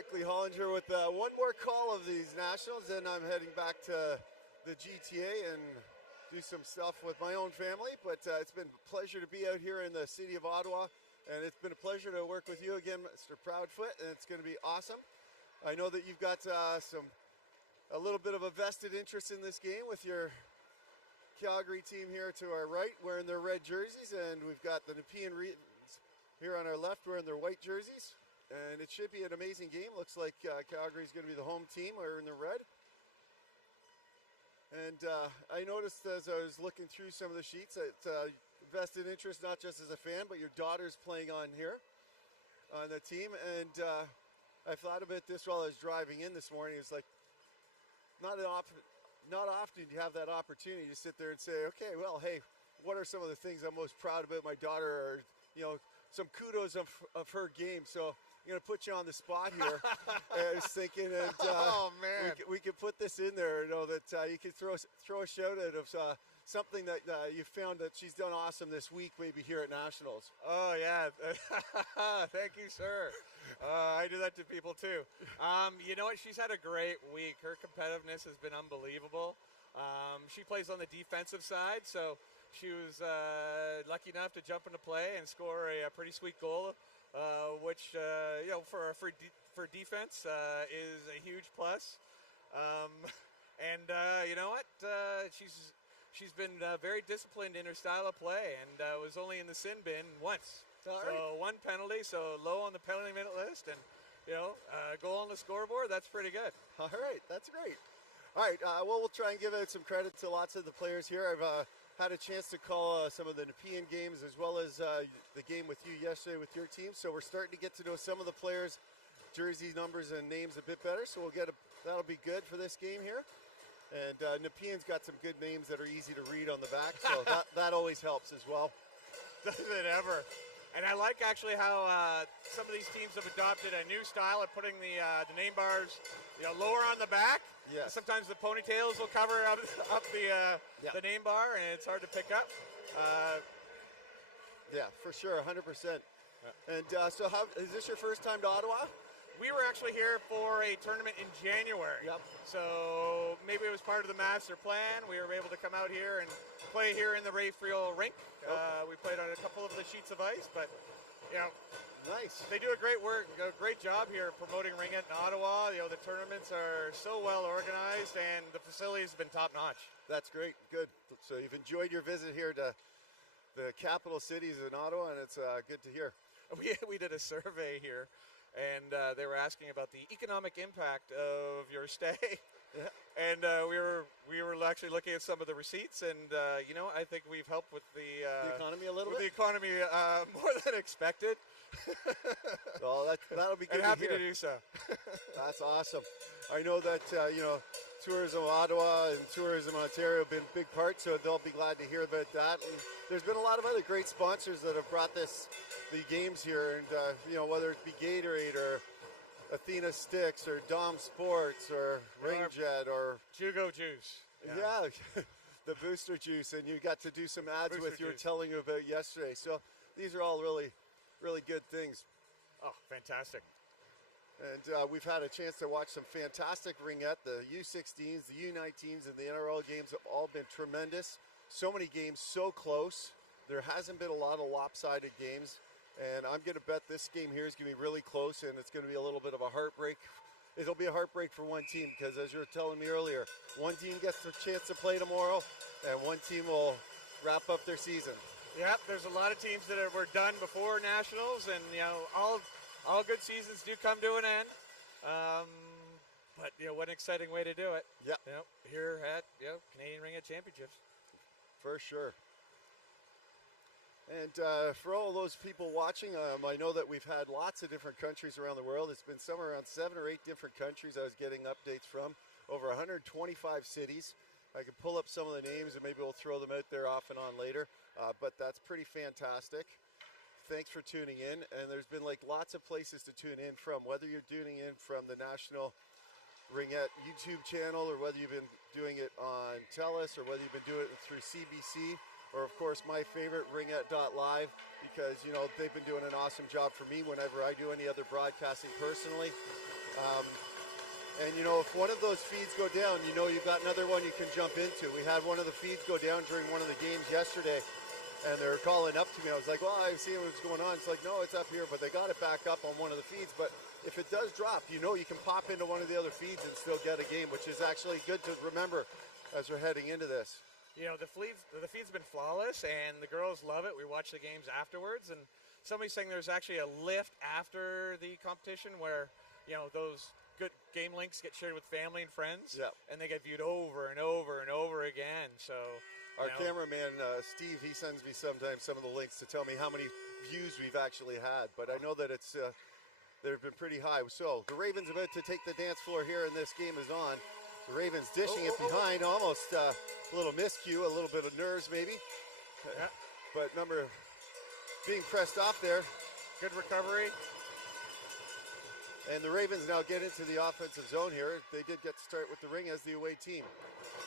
Barkley Hollinger with one more call of these Nationals, and I'm heading back to the GTA and do some stuff with my own family. But it's been a pleasure to be out here in the city of Ottawa, and it's been a pleasure to work with you again, Mr. Proudfoot, and it's going to be awesome. I know that you've got a little bit of a vested interest in this game with your Calgary team here to our right wearing their red jerseys, and we've got the Nepean here on our left wearing their white jerseys. And it should be an amazing game. Looks like Calgary's going to be the home team wearing the red. And I noticed as I was looking through some of the sheets that vested interest, not just as a fan, but your daughter's playing on here on the team. And I thought about this while I was driving in this morning. It's like not often you have that opportunity to sit there and say, okay, well, hey, what are some of the things I'm most proud about my daughter, or, some kudos of her game. So I'm going to put you on the spot here. I was thinking, and oh, man. we could put this in there, that you could throw a shout out of something that you found that she's done awesome this week, maybe here at Nationals. Oh, yeah. Thank you, sir. I do that to people, too. You know what? She's had a great week. Her competitiveness has been unbelievable. She plays on the defensive side, so she was lucky enough to jump into play and score a pretty sweet goal, which, for defense is a huge plus. And you know what? She's been very disciplined in her style of play, and was only in the sin bin once. So one penalty, so low on the penalty minute list, and goal on the scoreboard. That's pretty good. All right, that's great. All right, we'll try and give out some credit to lots of the players here. I've had a chance to call some of the Nepean games as well as the game with you yesterday with your team. So we're starting to get to know some of the players' jersey numbers and names a bit better. So that'll be good for this game here. And Nepean's got some good names that are easy to read on the back, so that always helps as well. Doesn't it ever? And I like actually how some of these teams have adopted a new style of putting the name bars lower on the back. Yes. Sometimes the ponytails will cover up the name bar, and it's hard to pick up. Yeah, for sure, 100%. Yeah. And so is this your first time to Ottawa? We were actually here for a tournament in January. Yep. So maybe it was part of the master plan. We were able to come out here and play here in the Friel Rink. Okay. We played on a couple of the sheets of ice, but nice. They do a great job here promoting Ringette in Ottawa. The tournaments are so well organized, and the facilities have been top notch. That's great. Good. So you've enjoyed your visit here to the capital cities in Ottawa, and it's good to hear. We did a survey here, and they were asking about the economic impact of your stay. Yeah. And we were actually looking at some of the receipts, and I think we've helped with the economy a little bit. The economy more than expected. Well, that'll be good. And happy to do so. That's awesome. I know that Tourism Ottawa and Tourism Ontario have been big parts, so they'll be glad to hear about that. And there's been a lot of other great sponsors that have brought the games here, and whether it be Gatorade or Athena Sticks or Dom Sports or Ringette or Jugo Juice. Yeah, the booster juice, and you got to do some ads Booster with you were juice. telling you about yesterday. So these are all really, really good things. Oh, fantastic. And we've had a chance to watch some fantastic Ringette. The U16s, the U19s, and the NRL games have all been tremendous. So many games so close. There hasn't been a lot of lopsided games. And I'm going to bet this game here is going to be really close, and it's going to be a little bit of a heartbreak. It'll be a heartbreak for one team because, as you were telling me earlier, one team gets the chance to play tomorrow, and one team will wrap up their season. Yep, there's a lot of teams that were done before Nationals, and all good seasons do come to an end. But what an exciting way to do it. Yeah. Here at Canadian Ringette Championships. For sure. And for all those people watching, I know that we've had lots of different countries around the world. It's been somewhere around 7 or 8 different countries I was getting updates from. Over 125 cities. I could pull up some of the names and maybe we'll throw them out there off and on later. But that's pretty fantastic. Thanks for tuning in. And there's been lots of places to tune in from, whether you're tuning in from the National Ringette YouTube channel or whether you've been doing it on TELUS or whether you've been doing it through CBC. Or, of course, my favorite, Ringette.live, because, they've been doing an awesome job for me whenever I do any other broadcasting personally. And, you know, if one of those feeds go down, you know you've got another one you can jump into. We had one of the feeds go down during one of the games yesterday, and they were calling up to me. I was like, well, I've seen what's going on. It's like, no, it's up here, but they got it back up on one of the feeds. But if it does drop, you know you can pop into one of the other feeds and still get a game, which is actually good to remember as we're heading into this. You know, the feed's been flawless, and the girls love it. We watch the games afterwards, and somebody's saying there's actually a lift after the competition where, you know, those good game links get shared with family and friends, and they get viewed over and over and over again. So our cameraman Steve, he sends me sometimes some of the links to tell me how many views we've actually had, but I know that it's they've been pretty high. So the Ravens about to take the dance floor here, and this game is on. The Ravens dishing it behind, almost a little miscue, a little bit of nerves maybe, but number being pressed off there. Good recovery. And the Ravens now get into the offensive zone here. They did get to start with the Ring as the away team.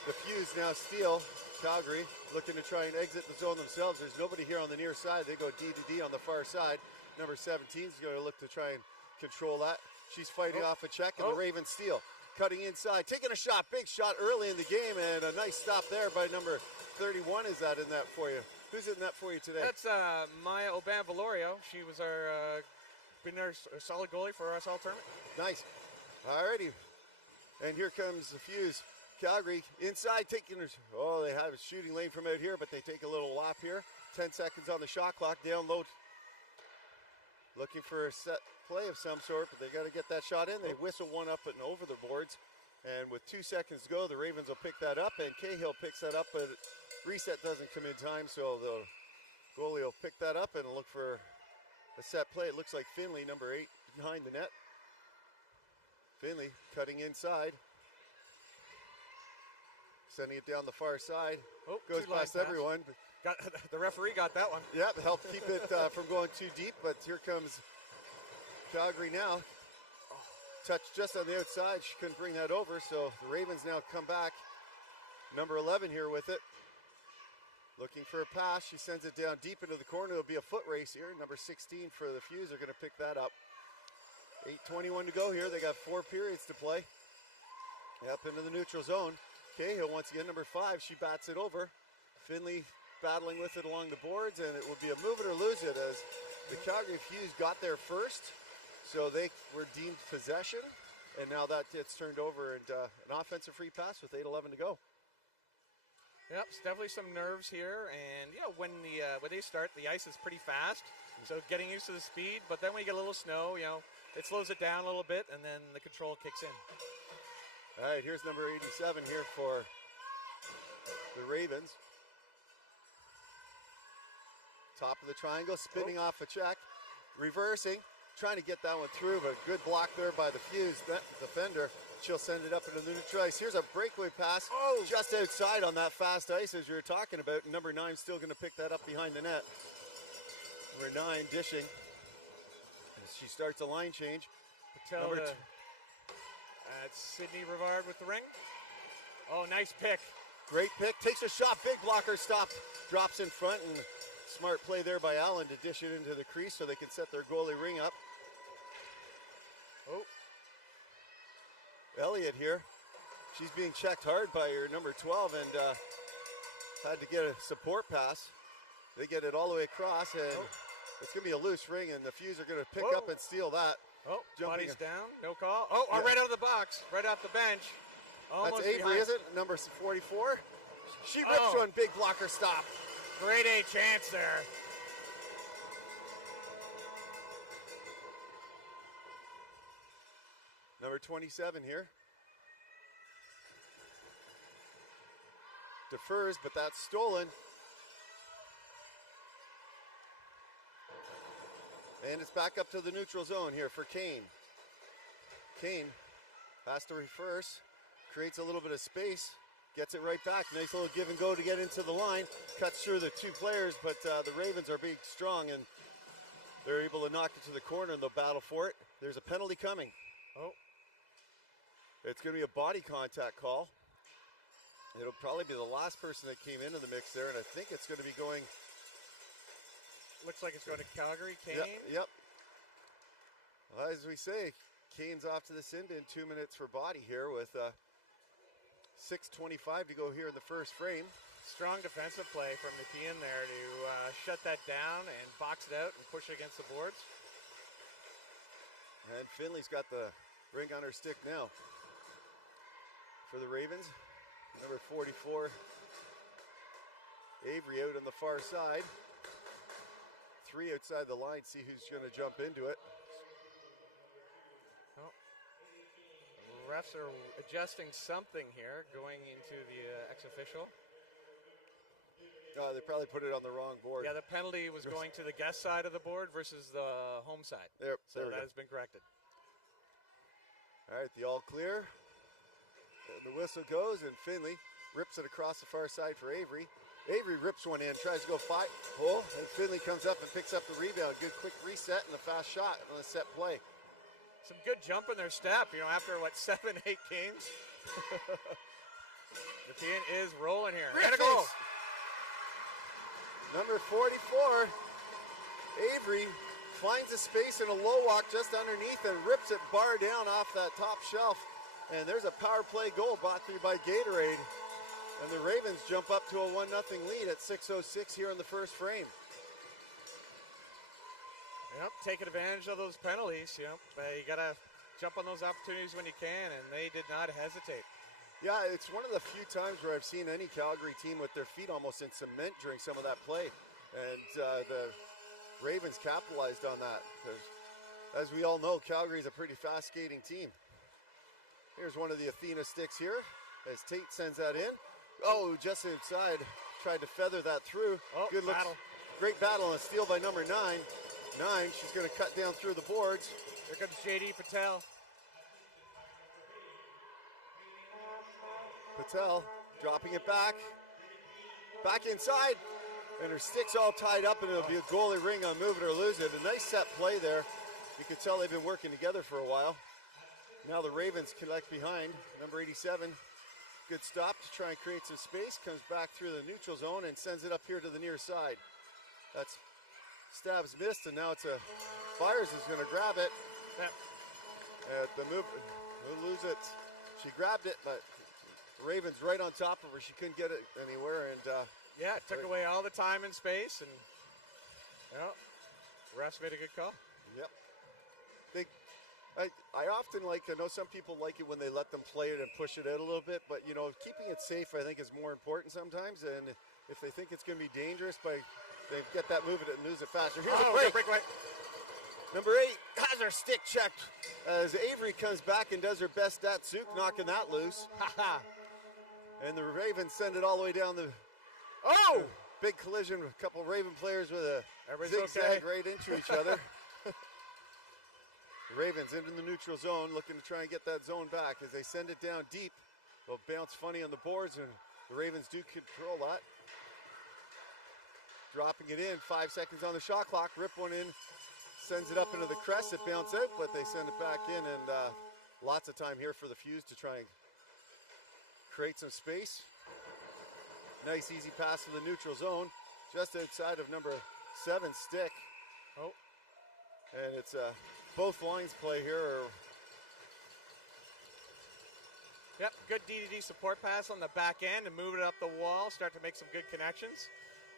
The Fuse now steal. Calgary looking to try and exit the zone themselves. There's nobody here on the near side. They go D to D on the far side. Number 17 is going to look to try and control that. She's fighting off a check, and the Ravens steal. Cutting inside, taking a shot, big shot early in the game, and a nice stop there by number 31. Is that in that for you? Who's in that for you today? That's Maya Oban-Valorio. She was our been our solid goalie for us all tournament. Nice. Alrighty. And here comes the Fuse. Calgary inside taking her. Oh, they have a shooting lane from out here, but they take a little lap here. 10 seconds on the shot clock. Down low. Looking for a set play of some sort, but they got to get that shot in. They whistle one up and over the boards. And with 2 seconds to go, the Ravens will pick that up, and Cahill picks that up, but reset doesn't come in time, so the goalie will pick that up and look for a set play. It looks like Finley, number 8, behind the net. Finley cutting inside. Sending it down the far side. Goes past everyone. The referee got that one. Yeah, helped keep it from going too deep, but here comes Calgary now. Touched just on the outside. She couldn't bring that over, so the Ravens now come back. Number 11 here with it. Looking for a pass. She sends it down deep into the corner. It'll be a foot race here. Number 16 for the Fuse are going to pick that up. 8:21 to go here. They got 4 periods to play. Up into the neutral zone. Cahill once again, number 5. She bats it over. Finley battling with it along the boards, and it will be a move it or lose it as the Calgary Fuse got there first. So they were deemed possession, and now that gets turned over, and an offensive free pass with 8:11 to go. Yep, it's definitely some nerves here, and you know when they start, the ice is pretty fast, so getting used to the speed. But then when you get a little snow, you know, it slows it down a little bit, and then the control kicks in. All right, here's number 87 here for the Ravens. Top of the triangle, spinning off a check, reversing, trying to get that one through, but good block there by the Fuse defender. She'll send it up into the neutral ice. Here's a breakaway pass just outside on that fast ice as you were talking about. Number 9 still going to pick that up behind the net. Number 9 dishing. As she starts a line change. That's Sydney Rivard with the ring. Oh, nice pick. Great pick. Takes a shot. Big blocker stop. Drops in front, and smart play there by Allen to dish it into the crease so they can set their goalie Ring up. Elliott here. She's being checked hard by her number 12 and had to get a support pass. They get it all the way across, and it's going to be a loose Ring, and the Fuse are going to pick up and steal that. Body's down, no call. Right out of the box, right off the bench. Almost that's Avery, behind. is it? Number 44. She rips one, big blocker stop. Grade A chance there. Number 27 here. Defers, but that's stolen. And it's back up to the neutral zone here for Kane. Kane has to reverse, creates a little bit of space, gets it right back. Nice little give and go to get into the line. Cuts through the 2 players, but the Ravens are being strong, and they're able to knock it to the corner, and they'll battle for it. There's a penalty coming. It's going to be a body contact call. It'll probably be the last person that came into the mix there, and I think it's going to be going... Looks like it's going to Calgary. Kane? Yep. Well, as we say, Canes off to the sin bin, 2 minutes for body here with 6:25 to go here in the first frame. Strong defensive play from McKeon there to shut that down and box it out and push it against the boards. And Finley's got the ring on her stick now. For the Ravens, number 44, Avery out on the far side. 3 outside the line, see who's going to jump into it. Well, the refs are adjusting something here going into the ex-official. They probably put it on the wrong board. Yeah, the penalty was going to the guest side of the board versus the home side. There so that has been corrected. All right, the all clear. And the whistle goes, and Finley rips it across the far side for Avery. Avery rips one in, tries to go pull, and Finley comes up and picks up the rebound. Good quick reset and a fast shot on a set play. Some good jump in their step, after 7-8 games. The team is rolling here. Gotta go. Number 44, Avery finds a space in a low walk just underneath and rips it bar down off that top shelf. And there's a power play goal brought through by Gatorade. And the Ravens jump up to a 1-0 lead at 6:06 here in the first frame. Yep, taking advantage of those penalties. You got to jump on those opportunities when you can, and they did not hesitate. Yeah, it's one of the few times where I've seen any Calgary team with their feet almost in cement during some of that play. And the Ravens capitalized on that. As we all know, Calgary is a pretty fast skating team. Here's one of the Athena sticks here as Tate sends that in. Oh, just inside. Tried to feather that through. Oh, good look. Great battle and a steal by number 9. 9, she's going to cut down through the boards. Here comes J.D. Patel. Patel dropping it back inside, and her stick's all tied up, and it'll be a goalie ring on move it or lose it. A nice set play there. You could tell they've been working together for a while. Now the Ravens collect behind. Number 87, good stop to try and create some space, comes back through the neutral zone and sends it up here to the near side. That's stabs missed, and now it's Byers is going to grab it. The move, we'll lose it. She grabbed it, but Ravens right on top of her. She couldn't get it anywhere, and it took away all the time and space, and refs made a good call. Yep. I often I know some people like it when they let them play it and push it out a little bit, but keeping it safe I think is more important sometimes. And if they think it's going to be dangerous, they get that move and lose it faster. Here's a breakaway. Number 8 has her stick checked as Avery comes back and does her best Datsuk, knocking that loose. And the Ravens send it all the way down the big collision. A couple Raven players with a zigzag right into each other. The Ravens into the neutral zone, looking to try and get that zone back. As they send it down deep, they'll bounce funny on the boards, and the Ravens do control that. Dropping it in, 5 seconds on the shot clock, rip one in, sends it up into the crest, it bounces out, but they send it back in, and lots of time here for the Fuse to try and create some space. Nice easy pass to the neutral zone, just outside of number 7's stick. And it's both lines play here. Yep, good DDD support pass on the back end and move it up the wall, start to make some good connections.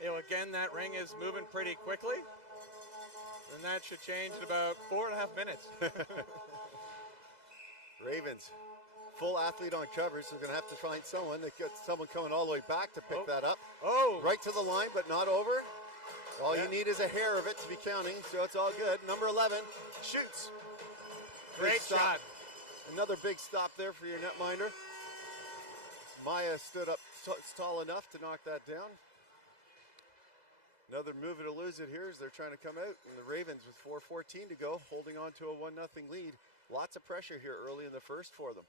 Again, that ring is moving pretty quickly, and that should change in about 4.5 minutes. Ravens, full athlete on cover, so they're going to have to find someone. They get someone coming all the way back to pick that up. Right to the line, but not over. All you need is a hair of it to be counting, so it's all good. Number 11 shoots. Great shot. Another big stop there for your netminder. Maya stood up tall enough to knock that down. Another move it or lose it here as they're trying to come out. And the Ravens with 4:14 to go, holding on to a 1-0 lead. Lots of pressure here early in the first for them.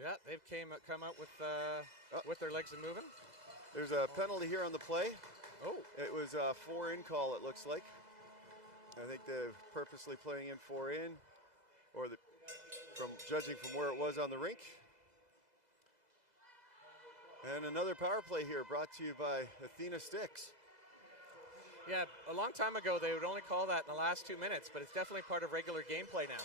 Yeah, they've come out with their legs and moving. There's a penalty here on the play. It was a 4-in call, it looks like. I think they're purposely playing in 4-in, or from judging from where it was on the rink. And another power play here brought to you by Athena Sticks. Yeah, a long time ago they would only call that in the last 2 minutes, but it's definitely part of regular gameplay now.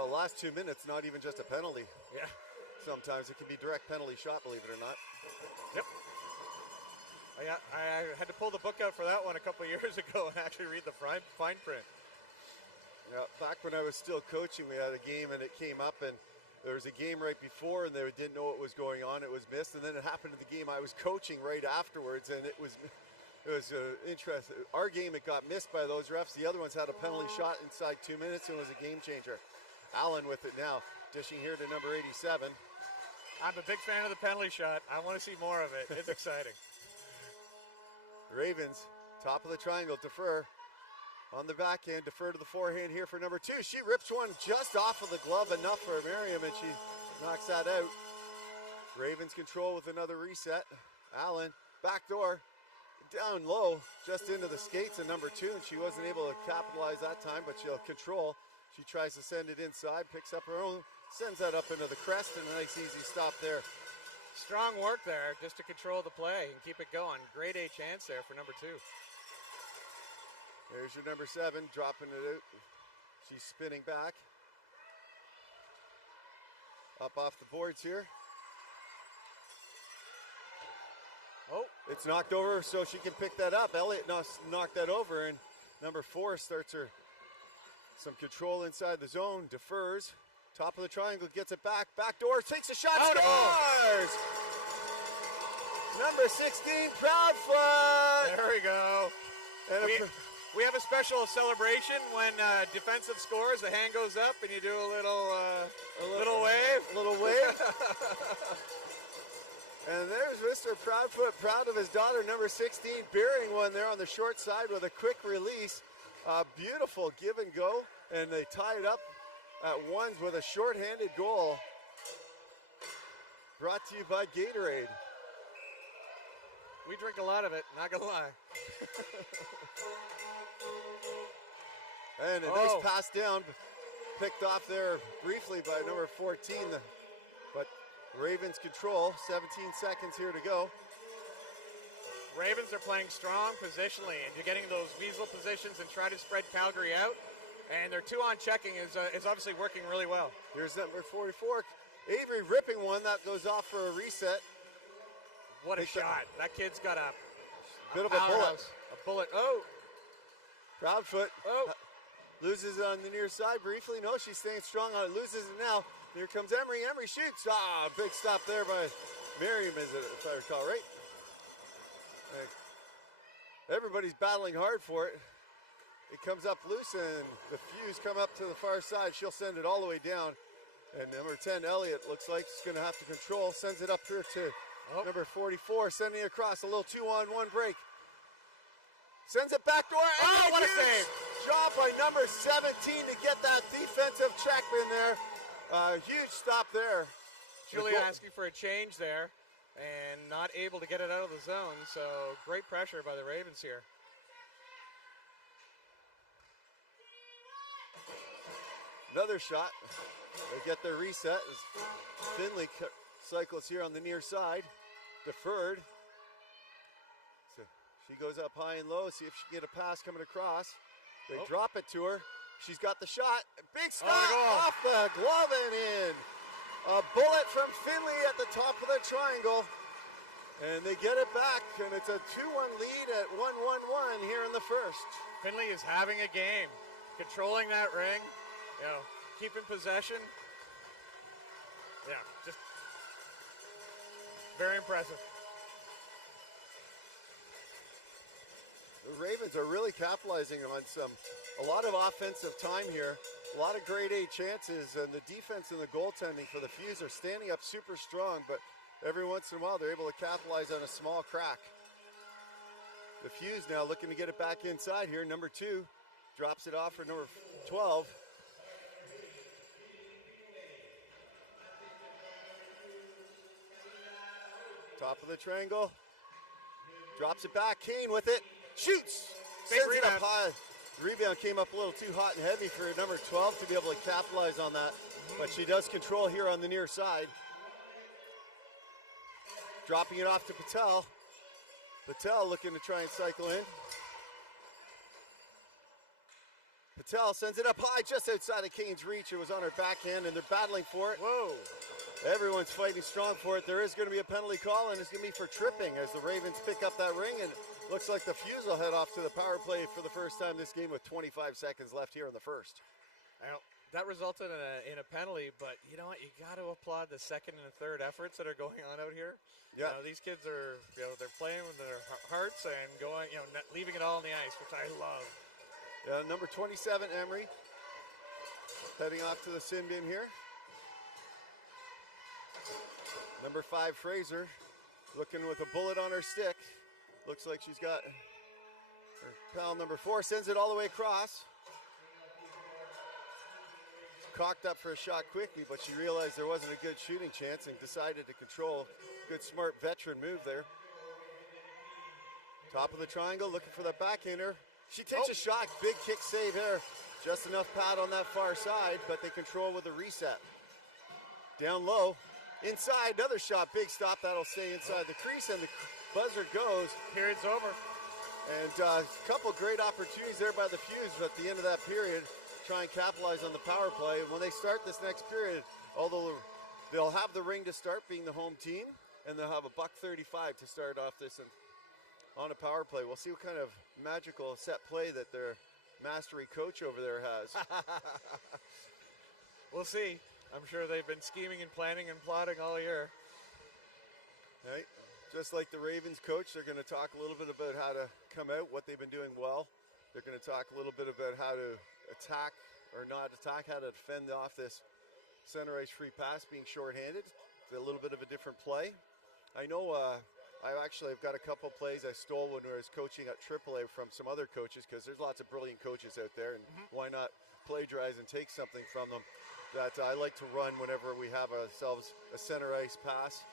Well, last 2 minutes, not even just a penalty. Yeah. Sometimes it can be direct penalty shot, believe it or not. Yep. I had to pull the book out for that one a couple years ago and actually read the fine print. Yeah, back when I was still coaching, we had a game and it came up, and there was a game right before and they didn't know what was going on. It was missed, and then it happened to the game I was coaching right afterwards, and it was interesting. Our game, it got missed by those refs. The other ones had a penalty shot inside 2 minutes, and it was a game changer. Allen with it now, dishing here to number 87. I'm a big fan of the penalty shot. I want to see more of it. It's exciting. Ravens, top of the triangle, defer. On the back end, defer to the forehand here for number 2. She rips one just off of the glove, enough for Miriam, and she knocks that out. Ravens control with another reset. Allen, back door, down low, just into the skates of number 2, and she wasn't able to capitalize that time, but she'll control. She tries to send it inside, picks up her own, sends that up into the crest, and a nice easy stop there. Strong work there just to control the play and keep it going. Grade A chance there for number 2. There's your number 7, dropping it out. She's spinning back. Up off the boards here. Oh. It's knocked over, so she can pick that up. Elliott knocked that over, and number 4 starts her some control inside the zone, defers. Top of the triangle, gets it back. Back door, takes a shot, scores! Number 16, Proudfoot! There we go. And we have a special celebration when defensive scores. The hand goes up and you do a little wave. A little wave. And there's Mr. Proudfoot, proud of his daughter, number 16, burying one there on the short side with a quick release. Beautiful give and go, and they tie it up at ones with a short-handed goal. Brought to you by Gatorade. We drink a lot of it, not gonna lie. And a nice pass down, picked off there briefly by number 14, but Ravens control, 17 seconds here to go. Ravens are playing strong positionally, and you're getting those weasel positions and try to spread Calgary out. And their 2-on checking is obviously working really well. Here's number 44, Avery ripping one that goes off for a reset. What a shot. That kid's got a bit of a bullet. A bullet. Oh. Proudfoot. Oh. Loses it on the near side briefly. No, she's staying strong on it. Loses it now. Here comes Emery. Emery shoots. Big stop there by Miriam, is it, if I recall right? Everybody's battling hard for it. It comes up loose, and the Fuse come up to the far side. She'll send it all the way down. And number 10, Elliott, looks like she's going to have to control. Sends it up here to number 44, sending it across. A little 2-on-1 break. Sends it back door. Oh, what a save. Job by number 17 to get that defensive check in there. Huge stop there. Julia asking for a change there and not able to get it out of the zone. So great pressure by the Ravens here. Another shot. They get their reset as Finley cycles here on the near side. Deferred. So she goes up high and low, see if she can get a pass coming across. They drop it to her. She's got the shot. Big stop off the glove and in. A bullet from Finley at the top of the triangle. And they get it back, and it's a 2-1 lead at 1-1-1 here in the first. Finley is having a game, controlling that ring, keeping possession. Yeah, just very impressive. The Ravens are really capitalizing on a lot of offensive time here, a lot of grade A chances, and the defense and the goaltending for the Fuse are standing up super strong, but every once in a while they're able to capitalize on a small crack. The Fuse now looking to get it back inside here. Number 2 drops it off for number 12. Top of the triangle, drops it back. Kane with it, shoots, sends it up high. The rebound came up a little too hot and heavy for number 12 to be able to capitalize on that, but she does control here on the near side. Dropping it off to Patel. Patel looking to try and cycle in. Patel sends it up high just outside of Kane's reach. It was on her backhand, and they're battling for it. Whoa. Everyone's fighting strong for it. There is going to be a penalty call, and it's going to be for tripping as the Ravens pick up that ring, and looks like the Fuse will head off to the power play for the first time this game with 25 seconds left here in the first. Well, that resulted in a penalty, but you know what? You got to applaud the second and third efforts that are going on out here. Yeah. You know, these kids are, they're playing with their hearts and going, leaving it all on the ice, which I love. Yeah, number 27, Emery, heading off to the sin bin here. Number 5, Fraser, looking with a bullet on her stick. Looks like she's got her pal number 4, sends it all the way across. Cocked up for a shot quickly, but she realized there wasn't a good shooting chance and decided to control. Good, smart veteran move there. Top of the triangle, looking for that backhander. She takes a shot, big kick save here. Just enough pad on that far side, but they control with a reset. Down low. Inside, another shot, big stop, that'll stay inside the crease, and the buzzer goes. Period's over. And a couple great opportunities there by the Fuse at the end of that period, try and capitalize on the power play. And when they start this next period, although they'll have the ring to start being the home team, and they'll have a $1.35 to start off this on a power play. We'll see what kind of magical set play that their mastery coach over there has. We'll see. I'm sure they've been scheming and planning and plotting all year. Right. Just like the Ravens coach, they're going to talk a little bit about how to come out, what they've been doing well. They're going to talk a little bit about how to attack or not attack, how to defend off this center ice free pass being shorthanded. It's a little bit of a different play. I know I've got a couple plays I stole when I was coaching at AAA from some other coaches, because there's lots of brilliant coaches out there, and why not plagiarize and take something from them that I like to run whenever we have ourselves a center ice pass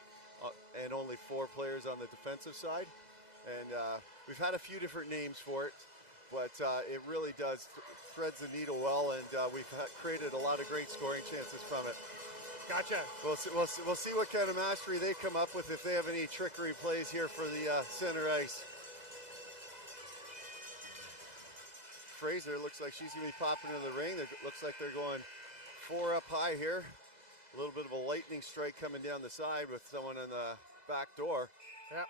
and only 4 players on the defensive side. And we've had a few different names for it, but it really does threads the needle well, and we've created a lot of great scoring chances from it. Gotcha. We'll see what kind of mastery they come up with, if they have any trickery plays here for the center ice. Fraser looks like she's going to be popping in the ring. It looks like they're going 4 up high here. A little bit of a lightning strike coming down the side with someone on the back door. Yeah.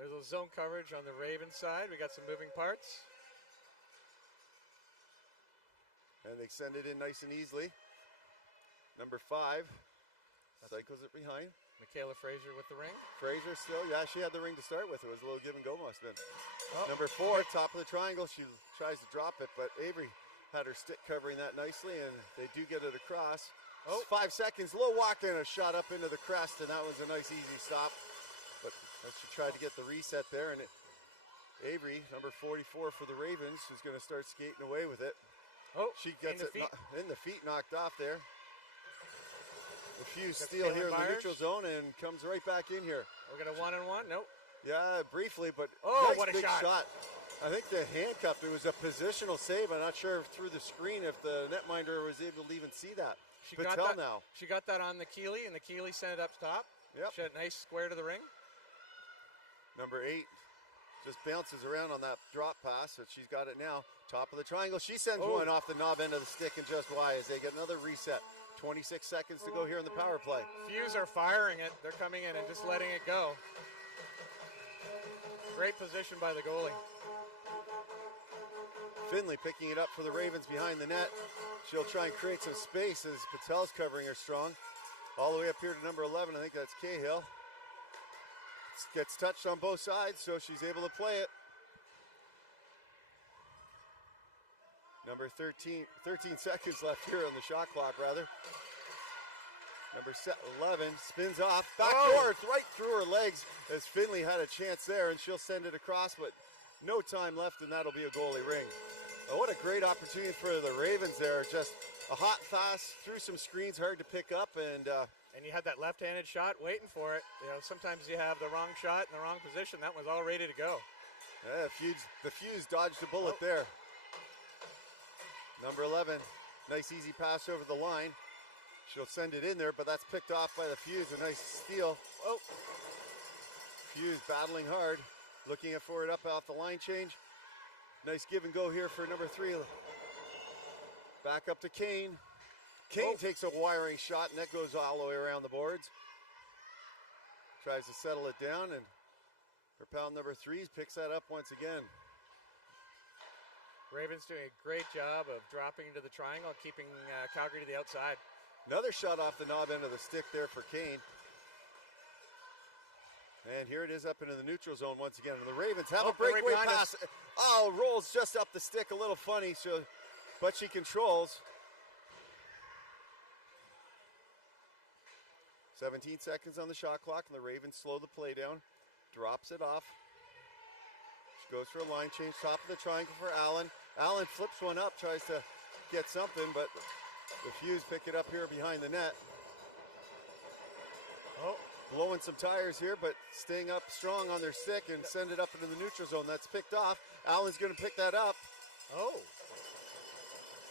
There's a zone coverage on the Ravens side. We got some moving parts. And they send it in nice and easily. Number 5 cycles it behind. Michaela Fraser with the ring. Fraser still, yeah, she had the ring to start with. It was a little give and go, must have been. Oh. Number 4, top of the triangle. She tries to drop it, but Avery had her stick covering that nicely, and they do get it across. 5 seconds, low walk and a shot up into the crest, and that was a nice easy stop. But she tried to get the reset there, and Avery, number 44 for the Ravens, is going to start skating away with it. She gets it in the feet, knocked off there. The Fuse steal here in the neutral zone and comes right back in here. We're going to 1-on-1? Nope. Yeah, briefly, but nice what a big shot. I think the handcuff, it was a positional save. I'm not sure if through the screen if the netminder was able to even see that. She got that on the Keeley, and the Keeley sent it up top. Yep. She had a nice square to the ring. Number 8 just bounces around on that drop pass, so she's got it now. Top of the triangle. She sends one off the knob end of the stick and just wide as they get another reset. 26 seconds to go here in the power play. Fuse are firing it. They're coming in and just letting it go. Great position by the goalie. Finley picking it up for the Ravens behind the net. She'll try and create some space as Patel's covering her strong. All the way up here to number 11, I think that's Cahill. Gets touched on both sides, so she's able to play it. Number 13 seconds left here on the shot clock, rather. Number 11 spins off. Backdoor, it's right through her legs as Finley had a chance there, and she'll send it across, but no time left, and that'll be a goalie ring. Oh, what a great opportunity for the Ravens there. Just a hot pass through some screens, hard to pick up, and you had that left-handed shot waiting for it. You know, sometimes you have the wrong shot in the wrong position. That was all ready to go. Yeah, the Fuse dodged a bullet there. Number 11, nice easy pass over the line. She'll send it in there, but that's picked off by the Fuse. A nice steal. Fuse battling hard, looking for it up off the line change. Nice give and go here for number 3, Back up to Kane. Kane takes a wiring shot, and that goes all the way around the boards. Tries to settle it down, and propel number 3 picks that up once again. Ravens doing a great job of dropping into the triangle, keeping Calgary to the outside. Another shot off the knob end of the stick there for Kane. And here it is up into the neutral zone once again. And the Ravens have a breakaway pass. Oh, rolls just up the stick a little funny, but she controls. 17 seconds on the shot clock, and the Ravens slow the play down. Drops it off. She goes for a line change, top of the triangle for Allen. Allen flips one up, tries to get something, but the Fuse pick it up here behind the net. Oh. Blowing some tires here, but staying up strong on their stick and send it up into the neutral zone. That's picked off. Allen's going to pick that up. Oh.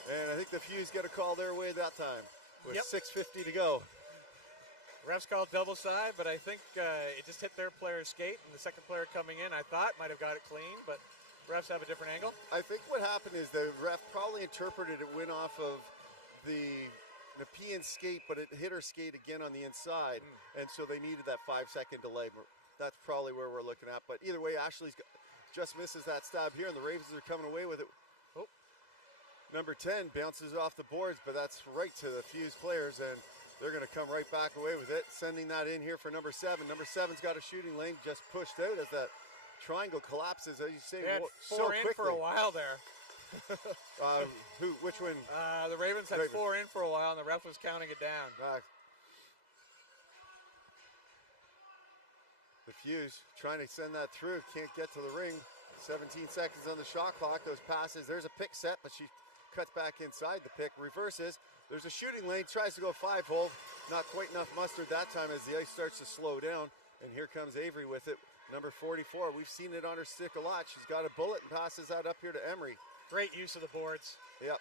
And I think the Fuse get a call their way that time with 6:50 to go. Refs called double side, but I think it just hit their player's skate, and the second player coming in, I thought, might have got it clean, but refs have a different angle. I think what happened is the ref probably interpreted it went off of the Nepean skate, but it hit her skate again on the inside, and so they needed that 5-second delay. That's probably where we're looking at, but either way, Ashley's just misses that stab here, and the Ravens are coming away with it. Oh. Number 10 bounces off the boards, but that's right to the Fuse players, and they're going to come right back away with it, sending that in here for number 7. Number 7's got a shooting lane, just pushed out as that triangle collapses, as you say, they had so four in quickly. for a while there. Which one? The Ravens had 4 in for a while, and the ref was counting it down. The Fuse trying to send that through, can't get to the ring. 17 seconds on the shot clock. Those passes, there's a pick set, but she cuts back inside the pick, reverses. There's a shooting lane, tries to go 5-hole. Not quite enough mustard that time as the ice starts to slow down. And here comes Avery with it, number 44. We've seen it on her stick a lot. She's got a bullet and passes that up here to Emery. Great use of the boards. Yep.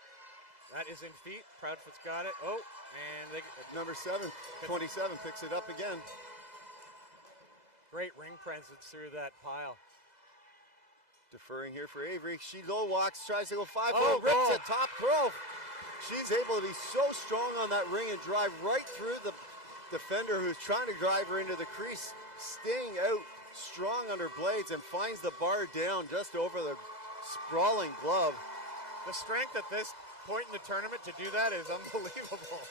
That is in feet. Proudfoot's got it. Oh, and number 27 picks it up again. Great ring presence through that pile. Deferring here for Avery. She low walks, tries to go 5-hole, rips it, top throw. She's able to be so strong on that ring and drive right through the defender who's trying to drive her into the crease, staying out strong on her blades, and finds the bar down just over the sprawling glove. The strength at this point in the tournament to do that is unbelievable.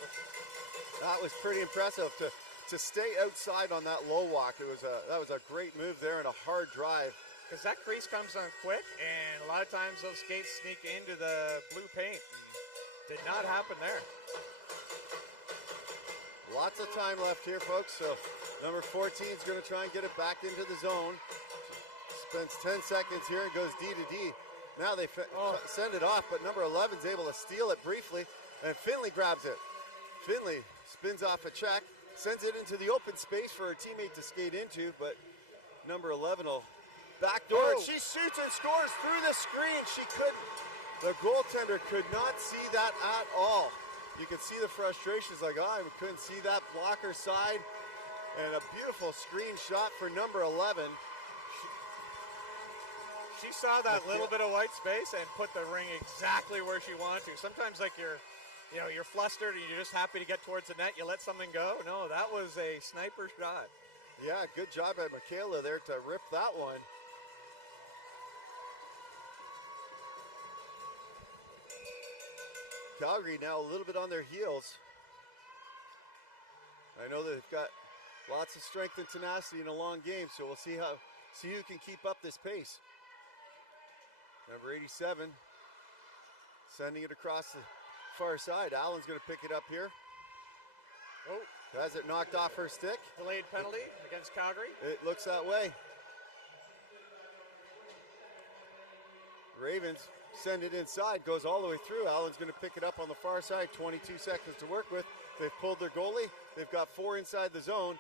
That was pretty impressive to stay outside on that low walk. That was a great move there and a hard drive. Because that crease comes on quick, and a lot of times those skates sneak into the blue paint. Did not happen there. Lots of time left here, folks. So number 14 is going to try and get it back into the zone. Spends 10 seconds here and goes D to D. Now they send it off, but number 11 is able to steal it briefly, and Finley grabs it. Finley spins off a check, sends it into the open space for her teammate to skate into, but number 11 will backdoor. She shoots and scores through the screen. The goaltender could not see that at all. You could see the frustrations, like, I couldn't see that blocker side. And a beautiful screen shot for number 11. She saw that little bit of white space and put the ring exactly where she wanted to. Sometimes, like, you're flustered and you're just happy to get towards the net. You let something go. No, that was a sniper shot. Yeah, good job by Michaela there to rip that one. Calgary now a little bit on their heels. I know they've got lots of strength and tenacity in a long game, so we'll see who can keep up this pace. Number 87, sending it across the far side. Allen's going to pick it up here. Oh, has it knocked off her stick? Delayed penalty against Calgary. It looks that way. Ravens send it inside, goes all the way through. Allen's going to pick it up on the far side. 22 seconds to work with. They've pulled their goalie. They've got 4 inside the zone.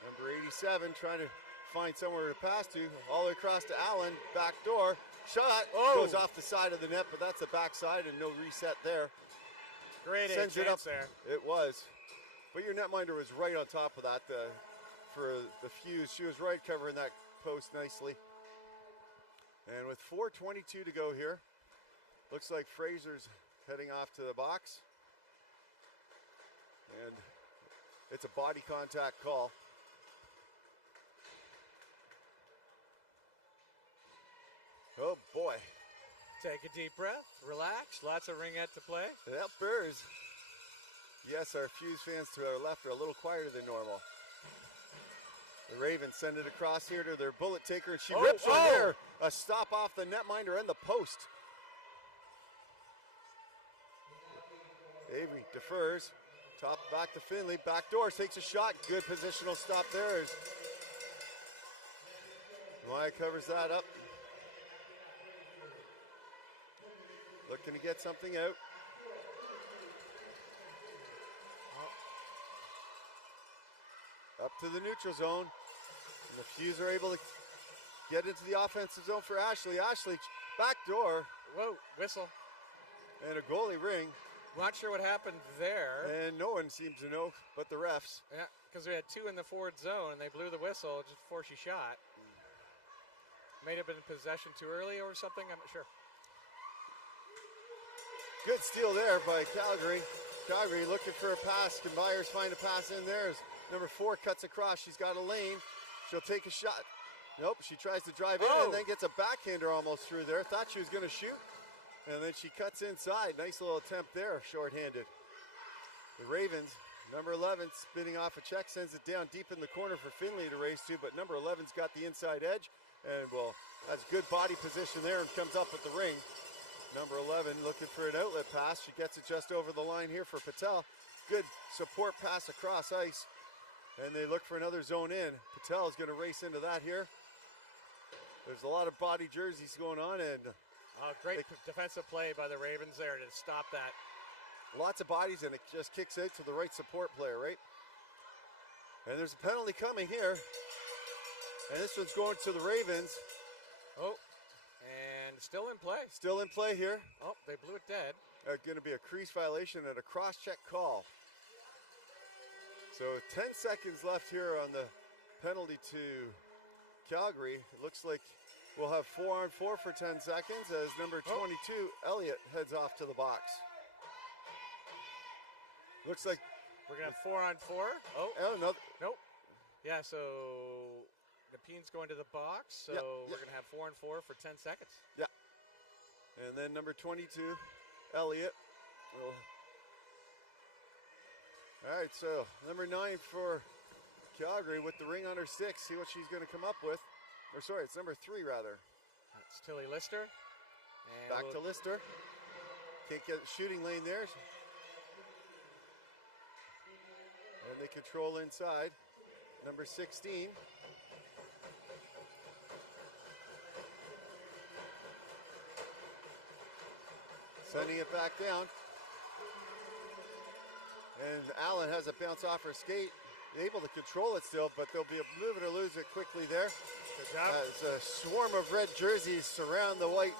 Number 87 trying to find somewhere to pass to. All the way across to Allen. Back door. Shot. Goes off the side of the net, but that's the backside and no reset there. Great sends it up there. It was. But your netminder was right on top of that for the Fuse. She was right covering that post nicely. And with 4:22 to go here, Looks like Fraser's heading off to the box. And it's a body contact call. Oh boy. Take a deep breath, relax, lots of ringette to play. That Bears. Yes, our Fuse fans to our left are a little quieter than normal. The Ravens send it across here to their bullet taker, and she rips her there. A stop off the netminder and the post. Avery defers. Top back to Finley. Backdoor takes a shot. Good positional stop there. Maya covers that up. Looking to get something out. Up to the neutral zone. And the Fuse are able to get into the offensive zone for Ashley. Ashley, backdoor. Whoa, whistle. And a goalie ring. Not sure what happened there. And no one seems to know but the refs. Yeah, because we had two in the forward zone, and they blew the whistle just before she shot. May have been in possession too early or something, I'm not sure. Good steal there by Calgary. Calgary looking for a pass. Can Byers find a pass in there? As number 4 cuts across. She's got a lane. She'll take a shot. Nope, she tries to drive in and then gets a backhander almost through there. Thought she was going to shoot. And then she cuts inside. Nice little attempt there, shorthanded. The Ravens, number 11, spinning off a check, sends it down deep in the corner for Finley to race to, but number 11's got the inside edge, and well, has good body position there and comes up with the ring. Number 11 looking for an outlet pass. She gets it just over the line here for Patel. Good support pass across ice, and they look for another zone in. Patel is going to race into that here. There's a lot of body jerseys going on, and great defensive play by the Ravens there to stop that. Lots of bodies, and it just kicks out to the right support player, right? And there's a penalty coming here. And this one's going to the Ravens. Oh, and still in play. Still in play here. Oh, they blew it dead. Going to be a crease violation and a cross-check call. So 10 seconds left here on the penalty to Calgary. It looks like we'll have 4-on-4 for 10 seconds as number 22, Elliott, heads off to the box. Looks like we're going to have 4-on-4. Oh, no. Nope. Yeah, so Napine's going to the box, so we're going to have 4-on-4 for 10 seconds. Yeah. And then number 22, Elliott. All right, so number 9 for Calgary with the ring on her stick. See what she's going to come up with. Or sorry, it's number 3 rather. That's Tilly Lister. And back to Lister. Can't get shooting lane there. And they control inside. Number 16. Sending it back down. And Allen has a bounce off her skate. Able to control it still, but they'll be moving to lose it quickly there. Good job. As a swarm of red jerseys surround the white.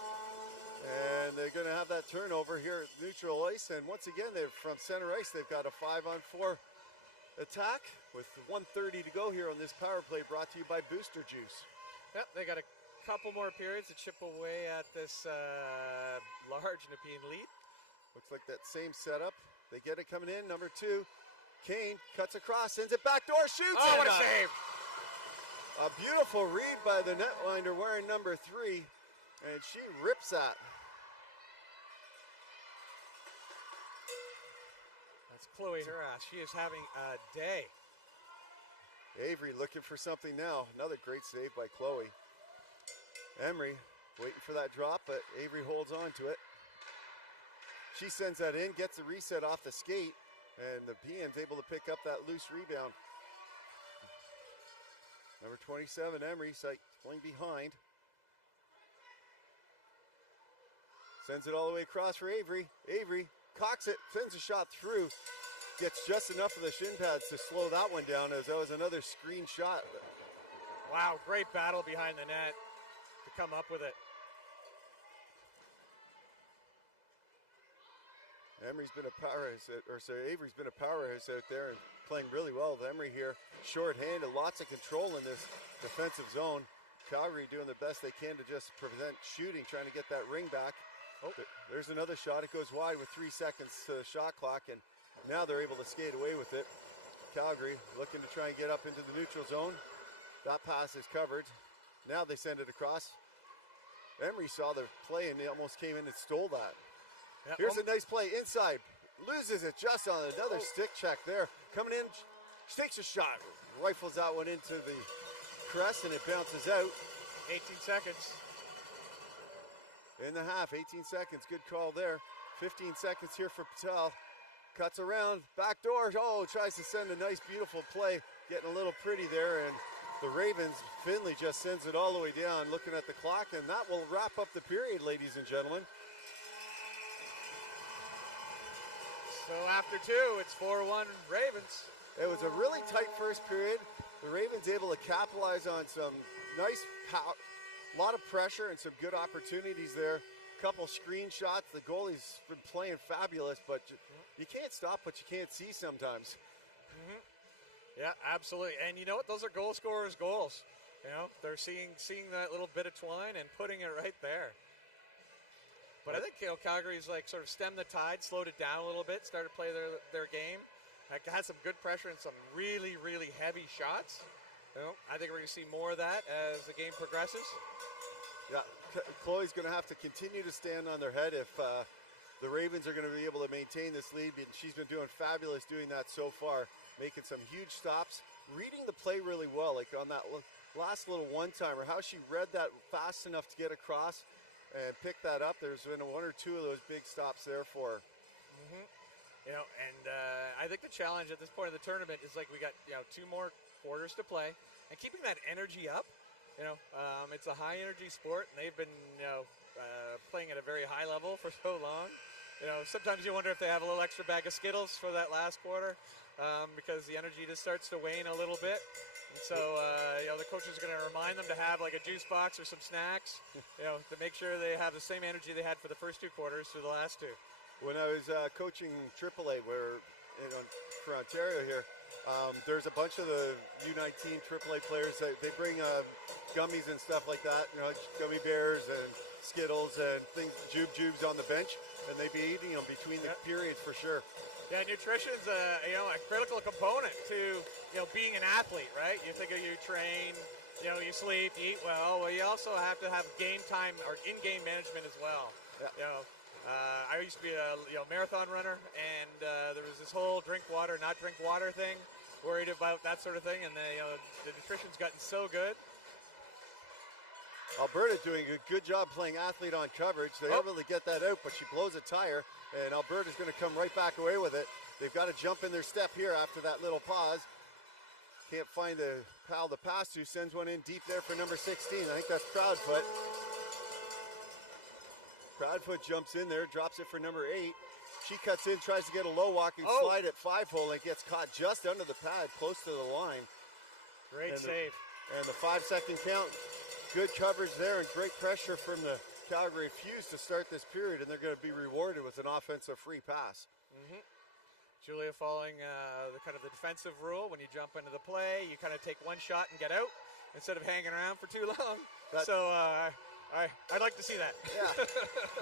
And they're going to have that turnover here at neutral ice. And once again, they're from center ice. They've got a 5-on-4 attack with 1:30 to go here on this power play, brought to you by Booster Juice. Yep, they got a couple more periods to chip away at this large Nepean lead. Looks like that same setup. They get it coming in. Number 2, Kane cuts across, sends it backdoor, shoots. Oh, what a save! A beautiful read by the netminder wearing number 3, and she rips that. That's Chloe Harass. She is having a day. Avery looking for something now. Another great save by Chloe. Emery waiting for that drop, but Avery holds on to it. She sends that in, gets the reset off the skate, and the PN's able to pick up that loose rebound. Number 27, Emery, playing behind. Sends it all the way across for Avery. Avery cocks it, sends a shot through. Gets just enough of the shin pads to slow that one down, as that was another screen shot. Wow, great battle behind the net to come up with it. Avery's been a powerhouse out there and playing really well with Emery here. Short-handed, lots of control in this defensive zone. Calgary doing the best they can to just prevent shooting, trying to get that ring back. There's another shot. It goes wide with 3 seconds to the shot clock, and now they're able to skate away with it. Calgary looking to try and get up into the neutral zone. That pass is covered. Now they send it across. Emery saw the play and they almost came in and stole that. Yep. Here's a nice play inside. Loses it just on another stick check there. Coming in, she takes a shot. Rifles that one into the crest and it bounces out. 18 seconds. In the half, 18 seconds. Good call there. 15 seconds here for Patel. Cuts around, back door. Oh, tries to send a nice, beautiful play. Getting a little pretty there. And the Ravens, Finley just sends it all the way down, looking at the clock. And that will wrap up the period, ladies and gentlemen. So after two, it's 4-1 Ravens. It was a really tight first period. The Ravens able to capitalize on some nice a lot of pressure and some good opportunities there. Couple screenshots. The goalie's been playing fabulous, but you can't stop what you can't see sometimes. Mm-hmm. Yeah, absolutely. And you know what? Those are goal scorers' goals. You know, they're seeing that little bit of twine and putting it right there. But I think, you know, Calgary's like sort of stemmed the tide, slowed it down a little bit, started to play their game. Had some good pressure and some really, really heavy shots. You know, I think we're going to see more of that as the game progresses. Yeah, Chloe's going to have to continue to stand on their head if the Ravens are going to be able to maintain this lead. She's been doing fabulous doing that so far, making some huge stops, reading the play really well, like on that last little one-timer, how she read that fast enough to get across and pick that up. There's been one or two of those big stops there for her. Mm-hmm. You know, and I think the challenge at this point of the tournament is like we got, you know, 2 more quarters to play, and keeping that energy up. You know, it's a high-energy sport, and they've been, you know, playing at a very high level for so long. You know, sometimes you wonder if they have a little extra bag of Skittles for that last quarter, because the energy just starts to wane a little bit. And so, you know, the coaches are going to remind them to have like a juice box or some snacks, you know, to make sure they have the same energy they had for the first 2 quarters through the last 2. When I was coaching AAA, where for Ontario here, there's a bunch of the U19 AAA players that they bring gummies and stuff like that, you know, gummy bears and Skittles and things, jubes on the bench, and they be eating them between the periods for sure. Yeah, nutrition's you know, a critical component to, you know, being an athlete, right? You think of you train, you know, you sleep, you eat well. Well, you also have to have game time or in-game management as well. Yeah. You know, I used to be a marathon runner, and there was this whole drink water, not drink water thing, worried about that sort of thing, and the nutrition's gotten so good. Alberta doing a good job playing athlete on coverage. They don't really get that out, but she blows a tire, and Alberta's going to come right back away with it. They've got to jump in their step here after that little pause. Can't find the pal to pass to. Sends one in deep there for number 16. I think that's Proudfoot. Proudfoot jumps in there, drops it for number 8. She cuts in, tries to get a low walking slide at 5-hole, and gets caught just under the pad, close to the line. Great save. And the 5-second count. Good coverage there and great pressure from the Calgary Fuse to start this period, and they're going to be rewarded with an offensive free pass. Mm-hmm. Julia following the kind of the defensive rule. When you jump into the play, you kind of take one shot and get out instead of hanging around for too long. I'd like to see that. Yeah,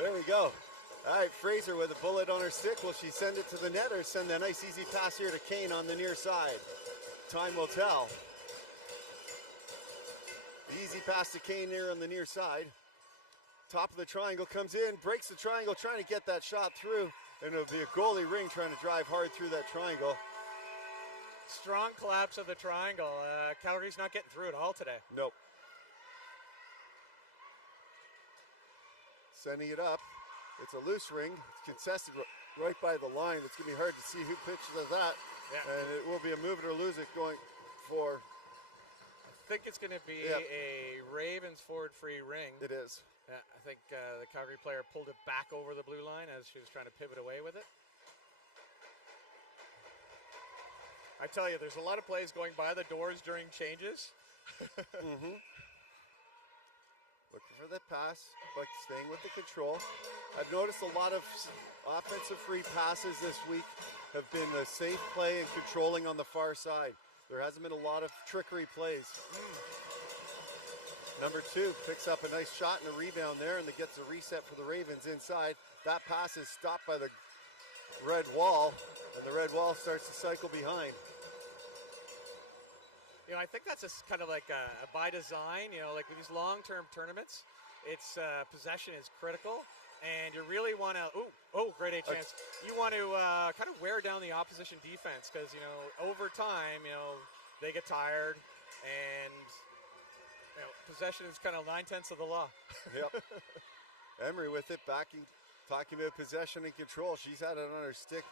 there we go. All right, Fraser with a bullet on her stick. Will she send it to the net or send a nice easy pass here to Kane on the near side? Time will tell. Easy pass to Kane there on the near side. Top of the triangle comes in, breaks the triangle, trying to get that shot through. And it'll be a goalie Ring trying to drive hard through that triangle. Strong collapse of the triangle. Calgary's not getting through it all today. Nope. Sending it up. It's a loose ring. It's contested right by the line. It's going to be hard to see who pitches that. Yeah. And it will be a move it or lose it going for... I think it's going to be a Ravens forward free ring. It is. I think the Calgary player pulled it back over the blue line as she was trying to pivot away with it. I tell you, there's a lot of plays going by the doors during changes. Mm-hmm. Looking for the pass, but staying with the control. I've noticed a lot of offensive free passes this week have been the safe play and controlling on the far side. There hasn't been a lot of trickery plays. Number 2 picks up a nice shot and a rebound there, and it gets a reset for the Ravens inside. That pass is stopped by the red wall, and the red wall starts to cycle behind. You know, I think that's kind of like a by design. You know, like with these long-term tournaments, it's possession is critical, and you really want to. Great A chance. You want to kind of wear down the opposition defense because over time, they get tired, and possession is kind of 9/10 of the law. Yep. Emery with it, talking about possession and control. She's had it on her stick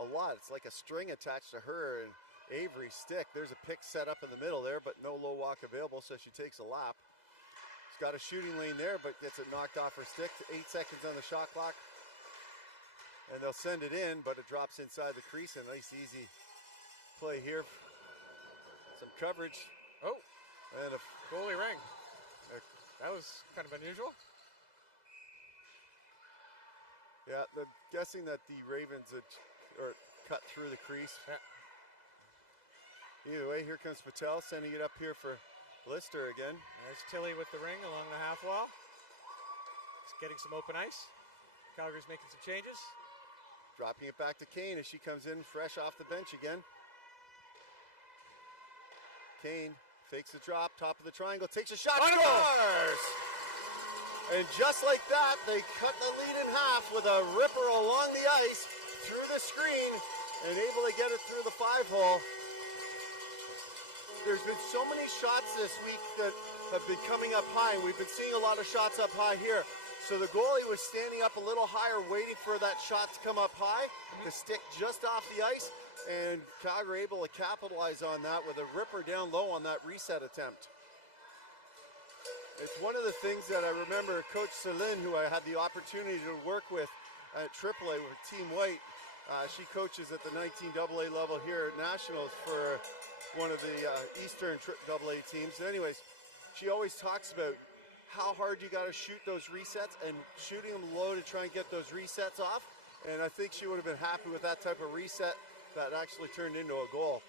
a lot. It's like a string attached to her and Avery's stick. There's a pick set up in the middle there, but no low walk available, so she takes a lap. She's got a shooting lane there, but gets it knocked off her stick. 8 seconds on the shot clock. And they'll send it in, but it drops inside the crease. A nice, easy play here. Some coverage. Oh, and a goalie ring. That was kind of unusual. Yeah, they're guessing that the Ravens had cut through the crease. Yeah. Either way, here comes Patel sending it up here for Lister again. There's Tilly with the ring along the half wall. He's getting some open ice. Calgary's making some changes. Dropping it back to Kane as she comes in fresh off the bench again. Kane fakes the drop, top of the triangle, takes a shot, scores! And just like that, they cut the lead in half with a ripper along the ice, through the screen, and able to get it through the 5-hole. There's been so many shots this week that have been coming up high, and we've been seeing a lot of shots up high here. So the goalie was standing up a little higher, waiting for that shot to come up high, to stick just off the ice, and Calgary able to capitalize on that with a ripper down low on that reset attempt. It's one of the things that I remember Coach Celine, who I had the opportunity to work with at AAA with Team White. She coaches at the 19AA level here at Nationals for one of the Eastern AA teams. Anyways, she always talks about how hard you got to shoot those resets and shooting them low to try and get those resets off. And I think she would have been happy with that type of reset that actually turned into a goal.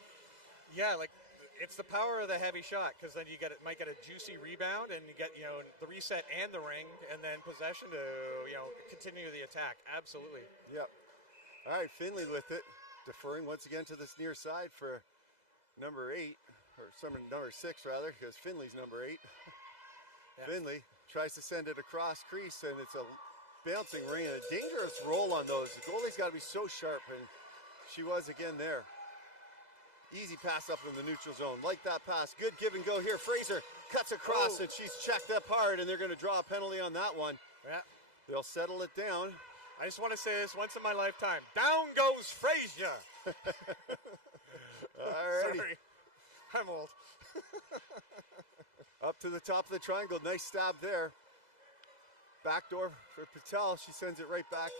Yeah, like it's the power of the heavy shot, because then you might get a juicy rebound and you get the reset and the ring, and then possession to continue the attack. Absolutely. Yep. All right, Finley with it, deferring once again to this near side for number 8, or number 6 rather, because Finley's number 8. Yeah. Finley tries to send it across crease, and it's a bouncing ring and a dangerous roll on those. The goalie's got to be so sharp, and she was again there. Easy pass up in the neutral zone. Like that pass. Good give and go here. Fraser cuts across, and she's checked up hard, and they're going to draw a penalty on that one. Yeah. They'll settle it down. I just want to say this once in my lifetime. Down goes Fraser. Alrighty. Sorry. I'm old. Up to the top of the triangle. Nice stab there. Backdoor for Patel. She sends it right back.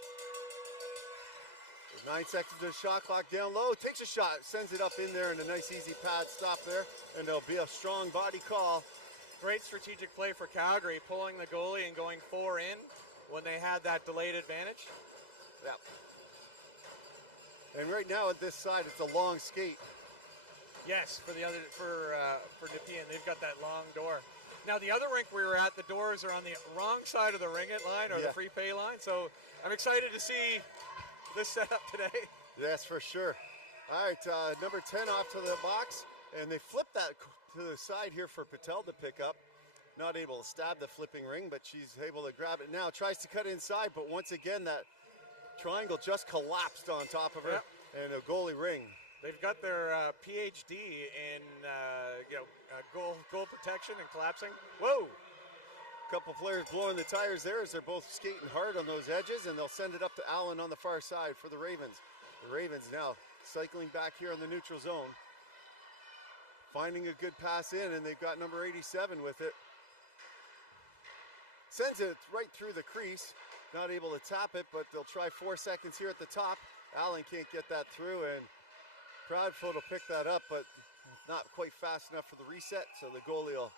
9 seconds to the shot clock, down low. Takes a shot. Sends it up in there, and a nice easy pad stop there. And there'll be a strong body call. Great strategic play for Calgary, pulling the goalie and going 4 in when they had that delayed advantage. Yeah. And right now at this side, it's a long skate. Yes, for Nepean, they've got that long door. Now the other rink we were at, the doors are on the wrong side of the Ringette line or the free pay line. So I'm excited to see this setup today. Yes, for sure. All right, number 10 off to the box, and they flip that to the side here for Patel to pick up. Not able to stab the flipping ring, but she's able to grab it now. Tries to cut inside, but once again that triangle just collapsed on top of her, and a goalie ring. They've got their PhD in goal protection and collapsing. Whoa! Couple players blowing the tires there as they're both skating hard on those edges, and they'll send it up to Allen on the far side for the Ravens. The Ravens now cycling back here in the neutral zone, finding a good pass in, and they've got number 87 with it. Sends it right through the crease, not able to tap it, but they'll try 4 seconds here at the top. Allen can't get that through, and Proudfoot will pick that up, but not quite fast enough for the reset, so the goalie will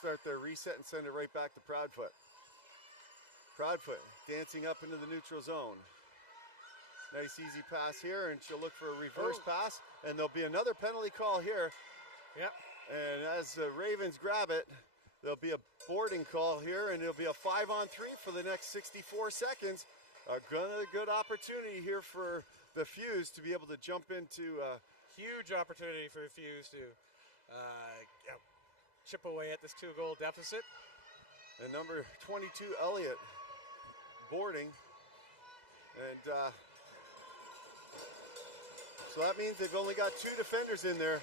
start their reset and send it right back to Proudfoot. Proudfoot dancing up into the neutral zone. Nice easy pass here, and she'll look for a reverse pass, and there'll be another penalty call here. Yep. And as the Ravens grab it, There'll be a boarding call here, and it'll be a 5-on-3 for the next 64 seconds. A good opportunity here for the Fuse to be able to jump into. Huge opportunity for Fuse to chip away at this 2-goal deficit. And number 22, Elliott, boarding. And so that means they've only got 2 defenders in there.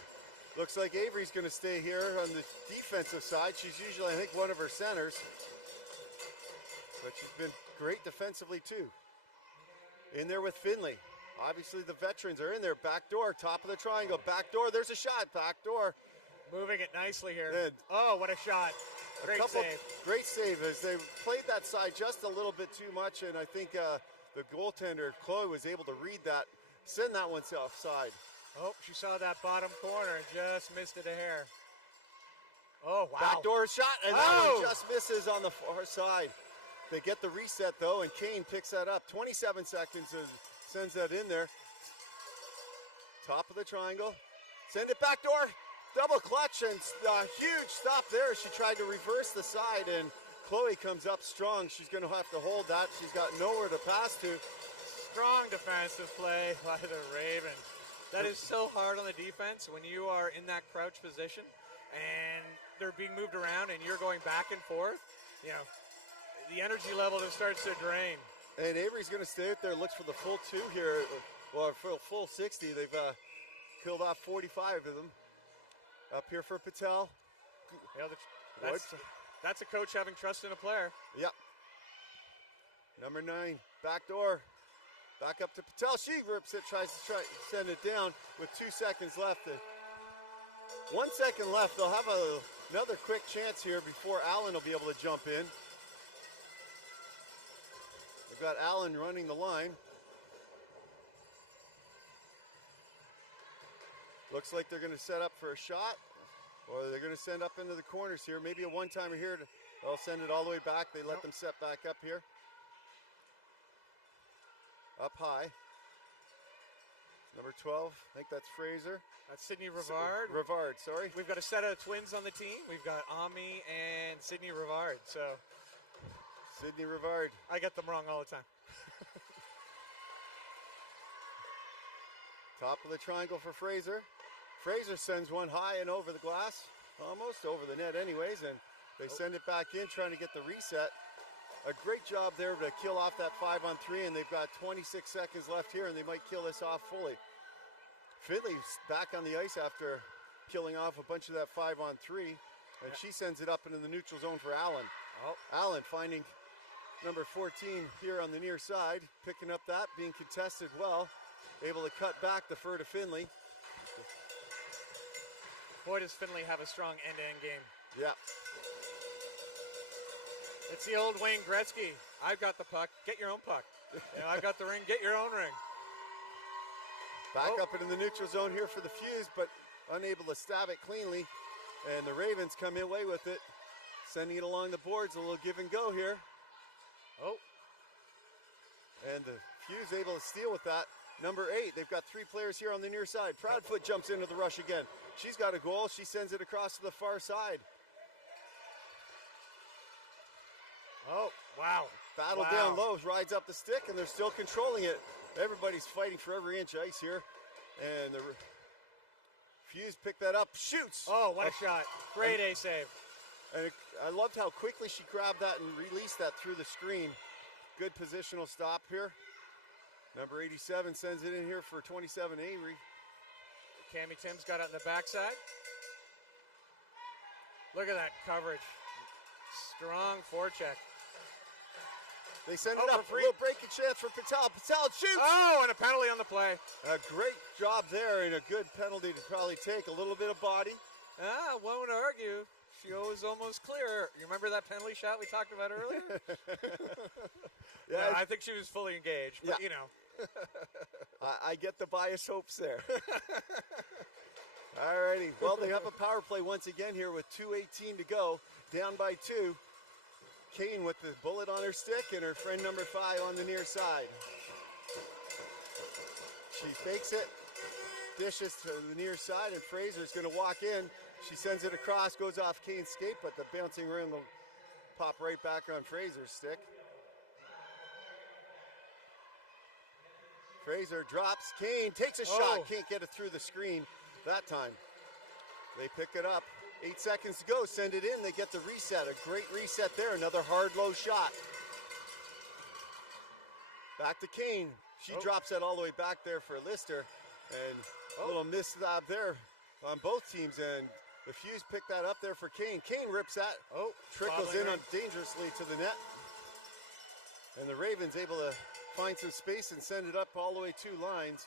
Looks like Avery's going to stay here on the defensive side. She's usually, I think, one of her centers. But she's been great defensively, too. In there with Finley. Obviously, the veterans are in there. Back door, top of the triangle. Back door, there's a shot. Back door. Moving it nicely here. And what a shot. Great save. Great save as they played that side just a little bit too much, and I think the goaltender, Chloe, was able to read that, send that one offside. Oh, she saw that bottom corner and just missed it a hair. Oh, wow. Backdoor shot, and that one just misses on the far side. They get the reset, though, and Kane picks that up. 27 seconds sends that in there. Top of the triangle. Send it backdoor. Double clutch, and huge stop there. She tried to reverse the side, and Chloe comes up strong. She's going to have to hold that. She's got nowhere to pass to. Strong defensive play by the Ravens. That is so hard on the defense when you are in that crouch position and they're being moved around and you're going back and forth. You know, the energy level just starts to drain. And Avery's going to stay out there, looks for the full 2 here. Well, for a full 60. They've killed off 45 of them. Up here for Patel. Yeah, that's a coach having trust in a player. Yep. Number 9, back door. Back up to Patel. She rips it, tries to send it down with 2 seconds left. 1 second left. They'll have another quick chance here before Allen will be able to jump in. They've got Allen running the line. Looks like they're going to set up for a shot, or they're going to send up into the corners here. Maybe a one-timer here. They'll send it all the way back. They let them set back up here. Up high. Number 12, I think that's Fraser. That's Sydney Rivard. Rivard, sorry. We've got a set of twins on the team. We've got Ami and Sydney Rivard. So Sydney Rivard. I get them wrong all the time. Top of the triangle for Fraser. Fraser sends one high and over the glass. Almost over the net anyways, and they send it back in, trying to get the reset. A great job there to kill off that 5-on-3, and they've got 26 seconds left here, and they might kill this off fully. Finley's back on the ice after killing off a bunch of that 5-on-3, and she sends it up into the neutral zone for Allen. Allen finding number 14 here on the near side, picking up that, being contested well, able to cut back, defer to Finley. Boy, does Finley have a strong end-to-end game. Yeah. It's the old Wayne Gretzky. I've got the puck. Get your own puck. I've got the ring. Get your own ring. Back up into the neutral zone here for the Fuse, but unable to stab it cleanly. And the Ravens come away with it, sending it along the boards. A little give and go here. And the Fuse able to steal with that. Number 8, they've got 3 players here on the near side. Proudfoot jumps into the rush again. She's got a goal. She sends it across to the far side. Oh, wow. Battle down low, rides up the stick, and they're still controlling it. Everybody's fighting for every inch ice here. And the Fuse picked that up, shoots. Oh, what a shot. Great A save. And I loved how quickly she grabbed that and released that through the screen. Good positional stop here. Number 87 sends it in here for 27, Avery. Cammie Timms got it on the backside. Look at that coverage. Strong forecheck. They send it up. A little breaking chance for Patel. Patel shoots. Oh, and a penalty on the play. A great job there, and a good penalty to probably take. A little bit of body. One would argue. She was almost clear. You remember that penalty shot we talked about earlier? Yeah, I think she was fully engaged, but you know. I get the biased hopes there. All righty. Well, they have a power play once again here with 2:18 to go. Down by 2. Kane with the bullet on her stick and her friend number 5 on the near side. She fakes it, dishes to the near side, and Fraser's going to walk in. She sends it across, goes off Kane's skate, but the bouncing rim will pop right back on Fraser's stick. Fraser drops. Kane takes a shot. Can't get it through the screen that time. They pick it up. 8 seconds to go. Send it in. They get the reset. A great reset there. Another hard, low shot. Back to Kane. She drops that all the way back there for Lister. And a little mislab there on both teams. And the Fuse picked that up there for Kane. Kane rips that. Trickles in dangerously to the net. And the Ravens able to find some space and send it up all the way 2 lines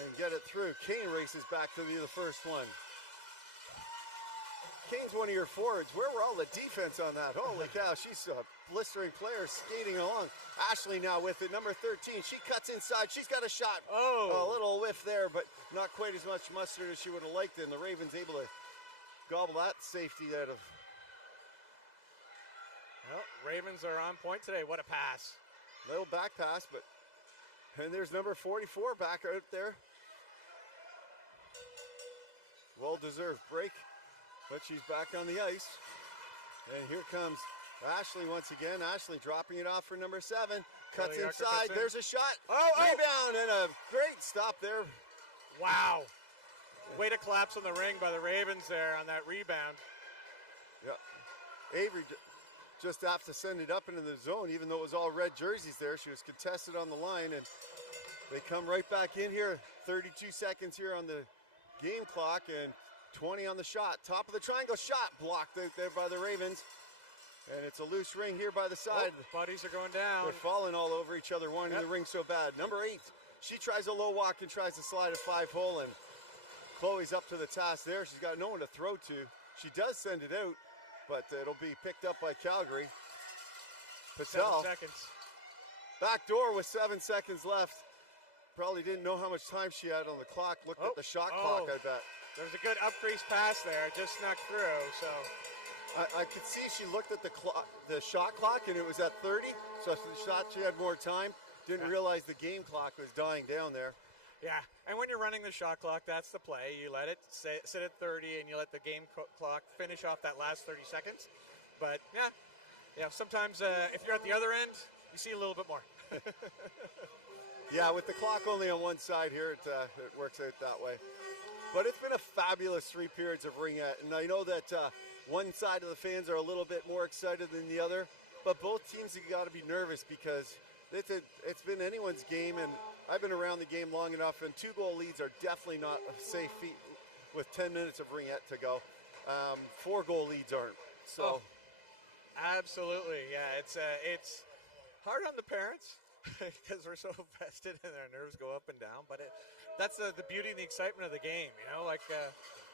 and get it through. Kane races back to be the first one. Kane's one of your forwards. Where were all the defense on that? Holy cow, she's a blistering player skating along. Ashley now with it, number 13. She cuts inside. She's got a shot. A little whiff there, but not quite as much mustard as she would have liked. And the Ravens able to gobble that safety out of. Well, Ravens are on point today. What a pass. Little back pass, but and there's number 44 back out there. Well-deserved break, but she's back on the ice. And here comes Ashley once again. Ashley dropping it off for number 7. Cuts inside. There's a shot. Rebound and a great stop there. Wow. Way to collapse on the ring by the Ravens there on that rebound. Yeah. Avery just have to send it up into the zone, even though it was all red jerseys there. She was contested on the line, and they come right back in here. 32 seconds here on the game clock, and 20 on the shot. Top of the triangle shot blocked out there by the Ravens. And it's a loose ring here by the side. The buddies are going down. They're falling all over each other, wanting the ring so bad. Number 8, she tries a low walk and tries to slide a 5-hole, and Chloe's up to the task there. She's got no one to throw to. She does send it out, but it'll be picked up by Calgary. Patel. 7 seconds. Back door with 7 seconds left. Probably didn't know how much time she had on the clock. Looked at the shot clock, I bet. There was a good up-crease pass there. Just snuck through, so. I could see she looked at the shot clock, and it was at 30. So she thought she had more time. Didn't realize the game clock was dying down there. Yeah, and when you're running the shot clock, that's the play. You let it sit at 30, and you let the game clock finish off that last 30 seconds. But, yeah, sometimes if you're at the other end, you see a little bit more. Yeah, with the clock only on one side here, it works out that way. But it's been a fabulous 3 periods of Ringette, and I know that one side of the fans are a little bit more excited than the other, but both teams have got to be nervous because it's been anyone's game, and I've been around the game long enough, and 2-goal leads are definitely not a safe feat with 10 minutes of Ringette to go. 4-goal leads aren't. So, absolutely, yeah. It's hard on the parents because we're so vested and their nerves go up and down. But that's the beauty and the excitement of the game. You know, like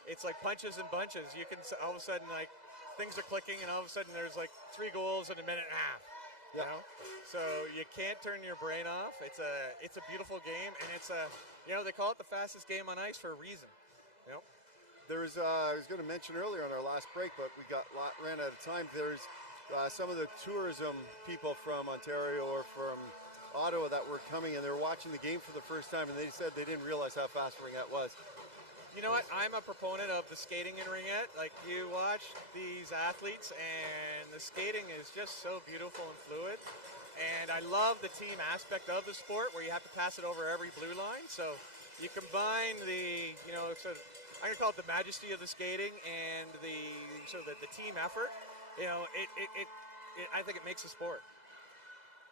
it's like punches and bunches. You can all of a sudden like things are clicking, and all of a sudden there's like 3 goals in a minute and a half. You know, so you can't turn your brain off. It's a beautiful game, and it's they call it the fastest game on ice for a reason. You know, there was I was going to mention earlier on our last break, but we ran out of time. There's some of the tourism people from Ontario or from Ottawa that were coming, and they were watching the game for the first time, and they said they didn't realize how fast Ringette was. You know what? I'm a proponent of the skating in Ringette. Like, you watch these athletes, and the skating is just so beautiful and fluid. And I love the team aspect of the sport where you have to pass it over every blue line. So you combine the, sort of, I'm going to call it the majesty of the skating and the team effort. You know, I think it makes a sport.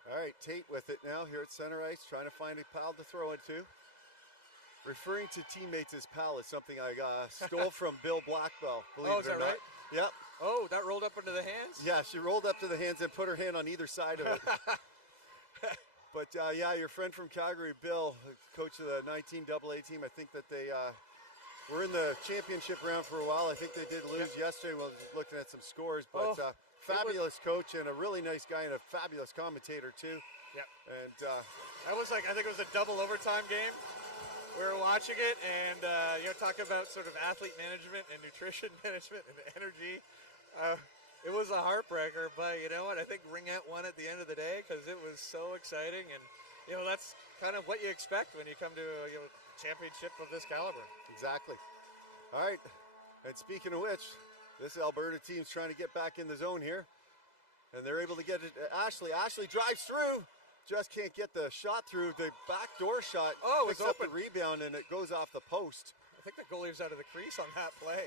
All right, Tate with it now here at center ice, trying to find a pal to throw it to. Referring to teammates as pal is something I stole from Bill Blackbell, believe it or not. Right? Yep. Oh, that rolled up into the hands? Yeah, she rolled up to the hands and put her hand on either side of it. But, your friend from Calgary, Bill, coach of the 19AA team, I think that they were in the championship round for a while. I think they did lose yesterday when I was looking at some scores. But fabulous coach and a really nice guy and a fabulous commentator, too. Yep. And that was I think it was a double overtime game. We were watching it, and talk about sort of athlete management and nutrition management and energy. It was a heartbreaker, but you know what? I think Ringette won at the end of the day because it was so exciting, and that's kind of what you expect when you come to a championship of this caliber. Exactly. All right, And speaking of which, this Alberta team's trying to get back in the zone here. And they're able to get it. Ashley drives through. Just can't get the shot through. The backdoor shot picks up the rebound, and it goes off the post. I think the goalie was out of the crease on that play.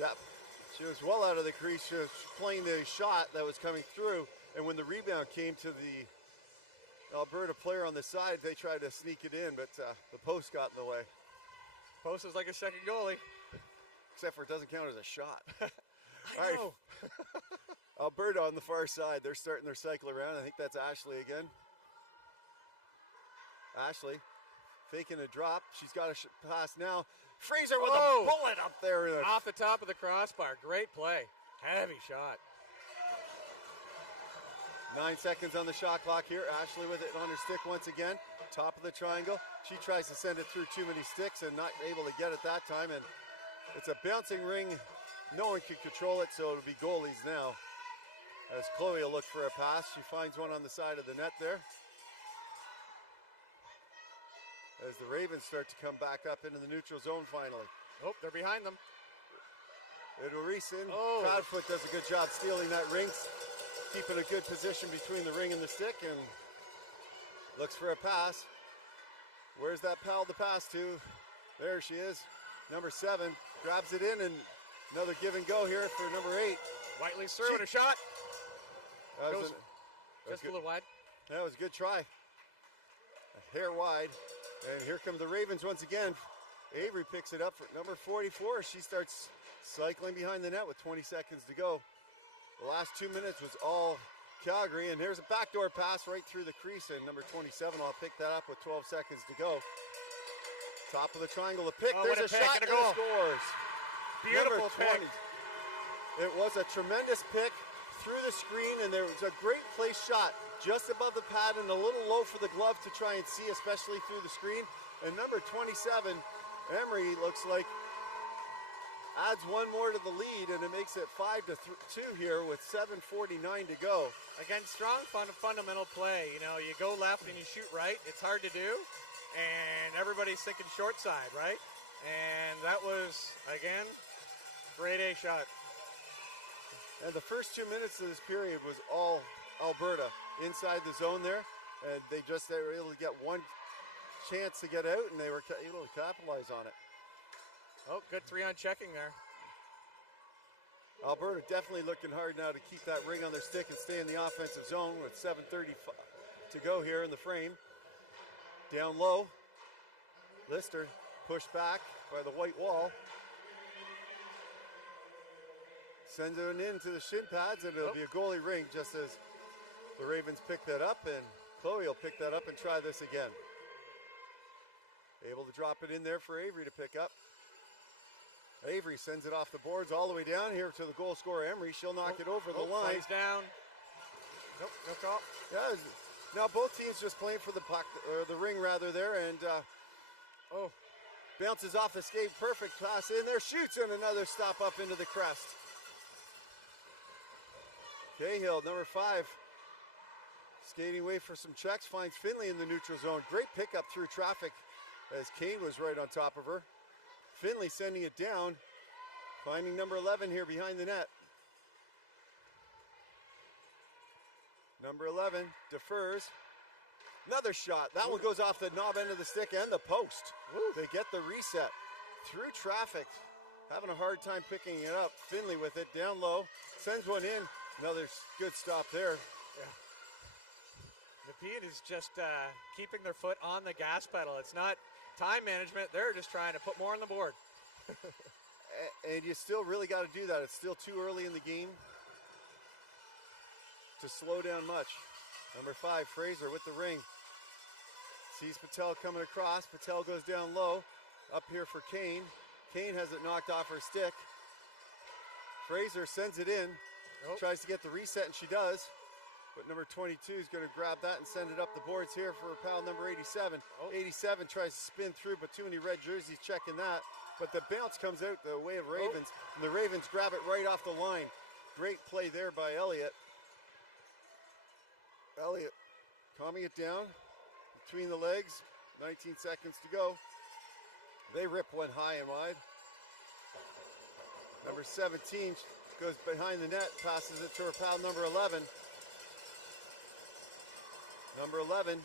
Yep. She was well out of the crease. She was playing the shot that was coming through. And when the rebound came to the Alberta player on the side, they tried to sneak it in, but the post got in the way. Post is like a second goalie. Except for it doesn't count as a shot. I know. Alberta on the far side. They're starting their cycle around. I think that's Ashley again. Ashley faking a drop. She's got a pass now. Fraser with a bullet up there. Off the top of the crossbar. Great play. Heavy shot. 9 seconds on the shot clock here. Ashley with it on her stick once again. Top of the triangle. She tries to send it through too many sticks and not able to get it that time. And it's a bouncing ring. No one can control it, so it'll be goalies now. As Chloe will look for a pass. She finds one on the side of the net there. As the Ravens start to come back up into the neutral zone finally. Oh, they're behind them. It'll Reeson. Proudfoot does a good job stealing that ring. Keeping a good position between the ring and the stick, and looks for a pass. Where's that pal to pass to? There she is. Number 7 grabs it in, and another give and go here for number 8. Whiteley's through and a shot. Just a little wide. That was a good try. A hair wide. And here come the Ravens once again. Avery picks it up for number 44. She starts cycling behind the net with 20 seconds to go. The last 2 minutes was all Calgary, and there's a backdoor pass right through the crease, and number 27 will pick that up with 12 seconds to go. Top of the triangle, the pick. There's a shot and it scores. Beautiful pick. It was a tremendous pick through the screen, and there was a great place shot just above the pad and a little low for the glove to try and see, especially through the screen. And number 27, Emery, looks like adds one more to the lead, and it makes it 5-2 here with 7:49 to go. Again, strong fundamental play. You know, you go left and you shoot right. It's hard to do, and everybody's thinking short side, right? And that was, again, grade A shot. And the first 2 minutes of this period was all Alberta inside the zone there, and they were able to get one chance to get out, and they were able to capitalize on it. Oh, good 3-on checking there. Alberta definitely looking hard now to keep that ring on their stick and stay in the offensive zone with 7:30 to go here in the frame. Down low, Lister pushed back by the white wall. Sends it into the shin pads, and it'll be a goalie ring just as the Ravens pick that up, and Chloe will pick that up and try this again. Able to drop it in there for Avery to pick up. Avery sends it off the boards all the way down here to the goal scorer, Emery. She'll knock it over the line. Plays down. Nope, no call. Yeah, now both teams just playing for the puck, or the ring rather there, and bounces off the skate. Perfect pass in there, shoots, and another stop up into the crest. Cahill, number 5, skating away for some checks, finds Finley in the neutral zone. Great pickup through traffic as Kane was right on top of her. Finley sending it down, finding number 11 here behind the net. Number 11 defers. Another shot. That one goes off the knob end of the stick and the post. They get the reset through traffic. Having a hard time picking it up. Finley with it down low. Sends one in. Another good stop there. Yeah. Nepean is just keeping their foot on the gas pedal. It's not time management. They're just trying to put more on the board. And you still really got to do that. It's still too early in the game to slow down much. Number 5, Fraser with the ring. Sees Patel coming across. Patel goes down low. Up here for Kane. Kane has it knocked off her stick. Fraser sends it in. Tries to get the reset, and she does. But number 22 is going to grab that and send it up the boards here for pal number 87. 87 tries to spin through, but too many red jerseys checking that. But the bounce comes out the way of Ravens, and the Ravens grab it right off the line. Great play there by Elliott. Elliott calming it down between the legs. 19 seconds to go. They rip one high and wide. Number 17 goes behind the net, passes it to her pal number 11. Number 11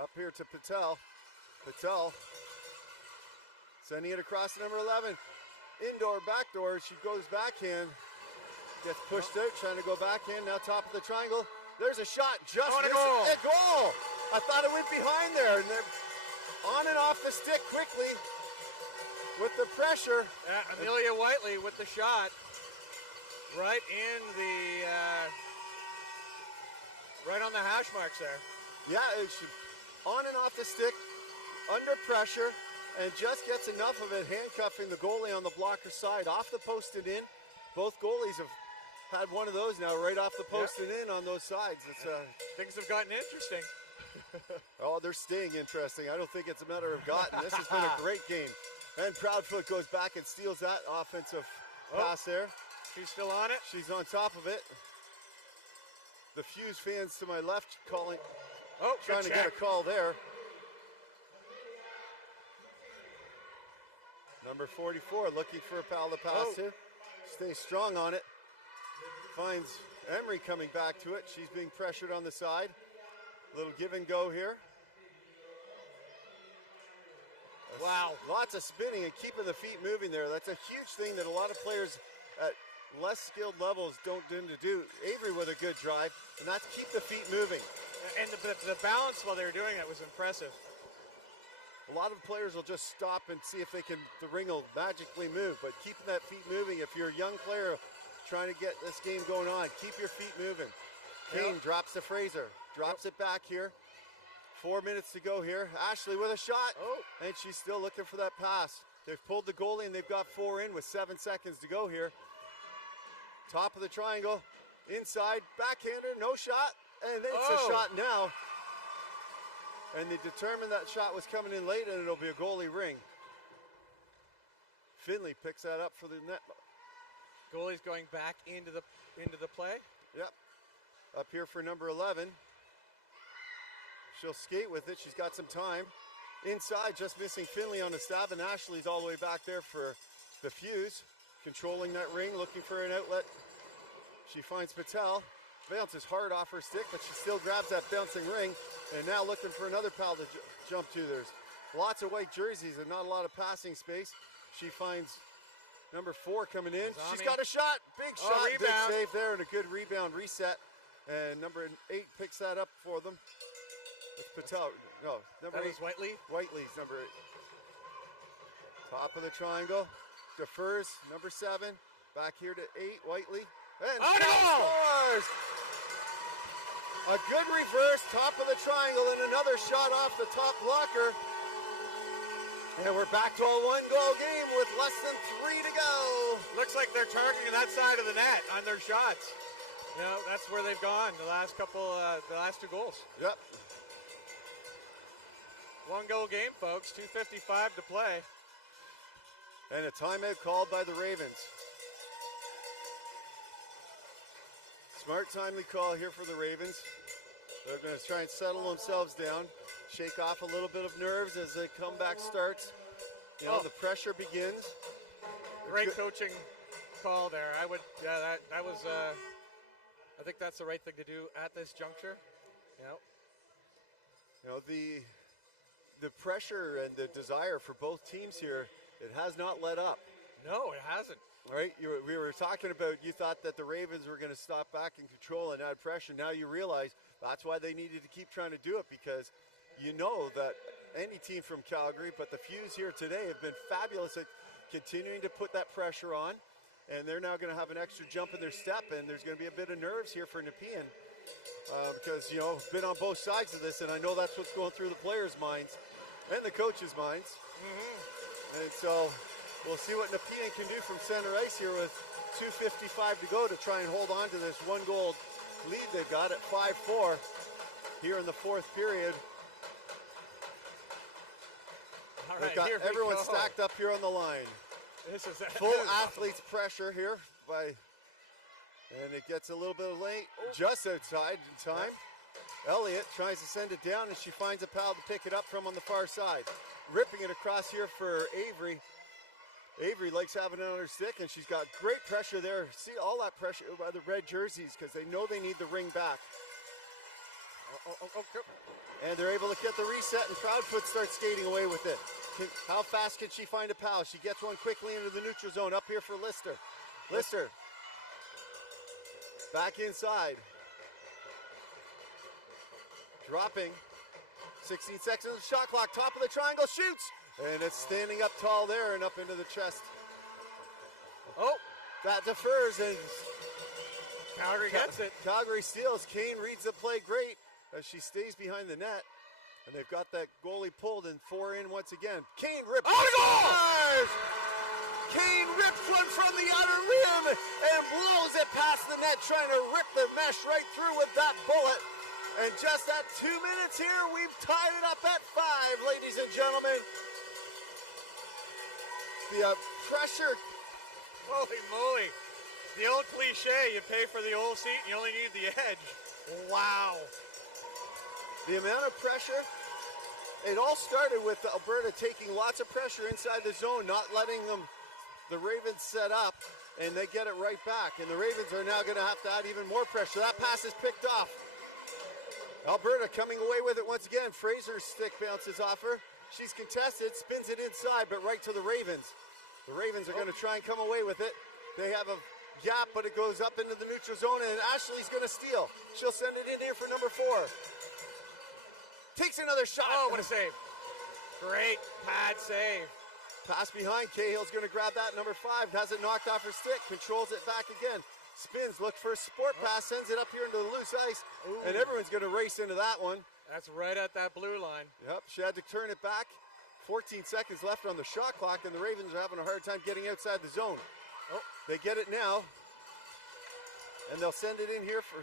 up here to Patel. Patel sending it across to number 11. Indoor, backdoor, she goes backhand. Gets pushed out, trying to go backhand, now top of the triangle. There's a shot, just a goal. A goal! I thought it went behind there, and then on and off the stick quickly with the pressure. Amelia Whiteley with the shot. Right in the, right on the hash marks there. Yeah, on and off the stick, under pressure, and just gets enough of it, handcuffing the goalie on the blocker side, off the post and in. Both goalies have had one of those now, right off the post and in on those sides. It's things have gotten interesting. Oh, they're staying interesting. I don't think it's a matter of gotten. This has been a great game. And Proudfoot goes back and steals that offensive pass there. She's still on it. She's on top of it. The Fuse fans to my left calling. Trying to get a call there. Number 44 looking for a pal to pass to. Stays strong on it. Finds Emery coming back to it. She's being pressured on the side. Little give and go here. Wow. Lots of spinning and keeping the feet moving there. That's a huge thing that a lot of players at less skilled levels don't tend to do. Avery with a good drive, and that's keep the feet moving. And the balance while they were doing that was impressive. A lot of players will just stop and see if the ring will magically move, but keeping that feet moving, if you're a young player trying to get this game going on, keep your feet moving. Kane drops to Fraser, drops it back here. 4 minutes to go here. Ashley with a shot, and she's still looking for that pass. They've pulled the goalie, and they've got 4 in with 7 seconds to go here. Top of the triangle, inside, backhander, no shot, and it's a shot now. And they determined that shot was coming in late, and it'll be a goalie ring. Finley picks that up for the net. Goalie's going back into the play. Yep. Up here for number 11. She'll skate with it. She's got some time. Inside, just missing Finley on the stab, and Ashley's all the way back there for the Fuse. Controlling that ring, looking for an outlet. She finds Patel. Bounces hard off her stick, but she still grabs that bouncing ring. And now looking for another pal to jump to. There's lots of white jerseys and not a lot of passing space. She finds number 4 coming in. She's got a shot. Big shot. Big save there and a good rebound reset. And number 8 picks that up for them. It's Patel. No, number 8. That was Whiteley? Whiteley's number 8. Top of the triangle. Defers. Number 7. Back here to 8. Whiteley. And scores! A good reverse, top of the triangle, and another shot off the top blocker. And we're back to a 1-goal game with less than 3 to go. Looks like they're targeting that side of the net on their shots. You know, that's where they've gone the last 2 goals. Yep. 1-goal game, folks. 2:55 to play. And a timeout called by the Ravens. Smart, timely call here for the Ravens. They're going to try and settle themselves down, shake off a little bit of nerves as the comeback starts. You know, the pressure begins. Great coaching call there. I would, that was, I think that's the right thing to do at this juncture. Yep. You know, the pressure and the desire for both teams here, it has not let up. No, it hasn't. Right, we were talking about, you thought that the Ravens were going to stop back and control and add pressure. Now you realize that's why they needed to keep trying to do it, because you know that any team from Calgary, but the Fuse here today have been fabulous at continuing to put that pressure on, and they're now going to have an extra jump in their step, and there's going to be a bit of nerves here for Nepean because, you know, been on both sides of this, and I know that's what's going through the players' minds and the coaches' minds. And so we'll see what Nepean can do from center ice here with 2:55 to go to try and hold on to this 1-goal lead they've got at 5-4 here in the 4th period. All They've right, got everyone stacked up here on the line. This is Full athletes pressure here and it gets a little bit late, just outside in time. Elliott tries to send it down, and she finds a pal to pick it up from on the far side. Ripping it across here for Avery. Avery likes having it on her stick, and she's got great pressure there. See all that pressure by the red jerseys because they know they need the ring back. And they're able to get the reset, and Proudfoot starts skating away with it. How fast can she find a pal? She gets one quickly into the neutral zone. Up here for Lister. Lister. Back inside. Dropping. 16 seconds of the shot clock. Top of the triangle. Shoots. And it's standing up tall there and up into the chest. Oh, that defers, and Calgary gets it. Calgary steals. Kane reads the play great as she stays behind the net. And they've got that goalie pulled and 4 in once again. Kane rips. Oh, goal! Kane rips one from the outer rim and blows it past the net, trying to rip the mesh right through with that bullet. And just at 2 minutes here, we've tied it up at 5, ladies and gentlemen. The pressure. Holy moly. The old cliche, you pay for the old seat and you only need the edge. Wow. The amount of pressure, it all started with Alberta taking lots of pressure inside the zone, not letting the Ravens set up, and they get it right back. And the Ravens are now going to have to add even more pressure. That pass is picked off. Alberta coming away with it once again. Fraser's stick bounces off her. She's contested, spins it inside, but right to the Ravens. The Ravens are going to try and come away with it. They have a gap, but it goes up into the neutral zone, and Ashley's going to steal. She'll send it in here for number 4. Takes another shot. Oh, what a save. Great pad save. Pass behind. Cahill's going to grab that. Number 5 has it knocked off her stick. Controls it back again. Spins, look for a sport pass, sends it up here into the loose ice. Ooh. And everyone's going to race into that one. That's right at that blue line. Yep, she had to turn it back. 14 seconds left on the shot clock, and the Ravens are having a hard time getting outside the zone. Oh, they get it now. And they'll send it in here for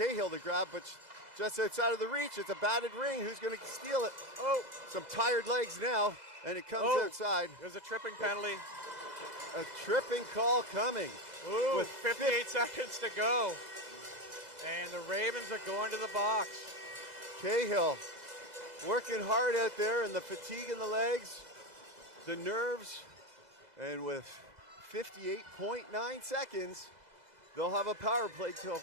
Cahill to grab, but just outside of the reach. It's a batted ring. Who's going to steal it? Oh, some tired legs now, and it comes outside. There's a tripping penalty. A tripping call coming. Ooh, with 58 seconds to go. And the Ravens are going to the box. Cahill working hard out there, and the fatigue in the legs, the nerves, and with 58.9 seconds, they'll have a power play till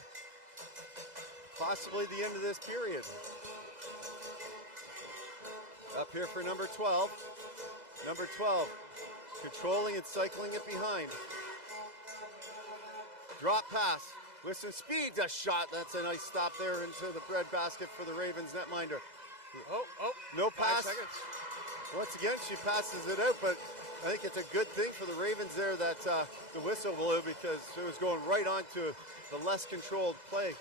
possibly the end of this period. Up here for number 12. Number 12, controlling and cycling it behind. Drop pass with some speed. A shot. That's a nice stop there into the bread basket for the Ravens netminder. No pass. Once again, she passes it out, but I think it's a good thing for the Ravens there that the whistle blew, because it was going right on to the less controlled play.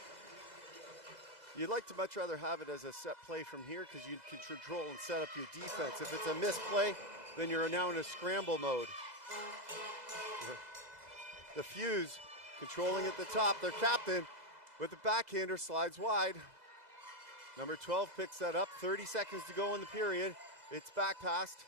You'd like to much rather have it as a set play from here, because you can control and set up your defense. If it's a misplay, then you're now in a scramble mode. The Fuse controlling at the top. Their captain with the backhander slides wide. Number 12 picks that up. 30 seconds to go in the period. It's back passed.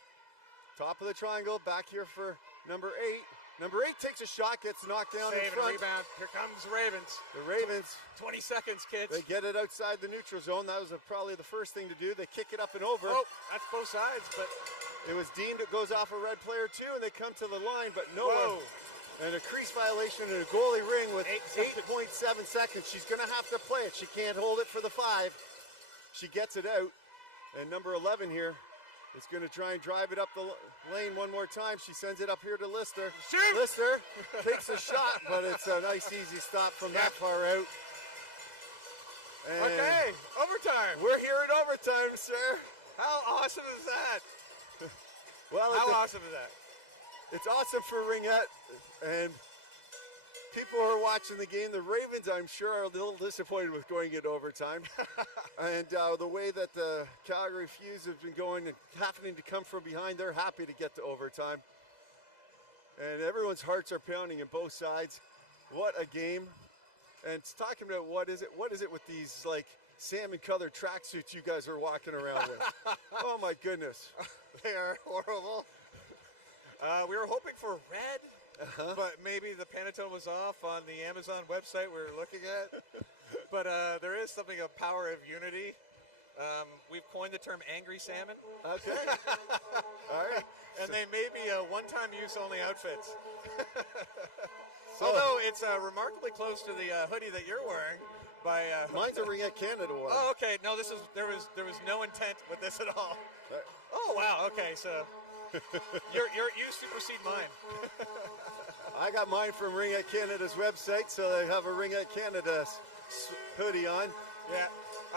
Top of the triangle. Back here for number 8. Number 8 takes a shot, gets knocked down in front. Rebound. Here comes the Ravens. The Ravens. 20 seconds, kids. They get it outside the neutral zone. That was probably the first thing to do. They kick it up and over. Oh, that's both sides, but it was deemed it goes off a red player too, and they come to the line, but no one. And a crease violation and a goalie ring with 8.7 seconds. She's going to have to play it. She can't hold it for the 5. She gets it out. And number 11 here is going to try and drive it up the lane one more time. She sends it up here to Lister. Shoot! Lister takes a shot, but it's a nice, easy stop from that far out. And okay, overtime. We're here in overtime, sir. How awesome is that? Well, how awesome is that? It's awesome for Ringette, and people who are watching the game, the Ravens, I'm sure, are a little disappointed with going into overtime. And the way that the Calgary Fuse have been going and happening to come from behind, they're happy to get to overtime. And everyone's hearts are pounding on both sides. What a game. And it's talking about what is it with these, like, salmon-colored tracksuits you guys are walking around with? Oh, my goodness. They are horrible. We were hoping for red, but maybe the Pantone was off on the Amazon website we were looking at. But there is something of power of unity We've coined the term angry salmon. Okay. All right. And they may be one-time use only outfits. So, Although it's remarkably close to the hoodie that you're wearing. Mine's a Ringette Canada one. Oh, okay. No, there was no intent with this at all. Oh, wow. Okay, so you supersede mine. I got mine from Ringette Canada's website, so they have a Ringette Canada hoodie on. Yeah.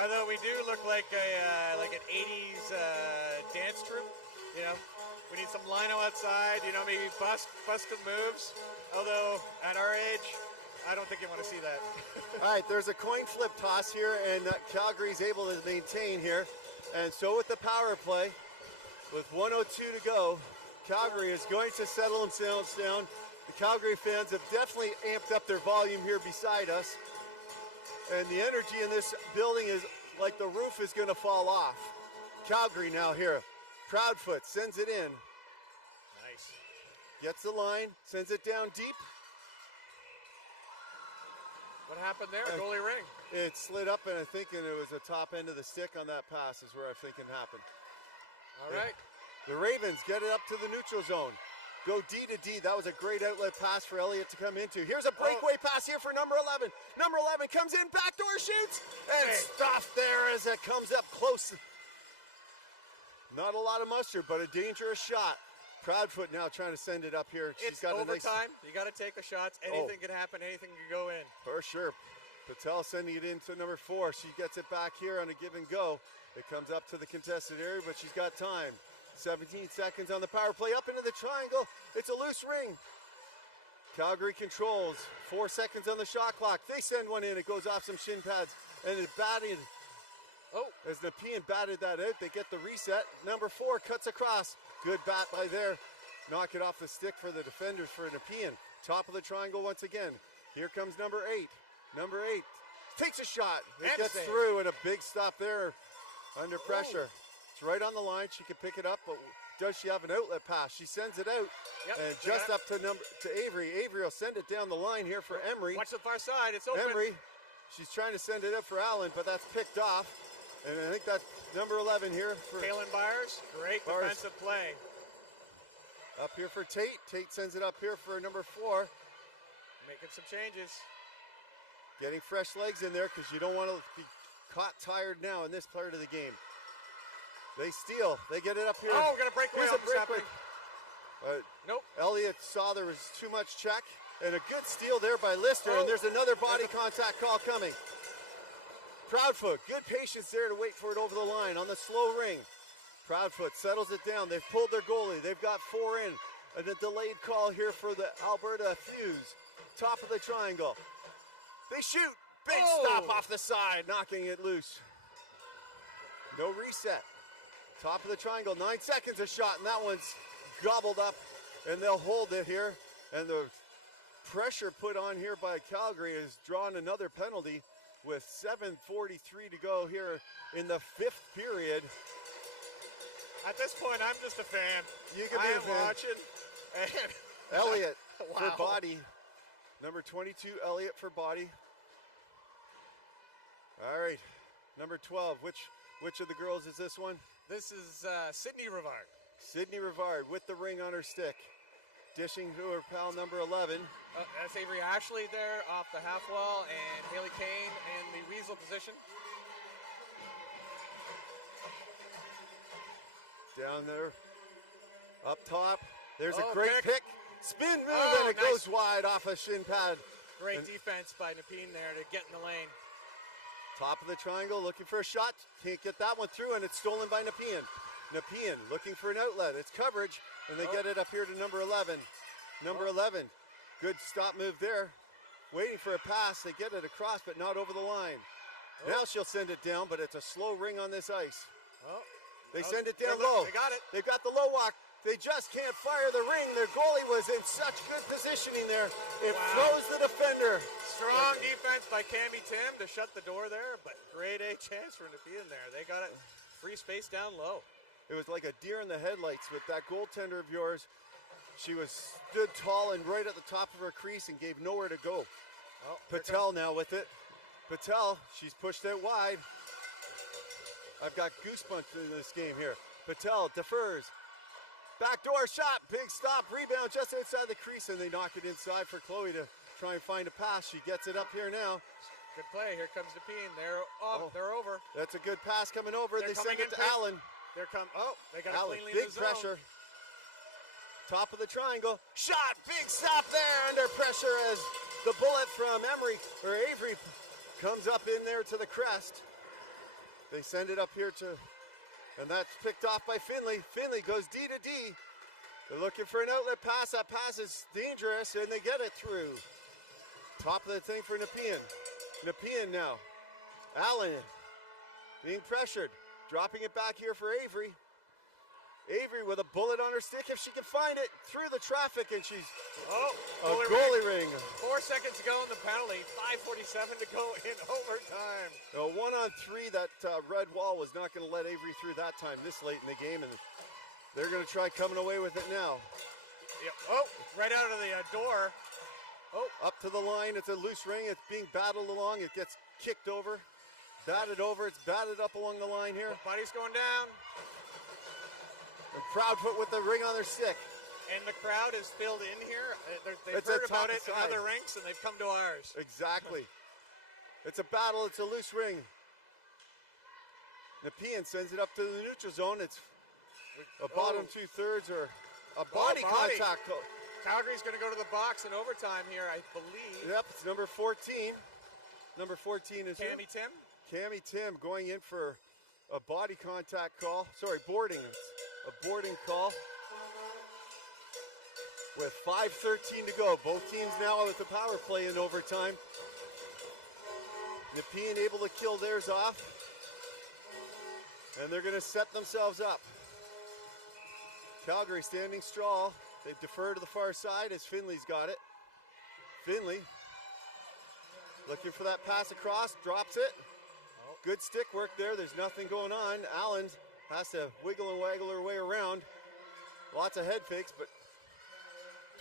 Although we do look like an 80s dance troupe, you know. We need some lino outside, you know, maybe busted moves. Although at our age, I don't think you want to see that. All right, there's a coin flip toss here, and Calgary's able to maintain here. And so with the power play, with 1:02 to go, Calgary is going to settle themselves down. The Calgary fans have definitely amped up their volume here beside us. And the energy in this building is like the roof is going to fall off. Calgary now here. Proudfoot sends it in. Nice. Gets the line, sends it down deep. What happened there? Goalie ring. It slid up, and I'm thinking it was the top end of the stick on that pass is where I'm thinking happened. All right. The Ravens get it up to the neutral zone. Go D to D. That was a great outlet pass for Elliott to come into. Here's a breakaway pass here for number 11. Number 11 comes in, backdoor shoots, and stuffed there as it comes up close. Not a lot of mustard, but a dangerous shot. Proudfoot now trying to send it up here. It's overtime. You got to take the shots. Anything can happen. Anything can go in. For sure. Patel sending it into number 4. She gets it back here on a give and go. It comes up to the contested area, but she's got time. 17 seconds on the power play. Up into the triangle. It's a loose ring. Calgary controls. 4 seconds on the shot clock. They send one in. It goes off some shin pads. And it's batted. Oh, as Nepean batted that out, they get the reset. Number 4 cuts across. Good bat by there. Knock it off the stick for the defenders for Nepean. Top of the triangle once again. Here comes number 8. Number 8 takes a shot. It gets through, and a big stop there under pressure. It's right on the line. She can pick it up, but does she have an outlet pass? She sends it out, and just up to Avery. Avery will send it down the line here for Emery. Watch the far side. It's open. Emery, she's trying to send it up for Allen, but that's picked off. And I think that's number 11 here for Kaylin Byers. Great defensive play. Up here for Tate. Tate sends it up here for number 4. Making some changes. Getting fresh legs in there because you don't want to be caught tired now in this part of the game. They steal. They get it up here. Oh, we're going to break away. Nope. Elliott saw there was too much check. And a good steal there by Lister. And there's another body contact call coming. Proudfoot, good patience there to wait for it over the line on the slow ring. Proudfoot settles it down. They've pulled their goalie. They've got 4 in. And a delayed call here for the Alberta Fuse. Top of the triangle. They shoot. Big stop off the side, knocking it loose. No reset. Top of the triangle, 9 seconds a shot, and that one's gobbled up. And they'll hold it here. And the pressure put on here by Calgary has drawn another penalty. With 7:43 to go here in the 5th period. At this point, I'm just a fan. You can be a fan. Watching. And Elliott for body. Number 22, Elliott for body. All right, number 12. Which of the girls is this one? This is Sydney Rivard. Sydney Rivard with the ring on her stick. Dishing to her pal number 11. That's Avery Ashley there off the half wall, and Haley Kane in the weasel position. Down there. Up top. There's a great pick. Spin move, and it goes wide off a shin pad. Great defense by Nepean there to get in the lane. Top of the triangle, looking for a shot. Can't get that one through, and it's stolen by Nepean. Nepean looking for an outlet. It's coverage, and they get it up here to number 11. Number 11, good stop move there. Waiting for a pass. They get it across, but not over the line. Now she'll send it down, but it's a slow ring on this ice. They send it down low. They got it. They've got the low walk. They just can't fire the ring. Their goalie was in such good positioning there. It froze the defender. Strong defense by Cammie Tim to shut the door there, but grade A chance for Nepean there. They got it free space down low. It was like a deer in the headlights with that goaltender of yours. She stood tall and right at the top of her crease and gave nowhere to go. Patel now with it. Patel, she's pushed out wide. I've got goosebumps in this game here. Patel defers. Backdoor shot, big stop, rebound just outside the crease, and they knock it inside for Chloe to try and find a pass. She gets it up here now. Good play. Here comes Lachaine. They're over. That's a good pass coming over. They send it to Allen. They got Allen, it cleanly big in the pressure. zone. Top of the triangle. Shot, big stop there under pressure as the bullet from Avery comes up in there to the crest. They send it up here and that's picked off by Finley. Finley goes D to D. They're looking for an outlet pass. That pass is dangerous, and they get it through. Top of the thing for Nepean. Nepean now. Allen being pressured. Dropping it back here for Avery. Avery with a bullet on her stick if she can find it through the traffic, and she's a goalie ring. 4 seconds to go in the penalty. 5:47 to go in overtime. A 1-on-3. That red wall was not going to let Avery through that time this late in the game, and they're going to try coming away with it now. Yep. Right out of the door. Up to the line. It's a loose ring. It's being battled along. It gets kicked over, batted over. It's batted up along the line here. Body's going down. And Proudfoot with the ring on their stick. And the crowd is filled in here. They've It's heard a about top it in side. other rinks, and they've come to ours. Exactly. It's a battle. It's a loose ring. Nepean sends it up to the neutral zone. It's a bottom 2/3 or a body contact. Calgary's going to go to the box in overtime here, I believe. Yep, it's number 14. Number 14 is Cammy Tim. Cammy Tim going in for a body contact call. Sorry, boarding. It's a boarding call. With 5:13 to go. Both teams now with the power play in overtime. Nepean able to kill theirs off. And they're going to set themselves up. Calgary standing strong. They defer to the far side as Finley's got it. Finley looking for that pass across, drops it. Good stick work there. There's nothing going on. Allen has to wiggle and waggle her way around. Lots of head fakes, but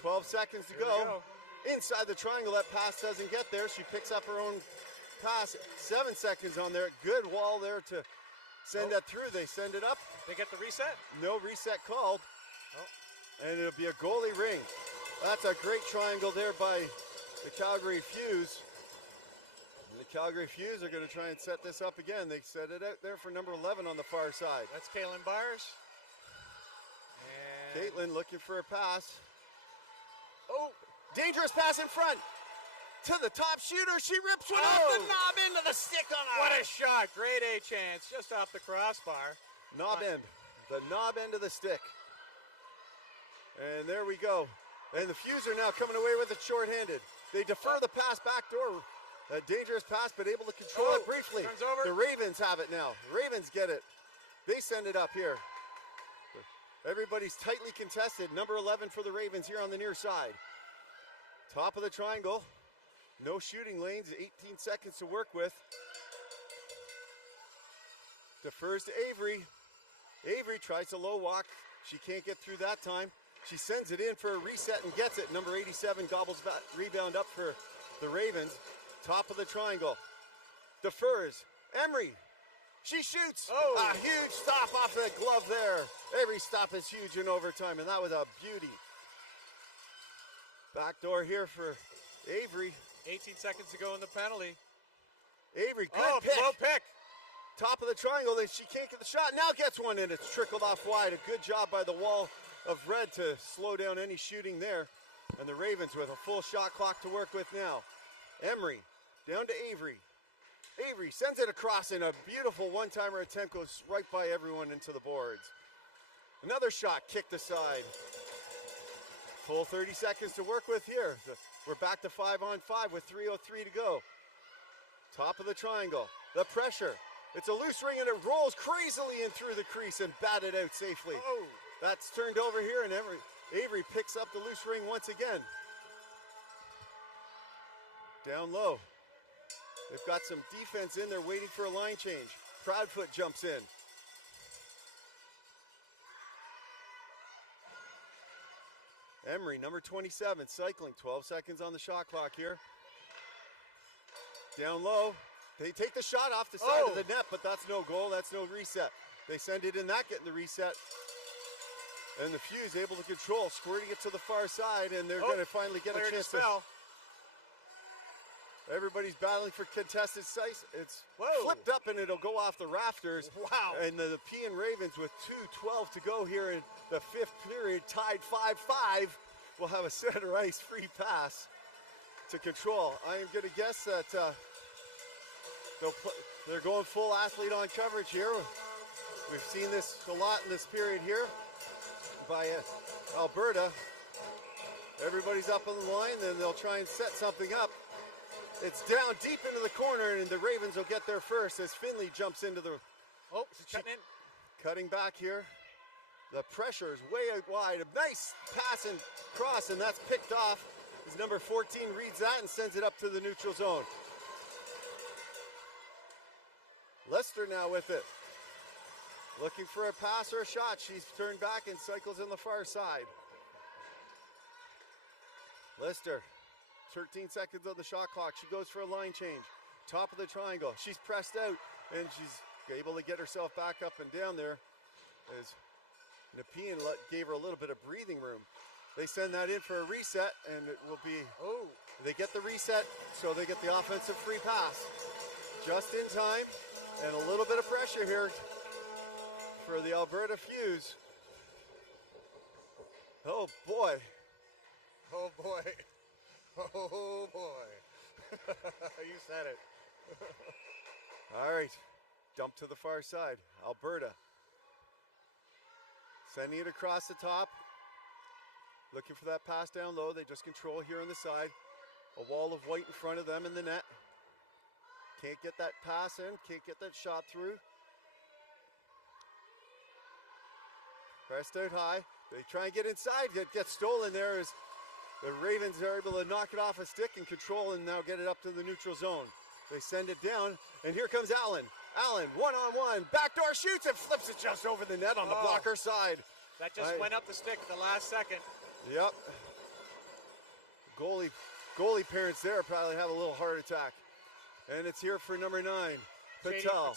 12 seconds to go. Inside the triangle, that pass doesn't get there. She picks up her own pass. 7 seconds on there. Good wall there to send that through. They send it up. They get the reset. No reset called. And it'll be a goalie ring. That's a great triangle there by the Calgary Fuse. And the Calgary Fuse are going to try and set this up again. They set it out there for number 11 on the far side. That's Caitlin Byers. And Caitlin looking for a pass. Dangerous pass in front. To the top shooter. She rips one off the knob into the stick on her. What a shot. Grade A chance just off the crossbar. Knob end. The knob end of the stick. And there we go. And the Fuse are now coming away with it shorthanded. They defer the pass back door. A dangerous pass, but able to control it briefly. Turns over. The Ravens have it now. Ravens get it. They send it up here. Everybody's tightly contested. Number 11 for the Ravens here on the near side. Top of the triangle. No shooting lanes. 18 seconds to work with. Defers to Avery. Avery tries to low walk. She can't get through that time. She sends it in for a reset and gets it. Number 87 gobbles back, rebound up for the Ravens. Top of the triangle. Defers. Emery. She shoots. A huge stop off the glove there. Every stop is huge in overtime, and that was a beauty. Backdoor here for Avery. 18 seconds to go in the penalty. Avery, good pick. Slow pick. Top of the triangle. She can't get the shot. Now gets one, and it's trickled off wide. A good job by the wall of red to slow down any shooting there. And the Ravens with a full shot clock to work with now. Emery down to Avery. Avery sends it across, and a beautiful one-timer attempt goes right by everyone into the boards. Another shot kicked aside. Full 30 seconds to work with here. We're back to 5-on-5 with 3:03 to go. Top of the triangle. The pressure. It's a loose ring, and it rolls crazily in through the crease and batted out safely. That's turned over here, and Avery picks up the loose ring once again. Down low. They've got some defense in there waiting for a line change. Proudfoot jumps in. Emery, number 27, cycling. 12 seconds on the shot clock here. Down low. They take the shot off the side of the net, but that's no goal. That's no reset. They send it in, that getting the reset. And the Fuse able to control, squirting it to the far side, and they're going to finally get a chance to. Everybody's battling for contested sites. It's flipped up and it'll go off the rafters. Wow. And the Pean Ravens with 2:12 to go here in the 5th period, tied 5-5, will have a center ice free pass to control. I am going to guess that they're going full athlete on coverage here. We've seen this a lot in this period here by Alberta. Everybody's up on the line, then they'll try and set something up. It's down deep into the corner, and the Ravens will get there first as Finley jumps into the... She's cutting in. Cutting back here. The pressure is way out wide. A nice pass and cross, and that's picked off as number 14 reads that and sends it up to the neutral zone. Lester now with it. Looking for a pass or a shot. She's turned back and cycles in the far side. Lester, 13 seconds on the shot clock. She goes for a line change. Top of the triangle. She's pressed out, and she's able to get herself back up and down there as Nepean gave her a little bit of breathing room. They send that in for a reset, and it will be... They get the reset, so they get the offensive free pass. Just in time, and a little bit of pressure here for the Alberta Fuse. Oh boy. Oh boy. Oh boy. You said it. All right. Dump to the far side. Alberta. Sending it across the top. Looking for that pass down low. They just control here on the side. A wall of white in front of them in the net. Can't get that pass in. Can't get that shot through. Pressed out high. They try and get inside. Get stolen there as the Ravens are able to knock it off a stick and control and now get it up to the neutral zone. They send it down, and here comes Allen. Allen, one-on-one, backdoor shoots and flips it just over the net on the blocker side. That just went up the stick at the last second. Yep. Goalie parents there probably have a little heart attack. And it's here for number 9, Patel.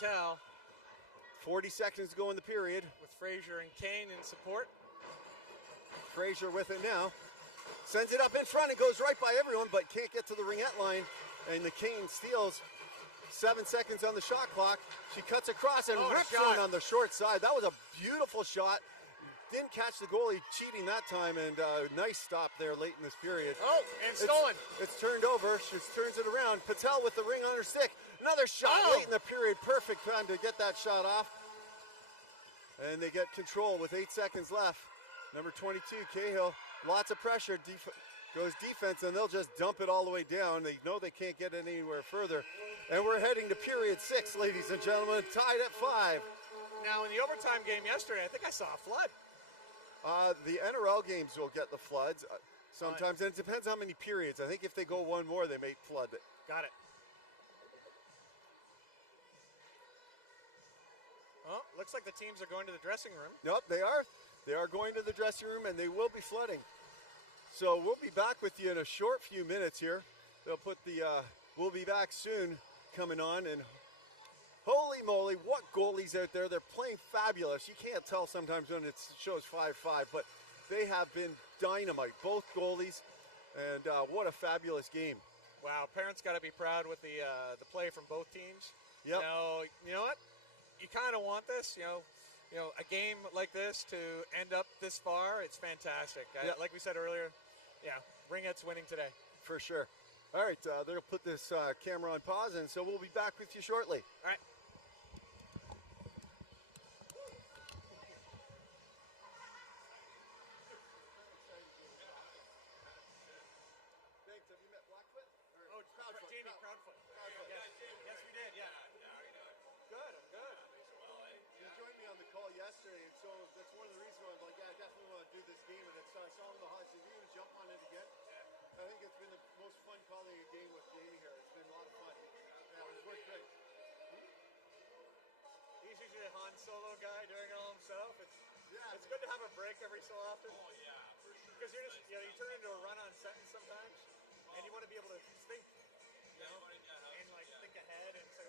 40 seconds to go in the period. With Fraser and Kane in support. Fraser with it now. Sends it up in front and goes right by everyone, but can't get to the Ringette line. And the Kane steals 7 seconds on the shot clock. She cuts across and rips one on the short side. That was a beautiful shot. Didn't catch the goalie cheating that time, and nice stop there late in this period. And stolen. It's turned over. She turns it around. Patel with the ring on her stick. Another shot late in the period. Perfect time to get that shot off. And they get control with 8 seconds left. Number 22, Cahill. Lots of pressure. Goes defense, and they'll just dump it all the way down. They know they can't get it anywhere further. And we're heading to period 6, ladies and gentlemen. Tied at 5. Now, in the overtime game yesterday, I think I saw a flood. The NRL games will get the floods sometimes, and it depends how many periods. I think if they go one more, they may flood it. Got it. Well, looks like the teams are going to the dressing room. Nope, they are. They are going to the dressing room, and they will be flooding. So we'll be back with you in a short few minutes here. They'll put the, we'll be back soon coming on, and holy moly, what goalies out there. They're playing fabulous. You can't tell sometimes when it shows 5-5, but they have been dynamite, both goalies, and what a fabulous game. Wow, parents got to be proud with the play from both teams. Yep. You know what? You kind of want this, you know, a game like this to end up this far. It's fantastic. Like we said earlier, Ringette's winning today. For sure. All right, they'll put this camera on pause, and so we'll be back with you shortly. All right. Yesterday, and so that's one of the reasons why I'm like, I definitely want to do this game. And it's I saw him in the hall. I said, "You're gonna jump on it again?" I think it's been the most fun calling a game with Jamie here. It's been a lot of fun. Yeah, it's worked great. He's usually a Han Solo guy doing it all himself. It's good to have a break every so often. Oh yeah, for sure. Because you're just you turn into a run-on sentence sometimes, and you want to be able to think, and like think ahead and say,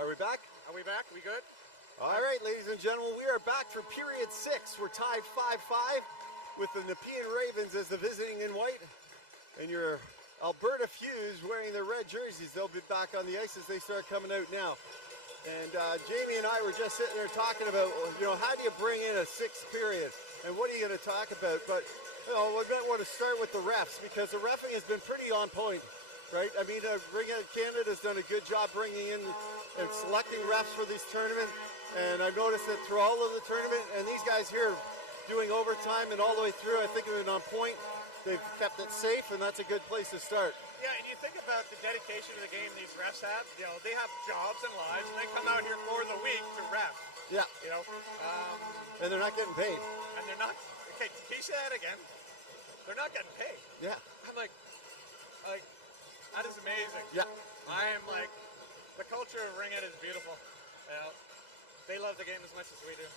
Are we back? Are we back? We good? All right, ladies and gentlemen, we are back for period 6. We're tied 5-5 with the Nepean Ravens as the visiting in white. And your Alberta Fuse wearing their red jerseys. They'll be back on the ice as they start coming out now. And Jamie and I were just sitting there talking about, how do you bring in a 6th period? And what are you going to talk about? But, we might want to start with the refs because the reffing has been pretty on point, right? I mean, Ringette Canada has done a good job bringing in and selecting refs for this tournament. And I've noticed that through all of the tournament, and these guys here doing overtime and all the way through, I think have been on point. They've kept it safe, and that's a good place to start. Yeah, and you think about the dedication to the game these refs have. They have jobs and lives, and they come out here for the week to ref. Yeah. And they're not getting paid. And they're not. Okay, can you say that again? They're not getting paid. Yeah. I'm like, that is amazing. Yeah. I am like, the culture of Ringette is beautiful. They love the game as much as we do,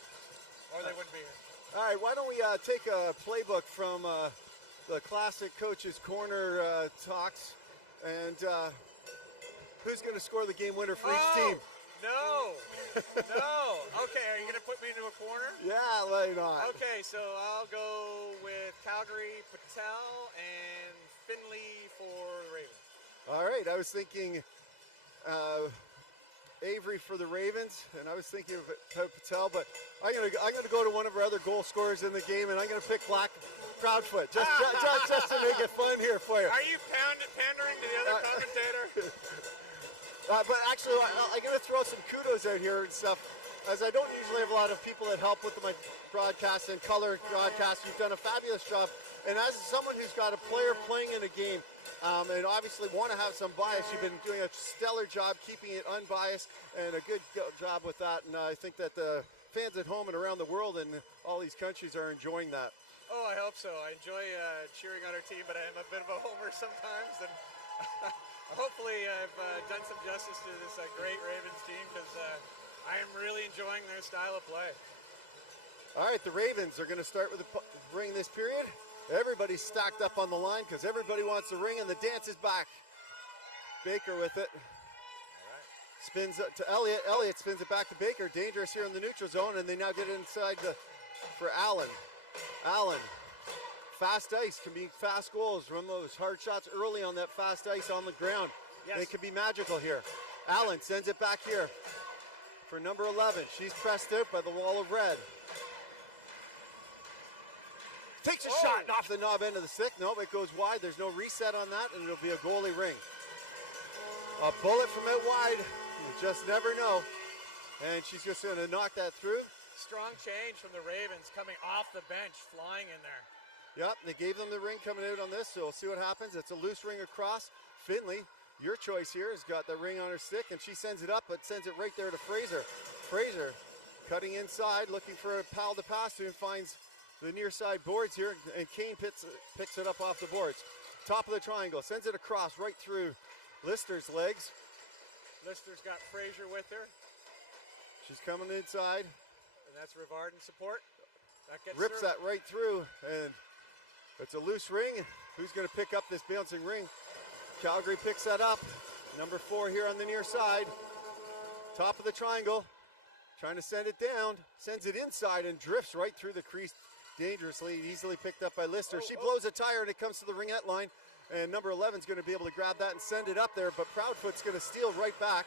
or they wouldn't be here. All right, why don't we take a playbook from the classic Coach's Corner talks, and who's going to score the game winner for each team? No. Okay, are you going to put me into a corner? Yeah, why not? Okay, so I'll go with Calgary, Patel, and Finley for the Ravens. All right, I was thinking Avery for the Ravens, and I was thinking of Patel, but I'm gonna go to one of our other goal scorers in the game, and I'm gonna pick Proudfoot just to make it fun here for you. Are you pandering to the other commentator? But actually, I'm going to throw some kudos out here and stuff, as I don't usually have a lot of people that help with my broadcast and color broadcast. You've done a fabulous job. And as someone who's got a player playing in a game, and obviously want to have some bias, you've been doing a stellar job keeping it unbiased, and a good job with that. And I think that the fans at home and around the world and all these countries are enjoying that. Oh, I hope so. I enjoy cheering on our team, but I am a bit of a homer sometimes. And hopefully I've done some justice to this great Ravens team, because I am really enjoying their style of play. All right, the Ravens are going to start with the ring this period. Everybody's stacked up on the line because everybody wants the ring, and the dance is back. Baker with it. All right. Spins it to Elliott. Elliott spins it back to Baker. Dangerous here in the neutral zone, and they now get it inside for Allen. Allen. Fast ice can be fast goals. Run those hard shots early on that fast ice on the ground. Yes. It can be magical here. Allen sends it back here for number 11. She's pressed out by the wall of red. Takes a shot off the knob end of the stick. No, it goes wide. There's no reset on that, and it'll be a goalie ring. A bullet from out wide. You just never know. And she's just going to knock that through. Strong change from the Ravens coming off the bench, flying in there. Yep, they gave them the ring coming out on this, so we'll see what happens. It's a loose ring across. Finley, your choice here, has got the ring on her stick, and she sends it up, but sends it right there to Fraser. Fraser cutting inside, looking for a pal to pass to, and finds the near side boards here, and Kane picks it up off the boards. Top of the triangle, sends it across right through Lister's legs. Lister's got Fraser with her. She's coming inside. And that's Rivard in support. That gets rips through. that right through, and it's a loose ring. Who's going to pick up this bouncing ring? Calgary picks that up. Number 4 here on the near side. Top of the triangle. Trying to send it down. Sends it inside and drifts right through the crease dangerously. Easily picked up by Lister. She blows a tire and it comes to the ringette line. And number 11 is going to be able to grab that and send it up there. But Proudfoot's going to steal right back.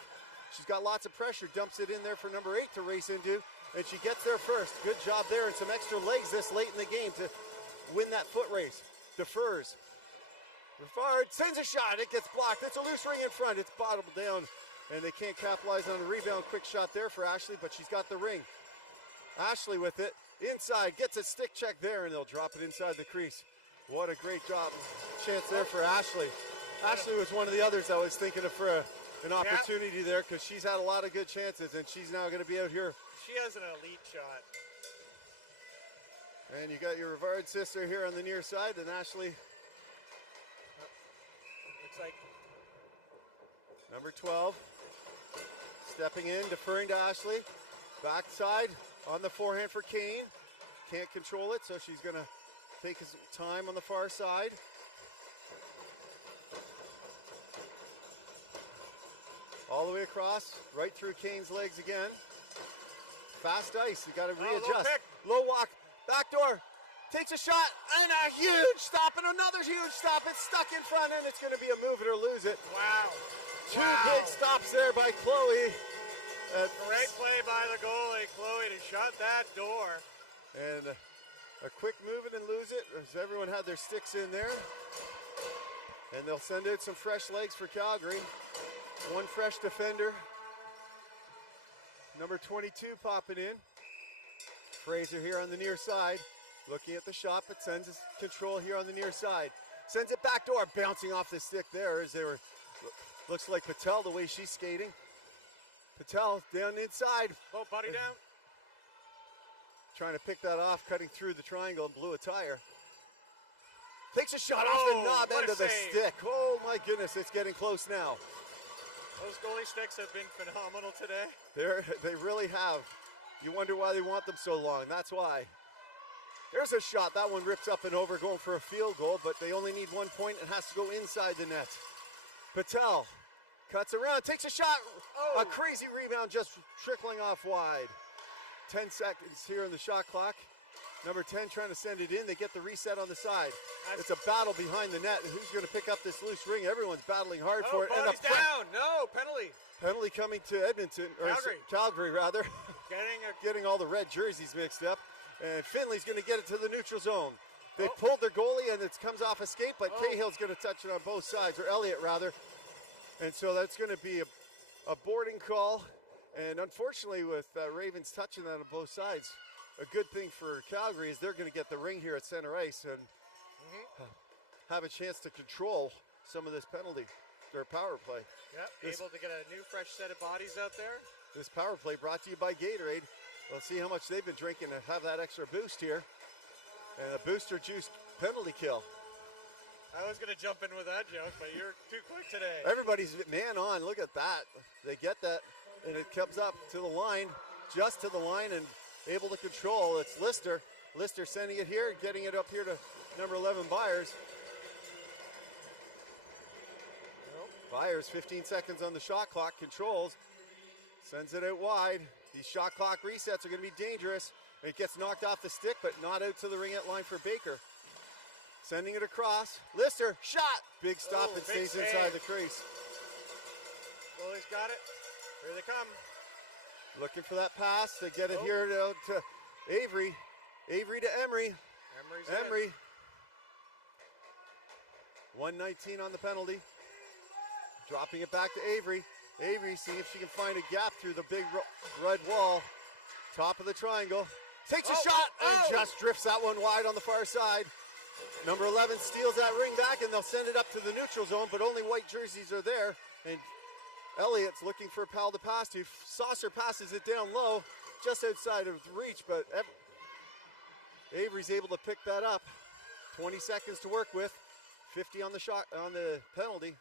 She's got lots of pressure. Dumps it in there for number 8 to race into. And she gets there first. Good job there. And some extra legs this late in the game to win that foot race. Defers. Rivard sends a shot. It gets blocked. It's a loose ring in front. It's bottled down. And they can't capitalize on the rebound. Quick shot there for Ashley, but she's got the ring. Ashley with it. Inside. Gets a stick check there, and they'll drop it inside the crease. What a great job. Chance there for Ashley. Ashley was one of the others I was thinking of for an opportunity there, because she's had a lot of good chances, and she's now going to be out here. She has an elite shot. And you got your Rivard sister here on the near side, and Ashley. Looks like number 12. Stepping in, deferring to Ashley. Backside on the forehand for Kane. Can't control it, so she's going to take his time on the far side. All the way across, right through Kane's legs again. Fast ice, you got to low readjust. pick. Low walk, back door, takes a shot, and a huge stop, and another huge stop. It's stuck in front, and it's going to be a move it or lose it. Wow. Two big stops there by Chloe. Great play by the goalie, Chloe, to shut that door. And a quick move it and lose it, as everyone had their sticks in there. And they'll send out some fresh legs for Calgary. One fresh defender. Number 22 popping in. Fraser here on the near side. Looking at the shot, but sends his control here on the near side. Sends it back door, bouncing off the stick there as they were, looks like Patel the way she's skating. Patel down inside. Oh, body down. Trying to pick that off, cutting through the triangle and blew a tire. Takes a shot off the knob end of the stick. Oh my goodness, it's getting close now. Those goalie sticks have been phenomenal today. They really have. You wonder why they want them so long. That's why. There's a shot. That one rips up and over, going for a field goal, but they only need 1 point. It has to go inside the net. Patel cuts around, takes a shot. Oh. A crazy rebound just trickling off wide. 10 seconds here in the shot clock. Number 10 trying to send it in. They get the reset on the side. It's a battle behind the net. Who's going to pick up this loose ring? Everyone's battling hard for it. And down. No, penalty. Penalty coming to Edmonton, or Calgary rather. Getting all the red jerseys mixed up. And Finley's going to get it to the neutral zone. They pulled their goalie and it comes off a skate, but Cahill's going to touch it on both sides, or Elliott rather. And so that's going to be a boarding call. And unfortunately with Ravens touching that on both sides, a good thing for Calgary is they're going to get the ring here at center ice and have a chance to control some of this penalty, their power play. Yep, able to get a new fresh set of bodies out there. This power play brought to you by Gatorade. We'll see how much they've been drinking to have that extra boost here. And a booster juice penalty kill. I was going to jump in with that joke, but you're too quick today. Everybody's man on. Look at that. They get that, and it comes up to the line, just to the line, and able to control. It's Lister. Lister sending it here, getting it up here to number 11, Byers. Byers, 15 seconds on the shot clock, controls, sends it out wide. These shot clock resets are going to be dangerous. It gets knocked off the stick, but not out to the Ringette line for Baker. Sending it across. Lister, shot! Big stop and stays inside the crease. Well, he's got it. Here they come. Looking for that pass. They get it here to Avery. Avery to Emery. Emery. 119 on the penalty. Dropping it back to Avery. Avery seeing if she can find a gap through the big red wall. Top of the triangle. Takes a shot and just drifts that one wide on the far side. Number 11 steals that ring back and they'll send it up to the neutral zone, but only white jerseys are there. And Elliott's looking for a pal to pass to. Saucer passes it down low, just outside of reach, but Avery's able to pick that up. 20 seconds to work with. 50 on the shot, on the penalty.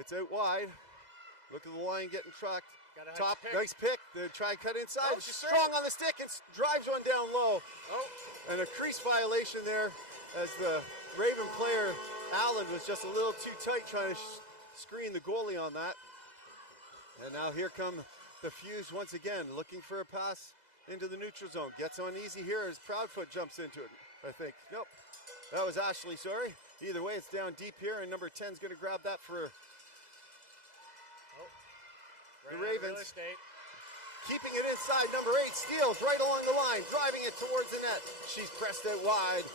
It's out wide. Look at the line getting tracked. Top, nice pick. They try and cut inside. She's strong on the stick and drives one down low. And a crease violation there as the Raven player, Allen, was just a little too tight trying to screen the goalie on that. And now here come the Fuse once again, looking for a pass into the neutral zone. Gets on easy here as Proudfoot jumps into it, I think. Nope, that was Ashley, sorry. Either way, it's down deep here, and number 10's going to grab that for the Ravens. Keeping it inside, number 8 steals right along the line, driving it towards the net. She's pressed it wide.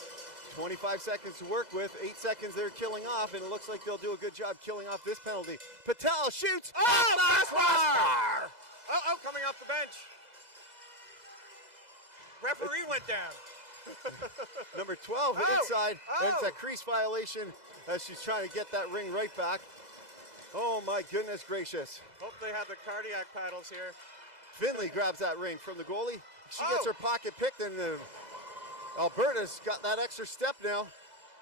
25 seconds to work with, 8 seconds they're killing off, and it looks like they'll do a good job killing off this penalty. Patel shoots! Crossbar! Coming off the bench. Referee went down. Number 12 hit inside, and it's a crease violation as she's trying to get that ring right back. Oh my goodness gracious. Hope they have the cardiac paddles here. Finley grabs that ring from the goalie. She gets her pocket picked, and Alberta's got that extra step now.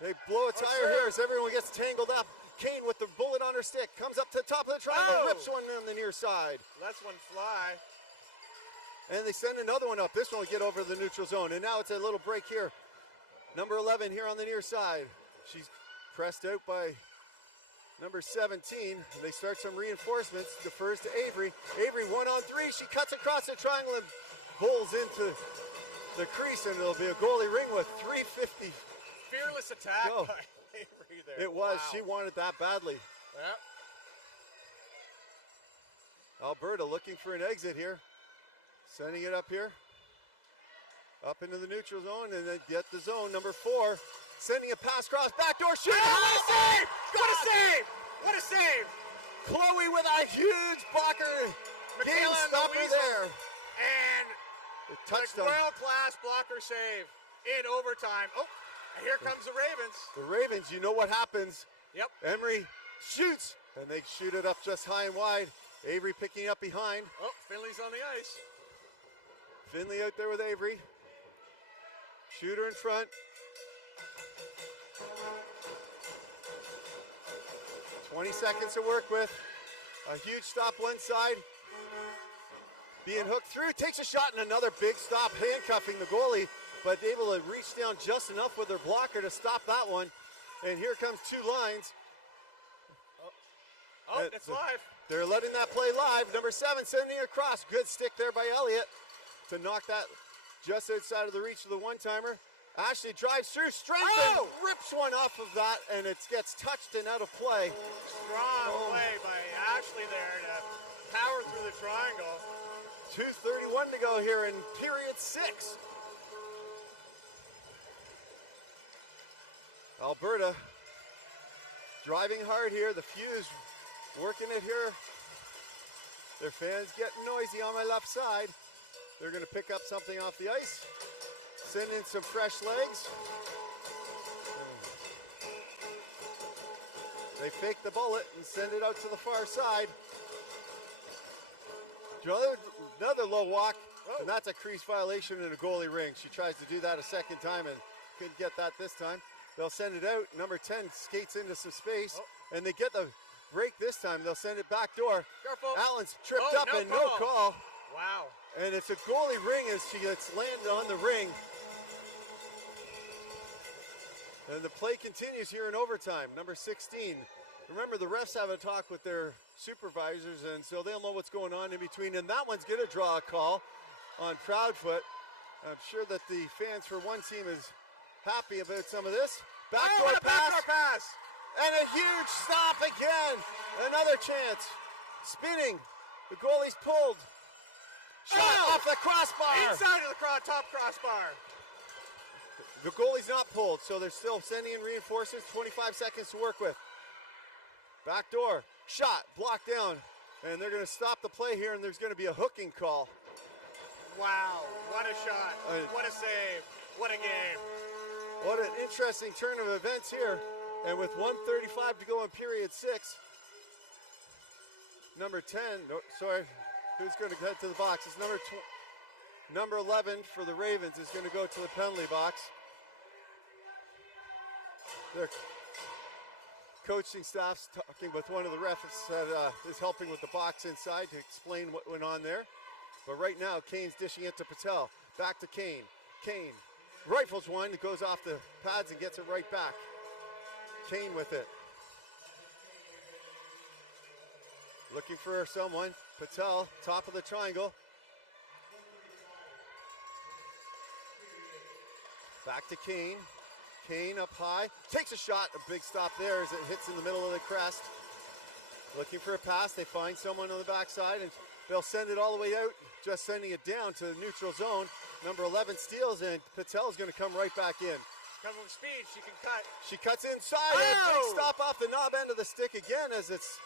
They blow a tire here as everyone gets tangled up. Kane with the bullet on her stick comes up to the top of the triangle, rips one on the near side. Lets one fly. And they send another one up. This one will get over the neutral zone. And now it's a little break here. Number 11 here on the near side. She's pressed out by number 17. They start some reinforcements. Defers to Avery. Avery 1-on-3. She cuts across the triangle and bowls into the crease, and it'll be a goalie ring with 3:50. Fearless attack Go. by Avery there. It was. Wow. She wanted that badly. Yep. Alberta looking for an exit here. Sending it up here. Up into the neutral zone, and then get the zone. Number 4. Sending a pass cross. Backdoor shoot. Oh, what a save! What a save! What a save! Chloe with a huge blocker. Game Michaela and stopper Louisa. there. And The touchdown. world-class blocker save in overtime. Oh, and here comes the Ravens. The Ravens, you know what happens. Yep. Emery shoots, and they shoot it up just high and wide. Avery picking up behind. Oh, Finley's on the ice. Finley out there with Avery. Shooter in front. 20 seconds to work with. A huge stop one side. Being hooked through, takes a shot, and another big stop, handcuffing the goalie, but able to reach down just enough with their blocker to stop that one. And here comes two lines. Oh, it's live. They're letting that play live. Number 7 sending it across. Good stick there by Elliott to knock that just outside of the reach of the one-timer. Ashley drives through, strength, rips one off of that, and it gets touched and out of play. Strong play by Ashley there to power through the triangle. 2:31 to go here in period 6. Alberta driving hard here. The Fuse working it here. Their fans getting noisy on my left side. They're going to pick up something off the ice. Send in some fresh legs. They fake the bullet and send it out to the far side. Another low walk, and that's a crease violation and a goalie ring. She tries to do that a second time and couldn't get that this time. They'll send it out. Number 10 skates into some space, and they get the break this time. They'll send it back door. Careful. Allen's tripped up and no call. Wow. And it's a goalie ring as she gets landed on the ring. And the play continues here in overtime. Number 16. Remember, the refs have a talk with their supervisors, and so they'll know what's going on in between. And that one's going to draw a call on Proudfoot. I'm sure that the fans for one team is happy about some of this. Backdoor pass. And a huge stop again. Another chance. Spinning. The goalie's pulled. Shot off the crossbar. Inside of the top crossbar. The goalie's not pulled, so they're still sending in reinforcements. 25 seconds to work with. Back door, shot, blocked down, and they're going to stop the play here, and there's going to be a hooking call. Wow, what a shot, what a save, what a game. What an interesting turn of events here, and with 1:35 to go in period 6, number 10, who's going to head to the box? It's number 11 for the Ravens is going to go to the penalty box. Their coaching staff's talking with one of the refs that is helping with the box inside to explain what went on there. But right now, Kane's dishing it to Patel. Back to Kane. Kane rifles one. It goes off the pads and gets it right back. Kane with it. Looking for someone. Patel, top of the triangle. Back to Kane. Kane up high, takes a shot, a big stop there as it hits in the middle of the crest. Looking for a pass, they find someone on the backside and they'll send it all the way out, just sending it down to the neutral zone. Number 11 steals and Patel's going to come right back in. Coming with speed, she can cut. She cuts inside, and a big stop off the knob end of the stick again as it's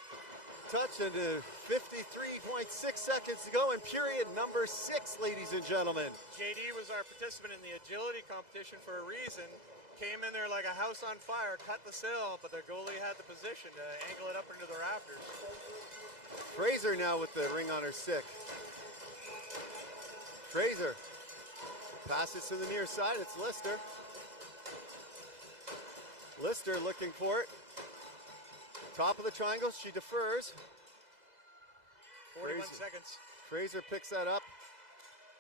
touched into 53.6 seconds to go in period number 6, ladies and gentlemen. JD was our participant in the agility competition for a reason. Came in there like a house on fire, cut the sill, but their goalie had the position to angle it up into the rafters. Fraser now with the ring on her stick. Fraser passes to the near side. It's Lister. Lister looking for it. Top of the triangle. She defers. 41 seconds. Fraser picks that up.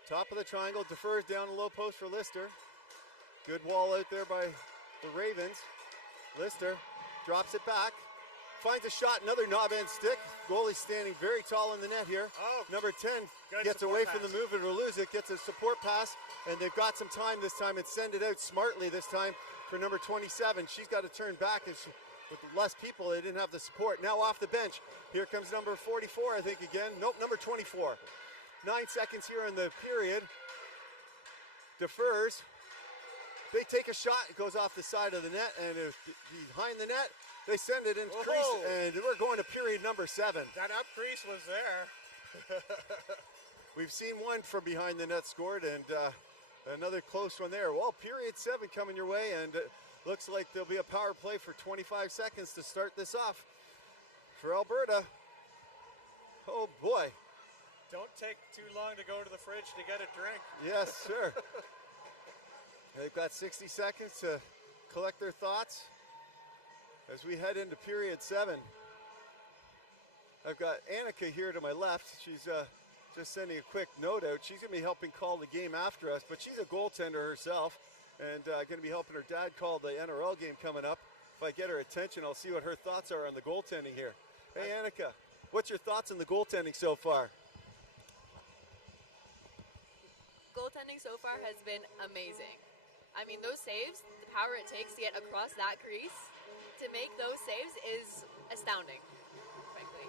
Top of the triangle. Defers down the low post for Lister. Good wall out there by the Ravens. Lister drops it back. finds a shot, another knob end stick. Goalie standing very tall in the net here. Oh, number 10 gets support away pass. from the move and will lose it, gets a support pass, and they've got some time this time and send it out smartly this time for number 27. She's got to turn back with less people. They didn't have the support. Now off the bench. Here comes number 44, I think, again. Nope, number 24. 9 seconds here in the period. Defers. They take a shot. It goes off the side of the net, and behind the net, they send it into crease, and we're going to period number 7. That up crease was there. We've seen one from behind the net scored, and another close one there. Well, period 7 coming your way, and it looks like there'll be a power play for 25 seconds to start this off for Alberta. Oh boy. Don't take too long to go to the fridge to get a drink. Yes, sir. They've got 60 seconds to collect their thoughts as we head into period 7. I've got Annika here to my left. She's just sending a quick note out. She's going to be helping call the game after us, but she's a goaltender herself and going to be helping her dad call the NRL game coming up. If I get her attention, I'll see what her thoughts are on the goaltending here. Hey, Annika, what's your thoughts on the goaltending so far? Goaltending so far has been amazing. I mean, those saves, the power it takes to get across that crease, to make those saves is astounding, frankly.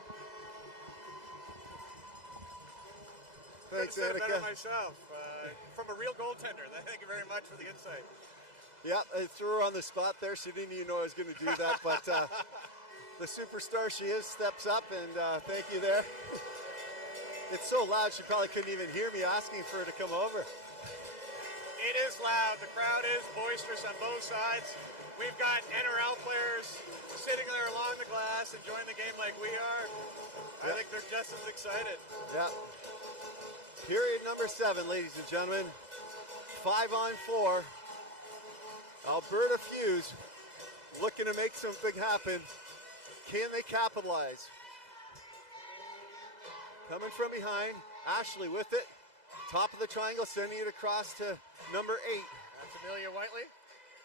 Thanks, I Annika. better myself. From a real goaltender. Thank you very much for the insight. Yeah, I threw her on the spot there. She didn't even know I was going to do that, but the superstar she is steps up, and thank you there. It's so loud she probably couldn't even hear me asking for her to come over. It is loud. The crowd is boisterous on both sides. We've got NRL players sitting there along the glass enjoying the game like we are. I think they're just as excited. Yeah. Period number 7, ladies and gentlemen. 5-on-4. Alberta Fuse looking to make something happen. Can they capitalize? Coming from behind, Ashley with it. Top of the triangle, sending it across to number 8. That's Amelia Whiteley.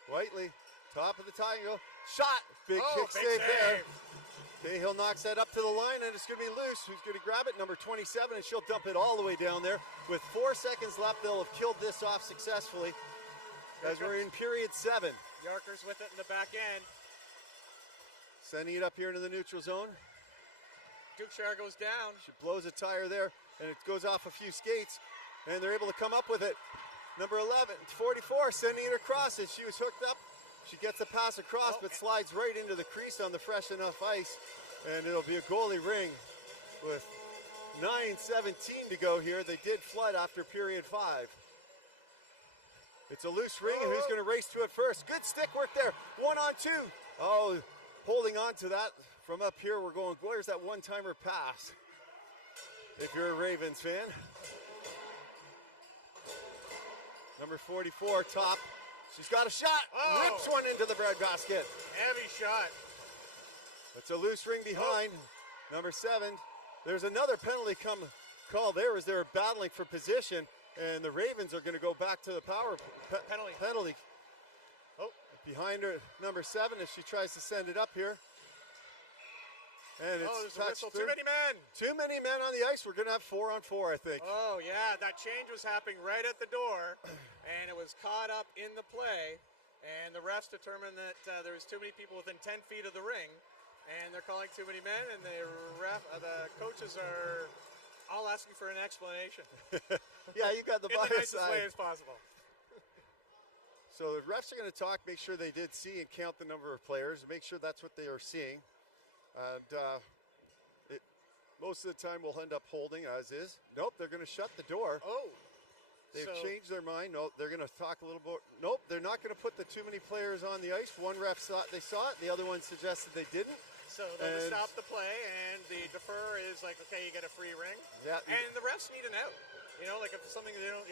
Whiteley, top of the triangle. Shot! Big kick big save there. save. Cahill knocks that up to the line, and it's going to be loose. Who's going to grab it? Number 27, and she'll dump it all the way down there. With 4 seconds left, they'll have killed this off successfully as we're in period 7. Yarkers with it in the back end. Sending it up here into the neutral zone. Dukeshire goes down. She blows a tire there, and it goes off a few skates, and they're able to come up with it. Number 11, 44, sending it across as she was hooked up. She gets a pass across, but slides right into the crease on the fresh enough ice, and it'll be a goalie ring with 9:17 to go here. They did flood after period 5. It's a loose ring, and who's going to race to it first? Good stick work there. 1-on-2. Oh, holding on to that. From up here, we're going, where's that one-timer pass? If you're a Ravens fan. Number 44, top. She's got a shot. Rips one into the breadbasket. Heavy shot. It's a loose ring behind. Number 7. There's another penalty call there as they're battling for position, and the Ravens are going to go back to the power penalty. Oh, behind her, number 7, as she tries to send it up here. And it's there's a whistle. Too many men. Too many men on the ice. We're going to have 4-on-4, I think. Oh, yeah. That change was happening right at the door, and it was caught up in the play. And the refs determined that there was too many people within 10 feet of the ring, and they're calling too many men, and the coaches are all asking for an explanation. Yeah, you got the in the bias nicest side. way as possible. So the refs are going to talk, make sure they did see and count the number of players, make sure that's what they are seeing. And most of the time we'll end up holding as is. Nope, they're going to shut the door. Oh. They've changed their mind. Nope, they're going to talk a little bit. Nope, they're not going to put the too many players on the ice. One ref thought they saw it. The other one suggested they didn't. So they'll stop the play, and the defer is like, okay, you get a free ring. Yeah. And the refs need an out. You know, like if it's something they don't,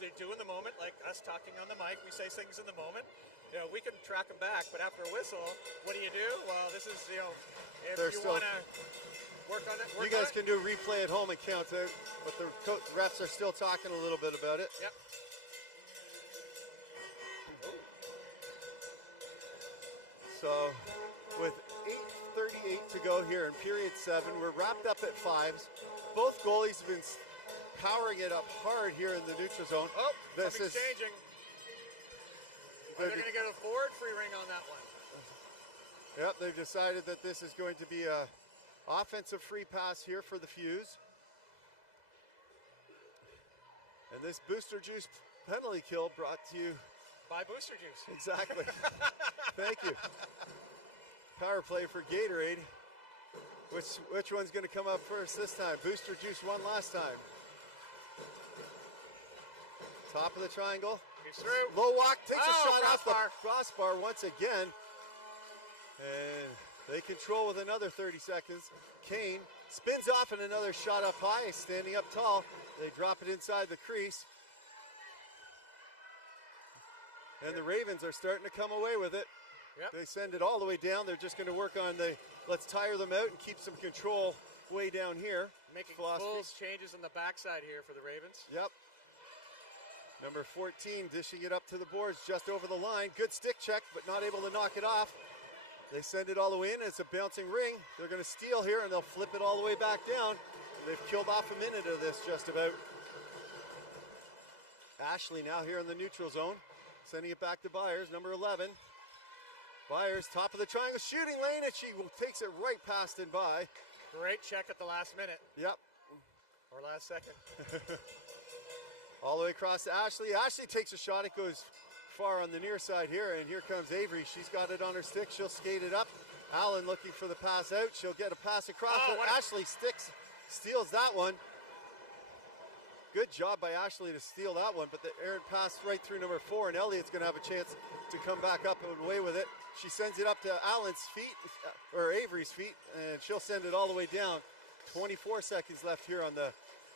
they do in the moment, like us talking on the mic, we say things in the moment. You know, we can track them back, but after a whistle, what do you do? Well, this is, if you want to work on it, you guys can do a replay at home and count out, but the refs are still talking a little bit about it. Yep. So, with 4:38 to go here in period 7. We're wrapped up at 5s. Both goalies have been powering it up hard here in the neutral zone. Oh, this is changing. They're going to get a forward free ring on that one. Yep, they've decided that this is going to be a offensive free pass here for the Fuse. And this Booster Juice penalty kill brought to you by Booster Juice. Exactly. Thank you. Power play for Gatorade. Which one's going to come up first this time? Booster Juice won last time. Top of the triangle. He's through. Low walk, takes a shot off the crossbar. crossbar once again. And they control with another 30 seconds. Kane spins off and another shot up high, standing up tall. They drop it inside the crease. And the Ravens are starting to come away with it. Yep. They send it all the way down. They're just going to work on the let's tire them out and keep some control way down here. Making philosophy. full changes on the backside here for the Ravens. Yep. Number 14 dishing it up to the boards just over the line. Good stick check, but not able to knock it off. They send it all the way in. It's a bouncing ring. They're going to steal here, and they'll flip it all the way back down. They've killed off a minute of this just about. Ashley now here in the neutral zone. Sending it back to Byers, number 11. Byers, top of the triangle, shooting lane, and she takes it right past and by. Great check at the last minute. Yep. Or last second. All the way across to Ashley. Ashley takes a shot. It goes far on the near side here, and here comes Avery. She's got it on her stick. She'll skate it up. Allen looking for the pass out. She'll get a pass across, but Ashley steals that one. Good job by Ashley to steal that one, but the errant pass right through number 4, and Elliott's going to have a chance to come back up and away with it. She sends it up to Allen's feet, or Avery's feet, and she'll send it all the way down. 24 seconds left here on the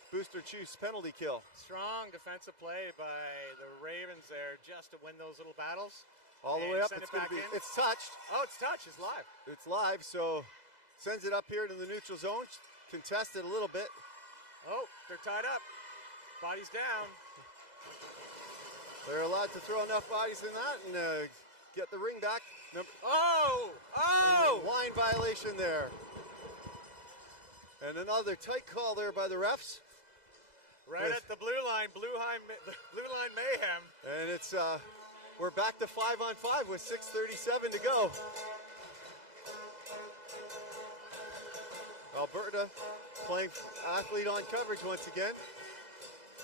Booster Juice penalty kill. Strong defensive play by the Ravens there just to win those little battles. All the way up, it's going to be, it's touched. Oh, it's touched, it's live. It's live, so sends it up here to the neutral zone. Contested a little bit. Oh, they're tied up. Bodies down. They're allowed to throw enough bodies in that and get the ring back. Line violation there. And another tight call there by the refs. Right at the blue line mayhem. And it's we're back to 5-on-5 with 6:37 to go. Alberta playing athlete on coverage once again.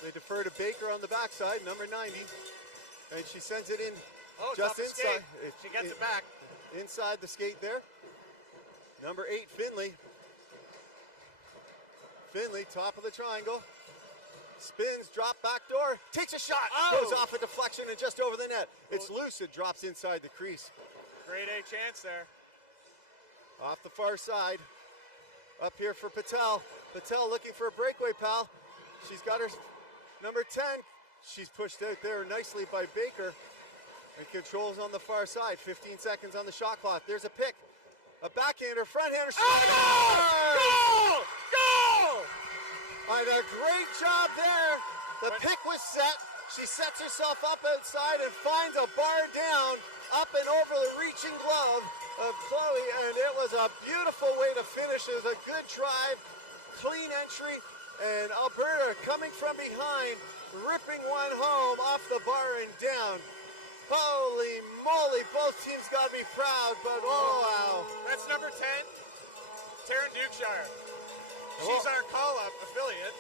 They defer to Baker on the backside, number 90. And she sends it in just inside. She gets it back. Inside the skate there. Number 8, Finley. Finley, top of the triangle. Spins, drop back door, takes a shot, goes off a deflection and just over the net. It's loose, it drops inside the crease. Grade A chance there. Off the far side. Up here for Patel. Patel looking for a breakaway, pal. She's got her number 10. She's pushed out there nicely by Baker. And controls on the far side. 15 seconds on the shot clock. There's a pick. A backhander, front-hander. Goal! Goal! And a great job there. The pick was set. She sets herself up outside and finds a bar down up and over the reaching glove of Chloe, and it was a beautiful way to finish. It was a good drive, clean entry, and Alberta coming from behind, ripping one home off the bar and down. Holy moly, both teams got to be proud, but oh wow. That's number 10, Taryn Dukeshire. She's our call-up affiliate.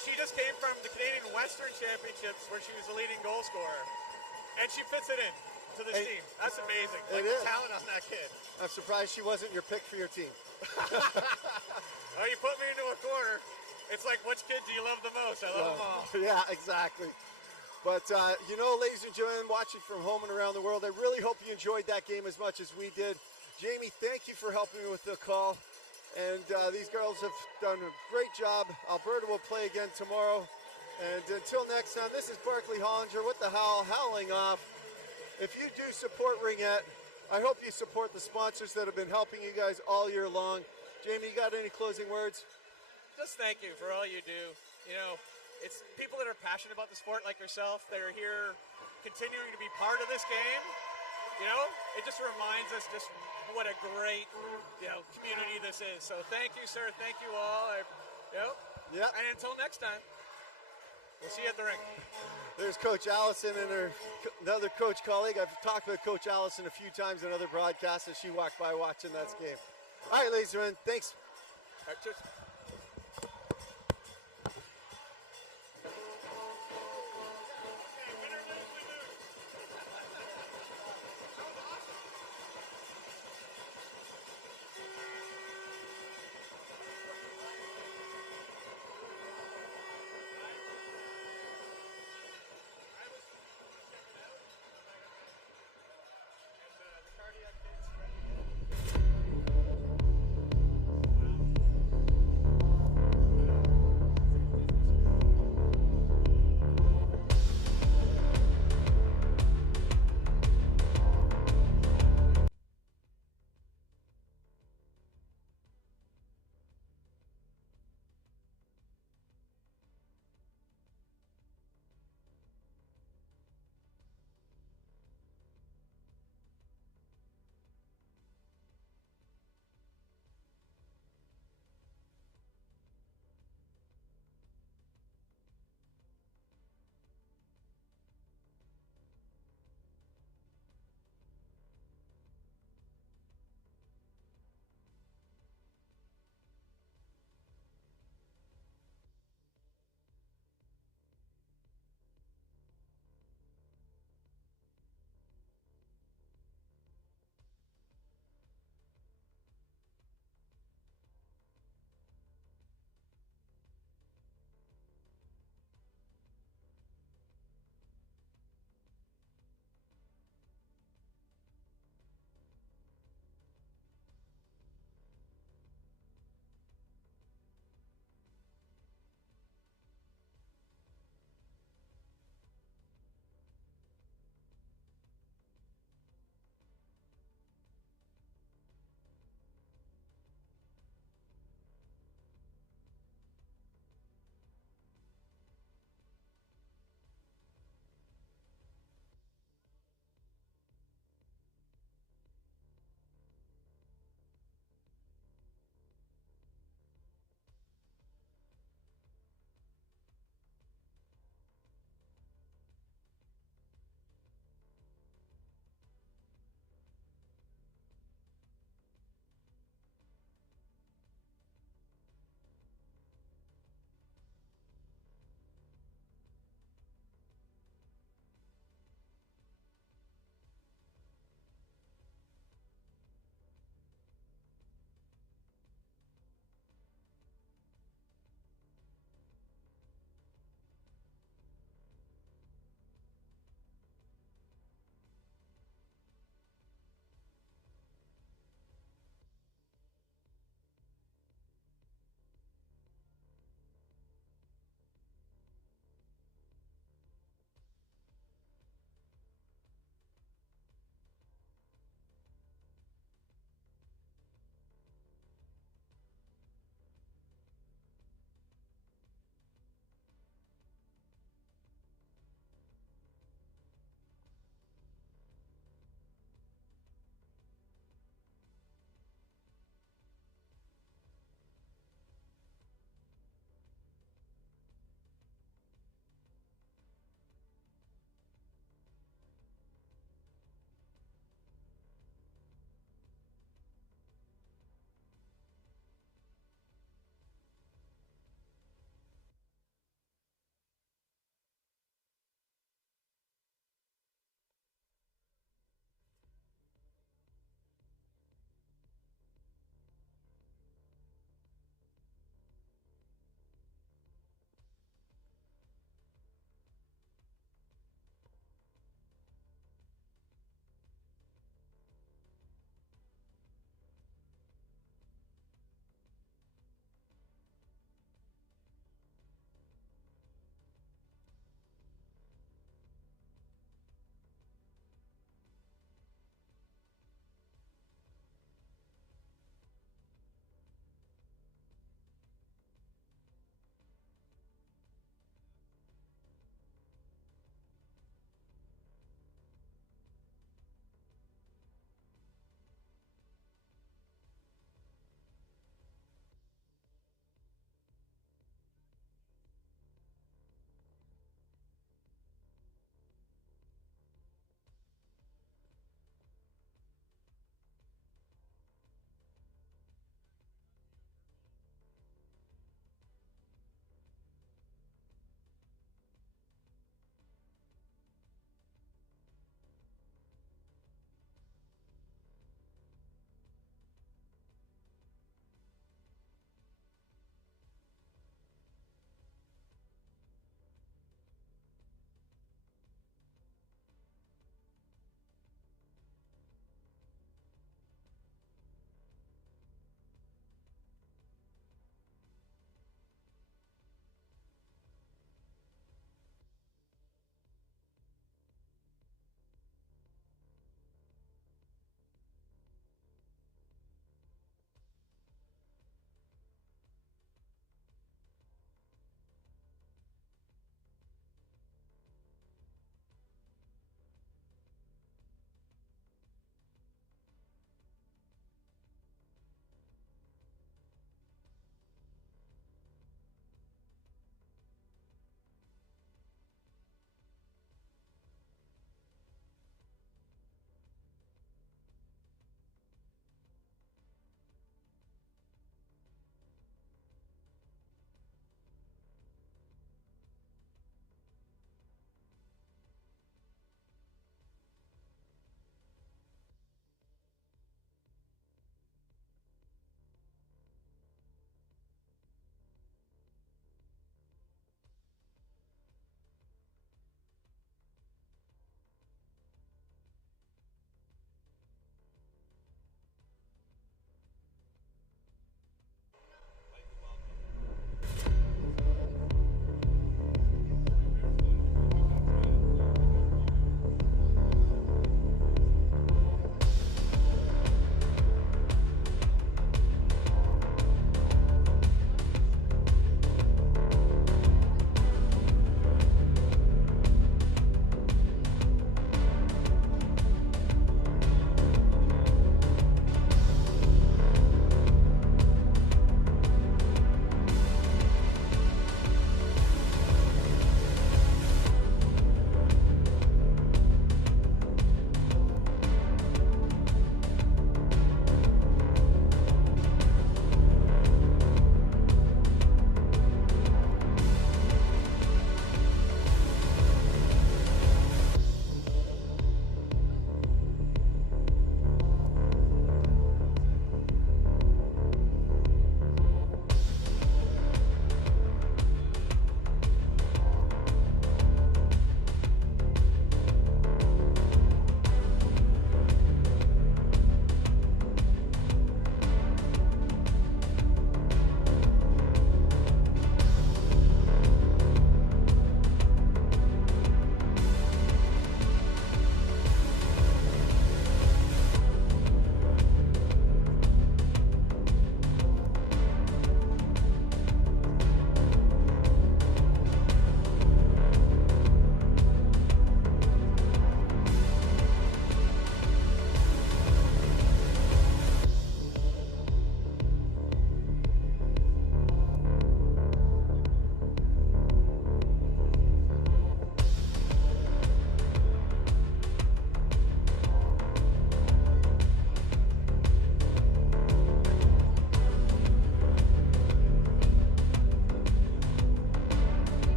She just came from the Canadian Western Championships where she was the leading goal scorer. And she fits it in to this team. That's amazing. Like the talent on that kid. I'm surprised she wasn't your pick for your team. Oh, you put me into a corner. It's like, which kid do you love the most? I love them all. Yeah, exactly. But, you know, ladies and gentlemen, watching from home and around the world, I really hope you enjoyed that game as much as we did. Jamie, thank you for helping me with the call. And these girls have done a great job. Alberta will play again tomorrow. And until next time, this is Barkley Hollinger with the Howl, howling off. If you do support Ringette, I hope you support the sponsors that have been helping you guys all year long. Jamie, you got any closing words? Just thank you for all you do. You know, it's people that are passionate about the sport like yourself that are here continuing to be part of this game. it just reminds us just what a great, community this is. So thank you, sir. Thank you all. Yeah. And until next time, we'll see you at the rink. There's Coach Allison and another coach colleague. I've talked with Coach Allison a few times in other broadcasts as she walked by watching that game. All right, ladies and gentlemen, thanks. All right, cheers.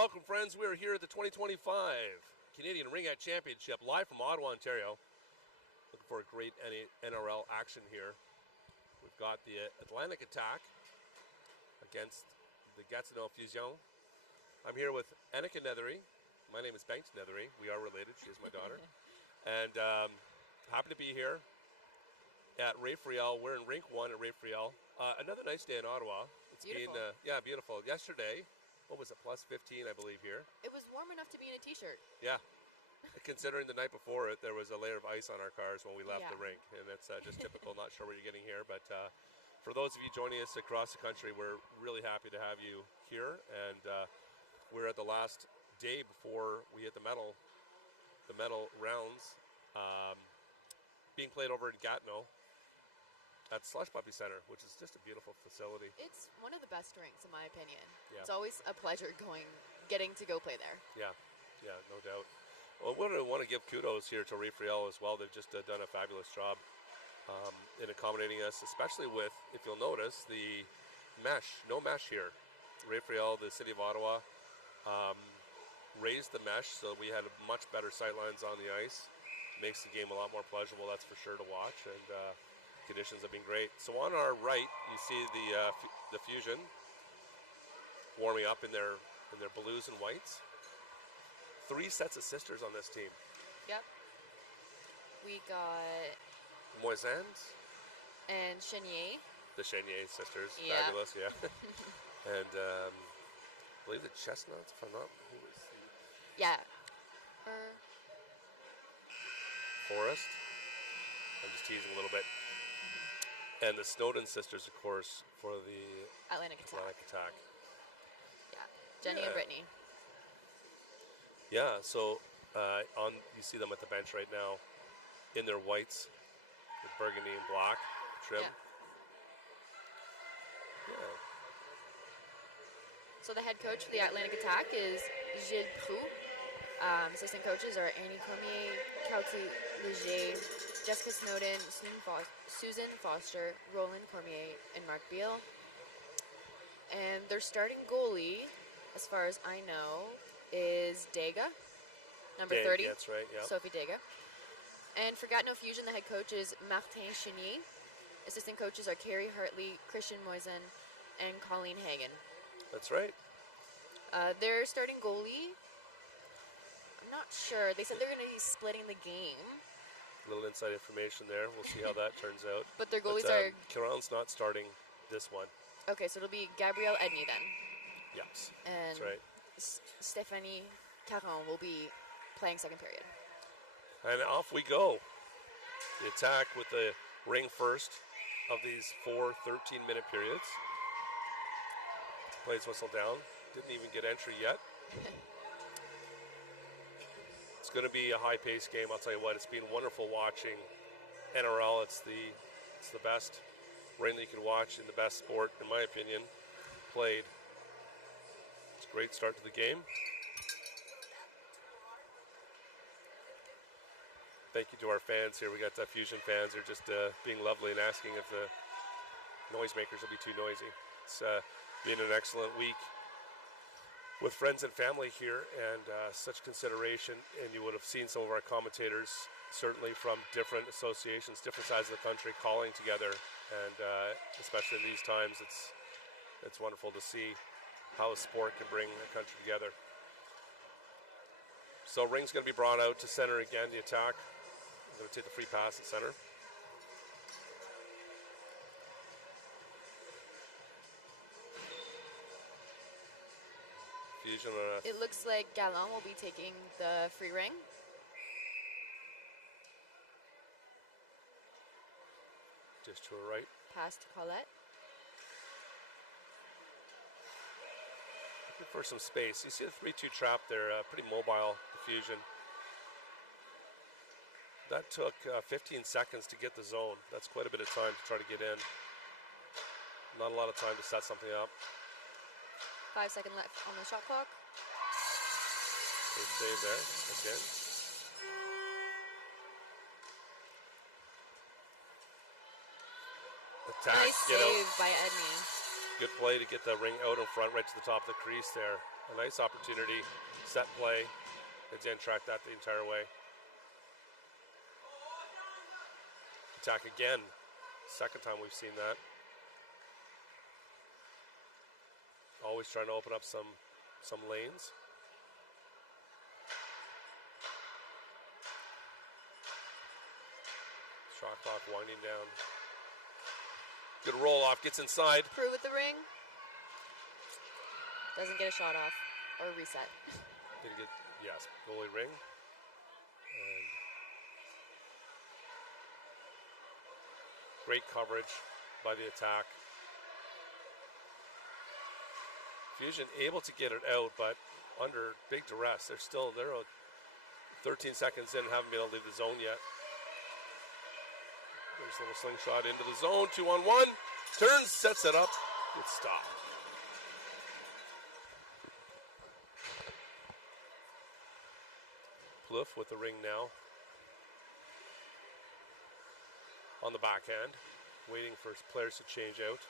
welcome, friends. We are here at the 2025 Canadian Ringette Championship, live from Ottawa, Ontario. Looking for a great NRL action here. We've got the Atlantic Attack against the Gatineau Fusion. I'm here with Annika Nethery. My name is Banks Nethery. We are related. She is my daughter. And happy to be here at Ray Friel. We're in Rink 1 at Ray Friel. Another nice day in Ottawa. It's beautiful. Been, beautiful. Yesterday, what was it, plus 15, I believe, here. It was warm enough to be in a t-shirt. Yeah. Considering the night before it, there was a layer of ice on our cars when we left Yeah. the rink. And that's just typical. Not sure what you're getting here. But for those of you joining us across the country, we're really happy to have you here. And we're at the last day before we hit the medal rounds being played over in Gatineau at Slush Puppy Center, which is just a beautiful facility. It's one of the best rinks, in my opinion. Yeah. It's always a pleasure getting to go play there. Yeah, no doubt. Well, we want to give kudos here to Ray Friel as well. They've just done a fabulous job in accommodating us, especially with, if you'll notice, the mesh. No mesh here. Ray Friel, the City of Ottawa, raised the mesh so we had much better sightlines on the ice. Makes the game a lot more pleasurable, that's for sure, to watch, and conditions have been great. So on our right, you see the Fusion warming up in their blues and whites. 3 sets of sisters on this team. Yep. We got Moisans and Chenier. The Chenier sisters, Yeah. fabulous, yeah. And I believe the Chestnuts, if I'm not, who is the Yeah. Forest? I'm just teasing a little bit. And the Snowden sisters, of course, for the Atlantic Attack. Yeah. Jenny Yeah. and Brittany. Yeah, so you see them at the bench right now in their whites with burgundy and black trim. Yeah. So the head coach for the Atlantic Attack is Gilles Proux. Assistant coaches are Annie Cormier, Kelsey Leger, Jessica Snowden, Susan Foster, Roland Cormier, and Mark Beal. And their starting goalie, as far as I know, is Dega, number 30. That's right, yeah. Sophie Dega. And for Gatineau Fusion, the head coach is Martin Chenier. Assistant coaches are Carrie Hartley, Christian Moisen, and Colleen Hagen. That's right. Their starting goalie, I'm not sure. They said they're going to be splitting the game. A little inside information there. We'll see how that turns out. But their goalies are... Caron's not starting this one. Okay, so it'll be Gabrielle Edney then. Yes, And that's right. Stephanie Caron will be playing second period. And off we go. The attack with the ring first of these 4 13-minute periods. Plays whistle down. Didn't even get entry yet. It's going to be a high-paced game. I'll tell you what. It's been wonderful watching NRL. It's the best ring that you can watch in the best sport, in my opinion, played. It's a great start to the game. Thank you to our fans here. We got Fusion fans. They're just being lovely and asking if the noisemakers will be too noisy. It's been an excellent week with friends and family here, and such consideration. And you would have seen some of our commentators, certainly from different associations, different sides of the country, calling together. And especially in these times, it's wonderful to see how a sport can bring a country together. So ring's going to be brought out to center again. The attack. I'm going to take the free pass at center. Fusion. It looks like Gallon will be taking the free ring. Just to her right. Pass to Colette. Looking for some space. You see the 3-2 trap there. Pretty mobile, the Fusion. That took 15 seconds to get the zone. That's quite a bit of time to try to get in. Not a lot of time to set something up. 5 seconds left on the shot clock. Good save there, again. Attack, Nice get save out. by Edney. Good play to get the ring out in front, right to the top of the crease there. a nice opportunity, set play. They didn't track that the entire way. Attack again. Second time we've seen that. Always trying to open up some lanes. Shot clock winding down. Good roll off, gets inside. Prue with the ring. Doesn't get a shot off or reset. Did get, yes, goalie ring. And great coverage by the attack. Fusion able to get it out, but under big duress. They're 13 seconds in, haven't been able to leave the zone yet. There's a little slingshot into the zone, 2-on-1. Turns, sets it up, gets stopped. Plouffe with the ring now. On the backhand, waiting for his players to change out.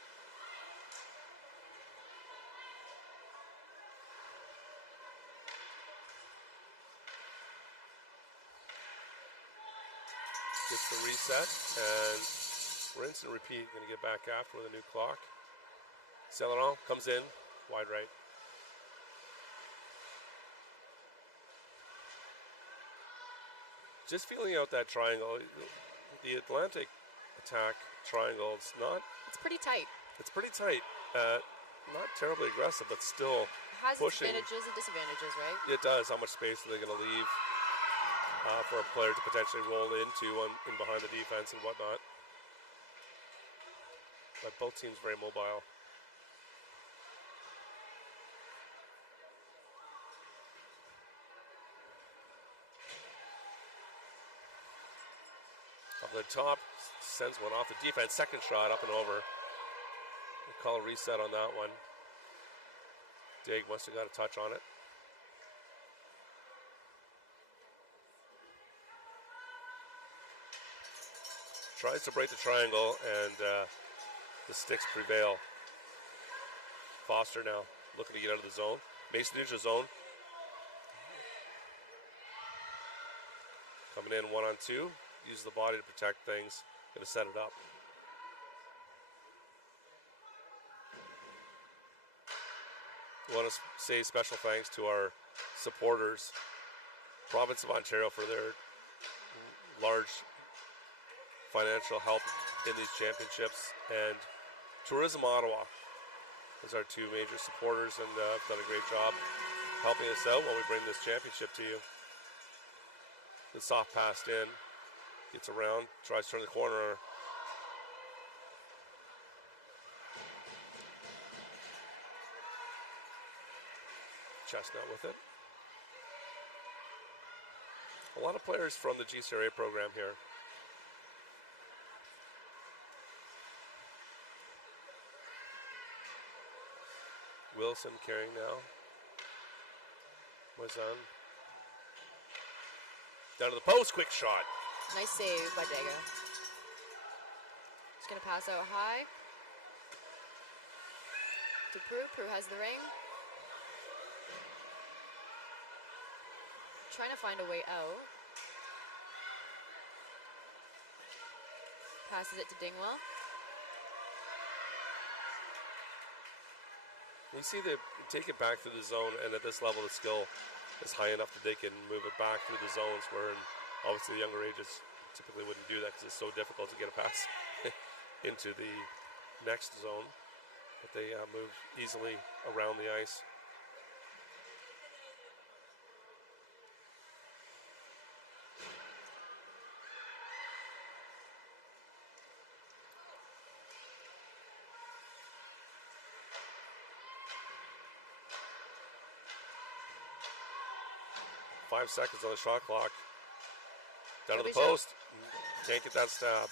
Gets the reset, and rinse and repeat. Going to get back after with a new clock. Celeron comes in, wide right. Just feeling out that triangle. The Atlantic attack triangle, it's pretty tight. It's pretty tight. Not terribly aggressive, but still It has pushing. advantages and disadvantages, right? It does. How much space are they going to leave for a player to potentially roll into in behind the defense and whatnot? But both teams very mobile. Up the top, sends one off the defense. Second shot up and over. We'll call a reset on that one. Dig must have got a touch on it. Tries to break the triangle, and the sticks prevail. Foster now looking to get out of the zone. Mason neutral zone. Coming in 1-on-2. Uses the body to protect things. Going to set it up. I want to say special thanks to our supporters, Province of Ontario, for their large financial help in these championships, and Tourism Ottawa is our two major supporters, and have done a great job helping us out while we bring this championship to you. The soft passed in, gets around, tries to turn the corner. Chestnut with it. A lot of players from the GCRA program here. Wilson carrying now. Moisan. Down to the post, quick shot. Nice save by Dega. Just gonna pass out high. To Prue. Prue has the ring. Trying to find a way out. Passes it to Dingwell. We see they take it back through the zone, and at this level the skill is high enough that they can move it back through the zones, where obviously the younger ages typically wouldn't do that because it's so difficult to get a pass into the next zone. But they move easily around the ice. Five seconds on the shot clock. Down to the post. Can't get that stab.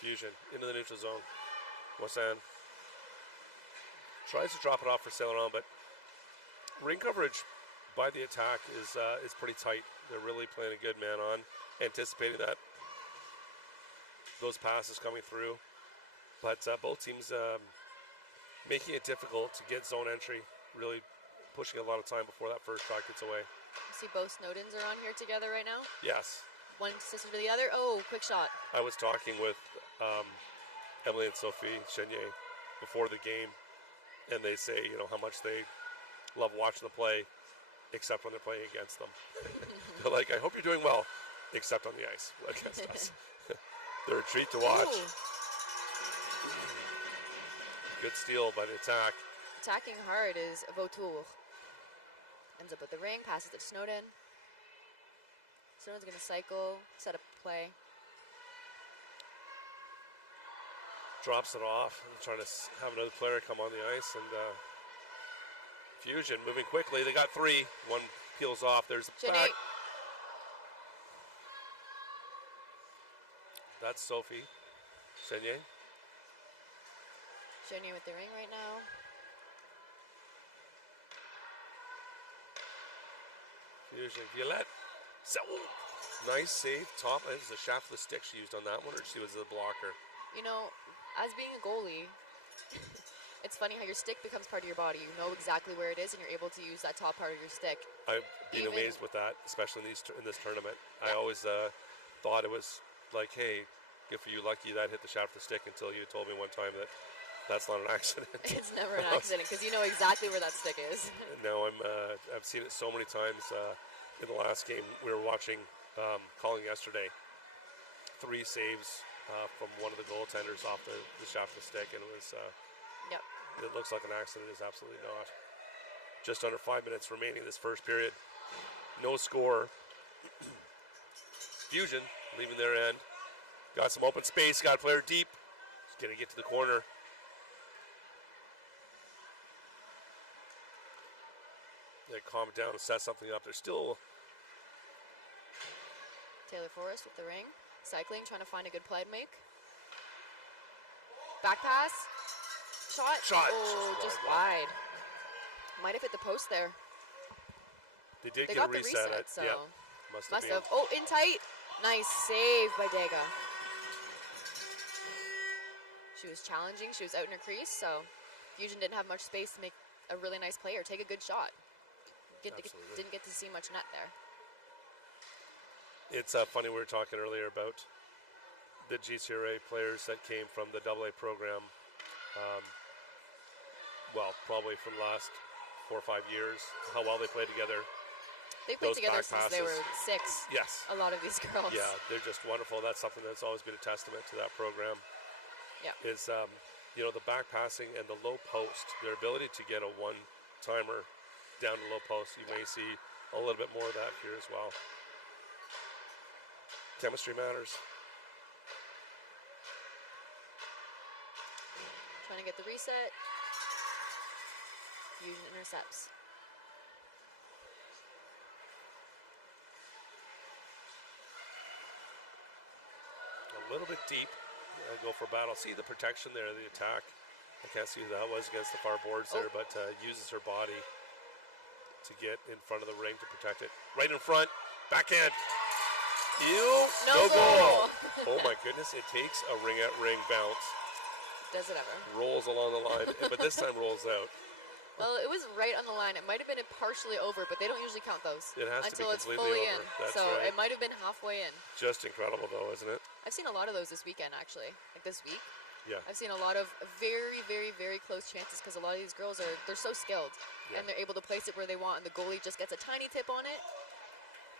Fusion into the neutral zone. Moisan tries to drop it off for Celeron, but ring coverage by the attack is pretty tight. They're really playing a good man on, anticipating that those passes coming through. But both teams making it difficult to get zone entry, really pushing a lot of time before that first shot gets away. You see both Snowdens are on here together right now. Yes. One sister to the other. Oh, quick shot. I was talking with Emily and Sophie Chenier before the game, and they say, how much they love watching the play, except when they're playing against them. They're like, I hope you're doing well, except on the ice against us. They're a treat to watch. Ooh. Good steal by the attack. Attacking hard is Vautour. Ends up with the ring, passes it to Snowden. Snowden's going to cycle, set up play. Drops it off, trying to have another player come on the ice, and Fusion moving quickly. They got three. One peels off. There's the Jenny. back. That's Sophie Chenier. Chenier with the ring right now. Fusion, Violette. So, nice save. Top. This is a shaft of the stick she used on that one, or she was the blocker. As being a goalie, it's funny how your stick becomes part of your body. You know exactly where it is, and you're able to use that top part of your stick. I've been amazed with that, especially in this tournament. I always thought it was like, hey, good for you, lucky that hit the shaft of the stick, until you told me one time that that's not an accident. It's never an accident because you know exactly where that stick is. No, I've seen it so many times. In the last game we were watching, calling yesterday, 3 saves from one of the goaltenders off the shaft of the stick, and it was. Yep. It looks like an accident. It is absolutely not. Just under 5 minutes remaining this first period. No score. Fusion leaving their end. Got some open space. Got a player deep. Just going to get to the corner. They calm down and set something up. They're still. Taylor Forrest with the ring. Cycling, trying to find a good play to make. Back pass. Shot. Oh, just wide. Might have hit the post there. They did They get got a the reset. reset, so Yeah. Must have. Oh, in tight. Nice save by Dega. She was challenging. She was out in her crease, so Fusion didn't have much space to make a really nice play or take a good shot. Didn't get to see much net there. It's funny, we were talking earlier about the GCRA players that came from the AA program. Probably from the last 4 or 5 years, how well they play together. They played Those together back since they were passes. 6. Yes. A lot of these girls. Yeah, they're just wonderful. That's something that's always been a testament to that program. Yeah. Is the back passing and the low post, their ability to get a one-timer down to low post. You may see a little bit more of that here as well. Chemistry matters. Trying to get the reset. Fusion intercepts. A little bit deep. Go for battle. See the protection there, the attack. I can't see who that was against the far boards there, but uses her body to get in front of the ring to protect it. Right in front. Backhand. No goal. Oh my goodness, it takes a ring-at ring bounce. Does it ever? Rolls along the line, but this time rolls out. Well, it was right on the line. It might have been partially over, but they don't usually count those It has to be until it's completely fully over. in. That's So right. it might have been halfway in. Just incredible though, isn't it? I've seen a lot of those this weekend, actually. Like this week. Yeah. I've seen a lot of very, very, very close chances because a lot of these girls they're so skilled and they're able to place it where they want, and the goalie just gets a tiny tip on it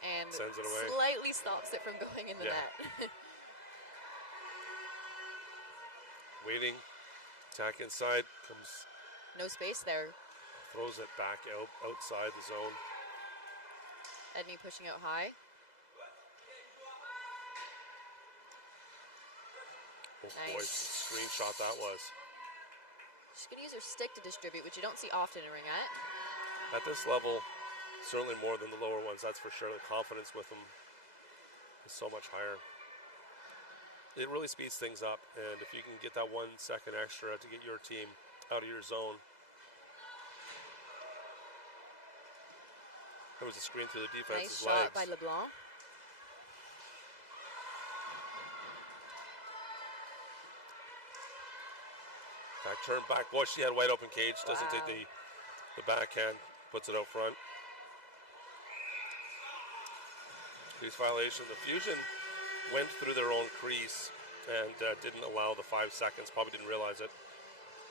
and sends it away. slightly stops it from going in the net. Waiting. Attack inside. Comes. No space there. Throws it back outside the zone. Edney pushing out high. Oh Nice. boy, screenshot that was. She's going to use her stick to distribute, which you don't see often in Ringette. At this level, certainly more than the lower ones, that's for sure. The confidence with them is so much higher. It really speeds things up, and if you can get that 1 second extra to get your team out of your zone. There was a screen through the Nice defense's shot legs. by LeBlanc. Back turn, back. Boy, she had wide open cage. Doesn't take Wow. the backhand. Puts it out front. Crease violation. The Fusion went through their own crease and didn't allow the 5 seconds. Probably didn't realize it.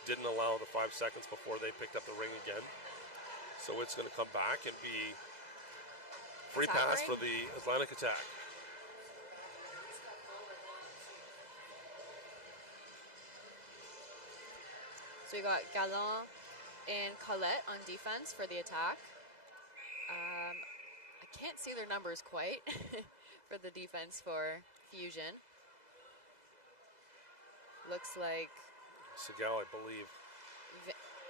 Didn't allow the 5 seconds before they picked up the ring again. So it's going to come back and be free Attack pass ring? for the Atlantic Attack. So we got Gallant and Colette on defense for the attack. I can't see their numbers quite for the defense for Fusion. Looks like Segal, I believe.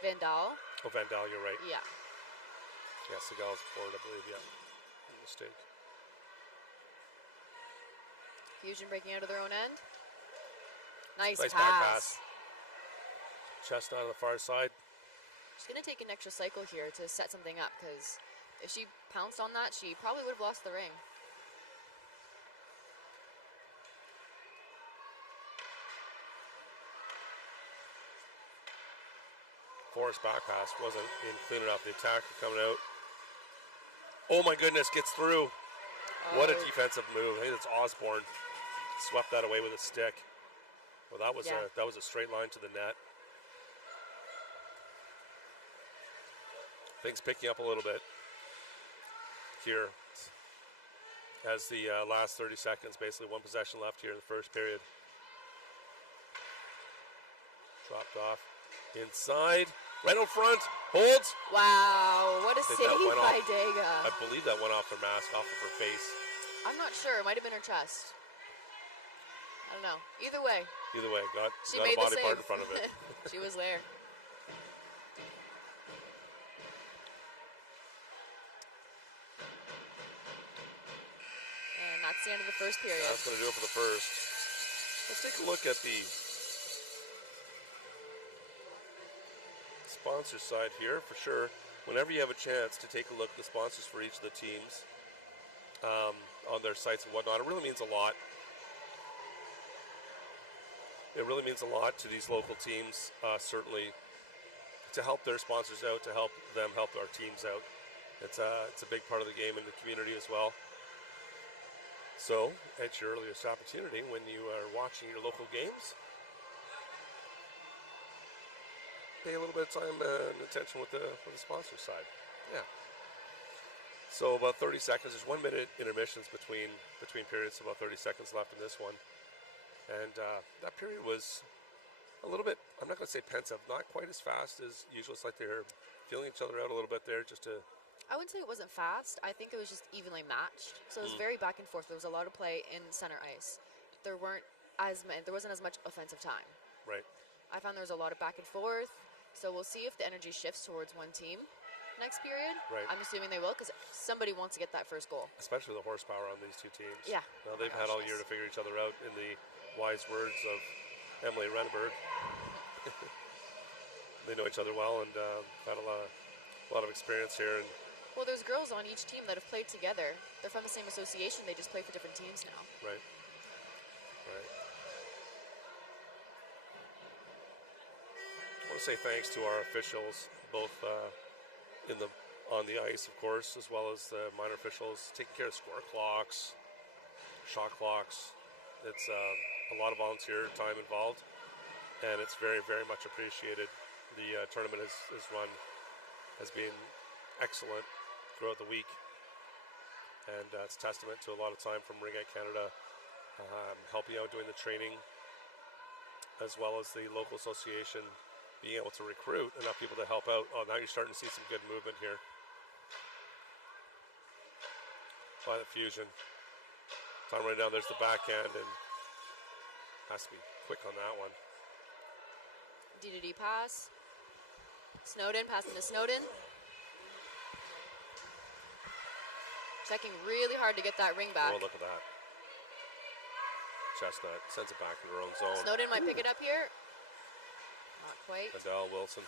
Vandal. Oh, Vandal, you're right. Yeah. Yeah, Segal's forward, I believe. Yeah, mistake. Fusion breaking out of their own end. Nice Nice pass. back pass. Chestnut on the far side. She's going to take an extra cycle here to set something up, because if she pounced on that, she probably would have lost the ring. Forced back pass wasn't in clean enough. The attacker coming out. Oh my goodness, gets through. What a Oh. defensive move. I think it's Osborne. Swept that away with a stick. Well, that was Yeah. that was a straight line to the net. Things picking up a little bit here as the last 30 seconds, basically one possession left here in the first period. Dropped off inside, right out front, holds. Wow, what a think save that went by off. Dega. I believe that went off her mask, off of her face. I'm not sure. It might have been her chest. I don't know. Either way, Either way, got she a made body the part save. in front of it. She was there. And that's the end of the first period. That's going to do it for the first. Let's take a look at the sponsor side here for sure. Whenever you have a chance to take a look at the sponsors for each of the teams on their sites and whatnot, it really means a lot. It really means a lot to these local teams, certainly, to help their sponsors out, to help them help our teams out. It's a big part of the game in the community as well. So, at your earliest opportunity, when you are watching your local games, pay a little bit of time and attention with the sponsor side. Yeah. So about 30 seconds. There's 1 minute intermissions between periods. So about 30 seconds left in this one. And that period was a little bit, I'm not going to say pensive, not quite as fast as usual. It's like they're feeling each other out a little bit there just to... I wouldn't say it wasn't fast. I think it was just evenly matched. So it was very back and forth. There was a lot of play in center ice. There wasn't as much offensive time. Right. I found there was a lot of back and forth. So we'll see if the energy shifts towards one team next period. Right. I'm assuming they will, because somebody wants to get that first goal. Especially the horsepower on these two teams. Yeah. Now, Oh they've my had gosh, all year yes. to figure each other out, in the wise words of Emily Renneberg. They know each other well and had a lot of experience here. And Well, there's girls on each team that have played together. They're from the same association. They just play for different teams now. right. Right. I want to say thanks to our officials, both on the ice, of course, as well as the minor officials, taking care of score clocks, shot clocks. It's a lot of volunteer time involved, and it's very, very much appreciated. The tournament has been excellent throughout the week, and it's testament to a lot of time from Ringette Canada, helping out doing the training, as well as the local association being able to recruit enough people to help out. Oh, now you're starting to see some good movement here by the Fusion. Time right now, there's the backhand, and has to be quick on that one. D-to-D pass. Snowden, passing to Snowden. Checking really hard to get that ring back. Oh, look at that. Chestnut sends it back into her own zone. Snowden might pick it up here. Not quite. Adele Wilson.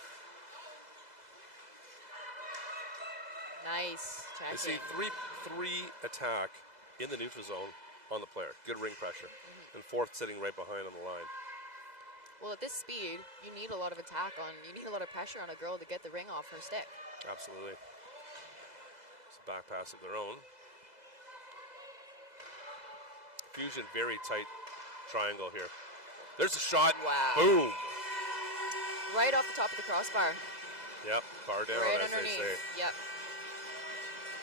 Nice. You see Checking. 3 attack in the neutral zone on the player. Good ring pressure. And fourth sitting right behind on the line. Well, at this speed, you need a lot of attack on. You need a lot of pressure on a girl to get the ring off her stick. Absolutely. It's a back pass of their own. Fusion, very tight triangle here. There's a shot. Wow. Boom. Right off the top of the crossbar. Yep, bar down, Right as they underneath. say. Yep.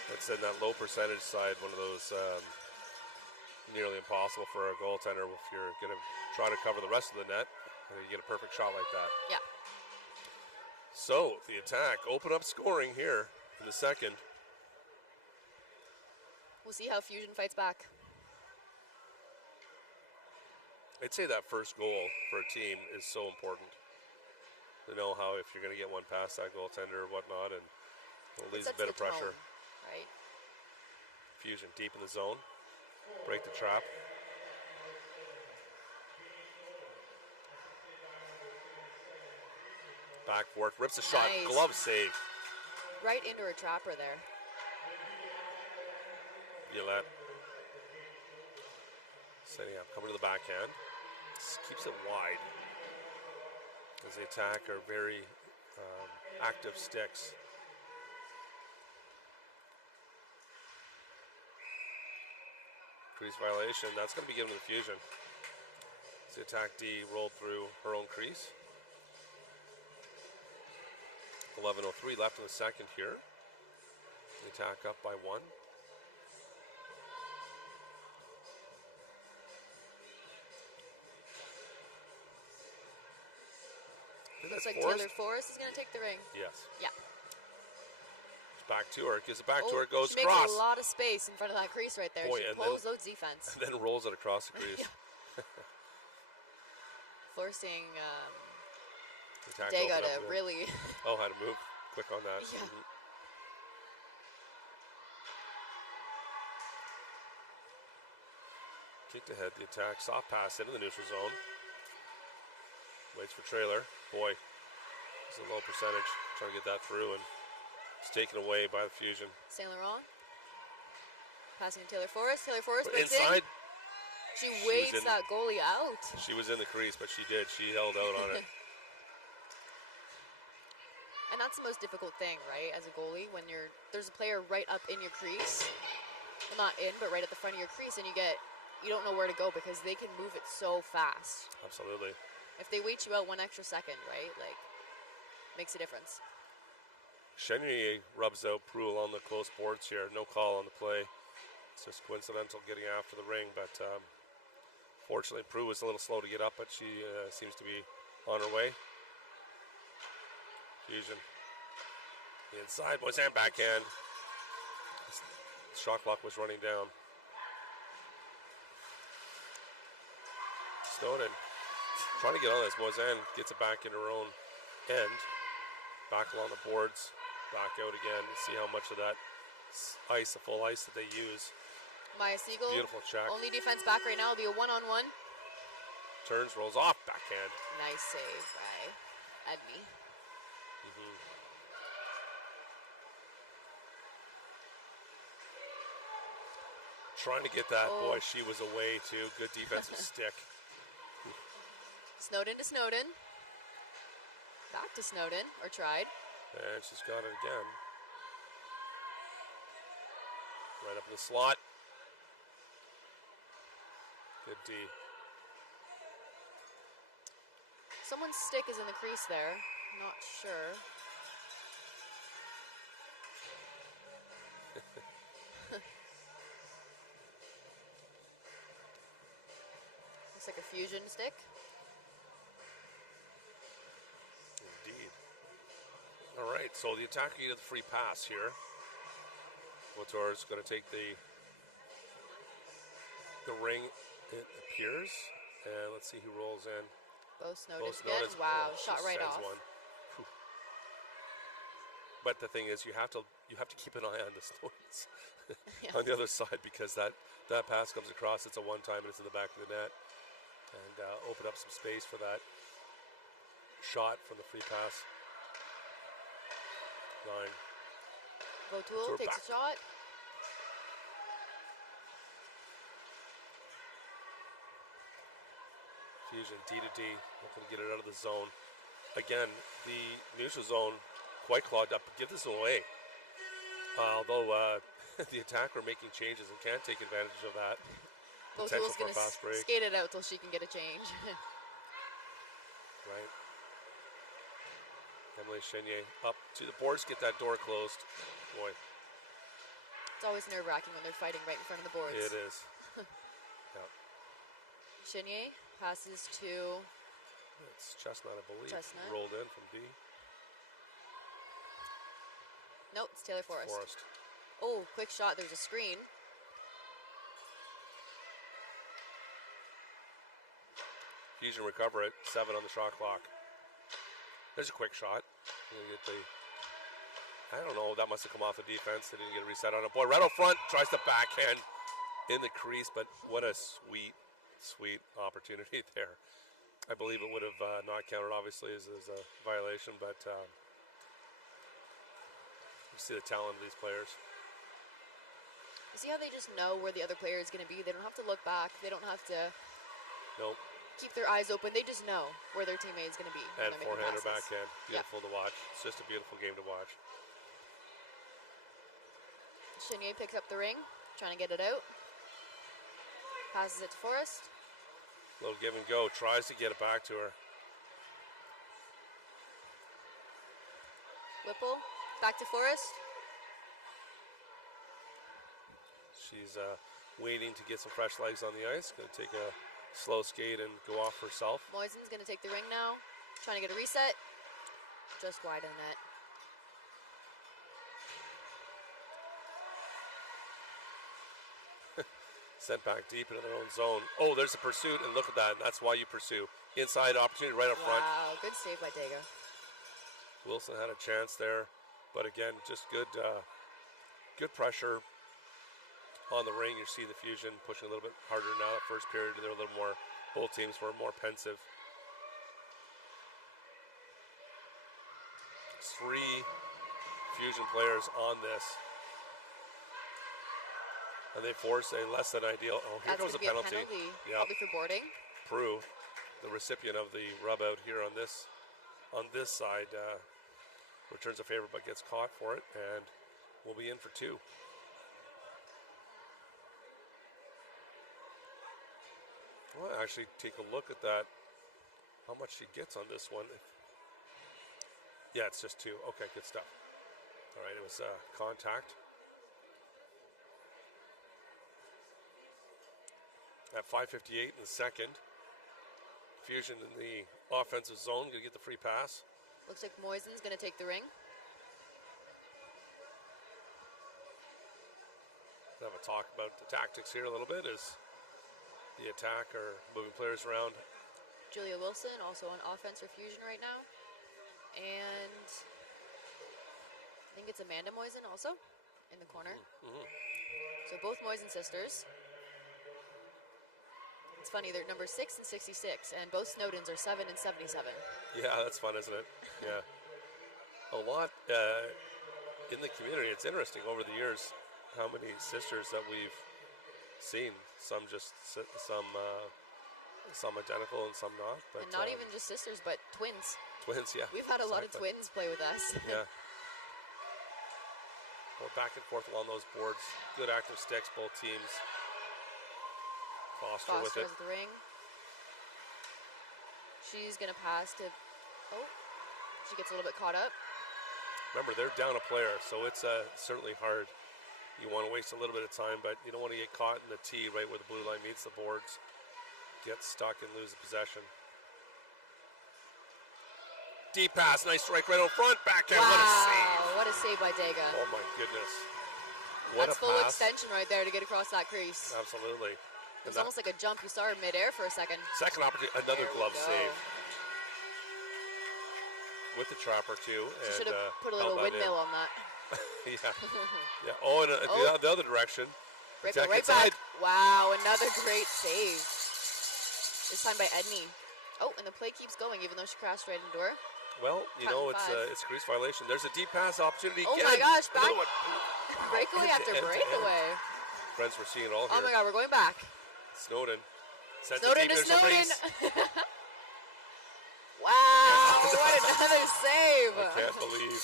That's in that low percentage side, one of those nearly impossible for a goaltender if you're going to try to cover the rest of the net and you get a perfect shot like that. Yeah. So the attack, open up scoring here in the second. We'll see how Fusion fights back. I'd say that first goal for a team is so important. To know how if you're going to get one past that goaltender or whatnot, and it leaves a bit of pressure. Right. Fusion deep in the zone. Break the trap. Back forth, rips a shot, Nice. glove save. Right into her trapper there. Gillette. Setting up, coming to the backhand. Keeps it wide. As the attack are very active sticks. Crease violation, that's going to be given to the Fusion. As the attack D rolled through her own crease. 11:03 left in the second here. The attack up by 1. Looks like Taylor Forrest is going to take the ring. Yes. Yeah. It's back to her. Gives it back to her. Goes she across. makes a lot of space in front of that crease right there. Boy, she and pulls those defense. And then rolls it across the crease. Forcing Attack Dega open up to there. really... Oh, how to move quick on that. Yeah. Mhm. Kicked ahead the attack. Soft pass into the neutral zone. Waits for trailer. Boy, it's a low percentage. Trying to get that through, and it's taken away by the Fusion. Saint Laurent. Passing to Taylor Forrest. Taylor Forrest But breaks inside, in. She waits in- that goalie out. she was in the crease, but she did. She held out on it. And that's the most difficult thing, right, as a goalie, when there's a player right up in your crease. Well, not in, but right at the front of your crease, and you don't know where to go because they can move it so fast. Absolutely. If they wait you out 1 extra second, right, like, makes a difference. Chenier rubs out Friel on the close boards here. No call on the play. It's just coincidental getting after the ring, but fortunately Friel was a little slow to get up, but she seems to be on her way. Fusion. The inside, Moisan backhand. Shot clock was running down. Snowden trying to get on this. Moisan gets it back in her own end. Back along the boards. Back out again. See how much of that ice, the full ice that they use. Maya Siegel. Beautiful check. Only defense back right now will be a one-on-one. Turns, rolls off, backhand. Nice save by Edney. Trying to get that. Oh. Boy, she was away too. Good defensive stick. Snowden to Snowden. Back to Snowden, or tried. And she's got it again. Right up in the slot. Good D. Someone's stick is in the crease there. Not sure. Looks like a Fusion stick. Indeed. All right, so the attacker gets the free pass here. Motor's going to take the ring, it appears. And let's see who rolls in. Bo Snowden Both again. Snowden's- Wow, oh, shot she right sends off. one. Whew. But the thing is, you have to keep an eye on the Snowdens Yeah. on the other side, because that pass comes across. It's a one-time and it's in the back of the net, and open up some space for that shot from the free pass line. Vautoul So we're takes back. a shot. Fusion D-to-D, looking to get it out of the zone. Again, the neutral zone quite clogged up. Give this away. Although the attacker making changes and can't take advantage of that. Potential Vautoul's for going a fast to break. skate it out till she can get a change. Right. Emily Chenier up to the boards, get that door closed. Boy, It's always nerve-wracking when they're fighting right in front of the boards. it is. Yeah. Chenier passes to It's Chestnut, I believe. Chestnut. Rolled in from D. nope, it's Taylor Forrest. Forrest. Oh, quick shot. There's a screen. Fusion recover it. 7 on the shot clock. There's a quick shot. Gonna get the. I don't know. That must have come off the defense. They didn't get a reset on it. Boy, right out front tries to backhand in the crease, but what a sweet, sweet opportunity there. I believe it would have not counted, obviously, as a violation, but you see the talent of these players. You see how they just know where the other player is going to be? They don't have to look back. They don't have to Nope. keep their eyes open. They just know where their teammate is going to be. And when they're making forehand or passes. backhand. Yep. Beautiful to watch. It's just a beautiful game to watch. Chenier picks up the ring, trying to get it out. Passes it to Forrest. Little give and go. Tries to get it back to her. Whipple. Back to Forrest. She's waiting to get some fresh legs on the ice. Going to take a slow skate and go off herself. Moisen's going to take the ring now. Trying to get a reset. Just wide of the net. Sent back deep into their own zone. Oh, there's a pursuit, and look at that. That's why you pursue. Inside opportunity right up front. Wow, good save by Dega. Wilson had a chance there, but again, just good pressure on the ring. You see the Fusion pushing a little bit harder now. That first period, they're a little more. Both teams were more pensive. 3 Fusion players on this, and they force a less than ideal. Oh, here That's goes going a to be penalty. a penalty. Yeah. Probably for boarding. Prue, the recipient of the rub out here on this side, returns a favor but gets caught for it, and will be in for 2. Well, actually take a look at that. How much she gets on this one? Yeah, it's just 2. Okay, good stuff. All right, it was contact. At 5:58 in the second. Fusion in the offensive zone, gonna get the free pass. Looks like Moisen's going to take the ring. Have a talk about the tactics here a little bit as the attack or moving players around. Julia Wilson also on offense for Fusion right now. And I think it's Amanda Moisen also in the corner. So both Moisen sisters. It's funny, they're number 6 and 66, and both Snowdens are 7 and 77. Yeah, that's fun, isn't it? Yeah. A lot in the community. It's interesting over the years how many sisters that we've seen. Some just some identical and some not. But And not even just sisters, but twins. twins. Yeah, We've had a lot of exactly. twins play with us. Yeah. We're back and forth along those boards. Good active sticks, both teams. Foster with Foster it. has the ring. She's going to pass to... Oh, she gets a little bit caught up. Remember, they're down a player, so it's certainly hard. You want to waste a little bit of time, but you don't want to get caught in the T right where the blue line meets the boards. Get stuck and lose the possession. Deep pass, nice strike right out front, backhand, what a save. What a save by Dega. Oh my goodness. What That's a full pass. extension right there to get across that crease. Absolutely. It was almost like a jump. You saw her midair for a second. Second opportunity, another There we glove go. save. With the trapper too. She and, should have put a held little that in. windmill on that. Yeah. Yeah. Oh, and the other direction. Right, Attack right inside. back. Wow, another great save. This time by Edney. Oh, and the play keeps going even though she crashed right into her. Well, you Cut know, in five. it's crease violation. There's a deep pass opportunity Oh again. my gosh, back. Another one. Wow, Breakaway end to after end to end. breakaway. Friends, we're seeing it all Oh here. my God, we're going back. Snowden. Sends Snowden it to deep. There's a Snowden. race. Wow, what another save. I can't believe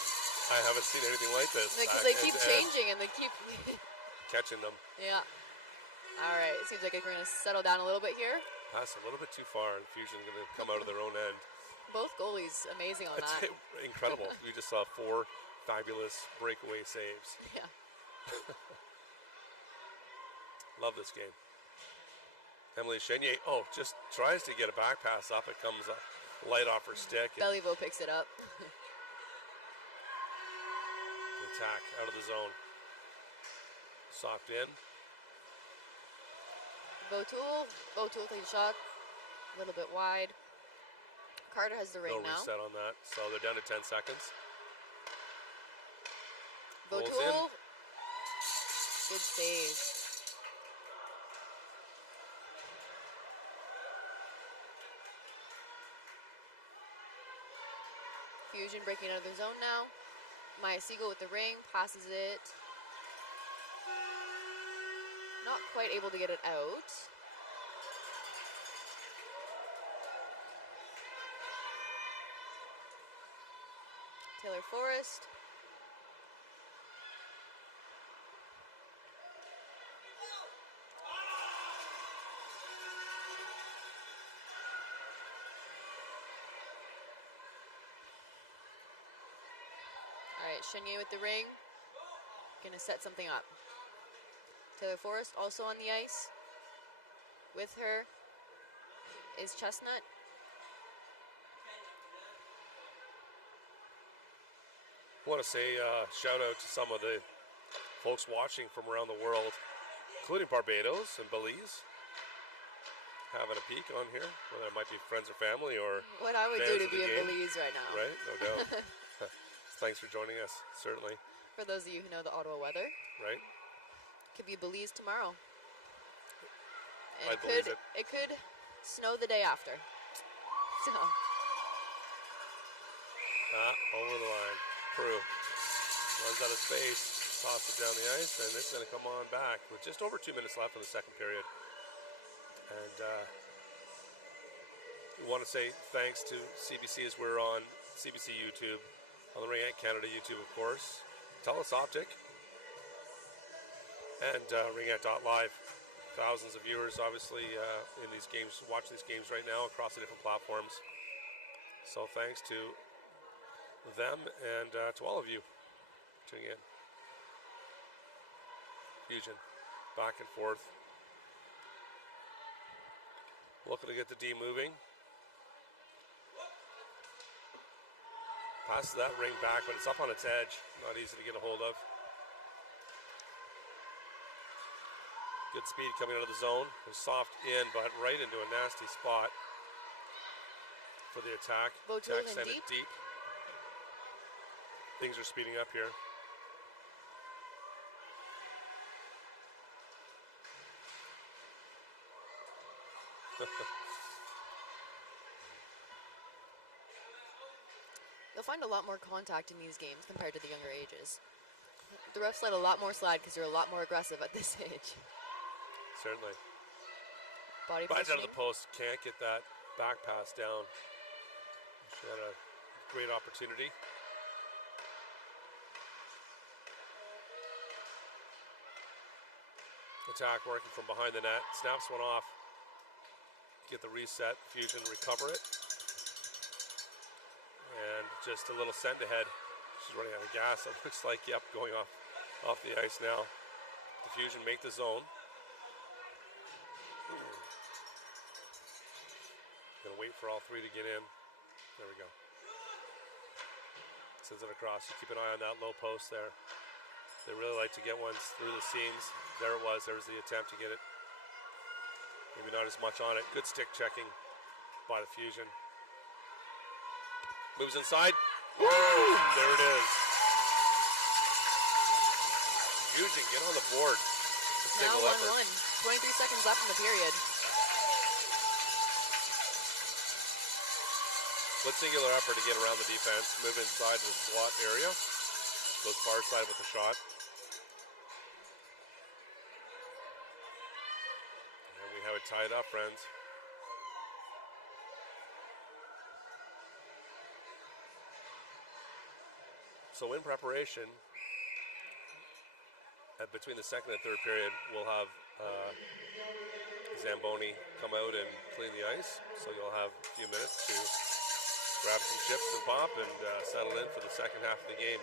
I haven't seen anything like this. Because Back they end keep to end. changing and they keep. Catching them. Yeah. All right, it seems like we're going to settle down a little bit here. Pass a little bit too far, and Fusion going to come out of their own end. Both goalies amazing on It's that. incredible. We just saw 4 fabulous breakaway saves. Yeah. Love this game. Emily Chenier, just tries to get a back pass up. It comes up light off her stick. And Beliveau picks it up. the attack out of the zone. Soft in. Votul takes a shot. A little bit wide. Carter has the ring No now. reset on that. So they're down to 10 seconds. Goals Votul. Good save. Fusion breaking out of the zone now. Maya Siegel with the ring, passes it. Not quite able to get it out. Taylor Forrest. All right, Chenier with the ring. Gonna set something up. Taylor Forrest also on the ice. With her is Chestnut. I want to say shout out to some of the folks watching from around the world, including Barbados and Belize. Having a peek on here, whether it might be friends or family or What I would fans do to of the be in game. Belize right now. Right, no doubt. Thanks for joining us, certainly. For those of you who know the Ottawa weather, Right? could be Belize tomorrow. And I believe it. it could snow the day after. So Over the line. Peru runs out of space, tosses it down the ice, and it's going to come on back with just over 2 minutes left in the second period. And we want to say thanks to CBC as we're on CBC YouTube, on the Ringette Canada YouTube, of course, TELUS Optic, and Ringette.live. Thousands of viewers, obviously, in these games, watch these games right now across the different platforms. So thanks to them and to all of you tuning in. Fusion, back and forth. Looking to get the D moving. Passes that ring back, but it's up on its edge. Not easy to get a hold of. Good speed coming out of the zone. A soft in, but right into a nasty spot for the attack. Votul Attack in sent it deep. deep. Things are speeding up here. you'll find a lot more contact in these games compared to the younger ages. The refs let a lot more slide because they're a lot more aggressive at this age. Certainly. Body Finds out of positioning. the post, can't get that back pass down. She had a great opportunity. Attack working from behind the net, snaps one off. Get the reset, Fusion recover it. And just a little send ahead. She's running out of gas, it looks like, yep, going off the ice now. The Fusion make the zone. Gonna wait for all three to get in. There we go. Sends it across. You keep an eye on that low post there. They really like to get ones through the seams. There it was. There was the attempt to get it. Maybe not as much on it. Good stick checking by the Fusion. Moves inside. Woo! There it is. Fusion, get on the board. A Now single effort. 1-1. 23 seconds left in the period. Split singular effort to get around the defense, move inside to the slot area. Goes far side with the shot. And we have it tied up, friends. So in preparation, between the second and third period, we'll have Zamboni come out and clean the ice. So you'll have a few minutes to grab some chips and pop and settle in for the second half of the game.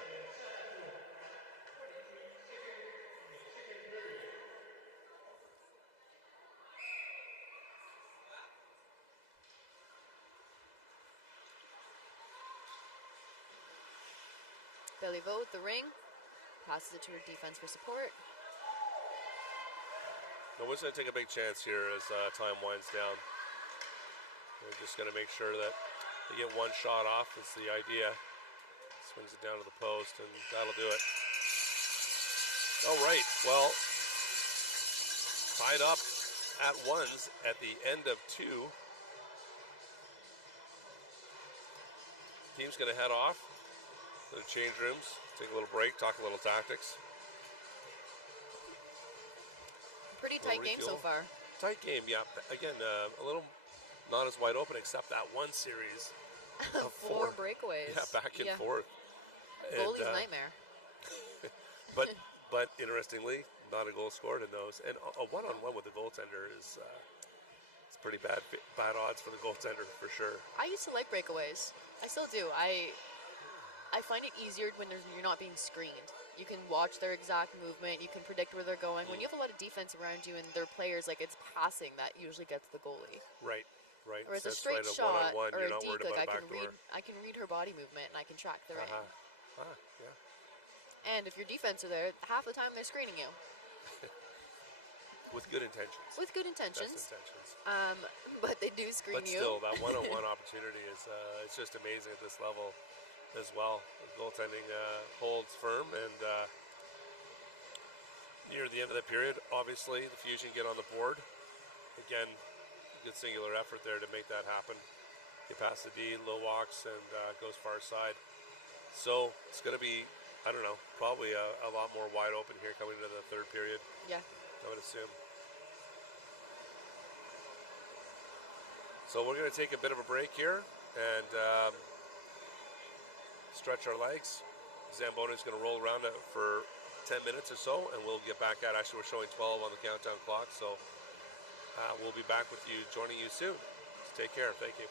Beliveau with the ring. Passes it to her defense for support. Nobody's going to take a big chance here as time winds down. They're just going to make sure that they get one shot off is the idea. Swings it down to the post, and that'll do it. All right, well, tied up at ones at the end of two. Team's going to head off to the change rooms, take a little break, talk a little tactics. Pretty tight game so far. Tight game, yeah. Again, a little not as wide open except that one series. Of four breakaways. Yeah, back and forth. Goalie's nightmare. but interestingly, not a goal scored in those. And a one-on-one with the goaltender is it's pretty bad odds for the goaltender for sure. I used to like breakaways. I still do. I find it easier when you're not being screened. You can watch their exact movement. You can predict where they're going. When you have a lot of defense around you and their players, like it's passing that usually gets the golie. Right. Or it's a straight shot or a deke. Like I can read her body movement and I can track the ring. Yeah. And if your defense are there, half the time they're screening you. With good intentions. With good intentions. Best intentions. But they do screen you. But still, that one-on-one opportunity is it's just amazing at this level as well. The goaltending holds firm, and near the end of the period, obviously, the Fusion get on the board. Again, good singular effort there to make that happen. Get past the D, low walks, and goes far side. So it's going to be, I don't know, probably a lot more wide open here coming into the third period. Yeah. I would assume. So we're going to take a bit of a break here and stretch our legs. Zamboni's going to roll around for 10 minutes or so, and we'll get back at it. Actually, we're showing 12 on the countdown clock, so we'll be back with you, joining you soon. So take care. Thank you.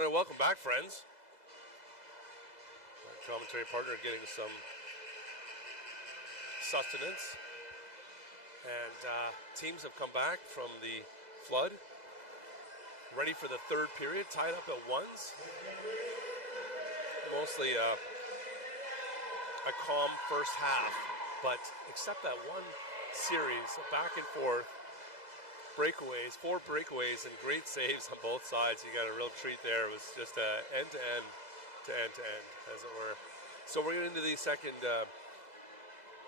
All right, welcome back, friends. Our commentary partner getting some sustenance. And teams have come back from the flood. Ready for the third period, tied up at ones. Mostly a calm first half, but except that one series of back and forth, breakaways, 4 breakaways, and great saves on both sides. You got a real treat there. It was just end to end, as it were. So we're into the second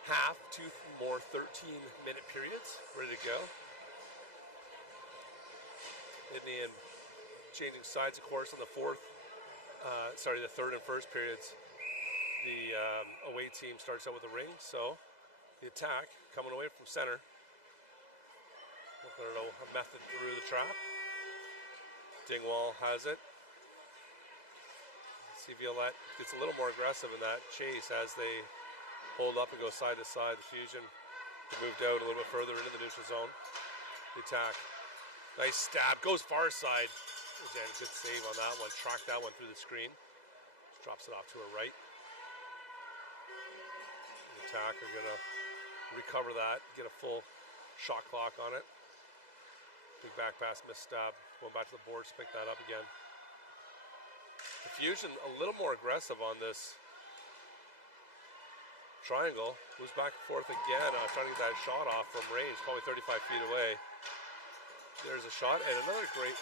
half, 2 more 13-minute periods, ready to go. Indian changing sides, of course, on the third and first periods. The away team starts out with a ring, so the attack coming away from center. Looking at a method through the trap. Dingwall has it. See Violette gets a little more aggressive in that chase as they hold up and go side to side. The Fusion moved out a little bit further into the neutral zone. The attack. Nice stab. Goes far side. Again, good save on that one. Tracked that one through the screen. Just drops it off to her right. The attack are going to recover that. Get a full shot clock on it. Big back pass, missed stab. Going back to the boards to pick that up again. The Fusion a little more aggressive on this triangle. Moves back and forth again, trying to get that shot off from range, probably 35 feet away. There's a shot and another great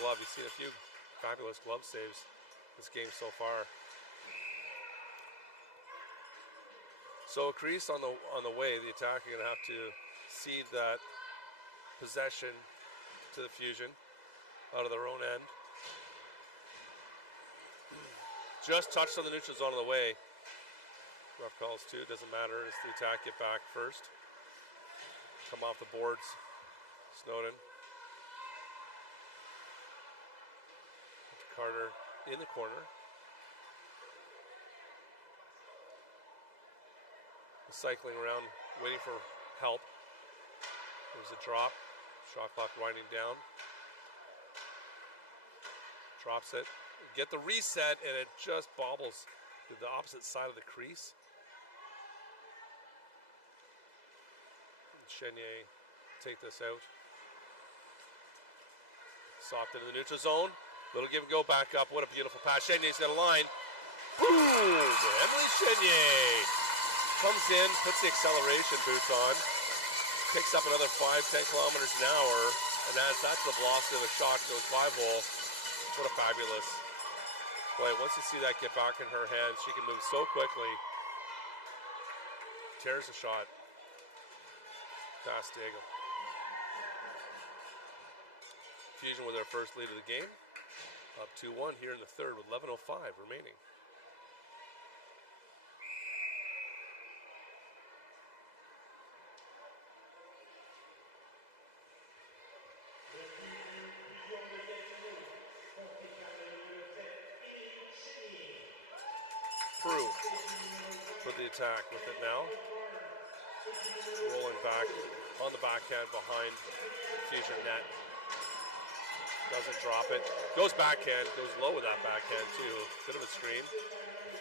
glove. You've seen a few fabulous glove saves this game so far. So a crease on the way. The attack are going to have to cede that possession to the Fusion out of their own end. Just touched on the neutral zone on the way. Rough calls too, doesn't matter as the attack get back first. Come off the boards. Snowden. Carter in the corner. Cycling around, waiting for help. There's a drop. Shot clock winding down. Drops it. Get the reset, and it just bobbles to the opposite side of the crease. Chenier take this out. Soft into the neutral zone. Little give and go back up. What a beautiful pass. Chenier's got a line. Boom! Emily Chenier comes in, puts the acceleration boots on, picks up another 5-10 kilometers an hour, and that's the velocity of the shot. Goes 5-hole. What a fabulous play. Once you see that get back in her hands, she can move so quickly. Tears the shot. Fast dig. Fusion with their first lead of the game. Up 2-1 here in the third with 11:05 remaining. Prue for the attack with it now. Rolling back on the backhand behind Fusion net. Doesn't drop it. Goes backhand, goes low with that backhand too. Bit of a screen.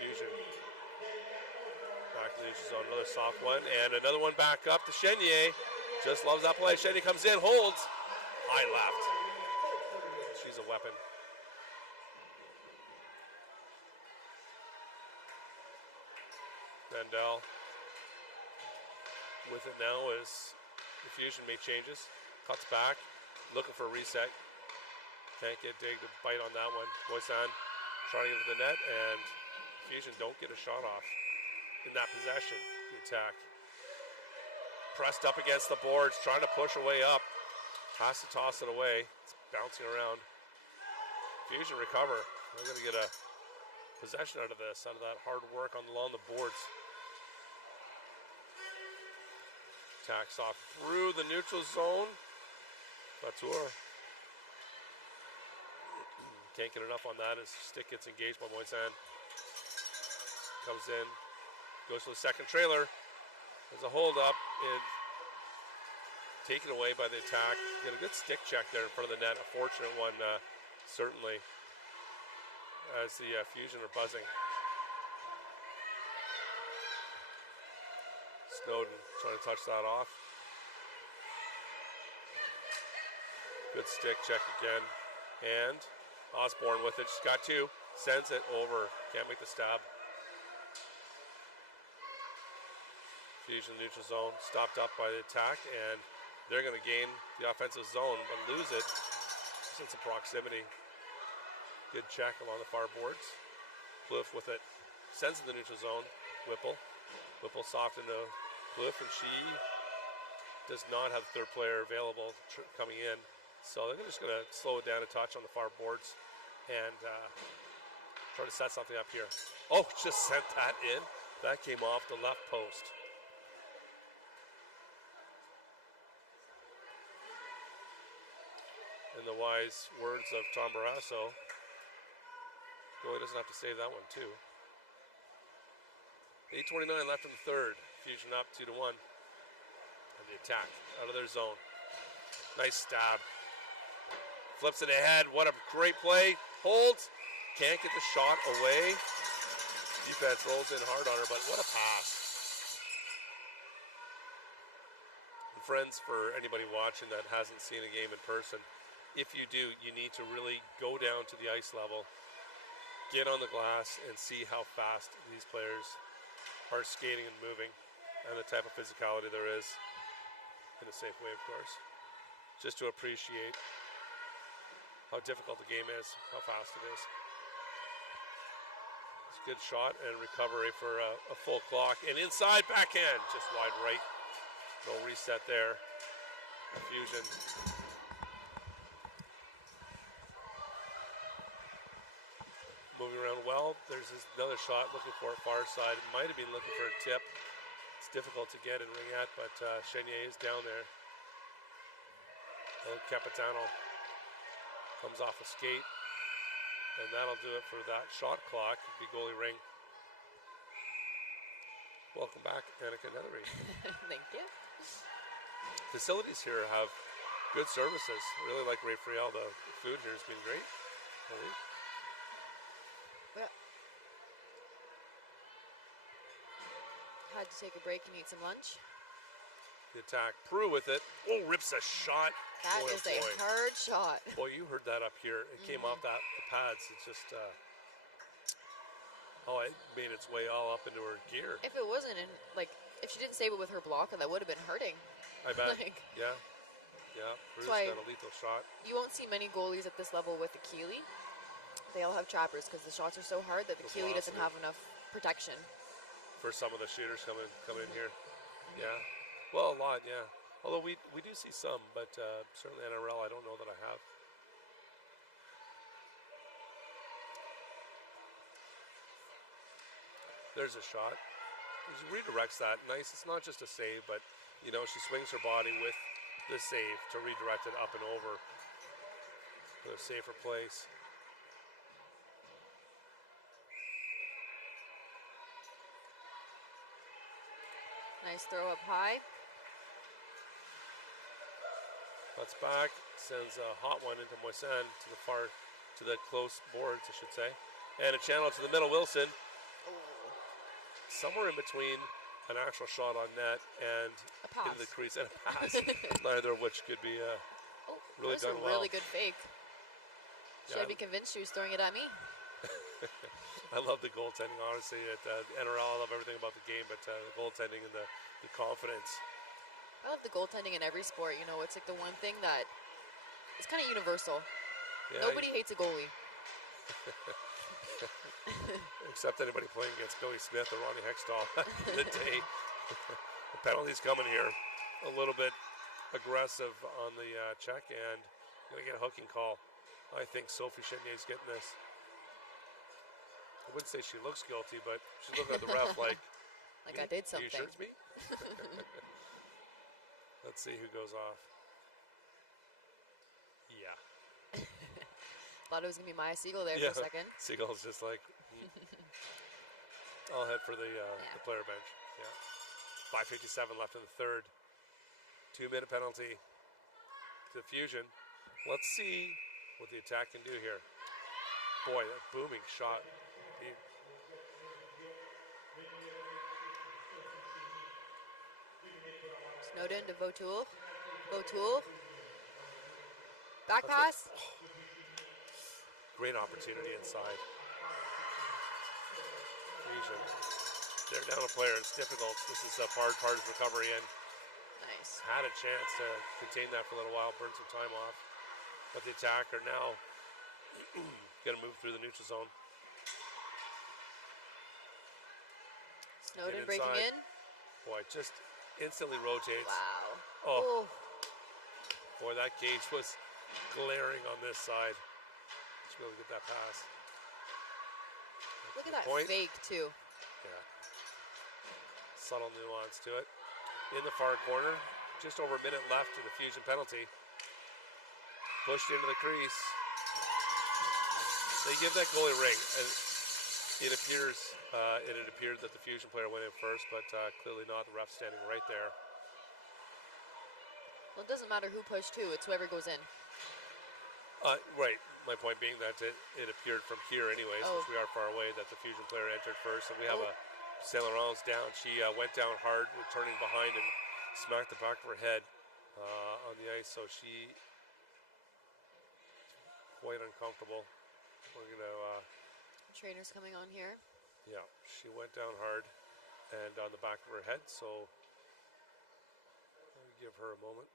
Fusion. Back to the neutral zone, another soft one. And another one back up to Chenier. Just loves that play. Chenier comes in, holds. High left. She's a weapon. Mandel with it now as the Fusion made changes. Cuts back, looking for a reset. Can't get Dig to bite on that one. Moisan trying to get to the net, and Fusion don't get a shot off in that possession. The attack. Pressed up against the boards, trying to push away up. Has to toss it away. It's bouncing around. Fusion recover. They're going to get a possession out of this, out of that hard work along the boards. Attacks off through the neutral zone. Latour. Can't get enough on that as stick gets engaged by Moisan. Comes in. Goes to the second trailer. There's a hold up. Taken away by the attack. Get a good stick check there in front of the net. A fortunate one, certainly. as the Fusion are buzzing. Snowden trying to touch that off. Good stick check again. And Osborne with it. She's got two. Sends it over. Can't make the stab. Fusion neutral zone. Stopped up by the attack. And they're going to gain the offensive zone but lose it. Just in some proximity. Good check along the far boards. Plouffe with it. Sends in the neutral zone. Whipple. Whipple soft into Plouffe, and she does not have third player available coming in. So they're just going to slow it down a touch on the far boards and try to set something up here. Oh, just sent that in. That came off the left post. In the wise words of Tom Barrasso, goalie doesn't have to save that one too. 8:29 left in the third. Fusion up 2-1. And the attack out of their zone. Nice stab. Flips it ahead. What a great play. Holds. Can't get the shot away. Defense rolls in hard on her, but what a pass. And friends, for anybody watching that hasn't seen a game in person, if you do, you need to really go down to the ice level, get on the glass, and see how fast these players are skating and moving, and the type of physicality there is, in a safe way, of course, just to appreciate how difficult the game is, how fast it is. It's a good shot and recovery for a full clock, and inside backhand, just wide right. No reset there. Fusion. Moving around well. There's another shot looking for it far side. It might have been looking for a tip. It's difficult to get in Ringette, but Chenier is down there. El Capitano comes off a skate, and that'll do it for that shot clock. Be goalie ring. Welcome back, Annika Nethery. Thank you. Facilities here have good services. Really like Ray Friel. The food here has been great. Well, had to take a break and eat some lunch. The attack. Prue with it. Oh, rips a shot. That boy, is oh a boy. hard shot. Boy, you heard that up here. It came off the pads. It's just, it made its way all up into her gear. If it wasn't in, if she didn't save it with her blocker, that would have been hurting. I bet. Like, Yeah. Prue's why- got a lethal shot. You won't see many goalies at this level with the Keeley. They all have trappers because the shots are so hard that the Keeley doesn't have enough protection. For some of the shooters coming in here. Yeah. Well, a lot, yeah. Although we do see some, but certainly NRL, I don't know that I have. There's a shot. She redirects that. Nice. It's not just a save, but, she swings her body with the save to redirect it up and over to a safer place. Nice throw up high. Cuts back, sends a hot one into Moisan to the close boards, I should say. And a channel to the middle, Wilson. Somewhere in between an actual shot on net and A pass. into the crease and a pass. Neither of which could be really that was done a well. really good fake. Should I be convinced she was throwing it at me? I love the goaltending, honestly. At the NRL, I love everything about the game, but the goaltending and the confidence. I love the goaltending in every sport. It's like the one thing that is kind of universal. Yeah, Nobody hates a goalie. except anybody playing against Billy Smith or Ronnie Hextall in the day. The penalty's coming here. A little bit aggressive on the check, and going to get a hooking call. I think Sophie Chenier's getting this. I wouldn't say she looks guilty, but she's looking at the ref like, Like I did Are you something. sure it's me? Let's see who goes off. Yeah. Thought it was going to be Maya Siegel there for a second. Siegel's just like, I'll head for the player bench. Yeah. 5:57 left in the third. 2-minute penalty to Fusion. Let's see what the attack can do here. boy, that booming shot. Snowden to Vautour. Vautour. Back pass. Great opportunity inside. Fusion. They're down a player. It's difficult. This is a part of recovery, and Nice. had a chance to contain that for a little while, burn some time off. But the attacker now going to move through the neutral zone. Snowden And breaking inside. in. Boy, just instantly rotates. Wow. Oh, Oh, boy, that gauge was glaring on this side. Just be able to get that pass. look at that Point. fake too. Yeah. Subtle nuance to it. In the far corner, just over a minute left to the Fusion penalty. Pushed into the crease. They give that goalie ring. And it appeared that the Fusion player went in first, but clearly not. The ref standing right there. Well, it doesn't matter who pushed who. It's whoever goes in. Right. My point being that it appeared from here anyways, since we are far away, that the Fusion player entered first. And we have a Saint Laurent's down. She went down hard, returning behind and smacked the back of her head on the ice. So she quite uncomfortable. We're going to... Trainer's coming on here. Yeah, she went down hard and on the back of her head, so I'll give her a moment.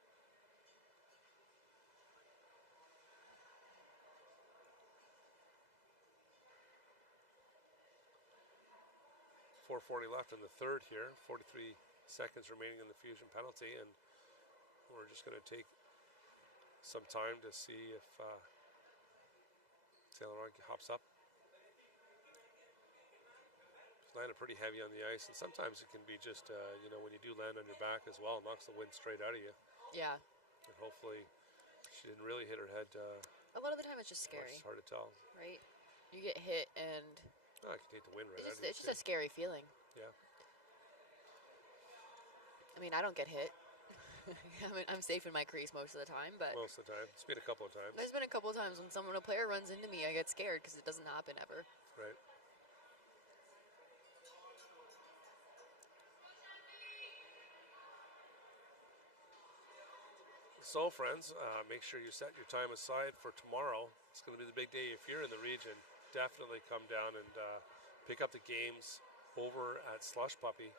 .440 left in the third here, 43 seconds remaining in the Fusion penalty, and we're just going to take some time to see if Saint Laurent hops up. Landed pretty heavy on the ice, and sometimes it can be just, when you do land on your back as well, it knocks the wind straight out of you. Yeah. And hopefully she didn't really hit her head. A lot of the time it's just scary, It's hard to tell. right? You get hit and I can take the wind right out of you. it's just a scary feeling. Yeah. I mean, I don't get hit. I'm safe in my crease most of the time, but Most of the time. It's been a couple of times. there's been a couple of times when a player runs into me, I get scared because it doesn't happen ever. Right. So, friends, make sure you set your time aside for tomorrow. It's going to be the big day if you're in the region. Definitely come down and pick up the games over at Slush Puppy.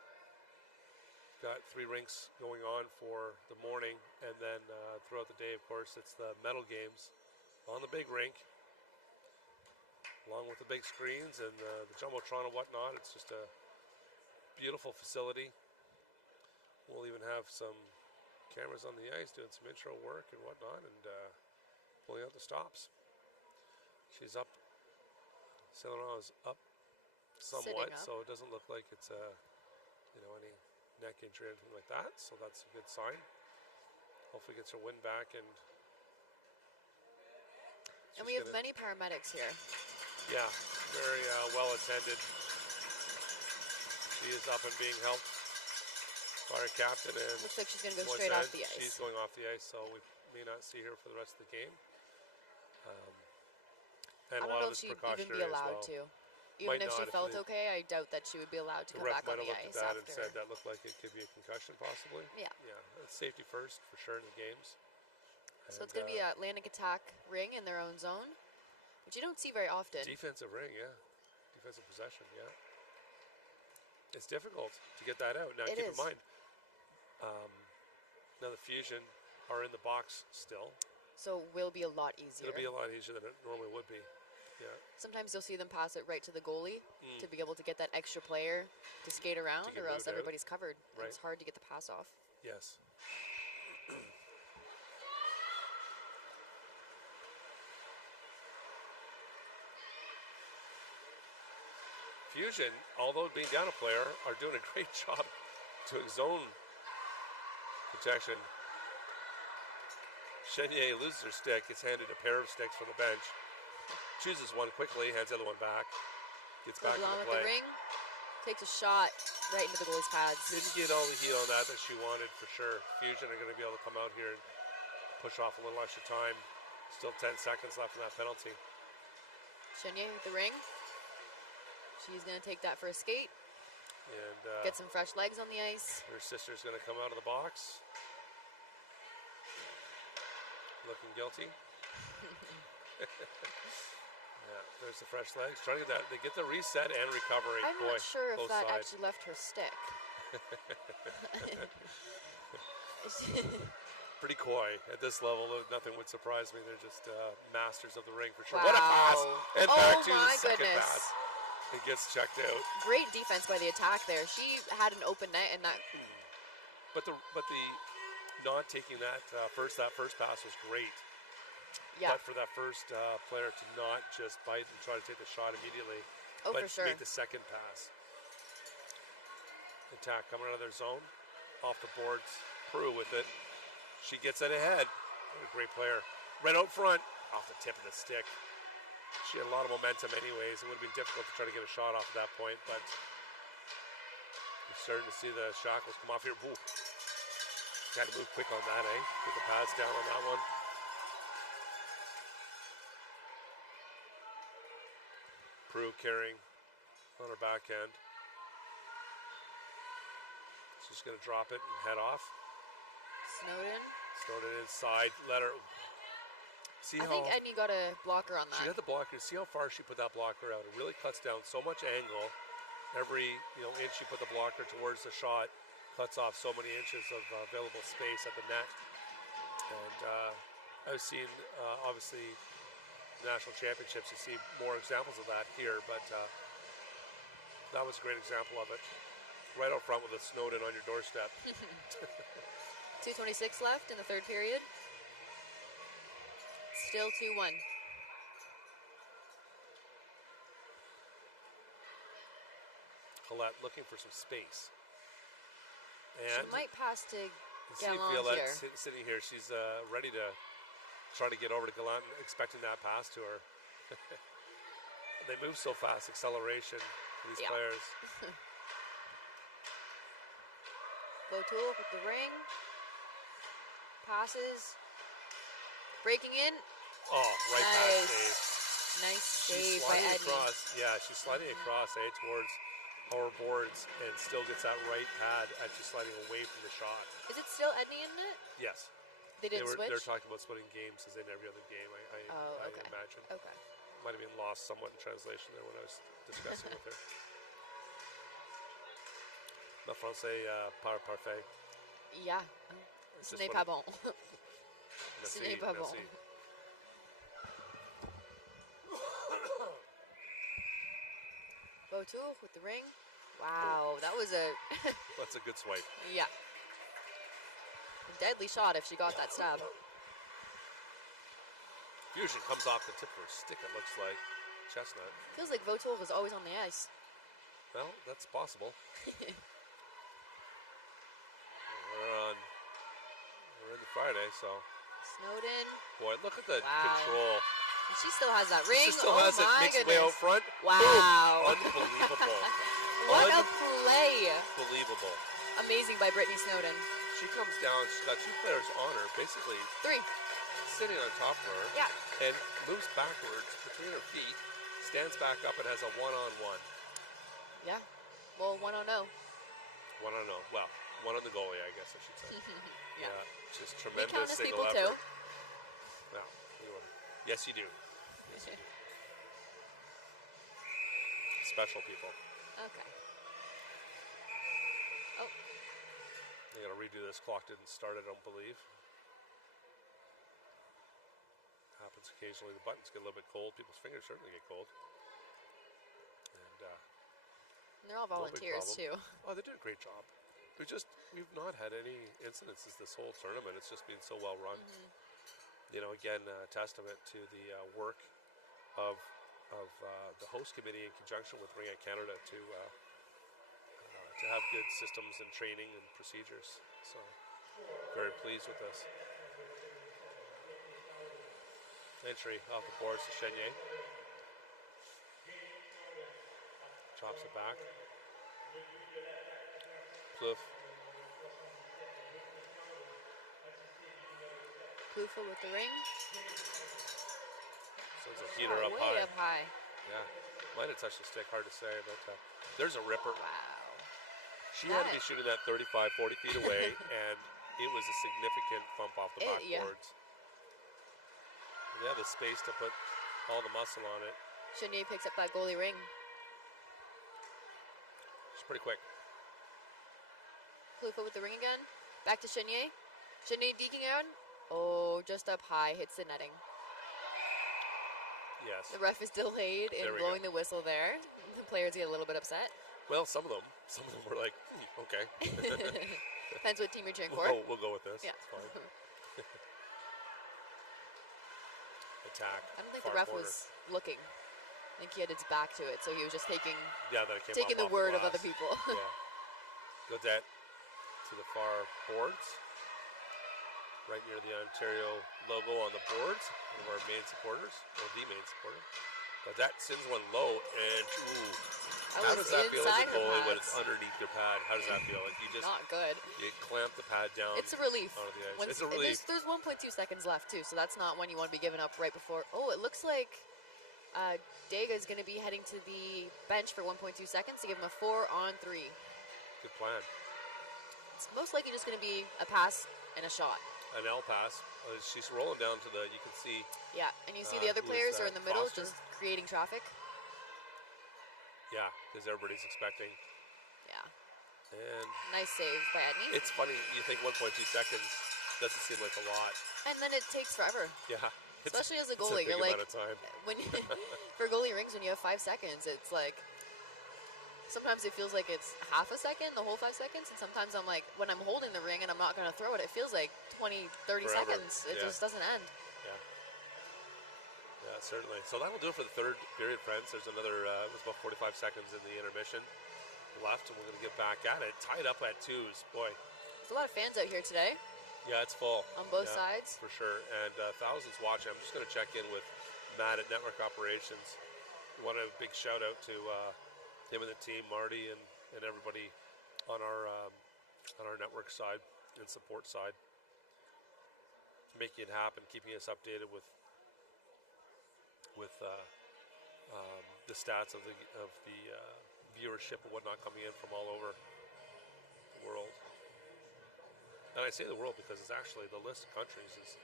Got 3 rinks going on for the morning, and then throughout the day, of course, it's the medal games on the big rink, along with the big screens and the Jumbotron and whatnot. It's just a beautiful facility. We'll even have some cameras on the ice doing some intro work and whatnot, and pulling out the stops. She's up. Saint Laurent is up somewhat, Sitting up. so it doesn't look like it's any neck injury or anything like that. So that's a good sign. Hopefully gets her wind back, and We have many paramedics here. Yeah, very well attended. She is up and being helped by our captain, and Looks like she's going to go once straight off that, the ice. She's going off the ice, so we may not see her for the rest of the game. And I a don't lot know of if it's she'd even precautionary be allowed as well. to. Even Might if she not if felt they- okay, I doubt that she would be allowed to The come ref back might on have the looked ice at that and after. said that looked like it could be a concussion, possibly. Yeah. Yeah, it's safety first for sure in the games. So it's going to be an Atlantic attack ring in their own zone, which you don't see very often. Defensive ring, yeah. Defensive possession, yeah. It's difficult to get that out. Now, It keep is. in mind, now the Fusion are in the box still. So it will be a lot easier. It'll be a lot easier than it normally would be. Yeah. Sometimes you'll see them pass it right to the goalie to be able to get that extra player to skate around, get or else moved out. everybody's covered. And Right. it's hard to get the pass off. Yes. Fusion, although being down a player, are doing a great job doing zone protection. Chenier loses her stick, gets handed a pair of sticks from the bench, chooses one quickly, hands the other one back, gets back Goes into on with play. the ring, takes a shot right into the goalie's pads. Didn't get all the heat on that she wanted for sure. Fusion are going to be able to come out here and push off a little extra time. Still 10 seconds left in that penalty. Chenier with the ring. She's going to take that for a skate. And Get some fresh legs on the ice. her sister's going to come out of the box. Looking guilty. Yeah, there's the fresh legs. Trying to get that. They get the reset and recovery. I'm Boy, not sure if both that sides. actually left her stick. Pretty coy at this level. Nothing would surprise me. They're just masters of the ring for sure. What a pass! And Oh back to my the second goodness. pass. It gets checked out. Great defense by the attack there. She had an open net and that. But the not taking that first pass was great. Yeah. But for that first player to not just bite and try to take the shot immediately, Oh, but for sure. make the second pass. Attack coming out of their zone, off the boards. Prue with it. She gets it ahead. What a great player. Right out front, off the tip of the stick. She had a lot of momentum anyways. It would have been difficult to try to get a shot off at that point, but you're starting to see the shackles come off here. Ooh. Got to move quick on that, eh? Get the pads down on that one. Prue carrying on her backhand. She's going to drop it and head off. Snowden inside. Let her. See I how think Edney got a blocker on she that. got the blocker. See how far she put that blocker out. It really cuts down so much angle. Every inch you put the blocker towards the shot cuts off so many inches of available space at the net. And I've seen obviously national championships. You see more examples of that here, but that was a great example of it. Right out front with a Snowden on your doorstep. 2:26 left in the third period. Still 2-1. Colette looking for some space. She And might pass to you see Gallant Violette here. sitting here. She's ready to try to get over to Gallant, expecting that pass to her. They move so fast, acceleration for these Yeah. players. Botul with the ring. Passes. Breaking in. Oh, right back Nice. save. Nice She's save by sliding Edney. across. Yeah, she's sliding across towards our boards and still gets that right pad as she's sliding away from the shot. Is it still Edney in it? Yes. They didn't switch? They're talking about splitting games as in every other game, Oh, I okay. imagine. Okay. Might have been lost somewhat in translation there when I was discussing with her. Le français parfait. Yeah. It's Ce just n'est what pas it- bon. Merci, Ce n'est pas bon. merci. Botul with the ring. Wow, that was a That's a good swipe. yeah. Deadly shot if she got that stab. Fusion comes off the tip of her stick, it looks like. Chestnut. Feels like Botul was always on the ice. Well, that's possible. We're in the Friday, so. Snowden. Boy, look at the Wow. control. And she still has that ring. She still oh has it, my makes it way out goodness. front. Wow. Boom. Unbelievable. What a play. Unbelievable. Amazing by Brittany Snowden. She comes down, she's got two players on her, basically 3. sitting on top of her. Yeah. And moves backwards between her feet, stands back up and has a one-on-one. Yeah. Well, 1-0. One-on-one. Well, one on the goalie, I guess I should say. Yeah. Just We count tremendous as single people effort. too. Well, yes, you do. Special people. Okay. Oh, They gotta redo this. Clock didn't start, I don't believe. Happens occasionally. The buttons get a little bit cold. People's fingers certainly get cold. And and they're all no big volunteers too. problem. Oh, they did a great job. We've not had any incidences this whole tournament. It's just been so well run. Again, testament to the work of the host committee in conjunction with Ringette Canada to have good systems and training and procedures. So, very pleased with this. Entry off the boards to Chenier. Chops it back. Plouffe. Plouffe with the ring. Sends a heater up Way high. up high. Yeah, might have touched the stick, hard to say, but there's a ripper. Wow. She had to be shooting that 35, 40 feet away, and it was a significant bump off the backboards. Yeah, the space to put all the muscle on it. Chenier picks up that goalie ring. She's pretty quick. Cluefoot with the ring again. Back to Chenier. Chenier deking out. Oh, just up high, hits the netting. Yes. The ref is delayed in blowing the whistle there. The players get a little bit upset. Well, some of them were like, okay. Depends what team you're cheering for. We'll go with this. Yeah. It's fine. Attack. I don't think the ref was looking. I think he had his back to it, so he was just taking the word of other people. Yeah. Godette to the far boards. Right near the Ontario logo on the boards. One of our main supporters, or the main supporter. Godette sends one low, and how does that feel as a goalie when it's underneath your pad? How does that feel? Like you just not good. You clamp the pad down. It's a relief. Onto the ice. It's a relief. There's 1.2 seconds left too, so that's not when you want to be giving up right before. Oh, it looks like Dega is going to be heading to the bench for 1.2 seconds to give him a 4-on-3. Good plan. It's most likely just going to be a pass and a shot. An L pass. She's rolling down to the. You can see. Yeah, and you see the other players are in the middle, just creating traffic. Yeah, because everybody's expecting. Yeah. And nice save by Edney. It's funny. You think 1.2 seconds doesn't seem like a lot. And then it takes forever. Yeah. Especially as a goalie, you're like when for goalie rings when you have 5 seconds, it's like. Sometimes it feels like it's half a second, the whole 5 seconds, and sometimes I'm like, when I'm holding the ring and I'm not going to throw it, it feels like 20, 30 seconds. It just doesn't end. Yeah. Yeah, certainly. So that will do it for the third period, friends. There's another, it was about 45 seconds in the intermission left, and we're going to get back at it. Tied up at 2s. Boy. There's a lot of fans out here today. Yeah, it's full. On both sides. For sure. And thousands watching. I'm just going to check in with Matt at Network Operations. Want a big shout out to him and the team, Marty, and everybody on our network side and support side, making it happen, keeping us updated with the stats of the viewership and whatnot coming in from all over the world. And I say the world because it's actually the list of countries is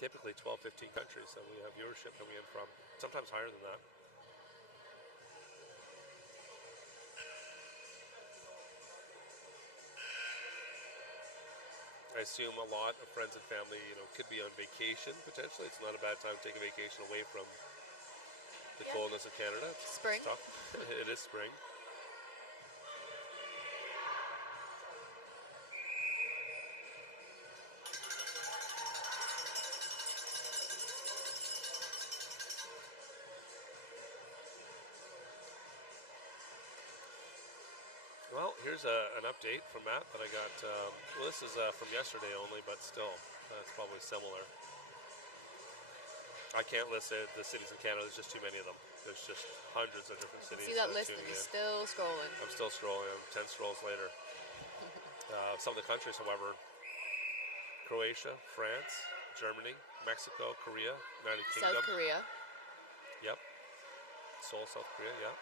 typically 12, 15 countries that we have viewership coming in from, sometimes higher than that. I assume a lot of friends and family, could be on vacation potentially. It's not a bad time to take a vacation away from the coldness of Canada. It's spring. Tough. It is spring. Well, here's an update from Matt that I got. Well, this is from yesterday only, but still, it's probably similar. I can't list the cities in Canada. There's just too many of them. There's just hundreds of different cities. See that list and you're still scrolling. I'm still scrolling. I'm 10 scrolls later. Some of the countries, however, Croatia, France, Germany, Mexico, Korea, United Kingdom. South Korea. Yep. Seoul, South Korea, yeah.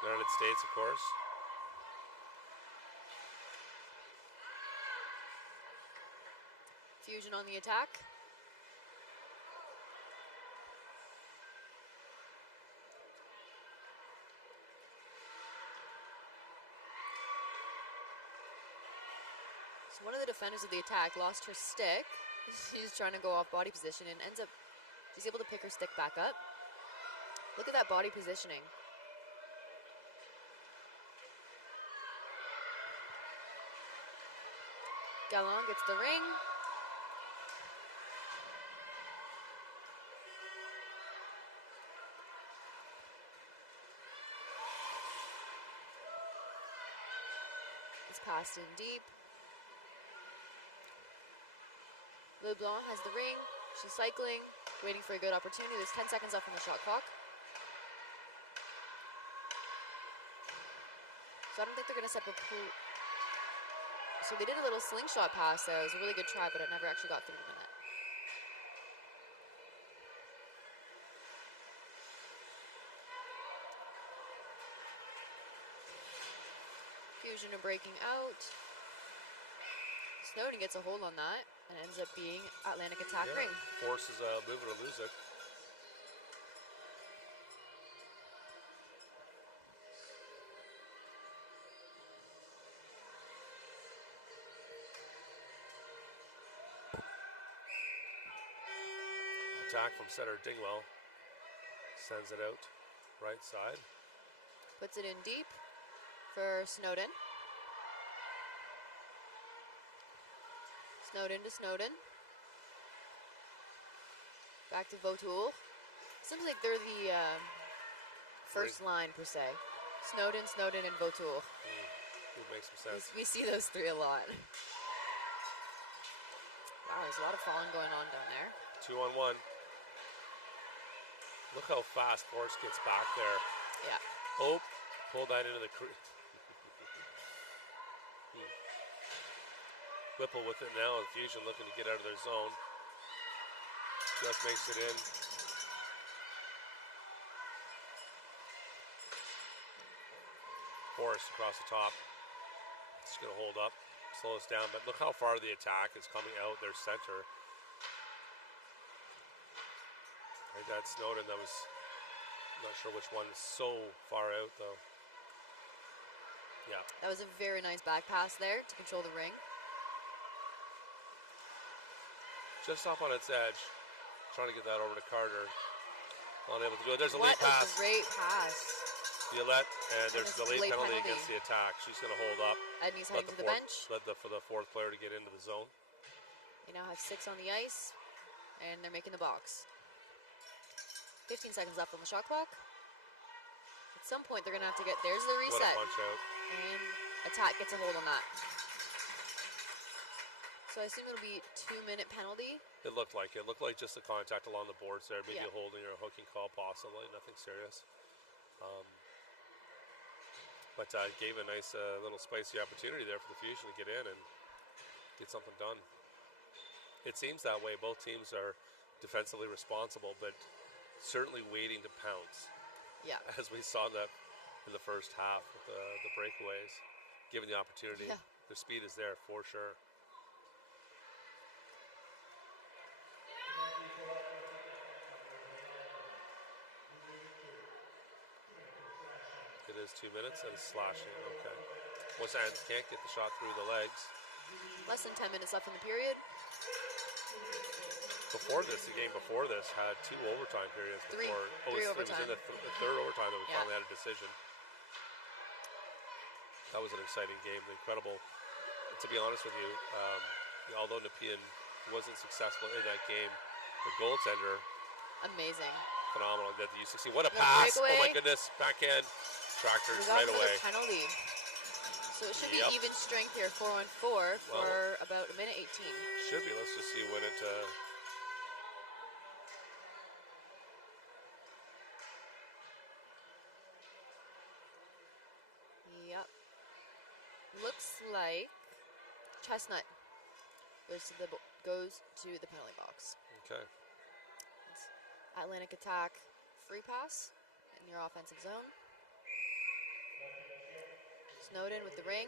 United States, of course. Fusion on the attack. So one of the defenders of the attack lost her stick. She's trying to go off body position and ends up, she's able to pick her stick back up. Look at that body positioning. Gallant gets the ring. It's passed in deep. LeBlanc has the ring. She's cycling, waiting for a good opportunity. There's 10 seconds left on the shot clock. So I don't think they're going to set up a pool. So they did a little slingshot pass, though. It was a really good try, but it never actually got through to the net. Fusion are breaking out. Snowden gets a hold on that and ends up being Atlantic attack ring. Forces a move it or lose it. Attack from center Dingwell. Sends it out right side. Puts it in deep for Snowden. Snowden to Snowden. Back to Votoul. Seems like they're the first line per se. Snowden, Snowden, and Votoul. Would make some sense. We see those three a lot. Wow, there's a lot of falling going on down there. 2-on-1. Look how fast Forrest gets back there. Yeah. Oh, pull that into the crease. Whipple with it now. Fusion looking to get out of their zone. Just makes it in. Forrest across the top. Just going to hold up, slow us down. But look how far the attack is coming out their center. I think that's Snowden. That was, not sure which one is so far out though. Yeah. That was a very nice back pass there to control the ring. Just off on its edge. Trying to get that over to Carter. Unable to do it. There's a late pass. What a great pass. Violette, and there's it's the a late late penalty penalty. against the attack. She's going to hold up. Edney's heading to the bench. For the fourth player to get into the zone. They now have 6 on the ice, and they're making the box. 15 seconds left on the shot clock. At some point, they're going to have to get... There's the What reset. a punch out. And attack gets a hold on that. So I assume it'll be 2-minute penalty. It looked like it. Looked like just the contact along the boards there. Maybe Yeah. a holding or a hooking call possibly. Nothing serious. But gave a nice little spicy opportunity there for the Fusion to get in and get something done. It seems that way. Both teams are defensively responsible, but certainly waiting to pounce. Yeah. As we saw that in the first half with the breakaways, given the opportunity. Yeah. The speed is there for sure. It is 2 minutes and slashing. Okay. Wasan can't get the shot through the legs. Less than 10 minutes left in the period. Before this, the game before this had 2 overtime periods. Three It was overtime. in the third overtime that we Yeah. finally had a decision. That was an exciting game. Incredible. To be honest with you, although Nepean wasn't successful in that game, the goaltender, Amazing. phenomenal. That you see, what a The pass! Oh my breakaway. goodness, backhand tractors We got right another away. penalty. So it should Yep. be even strength here, 4-on-4 for Well, about a minute 18. Should be. Let's just see when it. Yep. Looks like Chestnut goes to the penalty box. Okay. It's Atlantic attack, free pass in your offensive zone. Snowden with the ring.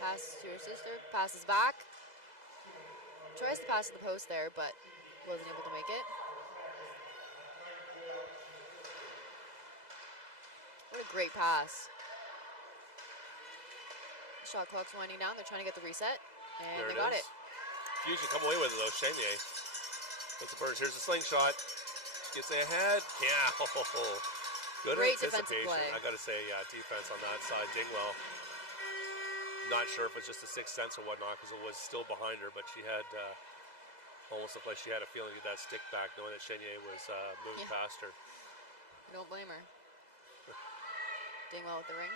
Pass to your sister, passes back. Tries to pass to the post there, but wasn't able to make it. What a great pass. Shot clock's winding down. They're trying to get the reset, and There they got is. it. Fusion come away with it though. Chenier. Gets the first. Here's the slingshot. Gets ahead. Yeah. Good Great defensive anticipation. play. I got to say, defense on that side. Dingwell. Not sure if it's just a sixth sense or whatnot because it was still behind her, but she had almost looked like she had a feeling to get that stick back, knowing that Chenier was moving Yeah. past her. I don't blame her. Dingwell with the ring.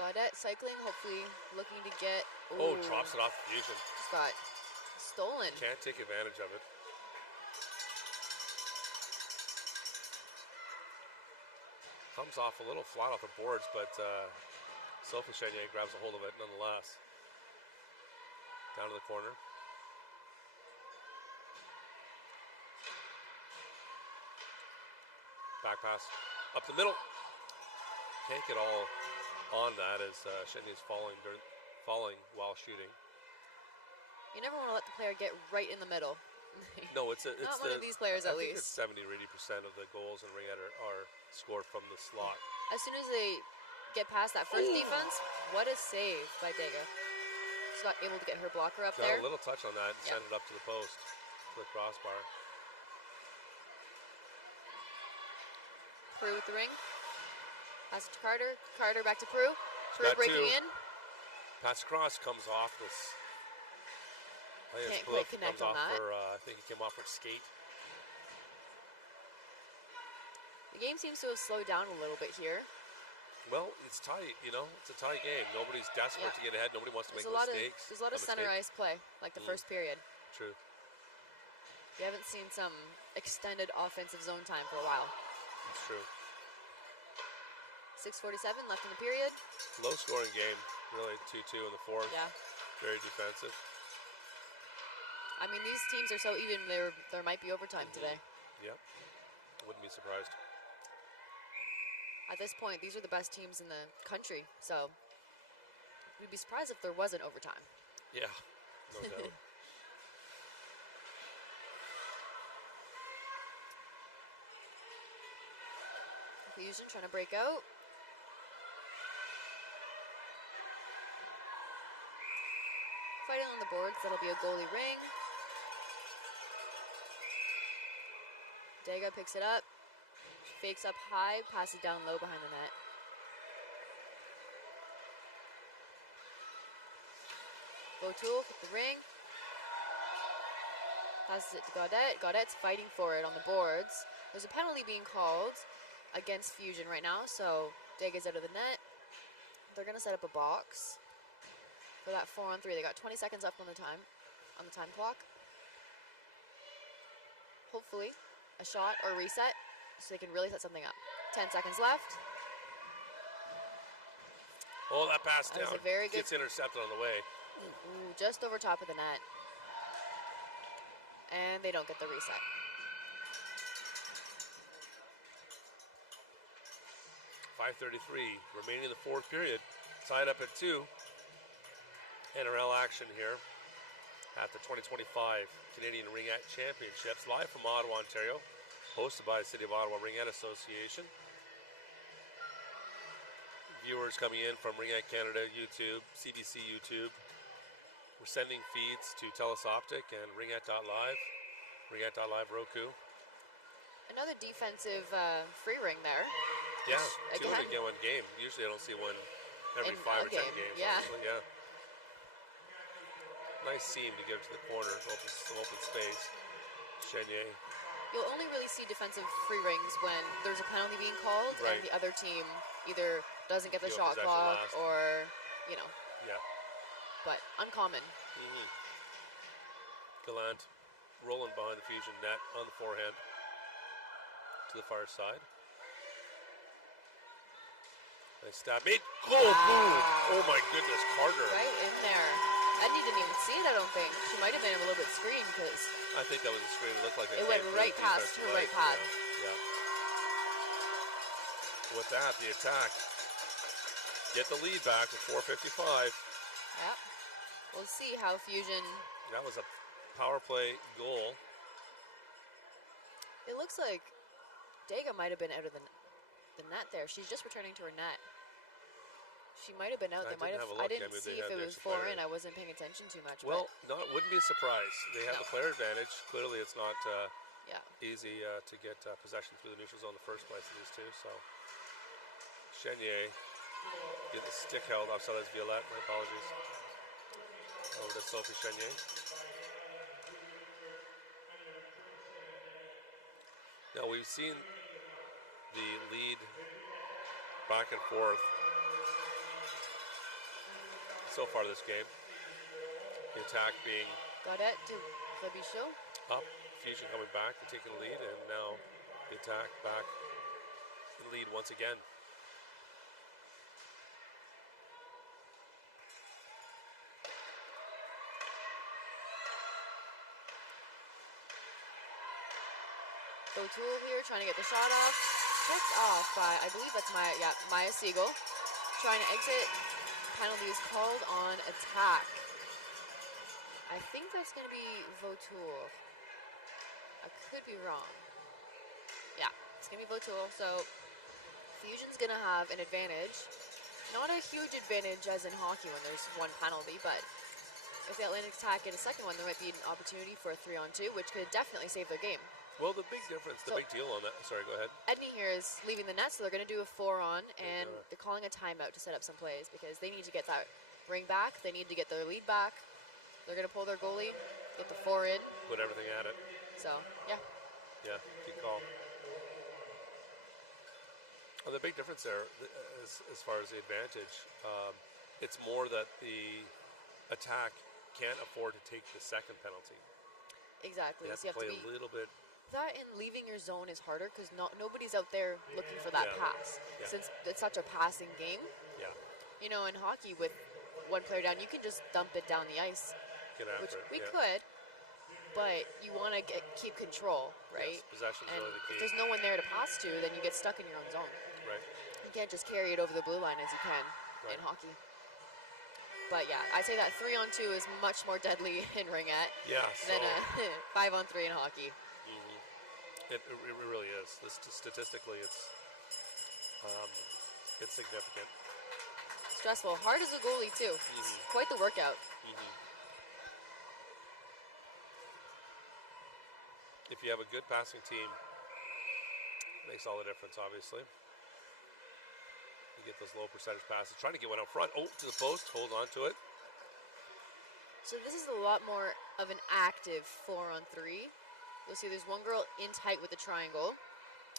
Gaudette cycling, hopefully looking to get. Oh, drops it off the Fusion. Just got stolen. Can't take advantage of it. Comes off a little flat off the boards, but Sophie Chenier grabs a hold of it nonetheless. Down to the corner. Back pass up the middle. Can't get all on that as Chenyer's falling while shooting. You never want to let the player get right in the middle. No, it's Not one of these players, I at think least. it's 70 or 80% of the goals in Ringette are scored from the slot. As soon as they get past that first defense, what a save by Dega. She's not able to get her blocker up Got there. a little touch on that and Yeah. send it up to the post, to the crossbar. Prue with the ring. Pass it to Carter. Carter back to Prue. Prue got breaking two. in. Pass across comes off this. I think Can't it's quite Blue connect comes on off that. for, I think he came off for skate. The game seems to have slowed down a little bit here. Well, it's tight, you know. It's a tight game. Nobody's desperate Yeah. to get ahead. Nobody wants to There's make a lot mistakes. of there's a lot of center ice play, like the first period. True. We haven't seen some extended offensive zone time for a while. It's true. 6:47 left in the period. Low scoring game, really. 2-2 in the fourth. Yeah. Very defensive. I mean, these teams are so even. There might be overtime today. Yep. Wouldn't be surprised. At this point, these are the best teams in the country, so we'd be surprised if there wasn't overtime. Yeah, no doubt. Fusion trying to break out. Fighting on the boards, that'll be a goalie ring. Dega picks it up. Fakes up high, passes down low behind the net. Botul with the ring. Passes it to Gaudette. Gaudette's fighting for it on the boards. There's a penalty being called against Fusion right now, so Dega's out of the net. They're gonna set up a box for that 4-on-3. They got 20 seconds left on the time clock. Hopefully, a shot or reset so they can really set something up. 10 seconds left. Oh, that pass That was down. a very good- Gets intercepted on the way. Ooh, just over top of the net. And they don't get the reset. .5:33 remaining in the fourth period. Tied up at 2. NRL action here at the 2025 Canadian Ringette Championships, live from Ottawa, Ontario, hosted by the City of Ottawa Ringette Association. Viewers coming in from Ringette Canada YouTube, CBC YouTube. We're sending feeds to Telus Optic and Ringette.live, Ringette.live Roku. Another defensive free ring there. Yeah, Which, 200 again, get one game. Usually I don't see one every in 5 a or 10 game, games. yeah. Honestly, yeah. Nice seam to give to the corner, open space. Chenier. You'll only really see defensive free rings when there's a penalty being called Right. and the other team either doesn't get the Steal shot possession clock last. or, you know, Yeah. but uncommon. Gallant rolling behind the Fusion net on the forehand to the far side. Nice stab. Made. Oh, boom. Oh, my goodness. Carter. Right in there. Edney didn't even see it, I don't think. She might have been a little bit screened because I think that was a screen. It looked like It went came right through past defensive her right leg. pad. Yeah. With that, the attack get the lead back with 4:55. yeah. We'll see how Fusion. That was a power play goal. It looks like Dega might have been out of the net there. She's just returning to her net. She might have been out. I They might didn't have. have a I look. I didn't mean, they see if had it the was extra 4 player. in. I wasn't paying attention too much. Well, no, it wouldn't be a surprise. They have No. the player advantage. Clearly, it's not but yeah. easy to get possession through the neutral zone in the first place of these two. So, Chenier get the stick held outside as Violette. My apologies. Over to Sophie Chenier. Now, we've seen the lead back and forth so far this game. The attack being Gaudette to Clabichot. up, Fusion coming back and taking the lead, and now the attack back in the lead once again. O'Toole here trying to get the shot off. picked off by, I believe that's Maya Siegel. Trying to exit. Penalty is called on attack. I think that's going to be Vautour. I could be wrong. Yeah, it's going to be Vautour. So Fusion's going to have an advantage. Not a huge advantage as in hockey when there's one penalty, but if the Atlantic Attack get a second one, there might be an opportunity for a 3-on-2, which could definitely save their game. Well, the big difference, the big deal on that. Sorry, go ahead. Edney here is leaving the net, so they're going to do a 4-on, and they're calling a timeout to set up some plays because they need to get that ring back. They need to get their lead back. They're going to pull their goalie, get the 4 in. Put everything at it. So, yeah. Yeah, good call. Well, the big difference there, as far as the advantage, it's more that the attack can't afford to take the second penalty. Exactly. They have So to play a little bit. That and leaving your zone is harder because nobody's out there looking for that pass. Yeah. Since it's such a passing game. Yeah. You know, in hockey with one player down, you can just dump it down the ice. Get after which it. we could, but you want to keep control, right? Yes, possession's and really the key. if there's no one there to pass to, then you get stuck in your own zone. Right. You can't just carry it over the blue line as you can in hockey. But yeah, I'd say that 3-on-2 is much more deadly in Ringette than a 5-on-3 in hockey. It really is. Statistically, it's significant. Stressful. Hard as a goalie too. It's quite the workout. If you have a good passing team, makes all the difference, obviously. You get those low percentage passes. Trying to get one out front. Oh, to the post. Hold on to it. So this is a lot more of an active 4-on-3. You'll see there's one girl in tight with the triangle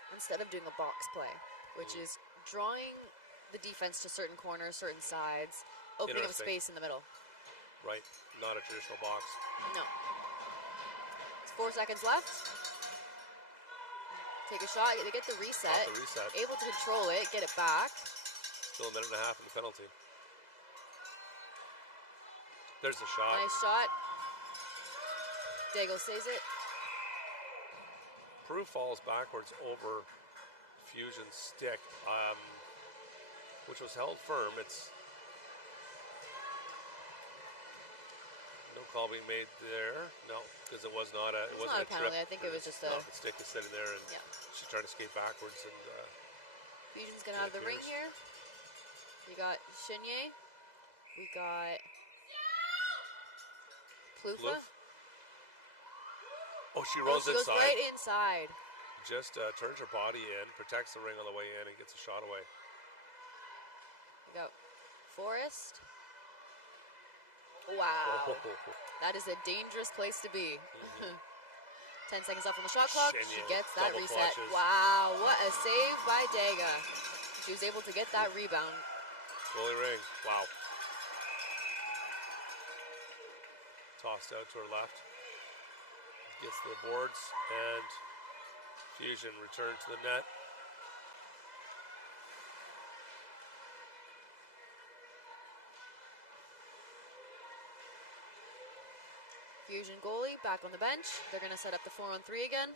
instead of doing a box play, which is drawing the defense to certain corners, certain sides, opening up space in the middle. Right. Not a traditional box. No. It's 4 seconds left. Take a shot. They get the reset. Off the reset. Able to control it, get it back. Still a minute and a half in the penalty. There's the shot. Nice shot. Daigle saves it. Prue falls backwards over Fusion's stick, which was held firm. It's no call being made there. No, because it was not a. It wasn't not a penalty. trip. I think it was just a. No, the stick is sitting there, and she's trying to skate backwards. And Fusion's gonna have the ring here. We got Chenye. We got Plouffe. Oh, she rolls she inside. goes right inside. Just turns her body in, protects the ring on the way in, and gets a shot away. We got Forrest. Wow. That is a dangerous place to be. 10 seconds left on the shot clock. She gets that reset. Clutches. Wow, what a save by Daga. She was able to get that rebound. Goalie ring. Wow. Tossed out to her left. Gets the boards, and Fusion returned to the net. Fusion goalie back on the bench. They're going to set up the 4-on-3 again.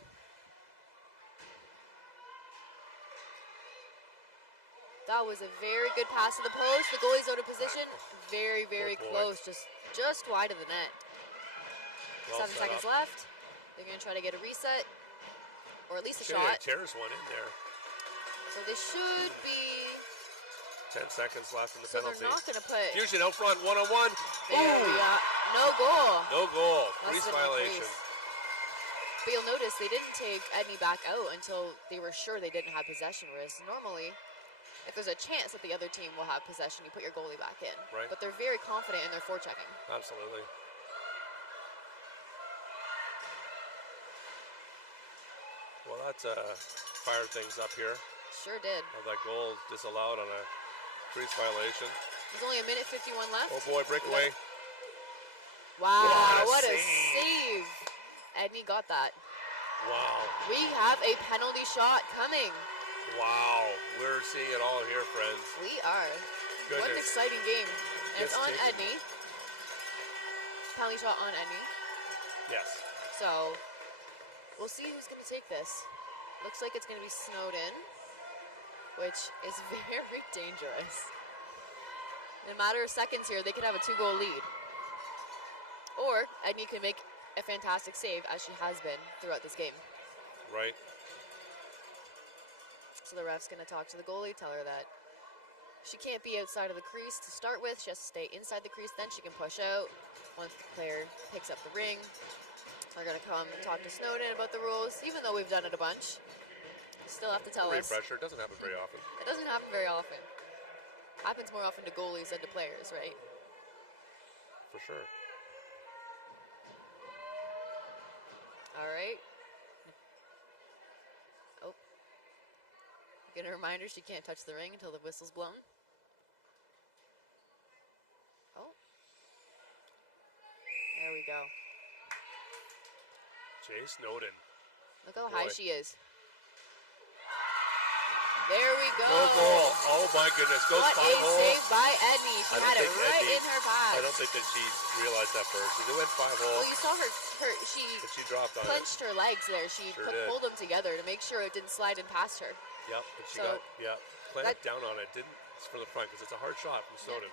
That was a very good pass to the post. The goalie's out of position. Very, very close. Just wide of the net. Well 7 seconds left. They're going to try to get a reset, or at least a shot. Tears one in there. So they should be. 10 seconds left in the So penalty. they're not going to put. Fusion out front, one-on-one. There we go. No goal. No goal. Less Crease than a violation. crease. But you'll notice they didn't take Edney back out until they were sure they didn't have possession. Whereas normally, if there's a chance that the other team will have possession, you put your goalie back in. Right. But they're very confident in their forechecking. Absolutely. Well, that's fired things up here. Sure did. That goal disallowed on a crease violation. There's only a minute 51 left. Oh boy, breakaway. Wow, what a save. save. Edney got that. Wow. We have a penalty shot coming. Wow. We're seeing it all here, friends. We are. What an Goodness. exciting game. And it's Yes, on taken. Edney. Penalty shot on Edney. Yes. So we'll see who's going to take this. Looks like it's going to be Snowden. which is very dangerous. In a matter of seconds here, they could have a 2-goal lead. Or Edney can make a fantastic save, as she has been throughout this game. Right. So the ref's going to talk to the goalie, tell her that she can't be outside of the crease to start with. She has to stay inside the crease, then she can push out. Once the player picks up the ring, they're going to come and talk to Snowden about the rules, even though we've done it a bunch. Still have to tell us. Pressure doesn't happen very often. It doesn't happen very often. Happens more often to goalies than to players, right? For sure. All right. Oh. Get a reminder she can't touch the ring until the whistle's blown. Oh. There we go. Jay Snowden. Look how Boy. high she is. There we go. No goal. Oh my goodness. Goes What 5 a holes. save by Edney. She I don't had it think right Edney- in her pass. I don't think that she realized that first. They went 5 Well, holes, you saw her she but she dropped on it. clenched her legs there. She Sure did. pulled them together to make sure it didn't slide in past her. Yep, and she So, clamped down on it. Didn't for the front because it's a hard shot from Snowden.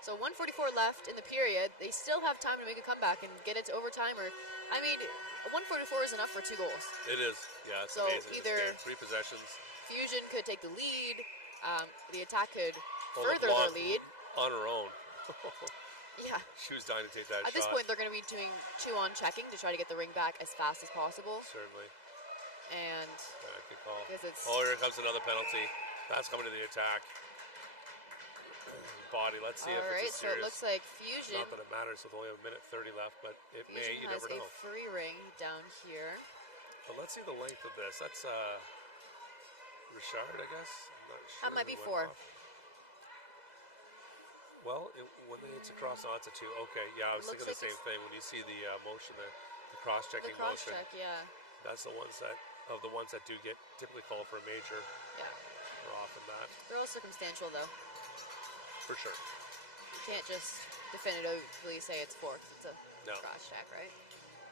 So 1:44 left in the period. They still have time to make a comeback and get it to overtime. Or, I mean, 1:44 is enough for 2 goals. It is. Yeah, it's So amazing. either- This game. 3 possessions. Fusion could take the lead. The attack could Pulled further a their block lead. on her own. Yeah. She was dying to take that At shot. this point, they're going to be doing 2-on checking to try to get the ring back as fast as possible. Certainly. And Good call. because it's Oh, here comes another penalty. That's coming to the attack. Body. Let's see all if right. it's a So it serious. looks like Fusion. Not that it matters with only a minute 30 left, but it may. Fusion You has never a know. free ring down here. But let's see the length of this. That's Richard, I guess. I'm not sure. That might be who went 4. off. Well, when it's across, it's a 2. Okay, yeah, I was Looks thinking the like same thing. When you see the motion, the cross-checking The cross motion, check, yeah. that's the ones that do get typically called for a major. Yeah. Are often that They're all circumstantial, though. for sure. You can't just definitively say it's 4 because it's a No. cross check, right?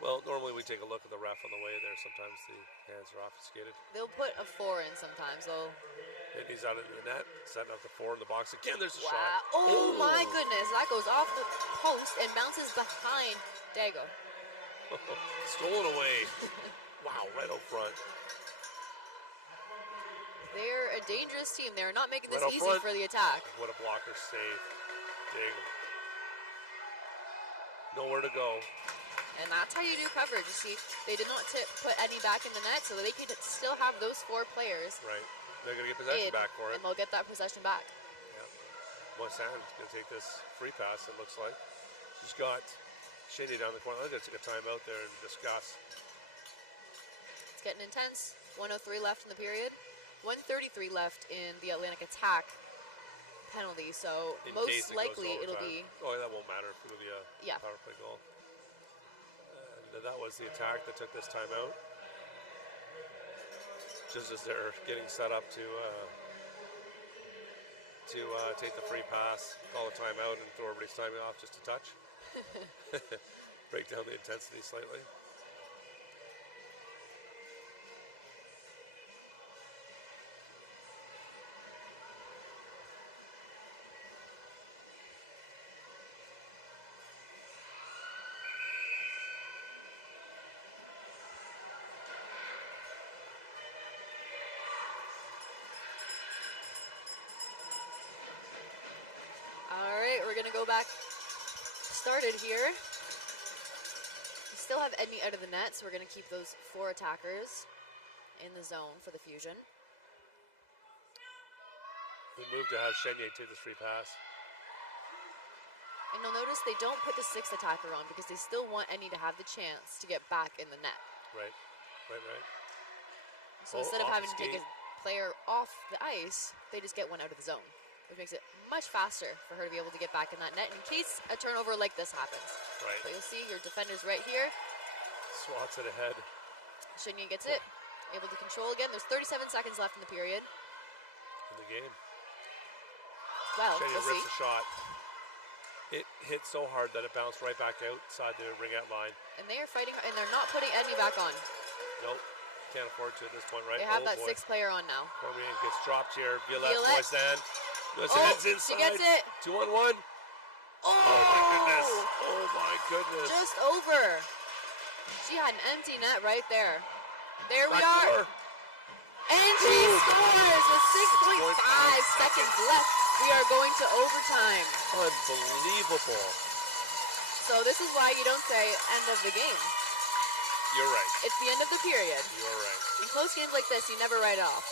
Well, normally we take a look at the ref on the way there. Sometimes the hands are obfuscated. They'll put a 4 in sometimes. They'll. And he's out of the net, setting up the 4 in the box again. There's a Wow. shot. Oh my goodness. That goes off the post and bounces behind Dago. Stolen away. Wow, right out front. They're a dangerous team. They're not making this Right out easy front. for the attack. What a blocker save. Dig. Nowhere to go. And that's how you do coverage. You see, they did not put any back in the net, so they can still have those 4 players Right. They're going to get possession in, back for it. and they'll get that possession back. Yeah. Moisan's going to take this free pass, it looks like. She's got Shady down the corner. They're going to take a timeout there and discuss. It's getting intense. 1:03 left in the period. 1:33 left in the Atlantic attack penalty, so In case most it goes to likely it'll overtime. be. Oh, that won't matter. It'll be a Yeah. power play goal. And that was the attack that took this timeout. Just as they're getting set up to take the free pass, call a timeout, and throw everybody's timing off just a touch. Break down the intensity slightly. All right, we're gonna go back started here. We still have Edney out of the net, so we're gonna keep those 4 attackers in the zone for the Fusion. We move to have Chenier take this free pass. And you'll notice they don't put the 6th attacker on because they still want Edney to have the chance to get back in the net. Right. So Oh, instead of off having the to take a skate. player off the ice, they just get one out of the zone, which makes it much faster for her to be able to get back in that net in case a turnover like this happens. Right. But you'll see your defender's right here. Swats it ahead. Chenier gets it, able to control again. There's 37 seconds left in the period. In the game. Well, Chenier we'll see. rips a shot. It hit so hard that it bounced right back outside the ringette line. And they are fighting, and they're not putting Edney back on. Nope. can't afford to at this point, right? They have oh, that boy. 6th player on now. Cormier gets dropped here. Violette, Violette. Moisan. Oh, inside. she gets it. 2-on-1. Oh, my goodness. Oh, my goodness. Just over. She had an empty net right there. There we Back are. door. And she scores with 6.5 seconds left. We are going to overtime. Unbelievable. So this is why you don't say end of the game. You're right. It's the end of the period. You're right. In close games like this, you never write off.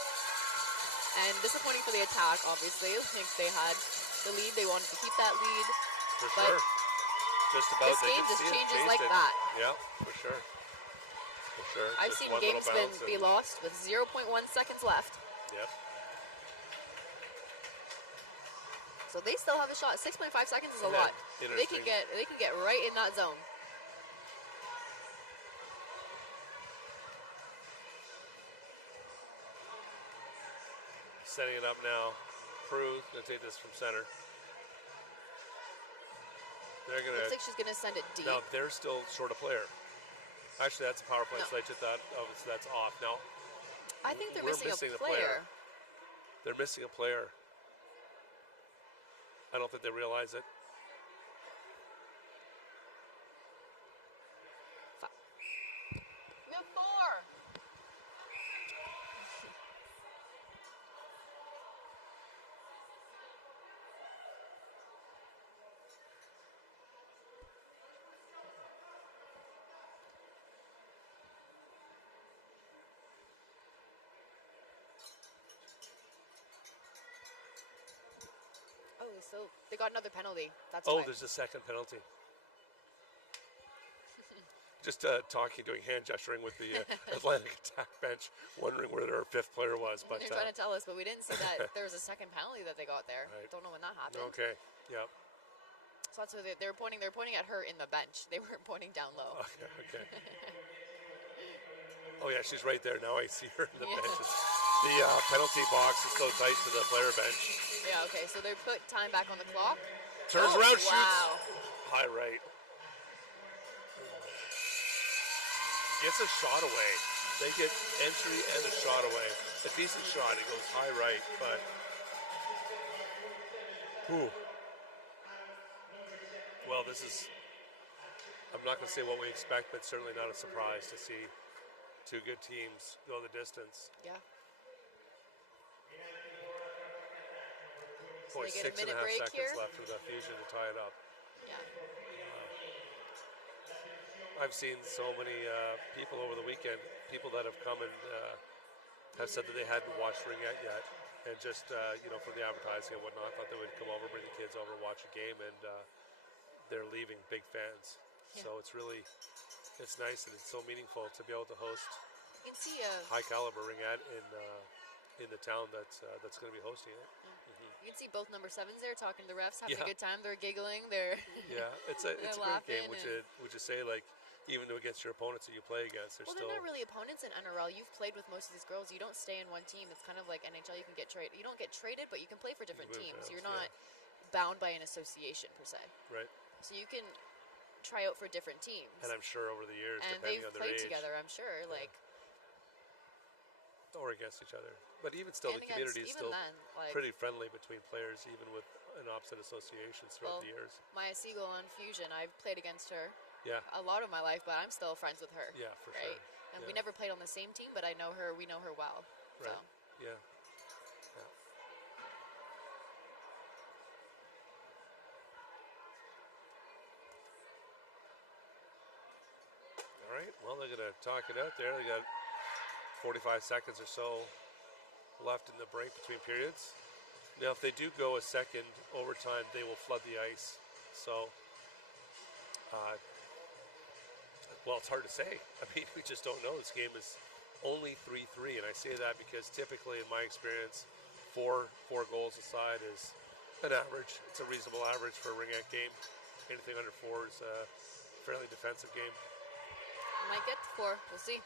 And disappointing for the attack, obviously. I think they had the lead. They wanted to keep that lead. For But sure. Just about. this they game could just see it, changes chased like it. that. Yeah, for sure. For sure. I've Just seen one little games bounce be and- lost with 0.1 seconds left. Yep. So they still have a shot. 6.5 seconds is a Yeah, lot. They can interesting. get right in that zone. Setting it up now. Prue gonna take this from center. They're gonna. Looks like she's gonna send it deep. Now they're still short a player. Actually, that's a power play. No. So I took that. Oh, so that's off. Now I think they're we're missing missing a a player. player. they're missing a player. I don't think they realize it. Move 4. Oh, so they got another penalty. That's Oh, why. there's a second penalty. Just talking, doing hand gesturing with the Atlantic attack bench, wondering where their fifth player was. But They're trying to tell us, but we didn't see that there was a second penalty that they got there. Right. Don't know when that happened. okay, yeah, So that's what they're pointing. They're pointing at her in the bench. They weren't pointing down low. okay. Oh yeah, she's right there now. I see her in the Yeah. benches. The penalty box is so tight to the player bench. Yeah. Okay. So they put time back on the clock. Turns Oh, around, wow. shoots. High right. Gets a shot away. They get entry and a shot away. A decent shot. It goes high right, but. Whew. Well, this is. I'm not going to say what we expect, but certainly not a surprise to see two good teams go the distance. Yeah. Boy, they get a 6.5 minute break seconds here? left for the Fusion to tie it up. Yeah. I've seen so many people over the weekend, people that have come and have said that they hadn't watched Ringette yet, and just for the advertising and whatnot, thought they would come over, bring the kids over, watch a game, and they're leaving big fans. Yeah. So it's nice and it's so meaningful to be able to host You can see high caliber Ringette in the town that's going to be hosting it. you can see both number 7s there talking to the refs, having Yeah. a good time. They're giggling. They're Yeah, it's a They're great game. laughing Would you say, like, even though against your opponents that you play against, they're well, still they're not really opponents in NRL. You've played with most of these girls. You don't stay in one team. It's kind of like NHL. You can get traded. You don't get traded, but you can play for different move teams. around, You're yeah. not bound by an association per se. right. So you can try out for different teams. And I'm sure over the years, And depending they've on their played age, together, I'm sure. Like or against each other. But even still, and the community is even still then, like pretty friendly between players, even with an opposite associations throughout Well, the years. Maya Siegel on Fusion, I've played against her Yeah, a lot of my life, but I'm still friends with her. yeah, for right? sure. And we Yeah. never played on the same team, but I know her. We know her well. Right. So Yeah. All right. Well, they're going to talk it out there. They got 45 seconds or so left in the break between periods. Now, if they do go a second overtime, they will flood the ice. So, well, it's hard to say. I mean, we just don't know. This game is only 3-3, and I say that because typically, in my experience, four goals aside is an average. It's a reasonable average for a Ringette game. Anything under 4 is a fairly defensive game. might get to 4. We'll see.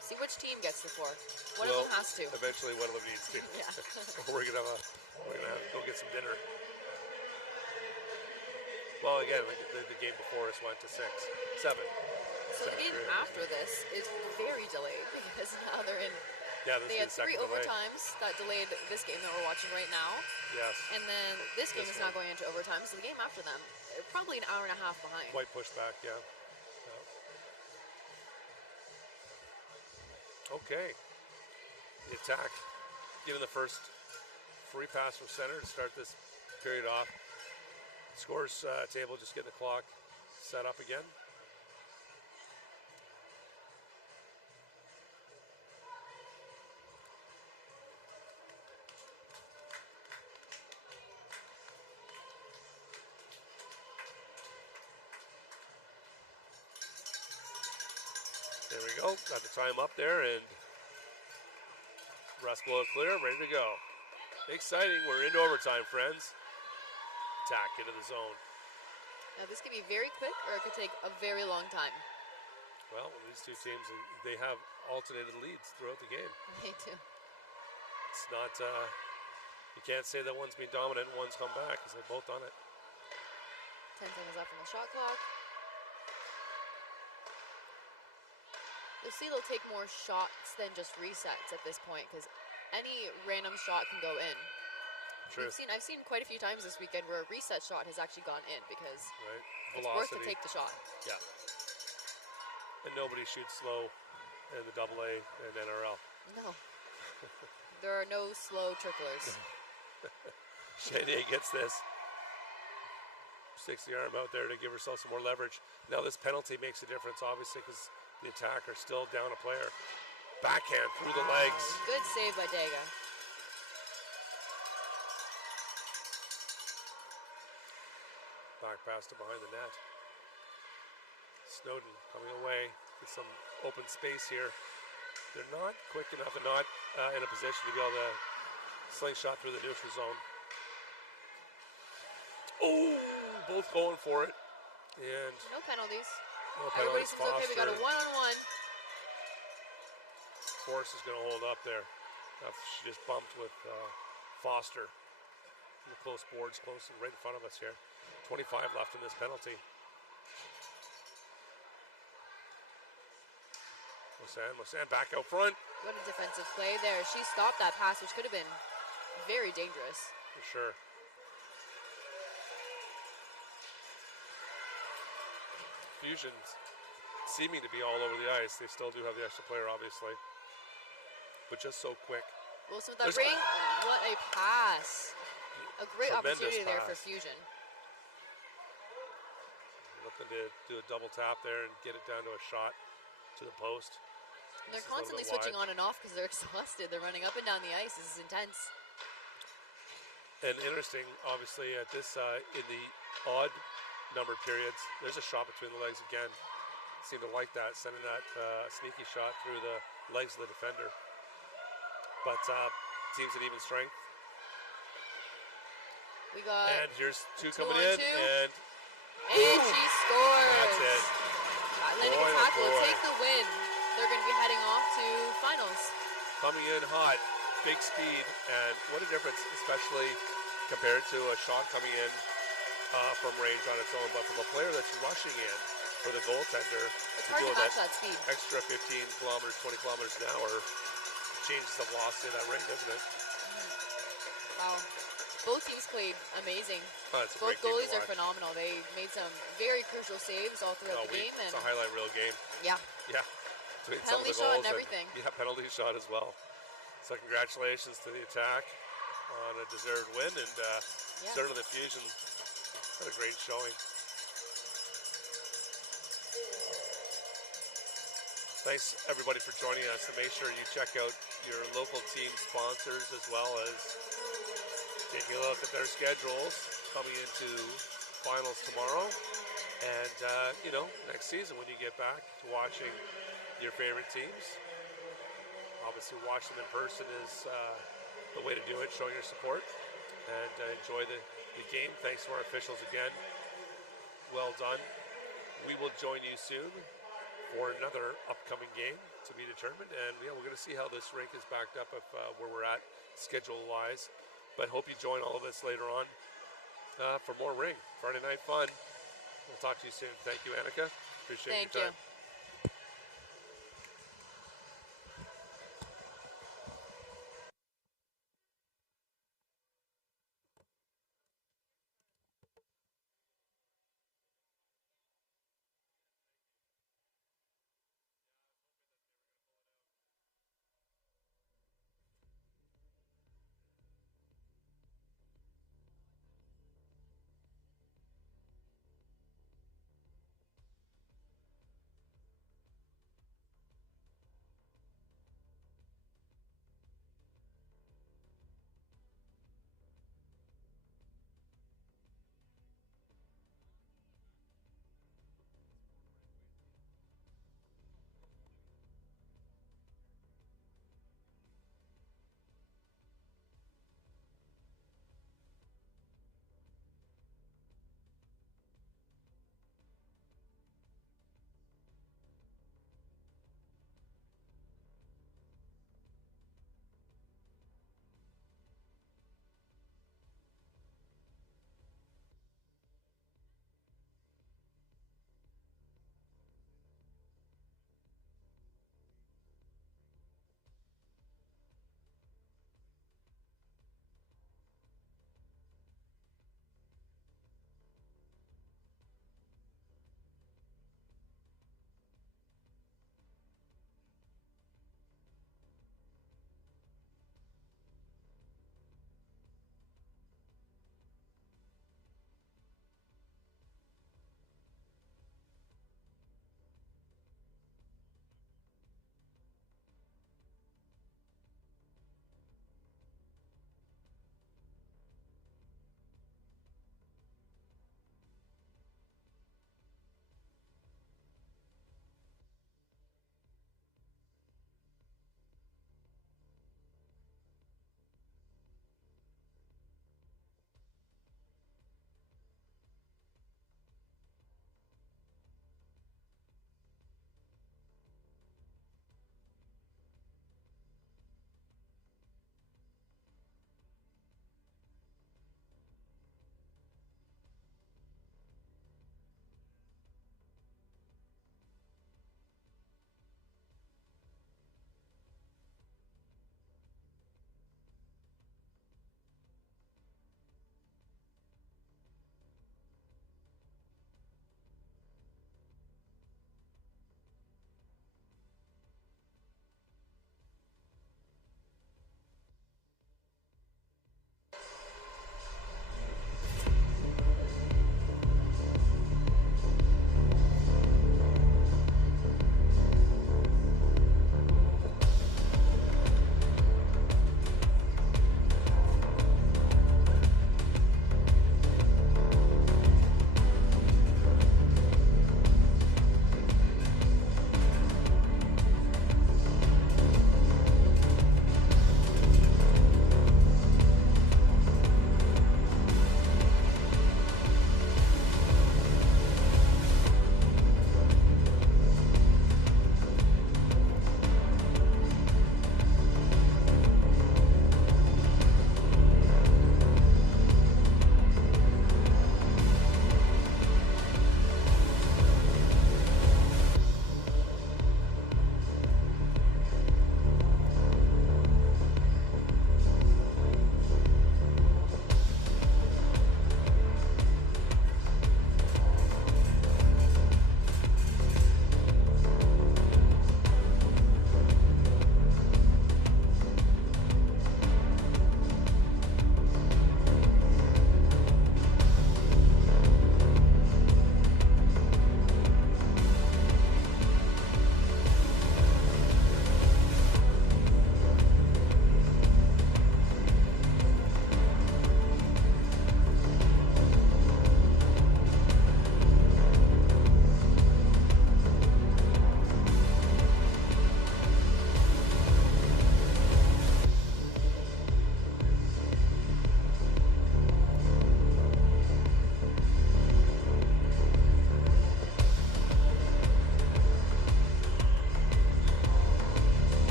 See which team gets to 4. One Well, of them has to. Eventually, one of them needs to. Yeah. we're gonna go get some dinner. Well, again, the game before us went to 6, 7. So the game after this is very delayed because now they're in. Yeah, this They had is the 3 second delay. overtimes that delayed this game that we're watching right now. Yes. And then this game This is now one. going into overtime. So the game after them, probably an hour and a half behind. Quite pushback, yeah. Okay. The attack. Getting the first free pass from center to start this period off. Scores table, just getting the clock set up again. There we go. Got the time up there, and Russ blow it clear, ready to go. Exciting. We're into overtime, friends. Attack into the zone. Now this could be very quick, or it could take a very long time. Well, these two teams, they have alternated leads throughout the game. They do. It's not, you can't say that one's been dominant and one's come back because they've both done it. 10 seconds left on the shot clock. You'll see they'll take more shots than just resets at this point because any random shot can go in. True. I've seen quite a few times this weekend where a reset shot has actually gone in because Right. it's worth to take the shot. Yeah. And nobody shoots slow in the AA and NRL. No. There are no slow tricklers. Chenier gets this. 60 arm out there to give herself some more leverage. Now this penalty makes a difference, obviously, because the attacker still down a player. Backhand through the legs. Good save by Daga. Back pass to behind the net. Snowden coming away with some open space here. They're not quick enough and not in a position to be able to slingshot through the neutral zone. Oh, both going for it. And No penalties. no Everybody's penalties. okay. We got a Foster. one-on-one. Force is going to hold up there. She just bumped with Foster. The close boards, close and right in front of us here. 25 left in this penalty. Mosan back out front. What a defensive play there. She stopped that pass, which could have been very dangerous. For sure. Fusion's seeming to be all over the ice. They still do have the extra player, obviously. But just so quick. Wilson with that There's- ring. What a pass. A great Tremendous opportunity there for pass. Fusion. Looking to do a double tap there and get it down to a shot to the post. And they're This is a little constantly bit switching wide. on and off because they're exhausted. They're running up and down the ice. This is intense. And interesting, obviously, at this in the odd numbered periods, there's a shot between the legs again. Seem to like that, sending that sneaky shot through the legs of the defender. But teams at even strength. We got And here's two two coming on in, two. and and she scores. that's it. Atlantic Boy, oh Attack will boy. take the win. They're going to be heading off to finals. Coming in hot, big speed, and what a difference, especially compared to a shot coming in from range on its own, but from a player that's rushing in for the goaltender It's to hard go to that match that speed. extra 15 kilometers, 20 kilometers an hour changes the velocity of that ring, doesn't it? Wow. Both teams played amazing. Oh, it's a Both great game to goalies are watch. phenomenal. They made some very crucial saves all throughout the game. It's And a highlight reel game. yeah, Yeah. Between some of Penalty the shot goals and everything. Yeah, penalty shot as well. So congratulations to the attack on a deserved win, and Yeah. certainly the Fusion had a great showing. Thanks everybody for joining us, and make sure you check out your local team sponsors as well as taking a look at their schedules coming into finals tomorrow. And, next season when you get back to watching your favorite teams, obviously watch them in person is the way to do it, showing your support, and enjoy the game. Thanks to our officials again. Well done. We will join you soon for another upcoming game to be determined, and we're going to see how this rink is backed up, where we're at schedule-wise. But hope you join all of us later on for more Ring Friday Night Fun. We'll talk to you soon. Thank you, Annika. Appreciate Thank your you. time.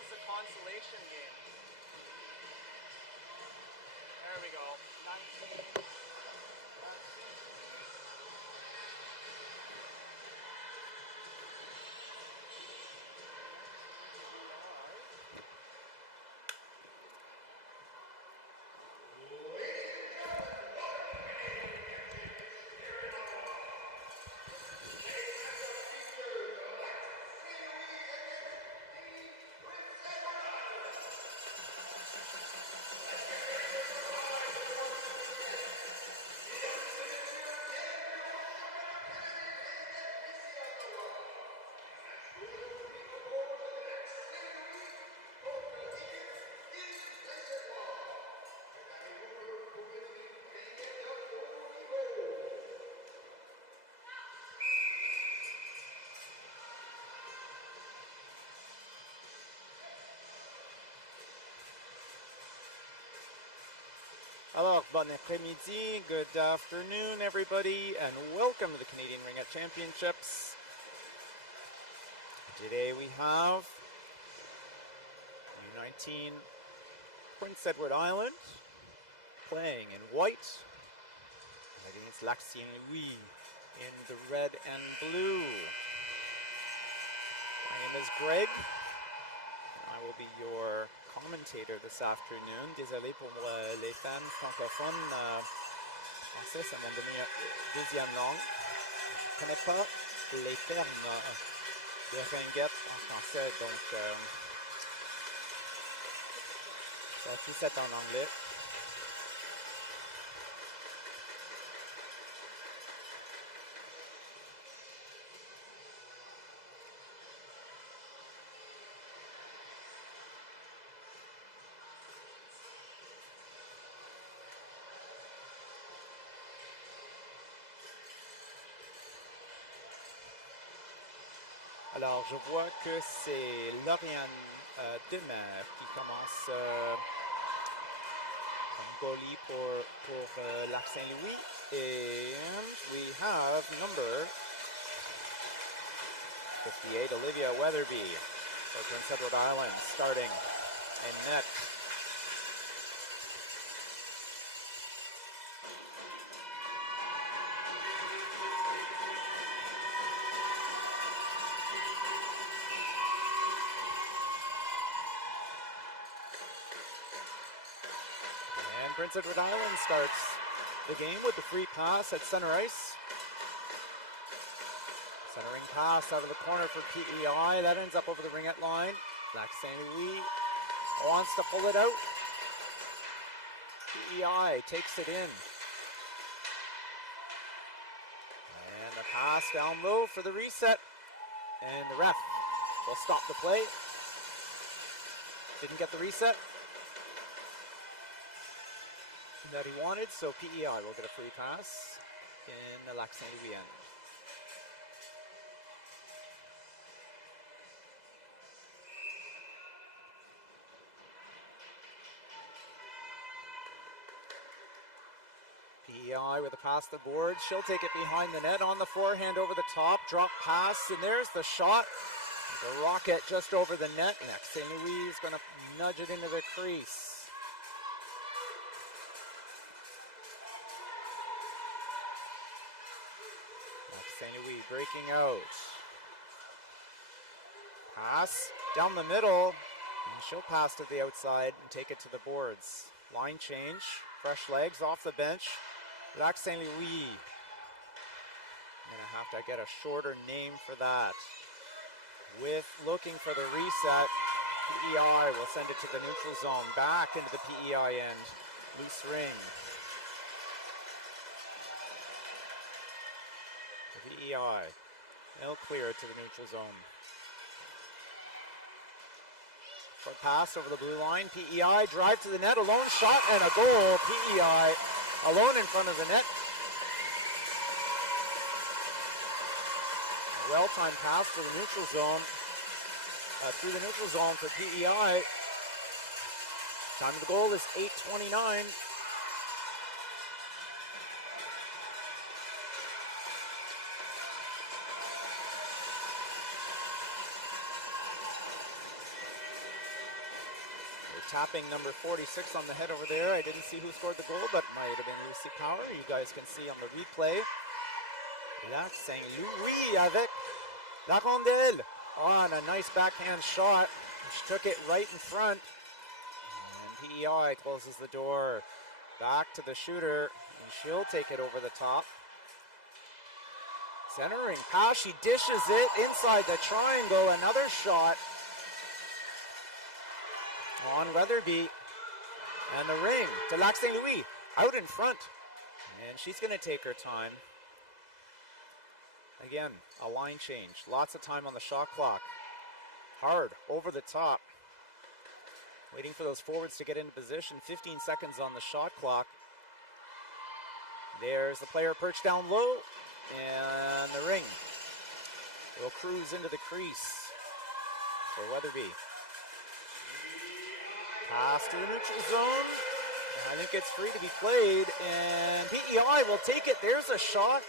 is a consolation game. There we go. 19. Alors, bon après-midi, good afternoon, everybody, and welcome to the Canadian Ringette Championships. Today we have U19 Prince Edward Island playing in white against Lachaine in the red and blue. My name is Greg. I will be your commentator this afternoon. Désolé pour les fans francophones. Français, c'est mon deuxième langue. Je ne connais pas les termes de Ringette en français, donc ça va plus être en anglais. Alors, je vois que c'est Lauriane Demer qui commence comme goalie pour Lac-Saint-Louis. And we have number 58, Olivia Weatherby for Prince Edward Island, starting in net. Prince Edward Island starts the game with the free pass at center ice. Centering pass out of the corner for PEI. That ends up over the ringette line. Lac-Saint-Louis wants to pull it out. PEI takes it in. And the pass down low for the reset. And the ref will stop the play. Didn't get the reset that he wanted, so PEI will get a free pass in the Lac-Saint-Louis end. PEI with a pass to the board. She'll take it behind the net on the forehand over the top. Drop pass, and there's the shot. The rocket just over the net. Lac-Saint-Louis is going to nudge it into the crease. Lac-Saint-Louis breaking out. Pass down the middle. And she'll pass to the outside and take it to the boards. Line change. Fresh legs off the bench. Lac-Saint-Louis. I'm going to have to get a shorter name for that. With looking for the reset, PEI will send it to the neutral zone. Back into the PEI end. Loose ring. PEI. They'll clear it to the neutral zone. Short pass over the blue line. PEI drive to the net. A lone shot and a goal. PEI alone in front of the net. A well-timed pass to the neutral zone. Through the neutral zone for PEI. Time of the goal is 8:29. tapping number 46 on the head over there. I didn't see who scored the goal, but might have been Lucy Power. You guys can see on the replay. Lachaine Louis avec la rondelle. On a nice backhand shot. She took it right in front. And PEI closes the door. Back to the shooter. And she'll take it over the top. Centering pass. She dishes it inside the triangle. Another shot on Weatherby. And the ring to Lachaine Louis out in front. And she's going to take her time. Again, a line change. Lots of time on the shot clock. Hard over the top. Waiting for those forwards to get into position. 15 seconds on the shot clock. There's the player perched down low. And the ring will cruise into the crease for Weatherby. Pass to the neutral zone. I think it's free to be played. And PEI will take it. There's a shot.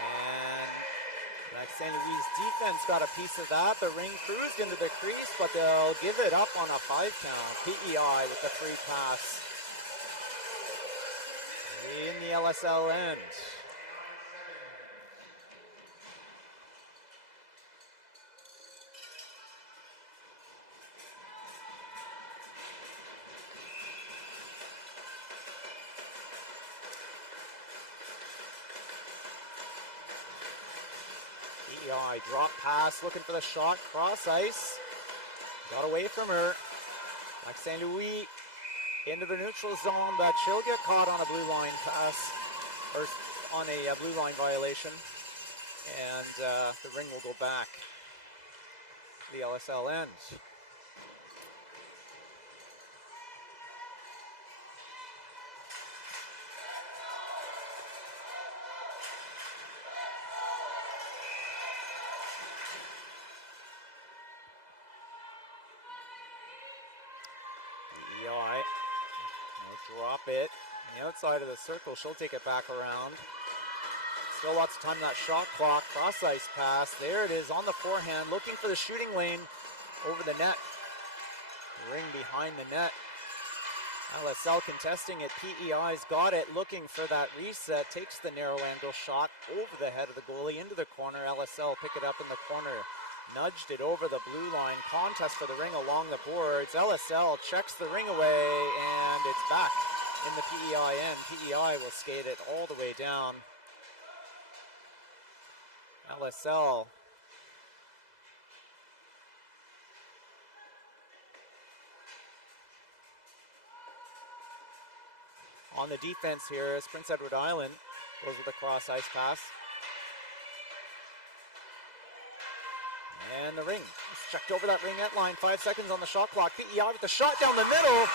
And St. Louis' defense got a piece of that. The ring cruised into the crease, but they'll give it up on a 5 count. PEI with the free pass in the LSL end. PEI drop pass, looking for the shot, cross ice. Got away from her. Like St. Louis into the neutral zone, but she'll get caught on a blue line pass, or on a blue line violation. And the ring will go back to the LSL end. Drop it on the outside of the circle. She'll take it back around. Still lots of time on that shot clock. Cross ice pass. There it is on the forehand. Looking for the shooting lane over the net. Ring behind the net. LSL contesting it. PEI's got it. Looking for that reset. Takes the narrow angle shot over the head of the goalie into the corner. LSL pick it up in the corner. Nudged it over the blue line. Contest for the ring along the boards. LSL checks the ring away, and it's back in the PEI end. PEI will skate it all the way down. LSL on the defense here as Prince Edward Island goes with a cross ice pass. And the ring. It's checked over that ringette line. 5 seconds on the shot clock. PEI with the shot down the middle.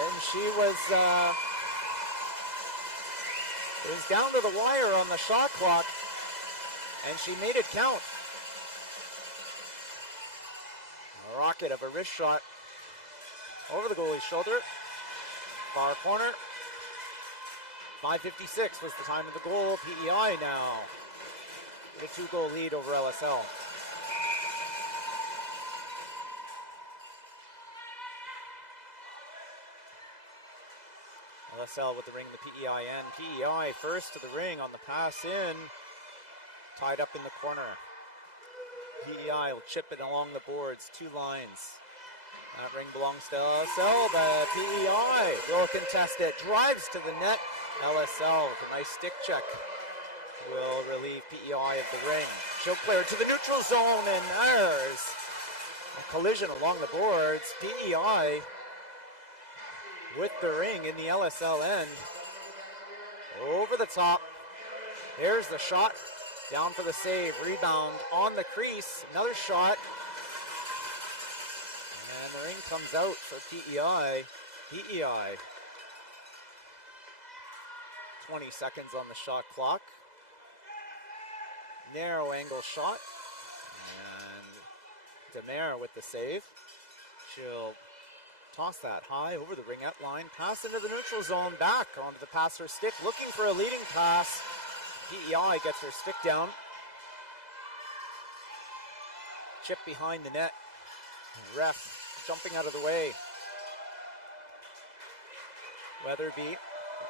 And she was it was down to the wire on the shot clock. And she made it count. A rocket of a wrist shot over the goalie's shoulder. Far corner. 5:56 was the time of the goal. PEI now with a 2-goal lead over LSL. LSL with the ring, the PEI end. PEI first to the ring on the pass in. Tied up in the corner. PEI will chip it along the boards, 2 lines. That ring belongs to LSL, but PEI will contest it. Drives to the net. LSL with a nice stick check will relieve PEI of the ring. She'll clear to the neutral zone, and there's a collision along the boards. PEI with the ring in the LSL end. Over the top. There's the shot. Down for the save. Rebound on the crease. Another shot. And the ring comes out for PEI. PEI. 20 seconds on the shot clock. Narrow angle shot. And Demare with the save. She'll toss that high over the ringette line. Pass into the neutral zone. Back onto the passer's stick. Looking for a leading pass. PEI gets her stick down. Chip behind the net. Ref jumping out of the way. Weatherby,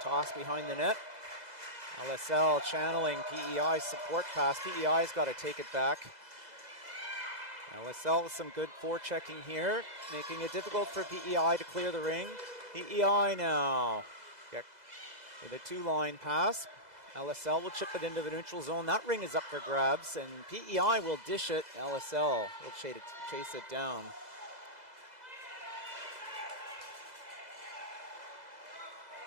toss behind the net. LSL channeling PEI's support pass. PEI's got to take it back. LSL with some good forechecking here, making it difficult for PEI to clear the ring. PEI now with a two-line pass. LSL will chip it into the neutral zone. That ring is up for grabs, and PEI will dish it. LSL will chase it down.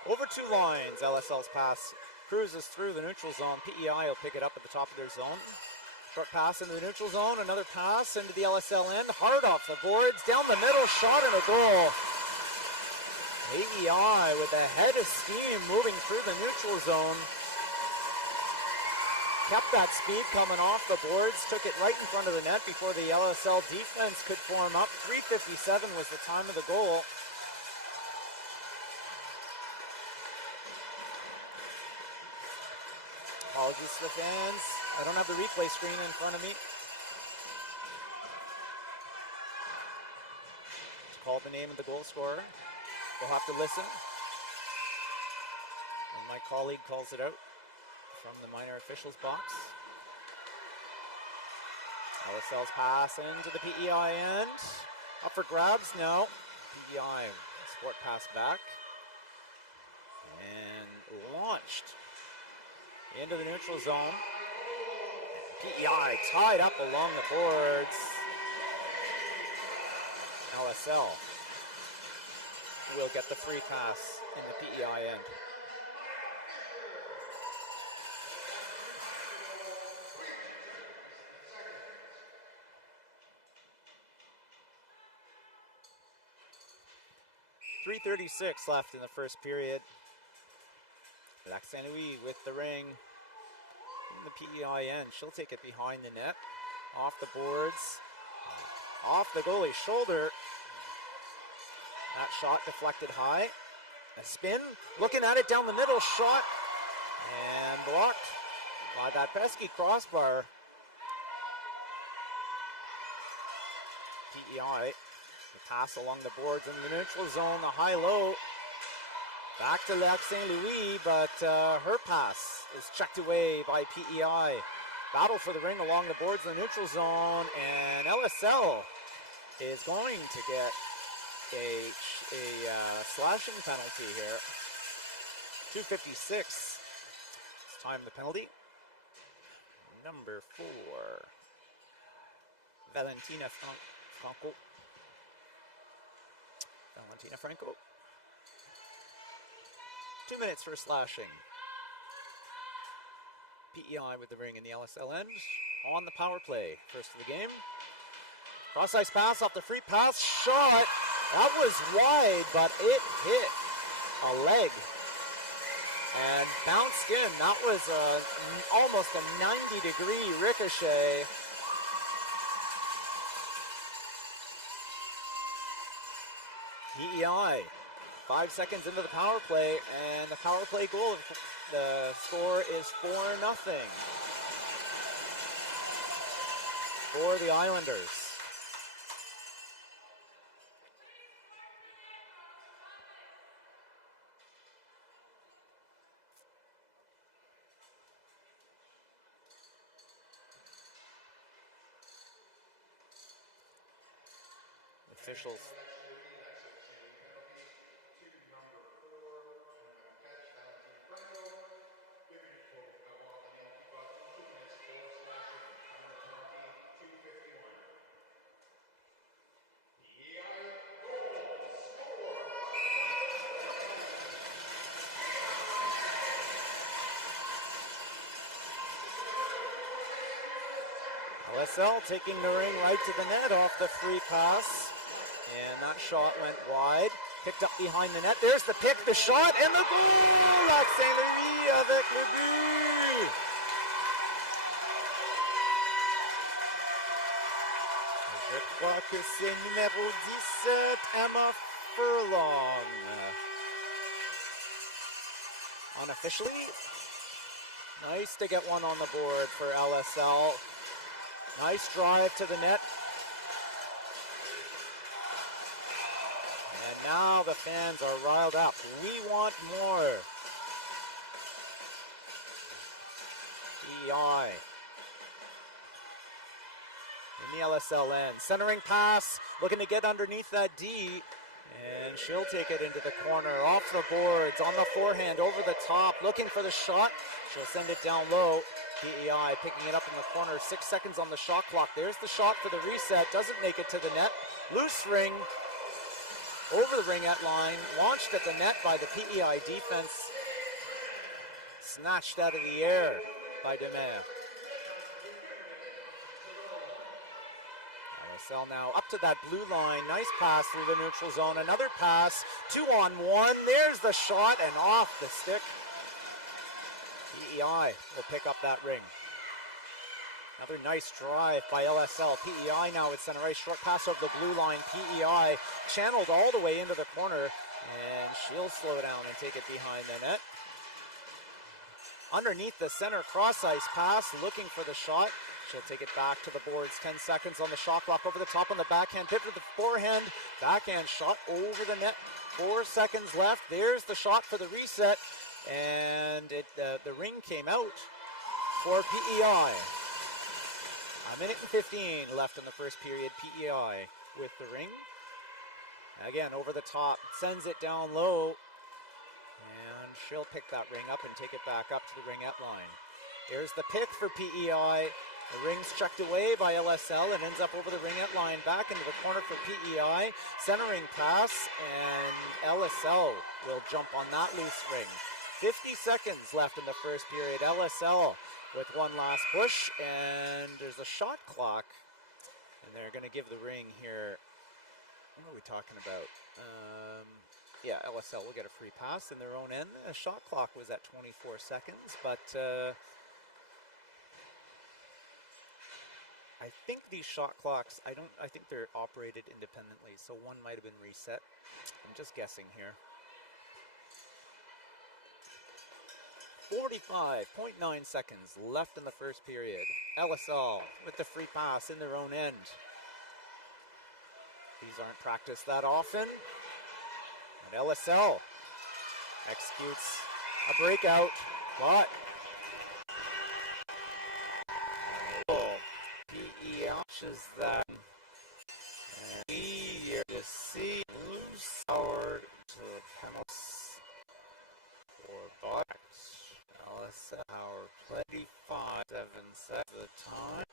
Over two lines, LSL's pass cruises through the neutral zone. PEI will pick it up at the top of their zone. Short pass into the neutral zone, another pass into the LSL end. Hard off the boards, down the middle, shot and a goal. PEI with a head of steam moving through the neutral zone. Kept that speed coming off the boards, took it right in front of the net before the LSL defense could form up. 3:57 was the time of the goal. Apologies to the fans. I don't have the replay screen in front of me. Just called the name of the goal scorer. We'll have to listen when my colleague calls it out from the minor officials box. LSL's pass into the PEI end. Up for grabs? No. PEI sport pass back. And launched into the neutral zone. PEI tied up along the boards. LSL will get the free pass in the PEI end. .336 left in the first period. Lachaine with the ring in the PEI end. She'll take it behind the net. Off the boards. Off the goalie's shoulder. That shot deflected high. A spin. Looking at it down the middle. Shot. And blocked by that pesky crossbar. PEI. The pass along the boards in the neutral zone. The high-low. Back to Lachaine, but her pass is checked away by PEI. Battle for the ring along the boards in the neutral zone, and LSL is going to get a slashing penalty here. 2:56. It's time the penalty. Number 4, Valentina Franco. Valentina Franco. 2 minutes for slashing. PEI with the ring in the LSL end. On the power play. First of the game. Cross-ice pass off the free pass. Shot. That was wide, but it hit a leg. And bounced in. That was almost a 90-degree ricochet. PEI. 5 seconds into the power play, and the power play goal, the score is 4-0 for the Islanders. Officials. LSL taking the ring right to the net off the free pass. And that shot went wide. Picked up behind the net. There's the pick, the shot, and the goal! Lachaine avec le but! Je crois que c'est numéro 17, Emma Furlong. Unofficially, nice to get one on the board for LSL. Nice drive to the net. Now the fans are riled up. We want more. PEI in the LSL end. Centering pass, looking to get underneath that D. And she'll take it into the corner, off the boards, on the forehand, over the top, looking for the shot. She'll send it down low. PEI picking it up in the corner, 6 seconds on the shot clock. There's the shot for the reset, doesn't make it to the net. Loose ring, over the ringette line, launched at the net by the PEI defense. Snatched out of the air by Demare. LSL now up to that blue line. Nice pass through the neutral zone. Another pass. 2-on-1. There's the shot and off the stick. PEI will pick up that ring. Another nice drive by LSL. PEI now at center ice. Short pass over the blue line. PEI channeled all the way into the corner. And she'll slow down and take it behind the net. Underneath the center cross ice pass. Looking for the shot. She'll take it back to the boards. 10 seconds on the shot clock. Over the top on the backhand. Pivot to the forehand. Backhand shot over the net. 4 seconds left. There's the shot for the reset. And the ring came out for PEI. A minute and 15 left in the first period. PEI with the ring. Again, over the top. Sends it down low. And she'll pick that ring up and take it back up to the ringette line. Here's the pick for PEI. The ring's checked away by LSL and ends up over the ringette line, back into the corner for PEI. Centering pass, and LSL will jump on that loose ring. 50 seconds left in the first period. LSL with one last push, and there's a shot clock. And they're going to give the ring here. What are we talking about? Yeah, LSL will get a free pass in their own end. The shot clock was at 24 seconds, but I think these shot clocks, I think they're operated independently, so one might have been reset. I'm just guessing here. 45.9 seconds left in the first period. LSL with the free pass in their own end. These aren't practiced that often. And LSL executes a breakout, but PE options that. And we are to see loose forward to the penalties for Bucks. LSL power play 5-7 at the time.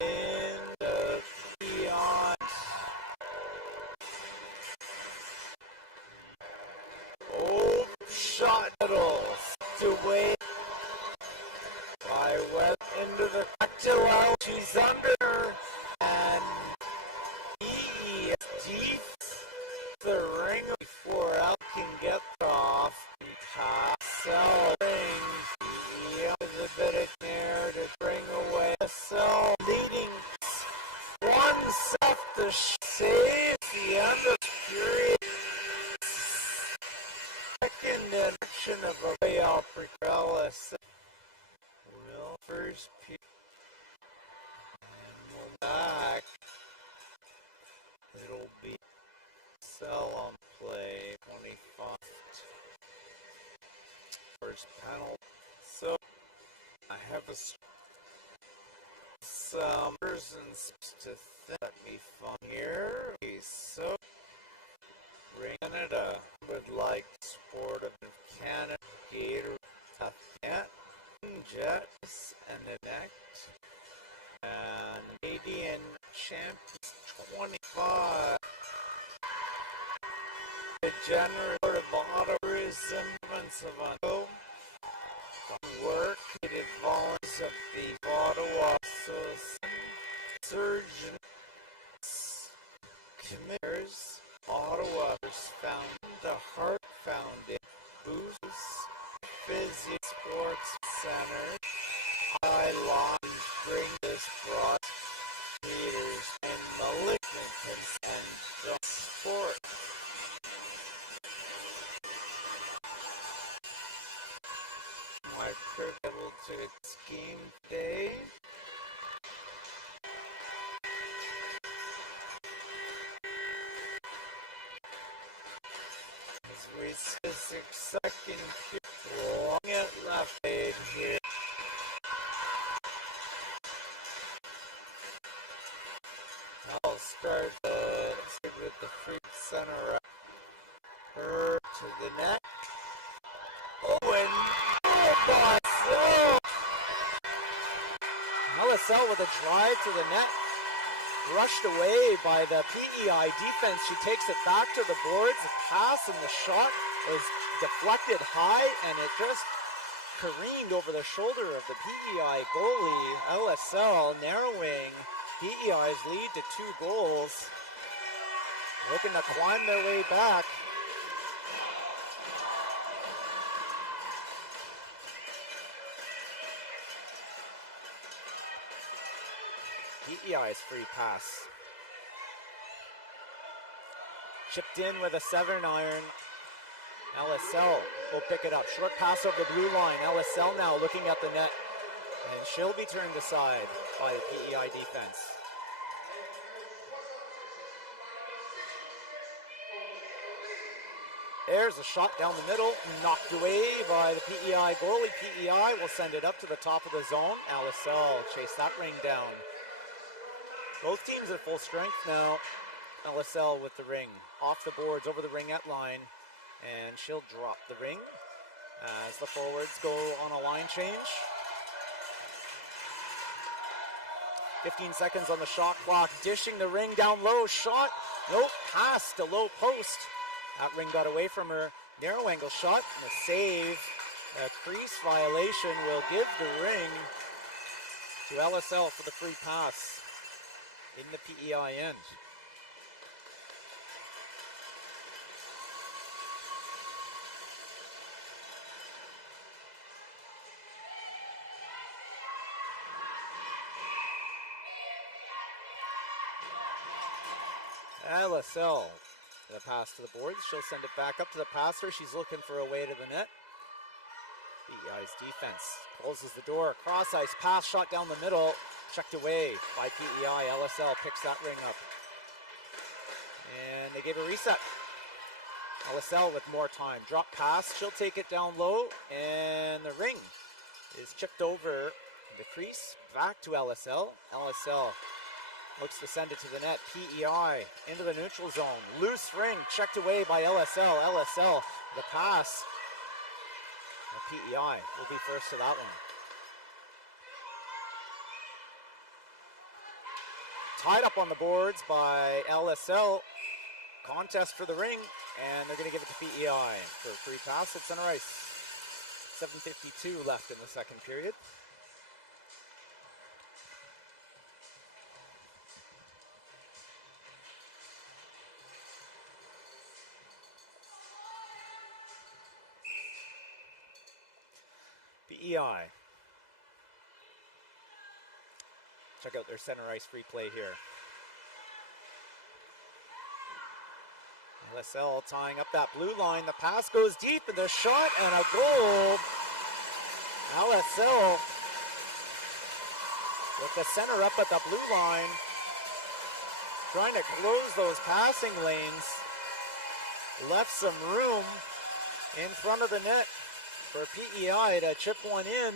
In the beyond. Oh, shot middles to wait by Webb into the cocktail out. She's under, and he is deep the ring before Al can get off. Pass out ring. With a bit of care to bring away LSL leading 1-7 to save the end of the period. Second action of a playoff for LSL. Well, first period. And we'll back. It'll be Cell on play 25. First penalty. So I have some persons to let me fun here. Okay, so Canada would like sport of Canada Gator Cat Jets and Enact and Canadian Champions 25. The general of autorism of Ontario. Work it volunteers of the Ottawa Surgeons Committers. Ottawa found the Heart Foundation boosts Physio Sports Center. I lodge bring this broad leaders and malignant and sport. My Curve able to scheme today. As we see 6-second period, long at left aid here. I'll start with the free center up. Her to the net. Oh, and LSL with a drive to the net. Rushed away by the PEI defense. She takes it back to the boards. The pass and the shot was deflected high, and it just careened over the shoulder of the PEI goalie. LSL narrowing PEI's lead to 2 goals. Looking to climb their way back. PEI's free pass. Chipped in with a 7-iron. LSL will pick it up. Short pass over the blue line. LSL now looking at the net. And she'll be turned aside by the PEI defense. There's a shot down the middle, knocked away by the PEI goalie. PEI will send it up to the top of the zone. LSL chase that ring down. Both teams at full strength now. LSL with the ring. Off the boards, over the ringette line. And she'll drop the ring as the forwards go on a line change. 15 seconds on the shot clock. Dishing the ring down low. Shot. Nope. Pass to low post. That ring got away from her. Narrow angle shot. And a save. A crease violation will give the ring to LSL for the free pass in the PEI end. LSL, the pass to the boards. She'll send it back up to the passer. She's looking for a way to the net. PEI's defense closes the door. Cross ice pass, shot down the middle. Checked away by PEI. LSL picks that ring up. And they gave a reset. LSL with more time. Drop pass. She'll take it down low. And the ring is chipped over the crease. Back to LSL. LSL looks to send it to the net. PEI into the neutral zone. Loose ring checked away by LSL. LSL, the pass. The PEI will be first to that one. Tied up on the boards by LSL. Contest for the ring, and they're going to give it to PEI for a free pass at center ice. 7:52 left in the second period. PEI. Check out their center ice free play here. LSL tying up that blue line. The pass goes deep and the shot and a goal. LSL with the center up at the blue line. Trying to close those passing lanes. Left some room in front of the net for PEI to chip one in.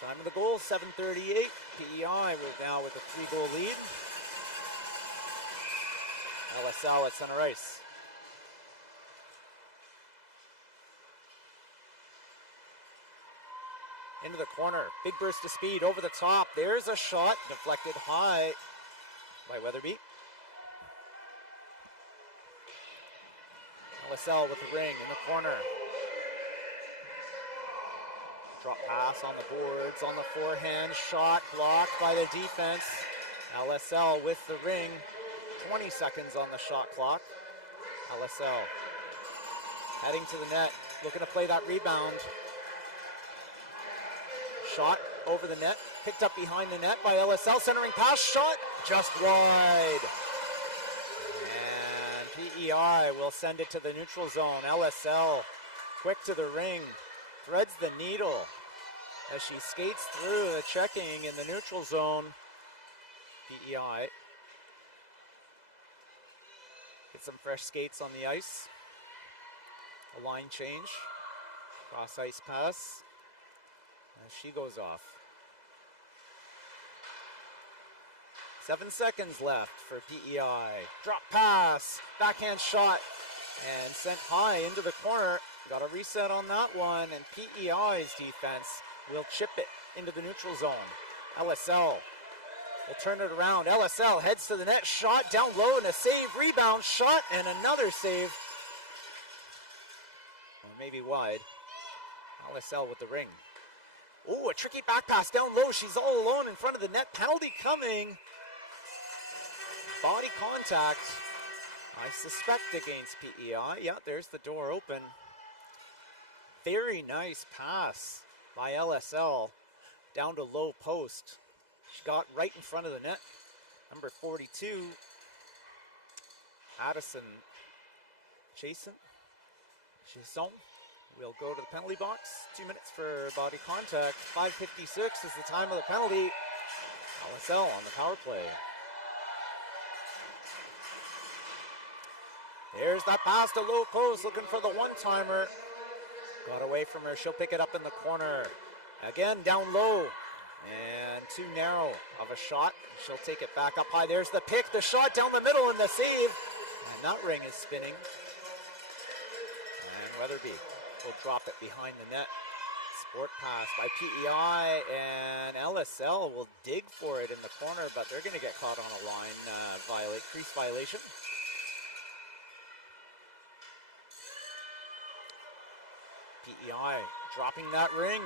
Time of the goal, 7:38. PEI now with a 3-goal lead. LSL at center ice. Into the corner. Big burst of speed over the top. There's a shot deflected high by Weatherby. LSL with the ring in the corner. Drop pass on the boards, on the forehand, shot blocked by the defense. LSL with the ring, 20 seconds on the shot clock. LSL heading to the net, looking to play that rebound. Shot over the net, picked up behind the net by LSL, centering pass, shot just wide. And PEI will send it to the neutral zone. LSL quick to the ring. Threads the needle as she skates through the checking in the neutral zone. PEI get some fresh skates on the ice. A line change, cross ice pass, as she goes off. 7 seconds left for PEI. Drop pass, backhand shot, and sent high into the corner. Got a reset on that one, and PEI's defense will chip it into the neutral zone. LSL will turn it around. LSL heads to the net, shot down low, and a save, rebound, shot, and another save. Or maybe wide. LSL with the ring. Oh, a tricky back pass down low. She's all alone in front of the net. Penalty coming. Body contact, I suspect, against PEI. Yeah, there's the door open. Very nice pass by LSL down to low post. She got right in front of the net. Number 42, Addison Jason will go to the penalty box. 2 minutes for body contact. 5:56 is the time of the penalty. LSL on the power play. There's that pass to low post, looking for the one-timer. Got away from her, she'll pick it up in the corner. Again, down low, and too narrow of a shot. She'll take it back up high. There's the pick, the shot down the middle, and the save. And that ring is spinning. And Weatherby will drop it behind the net. Sport pass by PEI, and LSL will dig for it in the corner, but they're going to get caught on a line crease violation. PEI dropping that ring,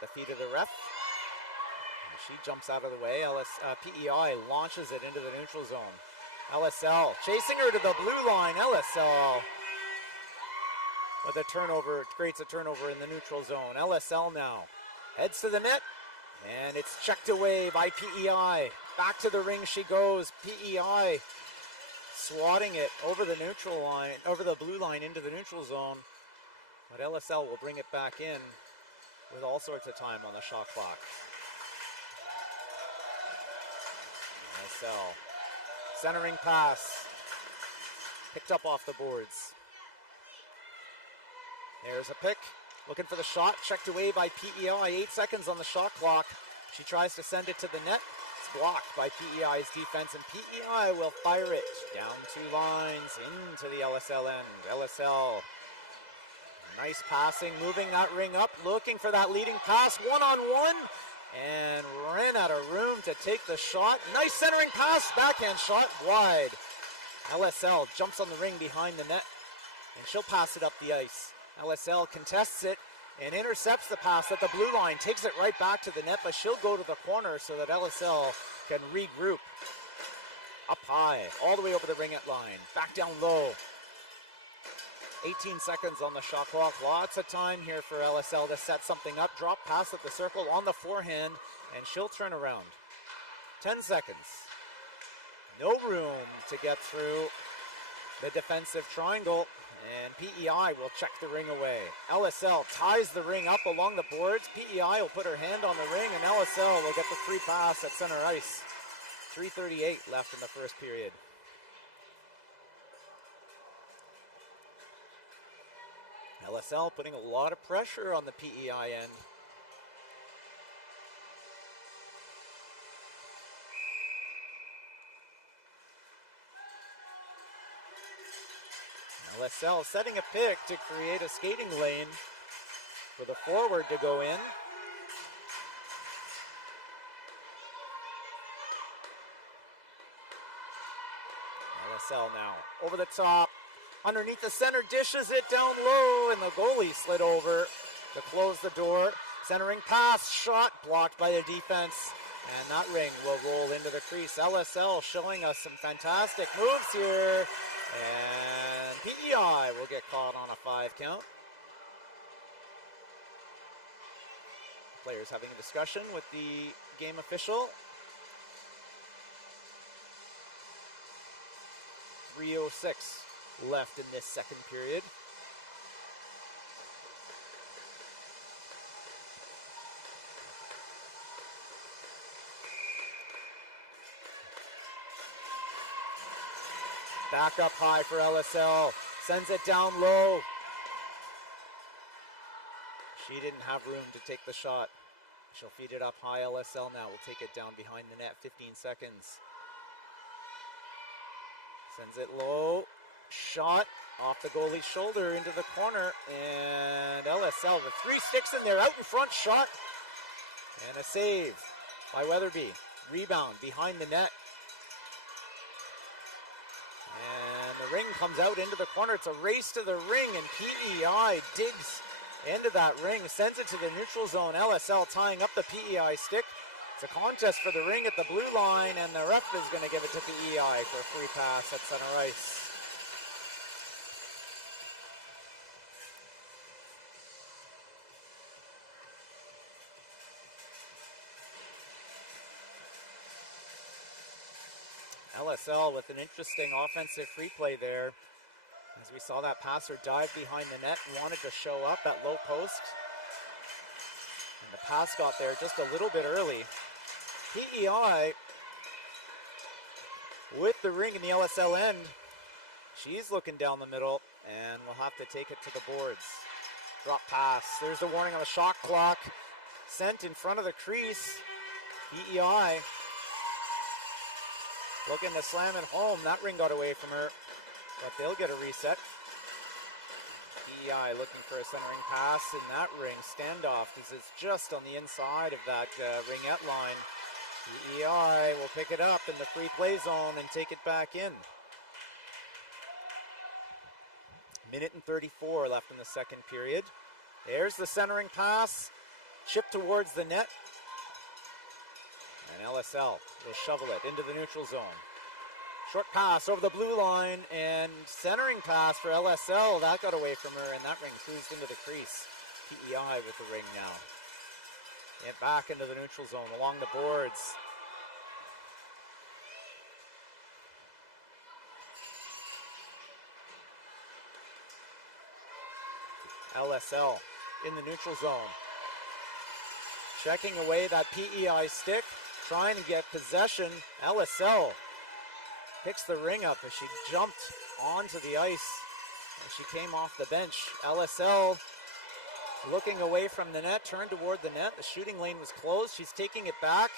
the feet of the ref. And she jumps out of the way. PEI launches it into the neutral zone. LSL chasing her to the blue line. LSL with a turnover, creates a turnover in the neutral zone. LSL now heads to the net, and it's checked away by PEI. Back to the ring she goes. PEI swatting it over the neutral line, over the blue line into the neutral zone. But LSL will bring it back in with all sorts of time on the shot clock. LSL centering pass, picked up off the boards. There's a pick, looking for the shot, checked away by PEI. 8 seconds on the shot clock. She tries to send it to the net. It's blocked by PEI's defense, and PEI will fire it down 2 lines into the LSL end. LSL, nice passing, moving that ring up, looking for that leading pass, one-on-one, and ran out of room to take the shot. Nice centering pass, backhand shot, wide. LSL jumps on the ring behind the net, and she'll pass it up the ice. LSL contests it and intercepts the pass at the blue line, takes it right back to the net, but she'll go to the corner so that LSL can regroup. Up high, all the way over the Ringette line, back down low. 18 seconds on the shot clock. Lots of time here for LSL to set something up. Drop pass at the circle on the forehand, and she'll turn around. 10 seconds. No room to get through the defensive triangle, and PEI will check the ring away. LSL ties the ring up along the boards. PEI will put her hand on the ring, and LSL will get the free pass at center ice. 3:38 left in the first period. LSL putting a lot of pressure on the PEI end. LSL setting a pick to create a skating lane for the forward to go in. LSL now over the top. Underneath the center, dishes it down low, and the goalie slid over to close the door. Centering pass, shot blocked by the defense, and that ring will roll into the crease. LSL showing us some fantastic moves here, and PEI will get caught on a 5 count. Players having a discussion with the game official. 3:06 left in this second period. Back up high for LSL. Sends it down low. She didn't have room to take the shot. She'll feed it up high. LSL now will take it down behind the net. 15 seconds. Sends it low. Shot off the goalie's shoulder into the corner. And LSL with 3 sticks in there. Out in front shot. And a save by Weatherby. Rebound behind the net. And the ring comes out into the corner. It's a race to the ring, and PEI digs into that ring, sends it to the neutral zone. LSL tying up the PEI stick. It's a contest for the ring at the blue line, and the ref is going to give it to PEI for a free pass at center ice. LSL with an interesting offensive free play there. As we saw that passer dive behind the net, wanted to show up at low post. And the pass got there just a little bit early. PEI with the ring in the LSL end. She's looking down the middle and will have to take it to the boards. Drop pass. There's the warning on the shot clock. Sent in front of the crease. PEI looking to slam it home. That ring got away from her, but they'll get a reset. PEI looking for a centering pass in that ring. Standoff because it's just on the inside of that ringette line. PEI will pick it up in the free play zone and take it back in. Minute and 34 left in the second period. There's the centering pass. Chip towards the net. And LSL will shovel it into the neutral zone. Short pass over the blue line and centering pass for LSL. That got away from her, and that ring cruised into the crease. PEI with the ring now. And back into the neutral zone along the boards. LSL in the neutral zone. Checking away that PEI stick, trying to get possession. LSL picks the ring up as she jumped onto the ice and she came off the bench. LSL looking away from the net, turned toward the net. The shooting lane was closed. She's taking it back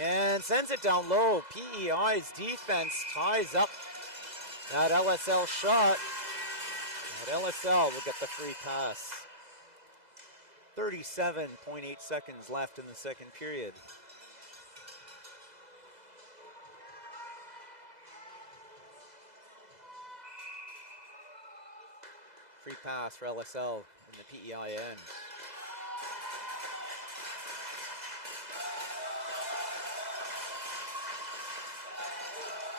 and sends it down low. PEI's defense ties up that LSL shot. And LSL will get the free pass. 37.8 seconds left in the second period. Free pass for LSL in the PEI end.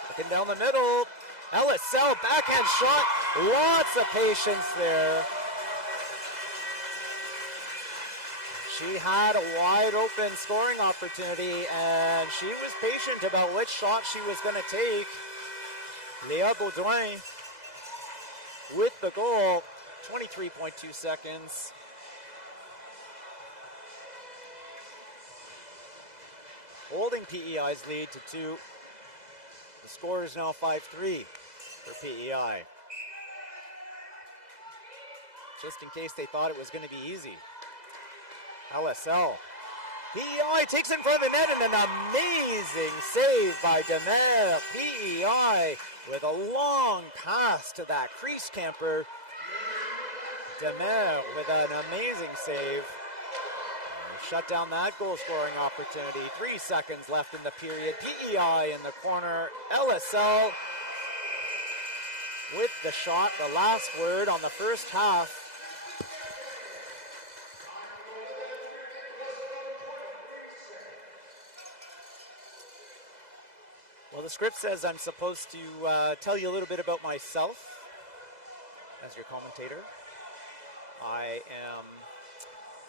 Looking down the middle. LSL backhand shot. Lots of patience there. She had a wide open scoring opportunity and she was patient about which shot she was going to take. Léa Baudouin with the goal, 23.2 seconds. Holding PEI's lead to 2. The score is now 5-3 for PEI. Just in case they thought it was going to be easy. LSL. PEI takes in front of the net and an amazing save by Demer. PEI with a long pass to that crease camper. Demer with an amazing save. Shut down that goal scoring opportunity. 3 seconds left in the period. PEI in the corner. LSL with the shot. The last word on the first half. Well, the script says I'm supposed to tell you a little bit about myself as your commentator. I am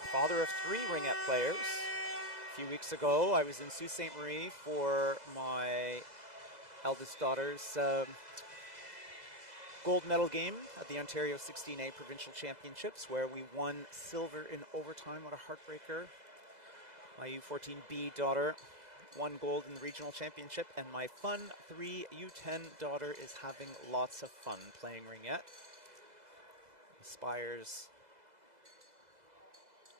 the father of 3 Ringette players. A few weeks ago, I was in Sault Ste. Marie for my eldest daughter's gold medal game at the Ontario 16A Provincial Championships, where we won silver in overtime. What a heartbreaker. My U14B daughter 1 gold in the regional championship, and my fun 3 U10 daughter is having lots of fun playing ringette.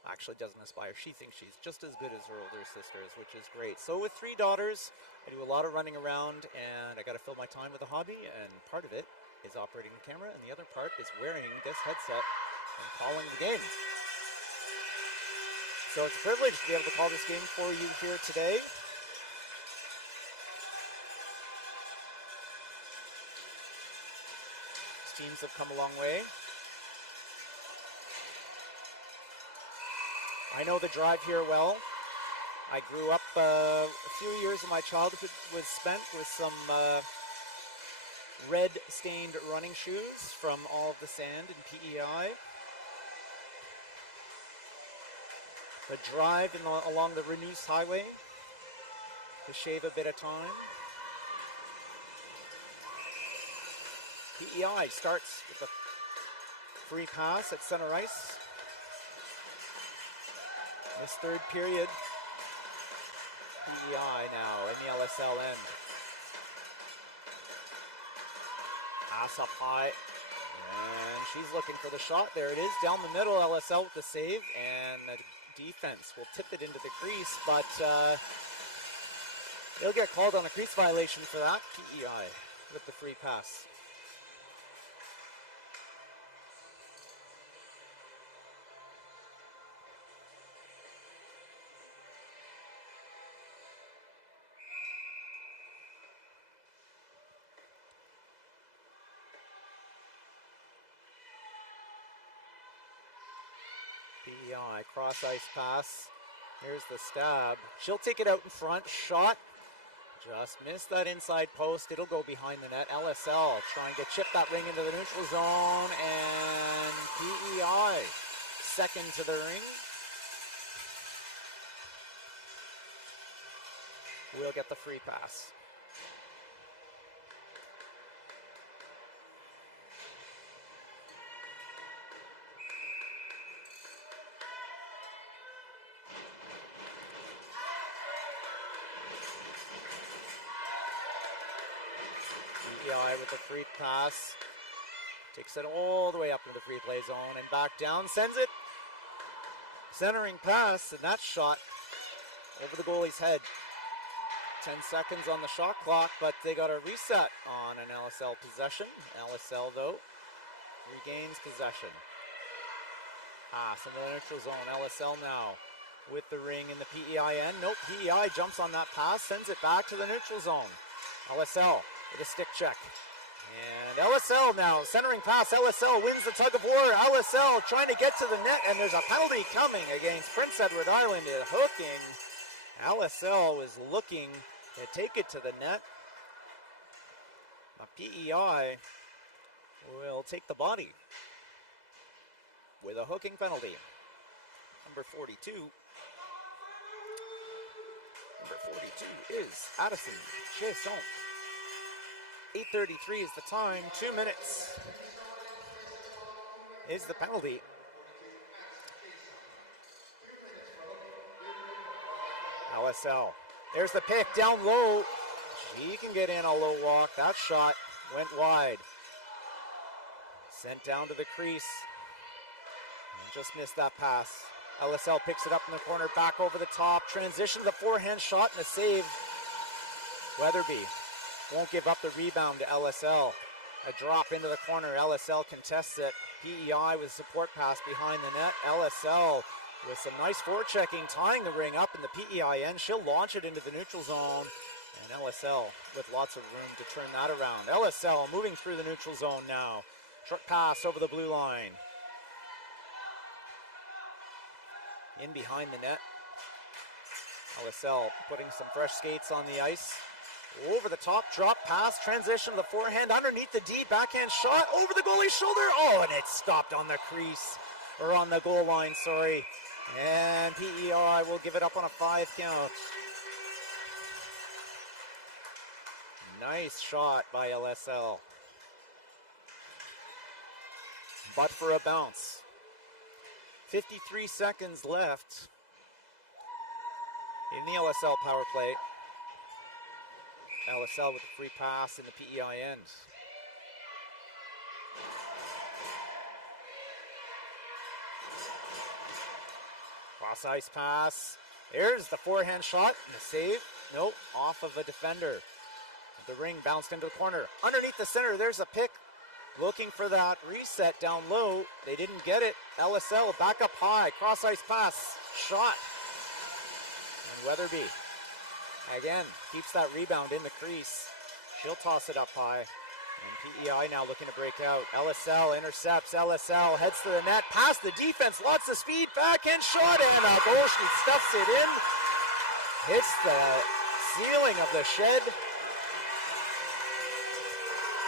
Actually doesn't aspire. She thinks she's just as good as her older sisters, which is great. So with 3 daughters, I do a lot of running around, and I got to fill my time with a hobby, and part of it is operating the camera, and the other part is wearing this headset and calling the game. So it's a privilege to be able to call this game for you here today. These teams have come a long way. I know the drive here well. I grew up, a few years of my childhood was spent with some red-stained running shoes from all of the sand in PEI. The drive along the Renus Highway to shave a bit of time. PEI starts with a free pass at center ice. This third period, PEI now in the LSL end. Pass up high, and she's looking for the shot. There it is, down the middle, LSL with the save, and the defense will tip it into the crease, but they'll get called on a crease violation for that. PEI with the free pass. PEI, cross ice pass. Here's the stab. She'll take it out in front. Shot. Just missed that inside post. It'll go behind the net. LSL trying to chip that ring into the neutral zone. And PEI second to the ring. We'll get the free pass. PEI with the free pass. Takes it all the way up into the free play zone and back down. Sends it. Centering pass, and that shot over the goalie's head. 10 seconds on the shot clock, but they got a reset on an LSL possession. LSL, though, regains possession. Pass in the neutral zone. LSL now with the ring in the PEI end. Nope, PEI jumps on that pass, sends it back to the neutral zone. LSL with a stick check. And LSL now, centering pass. LSL wins the tug of war. LSL trying to get to the net, and there's a penalty coming against Prince Edward Island. Hooking. LSL was looking to take it to the net. PEI will take the body with a hooking penalty. Number 42. Number 42 is Addison Chesson. 8:33 is the time. 2 minutes is the penalty. LSL. There's the pick down low. She can get in a low walk. That shot went wide. Sent down to the crease. And just missed that pass. LSL picks it up in the corner, back over the top. Transition to the forehand shot and a save. Weatherby won't give up the rebound to LSL. A drop into the corner. LSL contests it. PEI with support pass behind the net. LSL with some nice forechecking, tying the ring up in the PEI end. She'll launch it into the neutral zone. And LSL with lots of room to turn that around. LSL moving through the neutral zone now. Short pass over the blue line. In behind the net. LSL putting some fresh skates on the ice. Over the top, drop pass, transition to the forehand, underneath the D, backhand shot, over the goalie's shoulder. Oh, and it stopped on the crease, or on the goal line, sorry. And PEI will give it up on a 5 count. Nice shot by LSL. But for a bounce. 53 seconds left in the LSL power play. LSL with a free pass in the PEI end. Cross ice pass. There's the forehand shot and a save. Nope, off of a defender. The ring bounced into the corner. Underneath the center, there's a pick. Looking for that reset down low. They didn't get it. LSL back up high. Cross ice pass. Shot. And Weatherby again keeps that rebound in the crease. She'll toss it up high. And PEI now looking to break out. LSL intercepts. LSL heads to the net. Past the defense. Lots of speed. Backhand shot. And a goal. She stuffs it in. Hits the ceiling of the shed.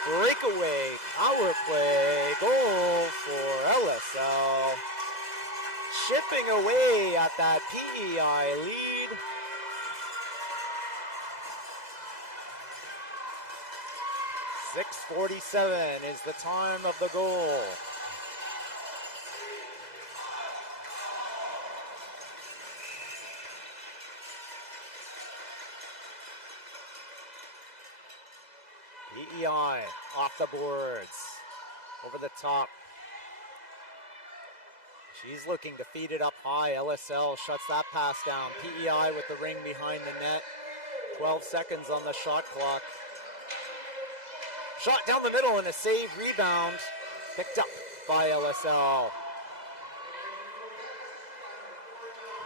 Breakaway, power play, goal for LSL. Chipping away at that PEI lead. .647 is the time of the goal. PEI off the boards, over the top. She's looking to feed it up high. LSL shuts that pass down. PEI with the ring behind the net. 12 seconds on the shot clock. Shot down the middle and a save rebound. Picked up by LSL.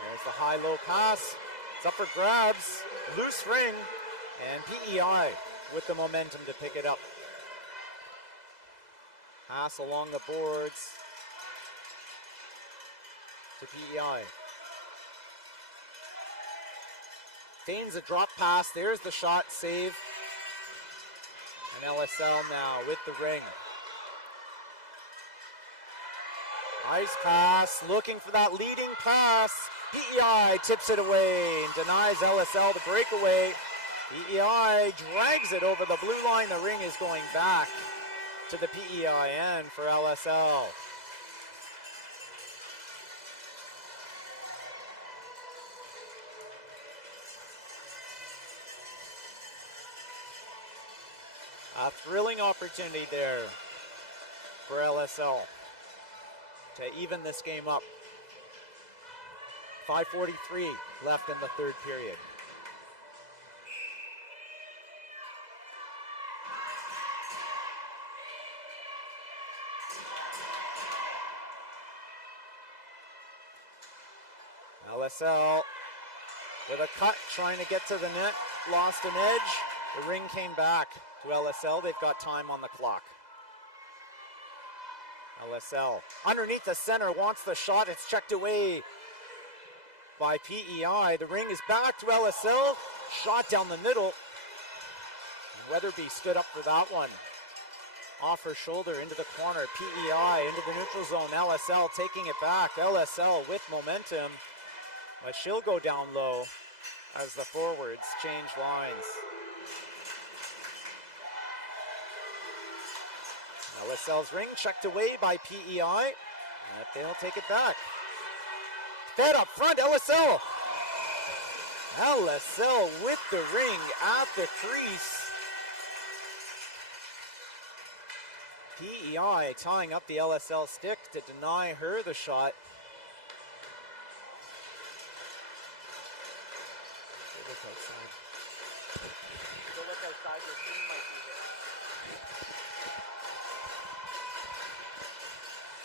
There's the high-low pass. It's up for grabs. Loose ring. And PEI with the momentum to pick it up. Pass along the boards to PEI. Feigns a drop pass. There's the shot, save. And LSL now with the ring. Nice pass, looking for that leading pass. PEI tips it away and denies LSL the breakaway. PEI drags it over the blue line. The ring is going back to the PEI end for LSL. A thrilling opportunity there for LSL to even this game up. 5:43 left in the third period. LSL with a cut, trying to get to the net, lost an edge. The ring came back to LSL. They've got time on the clock. LSL underneath the center, wants the shot. It's checked away by PEI. The ring is back to LSL. Shot down the middle. Weatherby stood up for that one. Off her shoulder into the corner. PEI into the neutral zone. LSL taking it back. LSL with momentum. But she'll go down low as the forwards change lines. LSL's ring checked away by PEI. But they'll take it back. Fed up front, LSL. LSL with the ring at the crease. PEI tying up the LSL stick to deny her the shot. Go look outside, your team might be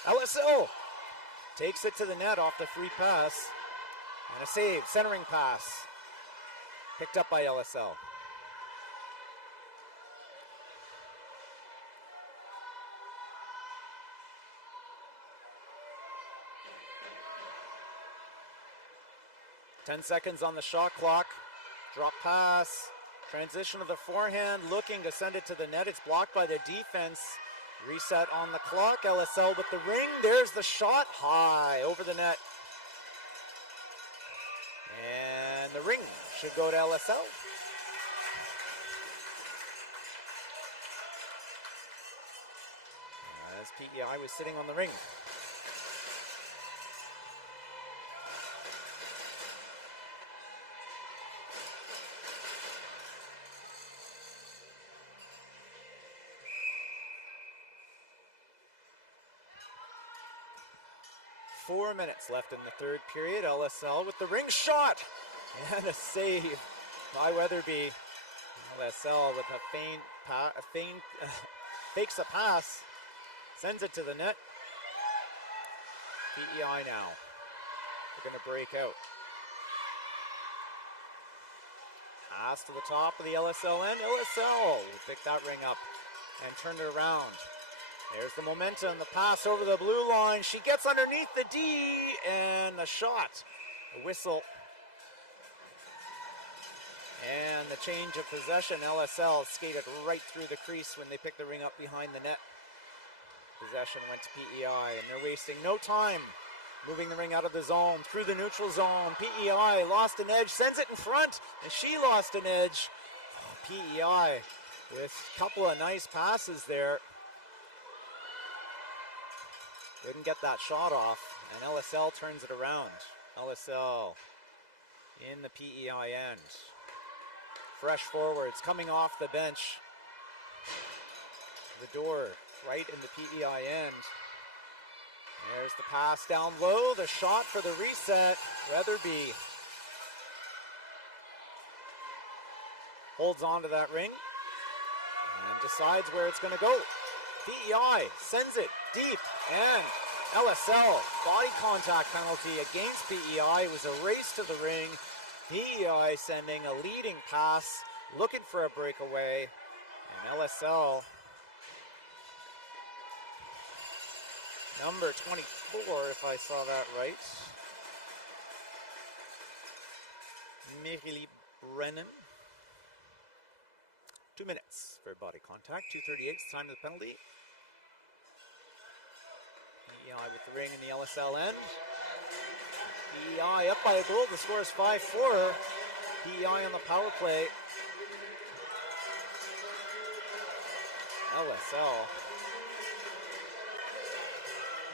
here. LSL takes it to the net off the free pass. And a save, centering pass. Picked up by LSL. Ten seconds on the shot clock. Drop pass. Transition of the forehand, looking to send it to the net. It's blocked by the defense. Reset on the clock. LSL with the ring. There's the shot. High over the net. And the ring should go to LSL. As PEI was sitting on the ring. 4 minutes left in the third period. LSL with the ring shot and a save by Weatherby. LSL with a fakes a pass, sends it to the net. PEI now. They're going to break out. Pass to the top of the LSL end. LSL will pick that ring up and turn it around. There's the momentum, the pass over the blue line. She gets underneath the D and the shot. A whistle. And the change of possession. LSL skated right through the crease when they picked the ring up behind the net. Possession went to PEI and they're wasting no time. Moving the ring out of the zone, through the neutral zone. PEI lost an edge, sends it in front, and she lost an edge. PEI with a couple of nice passes there. Didn't get that shot off, and LSL turns it around. LSL in the PEI end. Fresh forwards coming off the bench. The door right in the PEI end. There's the pass down low, the shot for the reset. Weatherby holds on to that ring and decides where it's going to go. PEI sends it deep, and LSL body contact penalty against PEI. It was a race to the ring. PEI sending a leading pass, looking for a breakaway, and LSL, number 24, if I saw that right, Mireille Brennan. 2 minutes for body contact. 2:38 is the time of the penalty. PEI with the ring in the LSL end. PEI up by a goal. The score is 5-4. PEI on the power play. LSL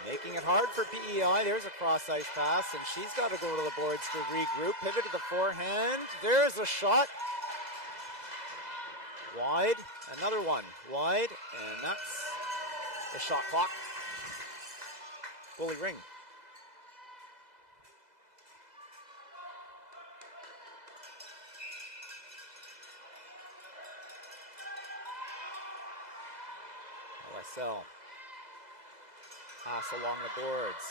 making it hard for PEI. There's a cross-ice pass, and she's got to go to the boards to regroup. Pivot to the forehand. There's a shot. Wide. Another one. Wide. And that's the shot clock. Goalie Ring. LSL. Pass along the boards.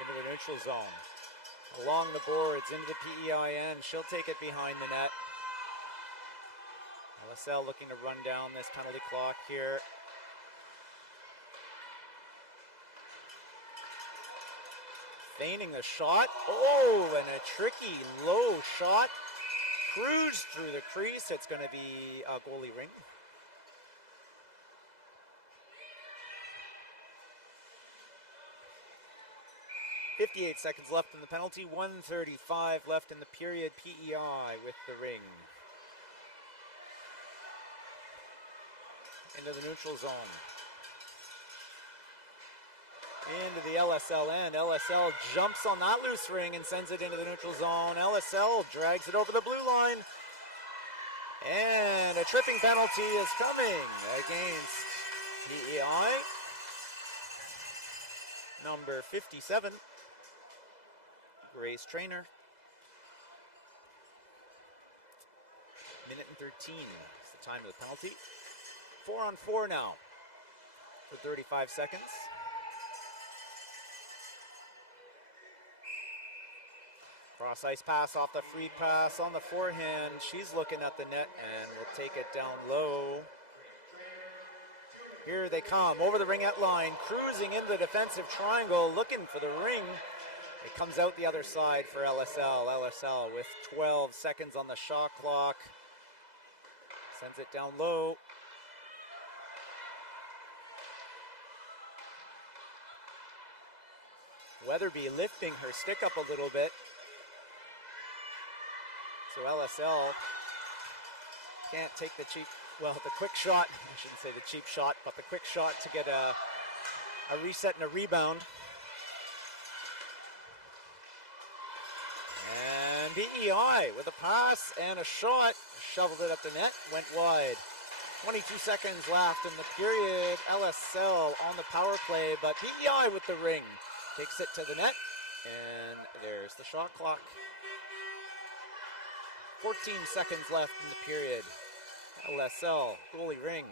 Into the neutral zone. Along the boards, into the PEI end. She'll take it behind the net. LSL looking to run down this penalty clock here. Feigning the shot. Oh, and a tricky low shot. Cruised through the crease. It's going to be a goalie ring. .58 seconds left in the penalty. 1:35 left in the period. PEI with the ring. Into the neutral zone. Into the LSL end. LSL jumps on that loose ring and sends it into the neutral zone. LSL drags it over the blue line. And a tripping penalty is coming against PEI. Number 57. Grace Trainer. Minute and 13 is the time of the penalty. 4-on-4 now for 35 seconds. Cross ice pass off the free pass on the forehand. She's looking at the net and will take it down low. Here they come over the ringette line, cruising into the defensive triangle, looking for the ring. It comes out the other side for LSL. LSL with 12 seconds on the shot clock. Sends it down low. Weatherby lifting her stick up a little bit. So LSL can't take the quick shot. I shouldn't say the cheap shot, but the quick shot to get a reset and a rebound. And PEI with a pass and a shot. Shoveled it up the net, went wide. 22 seconds left in the period. LSL on the power play, but PEI with the ring. Takes it to the net, and there's the shot clock. 14 seconds left in the period. LSL, goalie Ring.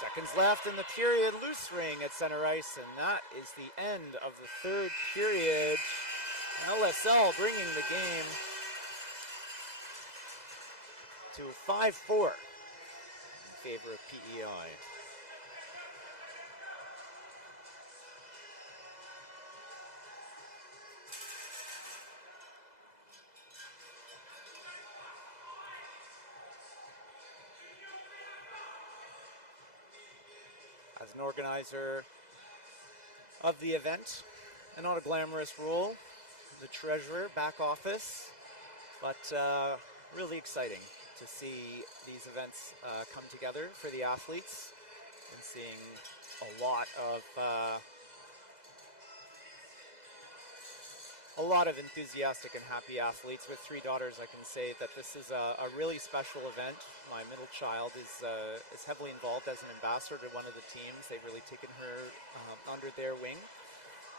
Seconds left in the period, loose ring at center ice, and that is the end of the third period. LSL bringing the game to 5-4 in favor of PEI. As an organizer of the event, and not a glamorous role, the treasurer, back office, but really exciting to see these events come together for the athletes, and seeing a lot of enthusiastic and happy athletes. With 3 daughters, I can say that this is a really special event. My middle child is heavily involved as an ambassador to one of the teams. They've really taken her under their wing,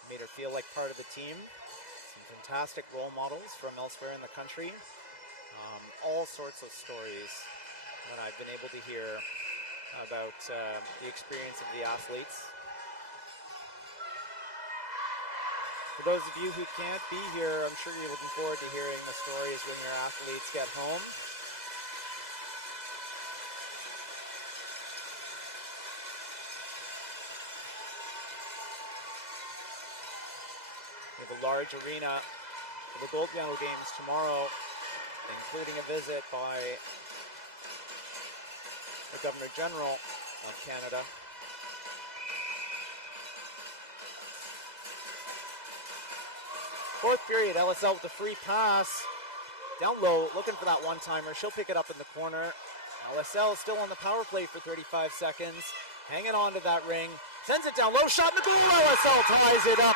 made her feel like part of the team. Some fantastic role models from elsewhere in the country. All sorts of stories that I've been able to hear about the experience of the athletes. For those of you who can't be here, I'm sure you're looking forward to hearing the stories when your athletes get home. We have a large arena for the gold medal games tomorrow, including a visit by the Governor General of Canada. Fourth period, LSL with the free pass. Down low, looking for that one-timer. She'll pick it up in the corner. LSL still on the power play for 35 seconds. Hanging on to that ring. Sends it down low, shot in the goal. LSL ties it up.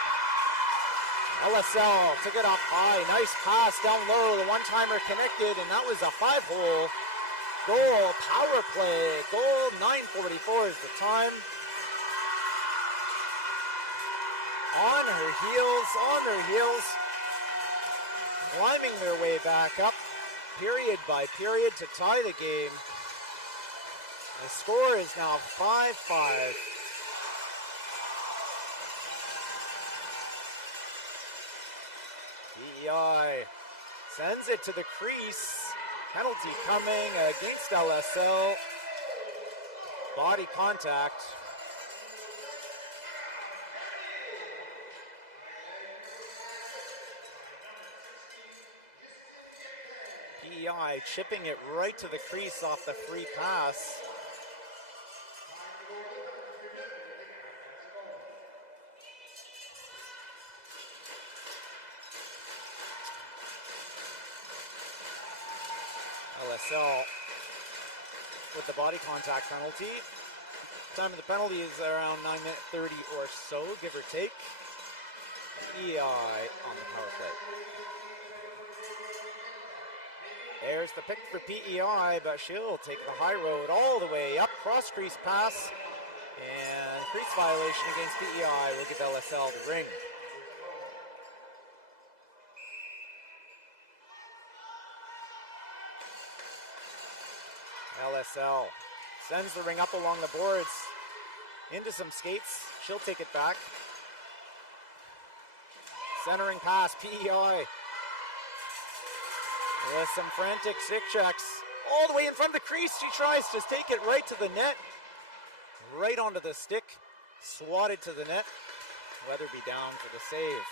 LSL took it up high. Nice pass down low. The one-timer connected, and that was a 5-hole goal. Power play goal. 9:44 is the time. On her heels, climbing their way back up, period by period, to tie the game. The score is now 5-5. PEI sends it to the crease. Penalty coming against LSL. Body contact. PEI chipping it right to the crease off the free pass. LSL with the body contact penalty. Time of the penalty is around 9:30 or so, give or take. PEI on the power play. There's the pick for PEI, but she'll take the high road all the way up. Cross crease pass, and crease violation against PEI will give LSL the ring. LSL sends the ring up along the boards into some skates. She'll take it back. Centering pass, PEI. With some frantic stick checks. All the way in front of the crease. She tries to take it right to the net. Right onto the stick. Swatted to the net. Weatherby down for the save.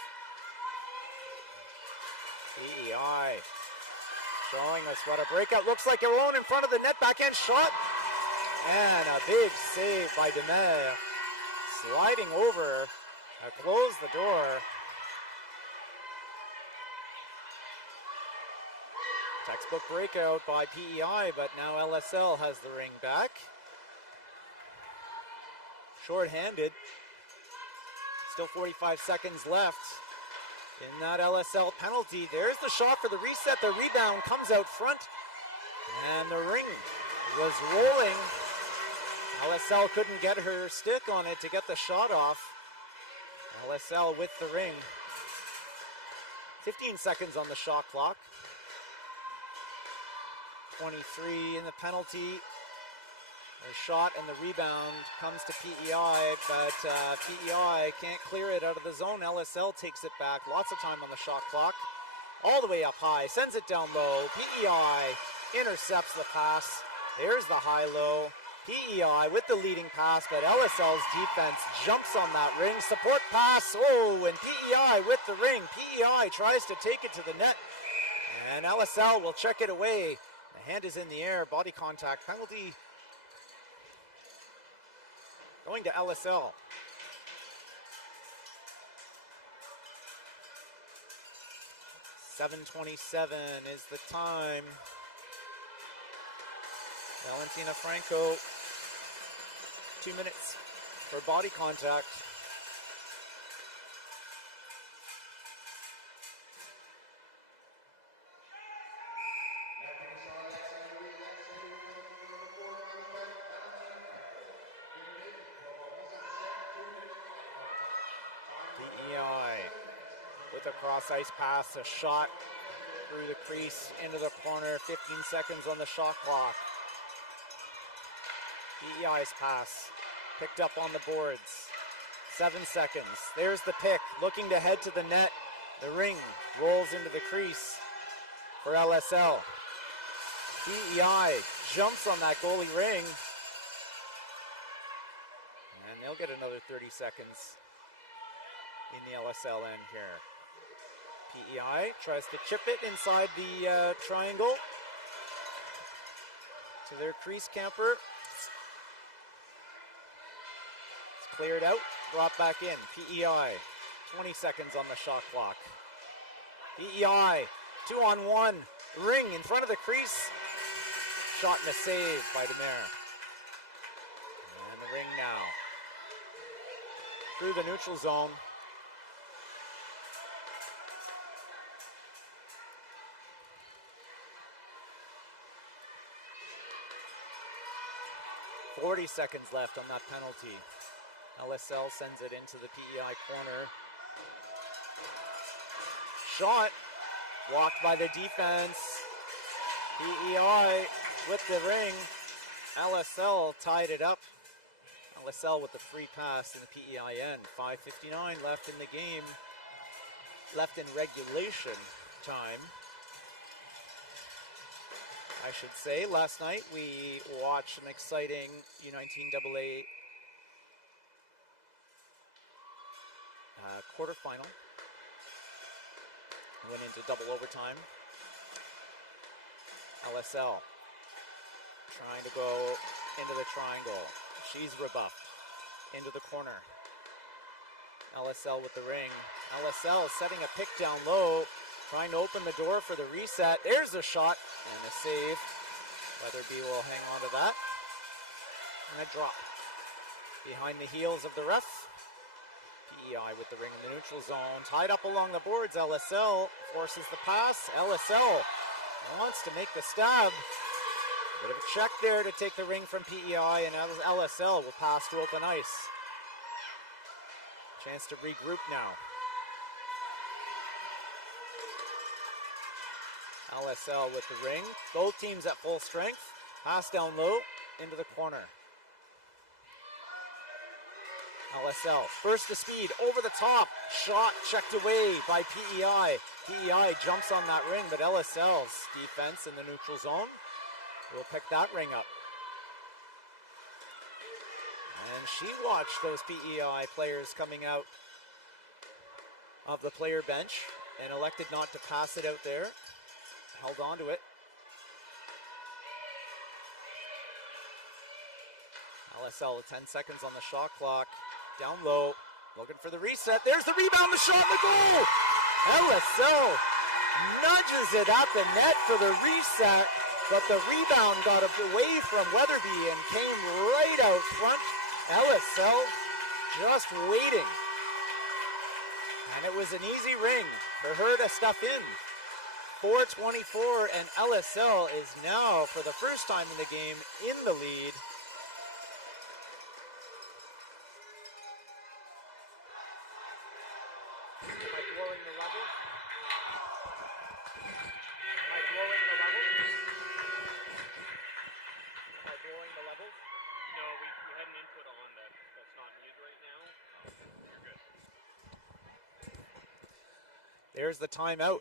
PEI showing us what a breakout looks like. Her own in front of the net. Backhand shot. And a big save by Demey. Sliding over. Close the door. Textbook breakout by PEI, but now LSL has the ring back. Short-handed. Still 45 seconds left. in that LSL penalty. There's the shot for the reset. The rebound comes out front. And the Ring was rolling. LSL couldn't get her stick on it to get the shot off. LSL with the Ring. 15 seconds on the shot clock. 23 in the penalty. The shot and the rebound comes to PEI, but PEI can't clear it out of the zone. LSL takes it back. Lots of time on the shot clock. All the way up high. Sends it down low. PEI intercepts the pass. There's the high-low. PEI with the leading pass, but LSL's defense jumps on that Ring. Support pass. Oh, and PEI with the Ring. PEI tries to take it to the net, and LSL will check it away. The hand is in the air. Body contact penalty going to LSL. .7:27 is the time. Valentina Franco, 2 minutes for body contact. PEI with a cross ice pass, a shot through the crease into the corner. 15 seconds on the shot clock. PEI's pass picked up on the boards. 7 seconds. There's the pick, looking to head to the net. The Ring rolls into the crease for LSL. PEI jumps on that goalie Ring, and they'll get another 30 seconds in the LSL end here. PEI tries to chip it inside the triangle to their crease camper. Cleared out, brought back in. PEI, 20 seconds on the shot clock. PEI, 2-on-1. Ring in front of the crease. Shot and a save by Demare. And the Ring now through the neutral zone. .40 seconds left on that penalty. LSL sends it into the PEI corner. Shot blocked by the defense. PEI with the Ring. LSL tied it up. LSL with the free pass in the PEI end. 5:59 left in the game. Left in regulation time, I should say. Last night we watched an exciting U19AA quarterfinal. Went into double overtime. LSL trying to go into the triangle. She's rebuffed into the corner. LSL with the Ring. LSL setting a pick down low, trying to open the door for the reset. There's a shot and a save. Weatherby will hang on to that. And a drop behind the heels of the ref. PEI with the Ring in the neutral zone. Tied up along the boards. LSL forces the pass. LSL wants to make the stab. Bit of a check there to take the Ring from PEI, and LSL will pass to open ice. Chance to regroup now. LSL with the Ring. Both teams at full strength. Pass down low into the corner. LSL, burst to speed, over the top. Shot checked away by PEI. PEI jumps on that Ring, but LSL's defense in the neutral zone will pick that Ring up. And she watched those PEI players coming out of the player bench and elected not to pass it out there. Held on to it. LSL with 10 seconds on the shot clock. Down low, looking for the reset. There's the rebound, the shot, the goal! LSL nudges it at the net for the reset, but the rebound got away from Weatherby and came right out front. LSL just waiting. And it was an easy Ring for her to stuff in. 4:24, and LSL is now, for the first time in the game, in the lead. Am I blowing the level? Am I blowing the level? Am I blowing the level? No, we had an input on that's not needed right now. You're good. There's the timeout.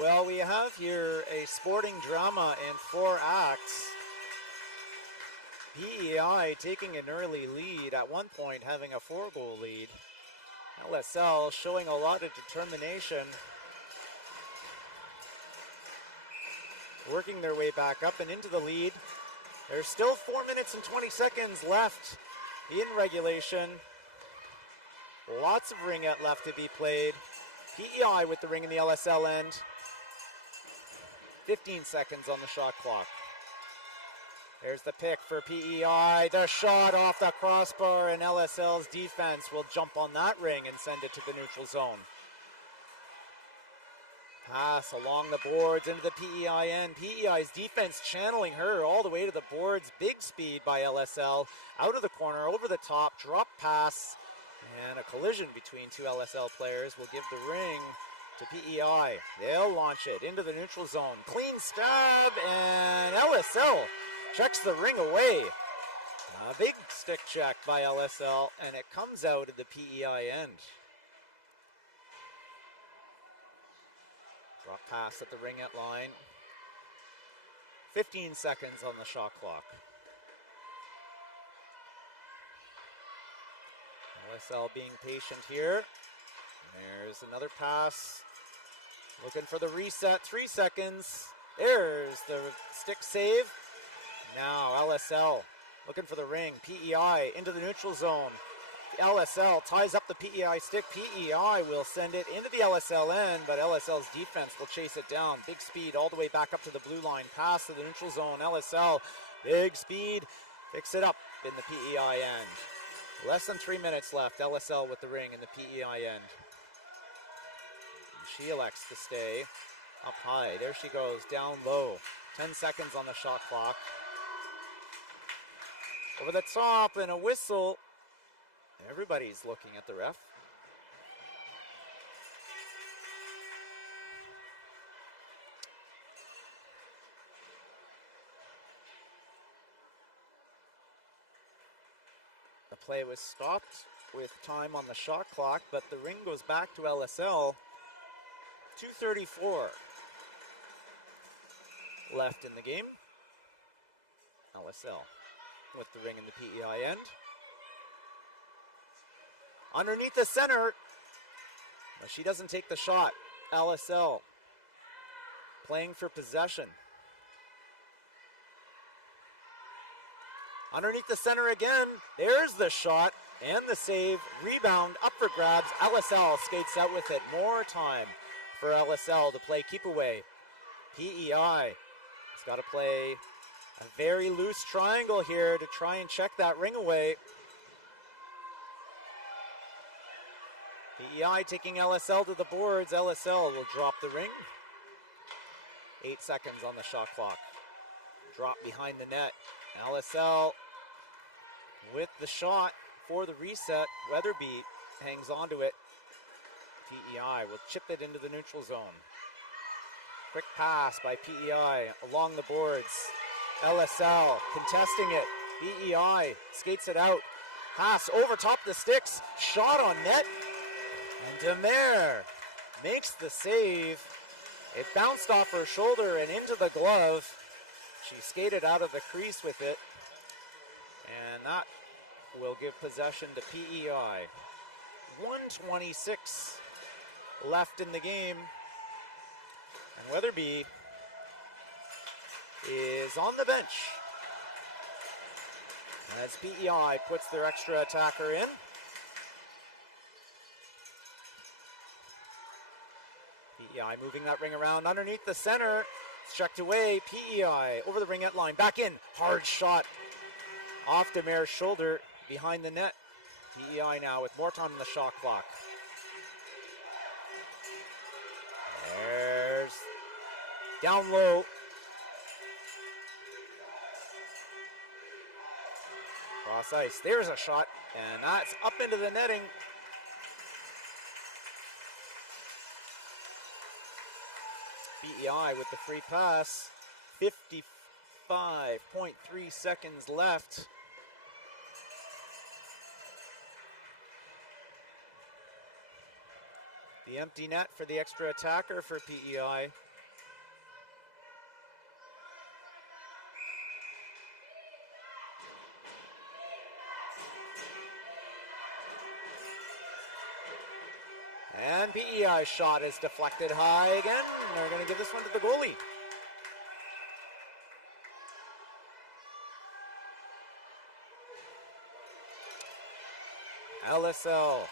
Well, we have here a sporting drama in 4 acts. PEI taking an early lead, at one point having a 4-goal lead. LSL showing a lot of determination, working their way back up and into the lead. There's still 4 minutes and 20 seconds left in regulation. Lots of ringette left to be played. PEI with the ring in the LSL end. 15 seconds on the shot clock. There's the pick for PEI. The shot off the crossbar, and LSL's defense will jump on that ring and send it to the neutral zone. Pass along the boards into the PEI end. PEI's defense channeling her all the way to the boards. Big speed by LSL. Out of the corner, over the top, drop pass, and a collision between 2 LSL players will give the ring to PEI. They'll launch it into the neutral zone. Clean stab, and LSL checks the ring away. A big stick check by LSL, and it comes out of the PEI end. Drop pass at the ringette line. 15 seconds on the shot clock. LSL being patient here. There's another pass. Looking for the reset. 3 seconds. There's the stick save. Now LSL looking for the ring. PEI into the neutral zone. LSL ties up the PEI stick. PEI will send it into the LSL end, but LSL's defense will chase it down. Big speed all the way back up to the blue line. Pass to the neutral zone. LSL, big speed. Picks it up in the PEI end. Less than 3 minutes left. LSL with the ring in the PEI end. She elects to stay up high. There she goes, down low. 10 seconds on the shot clock. Over the top and a whistle. Everybody's looking at the ref. The play was stopped with time on the shot clock, but the ring goes back to LSL. 2:34 left in the game. LSL with the ring in the PEI end. Underneath the center, but she doesn't take the shot. LSL playing for possession. Underneath the center again. There's the shot and the save. Rebound up for grabs. LSL skates out with it. More time for LSL to play keep away. PEI has got to play a very loose triangle here to try and check that ring away. PEI taking LSL to the boards. LSL will drop the ring. 8 seconds on the shot clock. Drop behind the net. LSL with the shot for the reset. Weatherby hangs onto it. PEI will chip it into the neutral zone. Quick pass by PEI along the boards. LSL contesting it. PEI skates it out. Pass over top the sticks. Shot on net. And Demare makes the save. It bounced off her shoulder and into the glove. She skated out of the crease with it. And that will give possession to PEI. 1:26 left in the game. And Weatherby is on the bench as PEI puts their extra attacker in. PEI moving that ring around underneath the center. It's checked away. PEI over the ringette line. Back in. Hard shot off Demer's shoulder behind the net. PEI now with more time on the shot clock. There's down low. Cross ice. There's a shot, and that's up into the netting. BEI with the free pass. 55.3 seconds left. The empty net for the extra attacker for PEI. And PEI's shot is deflected high again. They're going to give this one to the goalie. LSL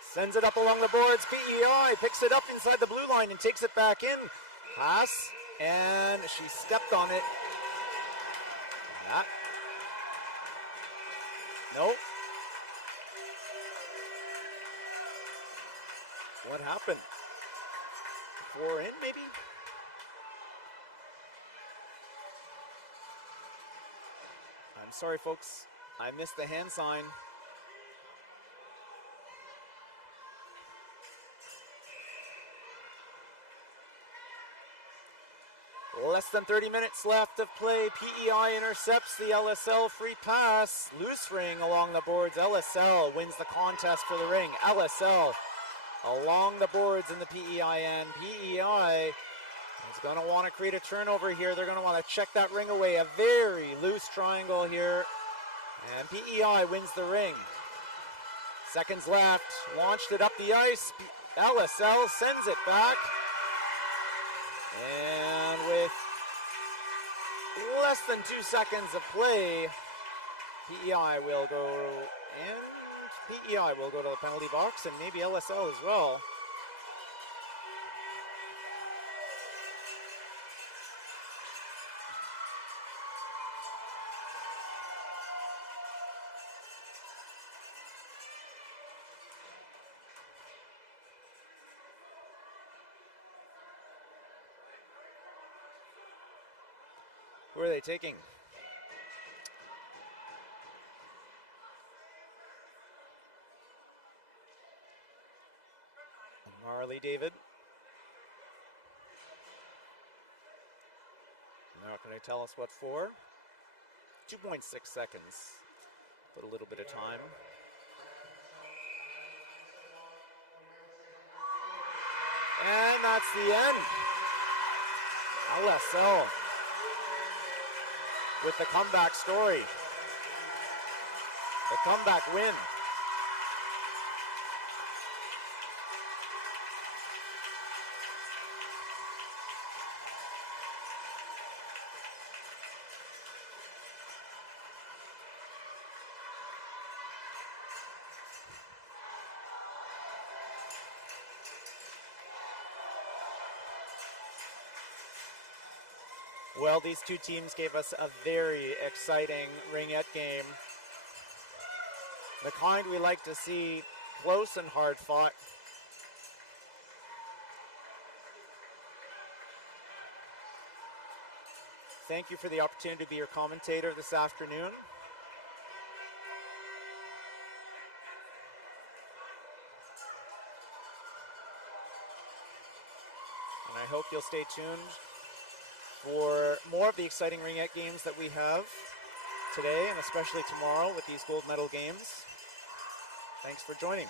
sends it up along the boards. PEI picks it up inside the blue line and takes it back in. Pass, and she stepped on it. That. Nope. What happened? 4 in, maybe? I'm sorry, folks. I missed the hand sign. Less than 30 minutes left of play. PEI intercepts the LSL free pass. Loose ring along the boards. LSL wins the contest for the ring. LSL along the boards in the PEI end. PEI is going to want to create a turnover here. They're going to want to check that ring away. A very loose triangle here. And PEI wins the ring. Seconds left. Launched it up the ice. LSL sends it back. And with less than 2 seconds of play, PEI will go, and PEI will go to the penalty box, and maybe LSL as well. Who are they taking? Marley David. They're not going to tell us what for. 2.6 seconds. Put a little bit of time. And that's the end. LSL with the comeback story. The comeback win. Well, these two teams gave us a very exciting ringette game. The kind we like to see, close and hard fought. Thank you for the opportunity to be your commentator this afternoon. And I hope you'll stay tuned for more of the exciting ringette games that we have today and especially tomorrow with these gold medal games. Thanks for joining.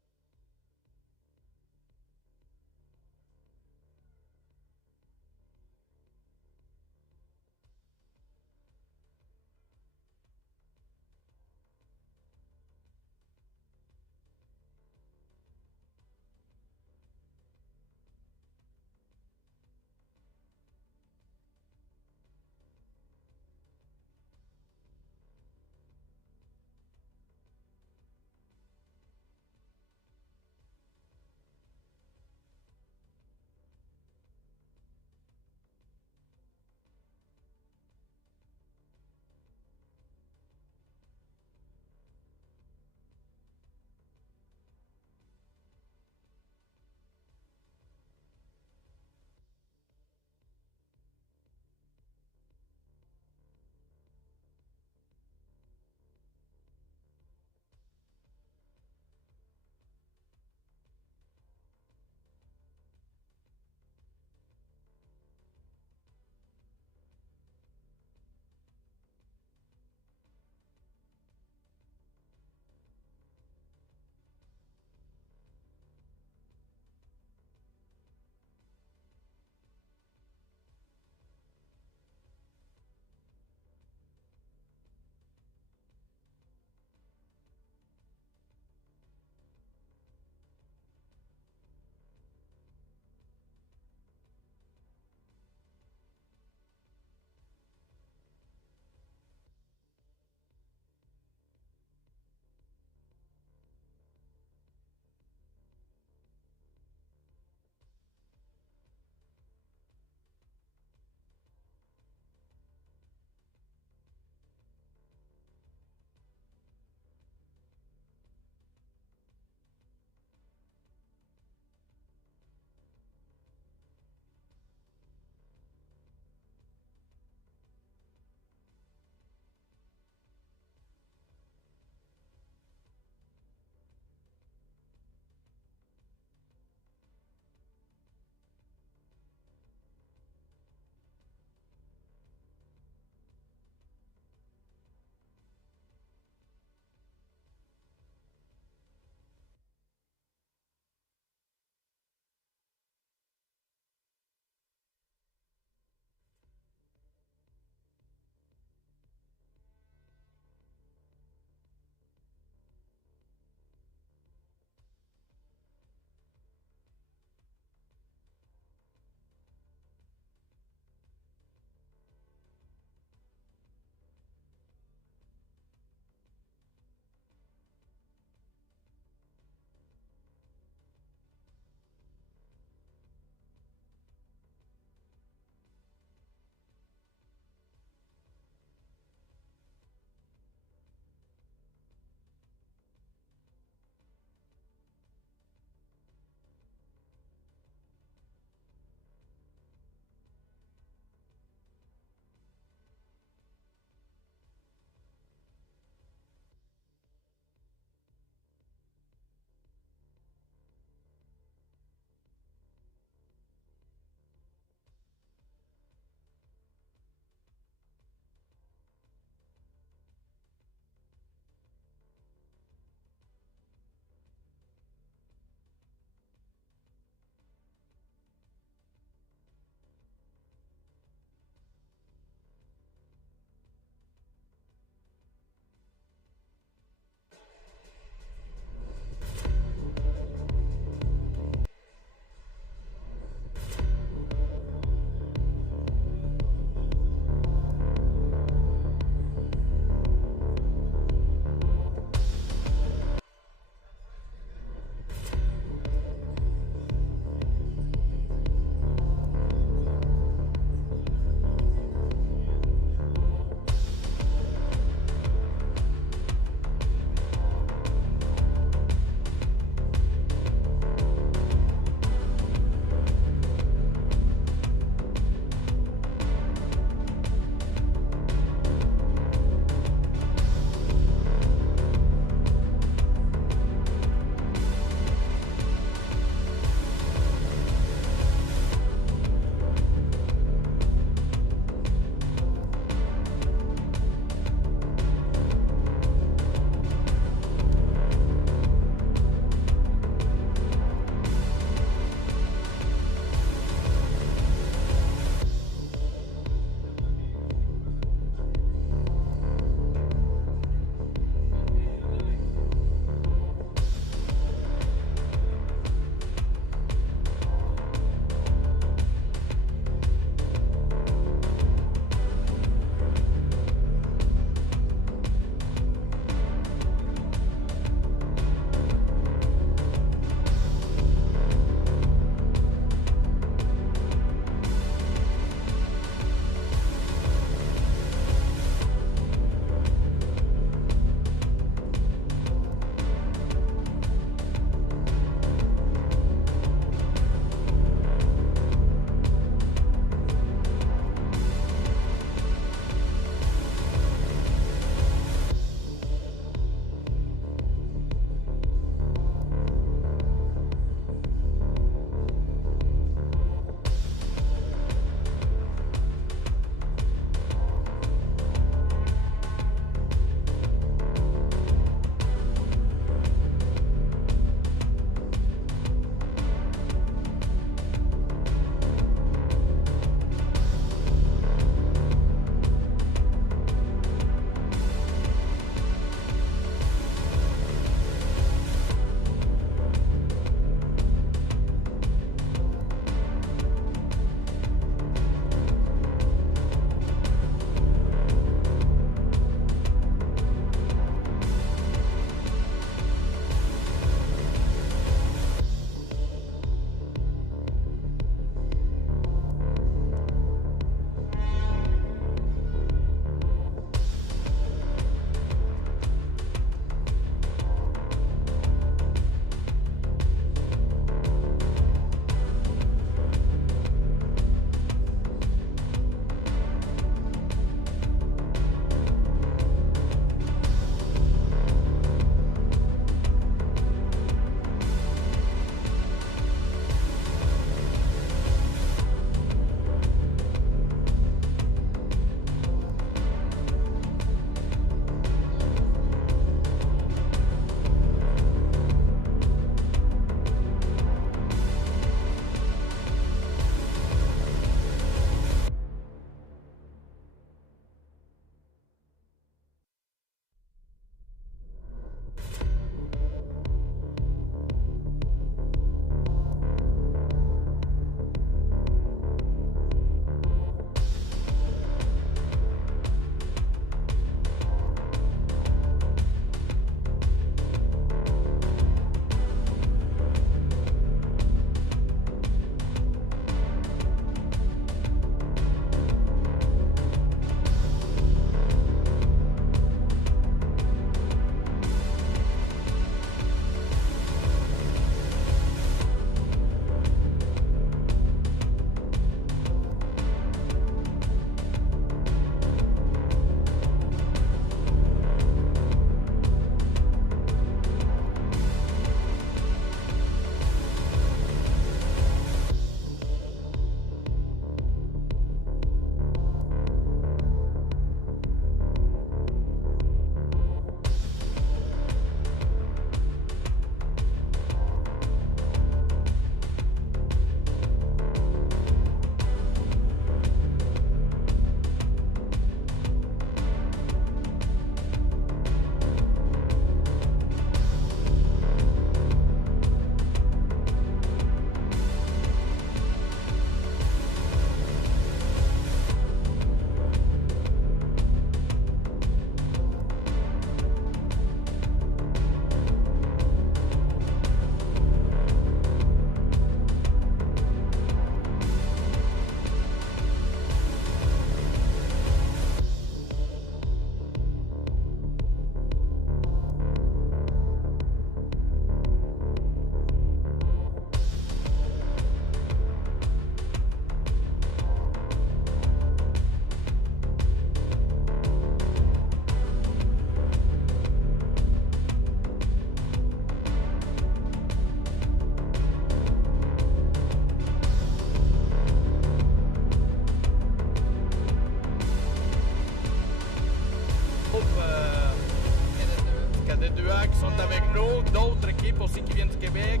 sont avec nous, d'autres équipes aussi qui viennent du Québec,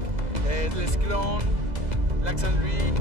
l'Esclone, Lac-Saint-Louis.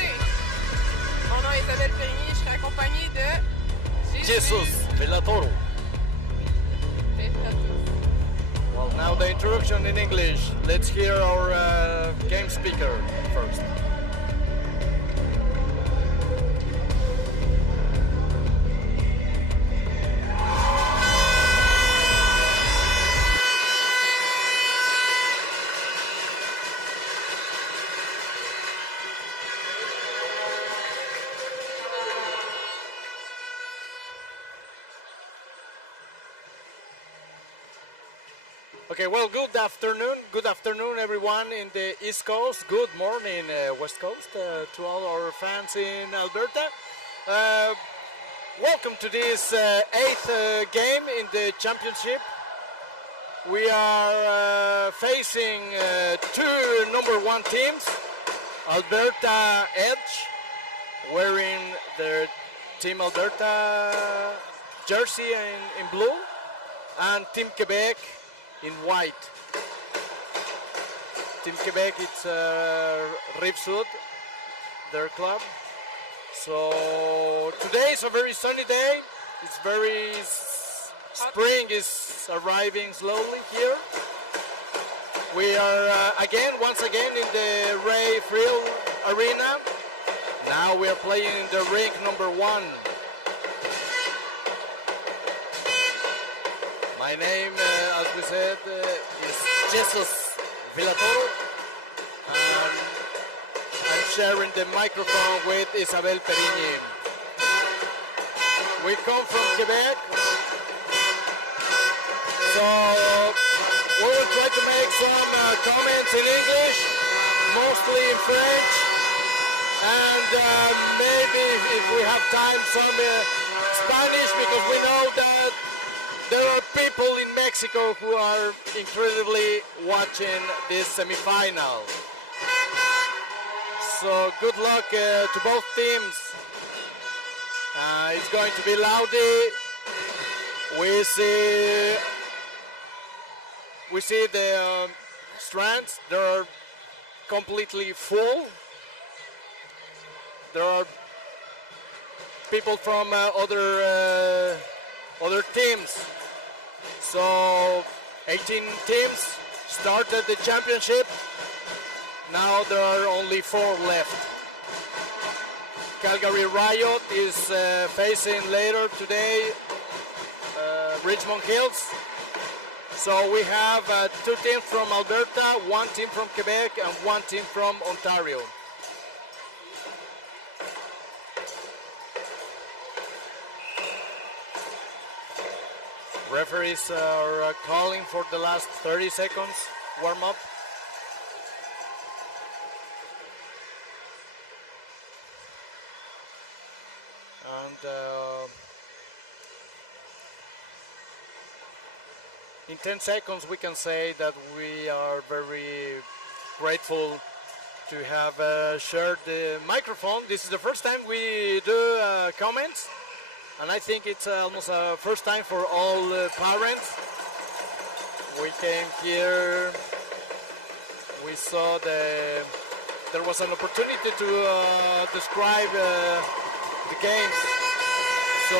commencer. Mon nom est Isabelle Périgny, je serai accompagnée de Jesus Villatoro. Well, now the introduction in English. Let's hear our game speaker first. Okay, well, good afternoon. Good afternoon, everyone in the East Coast. Good morning, West Coast, to all our fans in Alberta. Welcome to this eighth game in the championship. We are facing two number one teams. Alberta Edge, wearing their Team Alberta jersey in blue, and Team Quebec in white. Team Quebec, it's Rive Sud, their club. So today is a very sunny day. It's very spring is arriving slowly here. We are once again in the Ray Friel Arena. Now we are playing in the rink number 1. My name, as we said, is Jesus Villatoro, and I'm sharing the microphone with Isabelle Périgny. We come from Quebec, so we will try to make some comments in English, mostly in French, and maybe if we have time, some Spanish, because we know that there are people in Mexico who are incredibly watching this semifinal. So good luck to both teams. It's going to be loudy. We see the strands. They're completely full. There are people from other teams. So 18 teams started the championship. Now there are only 4 left. Calgary Riot is facing later today Richmond Hills. So we have 2 teams from Alberta, 1 team from Quebec, and 1 team from Ontario. Referees are calling for the last 30 seconds warm-up. And in 10 seconds we can say that we are very grateful to have shared the microphone. This is the first time we do comments. And I think it's almost a first time for all parents. We came here, we saw there was an opportunity to describe the games. So,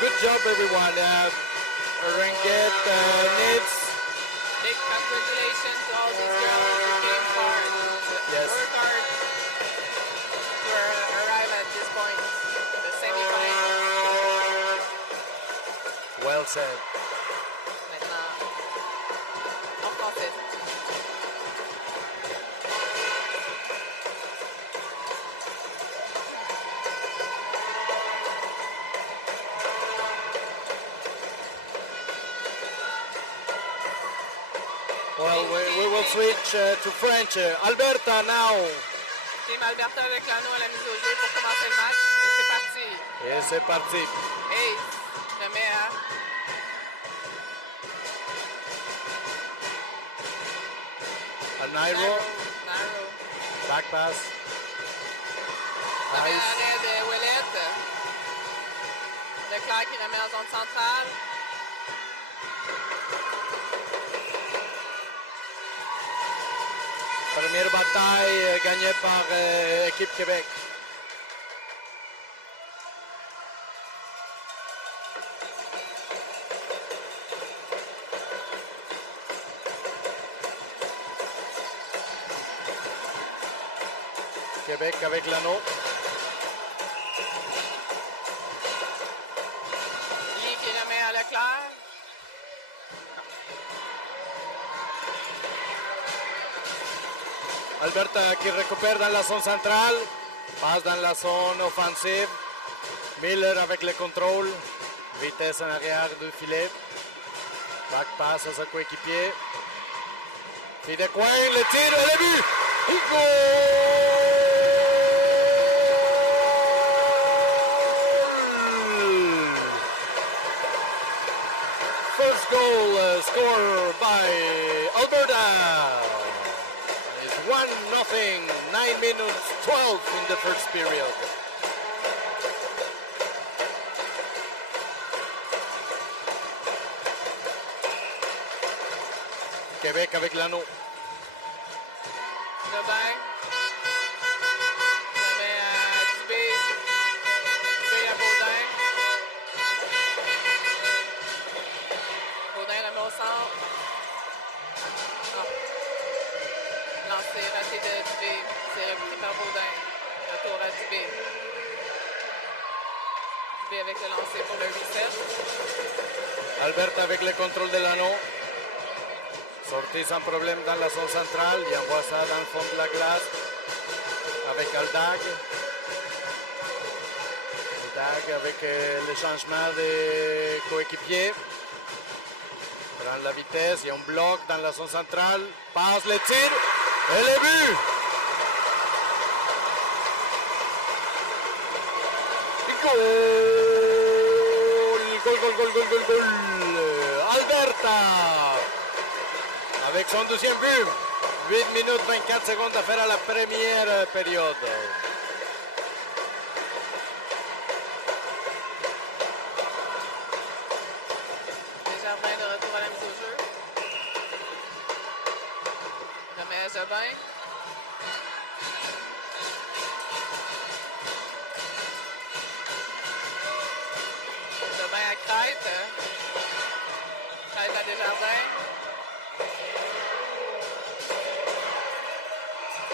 good job everyone. Ringette needs. Big congratulations to all these girls who came hard. Yes. Work hard to arrive at this point, the semi-final. Well said. Maintenant, en français. Well, we will switch to French. Alberta now. Team Alberta avec l'anneau à la mise au jeu pour commencer le match. Et c'est parti. Et c'est parti. Hey, je mets à Nairo, Nairo. back pass. La Nice. arrêt de Ouellette. Leclerc qui remet en zone centrale. Première bataille gagnée par équipe Québec. Québec avec l'anneau. Lee qui remet à Leclerc. Alberta qui récupère dans la zone centrale. Passe dans la zone offensive. Miller avec le contrôle. Vitesse en arrière du filet. Back passe à sa coéquipier. Fille de coin, le tir et le but. Et goal! First goal scored by Alberta. It's 1-0, 9 minutes 12 in the first period. Québec avec l'anneau. Robin. Remet à Dubé. Dubé à Baudin. Baudin remet au centre. Non. Lancé raté de Dubé. C'est repris par Baudin. Retour à Dubé. Dubé avec le lancer pour le reset. Alberta avec le contrôle de l'anneau. Sortie sans problème dans la zone centrale. Il envoie ça dans le fond de la glace avec Aldag. Aldag avec le changement de coéquipier. Prend la vitesse. Il y a un bloc dans la zone centrale. Passe le tir. Et le but! Goal! Alberta! Avec son deuxième but, 8 minutes 24 secondes à faire à la première période. Desjardins de retour à la mise au jeu. Remet à Jobin. Jobin à Crête. Crête à Desjardins.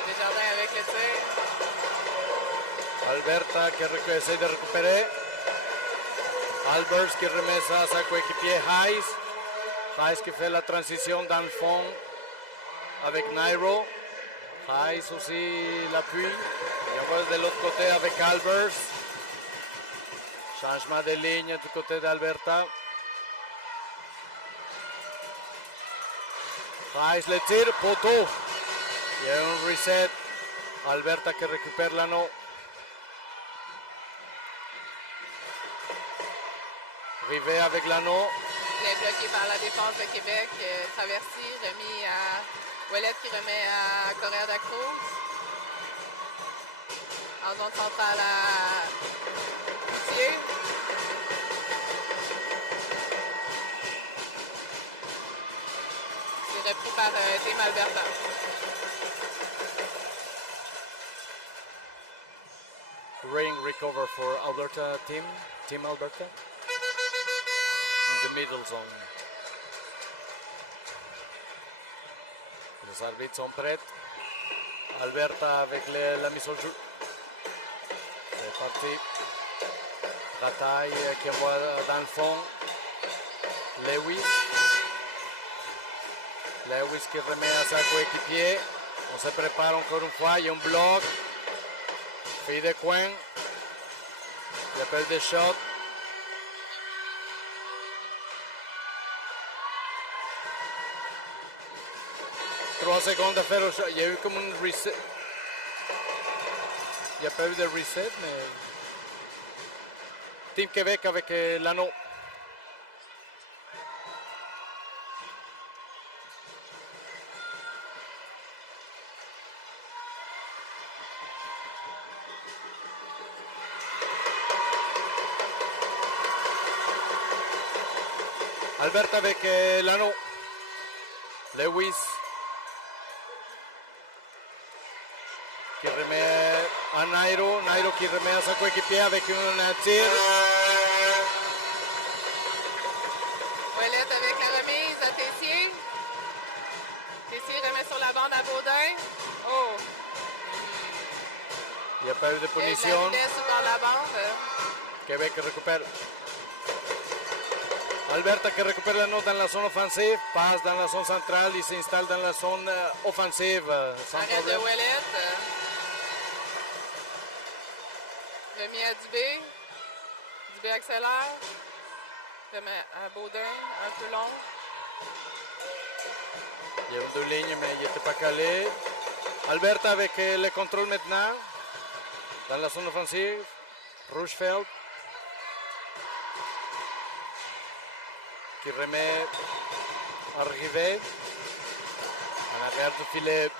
Desjardins avec le tir. Alberta qui essaie de récupérer. Albers qui remet ça à sa coéquipier Hayes. Hayes qui fait la transition dans le fond avec Nairo. Hayes aussi l'appui. Et on va de l'autre côté avec Albers. Changement de ligne du côté d'Alberta. Hayes le tire, poteau. Il y a un reset. Alberta qui récupère l'anneau. Rivet avec l'anneau. Bien bloqué par la défense de Québec. Traversé, remis à Ouellette qui remet à Correa da Cruz. En zone centrale à Thier. C'est repris par Team Alberta. Ring recover for Alberta Team Alberta. In the middle zone. Les arbitres sont prêts. Alberta avec la mise au jeu. C'est parti. Bataille qui envoie dans le fond. Lewis. Lewis qui remet à sa coéquipier. On se prépare encore une fois. Il y a un bloc. Fille de coin. Il appelle des shots. Trois secondes à faire au shot. Il y a eu comme un reset. Il n'y a pas eu de reset, mais... Team Québec avec l'anneau. Alberta avec l'anneau. Lewis. à Nairo. Nairo qui remet à sa coéquipier avec un tir. Ouellette avec la remise à Tessier. Tessier remet sur la bande à Baudin. Oh! Il n'y a pas eu de Il y a eu de la punition. vitesse dans la bande. Québec récupère. Alberta qui récupère l'anneau dans la zone offensive, passe dans la zone centrale, il s'installe dans la zone offensive sans Arrête problème. de Ouellette. Remis à Dubé. Dubé accélère. Remet à Baudin, un peu long. Il y a eu deux lignes, mais il n'était pas calé. Alberta avec le contrôle maintenant dans la zone offensive. Roosevelt qui remet arrivé en arrière du filet.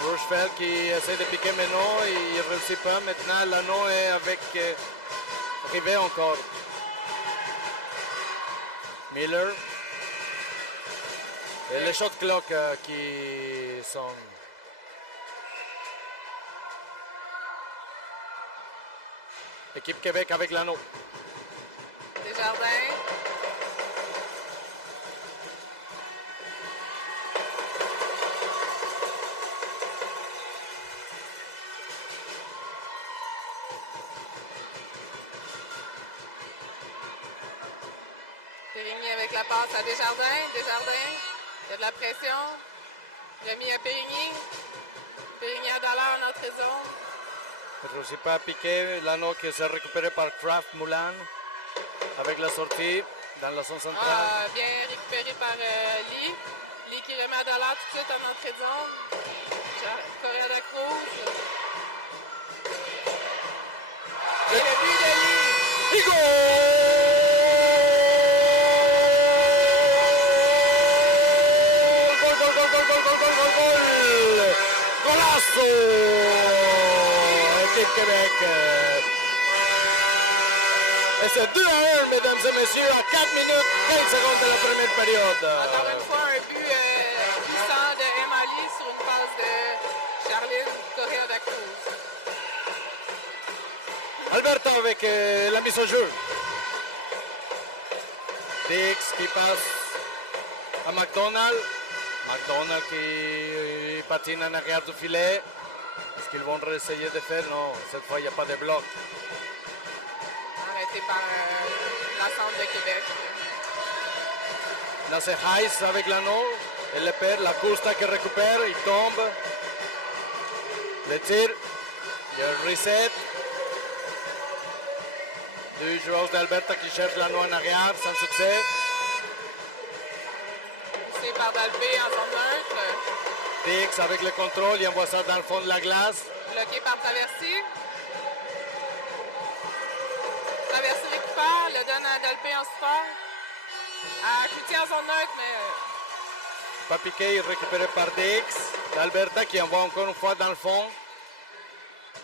Roosevelt qui essaie de piquer mais non, il ne réussit pas. Maintenant, l'anneau est avec Rivet encore. Miller. Et le shot clock qui sonne. Équipe Québec avec l'anneau. Desjardins. Périgny avec la passe à Desjardins. Desjardins. Il y a de la pression. Remis à Périgny. Périgny à Dallaire en entrée de zone. Ne réussit pas à piquer. L'anneau qui s'est récupéré par Kraft Moulin avec la sortie dans la zone centrale. Ah, bien récupéré par Lee. Lee qui remet à Dallaire tout de suite en entrée de zone. Correa de Cruz. Et le but de Lee. Et goal! Golasso! Équipe Québec. Et c'est 2-1, mesdames et messieurs, à 4 minutes, 15 secondes de la première période. Encore une fois, un but puissant de Emali sur une passe de Charline Correa de Cruz. Alberta avec la mise au jeu. Dix qui passe à McDonald. McDonald qui patine en arrière du filet. Est-ce qu'ils vont essayer de faire? Non, cette fois il n'y a pas de bloc. Arrêté par l'ensemble de Québec. Là c'est Heiss avec l'anneau. Elle le perd. La Costa qui récupère. Il tombe. Le tir. Il y a un reset. Deux joueurs d'Alberta qui cherchent l'anneau en arrière sans succès. Poussé par Dalpé en zone neutre. Dix avec le contrôle. Il envoie ça dans le fond de la glace. Bloqué par Traversy. Traversy récupère, le donne à Dalpé en support. À Cloutier en zone neutre, mais Pas piqué, récupéré par Dix. D'Alberta qui envoie encore une fois dans le fond.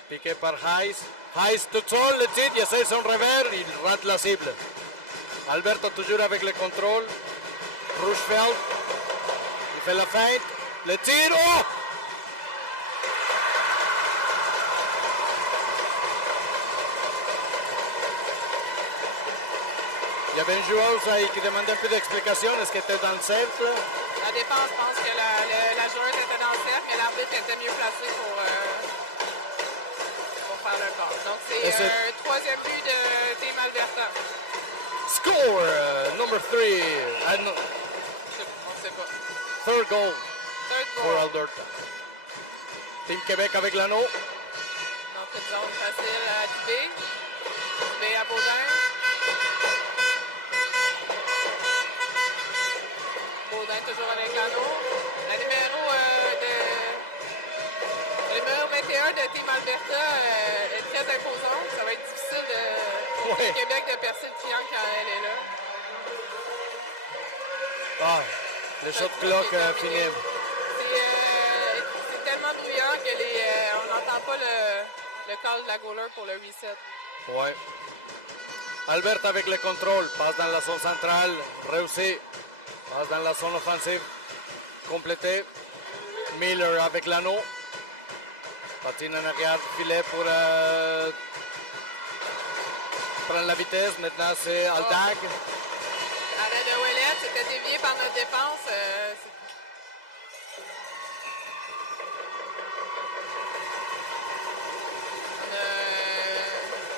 Piqué par Heiss. Heiss tout seul, le titre, il essaie son revers, il rate la cible. Alberta toujours avec le contrôle. Roosevelt, il fait la feinte. Le tir, oh! Il y avait une joueuse qui demandait un peu d'explication. Est-ce qu'elle était dans le cercle? la défense pense que la joueuse était dans le cercle, mais l'arbitre était mieux placé pour faire le corps. Donc c'est un troisième but de Team Alberta. Score number 3. On ne sait pas. Third goal Third for goal. Alberta. Team Québec avec l'anneau. Entrée de zone facile à Dubé. Dubé à Baudin. Baudin toujours avec l'anneau. Le numéro 21 de Team Alberta est très imposante. Ça va être difficile pour Ouais. le Québec de percer le triangle quand elle est là. Ah, le shot clock fini. C'est tellement bruyant que on n'entend pas le call de la goaler pour le reset. Ouais. Alberta avec le contrôle. Passe dans la zone centrale. Réussi. Passe dans la zone offensive. Complété. Miller avec l'anneau. Patine en arrière du filet pour prendre la vitesse. Maintenant, c'est Aldag. Arrêt de Ouellet, c'était dévié par notre défense.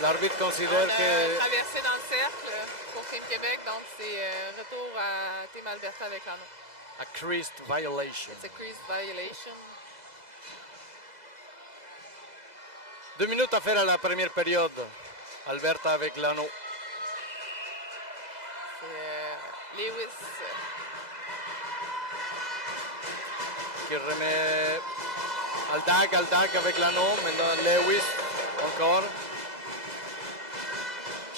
L'arbitre On considère a que traversé dans le cercle pour Team Québec, donc c'est retour à Team Alberta avec l'anneau. a creased violation. It's a crease violation. 2 minutes à faire à la première période. Alberta avec l'anneau. C'est Lewis Qui remet Aldag avec l'anneau. Maintenant Lewis encore.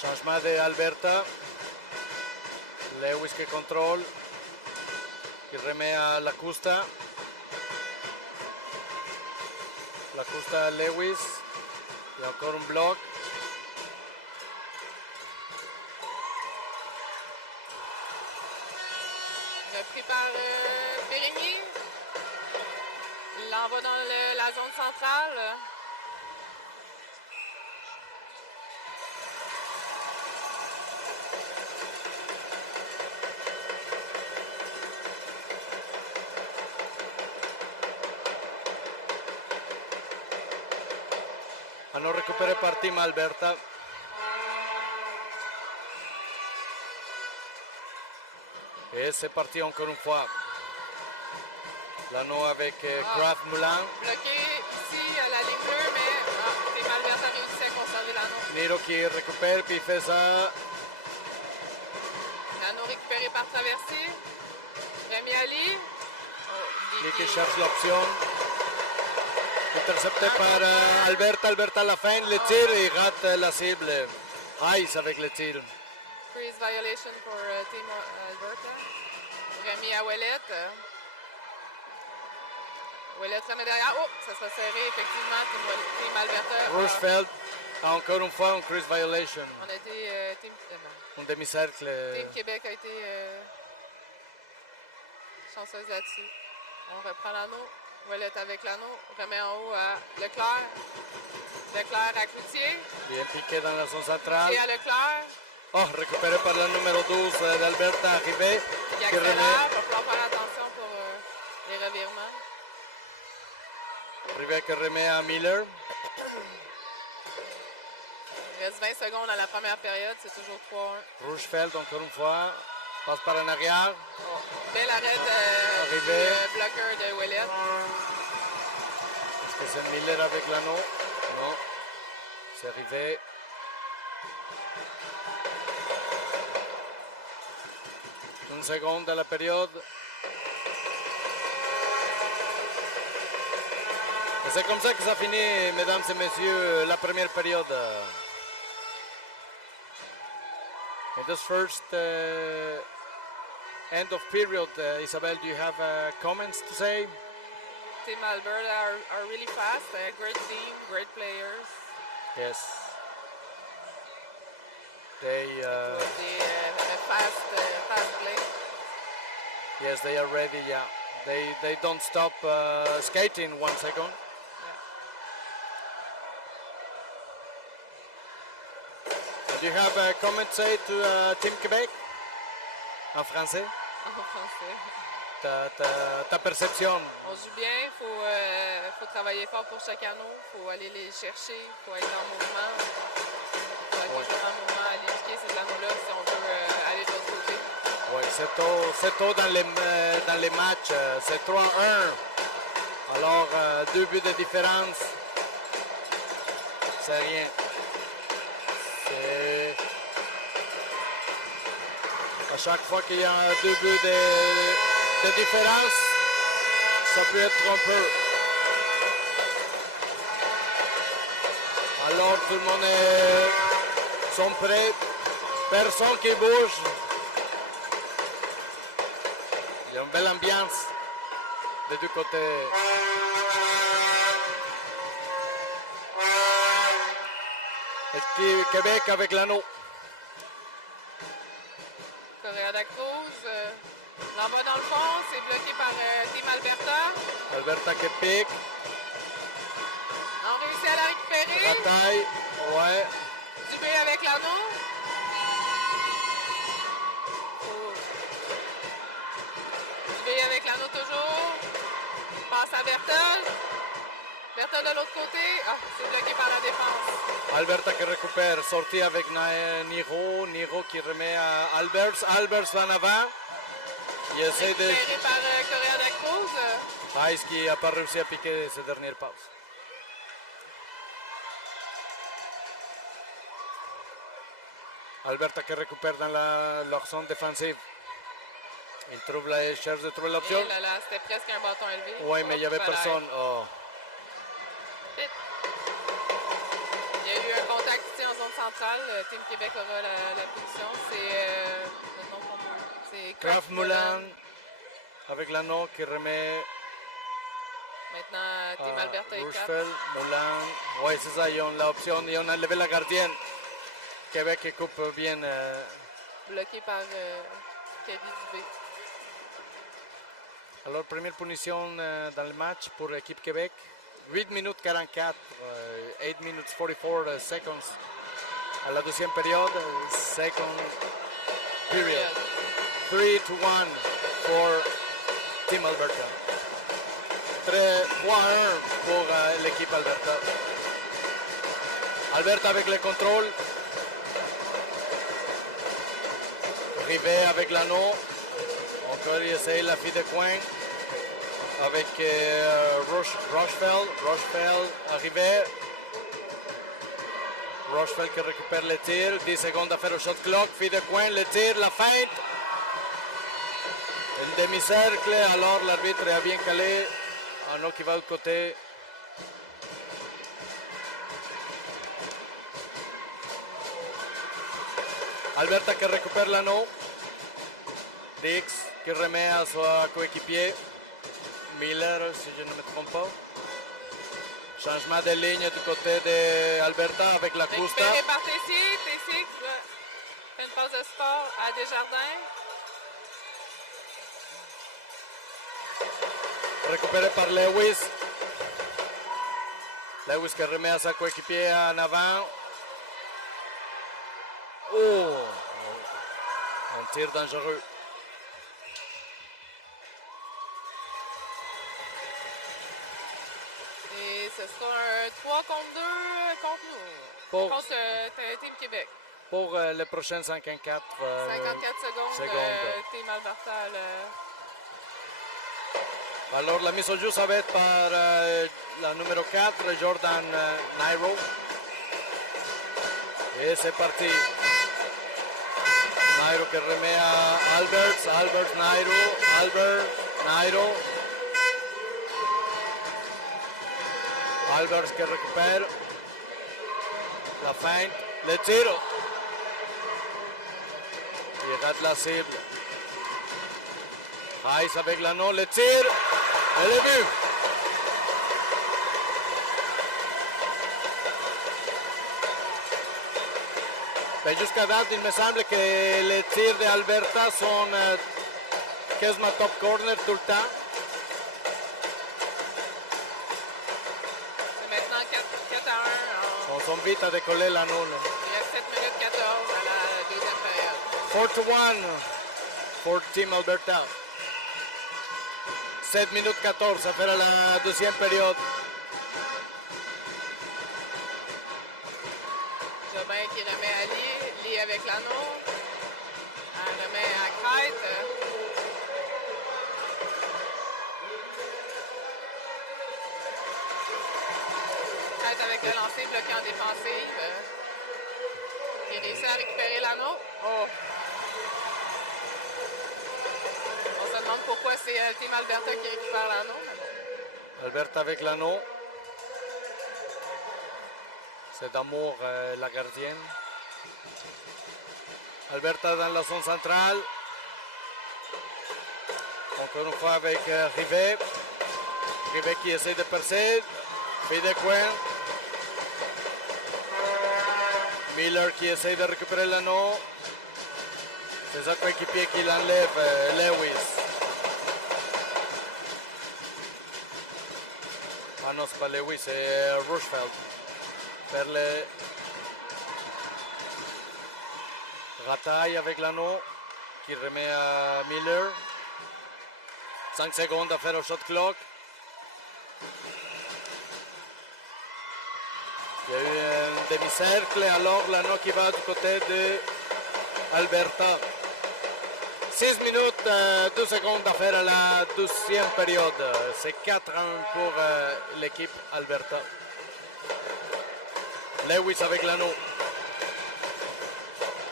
Changement d'Alberta. Lewis qui contrôle. Qui remet à Lacusta. Lacusta à Lewis. Il y a encore un bloc. repris par Périgny. Il l'envoie dans la zone centrale. Hanno récupéré par Team Alberta. Et c'est parti encore une fois. L'anneau avec Kraft Moulin. Bloqué ici à la ligne bleue, mais Team Alberta réussit à conserver l'anneau. Niro qui récupère, puis il fait ça. L'anneau récupéré par traversée. Rémi Ali. Lui qui cherche l'option. Intercepté par Alberta. Alberta à la fin, le tir, il rate la cible. Ice avec le tir. Freeze violation pour Team Alberta. Rémi à Ouellette. Ouellette remet derrière. Oh, ça sera serré effectivement. Team Alberta. Roosevelt a encore une fois un crease violation. On a été Un demi-cercle. Team Québec a été chanceuse là-dessus. On reprend l'anneau. Ouellette avec l'anneau. Remet en haut à Leclerc. Leclerc à Cloutier. Bien piqué dans la zone centrale. Et à Leclerc. Oh, récupéré par le numéro 12 d'Alberta arrivé. Il accélère. Il va falloir faire attention pour les revirements. Arrivé qui remet à Miller. Il reste 20 secondes à la première période. C'est toujours 3-1. Roosevelt encore une fois. Passe par en arrière. Oh, bel arrêt du bloqueur de Ouellette. Est-ce que c'est Miller avec l'anneau? Non. C'est arrivé. Une seconde à la période. Et c'est comme ça que ça finit, mesdames et messieurs, la première période. In this first end of period, Isabel, do you have comments to say? Team Alberta are really fast. A great team, great players. Yes. They fast play. yes, they are ready. Yeah, they don't stop skating 1 second. Do you have a comment say to Team Québec en français? En français. Ta perception. On joue bien, il faut travailler fort pour chaque anneau, il faut aller les chercher, il faut être en mouvement. Il faut être toujours en mouvement, aller piquer ces anneaux-là si on veut aller de l'autre côté. Oui, c'est tôt dans les matchs. C'est 3-1. Alors, 2 buts de différence. C'est rien. À chaque fois qu'il y a 2 buts de différence, ça peut être un peu. Alors tout le monde sont prêts. Personne qui bouge. Il y a une belle ambiance des deux côtés. Et Québec avec l'anneau. Correa da Cruz, L'envoi dans le fond, c'est bloqué par Team Alberta. Alberta qui pique. On réussit à la récupérer. Bataille. Ouais. Dubé avec l'anneau. Oh. Dubé avec l'anneau toujours. Passe à Berthold. Berthold de l'autre côté. Ah, c'est bloqué par la défense. Alberta qui récupère. Sortie avec Niro. Niro qui remet à Alberts. Alberts va en avant. Il essaie de... Récupéré par Correa de Cruz. Hayes qui n'a pas réussi à piquer ses dernières passes. Alberta qui récupère dans leur zone défensive. Il trouve cherche de trouver l'option. Eh là là, c'était presque un bâton élevé. Oui, mais il n'y avait Voilà. personne. Oh. Il y a eu un contact ici en zone centrale. Team Québec aura la position. C'est le nom qu'on veut. C'est Kraft Moulin avec l'anneau qui remet Maintenant, Team Alberta et Cap. Roosevelt, Moulin. Oui, c'est ça, ils ont l'option. Ils ont enlevé la gardienne. Québec qui coupe bien. Bloqué par Kevin Dubé. Alors, première punition dans le match pour l'équipe Québec. 8 minutes 44, 8 minutes 44 seconds à la deuxième période. Second period. 3-1 for Team Alberta. 3-1 pour l'équipe Alberta. Alberta avec le contrôle. Rivet avec l'anneau. Encore il essaye la fille de coin avec Rochefeld. Rochefeld arrivé. Rochefeld qui récupère le tir. 10 secondes à faire au shot clock. Fille de coin, le tir, la feinte. Un demi-cercle. Alors l'arbitre a bien calé. Anneau qui va de côté. Alberta qui récupère l'anneau. Dix qui remet à son coéquipier. Miller, si je ne me trompe pas. Changement de ligne du côté d'Alberta avec la Custa. Récupéré par Tessier. Tessier qui va faire une passe de sport à Desjardins. Récupéré par Lewis. Lewis qui remet à sa coéquipier en avant. Oh! Un tir dangereux. Et ce sera un 3 contre 2 contre nous. Pour- Contre Team Québec. Pour les prochaines 54 54 secondes. Team Alberta. Alors la mise au jeu, ça va être par la numéro 4, Jordan Nairo. Et c'est parti. Nairo qui remet à Alberts. Alberts, Nairo. Albert, Nairo. Alberts qui récupère. La feinte. Le tir. Il rate la cible. Hayes avec l'anneau. Le tir. Et le but. Ben, jusqu'à date, il me semble que les tirs d'Alberta sont quasiment top corner tout le temps. C'est maintenant 4 à 1. On sont vite à décoller l'anneau. là. Il reste 7 minutes 14 à la deuxième période. 4-1 pour Team Alberta. 7 minutes 14 à faire à la deuxième période. Jobin qui remet à Lee. Lee avec l'anneau. Elle remet à Crête. Crête avec le lancer bloqué en défensive. Il réussit à récupérer l'anneau. Oh! On se demande pourquoi c'est Team Alberta qui récupère l'anneau. mais bon. Alberta avec l'anneau. C'est d'amour la gardienne. Alberta dans la zone centrale. Encore une fois avec Rivet. Rivet qui essaie de percer. Fait de coin. Miller qui essaie de récupérer l'anneau. C'est sa coéquipier qui l'enlève, Lewis. Ah non, c'est pas Lewis, c'est Rochefeld. Vers le Rataille avec l'anneau qui remet à Miller. 5 secondes à faire au shot clock. Il y a eu un demi-cercle, alors l'anneau qui va du côté de Alberta. 6 minutes, 2 secondes à faire à la deuxième période. C'est 4-1 pour l'équipe Alberta. Lewis avec l'anneau.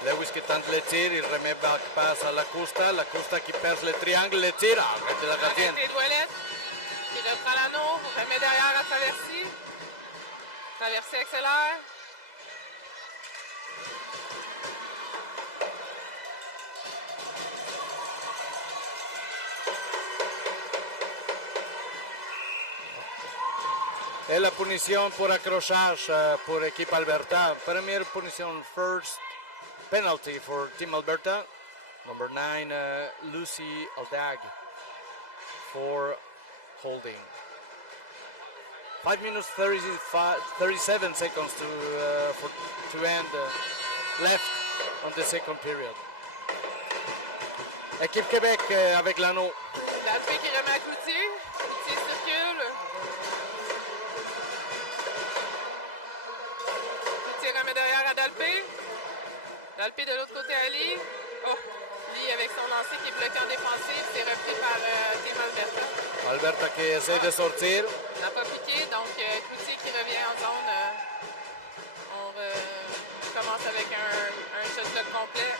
Lewis qui tente le tir, il remet back pass à Lacusta. Lacusta qui perce le triangle, le tir. Arrête de la gardienne. Arrêtez Ouellet, qui reprend l'anneau, remet derrière à Traversy. Traversy accélère. Et la punition pour accrochage pour l'équipe Alberta. Première punition, first penalty for Team Alberta. Number 9, Lucy Aldag for holding. 5 minutes 37 seconds to end left on the second period. Équipe Québec avec l'anneau. Dalpé qui remet à Cloutier. Cloutier circule. Cloutier remet derrière à Dalpé. Dalpé de l'autre côté à Lee. Oh, Lee avec son lancer qui est bloqué en défensive. C'est repris par Team Alberta. Alberta qui essaie de sortir. N'a pas piqué, donc Cloutier qui revient en zone. On commence avec un shot clock complet.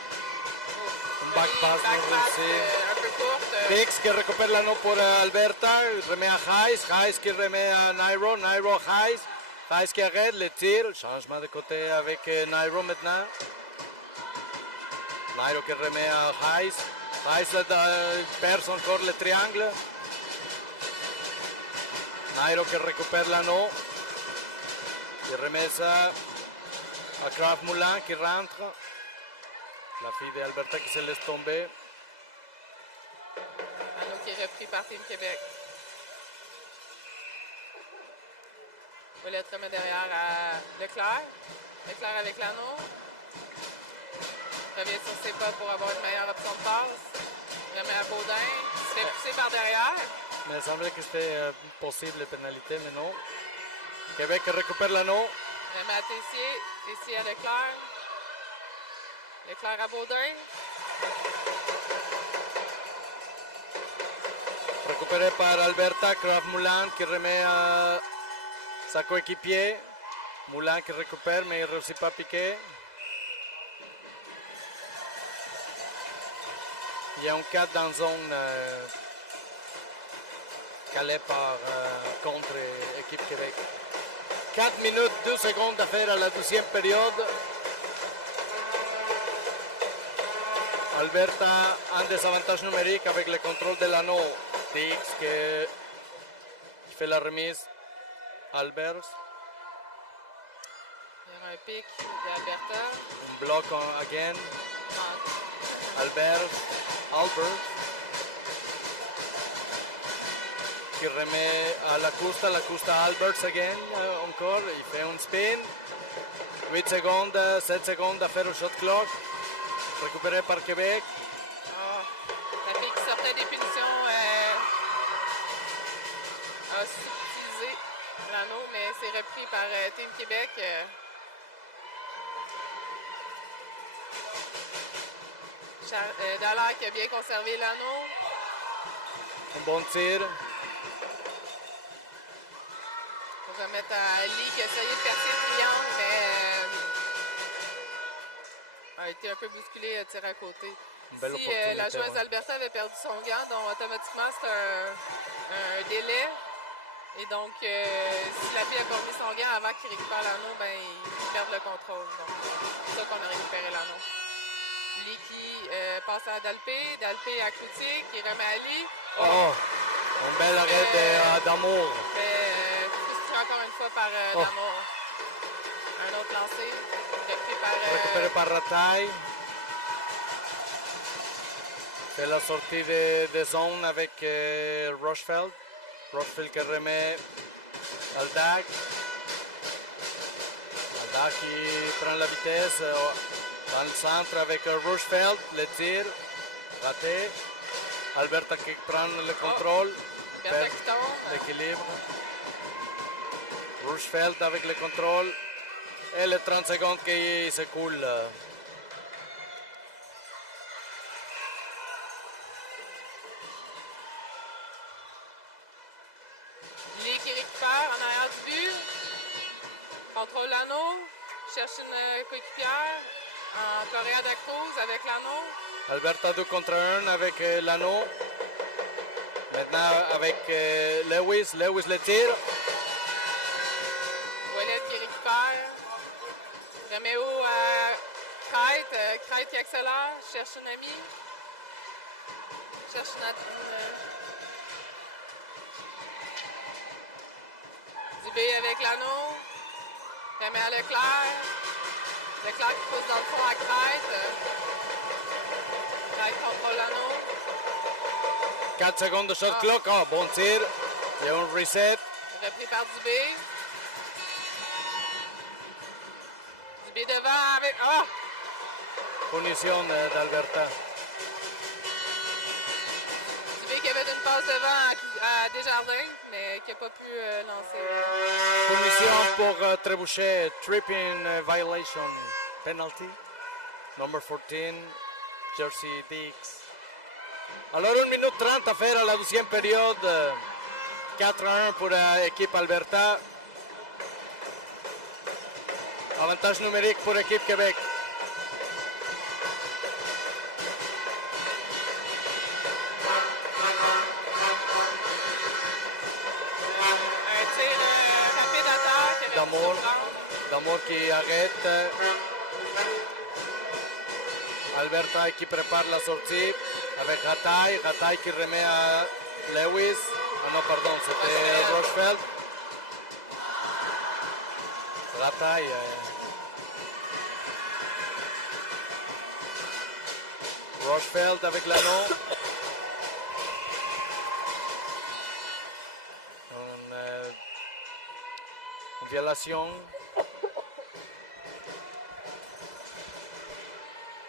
Un back pass non réussi. Un peu courte. Dix qui récupère l'anneau pour Alberta. Il remet à Hayes. Hayes qui remet à Nairo. Nairo Hayes. Hayes qui arrête le tir. Changement de côté avec Nairo maintenant. Nairo qui remet à Hayes. Hayes perce encore le triangle. Nairo qui récupère l'anneau. Il remet ça à Kraft Moulin qui rentre. La fille d'Alberta qui se laisse tomber. L'anneau qui est repris par Team Québec. Ouellet remet derrière à Leclerc. Leclerc avec l'anneau. Revient sur ses pas pour avoir une meilleure option de passe. Remet à Baudin. Il se fait pousser par derrière. Mais il semblait que c'était possible les pénalités, mais non. Québec récupère l'anneau. Remet à Tessier. Tessier à Leclerc. Leclerc à Baudin. Récupéré par Alberta, Kraft Moulin qui remet à sa coéquipier. Moulin qui récupère, mais il ne réussit pas à piquer. Il y a un 4 dans zone calé par contre équipe Québec. 4 minutes, 2 secondes à faire à la deuxième période. Alberta a un désavantage numérique avec le contrôle de l'anneau. Dix qui fait la remise. Albers. Il y aura un pic d'Alberta. Un bloc again. Albert. Qui remet à Lacusta Alberts again, encore. Il fait un spin. 8 secondes, 7 secondes à faire au shot clock. Récupéré par Québec. La fille qui sortait des punitions a subtilisé l'anneau, mais c'est repris par Team Québec. Dallaire qui a bien conservé l'anneau. Un bon tir. On va mettre à Ali qui a essayé de percer le triangle, mais a été un peu bousculé, tiré à côté. Si la joueuse d'Alberta avait perdu son gant, donc automatiquement c'est un délai. Et donc, si la fille a pas mis son gant avant qu'il récupère l'anneau, ben il perd le contrôle. Donc, c'est ça qu'on a récupéré l'anneau. Lee qui passe à Dalpé, Dalpé à Cloutier, qui remet à Lee. Oh, un bel arrêt d'Amour. Frustré encore une fois par D'Amour. Un autre lancé, repris par... Récupéré par Rataille. fait la sortie de zone avec Rochefeld. Rochefeld qui remet Aldag. Aldag qui prend la vitesse dans le centre avec Rochefeld. Le tir raté. Alberta qui prend le contrôle. Perd l'équilibre. Rochefeld avec le contrôle. Et les 30 secondes qui s'écoulent. Lee qui récupère en arrière du but. Contrôle l'anneau. Cherche une coéquipière. En Florea de Cruz avec l'anneau. Alberta 2 contre 1 avec l'anneau. Maintenant avec Lewis. Lewis le tire. Ouellet qui récupère. Remet haut à Kite. Kite qui accélère. Cherche une amie. Cherche Dubé avec l'anneau. Remet à Leclerc. Leclerc qui pousse dans le fond à Kite. Kite contrôle l'anneau. 4 secondes de shot clock. Ah, bon tir. Il y a un reset. Repris par Dubé. Dubé devant avec... Ah! Punition d'Alberta. Dubé qui avait une passe devant à Desjardins, mais qui n'a pas pu lancer. Punition pour Trébuchet. Tripping violation. Penalty. Number 14. Jersey Dix. Alors 1 minute 30 à faire à la deuxième période. 4-1 pour l'équipe Alberta. Avantage numérique pour l'équipe Québec. Un tir rapide à terre. D'Amour qui arrête. Alberta qui prépare la sortie avec Rataille. Rataille qui remet à Lewis. Ah non, pardon, c'était Rochefeld. Rataille. Rochefeld avec l'anneau. Une violation.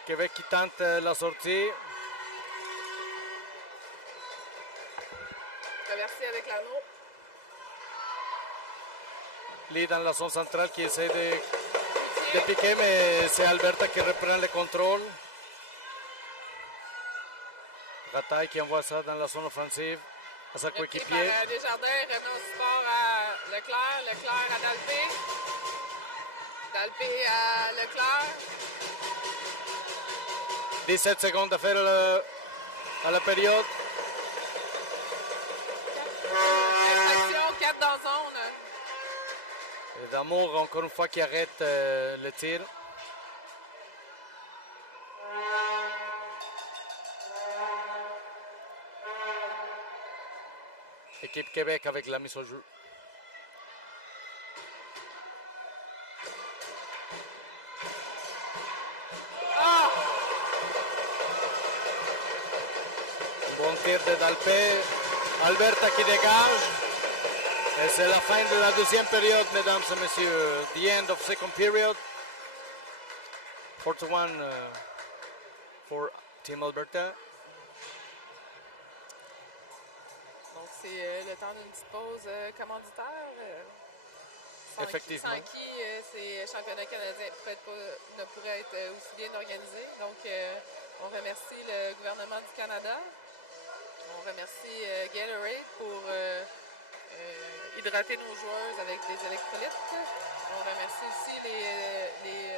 Québec qui tente la sortie. Traversé avec l'anneau. Lee dans la zone centrale qui essaie de piquer, mais c'est Alberta qui reprend le contrôle. Rataille qui envoie ça dans la zone offensive à sa coéquipier. Desjardins, remet au support à Leclerc. Leclerc à Dalpé. Dalpé à Leclerc. 17 secondes à faire à la période. Infraction, 4 dans zone. Et D'Amour, encore une fois, qui arrête le tir. Équipe Québec avec la mise au jeu. Bon tir de Dalpé. Alberta qui dégage. Et c'est la fin de la deuxième période, mesdames et messieurs. The end of second period. 4-1 for Team Alberta. Donc, c'est le temps d'une petite pause commanditaire. Effectivement. Sans qui ces championnats canadiens ne pourraient être aussi bien organisés. Donc, on remercie le gouvernement du Canada. On remercie Gatorade pour hydrater nos joueuses avec des électrolytes. On remercie aussi les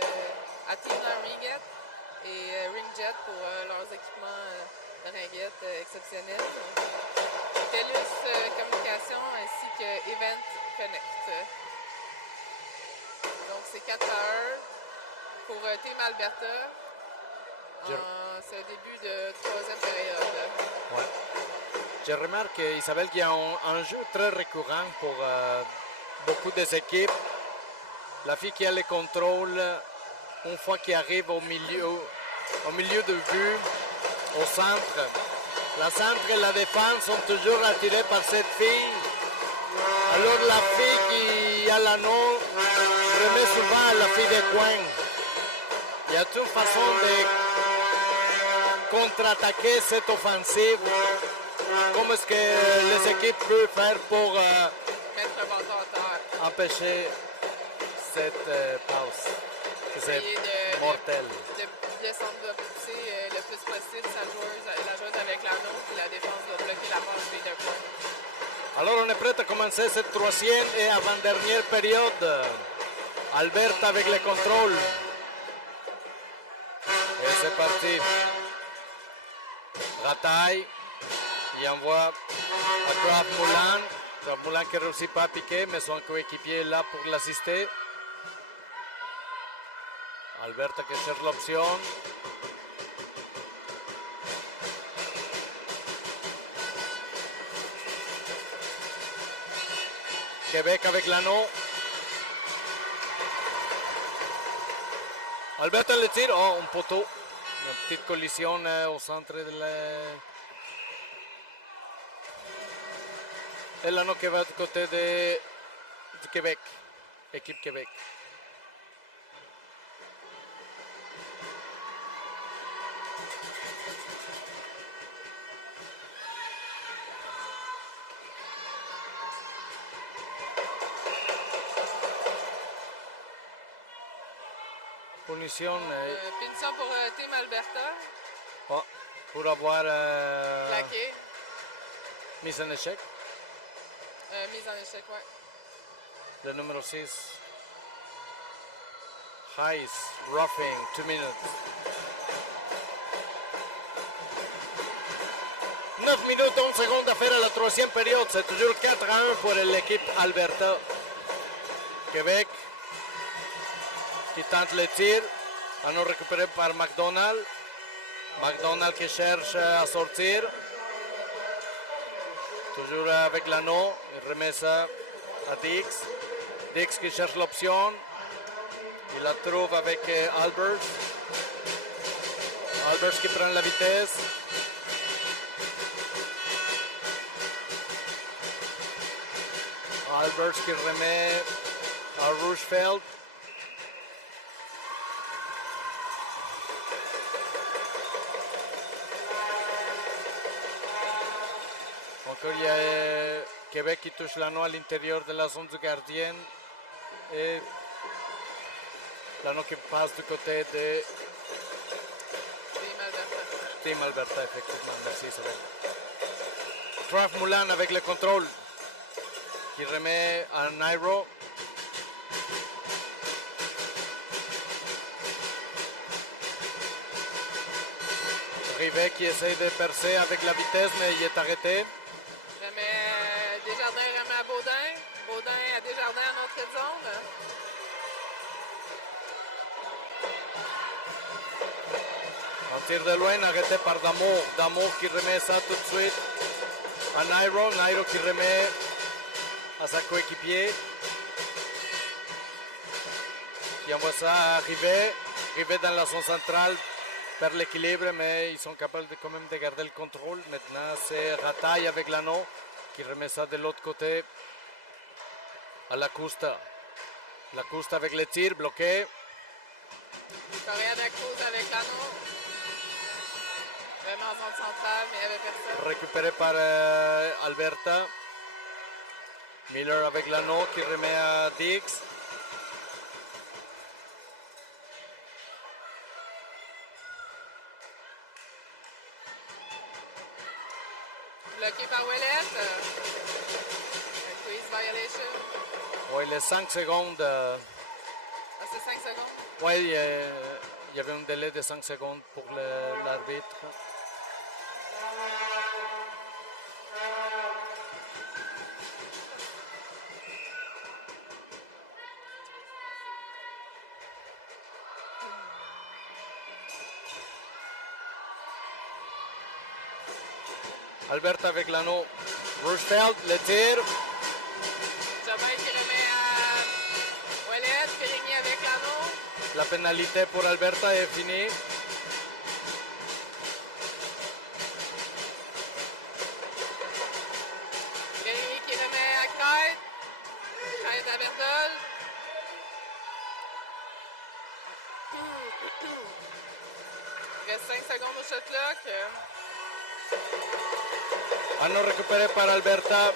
Athena Ringette et Ringette pour leurs équipements de ringuettes exceptionnels. TELUS Communication ainsi que Event Connect. Donc c'est 4-1 pour Team Alberta. C'est le début de troisième période. Ouais. Je remarque, Isabelle, qu'il y a un jeu très récurrent pour beaucoup des équipes. La fille qui a le contrôle, une fois qu'il arrive au milieu de but, au centre. La centre et la défense sont toujours attirés par cette fille. Alors la fille qui a l'anneau remet souvent à la fille des coins. Il y a toute façon de contre-attaquer cette offensive. Comment est-ce que les équipes peuvent faire pour Mettre le bâton à terre. empêcher cette pause? C'est Essayer mortel. de descendre de pousser le plus possible la joueuse avec l'anneau, puis la défense doit bloquer la passe des deux points. Alors on est prêt à commencer cette troisième et avant-dernière période. Alberta avec le contrôle. Et c'est parti. Rataille. Il envoie à Kraft Moulin. Kraft Moulin qui ne réussit pas à piquer, mais son coéquipier est là pour l'assister. Alberta qui cherche l'option. Québec avec l'anneau. Alberta le tire. Oh, un poteau. Une petite collision au centre de Et l'anneau qui va du côté du Québec. Équipe Québec. Punition. Punition pour Team Alberta. Oh, pour avoir Plaqué. mise en échec. Mise en échec, ouais. Le numéro 6. Heiss, roughing, 2 minutes. 9 minutes, 11 secondes à faire à la troisième période. C'est toujours 4-1 pour l'équipe Alberta. Québec qui tente le tir. Anneau récupéré par McDonald. McDonald qui cherche à sortir. Toujours avec l'anneau. Il remet ça à Dix. Dix qui cherche l'option. Il la trouve avec Albers. Albers qui prend la vitesse. Albers qui remet à Roosevelt. Encore il y a Québec qui touche l'anneau à l'intérieur de la zone du gardien. Et l'anneau qui passe du côté de Team Alberta, effectivement. Merci Isabelle. Kraft Moulin avec le contrôle. Qui remet à Nairo. Rivet qui essaye de percer avec la vitesse, mais il est arrêté. Desjardins remet à Baudin. Baudin à Desjardins en entrée de zone. Un tir de loin arrêté par Damour. Damour qui remet ça tout de suite à Nairo. Nairo qui remet à sa coéquipier. Qui envoie ça à Rivet. Rivet dans la zone centrale perd l'équilibre, mais ils sont capables quand même de garder le contrôle. Maintenant, c'est Rataille avec l'anneau qui remet ça de l'autre côté à Lacusta. Lacusta avec le tir bloqué. Coréen Cruz avec l'anneau. Vraiment en zone centrale, mais il n'y avait personne. Récupéré par Alberta. Miller avec l'anneau qui remet à Dix. Bloqué par Ouellette. Quiz violation. Oui, les 5 secondes. Ah, c'est 5 secondes? Oui, il y avait un délai de 5 secondes pour l'arbitre. Alberta avec l'anneau. Roosevelt, le tir. Jobin qui remet à Ouellette. Périgny avec l'anneau. La pénalité pour Alberta est finie. bloc. Hanno récupéré par Alberta.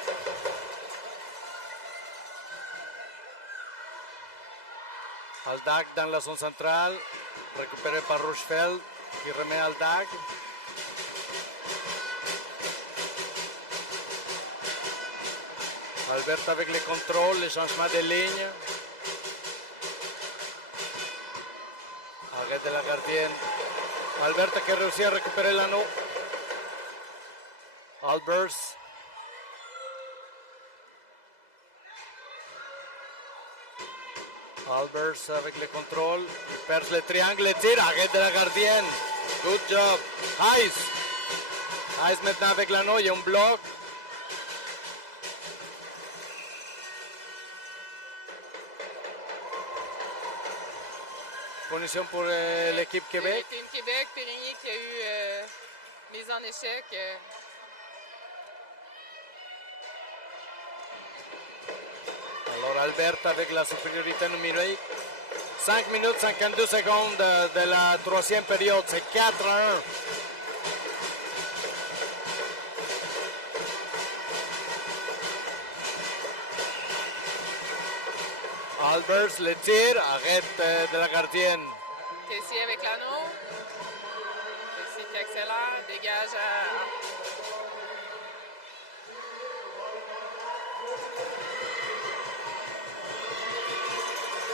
Aldag dans la zone centrale, récupéré par Rochefeld, qui remet Aldag. Alberta avec les contrôles, les changements de ligne. Arrêt de la gardienne. Alberta qui réussit à récupérer l'anneau. Albers. Albers avec le contrôle. Il perd le triangle et tire. Arrêt de la gardienne. Good job. Hayes. Hayes maintenant avec l'anneau. Il y a un bloc. Punition pour l'équipe Québec. Team Québec, Périgny qui a eu mise en échec. Alors Alberta avec la supériorité numérique. 5 minutes 52 secondes de la troisième période. C'est 4-1. Albers le tire, arrête de la gardienne. Tessier avec l'anneau. Tessier qui accélère, dégage à...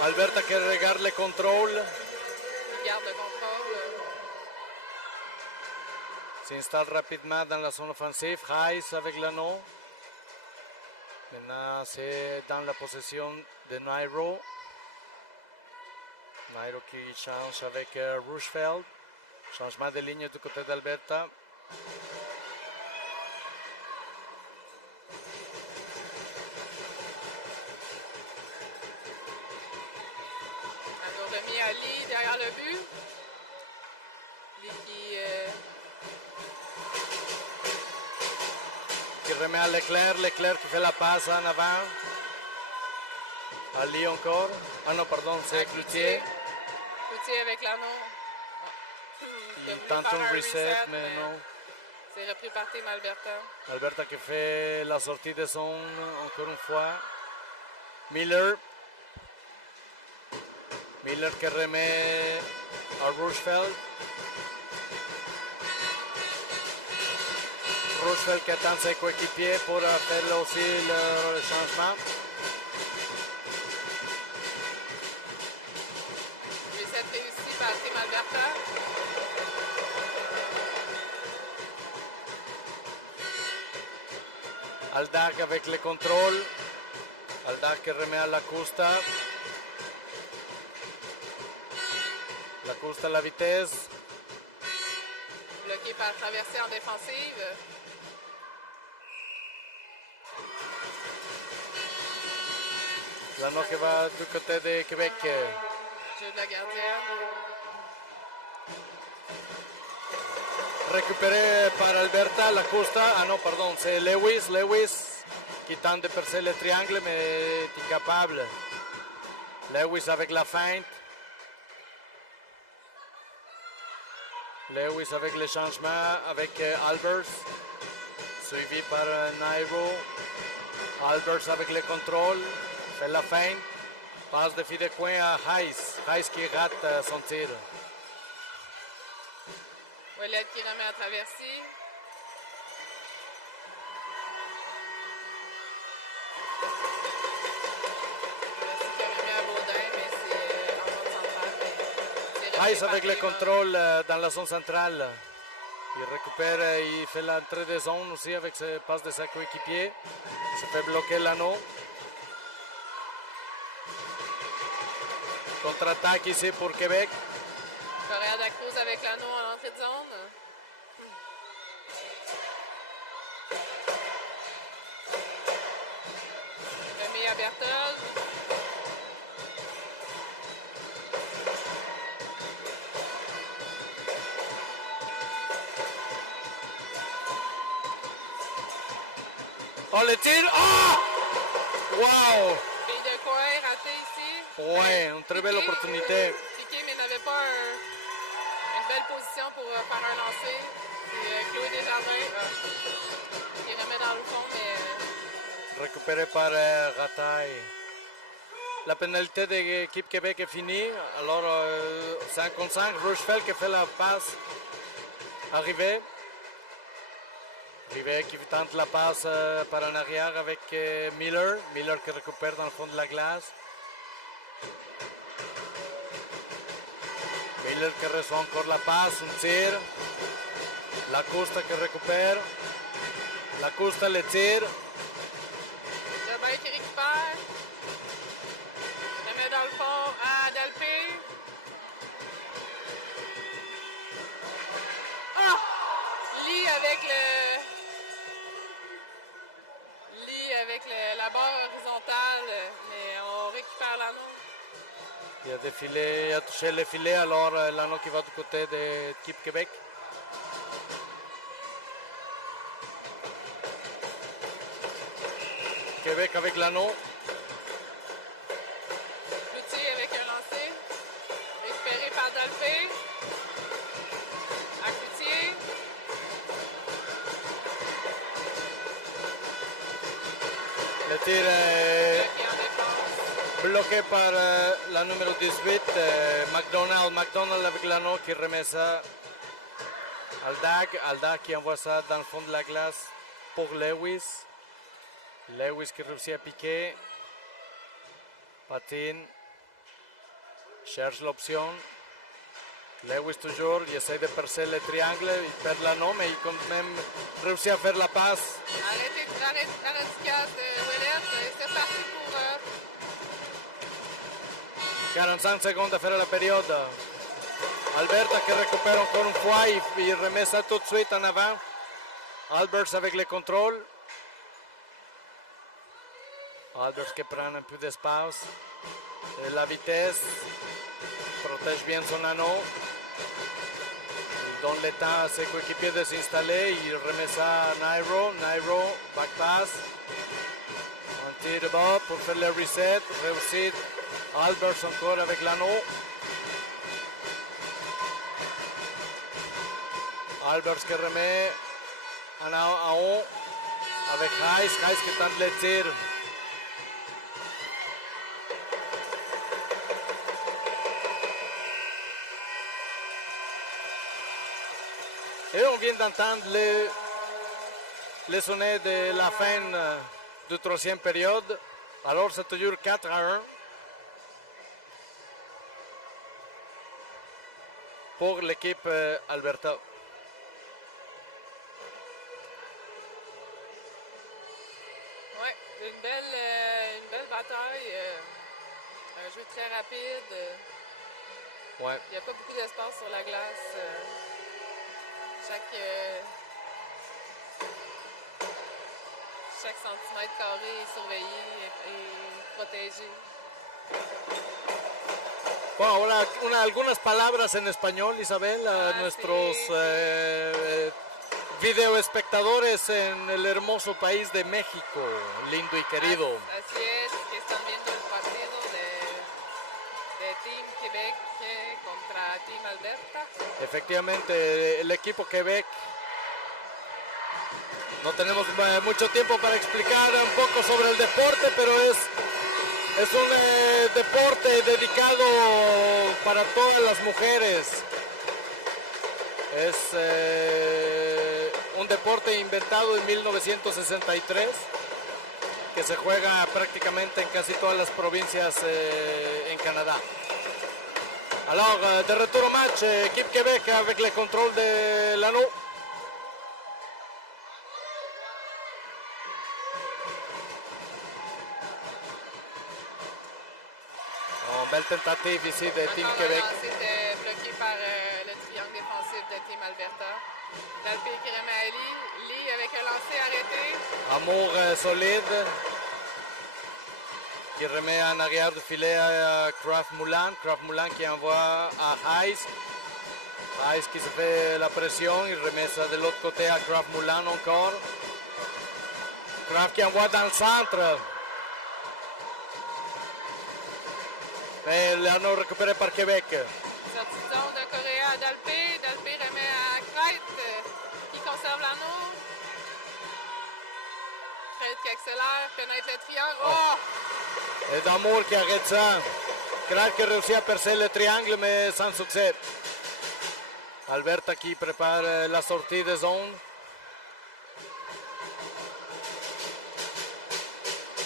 Alberta qui regarde le contrôle. Il garde le contrôle. S'installe rapidement dans la zone offensive. Hayes avec l'anneau. Maintenant, c'est dans la possession de Nairo. Nairo qui change avec Rochefeld. Changement de ligne du côté d'Alberta. Alors, remis à Lee derrière le but. Lee qui remet à Leclerc. Leclerc qui fait la passe en avant. Ali encore. Ah non, pardon, c'est Cloutier. Cloutier avec l'anneau. Il tente un reset, mais non. C'est repris par Team Alberta. Alberta qui fait la sortie de zone encore une fois. Miller. Miller qui remet à Rochefeld. Rochefeld qui attend ses coéquipiers pour faire aussi le changement. Reset réussi par Team Alberta. Aldag avec le contrôle. Aldag qui remet à la Costa. La Costa à la vitesse. Bloqué par traversée en défensive. L'anneau qui va du côté de Québec. Jeu de la gardienne. Récupéré par Alberta, la Costa. Ah non, pardon, c'est Lewis. Lewis qui tente de percer le triangle, mais est incapable. Lewis avec la feinte. Lewis avec le changement, avec Albers. Suivi par Nairo. Albers avec le contrôle. Fait la feinte. Passe de fil de coin à Hayes. Hayes qui rate son tir. Ouellet qui remet à traversée. Qui remet à Baudin, mais c'est en zone centrale. Hayes avec le contrôle dans la zone centrale. Il récupère, il fait l'entrée de zone aussi avec ses passes de sa coéquipier. Il se fait bloquer l'anneau. Contre-attaque ici pour Québec. Correa da Cruz avec l'anneau en entrée de zone. Remis à Berthold. Oh, le tir! Oh! Wow! Ligne de coin raté ici. Ouais, une très belle opportunité. Piqué, mais n'avait pas une belle position pour faire un lancer. qui remet dans le fond, mais Récupéré par Rataille. La pénalité de l'équipe Québec est finie. Alors, 5 contre 5, Rochefeld qui fait la passe. Arrivé. Rivet qui tente la passe par en arrière avec Miller. Miller qui récupère dans le fond de la glace. Miller qui reçoit encore la passe, un tir. La Costa qui récupère. La Costa le tire. Demain qui récupère. Remet dans le fond à Dalpé. Ah! Lee avec la barre horizontale, mais on récupère l'anneau. Il a défilé, il a touché le filet, alors l'anneau qui va du côté de l'équipe Québec. Québec avec l'anneau. Petit avec un lancer. Récupéré par Dalpé. À Coutier. Le tir est bloqué par la numéro 18, McDonald. McDonald avec l'anneau qui remet ça. Aldag qui envoie ça dans le fond de la glace pour Lewis. Lewis qui réussit à piquer. Patine. Cherche l'option. Lewis toujours, il essaie de percer le triangle, il perd l'anneau, mais il quand même réussit à faire la passe. Arrêtez du casse de Ouellet. C'est parti pour 45 secondes à faire la période. Alberta qui récupère encore une fois, il remet ça tout de suite en avant. Albers avec le contrôle. Albers qui prend un peu d'espace. La vitesse. Protège bien son anneau. Il donne le temps à ses coéquipiers de s'installer. Il remet ça à Nairo. Nairo, back pass. Un tir de bas pour faire le reset. Réussite. Albers encore avec l'anneau. Albers qui remet en haut avec Heiss. Heiss qui tente le tir. Et on vient d'entendre le sonnet de la fin du troisième période. Alors c'est toujours 4-1 pour l'équipe Alberta. ouais, une belle bataille. Un jeu très rapide. Ouais. Il n'y a pas beaucoup d'espace sur la glace. Chaque centimètre carré est surveillé et protégé. Bueno, ahora algunas palabras en español, Isabel, a nuestros videoespectadores en el hermoso país de México, lindo y querido. Así es, que están viendo el partido de Team Québec contra Team Alberta. Efectivamente, el equipo Quebec. No tenemos mucho tiempo para explicar un poco sobre el deporte, pero es un deporte dedicado para todas las mujeres. Es un deporte inventado en 1963 que se juega prácticamente en casi todas las provincias en Canadá. Alors, de retour au match, équipe Québec avec le contrôle de l'anneau. Belle tentative ici de Team Québec. C'était bloqué par le triangle défensif de Team Alberta. Dalpé qui remet à Lee. Lee avec un lancer arrêté. Amour solide. Qui remet en arrière du filet à Kraft Moulin. Kraft Moulin qui envoie à Heiss. Heiss qui se fait la pression. Il remet ça de l'autre côté à Kraft Moulin encore. Kraft qui envoie dans le centre. Mais l'anneau récupéré par Québec. Sortie de zone de Correa à Dalpé. Dalpé remet à Crête qui conserve l'anneau. qui accélère, pénètre le triangle. Oh! Et Damour qui arrête ça. Kral qui réussit à percer le triangle, mais sans succès. Alberta qui prépare la sortie des zones.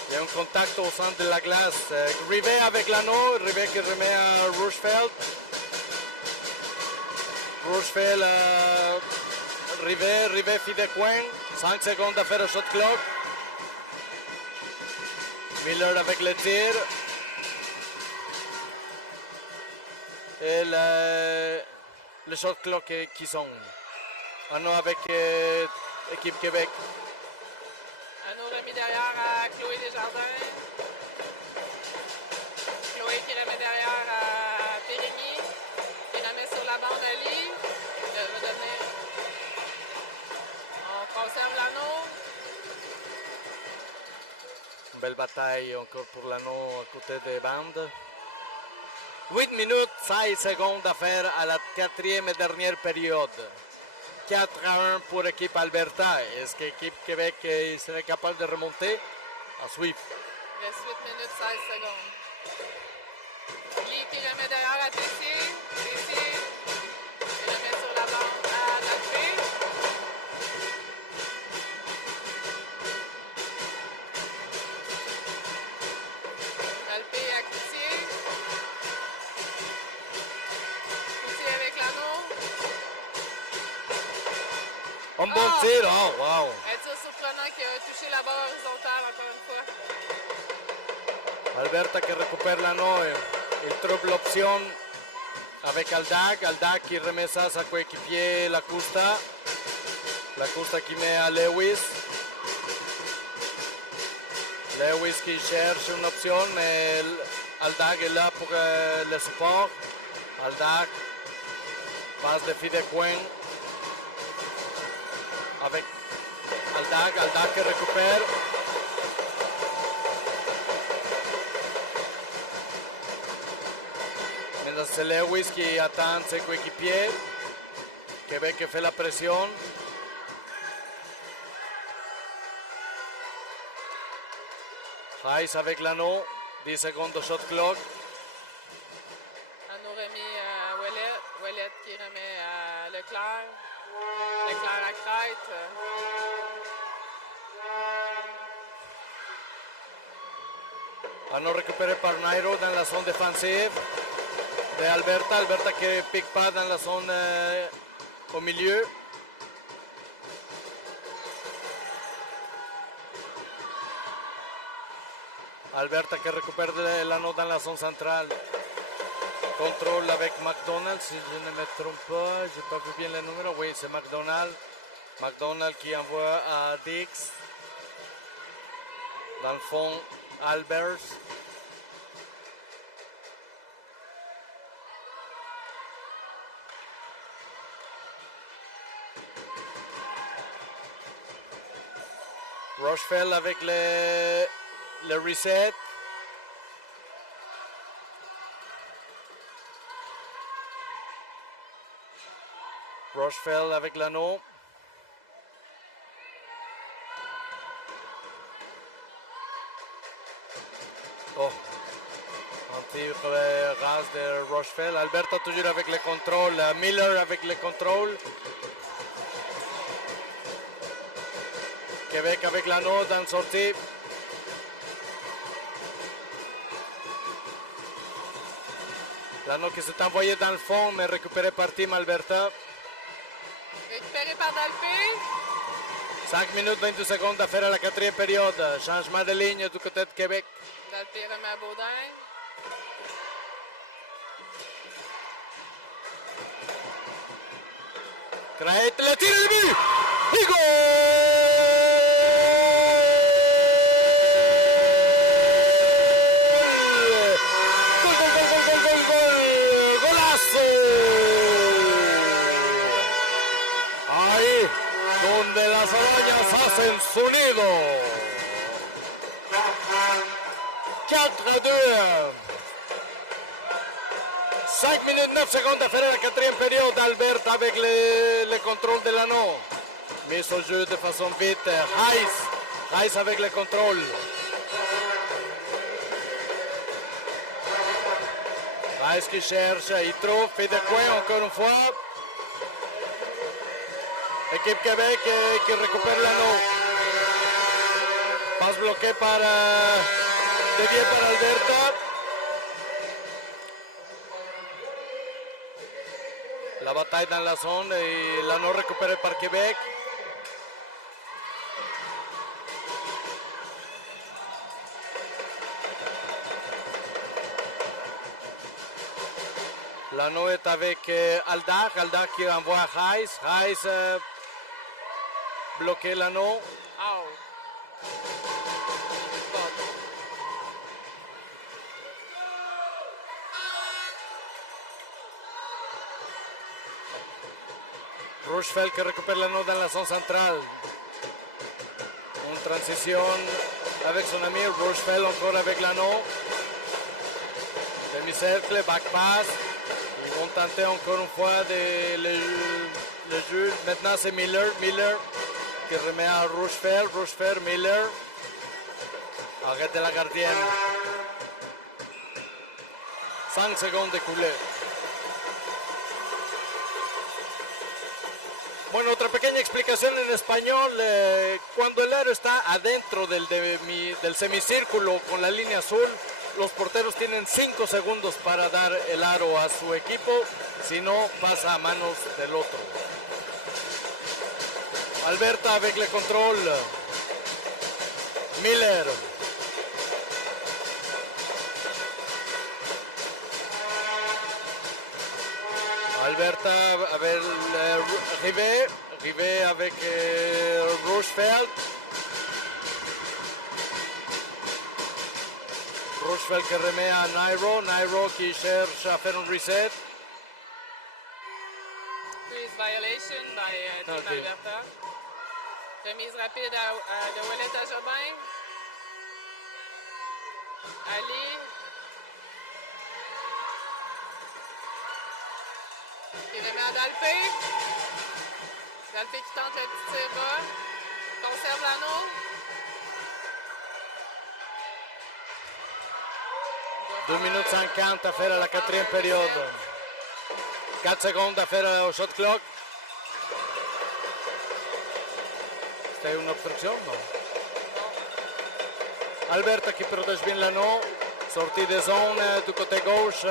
Il y a un contact au centre de la glace. Rivet avec l'anneau. Rivet qui remet à Rochefeld. Rochefeld, Rivet fit des coins. 5 secondes à faire au shot clock. Miller avec le tir. Et le shot clock qui sonne. Anneau avec équipe Québec. Anneau remis derrière à Chloé Desjardins. Chloé qui remet derrière à Périgny. Qui remet sur la bande à Lee. Il va devenir. On conserve l'anneau. Une belle bataille encore pour l'anneau à côté des bandes. 8 minutes, 16 secondes à faire à la quatrième et dernière période. 4-1 pour l'équipe Alberta. Est-ce que l'équipe Québec serait capable de remonter? À suivre. Il reste 8 minutes, 16 secondes. Lee qui remet derrière à Tessier. Tessier qui remet sur la bande à Dalpé. Dalpé à Coutier. Coutier avec l'anneau. Un bon tir, oh wow! Un tir surprenant qui a touché la barre horizontale encore une fois. Alberta qui récupère l'anneau. Il trouve l'option avec Aldag. Aldag qui remet ça à sa coéquipier Lacusta. Lacusta qui met à Lewis. Lewis qui cherche une option, mais Aldag est là pour le support. Aldag passe défi de coin avec Aldag qui récupère. Maintenant c'est Lewis qui attend ses coéquipiers. Québec fait la pression. Hayes avec l'anneau. 10 secondes de shot clock. Anneau remis à Ouellet. Ouellet qui remet à Leclerc. Leclerc à Crête. Anneau récupéré par Nairo dans la zone défensive de Alberta. Alberta qui ne pique pas dans la zone au milieu. Alberta qui récupère l'anneau dans la zone centrale. Contrôle avec McDonald, si je ne me trompe pas. Je n'ai pas vu bien le numéro. Oui, c'est McDonald. McDonald qui envoie à Dix. Dans le fond, Albers. Rochefeld avec le reset. Rochefeld avec l'anneau. Oh, un tir ras de Rochefeld. Alberta toujours avec le contrôle. Miller avec le contrôle. Québec avec l'anneau dans la sortie. L'anneau qui s'est envoyé dans le fond, mais récupéré par Team Alberta. Récupéré par Dalpé. 5 minutes 22 secondes à faire à la quatrième période. Changement de ligne du côté de Québec. Dalpé remet à Baudin. Crête, le tir de but! Et goal! Golazo! Ahí, donde las arañas hacen sonido. 4-2. 5 minutes 9 secondes à faire à la quatrième période. Alberta avec le contrôle de l'anneau. Mise au jeu de façon vite. Hayes Hayes avec le contrôle. Hayes qui cherche, il trouve, fait de coin encore une fois. Équipe Québec qui récupère l'anneau. Passe bloquée par dévié par Alberta. La bataille dans la zone et l'anneau récupéré par Québec. L'anneau est avec Aldak. Aldak qui envoie Hayes. Hayes bloqué l'anneau. Ow. Rochefeld qui récupère l'anneau dans la zone centrale. Une transition avec son ami Rochefeld encore avec l'anneau. Demi-cercle, back pass. Ils vont tenter encore une fois le jeu. Maintenant c'est Miller. Miller qui remet à Rochefeld. Rochefeld, Miller. Arrête de la gardienne. 5 segundos de culé. Bueno, otra pequeña explicación en español. Cuando el aro está adentro del semicírculo con la línea azul, los porteros tienen 5 segundos para dar el aro a su equipo, si no pasa a manos del otro. Alberta avec le contrôle. Miller. Alberta avec Rivet. Rivet avec Rochefeld. Rochefeld qui remet à Nairo. Nairo qui cherche à faire un reset. Freeze violation by Team Okay. Alberta. Remise rapide de Ouellet à Jobin. Ali. Qui remet à Dalpé. Dalpé qui tente le petit tir bas. Conserve l'anneau. 2 minutes 50 à faire à la quatrième période. 4 secondes à faire au shot clock. C'était une obstruction, non? Alberta qui protège bien l'anneau. Sortie de zone du côté gauche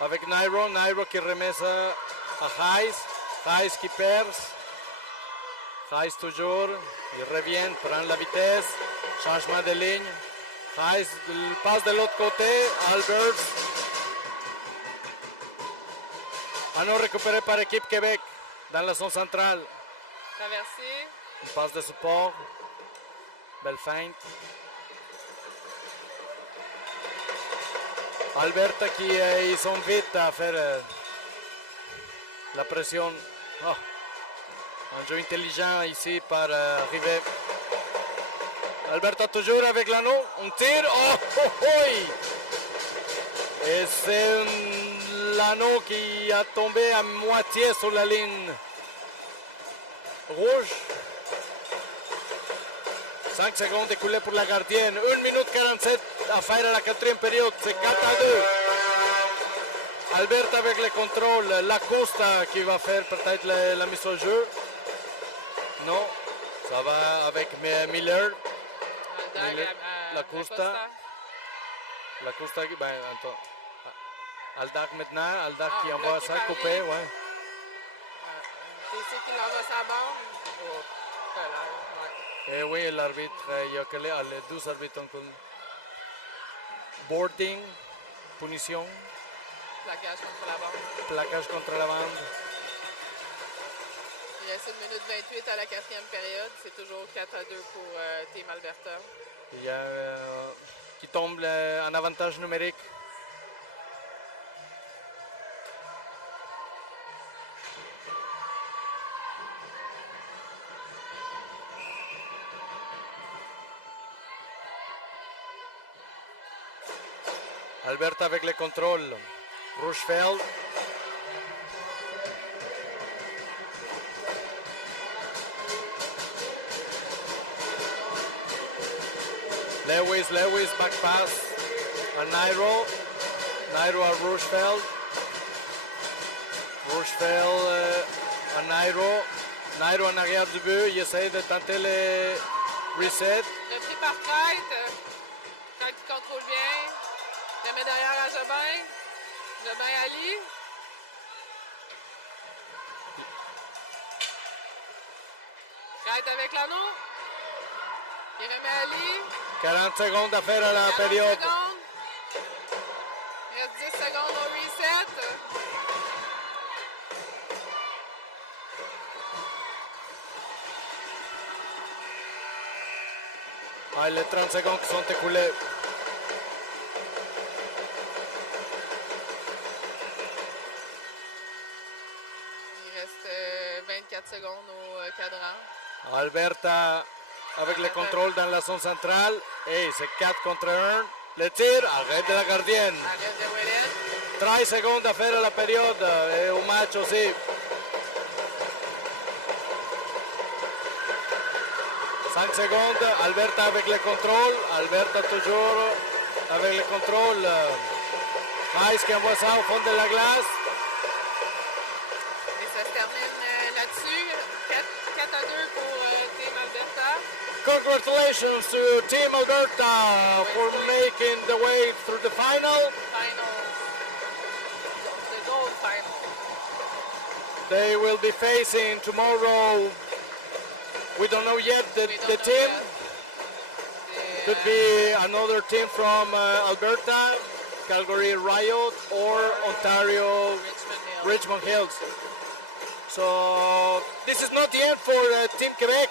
avec Nairo. Nairo qui remet ça à Hayes. Hayes qui perce. Hayes toujours. Il revient, prend la vitesse. Changement de ligne. Hayes passe de l'autre côté. Albert. Anneau récupéré par équipe Québec dans la zone centrale. Traversée. Une passe de support. Belle feinte. Alberta qui ils sont vite à faire la pression. Oh. Un jeu intelligent ici par Rivet. Alberta toujours avec l'anneau. On tire. Oh, oh, oh. Et c'est l'anneau qui a tombé à moitié sur la ligne rouge. 5 secondes écoulées pour la gardienne. 1 minute 47 à faire à la quatrième période. C'est 4-2. Alberta avec le contrôle. Lacosta qui va faire peut-être la mise au jeu. Non. Ça va avec Miller. Lacosta. Lacosta, ben, attends. Aldak maintenant. Aldak qui envoie ça coupé, ouais. C'est ici qu'il envoie sa bombe. Oh, ouais. Et oui, l'arbitre, il y a les 12 arbitres en compte. Boarding, punition, Plaquage contre la bande. plaquage contre la bande. Il reste 1 minute 28 à la quatrième période. C'est toujours 4-2 pour Team Alberta. Il y a qui tombe en avantage numérique. Alberta avec le contrôle. Rochefeld. Lewis back pass à Nairo. Nairo à Rochefeld. Rochefeld à Nairo. Nairo en arrière du but. Il essaie de tenter le reset. Le pris par Friel. Friel qui contrôle bien. Le met derrière à Jobin. Jobin Ali. Friel avec l'anneau. Il remet Ali. 40 secondes à faire à la 40 période. secondes. Il reste 10 secondes au reset. Ah, les 30 secondes qui sont écoulées. Il reste 24 secondes au cadran. Alberta avec le contrôle dans la zone centrale. Et c'est 4 contre 1. Le tir, arrête de la gardienne. Arrête de Ouellet. 30 secondes à faire à la période et au match aussi. 5 secondes, Alberta avec le contrôle. Alberta toujours avec le contrôle. Mice qui envoie ça au fond de la glace. Et ça se termine là-dessus. 4-2 pour Team Alberta. Congratulations to Team Alberta for making the way through the final. Finals. The gold final. They will be facing tomorrow. We don't know yet the team. Could be another team from Alberta, Calgary Riot, or Ontario Richmond Hills. So this is not the end for Team Québec.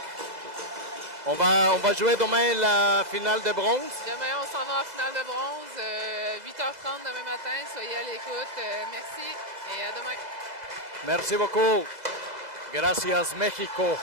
On va jouer demain la finale de bronze. Demain, on s'en va en finale de bronze. 8h30 demain matin. Soyez à l'écoute. Merci et à demain. Merci beaucoup. Gracias, México.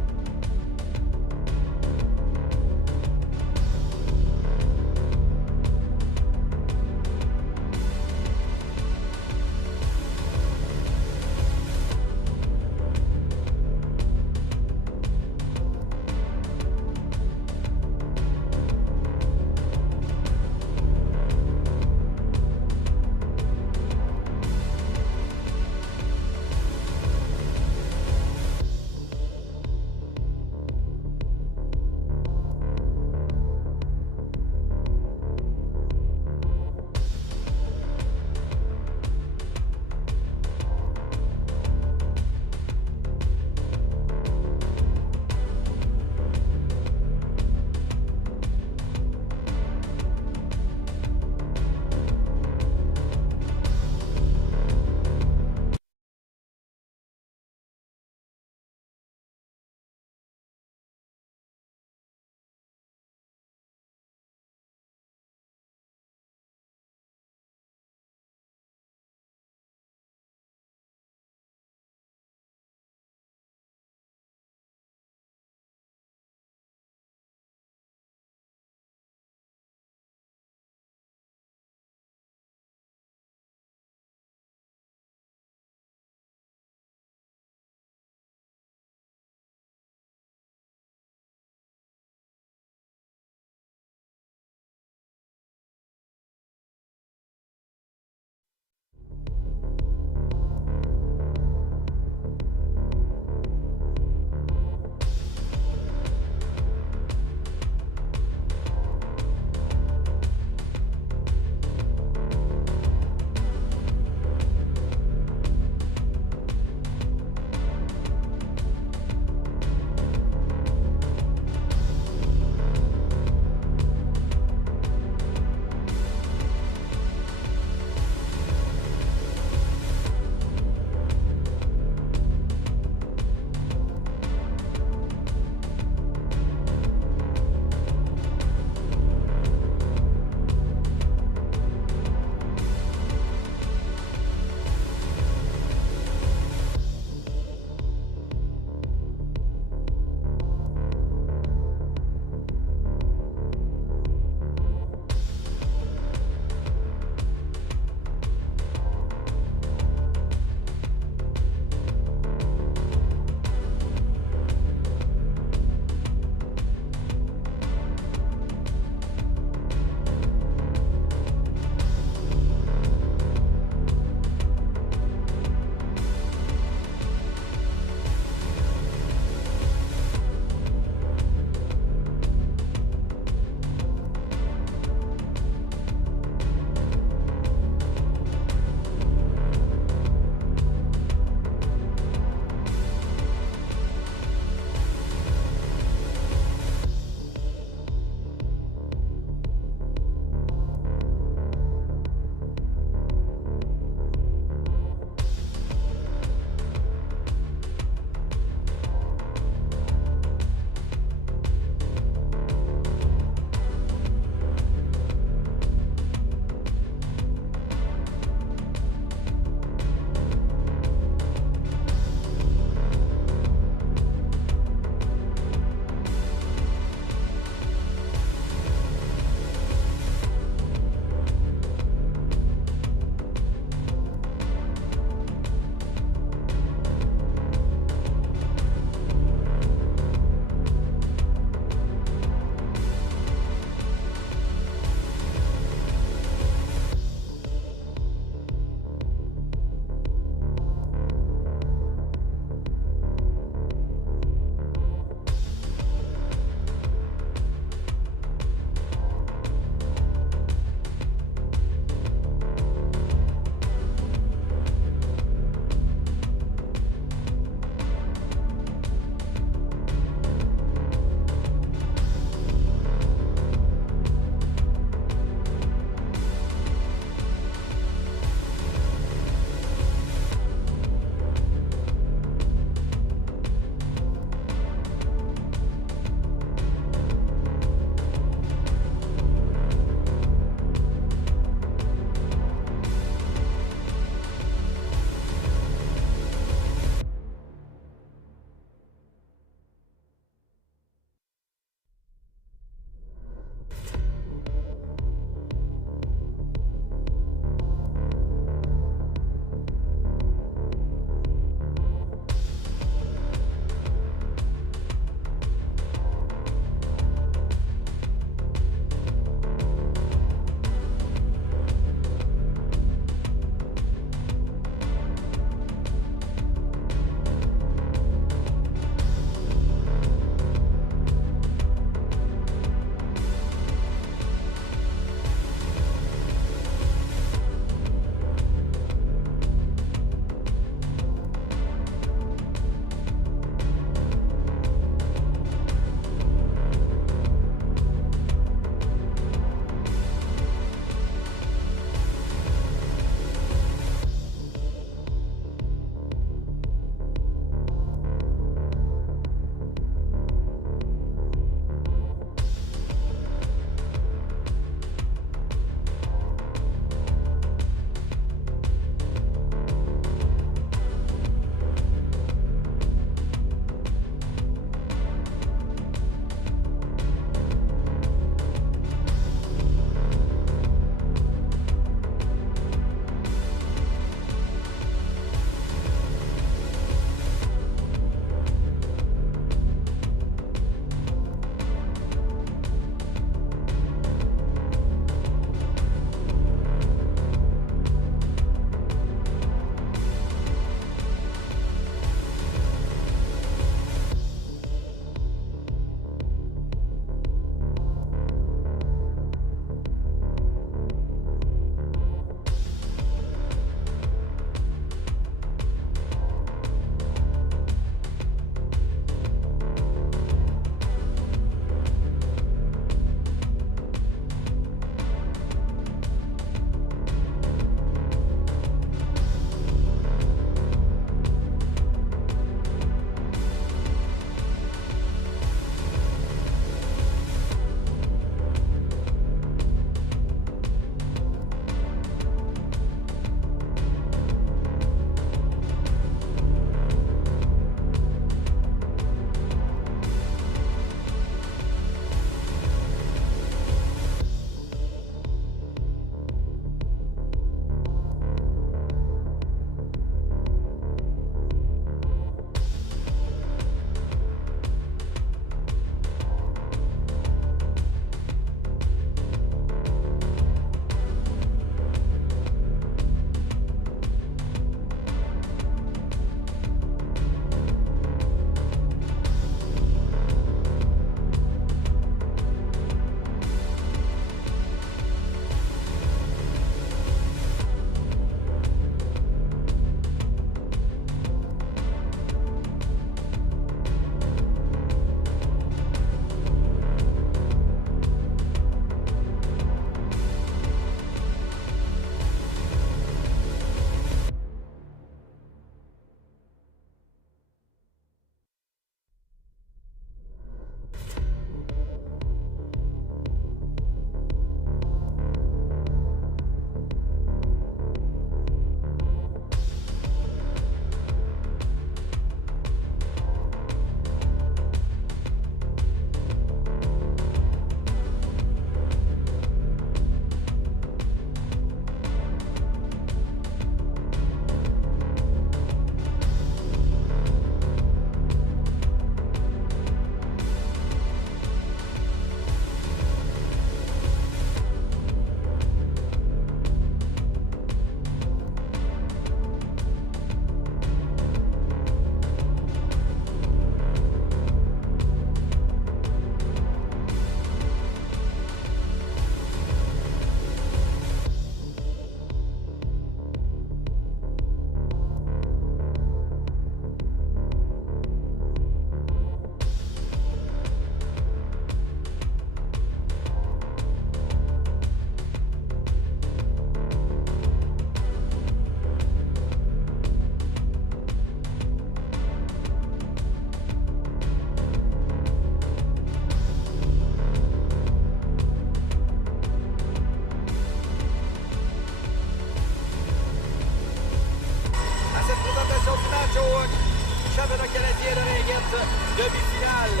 Canadien de Ringette, demi-finale.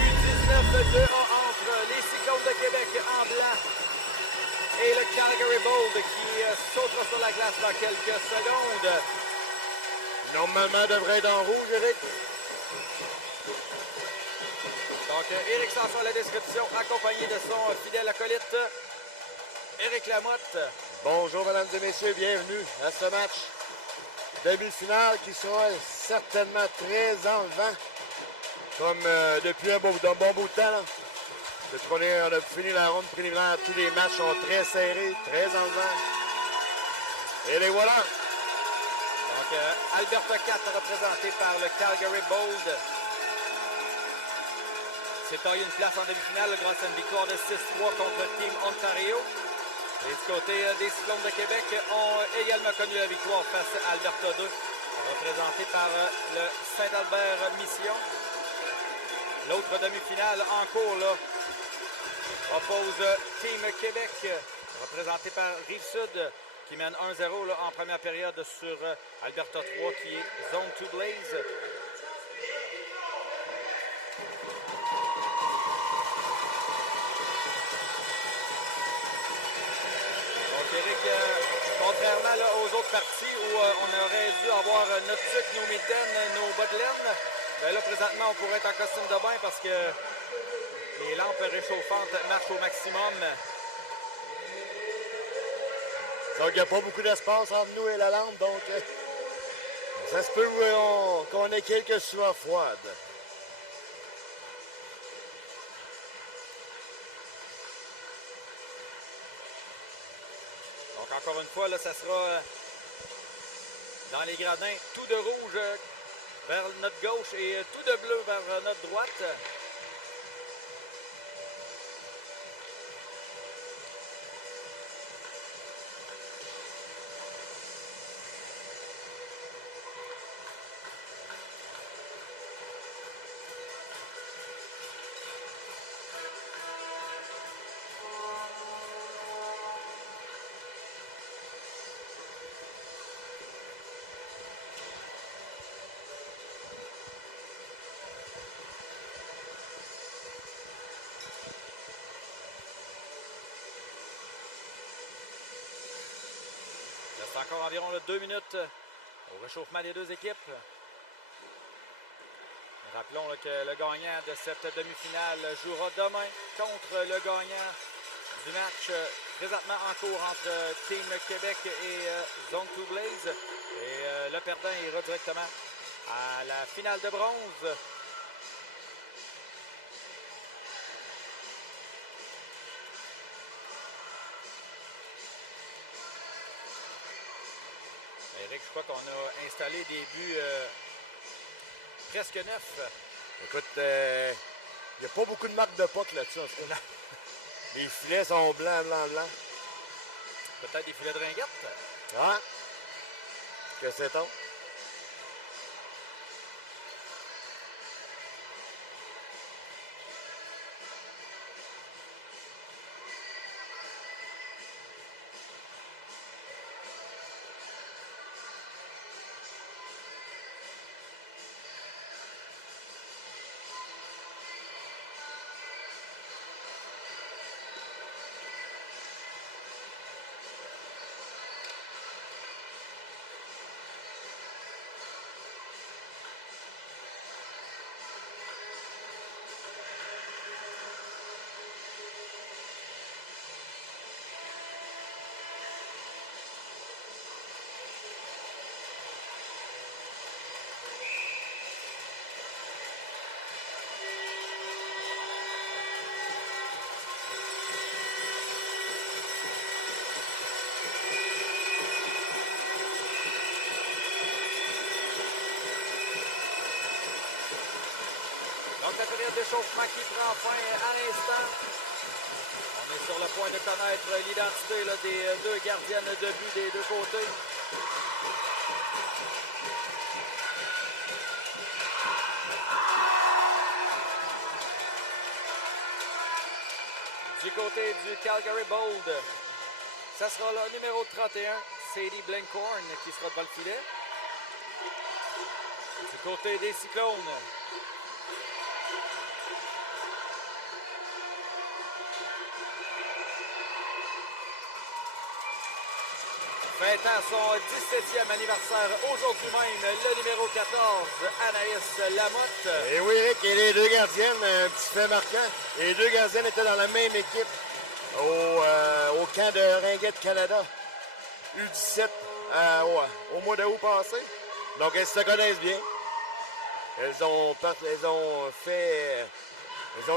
U19 2A entre les Cyclones de Québec en blanc et le Calgary Bold qui sautera sur la glace dans quelques secondes. Normalement, devrait être en rouge, Eric. Donc, Éric Sanson à la description, accompagné de son fidèle acolyte, Éric Lamotte. Bonjour, mesdames et messieurs, bienvenue à ce match demi-finale qui sera certainement très enlevant, comme depuis un bon bout de temps. Là. Depuis qu'on a fini la ronde préliminaire, tous les matchs sont très serrés, très enlevants. Et les voilà! Donc, Alberta 4 représenté par le Calgary Bold. C'est taillé une place en demi-finale grâce à une victoire de 6-3 contre Team Ontario. Et du côté des Cyclones de Québec ont également connu la victoire face à Alberta 2, représenté par le Saint-Albert Mission. L'autre demi-finale en cours là, oppose Team Québec, représenté par Rive-Sud, qui mène 1-0 en première période sur Alberta 3, qui est Zone 2 Blaze. Eric, contrairement là, aux autres parties où on aurait dû avoir notre tuque, nos mitaines, nos bas de laine, ben là, présentement, on pourrait être en costume de bain parce que les lampes réchauffantes marchent au maximum. Donc, il n'y a pas beaucoup d'espace entre nous et la lampe, donc ça se peut qu'on ait quelques sueurs froides. Donc, encore une fois, là, ça sera dans les gradins, tout de rouge vers notre gauche et tout de bleu vers notre droite. Il reste encore environ 2 minutes au réchauffement des deux équipes. Rappelons là, que le gagnant de cette demi-finale jouera demain contre le gagnant du match présentement en cours entre Team Québec et Zone 2 Blaze. Et le perdant ira directement à la finale de bronze. Eric, je crois qu'on a installé des buts presque neufs. Écoute, il n'y a pas beaucoup de marques de potes là-dessus. Les filets sont blancs. Peut-être des filets de ringuette. Ah! Que c'est-on? Donc la période d'échauffement qui prend fin à l'instant. On est sur le point de connaître l'identité des deux gardiennes de but des deux côtés. Du côté du Calgary Bold, ça sera le numéro 31, Sadie Blankhorn, qui sera devant le filet. Du côté des Cyclones. Fêtant son 17e anniversaire aujourd'hui même, le numéro 14, Anaïs Lamotte. Et oui, Rick, et les deux gardiennes, un petit fait marquant. Les deux gardiennes étaient dans la même équipe au camp de Ringette, Canada, U17, au mois d'août passé. Donc, elles se connaissent bien. Elles ont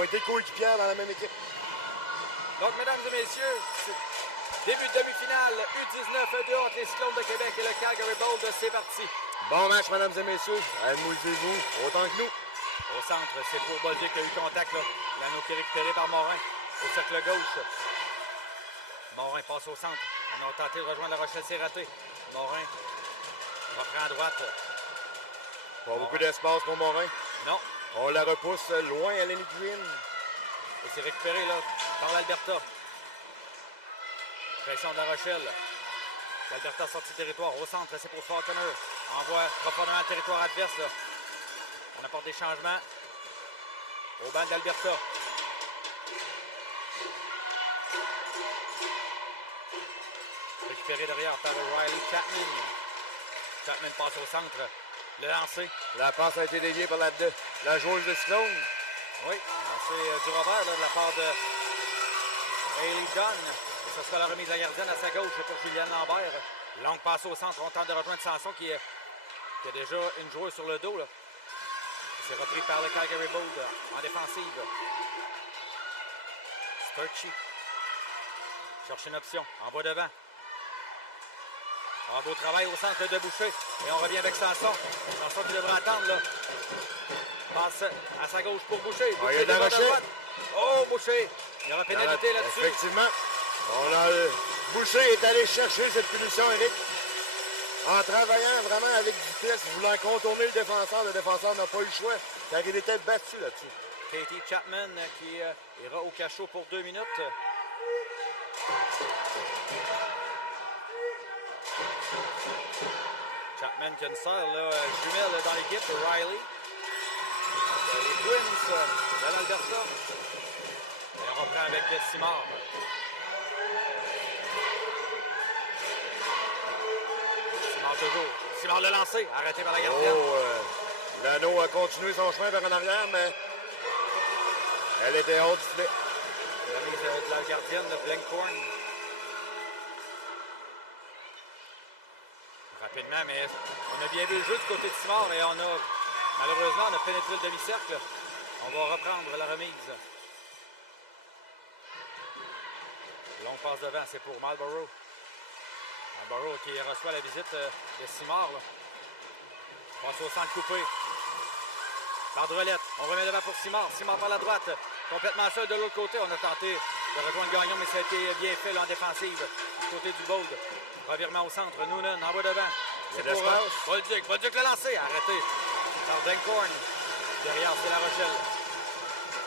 été coéquipières dans la même équipe. Donc, mesdames et messieurs, début de demi-finale, U19 entre les Cyclones de Québec et le Calgary Bold, c'est parti. Bon match, mesdames et messieurs. Amusez-vous autant que nous. Au centre, c'est pour Bolduc qui a eu contact, là. L'anneau qui est récupéré par Morin au cercle gauche. Morin passe au centre. On a tenté de rejoindre la Rochelle, c'est raté. Morin reprend à droite. Pas beaucoup d'espace pour Morin. Non. On la repousse loin à l'ennemi de Green. Et c'est récupéré là par l'Alberta. Pression de la Rochelle. L'Alberta sorti du territoire. Au centre, c'est pour Falconer. Envoie profondément le territoire adverse. Là. On apporte des changements au banc d'Alberta. Récupéré derrière par Riley Chapman. Chapman passe au centre. Le lancer. La passe a été déviée par la joueuse de Sloan. Oui, lancer du revers là, de la part de Hailey Dunn. Ce sera la remise de la gardienne à sa gauche pour Juliane Lambert. Longue passe au centre. On tente de rejoindre Sanson qui a déjà une joueuse sur le dos. Là. C'est repris par le Calgary Bold en défensive. Sturchy cherche une option. Envoie devant. Un beau travail au centre de Boucher. Et on revient avec Sanson. Sanson qui devrait attendre. Là. Passe à sa gauche pour Boucher. Boucher il y a de la Rochelle. Oh, Boucher. Il y aura pénalité là-dessus. Effectivement. Boucher est allé chercher cette punition, Eric. En travaillant vraiment avec vitesse, voulant contourner le défenseur n'a pas eu le choix, car il était battu là-dessus. Katie Chapman qui ira au cachot pour 2 minutes. Chapman qui a une sœur jumelle dans l'équipe, Riley. Les Twins de l'Alberta. Et on reprend avec Simard. Toujours. Simard le lancé, arrêté par la gardienne. L'anneau a continué son chemin vers en arrière, mais elle était haute du filet. La mise de la gardienne de Blankhorn. Rapidement, mais on a bien vu le jeu du côté de Simard et malheureusement, on a pénétré le demi-cercle. On va reprendre la remise. Long passe devant, c'est pour Marlborough. Marlborough qui reçoit la visite de Simard. Là. Passe au centre coupé. Par Drelette. On remet devant pour Simard. Simard par la droite. Complètement seul de l'autre côté. On a tenté de rejoindre Gagnon, mais ça a été bien fait là, en défensive. Du côté du Bold. Revirement au centre. Noonan envoie devant. C'est pour Bolduc. Bolduc le lancé. Arrêté par Blankhorn. Derrière, c'est La Rochelle.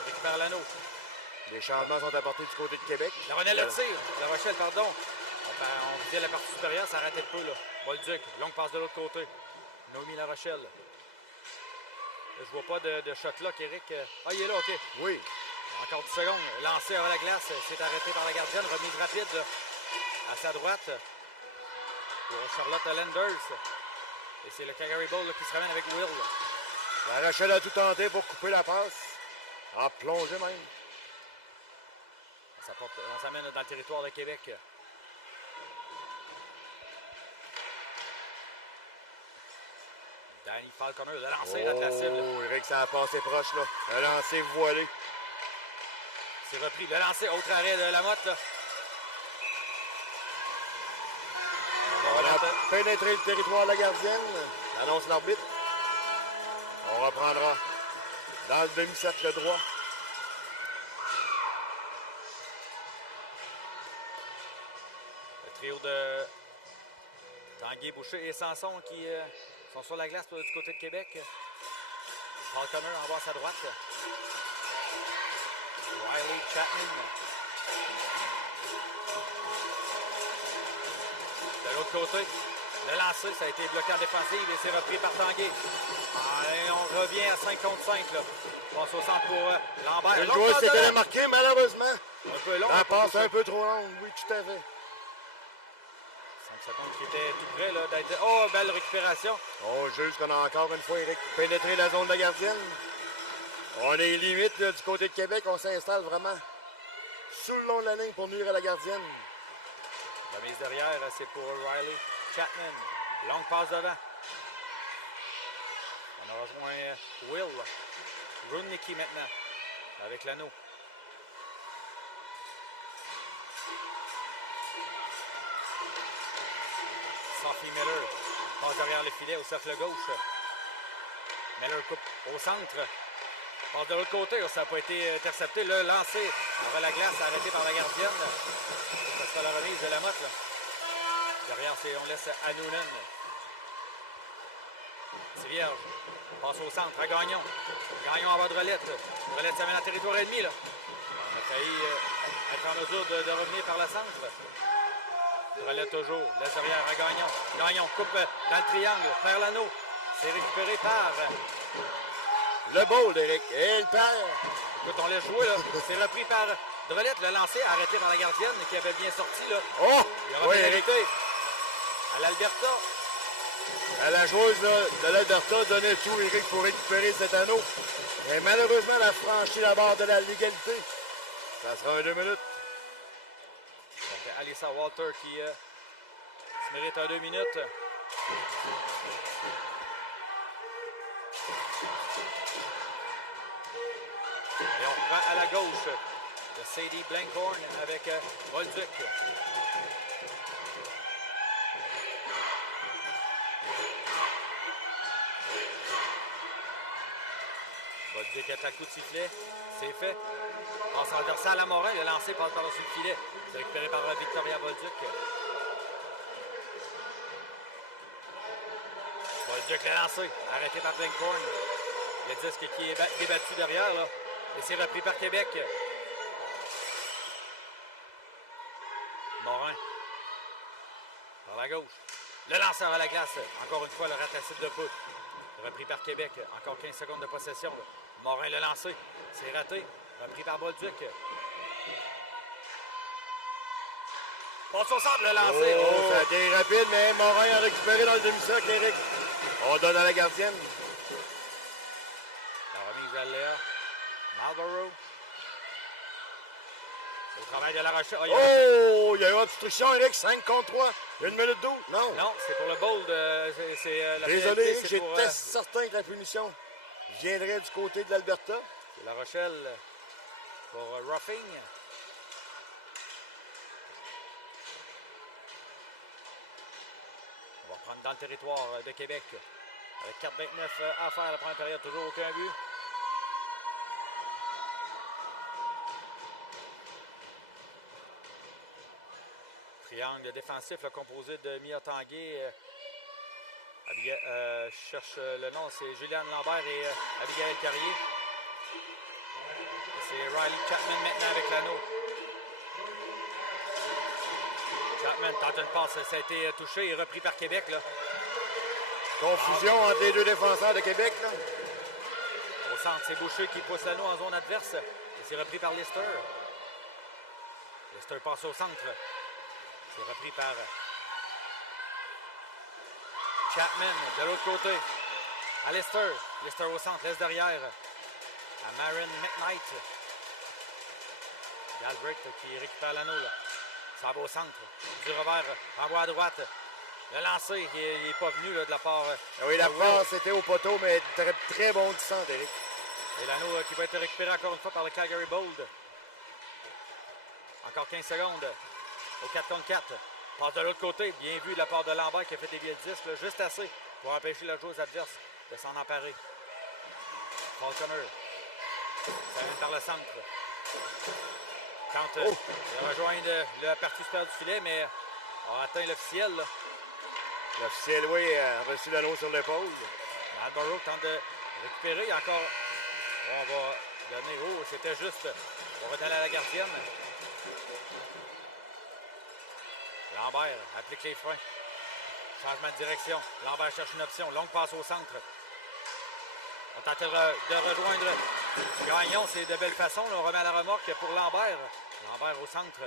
Récupère l'anneau. Les changements sont apportés du côté de Québec. La Renelle le tire. La Rochelle, pardon. On disait la partie supérieure, ça arrêtait de peu. Là. Bolduc, longue passe de l'autre côté. Noémie La Rochelle. Je vois pas de shot là, Eric. Ah, il est là, OK. Oui. Encore 10 secondes. Lancé à la glace. C'est arrêté par la gardienne. Remise rapide là, à sa droite. Pour Charlotte Lenders. Et c'est le Calgary Bowl là, qui se ramène avec Will. La Rochelle a tout tenté pour couper la passe. A plongé même. On s'amène dans le territoire de Québec. Danny Falconer, le lancer de la cible. Eric, ça a passé proche, là. Un lancer voilé. C'est repris. Le lancer, autre arrêt de Lamotte, là. On a pénétré le territoire de la gardienne. Annonce l'arbitre. On reprendra dans le demi-cercle droit. Le trio de Tanguy, Boucher et Sanson qui sont sur la glace du côté de Québec. Falconer envoie à sa droite. Riley Chapman. De l'autre côté, le lancer, ça a été bloqué en défensive et c'est repris par Tanguy. revient à 5 contre 5. Là. Passe au centre pour Lambert. Une Longue joueuse passe s'est devant. démarquée, malheureusement. Un peu long. La passe un peu trop longue, oui, tout à fait. 5 secondes qui était tout près là, d'être... Oh, belle récupération. On juge qu'on a encore une fois pénétré la zone de la gardienne. On est limite là, du côté de Québec. On s'installe vraiment sous le long de la ligne pour nuire à la gardienne. La mise derrière, c'est pour Riley Chapman. Longue passe devant. On a rejoint Will. Runnicki maintenant, avec l'anneau. Sophie Miller passe derrière le filet au cercle gauche. Miller coupe au centre. Passe de l'autre côté, ça n'a pas été intercepté. Le lancé avant la glace, arrêté par la gardienne. Ça sera la remise de la motte. Là. Derrière, on laisse à Noonan. C'est vierge. Passe au centre à Gagnon. Gagnon en bas de Relette. Relette s'amène en territoire ennemi. Là. On a failli être en mesure de revenir par le centre. Relette toujours. Laisse derrière à Gagnon. Gagnon coupe dans le triangle. Perd l'anneau. C'est récupéré par le ball d'Éric. Et il perd. Écoute, on laisse jouer. Là. C'est repris par Drolette. Le lancé arrêté par la gardienne qui avait bien sorti. Là. Oh! Il aura pénalité à l'Alberta. À la joueuse là, de l'Alberta donnait tout, Éric, pour récupérer cet anneau. Et malheureusement, elle a franchi la barre de la légalité. Ça sera un 2 minutes. Donc, Alyssa Walter qui se mérite un 2 minutes. Et on prend à la gauche de Sadie Blankhorn avec Bolduc. Bolduc est à coup de sifflet. C'est fait. Passe adversaire à la Morin. Le lancé passe par-dessus le filet. C'est récupéré par Victoria Bolduc. Bolduc l'a lancé. Arrêté par Blankhorn. Le disque qui est débattu derrière. Là. Et c'est repris par Québec. Morin. Par la gauche. Le lanceur à la glace. Encore une fois, le ratacite de poutre. Repris par Québec. Encore 15 secondes de possession. Là. Morin l'a lancé. C'est raté. Repris par Bolduc. Passe au centre, le lancé. Oh, ça a été rapide, mais Morin a récupéré dans le demi-cercle, Éric. On donne à la gardienne. La remise à Léa. Marlborough. Au travail de la Rochelle. Oh, il y a eu une obstruction, Éric. 5 contre 3. 1 minute 12. Non. Non, c'est pour le bold. La désolé, pénalité, j'étais pour, certain que la punition viendrait du côté de l'Alberta. C'est la Rochelle pour roughing. On va prendre dans le territoire de Québec. Avec 4-29 à faire la première période. Toujours aucun but. Triangle défensif là, composé de Mia Tanguay. Je cherche le nom, c'est Juliane Lambert et Abigail Carrier. C'est Riley Chapman maintenant avec l'anneau. Chapman tente une passe, ça a été touché et repris par Québec. Là. Confusion entre les deux défenseurs de Québec. Là. Au centre, c'est Boucher qui pousse l'anneau en zone adverse. Et c'est repris par Lester. Lester passe au centre. C'est repris par Chapman de l'autre côté. À Lester. Lester au centre, laisse derrière. À Marin McKnight. Galbraith qui récupère l'anneau. Ça va au centre. Du revers. Envoie à droite. Le lancer, il n'est pas venu là, de la part. Oui, la passe était au poteau, mais très bon descente, Éric. Et l'anneau qui va être récupéré encore une fois par le Calgary Bold. Encore 15 secondes. Au 4 contre 4. Passe de l'autre côté. Bien vu de la part de Lambert qui a fait dévier le disque. Là, juste assez pour empêcher la joueuse adverse de s'en emparer. Falconer. Ça vient par le centre. Quand il rejoint la partie supérieure du filet, mais a atteint l'officiel. L'officiel, oui, a reçu l'anneau sur l'épaule. Marlborough tente de récupérer. Encore. On va donner. Oh, c'était juste. On va donner à la gardienne. Lambert applique les freins. Changement de direction. Lambert cherche une option. Longue passe au centre. On tente de rejoindre Gagnon, c'est de belle façon. Là, on remet à la remorque pour Lambert. Lambert au centre.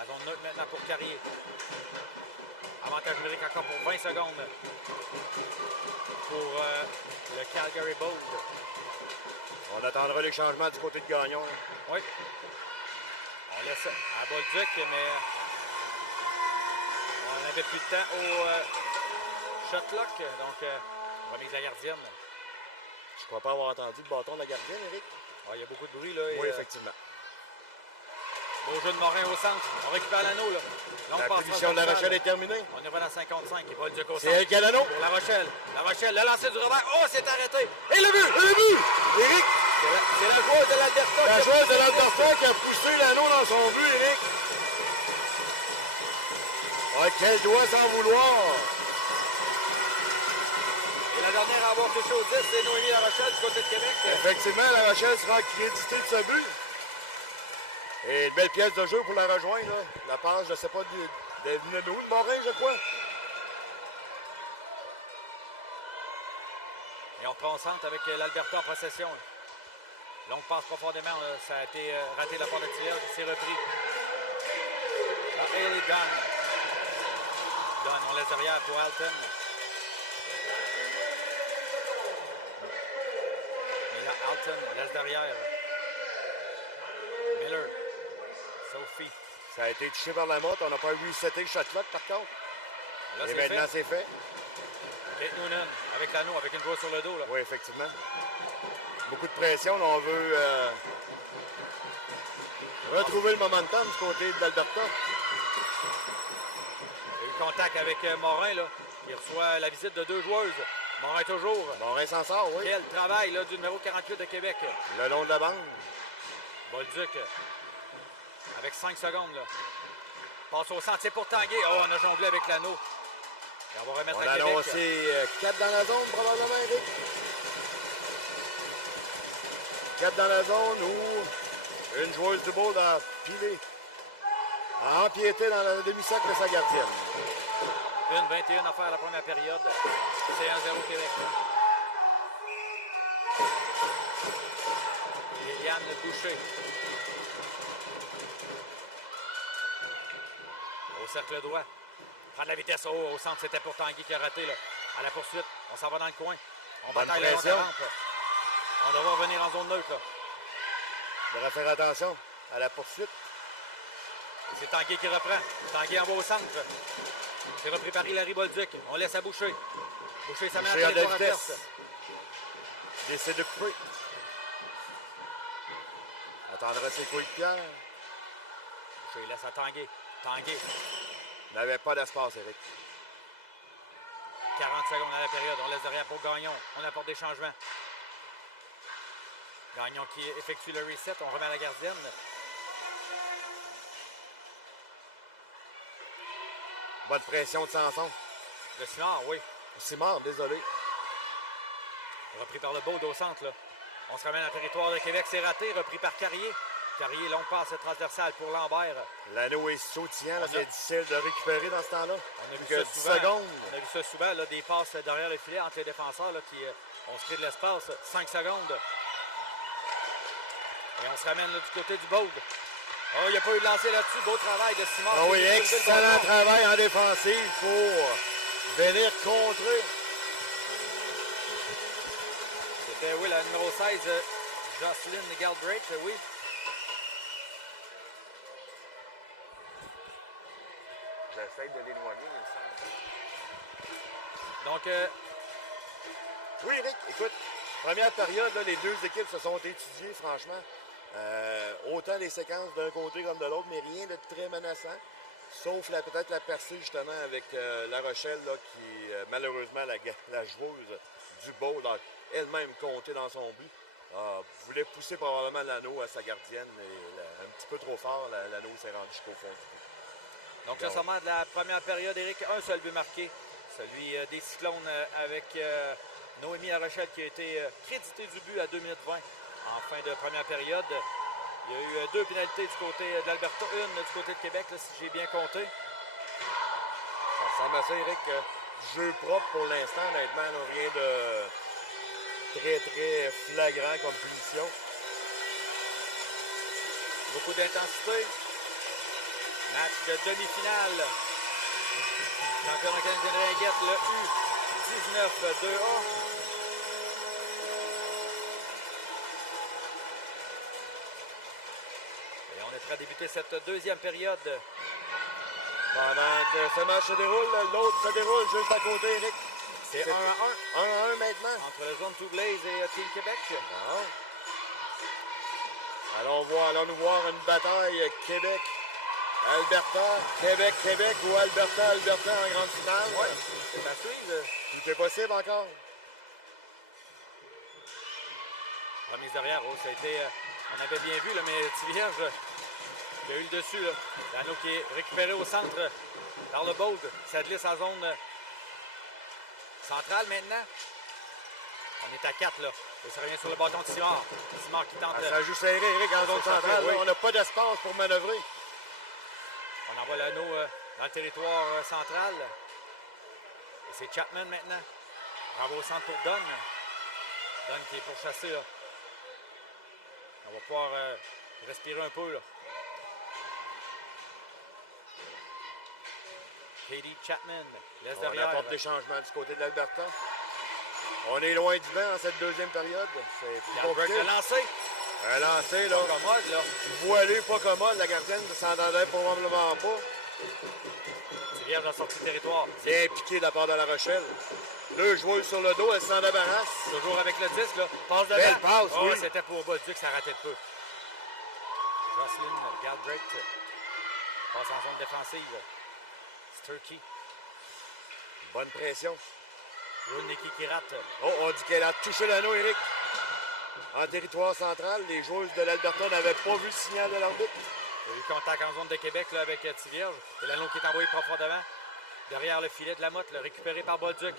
En zone neutre maintenant pour Carrier. Avantage numérique encore pour 20 secondes. Pour le Calgary Bold. On attendra les changements du côté de Gagnon. Là. Oui. On laisse à Bolduc, mais on n'avait plus de temps au shotlock. Donc, remise la gardienne. Je crois pas avoir entendu le bâton de la gardienne, Eric. Ah, il y a beaucoup de bruit, là. Oui, effectivement. Beau jeu de Morin au centre. On récupère l'anneau, là. La punition de La Rochelle est terminée. On est à 55. Il va le au centre. C'est elle qui a l'anneau. Pour La Rochelle. La Rochelle, le lancer du revers. Oh, c'est arrêté. Et le but! Le but! Eric! C'est la joueuse de l'Alberta. La joueuse de l'Alberta qui a poussé l'anneau dans son but, Eric. Ah, qu'elle doit s'en vouloir. Et la dernière à avoir touché au 10, c'est Noémie La Rochelle du côté de Québec. Effectivement, La Rochelle sera créditée de ce but. Et une belle pièce de jeu pour la rejoindre. Là. La passe, je ne sais pas, de Morin, je crois. Et on reprend au centre avec l'Alberta en possession. Longue passe profondément. Ça a été raté de la part de tirage. C'est repris. Hailey Dunn. Dunn, on laisse derrière pour Alton. Et là, Alton laisse derrière. Miller. Sophie. Ça a été touché par la motte. On n'a pas reseté le shot clock, par contre. Là, et maintenant, c'est fait. Kate Noonan avec l'anneau, avec une joueuse sur le dos. Là. Oui, effectivement. Beaucoup de pression. Là, on veut retrouver le momentum du côté de l'Alberta. Il y a eu contact avec Morin, là. Il reçoit la visite de deux joueuses. Morin toujours. Morin s'en sort, oui. Quel travail là, du numéro 48 de Québec. Le long de la bande. Bolduc. Avec 5 secondes. Là. Passe au centre, c'est pour Tanguay. Oh, on a jonglé avec l'anneau. Et on va remettre on à a Québec. annoncé 4 dans la zone, probablement, Eric. 4 dans la zone où une joueuse du Bold a pilé, a empiété dans le demi-cercle de sa gardienne. 1-21 à faire à la première période. C'est 1-0 Québec. Liliane Boucher. Au cercle droit. Prendre la vitesse au centre, c'était pour Tanguy qui a raté. Là. À la poursuite, on s'en va dans le coin. On bataille la rampe. On devra revenir en zone neutre. Là. Il devrait faire attention à la poursuite. C'est Tanguy qui reprend. Tanguy envoie au centre. C'est repris par Hilary Bolduc. On laisse à Boucher. Boucher, ça met Boucher à de la vitesse. Il essaie de couper. Attendra ses coéquipiers. Boucher laisse à Tanguy. Tanguy. Il n'avait pas d'espace, Eric. 40 secondes à la période. On laisse derrière pour Gagnon. On apporte des changements. Gagnon qui effectue le reset. On remet à la gardienne. Bonne pression de Sanson. Le Simard, oui. Simard, désolé. Repris par le Baud au centre. Là. On se ramène en territoire de Québec. C'est raté. Repris par Carrier. Carrier, longue passe transversale pour Lambert. L'anneau est sautillant. C'est difficile de récupérer dans ce temps-là. On a vu que ça 10 souvent. secondes. On a vu ça souvent, là, des passes derrière le filet entre les défenseurs là, qui on se crée de l'espace. 5 secondes. Et on se ramène là, du côté du Baud. Oh, il n'y a pas eu de lancer là-dessus. Beau travail de Simon. Ah oui, excellent travail en défensive pour venir contrer. C'était, oui, la numéro 16, Jocelyn Galbraith, oui. J'essaie de l'éloigner, mais Donc, oui, Rick, écoute, première période, là, les deux équipes se sont étudiées, franchement. Autant les séquences d'un côté comme de l'autre, mais rien de très menaçant. Sauf peut-être la percée, justement, avec La Rochelle, là, qui, malheureusement, la joueuse du Bowl a elle-même compté dans son but. Voulait pousser probablement l'anneau à sa gardienne, et un petit peu trop fort, l'anneau s'est rendu jusqu'au fond du but. Donc, le sommaire de la première période, Éric, un seul but marqué. Celui des Cyclones avec Noémie La Rochelle qui a été crédité du but à 2 minutes 20 en fin de première période. Il y a eu 2 pénalités du côté de l'Alberta, une du côté de Québec, là, si j'ai bien compté. Ça semble assez, Eric, jeu propre pour l'instant, honnêtement, là, rien très, très flagrant comme punition. Beaucoup d'intensité. Match de demi-finale. Championnat canadien de Ringette, le U19 2A. Et on est prêt à débuter cette deuxième période. Pendant que ce match se déroule, l'autre se déroule juste à côté, Eric. C'est 1-1 1-1 maintenant. entre le Zone 2 Blaze et Team Québec. Bon. Allons-nous voir une bataille Québec, Alberta, Québec ou Alberta en grande finale. Oui, c'est à suivre. Tout est possible encore. Remise derrière, oh, ça a été. On avait bien vu, là, mais Tivierge qui a eu le dessus. Là. L'anneau qui est récupéré au centre par le Bold. Ça glisse en zone centrale maintenant. On est à 4 là. Et ça revient sur le bâton de Simard. Simard qui tente. Ça joue serré, Eric, en zone centrale. Oui. On n'a pas d'espace pour manœuvrer. On envoie l'anneau dans le territoire central. Et c'est Chapman maintenant. On va au centre pour Dunn. Dunn qui est pourchassé là. On va pouvoir respirer un peu là. Katie Chapman laisse On derrière. apporte des changements du côté de l'Alberta. On est loin du banc en cette deuxième période. C'est Galbraith compliqué. le lancé. Un lancé, là. Pas commode là. Voilé, pas commode. La gardienne ne s'entendait probablement pas. Tivierge a sorti du territoire. Bien piqué de la part de La Rochelle. Deux joueurs sur le dos, elle s'en débarrasse. Toujours avec le disque là. Passe dedans. Belle passe, Oh, oui. c'était pour Bolduc, ça ratait de peu. Jocelyn Galbraith passe en zone défensive. Sturkey. Bonne pression. Rudnicki qui rate. Oh, on dit qu'elle a touché l'anneau, Eric. En territoire central, les joueuses de l'Alberta n'avaient pas vu le signal de l'arbitre. Il y a eu contact en zone de Québec là, avec Tivierge. Et l'anneau qui est envoyé profondément. Derrière le filet de la motte, récupéré par Bolduc.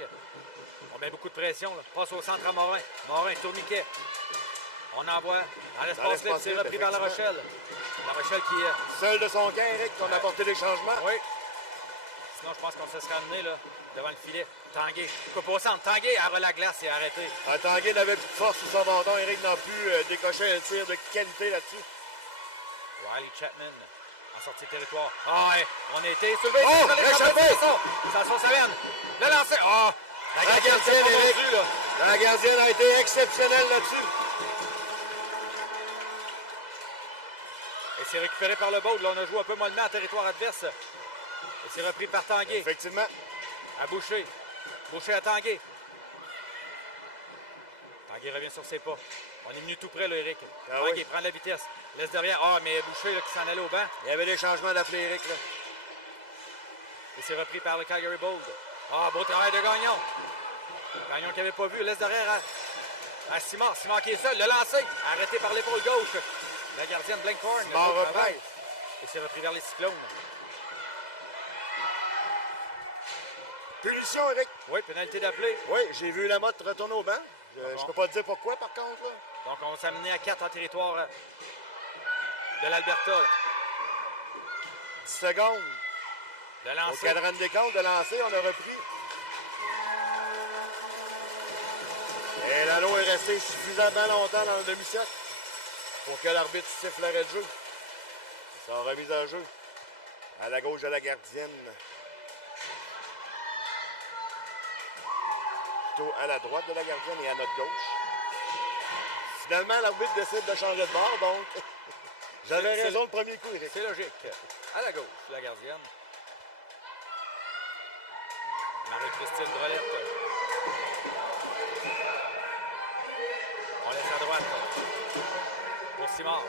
On met beaucoup de pression. Là. Passe au centre à Morin. Morin, tourniquet. On envoie dans l'espace libre. C'est repris par La Rochelle. La Rochelle qui est... Seul de son camp, Eric, on a apporté des changements. Oui. Sinon, je pense qu'on se serait amené là, devant le filet. Tanguay, coupe au centre. Tanguay a la glace et a arrêté. Tanguay n'avait plus de force sous son menton. Eric n'a pu décocher un tir de qualité là-dessus. Riley Chapman en sortie de territoire. Ah, ouais, on a été sur le Oh, base. échappé! Ça son Saverne. Le lancer. Ah, La gardienne, Eric. là. La gardienne a été exceptionnelle là-dessus. Et c'est récupéré par le Baud. Là, on a joué un peu mollement en territoire adverse. Et c'est repris par Tanguay. Effectivement. À Boucher. Boucher à Tanguay. Tanguay revient sur ses pas. On est venu tout près, là, Eric. Tanguay oui. prend la vitesse. Laisse derrière. Ah, mais Boucher là, qui s'en allait au banc. Il y avait des changements d'appeler, Eric. Là. Et c'est repris par le Calgary Bold. Ah, beau travail de Gagnon. Gagnon qui n'avait pas vu. Laisse derrière à Simard. Simard qui est seul. Le lancer. Arrêté par l'épaule gauche. La gardienne Blankhorn. Simard Beau reprend. travail. Et c'est repris vers les Cyclones. Punition, Eric. Oui, pénalité d'appeler. Oui, j'ai vu la motte retourner au banc. Je peux pas te dire pourquoi, par contre. Là. Donc, on s'est amené à 4 en territoire de l'Alberta. 10 secondes. Le Au lancer. cadran de décompte, de lancer, on a repris. Et l'anneau est resté suffisamment longtemps dans le demi-cercle pour que l'arbitre siffle l'arrêt de jeu. Ça a remise à jeu. À la gauche de la gardienne. Plutôt à la droite de la gardienne et à notre gauche. Finalement, l'arbitre décide de changer de bord, donc j'avais raison le premier coup, Eric. C'est logique. À la gauche, la gardienne. Marie-Christine Brolette. On laisse à droite. Pour Simard.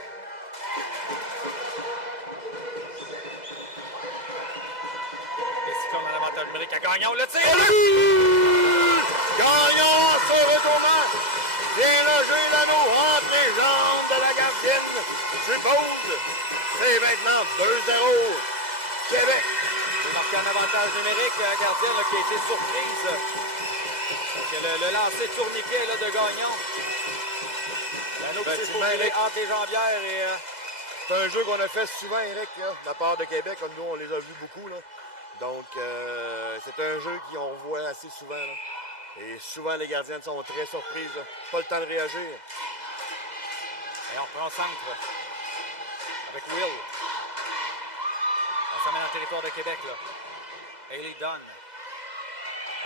Les Cyclones en avantage numérique à Gagnon. Le tir! Gagnon, son retournement. Bien logé l'anneau entre les jambes de la gardienne du Bold. C'est maintenant 2-0. Québec. Il marqué un avantage numérique. La gardienne là, qui a été surprise. Donc, le lancer tourniquet là, de Gagnon. L'anneau qui s'est fourré entre les jambières et... C'est un jeu qu'on a fait souvent, Eric, là, de la part de Québec. Comme nous, on les a vus beaucoup. Là. Donc, c'est un jeu qu'on voit assez souvent. Là. Et souvent, les gardiennes sont très surprises. Là. Pas le temps de réagir. Et on reprend centre avec Will. On s'amène en territoire de Québec. Là. Hailey Dunn.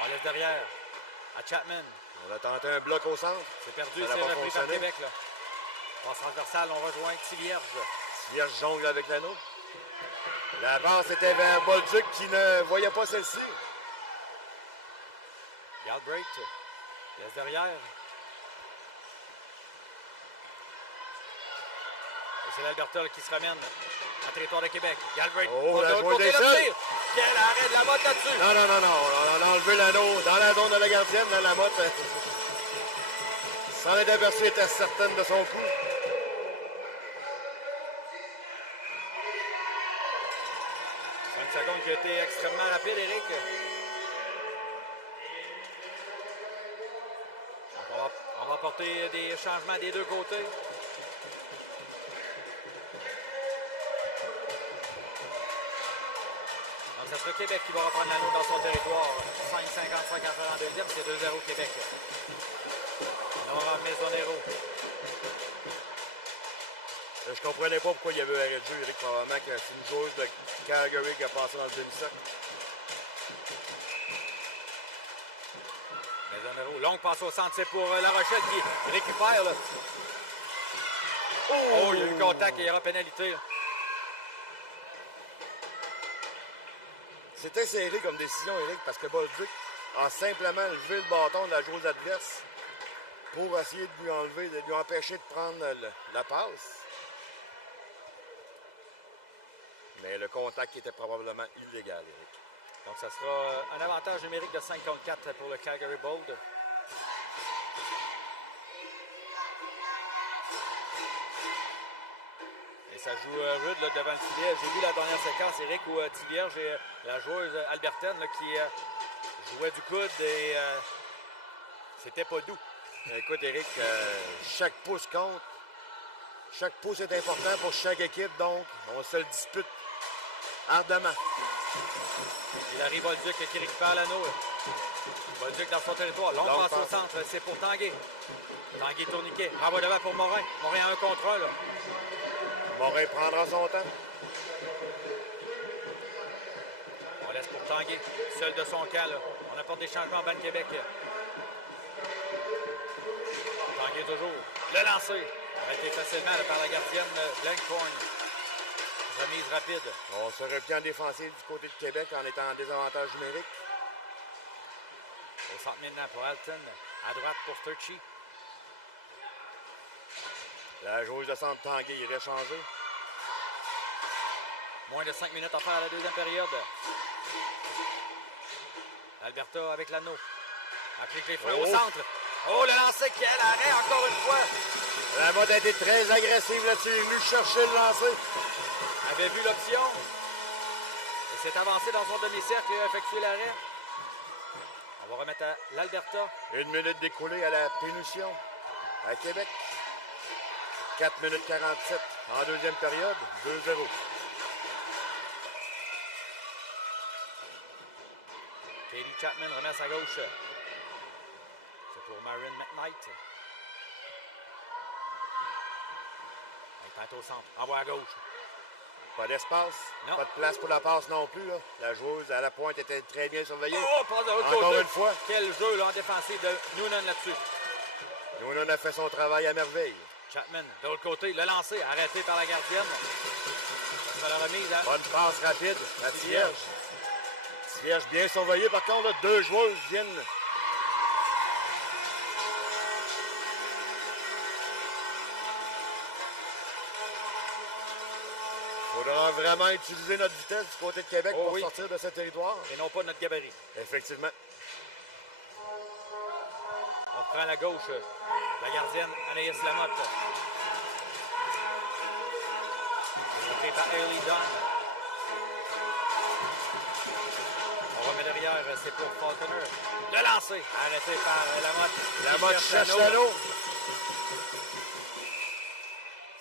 On laisse derrière à Chapman. On a tenté un bloc au centre. C'est perdu, Ça c'est n'a pas repris par fonctionné. Québec. Là. Passe transversale, on rejoint Tivierge. Tivierge jongle avec l'anneau. La passe était vers Bolduc qui ne voyait pas celle-ci. Galbraith laisse derrière. Et c'est l'Alberta qui se ramène en territoire de Québec. Galbraith. Oh, la joueuse côté, des le sols. tir. Quel arrêt de la motte là-dessus. Non, non, non, non. On a enlevé l'anneau dans la zone de la gardienne, dans la motte. S'en est aperçu, elle était certaine de son coup. 5 secondes qui a été extrêmement rapide, Eric. On va apporter des changements des deux côtés. Donc, ça sera Québec qui va reprendre l'anneau dans son territoire. 5,55 en faire en deuxième, c'est 2-0 Québec. Nora Mesonero. Je comprenais pas pourquoi il y avait arrêt de jeu, Eric. Probablement que c'est une joueuse de Calgary qui a passé dans le demi-cercle. Mesonero, longue passe au centre, c'est pour La Rochelle qui récupère. Là. Oh, il y a eu contact et il y aura pénalité. Là. C'était serré comme décision, Eric, parce que Bolduc a simplement levé le bâton de la joueuse adverse pour essayer de lui enlever, de lui empêcher de prendre la passe. Mais le contact était probablement illégal, Eric. Donc, ça sera un avantage numérique de 5 contre 4 pour le Calgary Bold. Et ça joue rude là, devant le filet. J'ai vu la dernière séquence, Eric, où Tivierge et la joueuse albertaine là, qui jouait du coude et c'était pas doux. Écoute, Eric, chaque pouce compte. Chaque pouce est important pour chaque équipe, donc on se le dispute ardemment. Et Larry Bolduc qui récupère l'anneau. Bolduc dans son territoire. Longue passe au centre. C'est pour Tanguay. Tanguay tourniquet. Renvoie devant pour Morin. Morin a un contre un. Là. Morin prendra son temps. On laisse pour Tanguay. Seul de son camp. Là. On apporte des changements en Ban Québec. Tanguay toujours. Le lancer. Arrêté facilement là, par la gardienne Blankhorn. Remise rapide. On se replie en défensive du côté de Québec en étant en désavantage numérique. Au centre maintenant pour Alton. À droite pour Sturchy. La joueuse de centre Tanguay irait changer. Moins de 5 minutes à faire à la deuxième période. Alberta avec l'anneau. Applique les freins au centre. Oh, le lancer, quel arrêt encore une fois. La mode a été très agressive là-dessus. Il est venu chercher le lancer. Avait vu l'option. Et s'est avancé dans son demi-cercle et a effectué l'arrêt. On va remettre à l'Alberta. 1 minute découlée à la pénution à Québec. 4 minutes 47 en deuxième période. 2-0. Katie Chapman remet à sa gauche. C'est pour Marin McKnight. Elle tente au centre. Envoie à gauche. Pas d'espace. Non. Pas de place pour la passe non plus. Là. La joueuse à la pointe était très bien surveillée. Oh, passe de l'autre Encore côté. une fois. Quel jeu là, en défensive de Noonan là-dessus. Noonan a fait son travail à merveille. Chapman, de l'autre côté, le lancer, arrêté par la gardienne. Ça sera la remise à Bonne passe rapide à Tivierge. Tivierge bien surveillé. Par contre, là, 2 joueuses viennent. Il faudra vraiment utiliser notre vitesse du côté de Québec pour sortir de ce territoire. Et non pas notre gabarit. Effectivement. On prend la gauche. La gardienne Anaïs Lamotte. C'est par Hailey Dunn. On remet derrière, c'est pour Falconer. Le lancer, arrêté par Lamotte. Lamotte cherche l'anneau.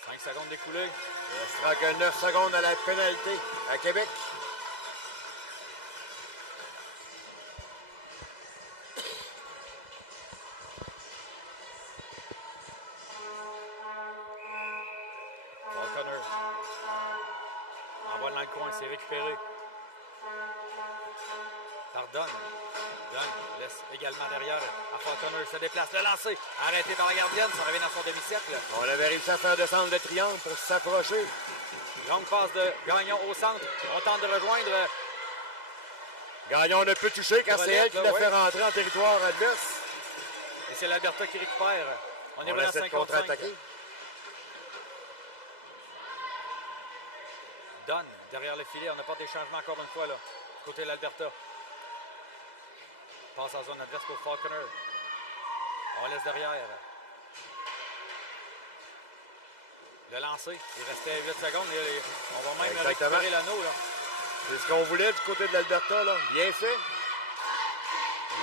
5 secondes d'écoulées. Il restera que 9 secondes à la pénalité à Québec. Falconer. Envoie dans le coin, c'est récupéré. Par Dunn. Dunn laisse également derrière à Falconer, se déplace, le lancer, arrêté par la gardienne, ça revient dans son demi-cercle. On avait réussi à faire descendre le triangle pour s'approcher. Longue passe de Gagnon au centre. On tente de rejoindre. Gagnon ne peut toucher quand c'est elle qui l'a fait rentrer en territoire adverse. Et c'est l'Alberta qui récupère. On est On vraiment essaie de 5 contre 5. contre-attaquer. Dunn, derrière le filet, on apporte des changements encore une fois là, du côté de l'Alberta. Passe en zone adverse pour Falconer. On laisse derrière. Le lancer, il restait 8 secondes. Et on va même récupérer l'anneau. C'est ce qu'on voulait du côté de l'Alberta. Bien fait.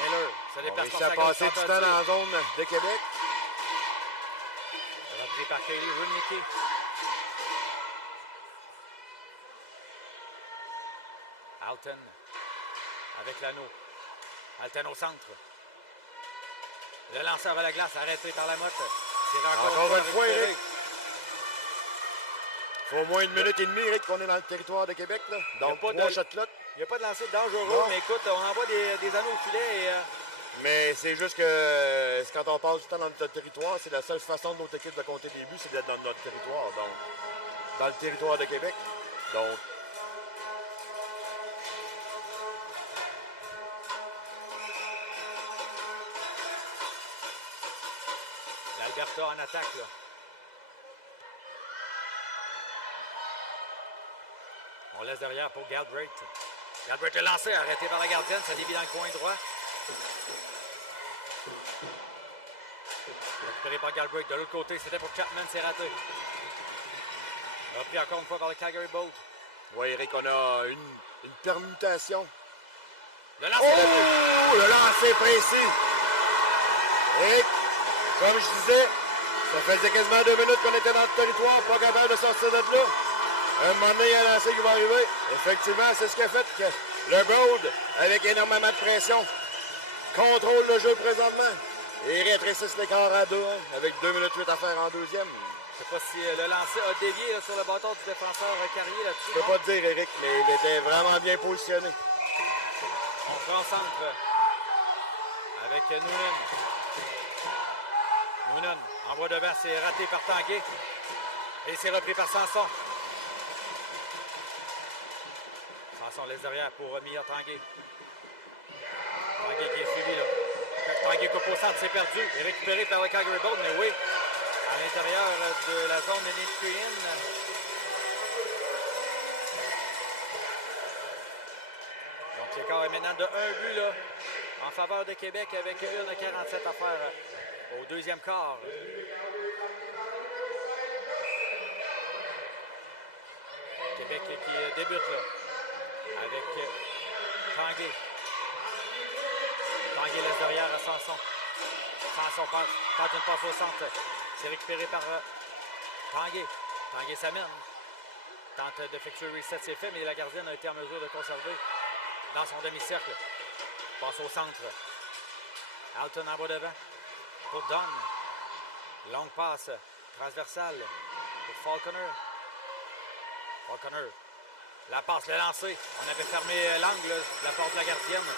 Miller se déplace On réussit à passer du temps dans la zone de Québec. Repris par Kaylee Ringette. Alton avec l'anneau. Alton au centre. Le lanceur à la glace arrêté par la motte. C'est Encore une fois, récupéré. Eric. Il faut au moins 1 minute et demie, Eric, qu'on est dans le territoire de Québec. Là. Donc, 3 shots là. Il n'y a pas de lancer dangereux, Non. mais écoute, on envoie des anneaux au filet et... Mais c'est juste que quand on passe du temps dans notre territoire, c'est la seule façon de notre équipe de compter des buts, c'est d'être dans notre territoire. Donc, dans le territoire de Québec. Donc, l'Alberta en attaque, là. On laisse derrière pour Galbraith. Galbraith est lancé, arrêté par la gardienne, ça dévie dans le coin droit. Récupéré par Galbraith. De l'autre côté, c'était pour Chapman, c'est raté. Repris encore une fois par le Calgary Bolt. oui, Eric, on a une permutation. Le lancer Oh! Le lancer précis. Eric, comme je disais, ça faisait quasiment 2 minutes qu'on était dans le territoire, pas capable de sortir de là. Un moment donné, il y a un lancer qui va arriver. Effectivement, c'est ce qui a fait que le Gold, avec énormément de pression, contrôle le jeu présentement et rétrécisse l'écart à 2, avec 2 minutes 8 à faire en deuxième. Je ne sais pas si le lancer a dévié là, sur le bâton du défenseur Carrier là-dessus. Je peux pas te dire, Eric, mais il était vraiment bien positionné. On concentre avec Noonan. Noonan envoie devant, c'est raté par Tanguay. Et c'est repris par Sanson. Sanson laisse derrière pour Mia Tanguay. Tanguay qui est suivi là. Tanguay coupe au centre, c'est perdu. Et récupéré par le Calgary Bolt, mais oui, à l'intérieur de la zone Intermission. Donc l'écart est maintenant de 1 but là, en faveur de Québec avec 1:47 à faire au deuxième quart. Québec qui débute là, avec Tanguay. Tanguay laisse derrière à Sanson. Sanson tente une passe au centre. C'est récupéré par Tanguay. Tanguay s'amène. Tente d'effectuer le reset, c'est fait, mais la gardienne a été en mesure de conserver dans son demi-cercle. Passe au centre. Alton en bas devant. Pour Dunn. Longue passe. Transversale. Pour Falconer. Falconer. La passe, le lancer. On avait fermé l'angle, la porte de la gardienne.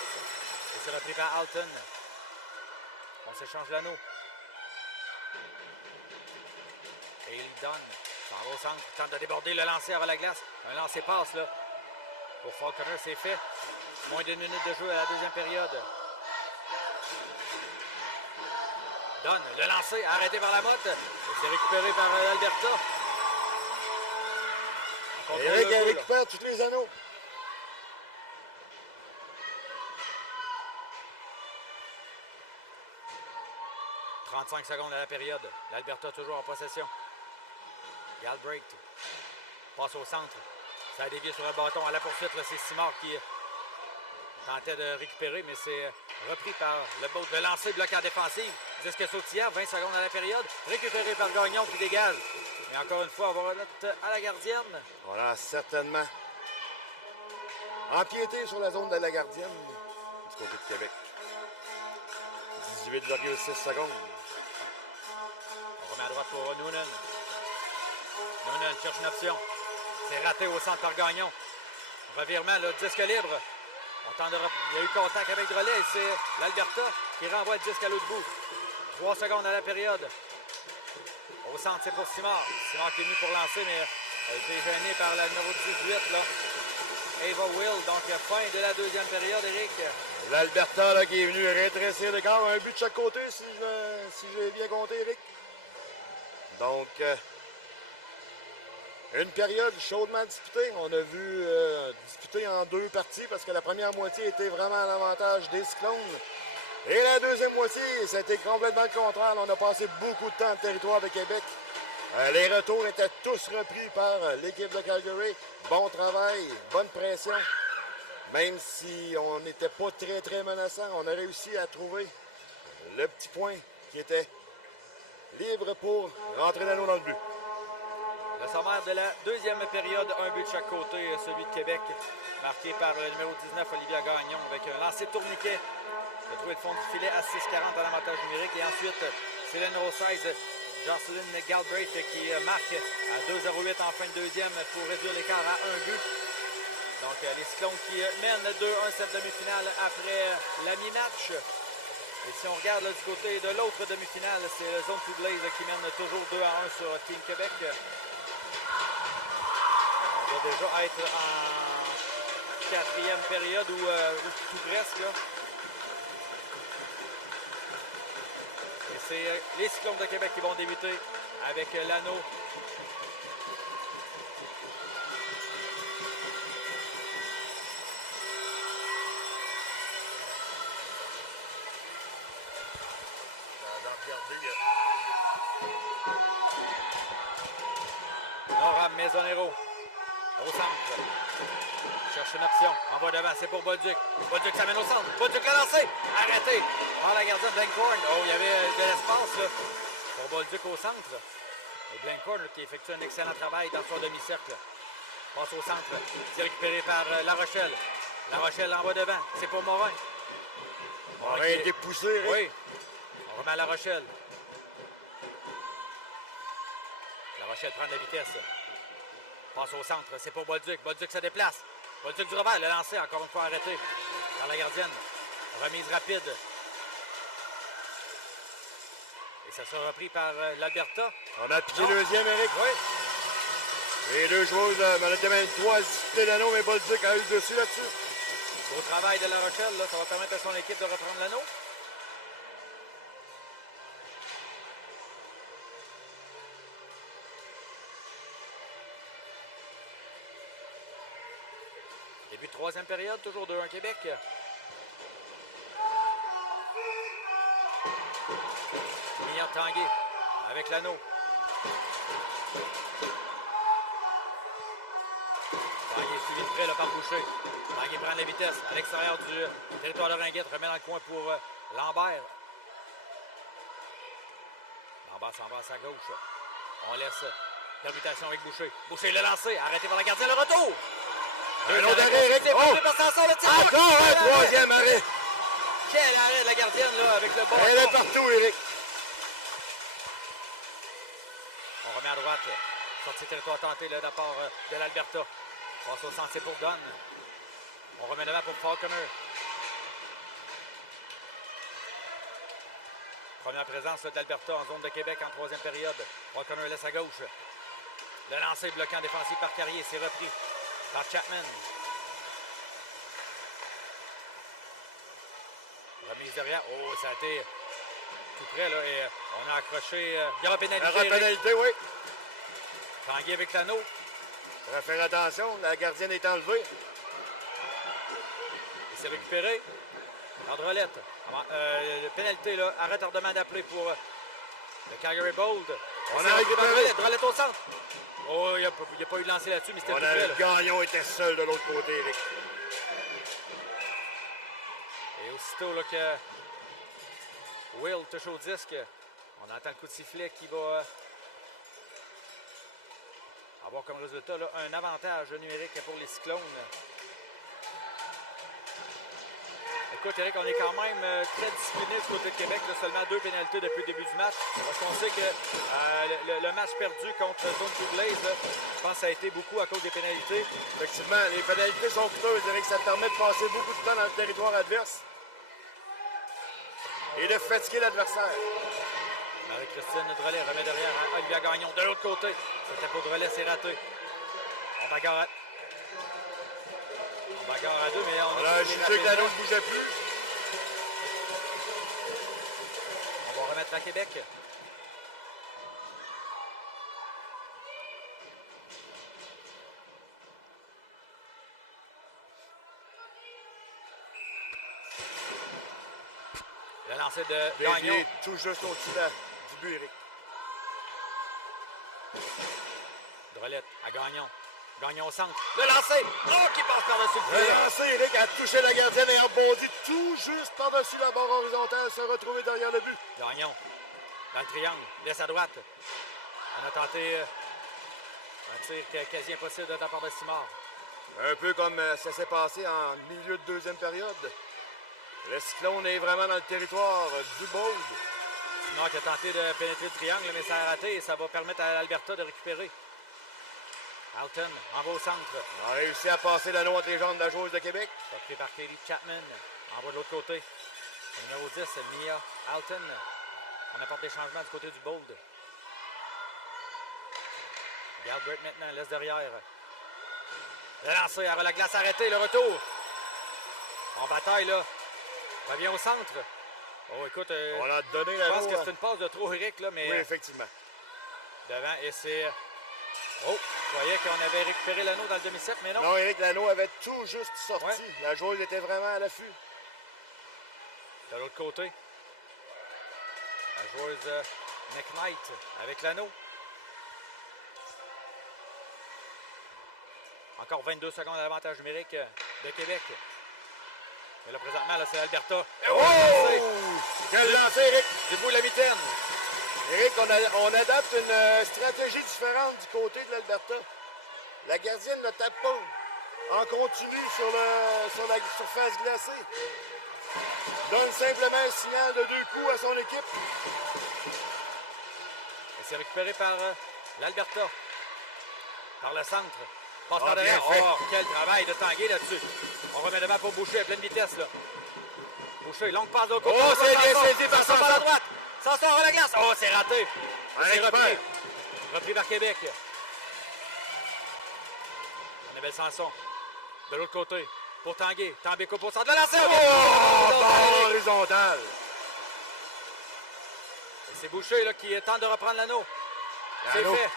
Et c'est repris par Alton. On s'échange l'anneau. Et il donne. S'en va au centre. Tente de déborder le lancer avant la glace. Un lancer passe là. Pour Falconer, c'est fait. Moins d'une minute de jeu à la deuxième période. Donne le lancer, arrêté par la motte. Et c'est récupéré par l'Alberta. Eric récupère tous les anneaux. « 35 secondes à la période. L'Alberta toujours en possession. Galbraith passe au centre. Ça a dévié sur le bâton. À la poursuite, là, c'est Simard qui tentait de récupérer, mais c'est repris par le Bolt. Le lancer, bloc en défensive. Disque sautillant, 20 secondes à la période. Récupéré par Gagnon qui dégage. Et encore une fois, on va remettre à la gardienne. On a certainement empiété sur la zone de la gardienne du côté de Québec. 18,6 secondes. On remet à droite pour Noonan. Noonan cherche une option. C'est raté au centre par Gagnon. Revirement, le disque libre. Il y a eu contact avec Drolet et c'est l'Alberta qui renvoie le disque à l'autre bout. 3 secondes à la période. Au centre, c'est pour Simard. Simard qui est venu pour lancer, mais a été gêné par la numéro 18, là. Ava Will. Donc, fin de la deuxième période, Eric. L'Alberta là, qui est venu rétrécir l'écart. Un but de chaque côté, si j'ai bien compté, Eric. Donc, une période chaudement disputée. On a vu disputer en 2 parties parce que la première moitié était vraiment à l'avantage des Cyclones. Et la deuxième moitié, c'était complètement le contraire. On a passé beaucoup de temps en territoire de Québec. Les retours étaient tous repris par l'équipe de Calgary. Bon travail, bonne pression. Même si on n'était pas très menaçant, on a réussi à trouver le petit point qui était libre pour rentrer l'anneau dans le but. Le sommaire de la deuxième période, un but de chaque côté, celui de Québec, marqué par le numéro 19, Olivia Gagnon, avec un lancer tourniquet. Il a trouvé le fond du filet à 6,40 en avantage numérique. Et ensuite, c'est le numéro 16, Jocelyn Galbraith, qui marque à 2,08 en fin de deuxième pour réduire l'écart à un but. Donc, les Cyclones qui mènent 2-1 cette demi-finale après la mi-match. Et si on regarde là, du côté de l'autre demi-finale, c'est le Zone 2 Blaze qui mène toujours 2-1 sur Team Québec. On va déjà être en quatrième période ou tout presque. Là. Et c'est les Cyclones de Québec qui vont débuter avec l'anneau. Nora Maisonero au centre. Cherche une option. Envoie devant. C'est pour Bolduc. Bolduc s'amène au centre. Bolduc l'a lancé. Arrêté. Par la gardienne Blankhorn. Oh, il y avait de l'espace là. Pour Bolduc au centre. Et Blankhorn qui effectue un excellent travail dans son demi-cercle. Passe au centre. C'est récupéré par La Rochelle. La Rochelle l'envoie devant. C'est pour Morin. Morin a été poussé. Oui. On remet à La Rochelle. La Rochelle prend de la vitesse. Passe au centre, c'est pour Bolduc. Bolduc se déplace. Bolduc du revers, le lancer, encore une fois arrêté par la gardienne. Remise rapide. Et ça sera repris par l'Alberta. On a piqué le deuxième, Eric. Oui. Les deux joueuses de même 3 disputé l'anneau, mais Bolduc a eu le dessus là-dessus. Beau travail de La Rochelle, là, ça va permettre à son équipe de reprendre l'anneau. Début de troisième période, toujours 2-1 Québec. Mignon Tanguay avec l'anneau. Tanguay suivi de près là, par Boucher. Tanguay prend la vitesse à l'extérieur du territoire de Ringette. Remet dans le coin pour Lambert. Lambert s'en va à sa gauche. On laisse permutation avec Boucher. Boucher le lancé. Arrêté par la gardienne. Le retour. Un autre arrêt, Eric. Oh! Encore un troisième arrêt. Quel arrêt de la gardienne là, avec le bon. Elle est partout, Eric. On remet à droite. Sortie territoire tenté de la part de l'Alberta. Passe au centre, c'est pour Dunn. On remet devant pour Falconer. Première présence d'Alberta en zone de Québec en troisième période. Falconer laisse à gauche. Le lancer bloquant défensif par Carrier, c'est repris par Chapman. Remise derrière. Oh, ça a été tout près là. Et on a accroché. Il y aura pénalité. Il y aura pénalité, oui. Tanguay avec l'anneau. On va faire attention, la gardienne est enlevée. Il s'est récupéré. Andrelette. Pénalité là. À retardement d'appeler pour le Calgary Bold. On a récupéré. Andrelette au centre. Oh, il n'y a pas eu de lancer là-dessus, mais c'était tout près. Le Gagnon était seul de l'autre côté, Eric. Et aussitôt là, que Will touche au disque, on entend le coup de sifflet qui va avoir comme résultat là, un avantage numérique pour les Cyclones. Écoute, Eric, on est quand même très discipliné du côté de Québec. Là, seulement 2 pénalités depuis le début du match. Parce qu'on sait que le match perdu contre Zone Blue Blaze, je pense que ça a été beaucoup à cause des pénalités. Effectivement, les pénalités sont coûteuses. Eric, ça te permet de passer beaucoup de temps dans le territoire adverse et de fatiguer l'adversaire. Marie-Christine Drolet remet derrière Olivia Gagnon. De l'autre côté, c'était pour Drolet, c'est raté. On bagarre à 2, mais on a jugé que l'anneau ne bougeait plus. On va remettre à Québec. Le lancer de Gagnon. Tout juste au-dessus du but, Eric. Drolette à Gagnon. Gagnon au centre. Le lancer! Oh, qui passe par-dessus le filet. Le lancer, Eric a touché la gardienne et a rebondi tout juste par-dessus la barre horizontale, se retrouver derrière le but. Gagnon, dans le triangle, laisse à droite. On a tenté un tir quasi impossible de la part de Simard. Un peu comme ça s'est passé en milieu de deuxième période. Le Cyclone est vraiment dans le territoire du Bold. Simard qui a tenté de pénétrer le triangle, mais ça a raté et ça va permettre à l'Alberta de récupérer. Alton en va au centre. On a réussi à passer l'anneau entre les jambes de la joueuse de Québec. Pris par Kelly Chapman. En va de l'autre côté. Le numéro 10, Mia Alton. On apporte des changements du côté du Bold. Galbraith maintenant, laisse derrière. Le lancer, à la glace arrêtée, le retour. En bataille, là. Revient au centre. Oh, écoute, on a donné je pense que c'est une passe de trop, Eric, là, mais... Oui, effectivement. Devant, et c'est... Oh, je croyais qu'on avait récupéré l'anneau dans le demi-cercle, mais non. Non, Eric, l'anneau avait tout juste sorti. Ouais. La joueuse était vraiment à l'affût. De l'autre côté, la joueuse McKnight avec l'anneau. Encore 22 secondes à l'avantage numérique de Québec. Mais là, présentement, là, c'est Alberta. Oh! Quel lancer, Eric! C'est beau la mitaine. Eric, on adapte une stratégie différente du côté de l'Alberta. La gardienne ne tape pas en continu sur la surface glacée. Donne simplement un signal de 2 coups à son équipe. Et c'est récupéré par l'Alberta. Par le centre. Passe par bien derrière. fait. Oh, quel travail de Tanguay là-dessus. On remet devant pour Boucher à pleine vitesse. Là. Boucher, longue passe de côté. Oh, c'est bien saisi par par la droite. Ça sort à la glace. Oh, c'est raté. C'est Allez, repris. Repris par Québec. Annabelle Sanson. De l'autre côté. Pour Tanguay. Tanguay coupe au centre. Le lancer. Oh, barre horizontale. Et c'est Boucher là, qui tente de reprendre l'anneau. C'est L'anneau fait.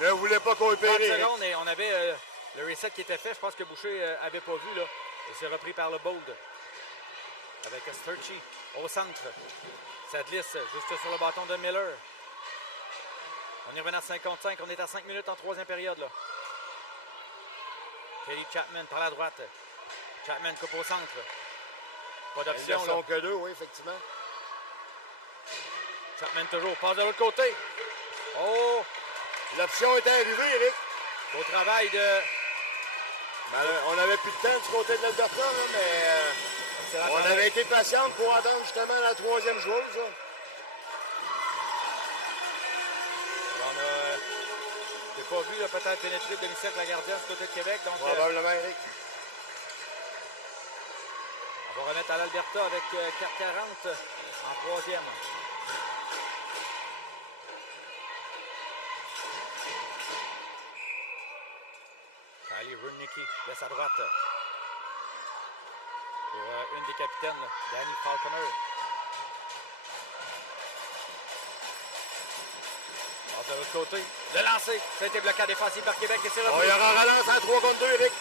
ne voulait pas 30 coopérer. secondes et on avait le reset qui était fait. Je pense que Boucher avait pas vu. Là. Et c'est repris par le Bold. Avec Sturchy au centre. Ça glisse juste sur le bâton de Miller. On est revenu à 55. On est à 5 minutes en troisième période. Là. Kelly Chapman par la droite. Chapman coupe au centre. Pas Ils d'option. ne sont que 2, oui, effectivement. Chapman toujours. Passe de l'autre côté. Oh! L'option était arrivée, Eric. Beau travail de... On n'avait plus de temps du côté de l'Alberta, mais on avait été patiente pour attendre justement la troisième joueuse. Là. On a... J'ai pas vu peut-être pénétrer le demi-cercle la gardienne du côté de Québec. Donc, Probablement, Eric. on va remettre à l'Alberta avec 4,40 en troisième. Allez, Runicky laisse à droite. Pour une des capitaines, là, Danny Falconer. Passe de l'autre côté. Le lancer. Ça a été bloqué à défensif par Québec et c'est Oh, repris. il y aura un relance à 3 contre 2, Eric.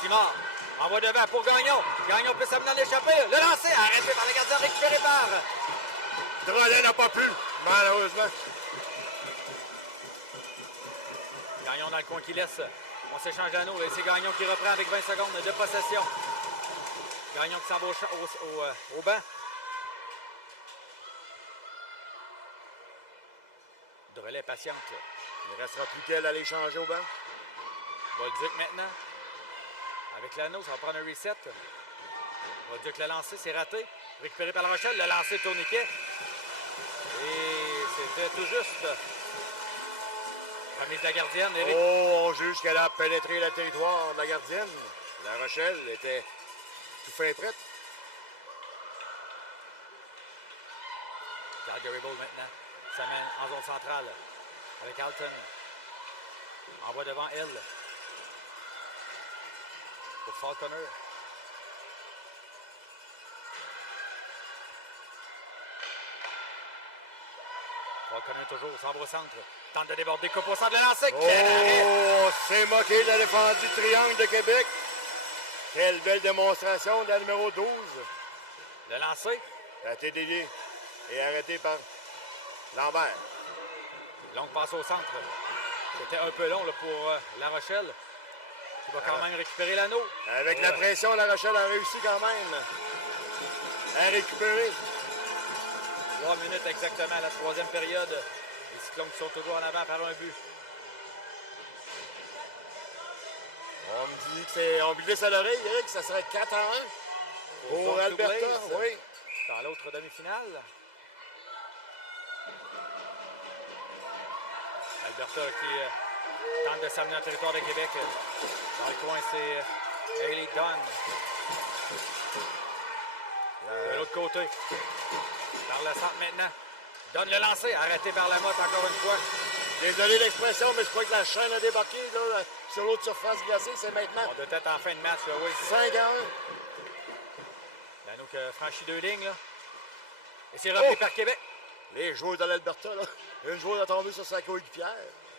Simard envoie devant pour Gagnon. Gagnon peut s'amener en échapper. Le lancer arrêté par les gardiens, récupéré par... Drolet n'a pas pu, malheureusement. Gagnon dans le coin qui laisse. On s'échange l'anneau. Et c'est Gagnon qui reprend avec 20 secondes de possession. Gagnon qui s'en va au banc. Drolet patiente. Il ne restera plus qu'elle à aller changer au banc. Bolduc maintenant. Avec l'anneau, ça va prendre un reset. On va dire que le lancer, c'est raté. Récupéré par La Rochelle, le lancer tourniquet. Et c'était tout juste. Remise de la gardienne, Éric. Oh, on juge qu'elle a pénétré le territoire de la gardienne. La Rochelle était tout fin prête. Calgary Bowl maintenant. Ça mène en zone centrale. Avec Alton. Envoie devant elle. Pour Falconer. Falconer toujours, s'envoie au centre. Tente de déborder, coupe au centre, le lancer. Oh, c'est moqué de la défense du triangle de Québec. Quelle belle démonstration de la numéro 12. Le lancer. Elle a été déviée et arrêtée par Lambert. Longue passe au centre. C'était un peu long là, pour La Rochelle. Qui va quand même récupérer l'anneau. Avec la pression, La Rochelle a réussi quand même à récupérer. 3 minutes exactement à la troisième période. Les Cyclones qui sont toujours en avant par un but. On me dit que c'est. On me glisse à l'oreille, Eric, ça serait 4-1 pour Alberta. Oui. Dans l'autre demi-finale. Alberta qui tente de s'amener en territoire de Québec. Dans le coin, c'est Hailey Dunn. De l'autre côté. Par le centre maintenant. Donne le lancer, arrêté par la motte encore une fois. Désolé l'expression, mais je crois que la chaîne a débarqué là, sur l'autre surface glacée. C'est maintenant. On doit être en fin de match, là, oui. 5-1. L'anneau qui a franchi 2 lignes. Là. Et c'est repris par Québec. Les joueurs de l'Alberta, là. Une joueuse a tombé sur sa coéquipière.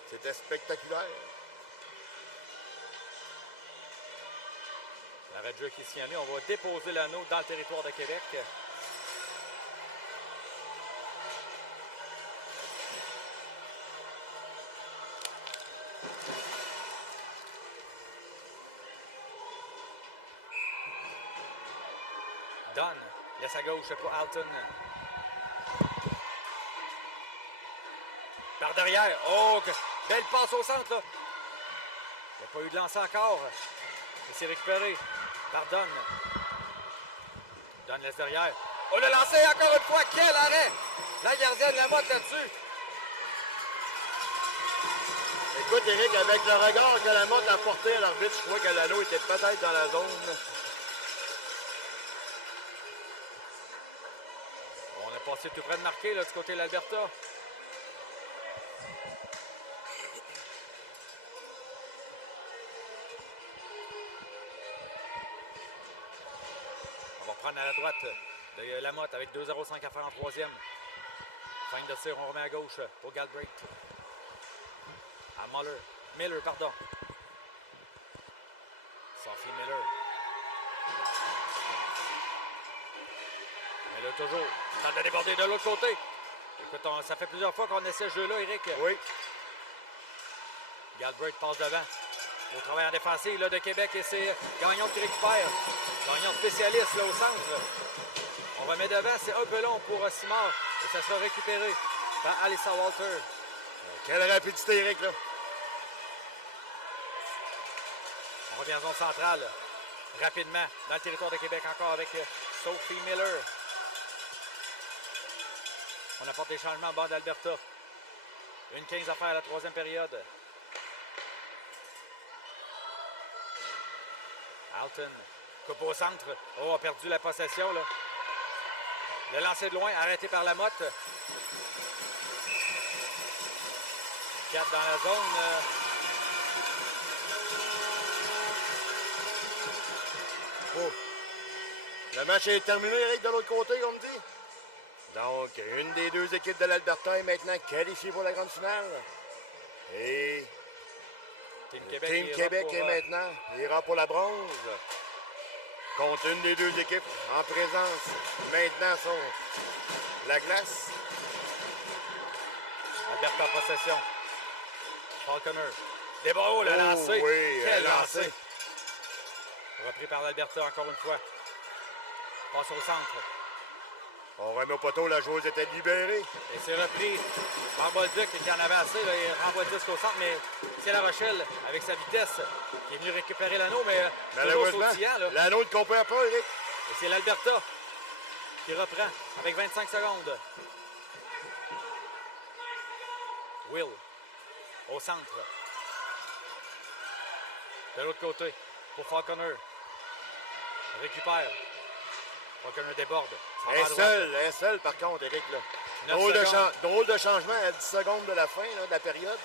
C'était spectaculaire. L'arrêt de jeu qui s'y en est. On va déposer l'anneau dans le territoire de Québec. Dunn laisse à gauche pour Alton. Par derrière. Oh, belle passe au centre. Là. Il n'y a pas eu de lancer encore. Et c'est récupéré par Dunn. Dunn laisse derrière. Oh, le lancer encore une fois. Quel arrêt! La gardienne la motte là-dessus. Écoute, Eric, avec le regard que la motte a porté à l'arbitre, je crois que l'anneau était peut-être dans la zone. On est passé tout près de marquer là, du côté de l'Alberta. On va prendre à la droite de Lamotte avec 2,05 à faire en troisième. Fin de tir, on remet à gauche pour Galbraith. À Miller, pardon. Sophie Miller. Miller toujours. Tente de déborder de l'autre côté. Écoute, ça fait plusieurs fois qu'on essaie ce jeu-là, Eric. Oui. Galbraith passe devant. Au travail en défensif là, de Québec et c'est Gagnon qui récupère. Gagnon spécialiste là, au centre. On remet devant, c'est un peu long pour Simard. Et ça sera récupéré par Alyssa Walter. Quelle rapidité, Eric, là. On revient en zone centrale. Rapidement, dans le territoire de Québec, encore avec Sophie Miller. On apporte des changements en bas d'Alberta. 1:15 à faire à la troisième période. Alton, coupe au centre. Oh, a perdu la possession, là. Le lancer de loin, arrêté par la motte. 4 dans la zone. Oh. Le match est terminé, Eric, de l'autre côté, on me dit. Donc, une des deux équipes de l'Alberta est maintenant qualifiée pour la grande finale. Et Team Québec est maintenant ira pour la bronze contre une des deux équipes en présence maintenant sur la glace. Alberta en possession. Falconer. Débarreau, le lancé. Oui, quel lancé. lancé. Repris par l'Alberta encore une fois. Passe au centre. On remet au poteau, la joueuse était libérée. Et c'est repris par Bolduc qui en avait assez. Là, il renvoie le disque au centre, mais c'est La Rochelle avec sa vitesse qui est venu récupérer l'anneau, mais Malheureusement, sautillant, là. l'anneau ne comprend pas, Eric. Et c'est l'Alberta qui reprend avec 25 secondes. Will au centre. De l'autre côté pour Falconer. Récupère. Falconer déborde. Elle est seule par contre, Eric. Là. Drôle de changement à 10 secondes de la fin là, de la période.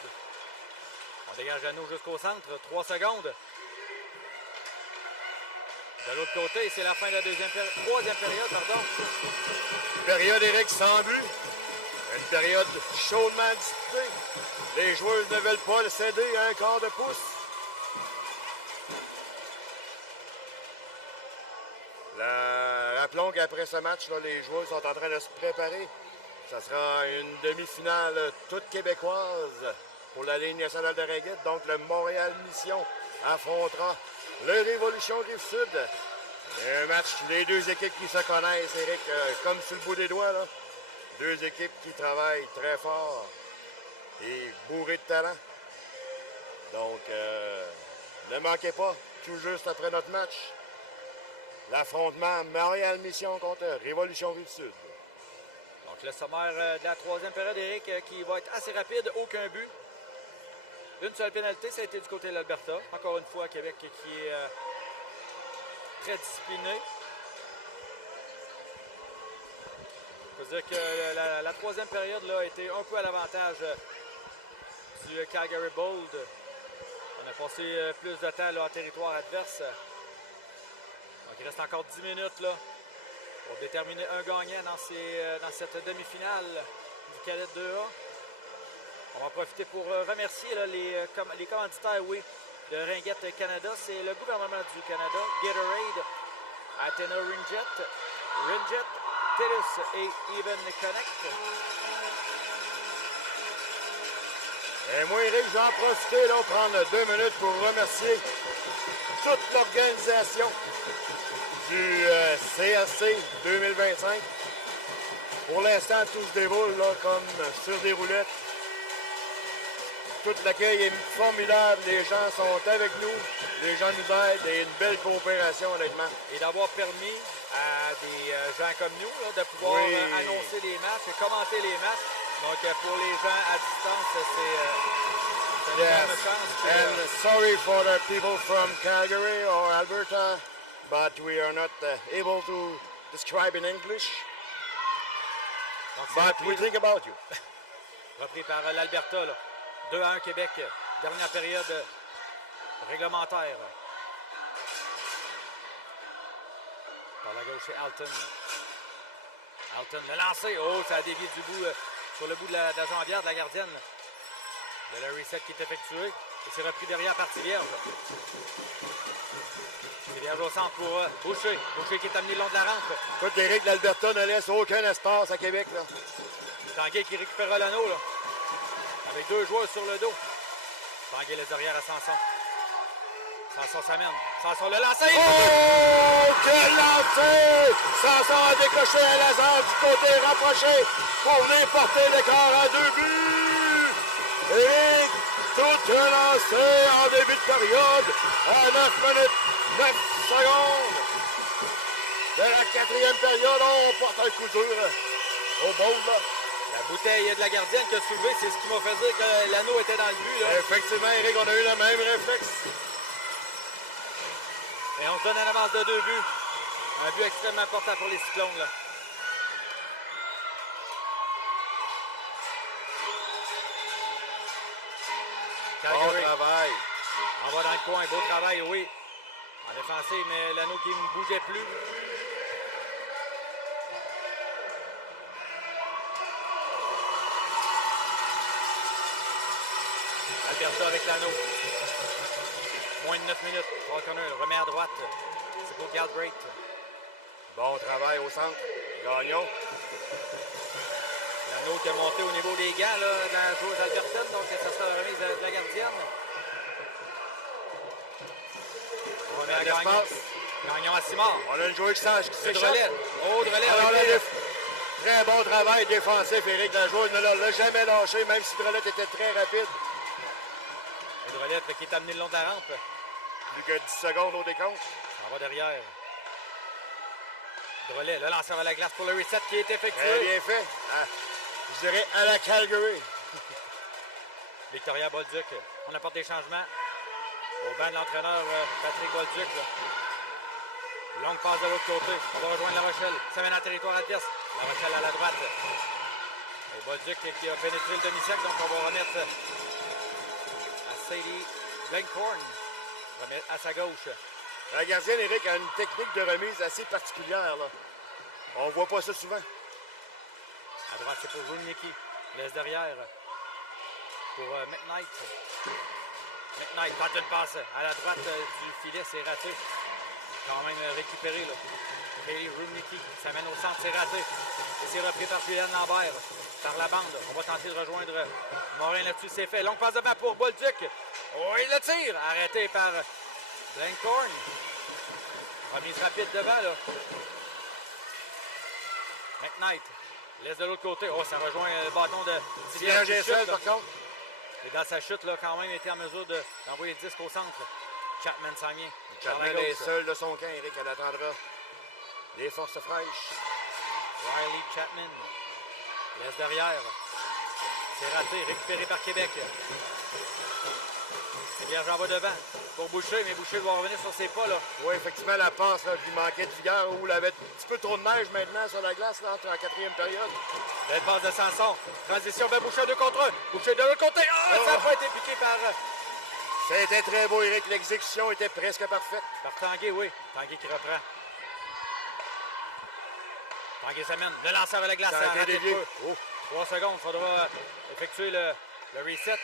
On dégage l'anneau jusqu'au centre. 3 secondes. De l'autre côté, c'est la fin de la troisième période, pardon. Période, Eric, sans but. Une période chaudement disputée. Les joueurs ne veulent pas le céder à un quart de pouce. Rappelons qu'après ce match, là, les joueurs sont en train de se préparer. Ça sera une demi-finale toute québécoise pour la Ligue nationale de Ringette. Donc, le Montréal Mission affrontera le Révolution Rive-Sud. Un match, les deux équipes qui se connaissent, Eric, comme sur le bout des doigts. Là. Deux équipes qui travaillent très fort et bourrées de talent. Donc, ne manquez pas, tout juste après notre match, l'affrontement Montréal Mission contre Révolution Rive-Sud. Donc, le sommaire de la troisième période, Eric, qui va être assez rapide, aucun but. Une seule pénalité, ça a été du côté de l'Alberta. Encore une fois, Québec qui est très discipliné. Il faut dire que la troisième période là, a été un peu à l'avantage du Calgary Bold. On a passé plus de temps là, en territoire adverse. Donc il reste encore 10 minutes là, pour déterminer un gagnant dans cette demi-finale du Cadet 2A. On va profiter pour remercier là, les commanditaires, oui, de Ringette Canada. C'est le gouvernement du Canada, Gatorade, Athena Ringette, TELUS et Even Connect. Et moi, Eric, je vais en profiter, là, prendre 2 minutes pour remercier toute l'organisation du CRC 2025. Pour l'instant, tout se déroule là, comme sur des roulettes. Tout l'accueil est formidable, les gens sont avec nous, les gens nous aident et une belle coopération honnêtement. Et d'avoir permis à des gens comme nous là, de pouvoir annoncer les matchs et commenter les matchs. Donc pour les gens à distance, c'est une bonne chance. And sorry for the people from Calgary or Alberta, but we are not able to describe in English. But we think about you. Repris par l'Alberta, 2-1 Québec, dernière période réglementaire. Par la gauche, c'est Alton. Alton, le lancé. Oh, ça a dévié du bout, sur le bout de la jambière de la gardienne. Le reset qui est effectué. Et c'est repris derrière par Vierge. Vierge au centre pour Boucher. Boucher qui est amené le long de la rampe. Écoute, Eric, l'Alberta ne laisse aucun espace à Québec. Là. Tanguay qui récupère l'anneau, là. Avec 2 joueurs sur le dos. Tanguay les derrière à Sanson. Sanson s'amène. Sanson le lancer! Oh! Quel lancer! Sanson a décoché à Lazare du côté rapproché pour venir porter l'écart à 2 buts! Et tout un lancé en début de période à 9 minutes, 9 secondes. De la 4e période, on porte un coup dur au bout, là. La bouteille de la gardienne qui a soulevé, c'est ce qui m'a fait dire que l'anneau était dans le but. Là. Effectivement, Eric, on a eu le même réflexe. Et on se donne en avance de 2 buts. Un but extrêmement important pour les Cyclones. Là. Bon travail. On va dans le coin. Beau travail, oui. En défensive, mais l'anneau qui ne bougeait plus. Alberta avec l'anneau. Moins de 9 minutes. Falconer remet à droite. C'est pour Galbraith. Bon travail au centre. Gagnons. L'anneau qui a monté au niveau des gants là, de la joueuse albertaine. Donc, ça sera la remise de la gardienne. On remet à Gagnon. Gagnon à Simard. On a une joueuse qui s'échappe. Drolet. Oh, Drolet. Très bon travail défensif, Éric. La joueuse ne l'a jamais lâché, même si Drolet était très rapide. Drolet qui est amené le long de la rampe. Plus que 10 secondes au décompte. On va derrière. Drolet, le lanceur à la glace pour le reset qui est effectué. Très bien fait. Je dirais à la Calgary. Victoria Bolduc, on apporte des changements au banc de l'entraîneur Patrick Bolduc. Longue passe de l'autre côté. On va rejoindre La Rochelle. Ça mène en territoire adverse. La Rochelle à la droite. Et Bolduc qui a pénétré le demi-cercle, donc on va remettre à Sadie Blankhorn. À sa gauche. La gardienne, Eric, a une technique de remise assez particulière. Là. On ne voit pas ça souvent. À droite, c'est pour Ringette. Laisse derrière pour McKnight. McKnight tente une passe à la droite du filet, c'est raté. Quand même récupéré. Là. Kaylee Ringette, ça mène au centre, c'est raté. Et c'est repris par Julien Lambert. Par la bande, on va tenter de rejoindre Morin là-dessus, c'est fait. Longue passe de bain pour Bolduc. Oh, il le tire! Arrêté par Blankhorn. Remise rapide devant, là. McKnight laisse de l'autre côté. Oh, ça rejoint le bâton de Sylvain seul, par contre. Et dans sa chute, là, quand même, il était en mesure d'envoyer le disque au centre. Chapman s'en vient. Chapman est seul de son camp, Eric. Elle attendra des forces fraîches. Riley Chapman laisse derrière. C'est raté, récupéré par Québec. C'est bien, j'en va devant pour Boucher, mais Boucher va revenir sur ses pas. Là. Oui, effectivement, la passe là, qui manquait de vigueur, où il avait un petit peu trop de neige maintenant sur la glace là, en quatrième période. Belle passe de Sanson. Transition vers Boucher 2 contre 1. Boucher de l'autre côté. Ah, ça n'a pas été piqué par... C'était très beau, Eric. L'exécution était presque parfaite. Par Tanguay, oui. Tanguay qui reprend. Tanguay s'amène. Le lanceur à la glace. Ça a été dévié. 3 secondes. Il faudra effectuer le reset.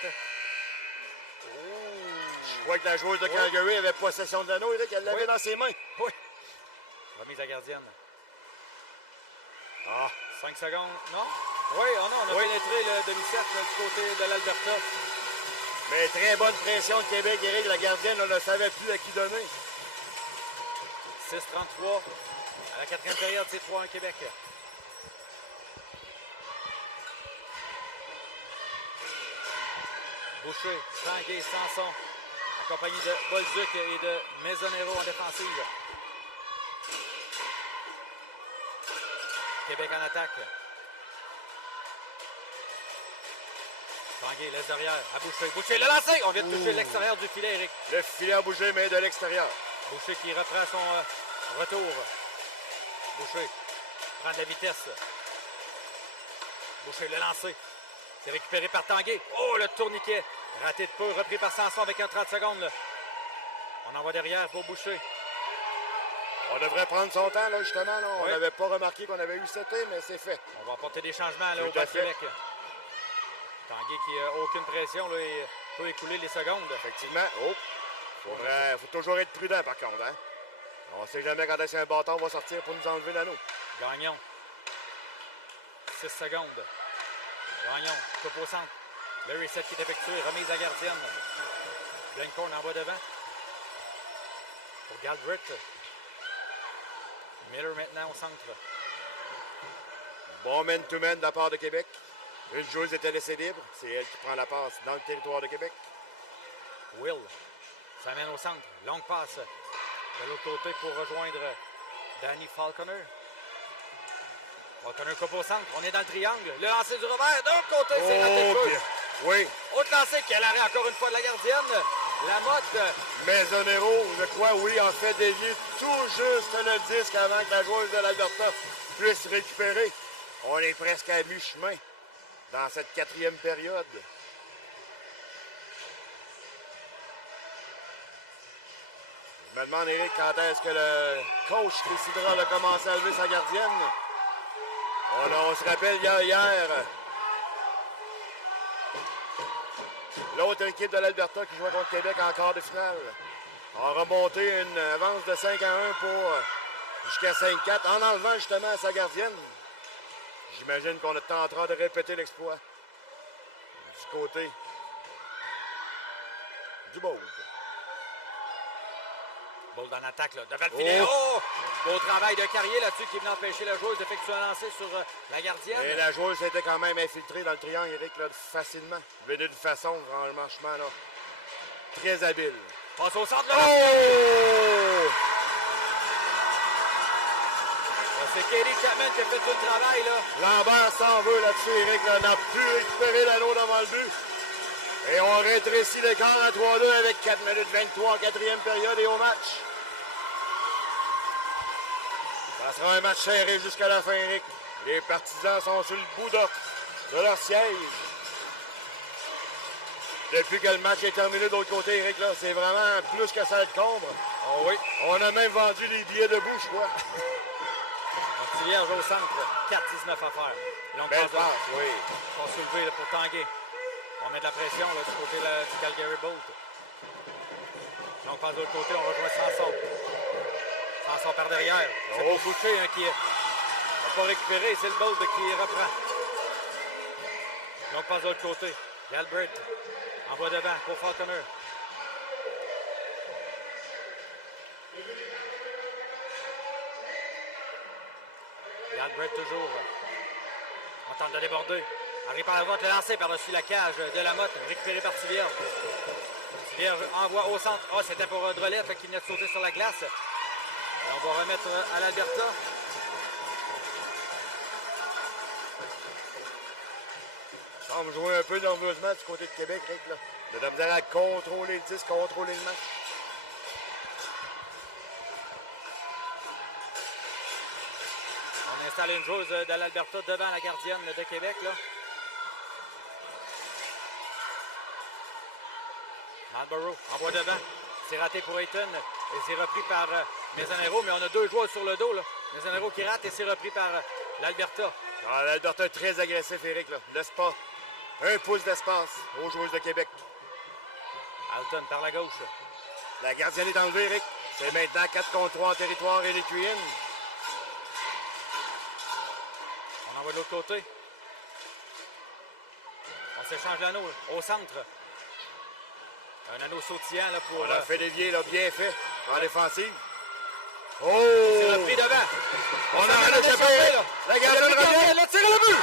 Je crois que la joueuse de Calgary avait possession de l'anneau, Eric. Elle l'avait dans ses mains. Oui. Remise à gardienne. 5 secondes. Non? Oui, on a pénétré le demi-cercle du côté de l'Alberta. Mais très bonne pression de Québec, Eric. La gardienne ne savait plus à qui donner. 6-33. À la quatrième période, c'est 3-1 Québec. Boucher, Tanguay, Sanson, accompagné de Bolduc et de Maisonero en défensive. Québec en attaque. Tanguay laisse derrière à Boucher. Boucher le lancé! On vient de toucher l'extérieur du filet, Eric. Le filet a bougé, mais de l'extérieur. Boucher qui reprend son retour. Boucher prend de la vitesse. Boucher le lancé. C'est récupéré par Tanguay. Oh, le tourniquet. Raté de peu, repris par Sanson avec un 30 secondes. Là. On envoie derrière pour Boucher. On devrait prendre son temps, là, justement. Là. On n'avait pas remarqué qu'on avait eu 7 mais c'est fait. On va apporter des changements là, au bas de Québec. Tanguay qui n'a aucune pression là, et peut écouler les secondes. Effectivement. Faut toujours être prudent, par contre. Hein? On ne sait jamais quand est-ce qu'un bâton va sortir pour nous enlever l'anneau. Gagnon. 6 secondes. Gagnon, coupe au centre. Le reset qui est effectué, remise à gardienne. Blankhorn envoie devant. Pour Galbraith. Miller maintenant au centre. Bon man-to-man de la part de Québec. Une joueuse était laissée libre. C'est elle qui prend la passe dans le territoire de Québec. Will s'amène au centre. Longue passe de l'autre côté pour rejoindre Danny Falconer. Falconer coupe au centre. On est dans le triangle. Le lancer du revers. De l'autre côté, c'est raté. Oui. Autre lancer qui a l'arrêt encore une fois de la gardienne. La motte. Maisonero, je crois, oui, en fait dévier tout juste le disque avant que la joueuse de l'Alberta puisse récupérer. On est presque à mi-chemin dans cette quatrième période. Je me demande, Eric, quand est-ce que le coach décidera de commencer à lever sa gardienne. On se rappelle hier l'autre équipe de l'Alberta qui jouait contre Québec en quart de finale a remonté une avance de 5-1 pour jusqu'à 5-4 en enlevant justement sa gardienne. J'imagine qu'on est en train de répéter l'exploit du côté du Bold. Bold en attaque, là, devant le filet. Oh! Beau travail de Carrier là-dessus qui est venu empêcher la joueuse d'effectuer un lancer sur la gardienne. Et la joueuse s'était quand même infiltrée dans le triangle, Eric, là, facilement. Mais d'une façon, franchement, là, très habile. Passe au centre, là. Oh! Ça, c'est Katie Chapman qui a fait tout le travail, là. Lambert s'en veut là-dessus, Eric là, n'a plus récupéré l'anneau devant le but. Et on rétrécit l'écart à 3-2 avec 4 minutes 23 en quatrième période et au match. Ça sera un match serré jusqu'à la fin, Eric. Les partisans sont sur le bout de leur siège. Depuis que le match est terminé de l'autre côté, Eric, là, c'est vraiment plus que ça de combre. Oh oui. On a même vendu les billets debout, je crois. Vierge au centre, 4-19 à faire. Belle passe, oui. Ils sont soulevés là, pour tanguer. On met de la pression là, du côté du Calgary Bolt. Donc, passe de l'autre côté, on rejoint Sanson. Sanson par derrière. C'est pour Boucher hein, qui n'a pas récupéré. C'est le Bolt qui reprend. Donc, passe de l'autre côté. Galbraith envoie devant pour Falconer. Galbraith toujours. On tente de déborder. Arrive par la droite, le lancer par-dessus la cage de la motte, récupéré par Tivierge. Tivierge envoie au centre. Ah, c'était pour Drolet qui venait de sauter sur la glace. Et on va remettre à l'Alberta. Il semble jouer un peu nerveusement du côté de Québec, Rick. Là. De la misère à contrôler le disque, contrôler le match. On installe une joueuse de l'Alberta devant la gardienne de Québec. Là. Marlborough envoie devant. C'est raté pour Ayton. Et c'est repris par Mezzanero. Mais on a deux joueurs sur le dos. Là. Mezzanero qui rate et c'est repris par l'Alberta. Ah, l'Alberta est très agressif, Eric. Là. Laisse pas un pouce d'espace aux joueuses de Québec. Alton par la gauche. La gardienne est enlevée, Eric. C'est maintenant 4 contre 3 en territoire érythréen. On envoie de l'autre côté. On s'échange l'anneau au centre. Un anneau sautillant là, pour... On a fait dévier, là, bien fait, en défensive. Oh! C'est repris devant. On a échappé, là. La gardienne revient. Elle tire le but!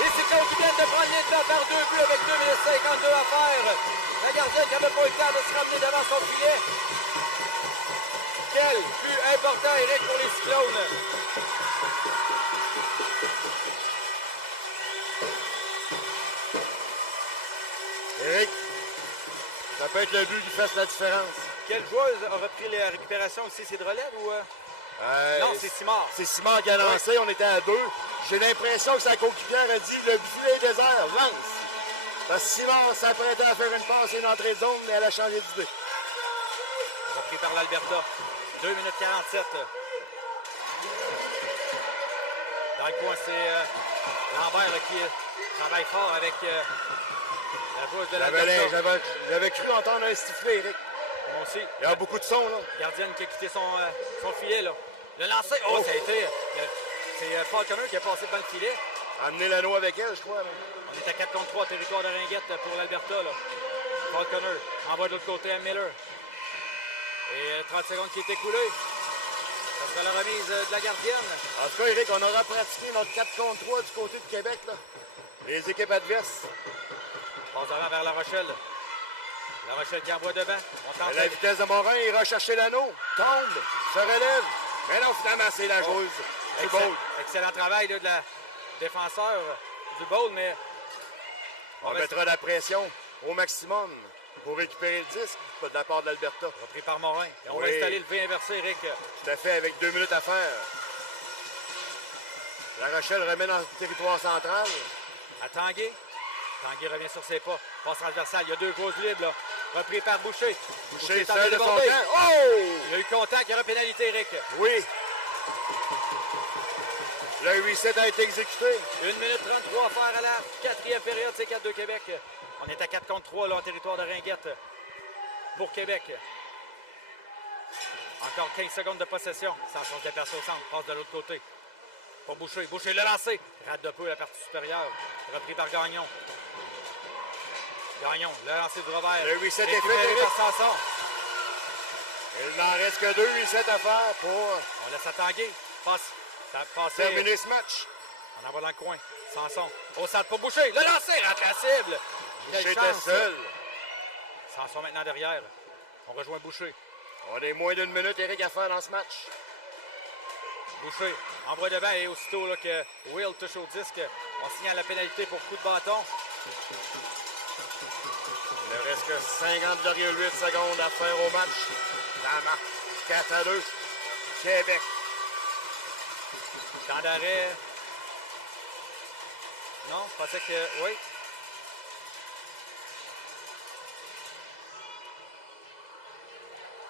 Les Cyclones qui viennent de prendre les temps par 2 buts avec 2 minutes 52 à faire. La gardienne qui n'avait pas eu le temps de se ramener devant son filet. Quel but important, Eric, pour les Cyclones. Eric, ça peut être le but qui fasse la différence. Quelle joueuse a repris la récupération ici? C'est Drolet ou... Non, c'est Simard. C'est Simard qui a lancé, on était à 2. J'ai l'impression que sa coéquipière a dit le filet est désert, lance. Parce que Simard s'apprêtait à faire une passe et une entrée de zone, mais elle a changé d'idée. Repris par l'Alberta. 2 minutes 47. Dans le coin, c'est Lambert là, qui travaille fort avec la joueuse de l'Alberta. J'avais cru entendre un sifflet, Eric. Moi aussi. Il y a beaucoup de son, là. Gardienne qui a quitté son filet, là. Le lancer, ça a été... c'est Falconer qui a passé devant le filet. Amener l'anneau avec elle, je crois. Là. On est à 4 contre 3, territoire de Ringette pour l'Alberta, là. Falconer envoie de l'autre côté à Miller. Et 30 secondes qui est écoulé. Ça sera la remise de la gardienne. En tout cas, Eric, on aura pratiqué notre 4 contre 3 du côté de Québec, là. Les équipes adverses. Passe devant vers La Rochelle. La Rochelle qui envoie devant. On tente la vitesse de Morin, il ira chercher l'anneau. Tombe, se relève. Mais non, finalement, c'est la joueuse du Bowl. Excellent travail là, de la défenseur du Bowl, mais... On mettra la pression au maximum pour récupérer le disque de la part de l'Alberta. Repris par Morin. Et on va installer le V inversé, Eric. Tout à fait, avec 2 minutes à faire. La Rochelle remet dans le territoire central. À Tanguay. Tanguay revient sur ses pas. Passe transversale. Il y a 2 grosses libres, là. Repris par Boucher. Boucher seul de son camp. Oh! Il y a eu contact. Il y aura pénalité, Eric. Oui. Le reset a été exécuté. 1 minute 33 à faire à la 4e période. C'est 4 de Québec. On est à 4 contre 3 là, en territoire de Ringette pour Québec. Encore 15 secondes de possession. Sanson qui a percé au centre. Passe de l'autre côté. Pour Boucher. Boucher le lancé. Rate de peu la partie supérieure. Repris par Gagnon. Gagnon, le lancer du revers. Le reset est fait. Récupéré par Sanson. Il n'en reste que 2 resets à faire pour... On laisse à Tanguay. Terminer ce match. On envoie dans le coin. Sanson. Au centre pour Boucher. Le lancer. Rentre la cible. Boucher était seul. Sanson maintenant derrière. On rejoint Boucher. On a moins d'une minute, Eric, à faire dans ce match. Boucher, envoie de bain et aussitôt là, que Will touche au disque, on signale la pénalité pour coup de bâton. Il ne reste que 50,8 secondes à faire au match. La marque 4-2. Québec. Temps d'arrêt. Non, je pensais que... Oui.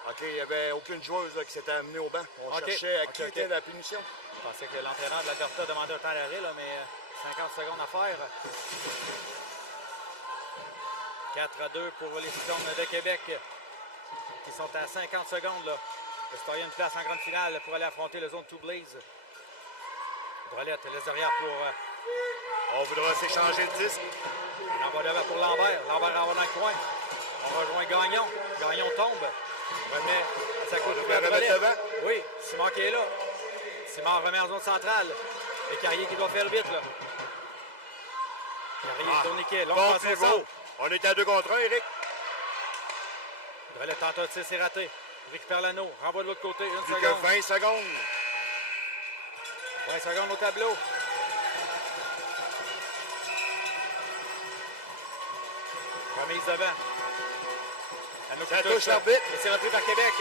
OK, il n'y avait aucune joueuse là, qui s'était amenée au banc. On cherchait à qui était la punition. Je pensais que l'entraîneur de l'Alberta demandait un temps d'arrêt, là, mais 50 secondes à faire. 4-2 pour les Cyclones de Québec, qui sont à 50 secondes. Là. L'Historien une place en grande finale pour aller affronter le Zone 2 Blaze. Drolette laisse derrière pour... On voudra s'échanger le disque. On envoie devant pour Lambert. Lambert envoie dans le coin. On rejoint Gagnon. Gagnon tombe. Remet à sa côte de Drolette. Oui, Simon qui est là. Simon remet en zone centrale. Et Carrier qui doit faire vite. Là. Carrier tourniquet. Long bon passe au pivot. centre. On est à 2 contre 1, Eric. Drolette tente un tir, c'est raté. Récupère l'anneau. Renvoie de l'autre côté. Une Plus seconde. que 20 secondes. 20 secondes au tableau. Remise devant. Ça touche l'arbitre. Et c'est repris par Québec.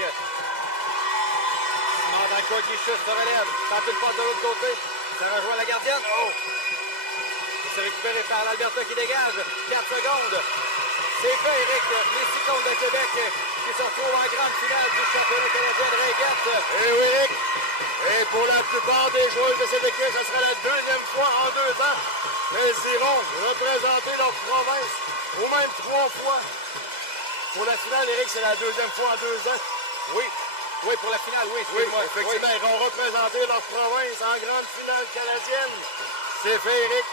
Simon dans le coin qui chute, se relève. Tente une passe de l'autre côté. Ça rejoint la gardienne. Oh! C'est récupéré par l'Alberta qui dégage. 4 secondes. C'est fait, Eric. Les Cyclones de Québec qui se retrouvent en grande finale du championnat canadien de Ringette. Et oui, Eric. Et pour la plupart des joueurs de cette équipe, ce sera la deuxième fois en 2 ans qu'elles iront représenter leur province, ou même 3 fois. Pour la finale, Eric, c'est la deuxième fois en 2 ans. Oui. Oui, pour la finale, oui. Oui, effectivement, ils vont représenter leur province en grande finale canadienne. C'est fait, Eric.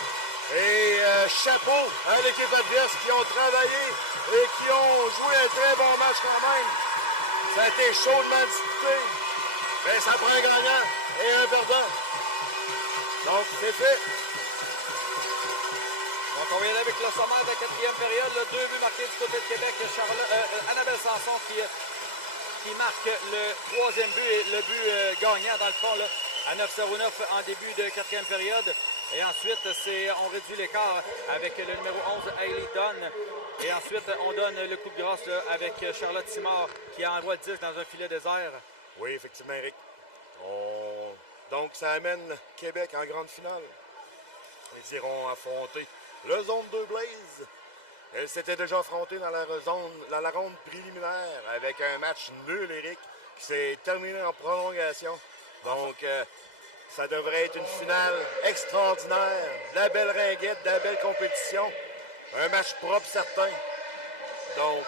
Et chapeau à l'équipe adverse qui ont travaillé et qui ont joué un très bon match quand même. Ça a été chaudement disputé. Mais ça prend un gagnant et un perdant. Donc, c'est fait. Donc, on vient avec le sommaire de la 4e période. Le 2 buts marqués du côté de Québec. Annabelle Sanson qui marque le 3e but et le but gagnant, dans le fond, là, à 9-0-9 en début de 4e période. Et ensuite, on réduit l'écart avec le numéro 11, Hailey Dunn. Et ensuite, on donne le coup de grâce là, avec Charlotte Simard qui envoie le disque dans un filet désert. Oui, effectivement, Eric. Donc, ça amène Québec en grande finale. Ils iront affronter le Zone 2 Blaze. Elle s'était déjà affrontée dans la ronde préliminaire avec un match nul, Eric, qui s'est terminé en prolongation. Donc, ça devrait être une finale extraordinaire. De la belle ringuette, de la belle compétition. Un match propre, certain. Donc,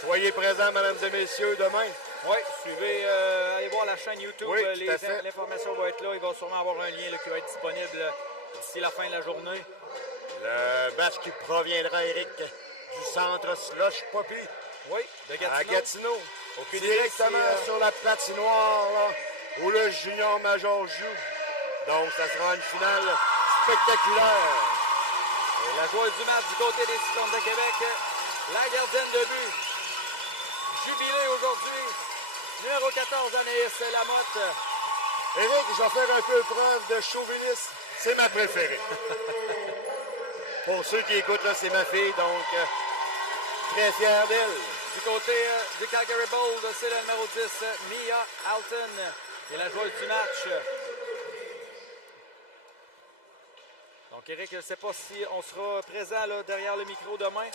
soyez présents, mesdames et messieurs, demain. Oui, suivez, allez voir la chaîne YouTube. Oui, l'information va être là. Il va sûrement avoir un lien là, qui va être disponible d'ici la fin de la journée. Le match qui proviendra, Eric, du centre Slush Poppy. Oui, de Gatineau. À Gatineau. Directement sur la patinoire là, où le junior major joue. Donc, ça sera une finale spectaculaire. Et la joueuse du match du côté des Cyclones de Québec, la gardienne de but. Jubilée aujourd'hui, numéro 14, Anaïs Lamotte. Éric, je vais faire un peu preuve de chauvinisme. C'est ma préférée. Pour ceux qui écoutent, là, c'est ma fille, donc très fier d'elle. Du côté du Calgary Bold, c'est le numéro 10, Mia Alton, qui est la joueuse du match. Donc, Éric, je ne sais pas si on sera présent là, derrière le micro demain.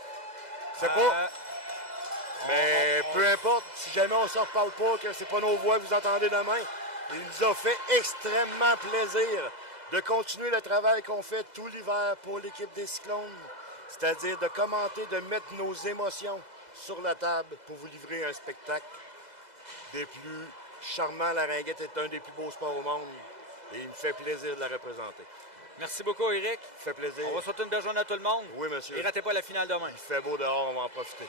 Je sais pas. Mais peu importe, si jamais on ne se reparle pas, que ce n'est pas nos voix que vous entendez demain, il nous a fait extrêmement plaisir de continuer le travail qu'on fait tout l'hiver pour l'équipe des Cyclones. C'est-à-dire de commenter, de mettre nos émotions sur la table pour vous livrer un spectacle des plus charmants. La ringuette est un des plus beaux sports au monde et il me fait plaisir de la représenter. Merci beaucoup, Éric. Ça fait plaisir. On va souhaiter une belle journée à tout le monde. Oui, monsieur. Et ratez pas la finale demain. Il fait beau dehors, on va en profiter.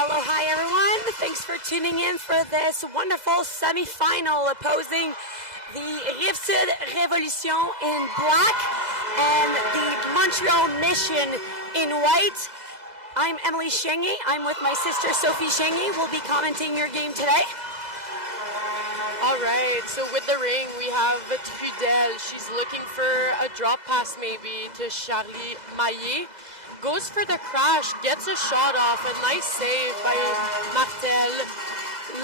Hello, hi everyone. Thanks for tuning in for this wonderful semi-final opposing the Rive-Sud Révolution in black and the Montreal Mission in white. I'm Emily Cheney. I'm with my sister Sophie Cheney. We'll be commenting your game today. All right, so with the ring, we have Trudel. She's looking for a drop pass maybe to Charlie Maillet. Goes for the crash, gets a shot off, a nice save by Martel.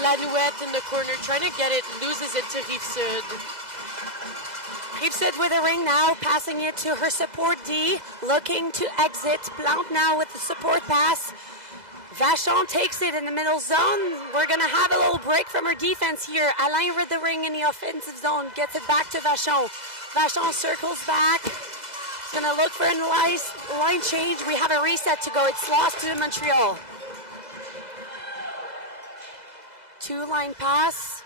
Lanouette in the corner, trying to get it, loses it to Rive-Sud. Rive-Sud with the ring now, passing it to her support D, looking to exit. Plante now with the support pass. Vachon takes it in the middle zone. We're going to have a little break from her defense here. Alain with the ring in the offensive zone, gets it back to Vachon. Vachon circles back. He's going to look for a line change. We have a reset to go. It's lost to Montreal. Two-line pass.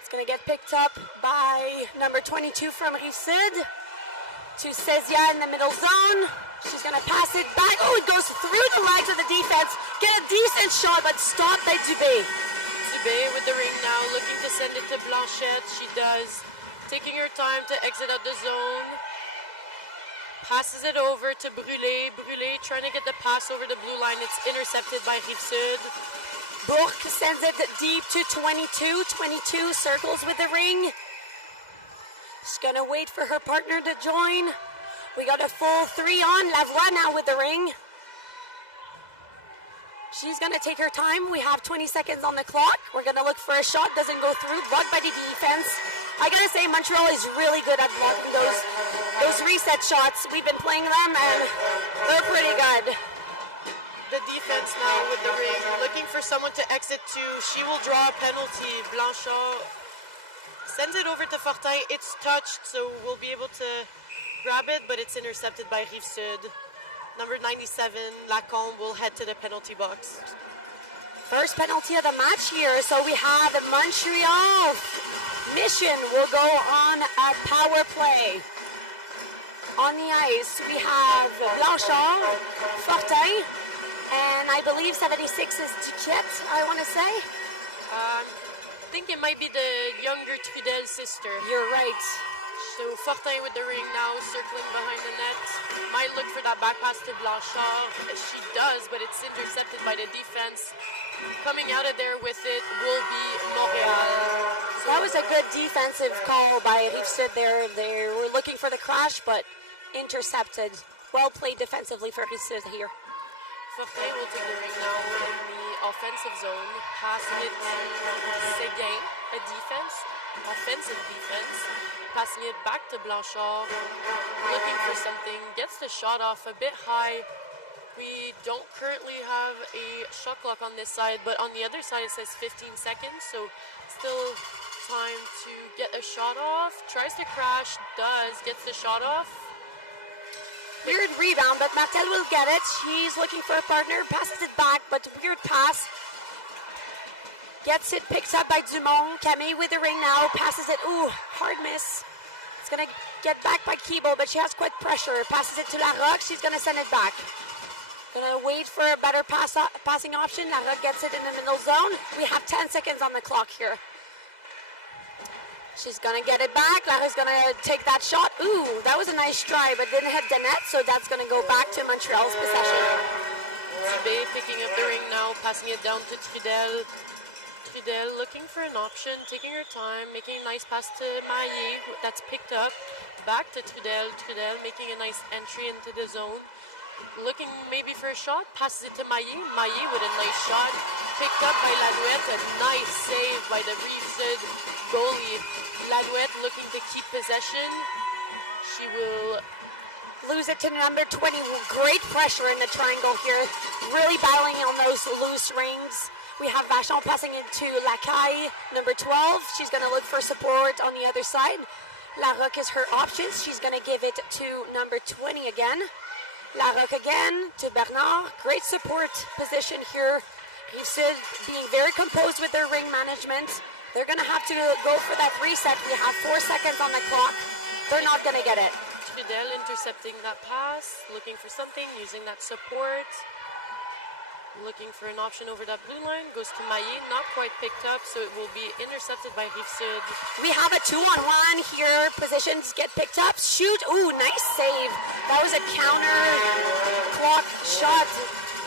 It's going to get picked up by number 22 from Rive-Sud to Cezia in the middle zone. She's going to pass it back. Oh, it goes through the legs of the defense. Get a decent shot, but stopped by Dubé. Dubé with the ring now, looking to send it to Blanchette. She does. Taking her time to exit out the zone. Passes it over to Brûlé. Brûlé trying to get the pass over the blue line. It's intercepted by Rive-Sud. Bourque sends it deep to 22. 22 circles with the ring. She's going to wait for her partner to join. We got a full 3 on. Lavoie now with the ring. She's going to take her time. We have 20 seconds on the clock. We're going to look for a shot. Doesn't go through. Blocked by the defense. I got to say, Montreal is really good at blocking those reset shots. We've been playing them, and they're pretty good. The defense now with the ring. Looking for someone to exit to. She will draw a penalty. Blanchard sends it over to Fortin. It's touched, so we'll be able to grab it, but it's intercepted by Rive-Sud. Number 97, Lachaine, will head to the penalty box. First penalty of the match here. So we have the Montreal Mission will go on a power play. On the ice, we have Blanchard, Fortin, and I believe 76 is Duquette, I want to say. I think it might be the younger Trudel sister. You're right. So Fortin with the ring now, circling behind the net. Might look for that back pass to Blanchard. She does, but it's intercepted by the defense. Coming out of there with it will be Montreal. So that was a good defensive call by Rive-Sud there. They were looking for the crash, but intercepted. Well played defensively for Rive-Sud here. Fortin will take the ring now in the offensive zone. Passing it to Séguin, a offensive defense. Passing it back to Blanchard. Looking for something. Gets the shot off a bit high. We don't currently have a shot clock on this side, but on the other side it says 15 seconds, so still time to get a shot off. Tries to crash, gets the shot off. Weird rebound, but Martel will get it. She's looking for a partner, passes it back, but weird pass. Gets it, picked up by Dumont. Camille with the ring now, passes it. Ooh, hard miss. It's going to get back by Keeble, but she has quite pressure. Passes it to Larocque. She's going to send it back. Going to wait for a better passing option. Larocque gets it in the middle zone. We have 10 seconds on the clock here. She's going to get it back. Larocque's going to take that shot. Ooh, that was a nice try, but didn't hit the net, so that's going to go back to Montreal's possession. Dubé picking up the ring now, passing it down to Trudel. Trudel looking for an option, taking her time, making a nice pass to Maillet. That's picked up. Back to Trudel. Trudel making a nice entry into the zone. Looking maybe for a shot, passes it to Maillet. Maillet with a nice shot. Picked up by Lanouette. A nice save by the Rive-Sud goalie. Lanouette looking to keep possession. She will lose it to number 20. Great pressure in the triangle here. Really battling on those loose rings. We have Vachon passing it to Lachaine, number 12. She's going to look for support on the other side. Larocque is her options. She's going to give it to number 20 again. Larocque again to Bernard. Great support position here. Rive-Sud being very composed with their ring management. They're going to have to go for that reset. We have 4 seconds on the clock. They're not going to get it. Trudel intercepting that pass, looking for something, using that support. Looking for an option over that blue line. Goes to Maillé. Not quite picked up, so it will be intercepted by Rive-Sud. We have a 2-on-1 here. Positions get picked up. Shoot. Ooh, nice save. That was a counter clock shot.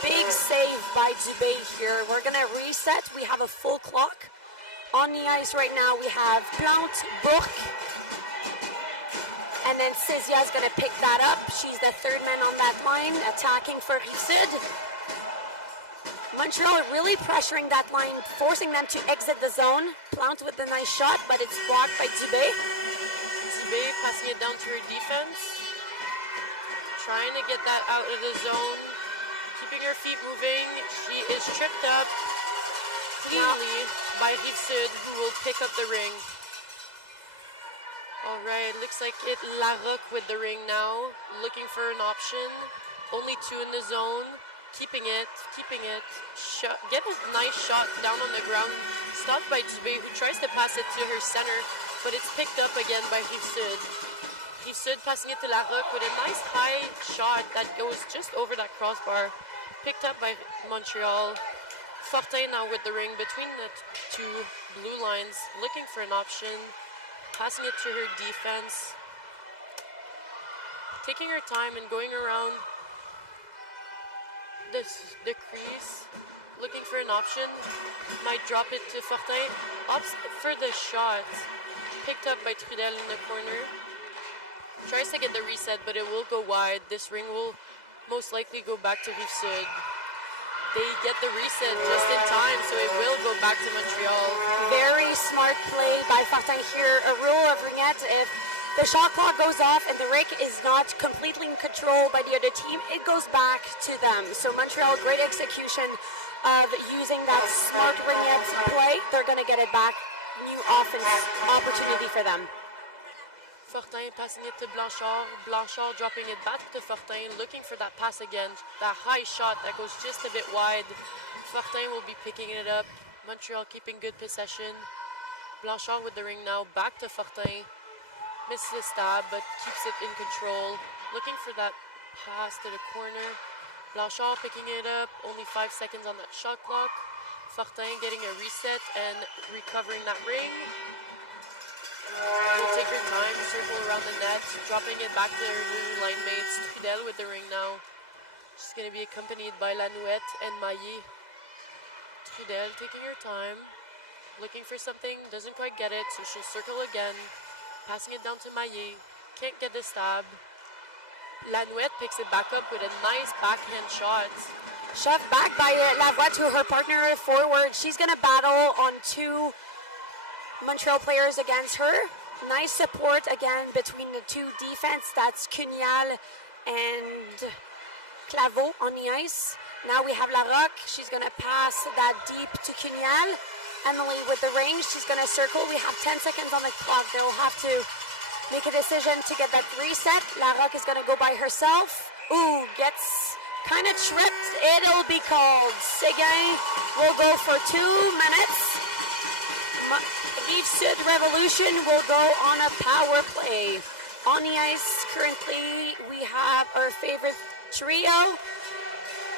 Big save by Dubé here. We're going to reset. We have a full clock. On the ice right now, we have Plante, Bourque, and then Cizia is going to pick that up. She's the third man on that line, attacking for Rive-Sud. Montreal really pressuring that line, forcing them to exit the zone. Plante with a nice shot, but it's blocked by Dubé. Dubé passing it down to her defense. Trying to get that out of the zone. Keeping her feet moving. She is tripped up cleanly by Rive-Sud, who will pick up the ring. All right, looks like it Larocque with the ring now. Looking for an option. Only two in the zone. Keeping it. Get a nice shot down on the ground. Stopped by Dubé, who tries to pass it to her center, but it's picked up again by Rive-Sud. Rive-Sud passing it to Larocque with a nice high shot that goes just over that crossbar. Picked up by Montreal. Fortin now with the ring between the two blue lines, looking for an option, passing it to her defense, taking her time and going around the crease, looking for an option, might drop it to Fortin, opts for the shot, picked up by Friel in the corner, tries to get the reset, but it will go wide. This ring will most likely go back to Rive-Sud. They get the reset just in time, so it will go back to Montreal. Very smart play by Fortin here. A rule of Ringette, if the shot clock goes off and the rink is not completely in control by the other team, it goes back to them. So Montreal, great execution of using that smart Ringette play. They're going to get it back. New offense opportunity for them. Fortin passing it to Blanchard. Blanchard dropping it back to Fortin, looking for that pass again. That high shot that goes just a bit wide. Fortin will be picking it up. Montreal keeping good possession. Blanchard with the ring now, back to Fortin. Misses the stab, but keeps it in control. Looking for that pass to the corner. Blanchard picking it up. Only 5 seconds on that shot clock. Fortin getting a reset and recovering that ring. Will take her time, circle around the net, dropping it back to her new line mates. Friel with the ring now. She's going to be accompanied by Lanouette and Maillé. Friel taking her time, looking for something, doesn't quite get it, so she'll circle again, passing it down to Maillé. Can't get the stab. Lanouette picks it back up with a nice backhand shot. Shoved back by Lavoie to her partner forward. She's going to battle on two Montreal players against her. Nice support again between the two defense. That's Cugnal and Claveau on the ice. Now we have Larocque. She's going to pass that deep to Cugnal. Emily with the ring. She's going to circle. We have 10 seconds on the clock. They'll have to make a decision to get that reset. Larocque is going to go by herself. Ooh, gets kind of tripped. It'll be called. Séguin will go for 2 minutes. Rive-Sud Revolution will go on a power play. On the ice currently we have our favorite trio,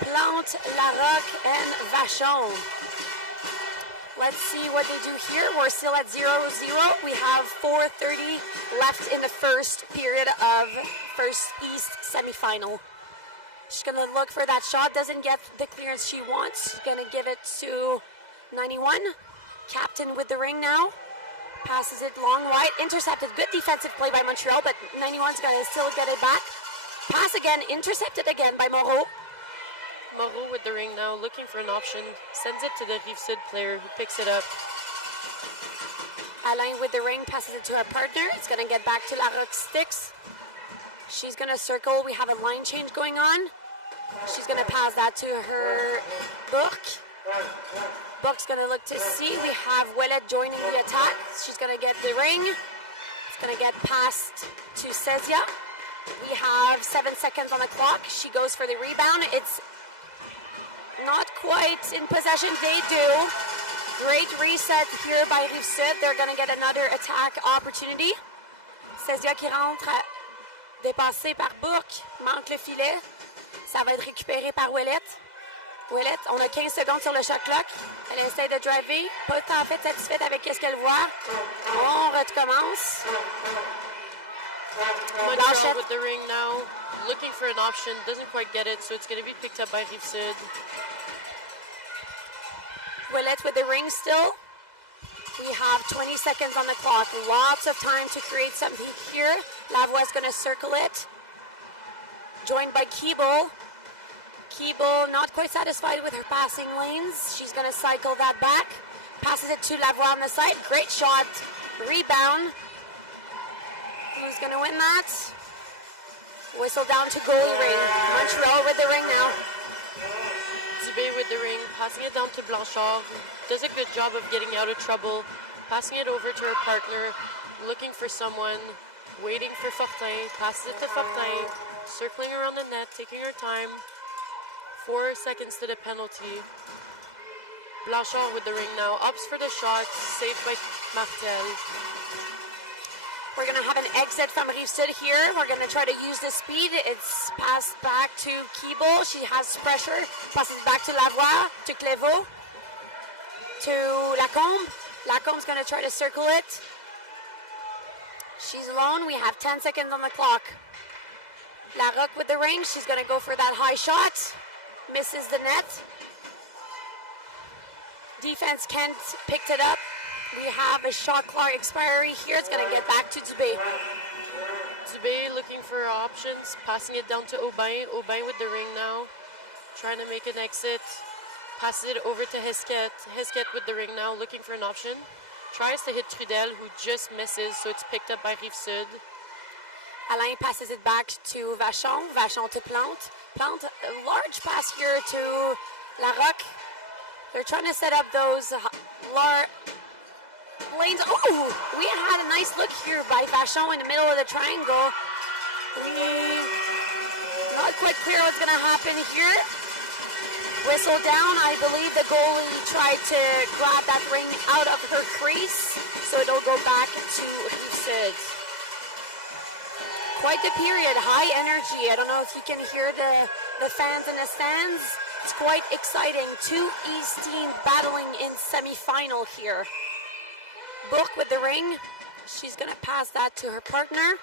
Plante, Larocque, and Vachon. Let's see what they do here. We're still at 0-0. We have 4:30 left in the first period of first East semifinal. She's going to look for that shot. Doesn't get the clearance she wants. She's going to give it to 91. Captain with the ring now. Passes it long wide. Intercepted. Good defensive play by Montreal, but 91's going to still get it back. Pass again. Intercepted again by Moreau. Moreau with the ring now, looking for an option. Sends it to the Rive-Sud player who picks it up. Alain with the ring passes it to her partner. It's going to get back to Larocque's sticks. She's going to circle. We have a line change going on. She's going to pass that to her Bourque. Bourque's going to look to see. We have Ouellet joining the attack. She's going to get the ring. It's going to get passed to Cezia. We have 7 seconds on the clock. She goes for the rebound. It's not quite in possession. They do. Great reset here by Rive-Sud. They're going to get another attack opportunity. Cezia qui rentre, dépassée par Bourque. Manque le filet. Ça va être récupéré par Ouellet. Ouellette, on a 15 secondes sur le shot clock. Elle essaie de driver. Pas en fait satisfaite avec ce qu'elle voit. On recommence. Montreal with the ring now, looking for an option, doesn't quite get it, so it's going to be picked up by Rive-Sud. Ouellette with the ring still. We have 20 seconds on the clock. Lots of time to create something here. Lavoie is going to circle it. Joined by Keeble. Keeble not quite satisfied with her passing lanes. She's going to cycle that back. Passes it to Lavoie on the side. Great shot. Rebound. Who's going to win that? Whistle down to goalie ring. Montreal with the ring now. Dubé with the ring, passing it down to Blanchard, who does a good job of getting out of trouble, passing it over to her partner, looking for someone, waiting for Fortin, passes it to Fortin, circling around the net, taking her time. 4 seconds to the penalty. Blanchard with the ring now, ups for the shot, saved by Martel. We're going to have an exit from Rive-Sud here. We're going to try to use the speed. It's passed back to Keeble. She has pressure. Passes back to Lavoie, to Clévaux, to Lacombe. Lacombe's going to try to circle it. She's alone. We have 10 seconds on the clock. Larocque with the ring. She's going to go for that high shot. Misses the net. Defense can't pick it up. We have a shot clock expiry here. It's going to get back to Dubé. Dubé looking for options, passing it down to Aubin. Aubin with the ring now, trying to make an exit. Passes it over to Heskett. Heskett with the ring now, looking for an option. Tries to hit Trudel, who just misses, so it's picked up by Rive-Sud. Alain passes it back to Vachon. Vachon to Plante. Plante, a large pass here to Larocque. They're trying to set up those lanes. Oh, we had a nice look here by Vachon in the middle of the triangle. Not quite clear what's going to happen here. Whistle down. I believe the goalie tried to grab that ring out of her crease, so it'll go back to Rive-Sud. Quite the period, high energy. I don't know if you can hear the fans in the stands. It's quite exciting. Two East teams battling in semifinal here. Bourque with the ring. She's going to pass that to her partner.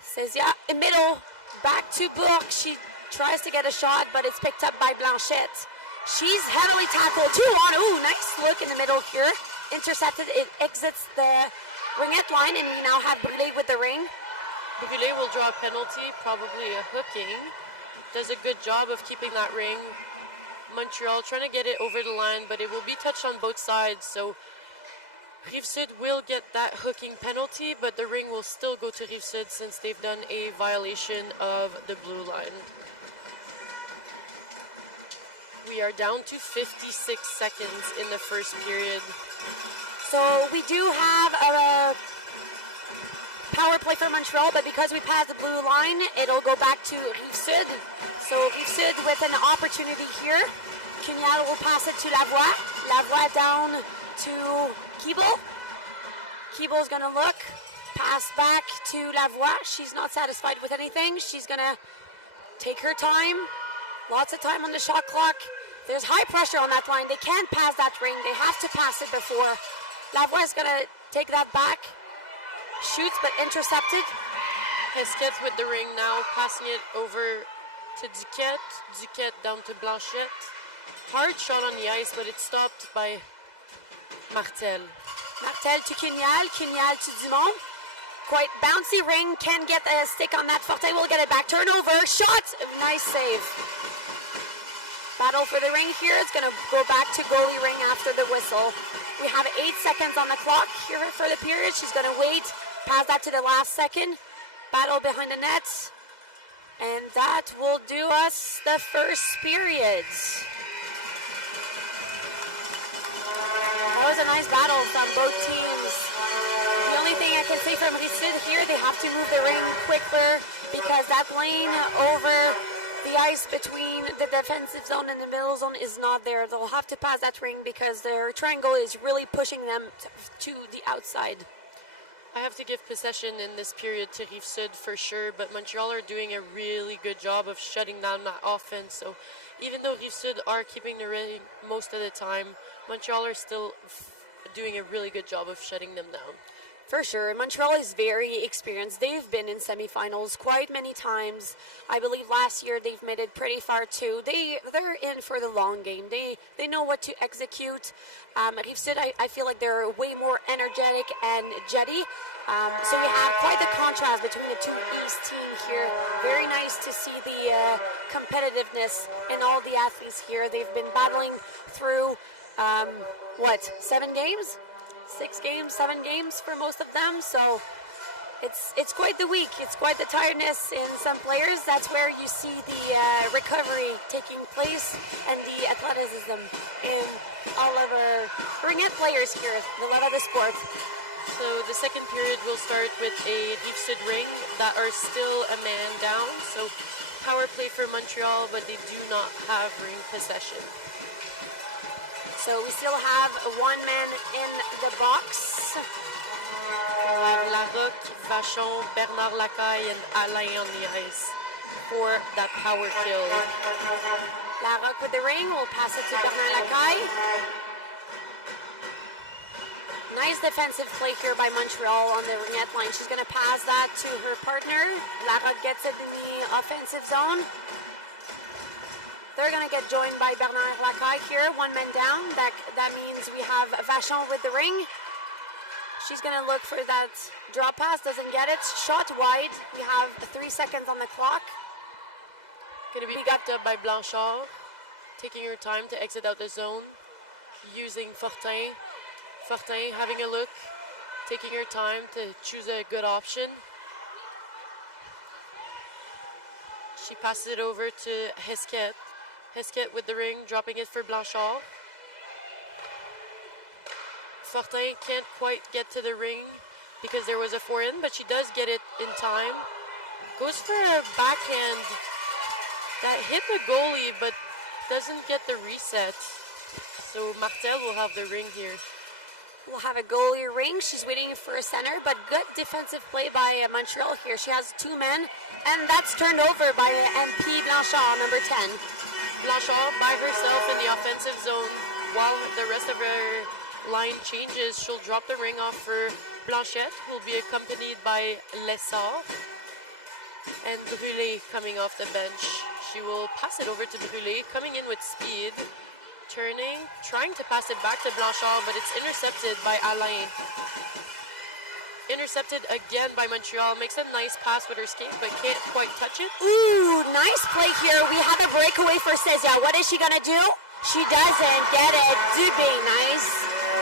Cézia in middle. Back to Bourque. She tries to get a shot, but it's picked up by Blanchette. She's heavily tackled. 2-on. Ooh, nice look in the middle here. Intercepted. It exits the Ringette line, and we now have Brûlé with the ring. Brûlé will draw a penalty, probably a hooking. Does a good job of keeping that ring. Montreal trying to get it over the line, but it will be touched on both sides, so Rive-Sud will get that hooking penalty, but the ring will still go to Rive-Sud since they've done a violation of the blue line. We are down to 56 seconds in the first period. So we do have a power play for Montreal, but because we passed the blue line, it'll go back to Rive-Sud. So Rive-Sud with an opportunity here. Quignal will pass it to Lavoie. Lavoie down to Keeble. Keeble's going to look. Pass back to Lavoie. She's not satisfied with anything. She's going to take her time. Lots of time on the shot clock. There's high pressure on that line. They can't pass that ring. They have to pass it before. Lavoie's going to take that back. Shoots, but intercepted. Hesketh with the ring now, passing it over to Duquette. Duquette down to Blanchette. Hard shot on the ice, but it's stopped by Martel. Martel to Quignal. Quignal to Dumont. Quite bouncy ring. Can get a stick on that. Fortin will get it back. Turnover. Shot. Nice save. Battle for the ring here. It's going to go back to goalie ring after the whistle. We have 8 seconds on the clock here for the period. She's going to wait. Pass that to the last second. Battle behind the net. And that will do us the first period. That was a nice battle from both teams. The only thing I can say from Rive-Sud here, they have to move the ring quicker because that lane over the ice between the defensive zone and the middle zone is not there. They'll have to pass that ring because their triangle is really pushing them to the outside. I have to give possession in this period to Rive-Sud for sure, but Montreal are doing a really good job of shutting down that offense. So even though Rive Sud are keeping the ring most of the time, Montreal are still doing a really good job of shutting them down. For sure. Montreal is very experienced. They've been in semifinals quite many times. I believe last year they've made it pretty far too. They're in for the long game. They know what to execute. Rive Sud, I feel like they're way more energetic and jetty. So we have quite the contrast between the two East teams here. Very nice to see the competitiveness in all the athletes here. They've been battling through, 7 games? 6 games, 7 games for most of them, so it's quite the week. It's quite the tiredness in some players. That's where you see the recovery taking place and the athleticism in all of our Ringette players here. The love of the sport. So the second period will start with a Rive Sud ring that are still a man down. So power play for Montreal, but they do not have ring possession. So we still have one man in the box. Larocque, Vachon, Bernard Lachaine, and Alain on the ice for that power kill. Larocque with the ring. We'll pass it to Bernard Lachaine. Nice defensive play here by Montreal on the Ringette line. She's going to pass that to her partner. Larocque gets it in the offensive zone. They're going to get joined by Bernard Lachaine here, one man down. That means we have Vachon with the ring. She's going to look for that draw pass, doesn't get it. Shot wide. We have 3 seconds on the clock. Going to be picked up by Blanchard, taking her time to exit out the zone, using Fortin. Fortin having a look, taking her time to choose a good option. She passes it over to Heskett. Heskett with the ring, dropping it for Blanchard. Fortin can't quite get to the ring because there was a forehand, but she does get it in time. Goes for a backhand that hit the goalie, but doesn't get the reset. So Martel will have the ring here. We'll have a goalie ring. She's waiting for a center, but good defensive play by Montreal here. She has 2 men, and that's turned over by MP Blanchard, number 10. Blanchard by herself in the offensive zone. While the rest of her line changes, she'll drop the ring off for Blanchette, who will be accompanied by Lessard and Brûlé coming off the bench. She will pass it over to Brûlé, coming in with speed, turning, trying to pass it back to Blanchard, but it's intercepted by Alain. Intercepted again by Montreal. Makes a nice pass with her skate, but can't quite touch it. Ooh, nice play here. We have a breakaway for Cezia. What is she going to do? She doesn't get it. Dubé, nice.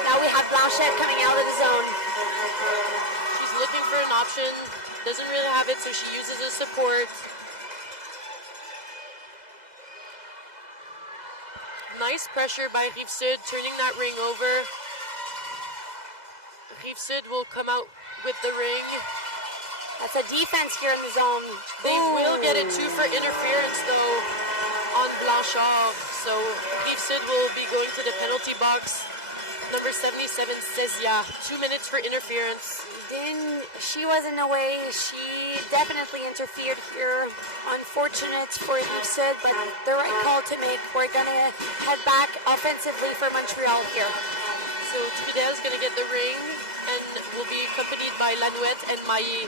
Now we have Blanchette coming out of the zone. She's looking for an option. Doesn't really have it, so she uses a support. Nice pressure by Rive Sud, turning that ring over. Rive Sud will come out with the ring. That's a defense here in the zone. They will get it too for interference though on Blanchard. So Rive Sud will be going to the penalty box. Number 77, Cezia. 2 minutes for interference. She was in the way. She definitely interfered here. Unfortunate for Rive Sud, but the right call to make. We're going to head back offensively for Montreal here. So Trudel's going to get the ring and will be accompanied by Lanouette and Maillet.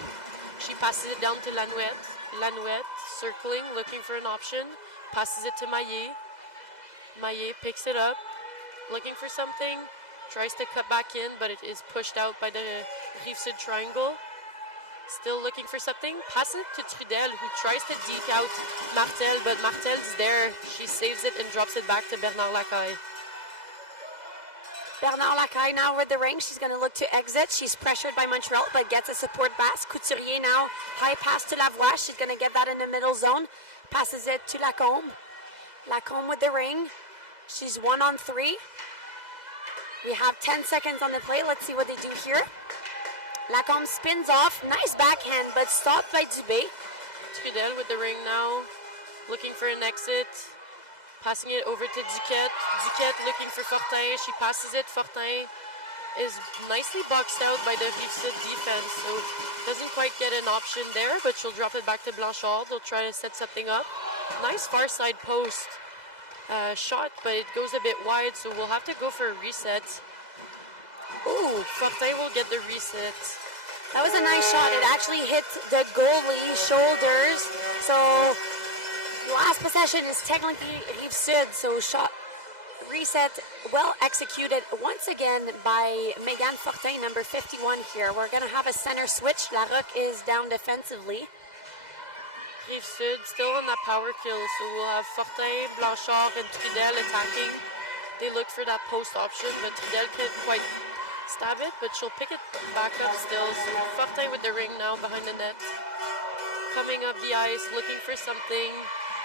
She passes it down to Lanouette. Lanouette circling, looking for an option. Passes it to Maillet. Maillet picks it up, looking for something. Tries to cut back in, but it is pushed out by the Rive Sud triangle. Still looking for something. Passes it to Trudel, who tries to deke out Martel, but Martel's there. She saves it and drops it back to Bernard Lachaine. Bernard Lachaine now with the ring. She's going to look to exit. She's pressured by Montreal, but gets a support pass. Couturier now, high pass to Lavoie. She's going to get that in the middle zone. Passes it to Lacombe. Lacombe with the ring. She's 1-on-3. We have 10 seconds on the play. Let's see what they do here. Lacombe spins off. Nice backhand, but stopped by Dubé. Trudel with the ring now. Looking for an exit. Passing it over to Duquette. Duquette looking for Fortin. She passes it. Fortin is nicely boxed out by the Rive Sud defense. So doesn't quite get an option there, but she'll drop it back to Blanchard. They'll try to set something up. Nice far side post shot, but it goes a bit wide, so we'll have to go for a reset. Ooh, Fortin will get the reset. That was a nice shot. It actually hit the goalie shoulders. So last possession is technically Rive Sud. So shot reset well executed once again by Megan Fortin, number 51 here. We're going to have a center switch. Larocque is down defensively. Rive Sud still on that power kill, so we'll have Fortin, Blanchard, and Trudel attacking. They look for that post option, but Trudel can't quite stab it, but she'll pick it back up still. So Fortin with the ring now behind the net. Coming up the ice, looking for something.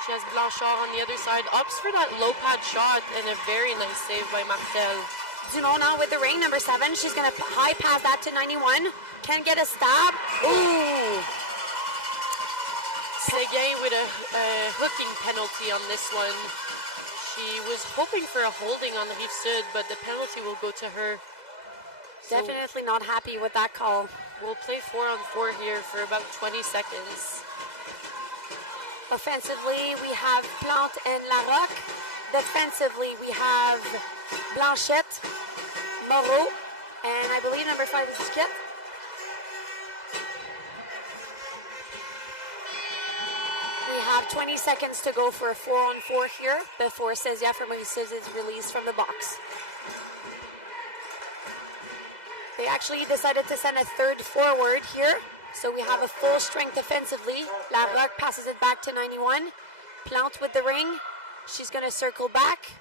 She has Blanchard on the other side. Opts for that low pad shot, and a very nice save by Martel. Dumont now with the ring, number 7. She's going to high pass that to 91. Can't get a stab. Ooh! Seguin with a hooking penalty on this one. She was hoping for a holding on Rive Sud, but the penalty will go to her. Definitely not happy with that call. We'll play 4-on-4 here for about 20 seconds. Offensively, we have Plante and Larocque. Defensively, we have Blanchette, Moreau, and I believe number 5 is Skip. We have 20 seconds to go for a 4-on-4 here before Cezia from Rive Sud is released from the box. They actually decided to send a third forward here. So we have a full strength defensively. Larocque passes it back to 91. Plante with the ring. She's going to circle back.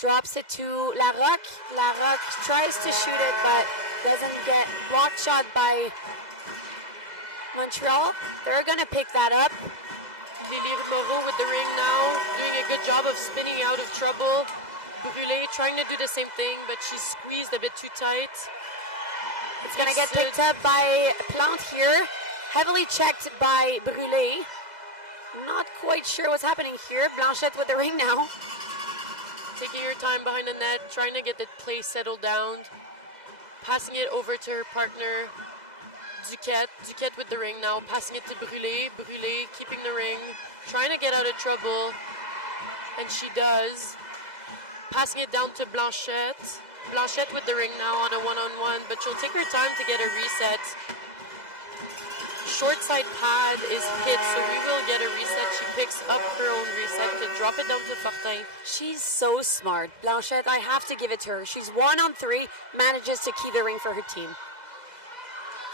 Drops it to Larocque. Larocque tries to shoot it, but doesn't get blocked shot by Montreal. They're going to pick that up. Lily Ribeiro with the ring now, doing a good job of spinning out of trouble. Brûlé trying to do the same thing, but she's squeezed a bit too tight. It's going to get picked up by Plante here. Heavily checked by Brûlé. Not quite sure what's happening here. Blanchette with the ring now. Taking her time behind the net, trying to get the play settled down. Passing it over to her partner, Duquette. Duquette with the ring now, passing it to Brûlé. Brûlé keeping the ring, trying to get out of trouble. And she does. Passing it down to Blanchette. Blanchette with the ring now on a one-on-one, but she'll take her time to get a reset. Short side pad is hit, so we will get a reset. She picks up her own reset to drop it down to Fortin. She's so smart. Blanchette, I have to give it to her. She's 1-on-3, manages to keep the ring for her team.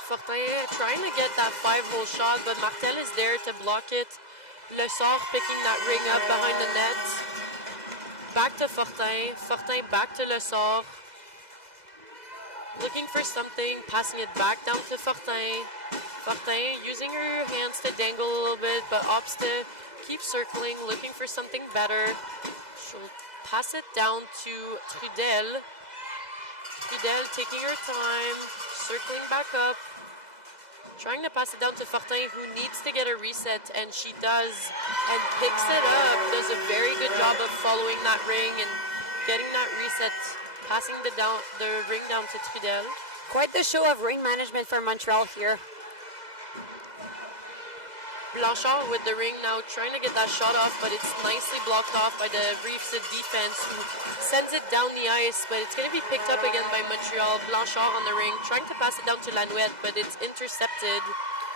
Fortin trying to get that 5-hole shot, but Martel is there to block it. Le Sort picking that ring up behind the net. Back to Fortin. Fortin back to Le Sort. Looking for something, passing it back down to Fortin. Fortin using her hands to dangle a little bit, but opts to keep circling, looking for something better. She'll pass it down to Trudel. Trudel taking her time, circling back up. Trying to pass it down to Fortin, who needs to get a reset, and she does, and picks it up. Does a very good job of following that ring and getting that reset, passing the ring down to Trudel. Quite the show of ring management for Montreal here. Blanchard with the ring now, trying to get that shot off, but it's nicely blocked off by the Rive Sud defense, who sends it down the ice, but it's going to be picked up again by Montreal. Blanchard on the ring, trying to pass it down to Lanouette, but it's intercepted.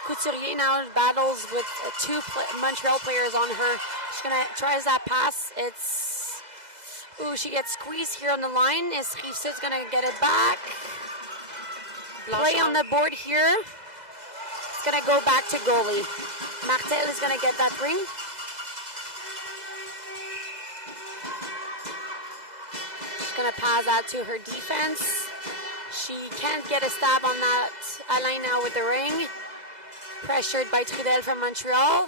Couturier now battles with two Montreal players on her. She's going to try that pass. It's... Ooh, she gets squeezed here on the line. Is Rive Sud's going to get it back? Play on the board here. It's going to go back to goalie. Martel is going to get that ring. She's going to pass that to her defense. She can't get a stab on that Alain now with the ring. Pressured by Trudel from Montreal.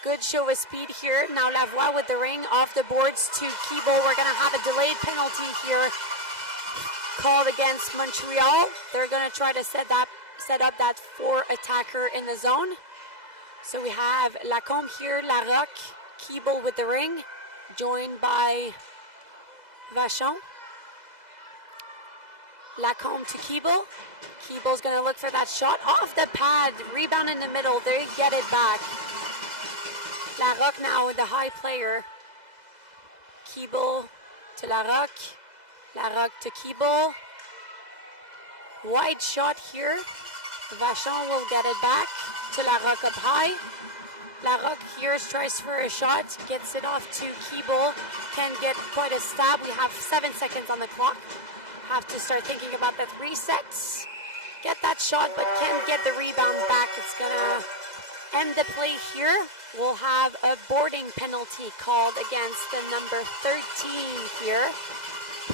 Good show of speed here. Now Lavoie with the ring off the boards to Keeble. We're going to have a delayed penalty here called against Montreal. They're going to try to set up that 4-attacker in the zone. So we have Lacombe here, Larocque, Keeble with the ring, joined by Vachon. Lacombe to Keeble. Keeble's going to look for that shot off the pad. Rebound in the middle. They get it back. Larocque now with the high player. Keeble to Larocque. Larocque to Keeble. Wide shot here. Vachon will get it back to Larocque up high. Larocque here tries for a shot, gets it off to Keeble. Can get quite a stab. We have 7 seconds on the clock. Have to start thinking about the 3 sets. Get that shot, but can't get the rebound back. It's gonna end the play here. We'll have a boarding penalty called against the number 13 here,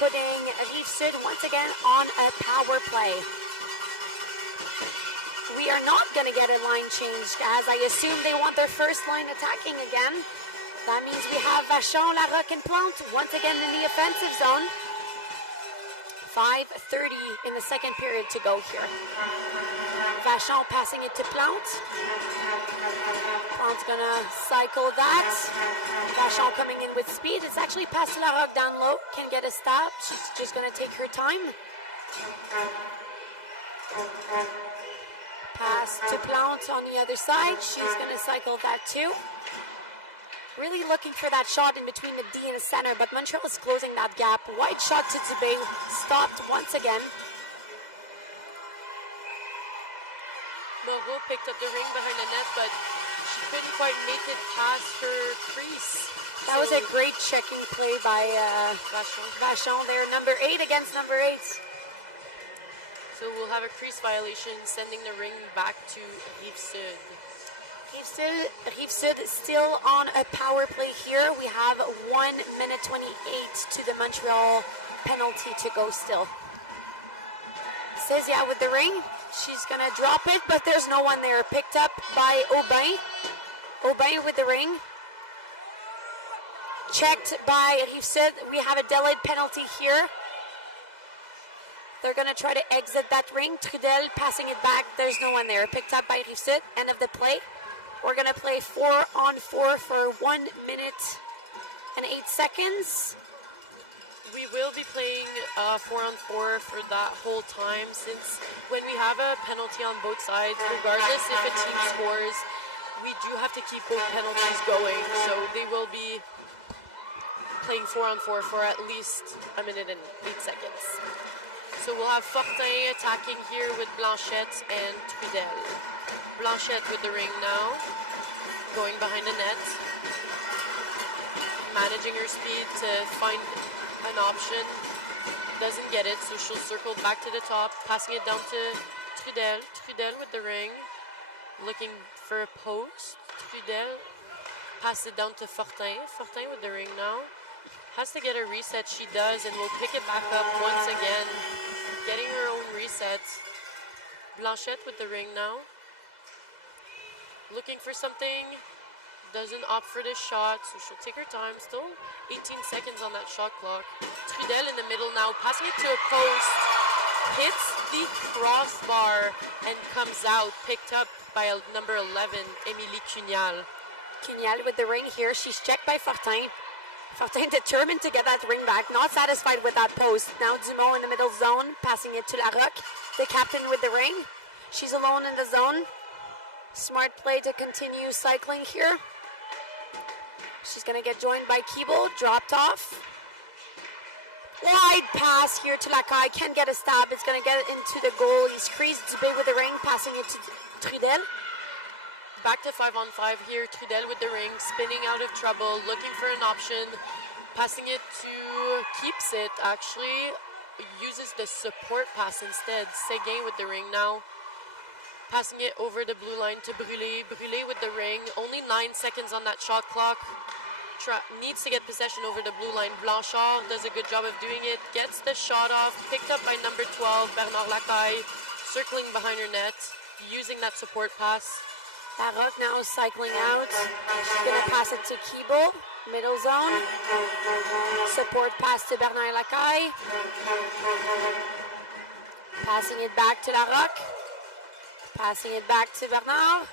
putting Rive Sud once again on a power play. We are not going to get a line change, as I assume they want their first line attacking again. That means we have Vachon, Larocque, and Plante once again in the offensive zone. 5:30 in the second period to go here. Vachon passing it to Plante. Plante's going to cycle that. Vachon coming in with speed. It's actually past Larocque down low. Can get a stab. She's just going to take her time. Pass to Plante on the other side. She's going to cycle that too. Really looking for that shot in between the D and the center, but Montreal is closing that gap. Wide shot to Dubé, stopped once again. Moreau picked up the ring behind the net, but she couldn't quite make it past her crease. That was a great checking play by Vachon there. Number 8 against number 8. So we'll have a crease violation, sending the ring back to Rive Sud. Rive Sud still on a power play here. We have 1 minute 28 to the Montreal penalty to go still. Cézia with the ring. She's going to drop it, but there's no one there. Picked up by Aubin. Aubin with the ring. Checked by Rive Sud. We have a delayed penalty here. They're going to try to exit that ring. Trudel passing it back. There's no one there. Picked up by Rive Sud. End of the play. We're going to play 4-on-4 for 1 minute and 8 seconds. We will be playing 4-on-4 for that whole time, since when we have a penalty on both sides, regardless if a team scores, we do have to keep both penalties going. So they will be playing 4-on-4 for at least 1 minute and 8 seconds. So we'll have Fortin attacking here with Blanchette and Trudel. Blanchette with the ring now, going behind the net, managing her speed to find an option. Doesn't get it, so she'll circle back to the top, passing it down to Trudel. Trudel with the ring, looking for a post. Trudel passes it down to Fortin. Fortin with the ring now. Has to get a reset, she does, and will pick it back up once again, getting her own reset. Blanchette with the ring now. Looking for something, doesn't opt for the shot, so she'll take her time. Still 18 seconds on that shot clock. Trudel in the middle now, passing it to a post. Hits the crossbar and comes out, picked up by number 11, Émilie Cugnal. Cugnal with the ring here. She's checked by Fortin. Fortin determined to get that ring back, not satisfied with that post. Now Dumont in the middle zone, passing it to Larocque, the captain with the ring. She's alone in the zone. Smart play to continue cycling here. She's going to get joined by Keeble, dropped off. Wide pass here to Lachaine, can get a stab. It's going to get it into the goalie's crease. Dubé with the ring, passing it to Trudel. Back to 5-on-5 here. Trudel with the ring, spinning out of trouble, looking for an option. Passing it to Keeps It, actually. Uses the support pass instead. Seguin with the ring now. Passing it over the blue line to Brûlé. Brûlé with the ring. Only 9 seconds on that shot clock. Needs to get possession over the blue line. Blanchard does a good job of doing it. Gets the shot off. Picked up by number 12, Bernard Lacaille. Circling behind her net. Using that support pass. Larocque now cycling out. She's going to pass it to Keeble. Middle zone. Support pass to Bernard Lacaille. Passing it back to Larocque. Passing it back to Bernard.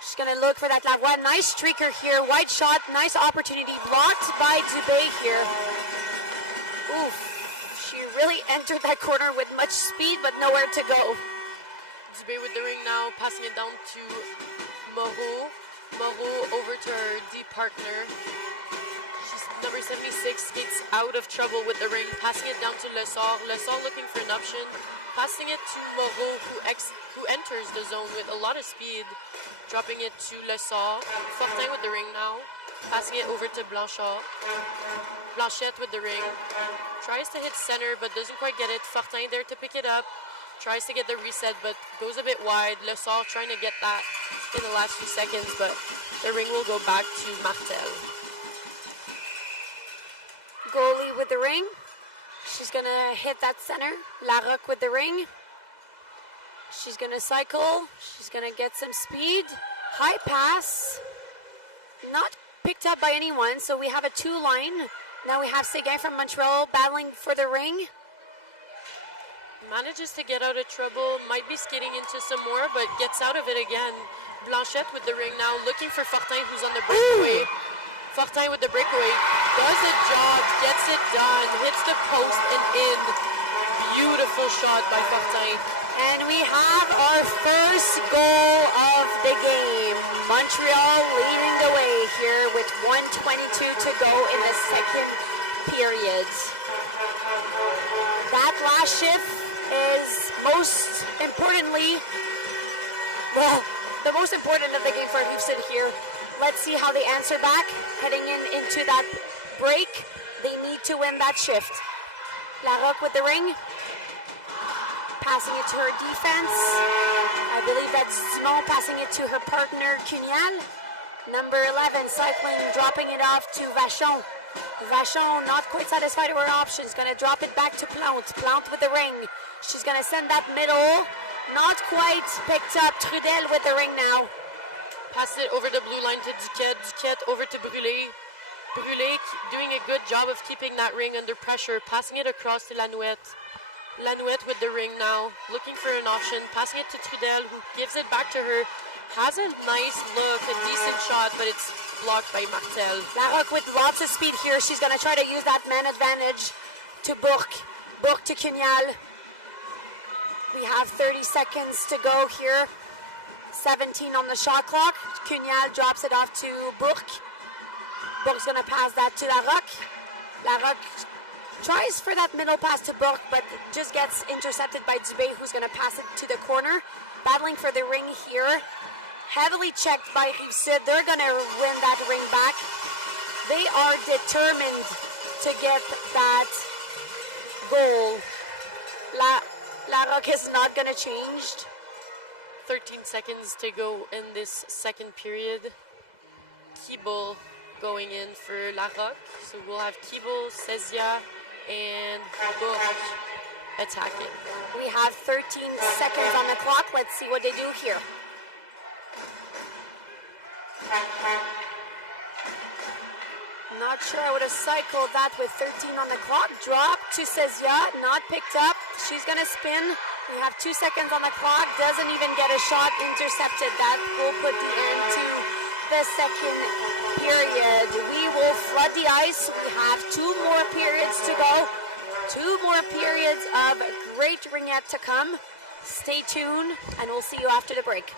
She's going to look for that Lavoie. Nice streaker here. Wide shot. Nice opportunity. Blocked by Dubé here. Oof. She really entered that corner with much speed, but nowhere to go. Dubé with the ring now. Passing it down to Moreau. Moreau over to her deep partner. She's number 76 gets out of trouble with the ring, passing it down to Lessard. Lessard looking for an option, passing it to Moreau, who enters the zone with a lot of speed, dropping it to Lessard. Fortin with the ring now, passing it over to Blanchard. Blanchette with the ring, tries to hit center but doesn't quite get it. Fortin there to pick it up, tries to get the reset but goes a bit wide. Lessard trying to get that in the last few seconds, but the ring will go back to Martel. Goalie with the ring. She's going to hit that center. Larocque with the ring. She's going to cycle. She's going to get some speed. High pass. Not picked up by anyone, so we have a two-line. Now we have Séguin from Montreal battling for the ring. Manages to get out of trouble, might be skidding into some more, but gets out of it again. Blanchette with the ring now, looking for Fortin, who's on the breakaway. Fortin with the breakaway, does the job, gets it done, hits the post and in. Beautiful shot by Fortin. And we have our first goal of the game. Montreal leading the way here with 1:22 to go in the second period. That last shift is most importantly, well, the most important of the game for Houston here. Let's see how they answer back. Heading into that break, they need to win that shift. Larocque with the ring. Passing it to her defense. I believe that's Simon passing it to her partner, Cunial. Number 11, cycling, dropping it off to Vachon. Vachon not quite satisfied with her options. Going to drop it back to Plante. Plante with the ring. She's going to send that middle. Not quite picked up. Trudel with the ring now. Pass it over the blue line to Duquette. Duquette over to Brûlé. Brûlé doing a good job of keeping that ring under pressure. Passing it across to Lanouette. Lanouette with the ring now, looking for an option, passing it to Trudel, who gives it back to her. Has a nice look, a decent shot, but it's blocked by Martel. Larocque with lots of speed here. She's going to try to use that man advantage to Bourque. Bourque to Cunial. We have 30 seconds to go here. 17 on the shot clock. Cunial drops it off to Bourque. Bourque's going to pass that to Larocque. Larocque tries for that middle pass to Bourque, but just gets intercepted by Dubé, who's going to pass it to the corner. Battling for the ring here. Heavily checked by Rive-Sud. They're going to win that ring back. They are determined to get that goal. Larocque is not going to change. 13 seconds to go in this second period. Keeble going in for Larocque. So we'll have Keeble, Sezia, and Bourque attacking. We have 13 seconds on the clock. Let's see what they do here. Not sure I would have cycled that with 13 on the clock. Drop to Sezia, not picked up. She's going to spin. We have 2 seconds on the clock. Doesn't even get a shot. Intercepted. That will put the end to the second period. We will flood the ice. We have 2 more periods to go. 2 more periods of great ringette to come. Stay tuned, and we'll see you after the break.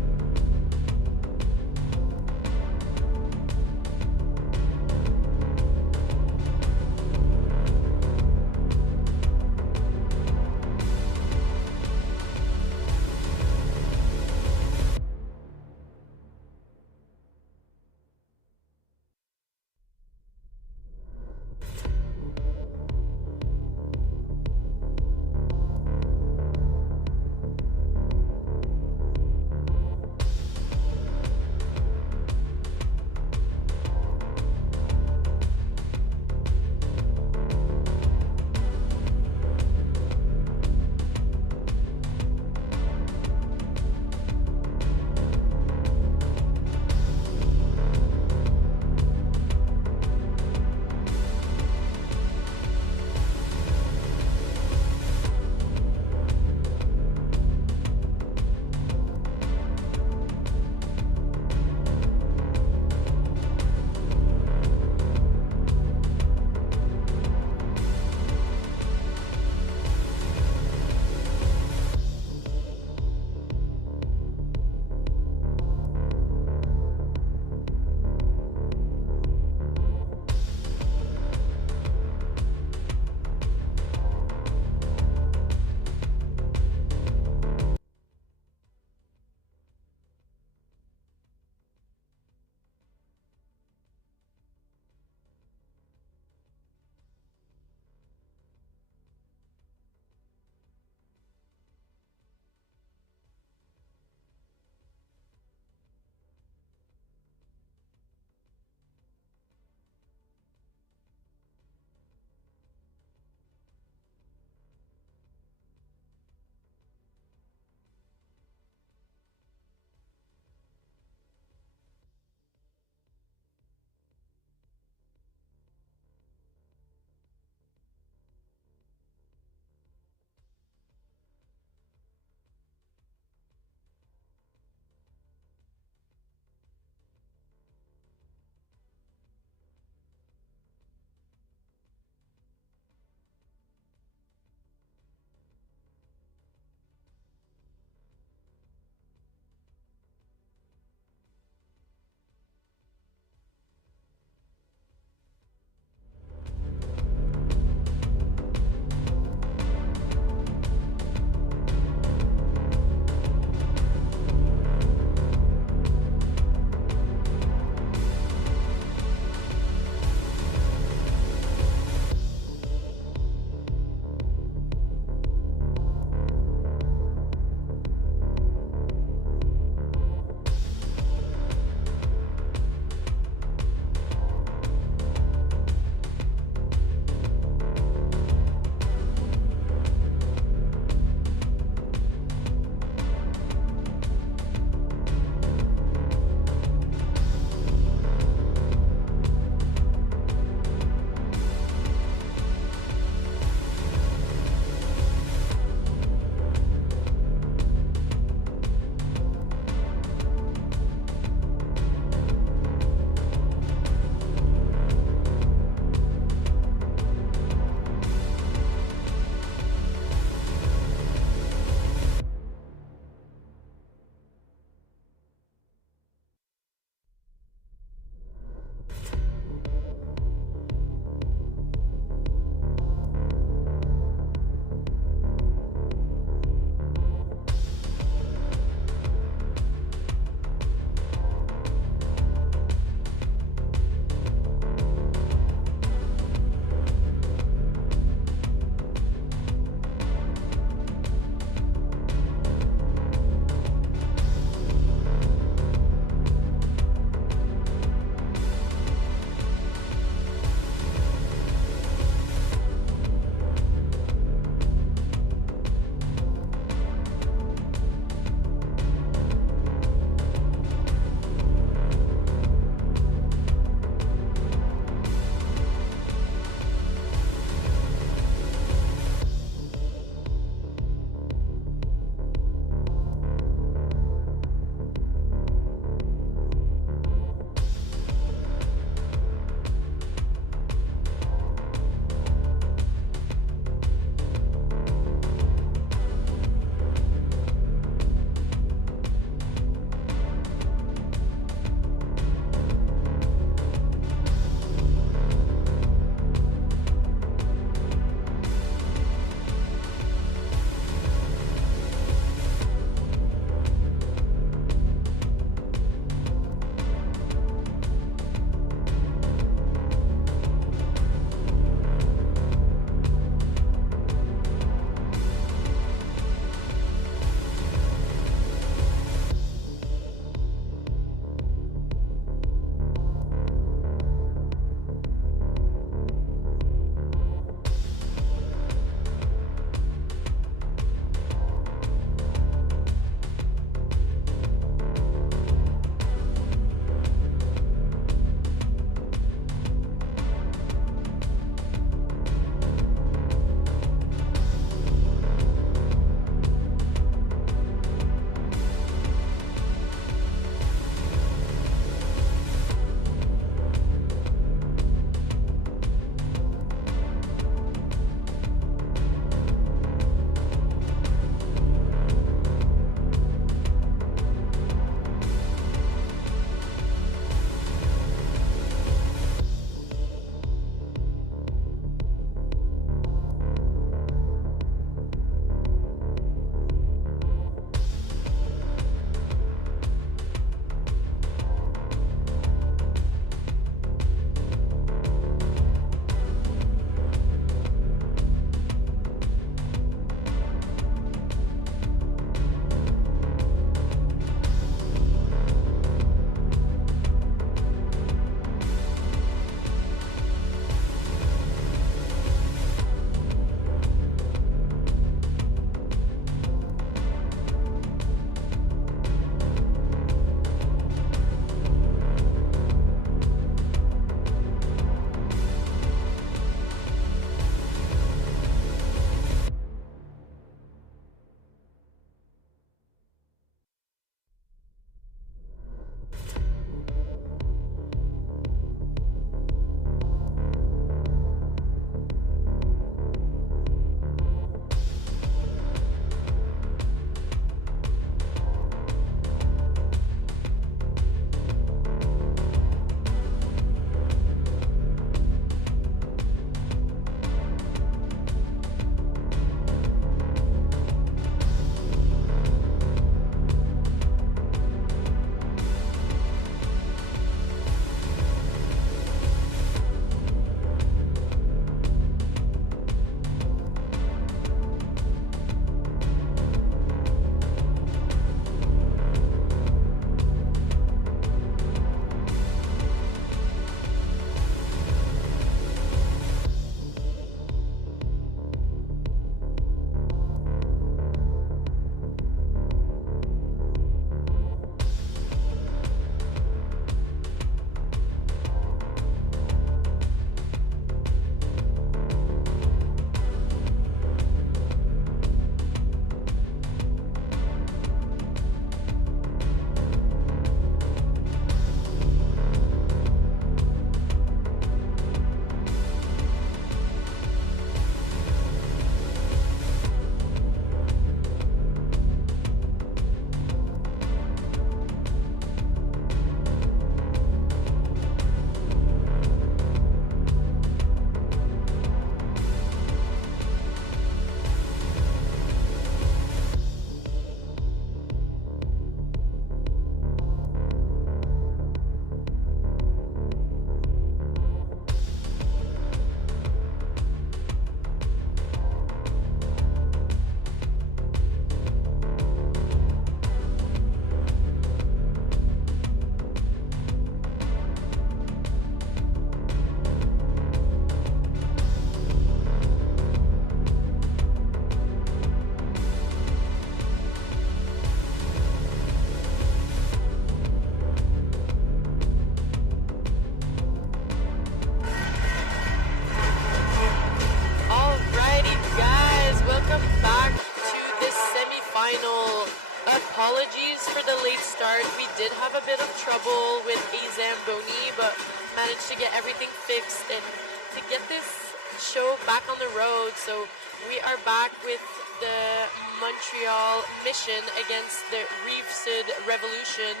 apologies for the late start. We did have a bit of trouble with a Zamboni, but managed to get everything fixed and to get this show back on the road. So we are back with the Montreal Mission against the Rive-Sud Revolution.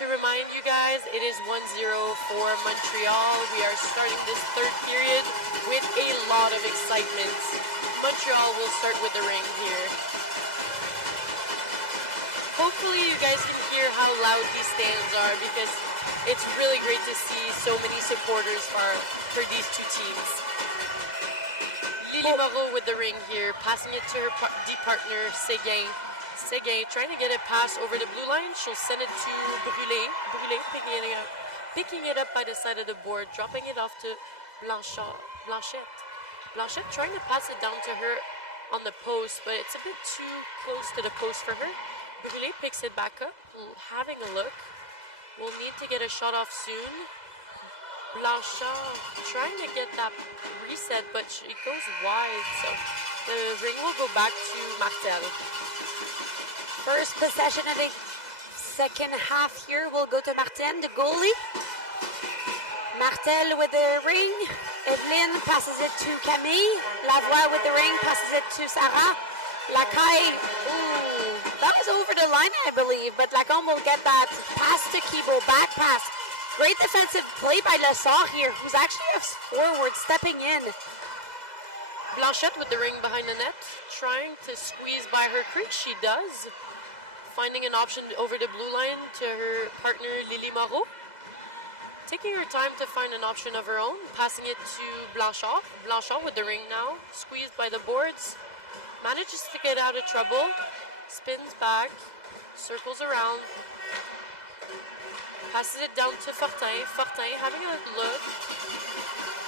To remind you guys, it is 1-0 for Montreal. We are starting this third period with a lot of excitement. Montreal will start with the ring here. Hopefully you guys can hear how loud these stands are because it's really great to see so many supporters for these two teams. Lily Moreau with the ring here, passing it to her deep partner, Séguin. Séguin trying to get it passed over the blue line. She'll send it to Brûlé. Brûlé picking it up by the side of the board, dropping it off to Blanchette. Blanchette trying to pass it down to her on the post, but it's a bit too close to the post for her. Brûlé picks it back up, having a look. We'll need to get a shot off soon. Blanchard trying to get that reset, but she goes wide, so the ring will go back to Martel. First possession of the second half here will go to Martin, the goalie. Martel with the ring. Evelyn passes it to Camille. Lavoie with the ring passes it to Sarah. Lachaine, ooh, that was over the line, I believe, but Lachaine will get that pass to Kibo, back pass. Great defensive play by Lessard here, who's actually a forward, stepping in. Blanchette with the ring behind the net, trying to squeeze by her crease, she does. Finding an option over the blue line to her partner, Lily Moreau. Taking her time to find an option of her own, passing it to Blanchard. Blanchard with the ring now, squeezed by the boards. Manages to get out of trouble, spins back, circles around, passes it down to Fortin. Fortin having a look.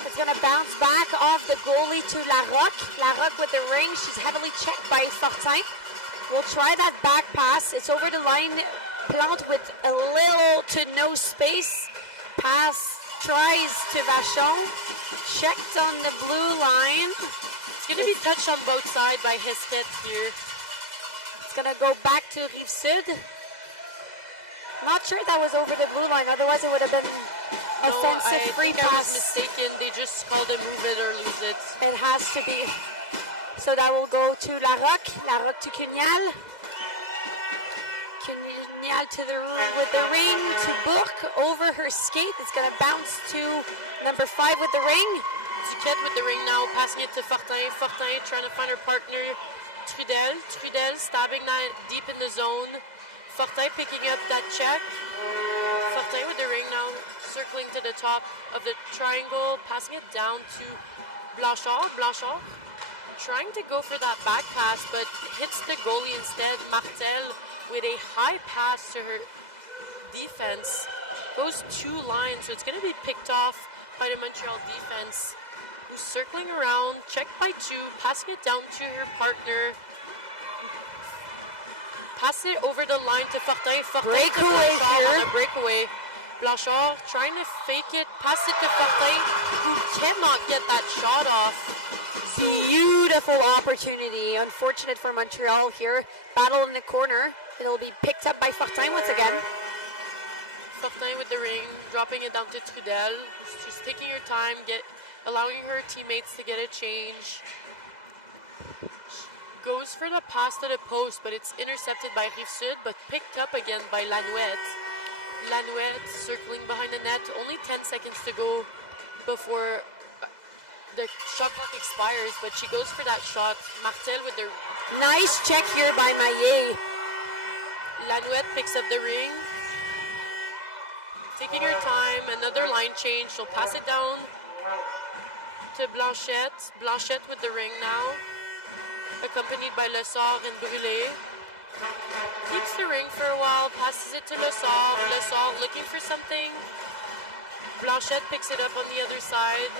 It's going to bounce back off the goalie to Larocque. Larocque with the ring. She's heavily checked by Fortin. We'll try that back pass. It's over the line. Plante with a little to no space. Pass tries to Vachon. Checked on the blue line. It's going to be touched on both sides by Hisket here. It's going to go back to Rive-Sud. Not sure that was over the blue line, otherwise it would have been offensive free pass. I was mistaken. They just called it move it or lose it. It has to be. So that will go to Larocque. Larocque to Cugnal. Cugnal with the ring to Bourque over her skate. It's going to bounce to number 5 with the ring. Duquette with the ring now, passing it to Fortin. Fortin trying to find her partner, Trudel. Trudel stabbing that deep in the zone. Fortin picking up that check. Fortin with the ring now, circling to the top of the triangle, passing it down to Blanchard. Blanchard trying to go for that back pass, but hits the goalie instead. Martel with a high pass to her defense. Goes 2 lines, so it's going to be picked off by the Montreal defense, who's circling around, checked by 2, passing it down to her partner. Pass it over the line to Fortin. Fortin to Blanchard on a breakaway. Blanchard trying to fake it, pass it to Fortin, who cannot get that shot off. Beautiful opportunity. Unfortunate for Montreal here. Battle in the corner. It'll be picked up by Fortin once again. Fortin with the ring, dropping it down to Trudel. She's taking her time, allowing her teammates to get a change. Goes for the pass to the post, but it's intercepted by Rive-Sud, but picked up again by Lanouette. Lanouette circling behind the net. Only 10 seconds to go before the shot clock expires, but she goes for that shot. Martel with the... Nice check here by Maillet. Lanouette picks up the ring. Taking her time, another line change. She'll pass it down to Blanchette. Blanchette with the ring now, accompanied by Lessard and Brûlé. Keeps the ring for a while, passes it to Lessard. Lessard looking for something. Blanchette picks it up on the other side.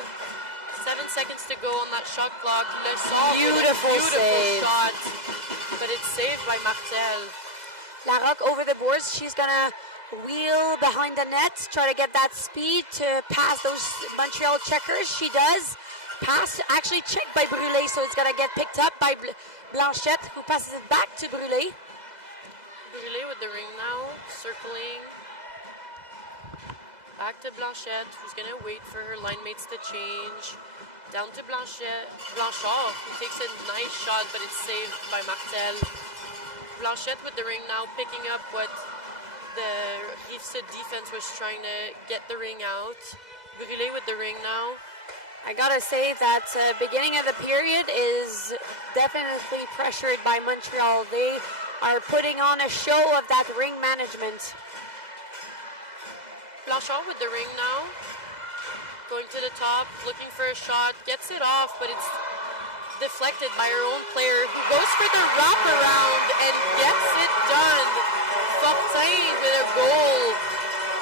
7 seconds to go on that shot clock. Lessard beautiful save. Shot, but it's saved by Martel. Larocque over the boards. She's gonna wheel behind the net, try to get that speed to pass those Montreal checkers. She does. Pass actually checked by Brûlé, so it's gonna get picked up by Blanchette, who passes it back to Brûlé. Brûlé with the ring now, circling. Back to Blanchette, who's going to wait for her line mates to change. Down to Blanchard, who takes a nice shot, but it's saved by Martel. Blanchette with the ring now, picking up what the Rive-Sud defense was trying to get the ring out. Brûlé with the ring now. I gotta say that beginning of the period is definitely pressured by Montreal. They are putting on a show of that ring management. Blanchard with the ring now. Going to the top, looking for a shot, gets it off, but it's deflected by her own player who goes for the wraparound and gets it done. Fortin with a goal.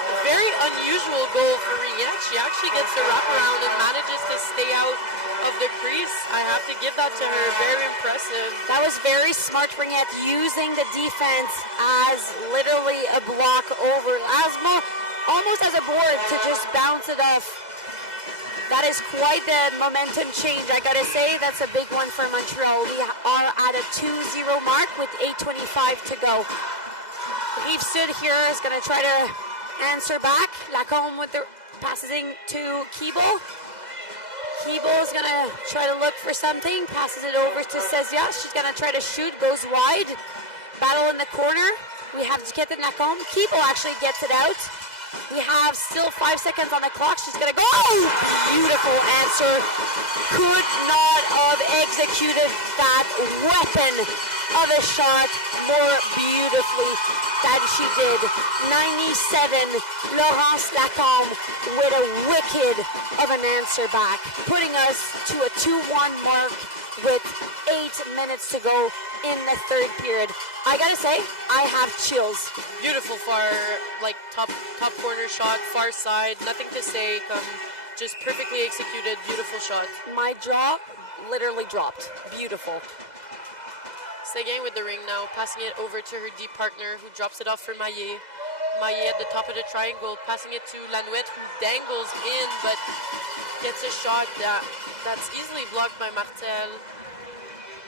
A very unusual goal for Ringette. She actually gets the wraparound and manages to stay out of the crease. I have to give that to her. Very impressive. That was very smart, Ringette, using the defense as literally a block over, almost as a board to just bounce it off. That is quite the momentum change. I gotta say, that's a big one for Montreal. We are at a 2-0 mark with 8:25 to go. Rive-Sud here is gonna try to answer back. Lachaine with the passing to Keeble. Keeble is gonna try to look for something. Passes it over to Sezia. She's gonna try to shoot. Goes wide. Battle in the corner. We have Ringette and Lachaine. Keeble actually gets it out. We have still 5 seconds on the clock. She's gonna go. Oh! Beautiful answer. Could not have executed that weapon of a shot more beautifully than she did. 97, Laurence Lachaine with a wicked of an answer back, putting us to a 2-1 mark with 8 minutes to go in the third period. I gotta say, I have chills. Beautiful far, like top corner shot, far side, nothing to say, just perfectly executed, beautiful shot. My jaw literally dropped. Beautiful. Seguin with the ring now, passing it over to her deep partner who drops it off for Maillet. Maillet at the top of the triangle, passing it to Lanouette who dangles in but gets a shot that's easily blocked by Martel.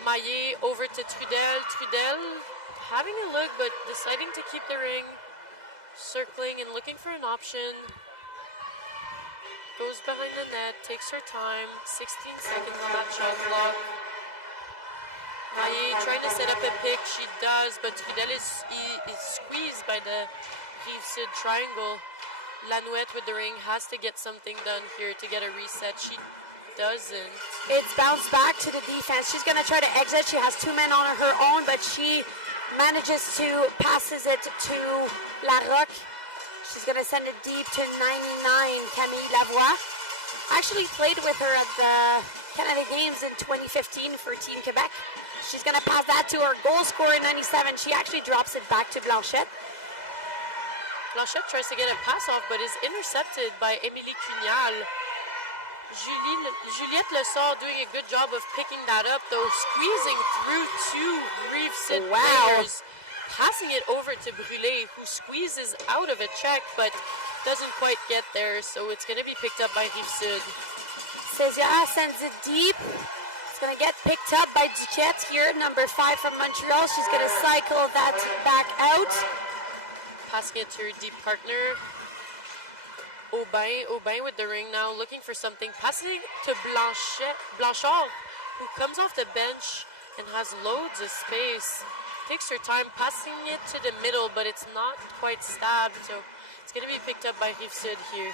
Maillet over to Trudel. Trudel having a look but deciding to keep the ring. Circling and looking for an option. Goes behind the net, takes her time. 16 seconds on that shot clock. Maillet trying to set up a pick, she does, but Trudel is squeezed by the Rive-Sud triangle. Lanouette with the ring has to get something done here to get a reset. She doesn't. It's bounced back to the defense. She's going to try to exit. She has 2 men on her own, but she manages to passes it to Larocque. She's going to send it deep to 99, Camille Lavoie. I actually played with her at the Canada Games in 2015 for Team Quebec. She's going to pass that to her goal scorer in 97. She actually drops it back to Blanchette. Blanchette tries to get a pass off, but is intercepted by Émilie Cugnal. Juliette Lessard doing a good job of picking that up, though, squeezing through 2 Rive-Sud players, passing it over to Brûlé, who squeezes out of a check, but doesn't quite get there, so it's going to be picked up by Rive-Sud. Sezia sends it deep. It's going to get picked up by Duquette here, number 5 from Montreal. She's going to cycle that back out. Passing it to her deep partner. Aubin with the ring now, looking for something. Passing to Blanchard, who comes off the bench and has loads of space. Takes her time passing it to the middle, but it's not quite stabbed, so it's going to be picked up by Rive-Sud here.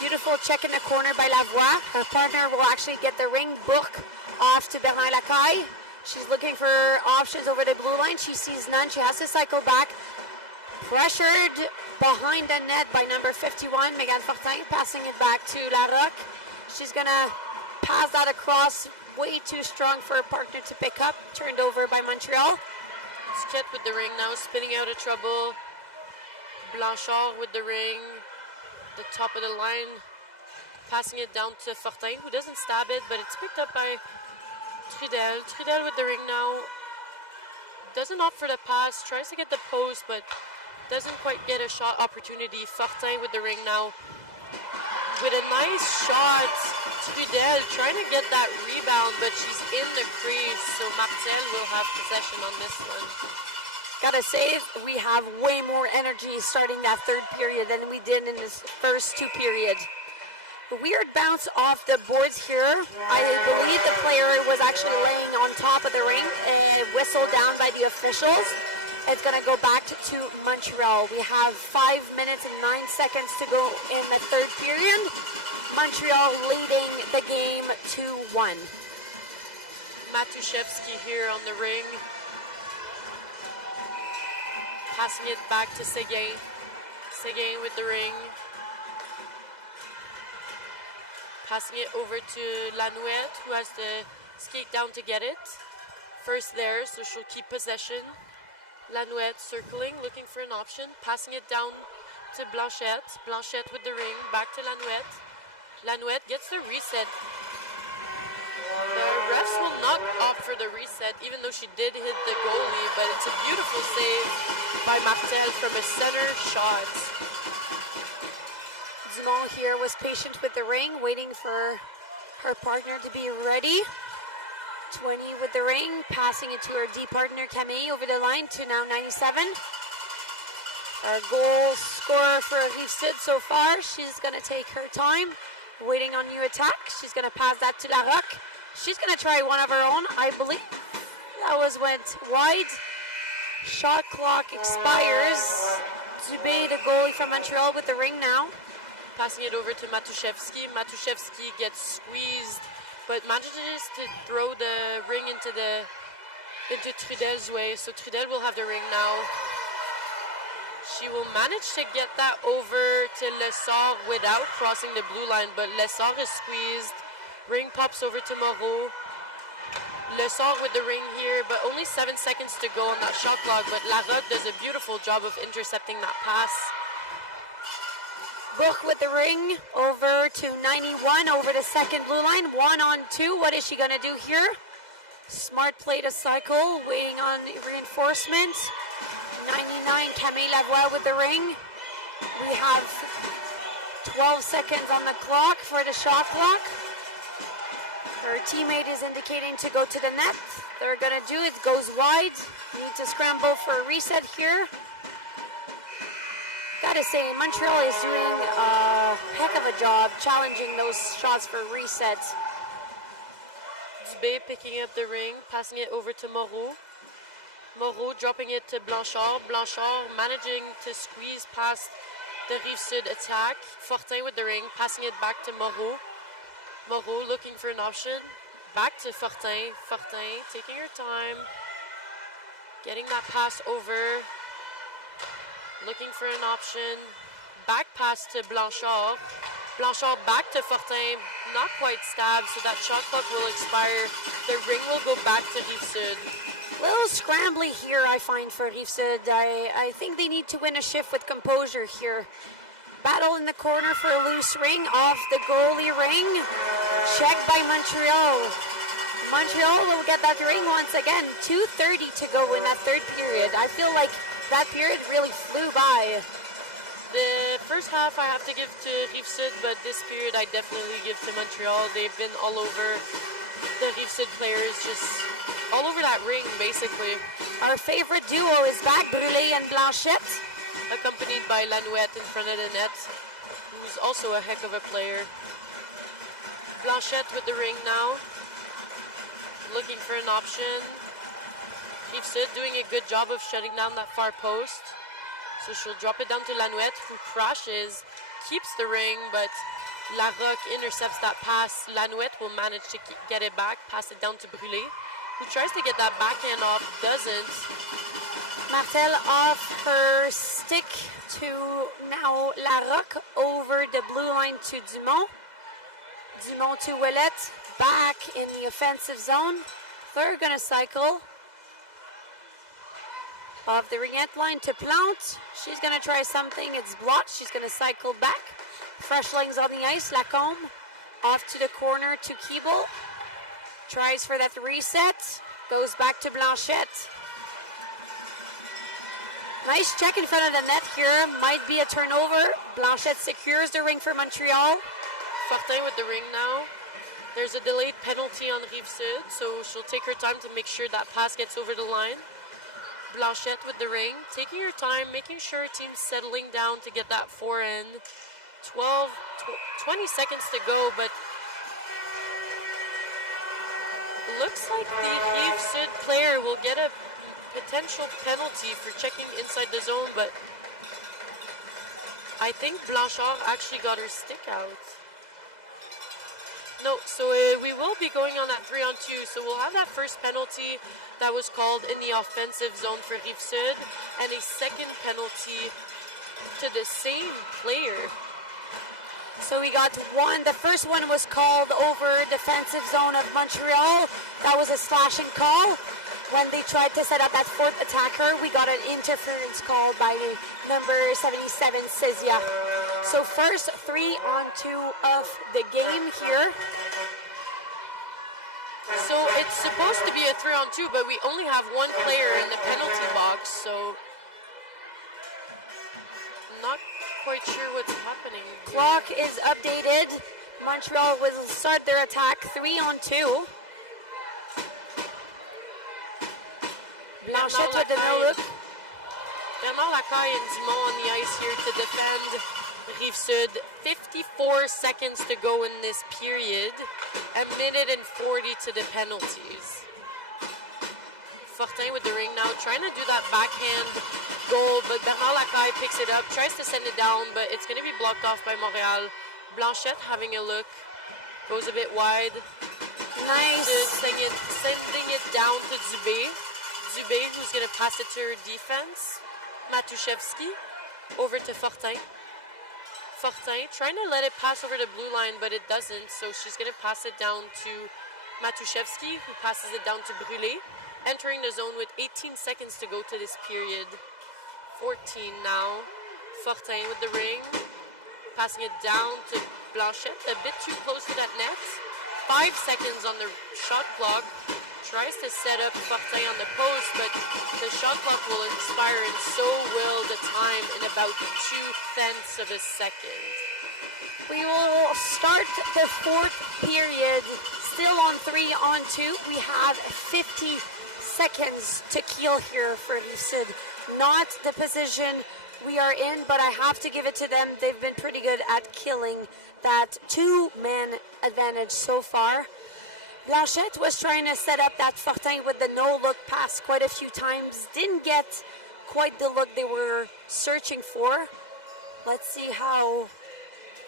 Beautiful check in the corner by Lavoie. Her partner will actually get the ring. Bourque off to Bernard Lacaille. She's looking for options over the blue line. She sees none. She has to cycle back. Pressured behind the net by number 51, Megan Fortin, passing it back to Larocque. She's going to pass that across, way too strong for her partner to pick up. Turned over by Montreal. Ringette with the ring now, spinning out of trouble. Blanchard with the ring, the top of the line, passing it down to Fortin, who doesn't stab it, but it's picked up by Trudel. Trudel with the ring now, doesn't opt for the pass, tries to get the post, but doesn't quite get a shot opportunity. Fortin with the ring now, with a nice shot. Trudel trying to get that rebound, but she's in the crease, so Martel will have possession on this one. Gotta say, we have way more energy starting that third period than we did in this first two periods. A weird bounce off the boards here. I believe the player was actually laying on top of the ring and whistled down by the officials. It's going to go back to Montreal. We have 5 minutes and 9 seconds to go in the third period. Montreal leading the game 2-1. Matuszewski here on the ring. Passing it back to Seguin. Seguin with the ring. Passing it over to Lanouette, who has to skate down to get it. First there, so she'll keep possession. Lanouette circling, looking for an option. Passing it down to Blanchette. Blanchette with the ring, back to Lanouette. Lanouette gets the reset. The refs will not opt for the reset, even though she did hit the goalie, but it's a beautiful save by Martel from a center shot. Dumont here was patient with the ring, waiting for her partner to be ready. 20 with the ring, passing it to her D partner Camille over the line to now 97. Our goal scorer for Rive Sud so far, she's going to take her time, waiting on new attack. She's going to pass that to Larocque. She's going to try one of her own, I believe. That went wide. Shot clock expires. Dubé, the goalie from Montreal, with the ring now. Passing it over to Matuszewski. Matuszewski gets squeezed, but manages to throw the ring into Trudel's way. So Trudel will have the ring now. She will manage to get that over to Lessard without crossing the blue line, but Lessard is squeezed. Ring pops over to Moreau. Lessard with the ring here, but only 7 seconds to go on that shot clock, but Larocque does a beautiful job of intercepting that pass. Book with the ring over to 91 over the second blue line. 1-on-2. What is she going to do here? Smart play to cycle, waiting on reinforcement. 99, Camille Lavoie with the ring. We have 12 seconds on the clock for the shot clock. Her teammate is indicating to go to the net. They're going to do it. Goes wide. Need to scramble for a reset here. Gotta say, Montreal is doing a heck of a job challenging those shots for resets. Dubé picking up the ring, passing it over to Moreau. Moreau dropping it to Blanchard. Blanchard managing to squeeze past the Rive Sud attack. Fortin with the ring, passing it back to Moreau. Moreau looking for an option. Back to Fortin. Fortin taking her time. Getting that pass over. Looking for an option. Back pass to Blanchard. Blanchard back to Fortin. Not quite stabbed, so that shot clock will expire. The ring will go back to Rive Sud. Little scrambly here, I find, for Rive Sud. I think they need to win a shift with composure here. Battle in the corner for a loose ring off the goalie ring. Checked by Montreal. Montreal will get that ring once again. 2:30 to go in that third period. I feel like that period really flew by. The first half I have to give to Rive Sud, but this period I definitely give to Montreal. They've been all over the Rive Sud players, just all over that ring, basically. Our favorite duo is back, Brûlé and Blanchette. Accompanied by Lanouette in front of the net, who's also a heck of a player. Blanchette with the ring now. Looking for an option. Rive Sud doing a good job of shutting down that far post. So she'll drop it down to Lanouette, who crashes, keeps the ring, but Larocque intercepts that pass. Lanouette will manage to get it back, pass it down to Brûlé, who tries to get that backhand off, doesn't. Martel off her stick to now Larocque, over the blue line to Dumont. Dumont to Ouellette, back in the offensive zone. They're going to cycle. Off the Ringette line to Plante. She's going to try something. It's blocked. She's going to cycle back. Fresh legs on the ice. Lacombe off to the corner to Keeble. Tries for that reset. Goes back to Blanchette. Nice check in front of the net here. Might be a turnover. Blanchette secures the ring for Montreal. Fortin with the ring now. There's a delayed penalty on Rive Sud, so she'll take her time to make sure that pass gets over the line. Blanchette with the ring, taking her time, making sure her team's settling down to get that forehand. 20 seconds to go, but looks like the Rive Sud player will get a potential penalty for checking inside the zone, but I think Blanchard actually got her stick out. No, so we will be going on that 3-on-2. So we'll have that first penalty that was called in the offensive zone for Rive Sud, and a second penalty to the same player. So we got one. The first one was called over defensive zone of Montreal. That was a slashing call. When they tried to set up that fourth attacker, we got an interference call by number 77, Cezia. So first 3-on-2 of the game here. So it's supposed to be a 3-on-2, but we only have one player in the penalty box, so not quite sure what's happening here. Clock is updated. Montreal will start their attack 3-on-2. Blanchette with the no-look. Bernard Lachaine and Dumont on the ice here to defend Rive Sud. 54 seconds to go in this period. 1:40 to the penalties. Fortin with the ring now, trying to do that backhand goal, but Bernard Lachaine picks it up, tries to send it down, but it's going to be blocked off by Montreal. Blanchette having a look, goes a bit wide. Nice. Sending it down to Dubé. Dubé, who's going to pass it to her defense. Matuszewski over to Fortin. Fortin trying to let it pass over the blue line, but it doesn't, so she's going to pass it down to Matuszewski, who passes it down to Brûlé. Entering the zone with 18 seconds to go to this period. 14 now. Fortin with the ring. Passing it down to Blanchette, a bit too close to that net. 5 seconds on the shot clock. Tries to set up Fortin on the post, but the shot clock will expire, and so will the time in about 0.2 of a second. We will start the fourth period still on 3-on-2. We have 50 seconds to kill here for Rive Sud. Not the position we are in, but I have to give it to them. They've been pretty good at killing that two-man advantage so far. Blanchette was trying to set up that Fortin with the no-look pass quite a few times. Didn't get quite the look they were searching for. Let's see how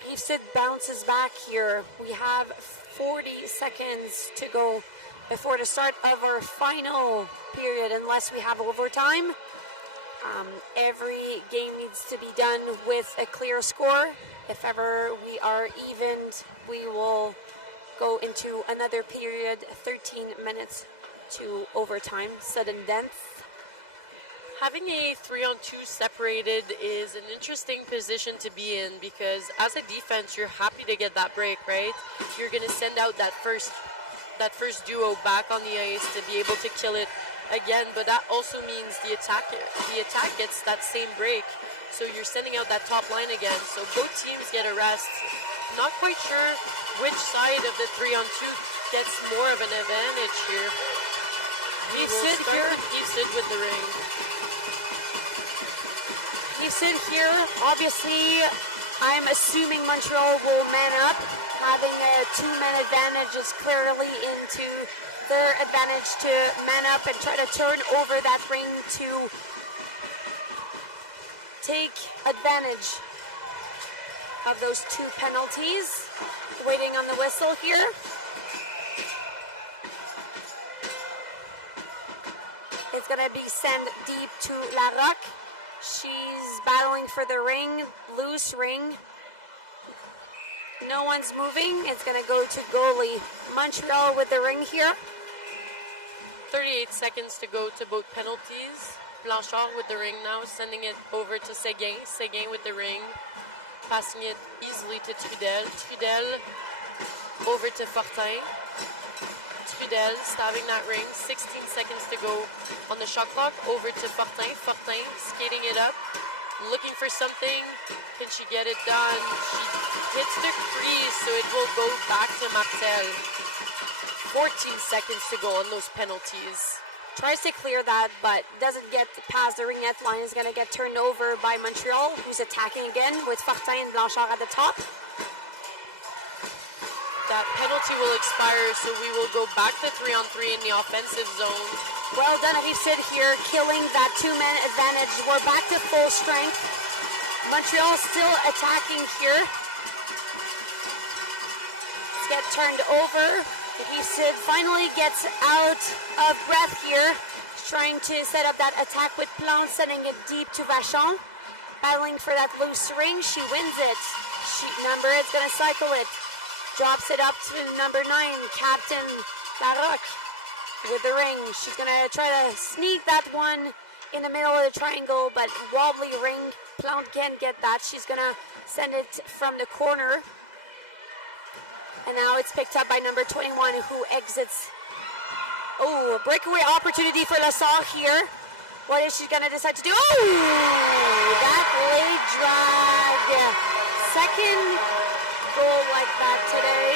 Rive Sud bounces back here. We have 40 seconds to go before the start of our final period, unless we have overtime. Every game needs to be done with a clear score. If ever we are evened, we will go into another period, 13 minutes to overtime, sudden death. Having a 3-on-2 separated is an interesting position to be in, because as a defense, you're happy to get that break, right? You're going to send out that first duo back on the ice to be able to kill it again, but that also means the attack gets that same break, so you're sending out that top line again, so both teams get a rest. Not quite sure which side of the 3-on-2 gets more of an advantage here. Rive Sud here. Rive Sud with the ring. Rive Sud here, obviously I'm assuming Montreal will man up. Having a two-man advantage is clearly into their advantage to man up and try to turn over that ring to take advantage of those two penalties. Waiting on the whistle here. It's going to be sent deep to Larocque. She's battling for the ring, loose ring. No one's moving. It's going to go to goalie. Montreal with the ring here. 38 seconds to go to both penalties. Blanchard with the ring now, sending it over to Séguin. Séguin with the ring, passing it easily to Trudel. Trudel over to Fortin. Trudel stabbing that ring. 16 seconds to go on the shot clock. Over to Fortin. Fortin skating it up, looking for something. Can she get it done? She hits the crease, so it will go back to Martel. 14 seconds to go on those penalties. tries to clear that, but doesn't get past the ringette line. Is going to get turned over by Montreal, who's attacking again with Fortin and Blanchard at the top. That penalty will expire, so we will go back to 3-on-3 in the offensive zone. Well done, Rive-Sud here, killing that two-man advantage. We're back to full strength. Montreal still attacking here. Let's get turned over. Rive-Sud finally gets out of breath here. He's trying to set up that attack with Plante, sending it deep to Vachon. Battling for that loose ring, she wins it. Sheet number, it's gonna cycle it. Drops it up to number 9, Captain Larocque with the ring. She's gonna try to sneak that one in the middle of the triangle, but wobbly ring. Plante can't get that. She's gonna send it from the corner. And now it's picked up by number 21, who exits. Oh, a breakaway opportunity for Lassar here. What is she gonna decide to do? Oh, that late drag. Second goal like that today.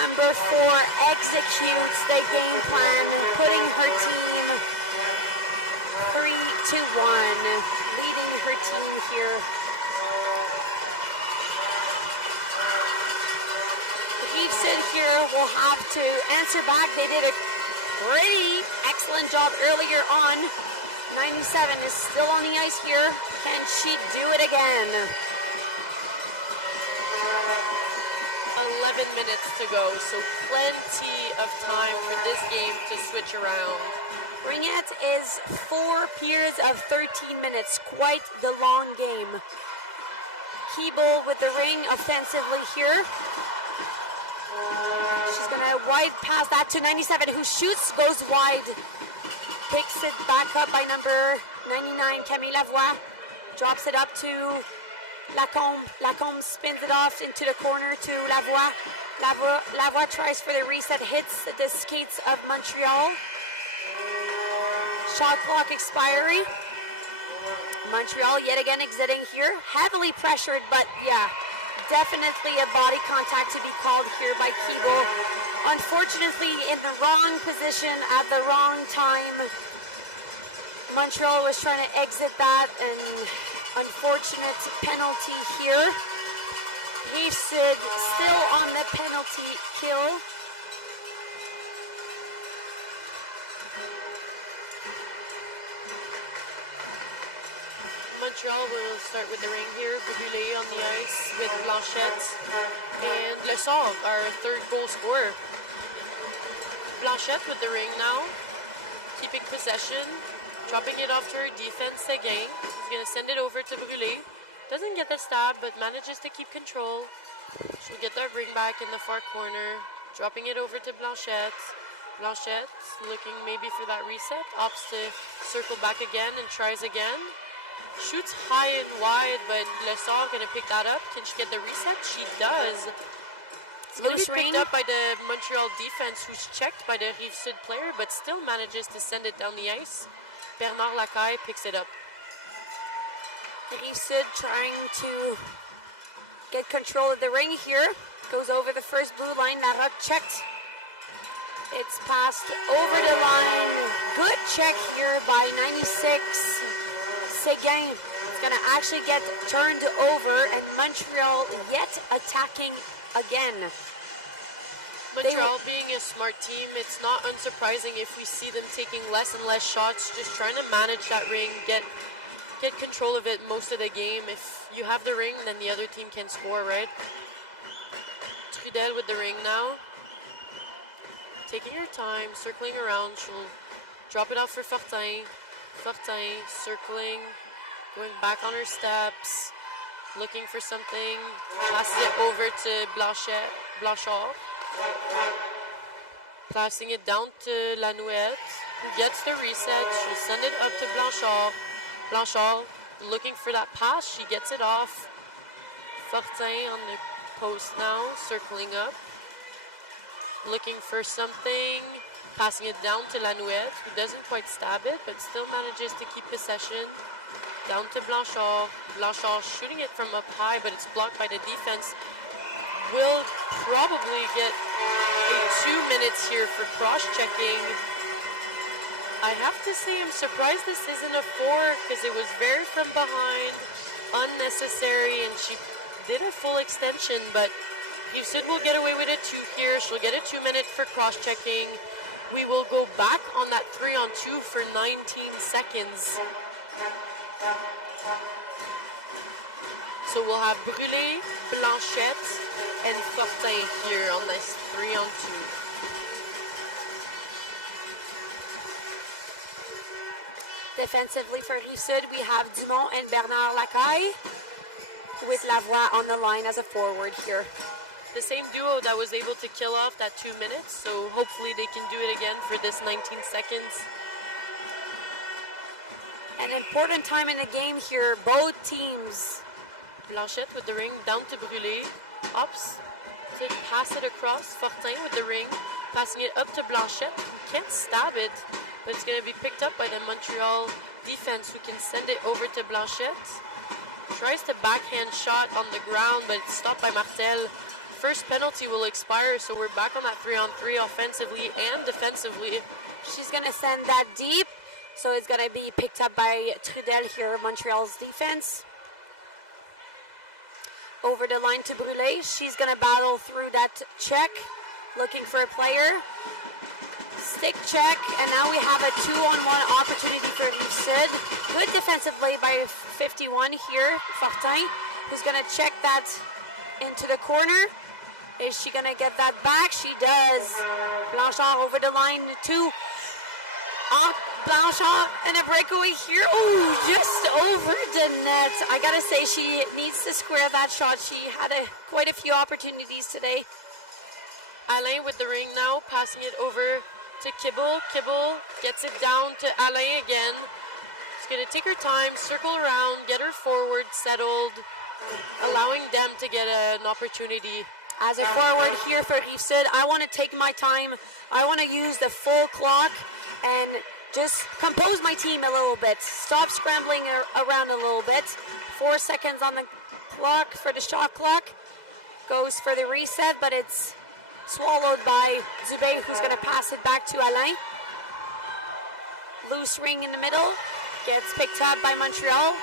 Number 4 executes the game plan, putting her team 3-1, leading her team here. Rive-Sud here will have to answer back. They did a pretty excellent job earlier on. 97 is still on the ice here. Can she do it again? 11 minutes to go, so plenty of time for this game to switch around. Ringette is 4 periods of 13 minutes, quite the long game. Keeble with the ring offensively here. She's gonna wide pass that to 97, who shoots, goes wide. Picks it back up by number 99, Camille Lavoie. Drops it up to Lacombe. Lacombe spins it off into the corner to Lavoie. Lavoie tries for the reset, hits the skates of Montreal. Shot clock expiry. Montreal yet again exiting here. Heavily pressured, but yeah, definitely a body contact to be called here by Keeble. Unfortunately, in the wrong position at the wrong time. Montreal was trying to exit that, and unfortunate penalty here. Rive-Sud still on the penalty kill. Montreal will start with the ring here. Brûlé on the ice with Blanchette and Lessard, our third goal scorer. Blanchette with the ring now, keeping possession, dropping it off to her defense again. She's going to send it over to Brûlé. Doesn't get the stab, but manages to keep control. She'll get that ring back in the far corner, dropping it over to Blanchette. Blanchette looking maybe for that reset, opts to circle back again and tries again. Shoots high and wide, but Lessard going to pick that up. Can she get the reset? She does. It's going to be picked up by the Montreal defense, who's checked by the Rive-Sud player, but still manages to send it down the ice. Bernard Lachaine picks it up. Rive-Sud trying to get control of the ring here. Goes over the first blue line. Larocque checked. It's passed over the line. Good check here by 96. Seguin. It's going to actually get turned over, and Montreal yet attacking again. Montreal being a smart team, it's not unsurprising if we see them taking less and less shots, just trying to manage that ring, get control of it most of the game. If you have the ring, then the other team can score, right? Trudel with the ring now. Taking her time, circling around. She'll drop it off for Fortin. Fortin circling, going back on her steps, looking for something. Passes it over to Blanchard. Passing it down to Lanouette, who gets the reset. She'll send it up to Blanchard. Blanchard looking for that pass. She gets it off. Fortin on the post now, circling up. Looking for something. Passing it down to Lanouette, who doesn't quite stab it, but still manages to keep possession. Down to Blanchard. Blanchard shooting it from up high, but it's blocked by the defense. Will probably get 2 minutes here for cross-checking. I have to say I'm surprised this isn't a 4 because it was very from behind, unnecessary, and she did a full extension, but Houston will get away with a 2 here. She'll get a 2-minute for cross-checking. We will go back on that 3-on-2 for 19 seconds. So we'll have Brûlé, Blanchette, and Fortin here on this 3-on-2. Defensively for Rive-Sud, we have Dumont and Bernard Lacaille with Lavoie on the line as a forward here. The same duo that was able to kill off that 2 minutes, so hopefully they can do it again for this 19 seconds. An important time in the game here, both teams. Blanchette with the ring, down to Brûlé, ups, to pass it across, Fortin with the ring, passing it up to Blanchette, who can't stab it, but it's going to be picked up by the Montreal defense, who can send it over to Blanchette. Tries to backhand shot on the ground, but it's stopped by Martel. First penalty will expire, so we're back on that 3-on-3 offensively and defensively. She's going to send that deep, so it's going to be picked up by Trudel here, Montreal's defense. Over the line to Brûlé. She's going to battle through that check, looking for a player. Stick check, and now we have a 2-on-1 opportunity for Rive-Sud. Good defensive play by 51 here, Fortin, who's going to check that into the corner. Is she going to get that back? She does. Blanchard over the line to Blanchard, and a breakaway here. Oh, just over the net. I got to say, she needs to square that shot. She had quite a few opportunities today. Alain with the ring now, passing it over to Kibble. Kibble gets it down to Alain again. She's going to take her time, circle around, get her forward settled, allowing them to get an opportunity. As a forward here for Rive-Sud, I want to take my time. I want to use the full clock and just compose my team a little bit. Stop scrambling around a little bit. 4 seconds on the clock for the shot clock. Goes for the reset, but it's swallowed by Dubé, who's going to pass it back to Alain. Loose ring in the middle. Gets picked up by Montreal.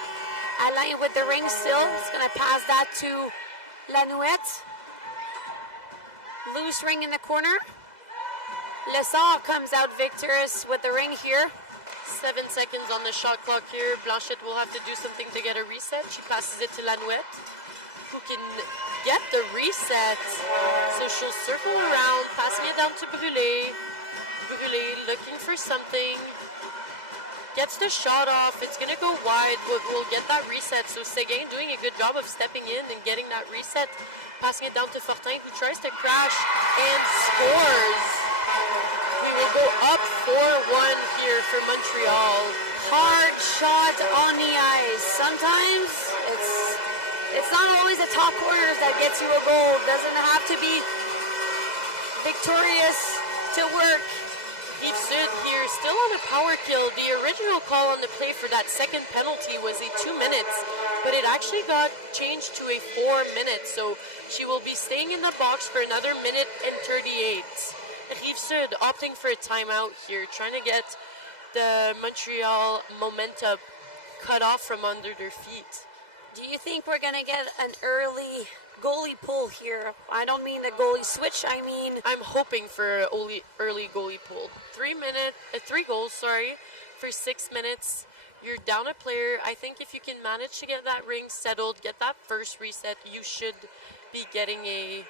Alain with the ring still. He's going to pass that to Lanouette. Loose ring in the corner. Lessard comes out victorious with the ring here. 7 seconds on the shot clock here. Blanchette will have to do something to get a reset. She passes it to Lanouette, who can get the reset. So she'll circle around, passing it down to Brûlé. Brûlé looking for something. Gets the shot off. It's going to go wide, but we'll get that reset. So Seguin doing a good job of stepping in and getting that reset. Passing it down to Fortin, who tries to crash and scores. We will go up 4-1 here for Montreal. Hard shot on the ice. Sometimes it's not always the top corners that gets you a goal. Doesn't have to be victorious to work. Rive-Sud here, still on a power kill. The original call on the play for that second penalty was a 2 minutes, but it actually got changed to a 4 minutes. So she will be staying in the box for another minute and 38. Rive-Sud opting for a timeout here, trying to get the Montreal momentum cut off from under their feet. Do you think we're going to get an early goalie pull here? I don't mean the goalie switch, I mean... I'm hoping for an early goalie pull. 3 goals, for 6 minutes. You're down a player. I think if you can manage to get that ring settled, get that first reset, you should be getting a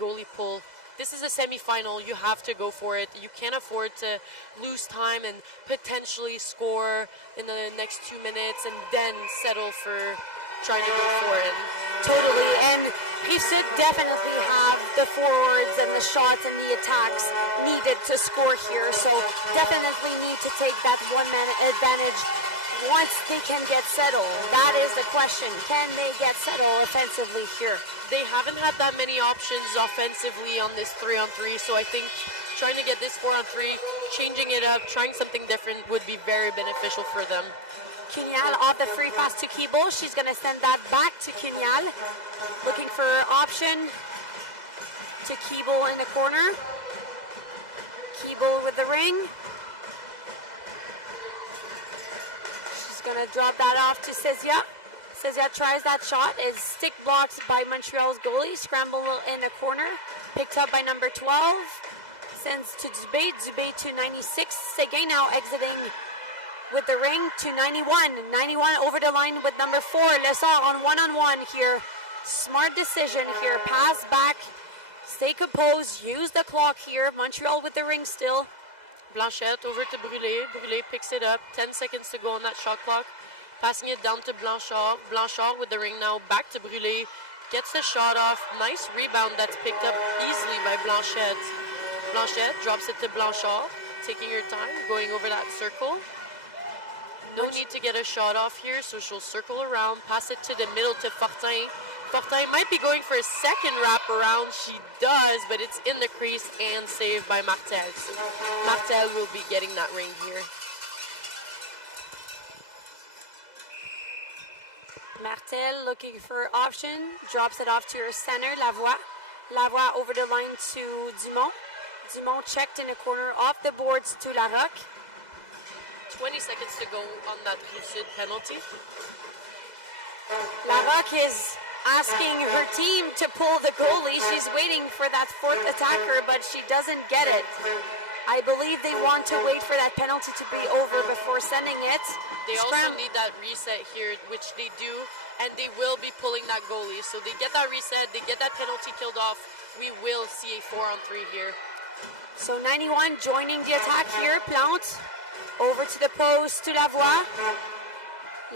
goalie pull. This is a semifinal. You have to go for it. You can't afford to lose time and potentially score in the next 2 minutes and then settle for trying to go for it. Totally, and Rive-Sud definitely have the forwards and the shots and the attacks needed to score here, so definitely need to take that one-man advantage once they can get settled. That is the question. Can they get settled offensively here? They haven't had that many options offensively on this 3-on-3, so I think trying to get this 4-on-3, changing it up, trying something different would be very beneficial for them. Kinyal off the free pass to Kibo. She's going to send that back to Kinyal. Looking for option to Kibo in the corner. Kibo with the ring. Gonna drop that off to Cezia. Cezia tries that shot. Is stick blocked by Montreal's goalie. Scramble in the corner. Picked up by number 12. Sends to Dubé. Dubé to 96. Seguin now exiting with the ring to 91. 91 over the line with number 4. Lessard on one here. Smart decision here. Pass back. Stay composed. Use the clock here. Montreal with the ring still. Blanchette over to Brûlé. Brûlé picks it up. 10 seconds to go on that shot clock. Passing it down to Blanchard. Blanchard with the ring now. Back to Brûlé. Gets the shot off. Nice rebound that's picked up easily by Blanchette. Blanchette drops it to Blanchard. Taking her time. Going over that circle. No need to get a shot off here, so she'll circle around. Pass it to the middle to Fortin. Fortin might be going for a second wrap around. She does, but it's in the crease and saved by Martel. So Martel will be getting that ring here. Martel looking for option. Drops it off to her center, Lavoie. Lavoie over the line to Dumont. Dumont checked in the corner off the boards to Larocque. 20 seconds to go on that Rive-Sud penalty. Larocque is asking her team to pull the goalie. She's waiting for that fourth attacker, but she doesn't get it. I believe they want to wait for that penalty to be over before sending it. They also need that reset here, which they do, and they will be pulling that goalie. So they get that reset, they get that penalty killed off. We will see a 4-on-3 here. So 91 joining the attack here. Plante over to the post to Lavoie.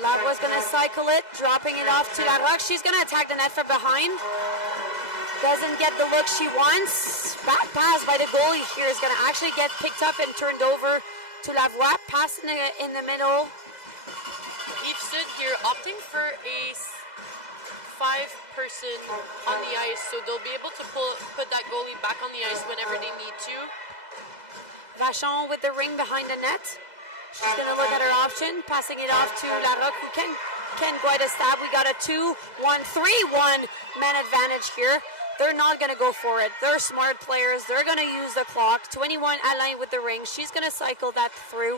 Lavoie's going to cycle it, dropping it off to Larocque. She's going to attack the net from behind. Doesn't get the look she wants. Back pass by the goalie here is going to actually get picked up and turned over to Lavoie. Pass in the middle. Rive-Sud here opting for a 5-person on the ice, so they'll be able to put that goalie back on the ice whenever they need to. Vachon with the ring behind the net. She's going to look at her option, passing it off to Larocque, who can go at a stab. We got a 2-1-3-1 man advantage here. They're not going to go for it. They're smart players. They're going to use the clock. 21 Alain with the ring. She's going to cycle that through.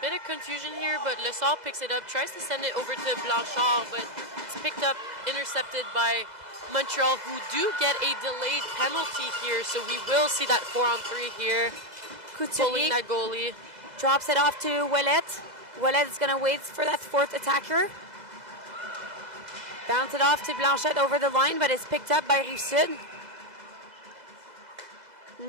Bit of confusion here, but Lessard picks it up, tries to send it over to Blanchard, but it's picked up, intercepted by Montreal, who do get a delayed penalty here, so we will see that 4-on-3 here. Pulling that goalie. Drops it off to Ouellette. Ouellette is going to wait for that fourth attacker. Bounce it off to Blanchette over the line, but it's picked up by Rive-Sud.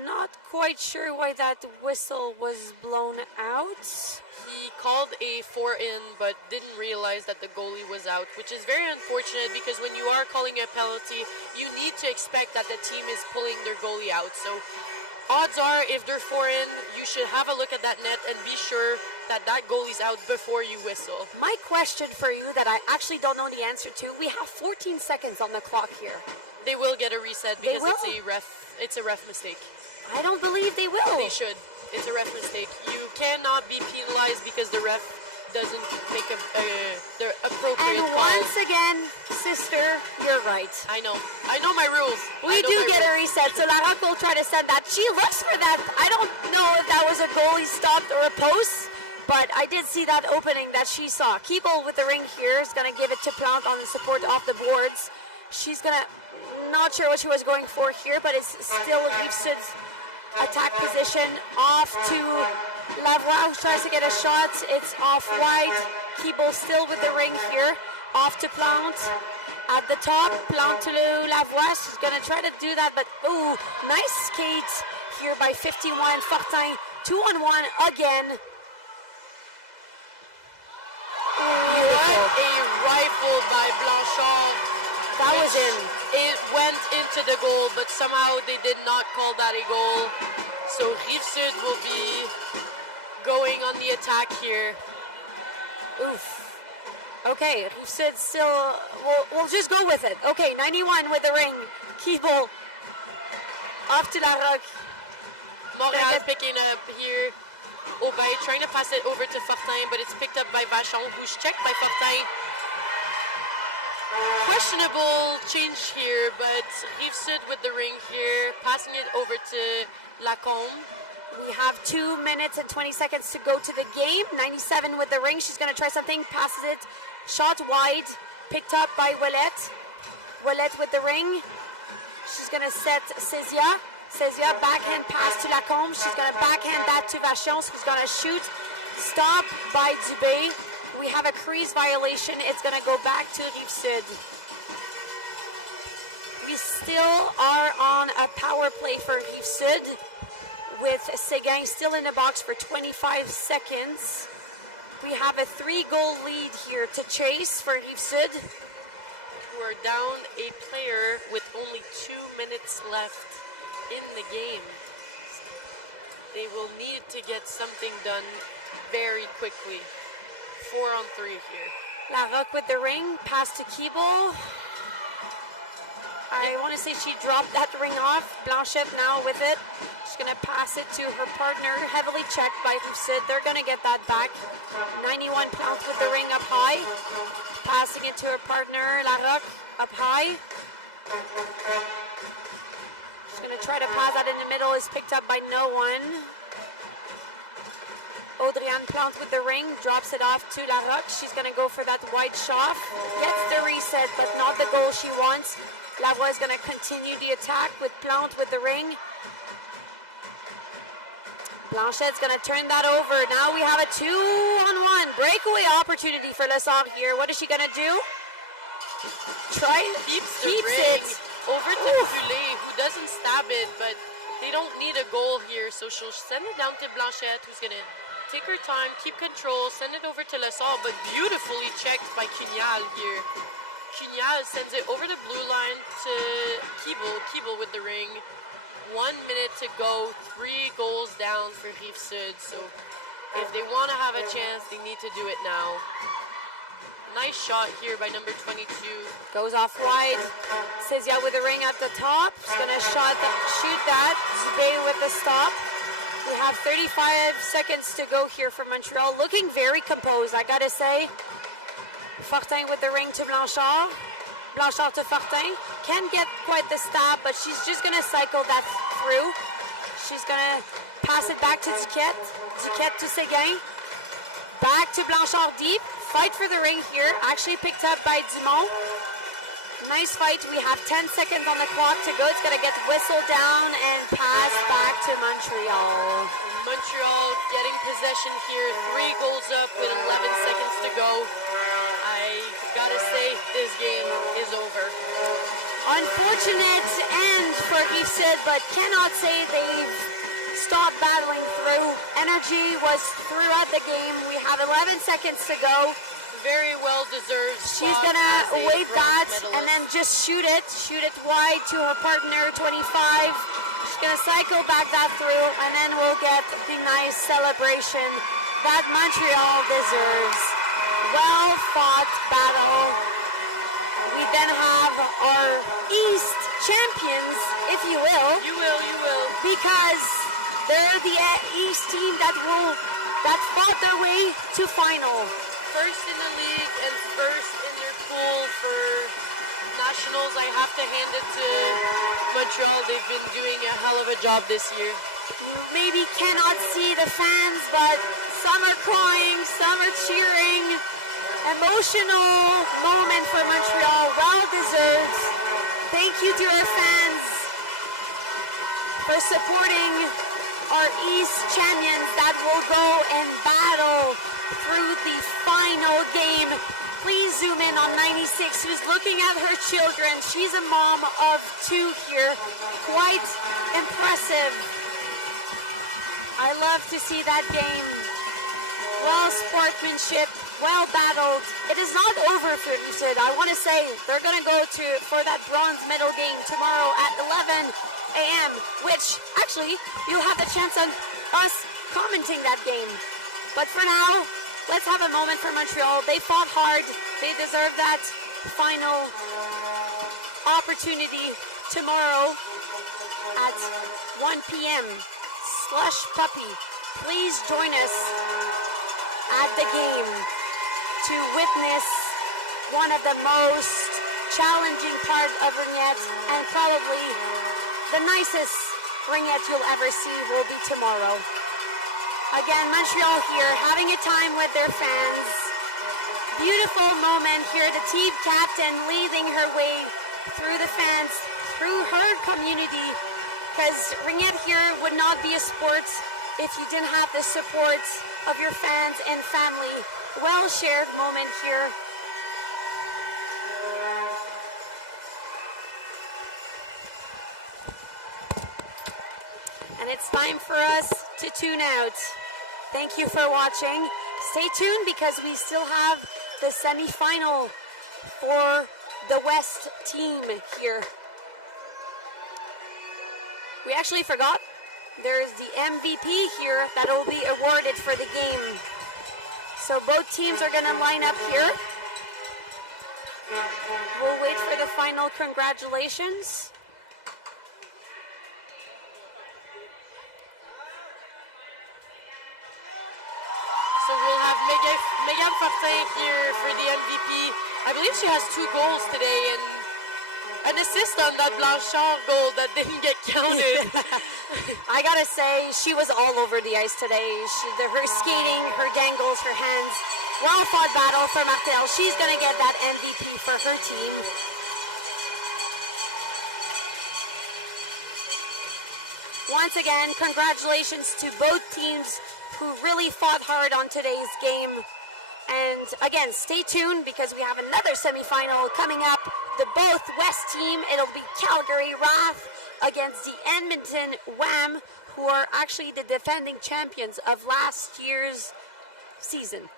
Not quite sure why that whistle was blown out. He called a 4-in, but didn't realize that the goalie was out, which is very unfortunate because when you are calling a penalty, you need to expect that the team is pulling their goalie out. So odds are, if they're 4-in, you should have a look at that net and be sure that that goalie's out before you whistle. My question for you that I actually don't know the answer to, we have 14 seconds on the clock here. They will get a reset because it's a ref mistake. I don't believe they will. They should. It's a ref mistake. You cannot be penalized because the ref doesn't make the appropriate call. And once again, sister, you're right. I know my rules. We do get a reset, so Larocque will try to send that. She looks for that. I don't know if that was a goalie stopped or a post, but I did see that opening that she saw. Keeble with the ring here is going to give it to Plante on the support off the boards. She's going to, not sure what she was going for here, but it's still Rive-Sud's attack position. Off to Lavoie, who tries to get a shot. It's off wide. Keeble still with the ring here. Off to Plante. At the top, Plante to Lavoie. She's going to try to do that, but ooh, nice skate here by 51. Fortin, 2-on-1 again. What a rifle by Blanchard. That was in. It went into the goal, but somehow they did not call that a goal. So Rive-Sud will be going on the attack here. Oof. Okay, Rive-Sud still, we'll just go with it. Okay, 91 with the ring. Keeble off to Larocque. Montreal picking up here. Aubin trying to pass it over to Fortin, but it's picked up by Vachon, who's checked by Fortin. Questionable change here, but Rive-Sud with the ring here, passing it over to Lachaine. We have 2 minutes and 20 seconds to go to the game. 97 with the ring. She's going to try something. Passes it. Shot wide. Picked up by Ouellette. Ouellette with the ring. She's going to set Cézia. Cézia, backhand pass to Lacombe. She's going to backhand that to Vachon, who's going to shoot. Stop by Dubé. We have a crease violation. It's going to go back to Rive-Sud. We still are on a power play for Rive-Sud, with Séguin still in the box for 25 seconds. We have a 3-goal lead here to chase for Rive-Sud. We're down a player with only 2 minutes left in the game. They will need to get something done very quickly. 4-on-3 here. Larocque with the ring, pass to Keeble. I want to say she dropped that ring off. Blanchette now with it. She's going to pass it to her partner, heavily checked by Rive-Sud. They're going to get that back. 91 Plante with the ring up high. Passing it to her partner, Larocque, up high. She's going to try to pass that in the middle. Is picked up by no one. Audriane Plante with the ring, drops it off to Larocque. She's going to go for that wide shot. Gets the reset, but not the goal she wants. Lavoie is going to continue the attack with Plante with the ring. Blanchette's going to turn that over. Now we have a 2-on-1 breakaway opportunity for Lessard here. What is she going to do? Keeps it over to Poulet, who doesn't stab it, but they don't need a goal here, so she'll send it down to Blanchette, who's going to take her time, keep control, send it over to Lessard, but beautifully checked by Cunial here. Cunial sends it over the blue line to Keeble. Keeble with the ring. 1 minute to go. 3 goals down for Rive-Sud. So if they want to have a chance, they need to do it now. Nice shot here by number 22. Goes off wide. Cézia with the ring at the top. She's going to shoot that. Stay with the stop. We have 35 seconds to go here for Montreal. Looking very composed, I got to say. Fortin with the ring to Blanchard. Blanchard to Fortin. Can't get quite the stop, but she's just going to cycle that through. She's going to pass it back to Duquette. Duquette to Séguin. Back to Blanchard deep. Fight for the ring here. Actually picked up by Dumont. Nice fight. We have 10 seconds on the clock to go. It's going to get whistled down and pass back to Montreal. Montreal getting possession here. 3 goals up with 11 seconds to go. I gotta say, this game is over. Unfortunate end for Rive-Sud, but cannot say they've stopped battling through. Energy was throughout the game. We have 11 seconds to go. Very well deserved. She's gonna wait that and then just shoot it wide to her partner, 25. She's gonna cycle back that through, and then we'll get the nice celebration that Montreal deserves. Well fought battle. We then have our East champions, if you will. You will. Because they're the East team that fought their way to final. First in the league and first in their pool for nationals. I have to hand it to Montreal. They've been doing a hell of a job this year. You maybe cannot see the fans, but some are crying, some are cheering. Emotional moment for Montreal, well deserved. Thank you to our fans for supporting our East champions that will go and battle through the final game. Please zoom in on 96, who's looking at her children. She's a mom of 2 here. Quite impressive. I love to see that game. Well sportsmanship, well battled. It is not over for Rive-Sud. I want to say they're going to go for that bronze medal game tomorrow at 11 a.m., which actually you'll have the chance of us commenting that game. But for now, let's have a moment for Montreal. They fought hard. They deserve that final opportunity tomorrow at 1 p.m. Slush Puppy, please join us at the game to witness one of the most challenging parts of Ringette and probably the nicest Ringette you'll ever see will be tomorrow. Again, Montreal here having a time with their fans. Beautiful moment here, the team captain leading her way through the fans, through her community, because Ringette here would not be a sport if you didn't have the support of your fans and family. Well shared moment here. And it's time for us to tune out. Thank you for watching. Stay tuned because we still have the semifinal for the West team here. We actually forgot there's the MVP here that will be awarded for the game. So both teams are going to line up here. We'll wait for the final congratulations. So we'll have Megan Fortin here for the MVP. I believe she has 2 goals today and an assist on that Blanchard goal that didn't get counted. I gotta say, she was all over the ice today. Her skating, her dangles, her hands. Well-fought battle for Martel. She's gonna get that MVP for her team. Once again, congratulations to both teams who really fought hard on today's game. And again, stay tuned because we have another semifinal coming up. The both West team, it'll be Calgary Wrath against the Edmonton Wham, who are actually the defending champions of last year's season.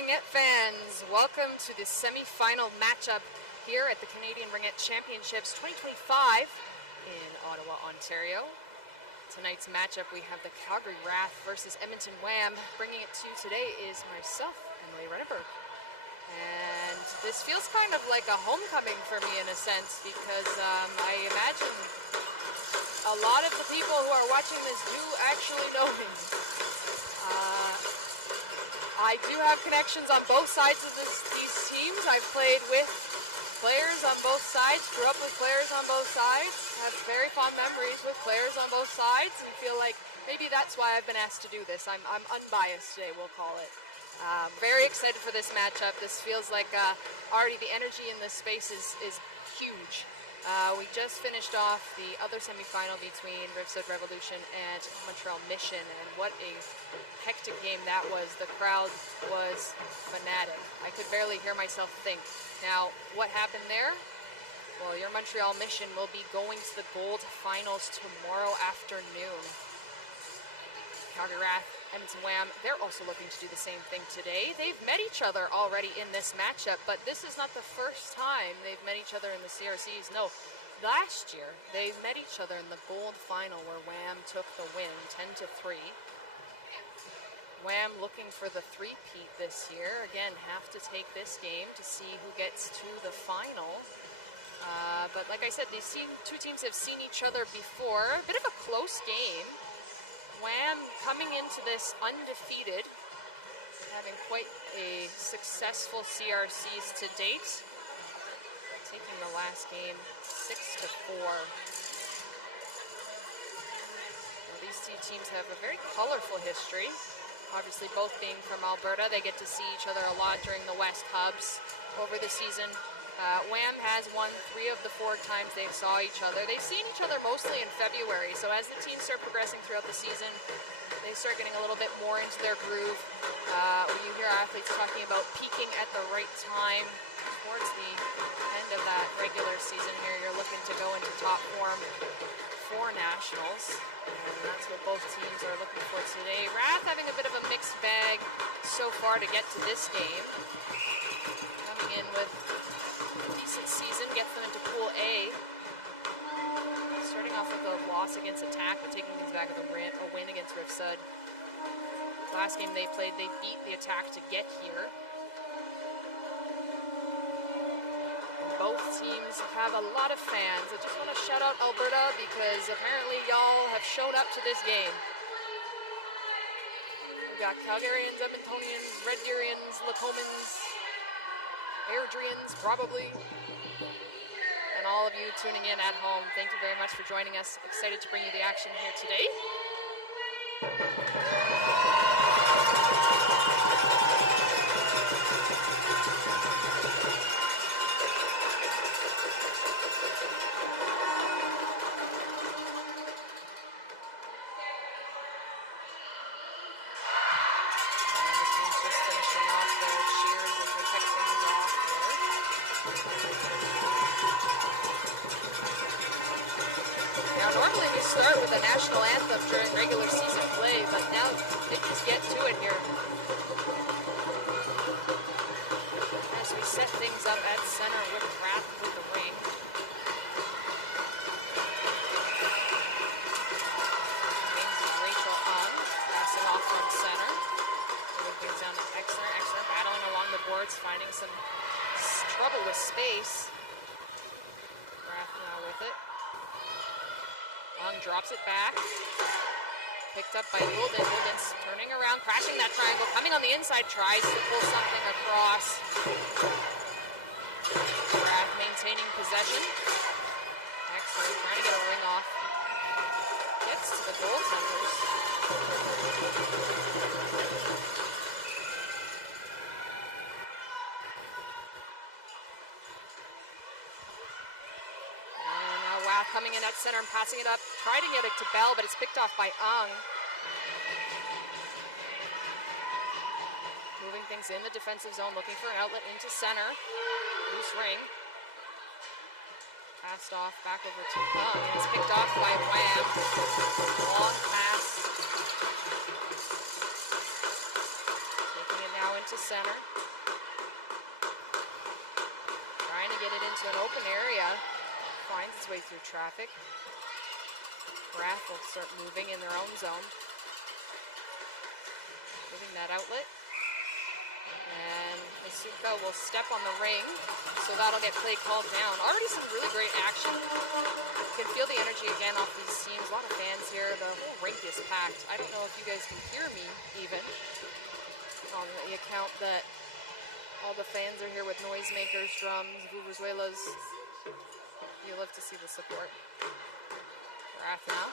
Ringette fans, welcome to the semi-final matchup here at the Canadian Ringette Championships 2025 in Ottawa, Ontario. Tonight's matchup, we have the Calgary Wrath versus Edmonton Wham. Bringing it to you today is myself, Emily Renneberg. And this feels kind of like a homecoming for me in a sense, because I imagine a lot of the people who are watching this do actually know me. I do have connections on both sides of these teams. I've played with players on both sides, grew up with players on both sides, have very fond memories with players on both sides, and feel like maybe that's why I've been asked to do this. I'm unbiased today, we'll call it. Very excited for this matchup. This feels like already the energy in this space is huge. We just finished off the other semifinal between Riverside Revolution and Montreal Mission, and what a hectic game that was. The crowd was fanatic. I could barely hear myself think. Now, what happened there? Well, your Montreal Mission will be going to the Gold Finals tomorrow afternoon. Calgary Wrath, Edmonton Wham, they're also looking to do the same thing today. They've met each other already in this matchup, but this is not the first time they've met each other in the CRCs. No, last year they met each other in the Gold Final where Wham took the win 10-3. Wham looking for the three-peat this year. Again, have to take this game to see who gets to the final. But like I said, these two teams have seen each other before. A bit of a close game. Wham coming into this undefeated, having quite a successful CRCs to date. Taking the last game 6-4. Well, these two teams have a very colorful history. Obviously, both being from Alberta, they get to see each other a lot during the West Hubs over the season. Wham has won 3 of the 4 times they saw each other. They've seen each other mostly in February, so as the teams start progressing throughout the season, they start getting a little bit more into their groove. When you hear athletes talking about peaking at the right time towards the end of that regular season here, you're looking to go into top form for nationals, and that's what both teams are looking for today. Wrath having a bit of a mixed bag so far to get to this game. Coming in with a decent season, gets them into Pool A. Starting off with a loss against Attack, but taking things back with a win against Riverside. Last game they played, they beat the Attack to get here. Both teams have a lot of fans. I just want to shout out Alberta because apparently y'all have shown up to this game. We've got Calgarians, Edmontonians, Red Deerians, Lacomans, Airdrians probably, and all of you tuning in at home. Thank you very much for joining us. Excited to bring you the action here today. Start with the national anthem during regular season play, but now they just get to it here. As we set things up at center with Wrath with the ring. Ainsley Rachel Hung passing off from center. Moving things down to Exner. Exner battling along the boards, finding some trouble with space. Wrath now with it. Hung drops it back. Picked up by Wilden. Wilden's turning around, crashing that triangle, coming on the inside, tries to pull something across. Wrath maintaining possession. Exner trying to get a ring off. Gets to the goaltenders. Coming in at center and passing it up, trying to get it to Bell, but it's picked off by Ung. Moving things in the defensive zone, looking for an outlet into center. Loose ring. Passed off back over to Ung, and it's picked off by Wham. Long pass. Taking it now into center. Trying to get it into an open area. Finds its way through traffic. Wrath will start moving in their own zone. Giving that outlet. And Masuka will step on the ring, so that'll get play called down. Already some really great action. You can feel the energy again off these teams. A lot of fans here. The whole rink is packed. I don't know if you guys can hear me even on the account that all the fans are here with noisemakers, drums, vuvuzelas. You love to see the support. Wrath now.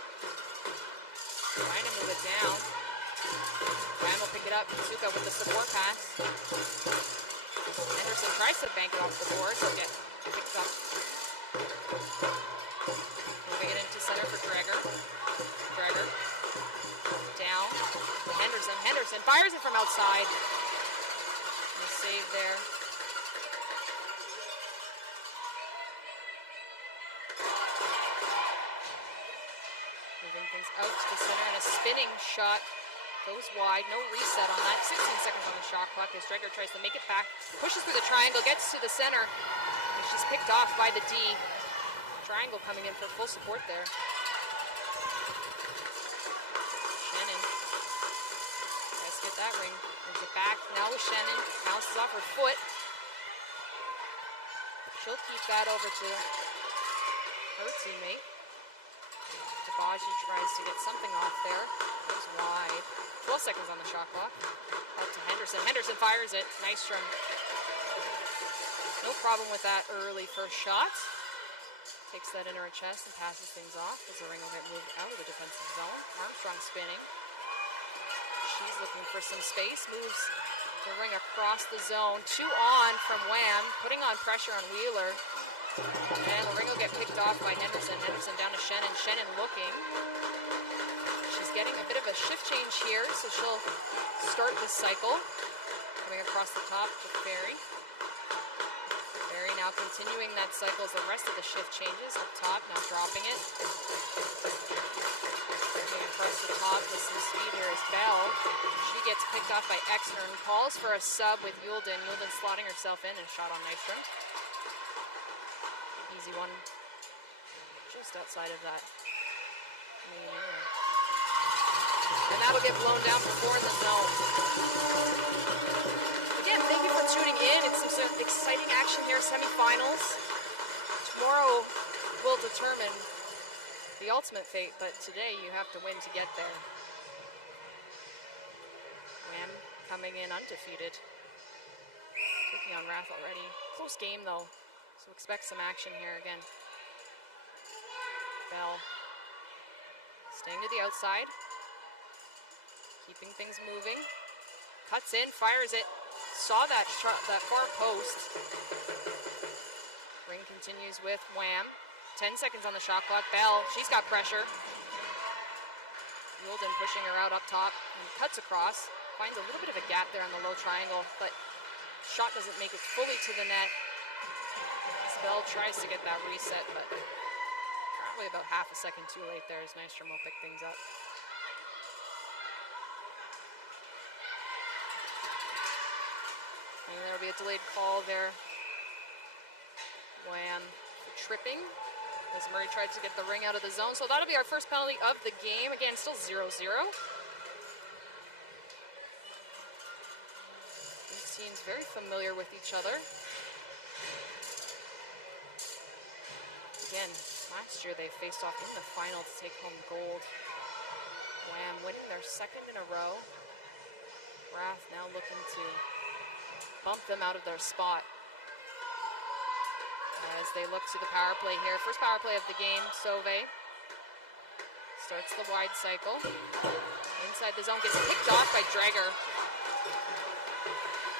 Trying to move it down. Ryan will pick it up. Masuka with the support pass. Henderson tries to bank it off the board. He'll get picked up. Moving it into center for Gregor. Gregor. Down. Henderson. Henderson fires it from outside. Nice save there. Moving things out to the center and a spinning shot. Goes wide, no reset on that. 16 seconds on the shot clock as Dreger tries to make it back. Pushes through the triangle, gets to the center. And she's picked off by the D. Triangle coming in for full support there. Shannon. Tries to get that ring. Brings it back. Now with Shannon. Bounces off her foot. She'll keep that over to her teammate. Debaji tries to get something off there. Goes wide. 12 seconds on the shot clock. Out to Henderson. Henderson fires it. Nystrom. No problem with that early first shot. Takes that into her chest and passes things off as the ring will get moved out of the defensive zone. Armstrong spinning. She's looking for some space. Moves the ring across the zone. 2 on from Wham. Putting on pressure on Wheeler. And the ring will get picked off by Henderson. Henderson down to Shannon. Shannon looking. She's getting a bit of a shift change here, so she'll start this cycle. Coming across the top to Ferry. Ferry now continuing that cycle as the rest of the shift changes. Up top, now dropping it. Bringing across the top with some speed here is Bell. She gets picked off by Exner. Calls for a sub with Yulden. Yulden slotting herself in and a shot on Nystrom. Easy one. Just outside of that main area. And that'll get blown down before the zone. Again, thank you for tuning in. It's some exciting action here, semifinals. Tomorrow will determine the ultimate fate, but today you have to win to get there. Wham coming in undefeated. Taking on Wrath already. Close game though, so expect some action here again. Bell staying to the outside. Keeping things moving. Cuts in, fires it. Saw that far post. Ring continues with Wham. 10 seconds on the shot clock. Bell, she's got pressure. Yulden pushing her out up top and cuts across. Finds a little bit of a gap there on the low triangle, but shot doesn't make it fully to the net. Bell tries to get that reset, but probably about half a second too late there as Nystrom will pick things up. And there'll be a delayed call there. Wham tripping as Murray tried to get the ring out of the zone. So that'll be our first penalty of the game. Again, still 0-0. These teams very familiar with each other. Again, last year they faced off in the final to take home gold. Wham winning their second in a row. Wrath now looking to bump them out of their spot as they look to the power play here. First power play of the game, Sauvé starts the wide cycle. Inside the zone, gets picked off by Dreger.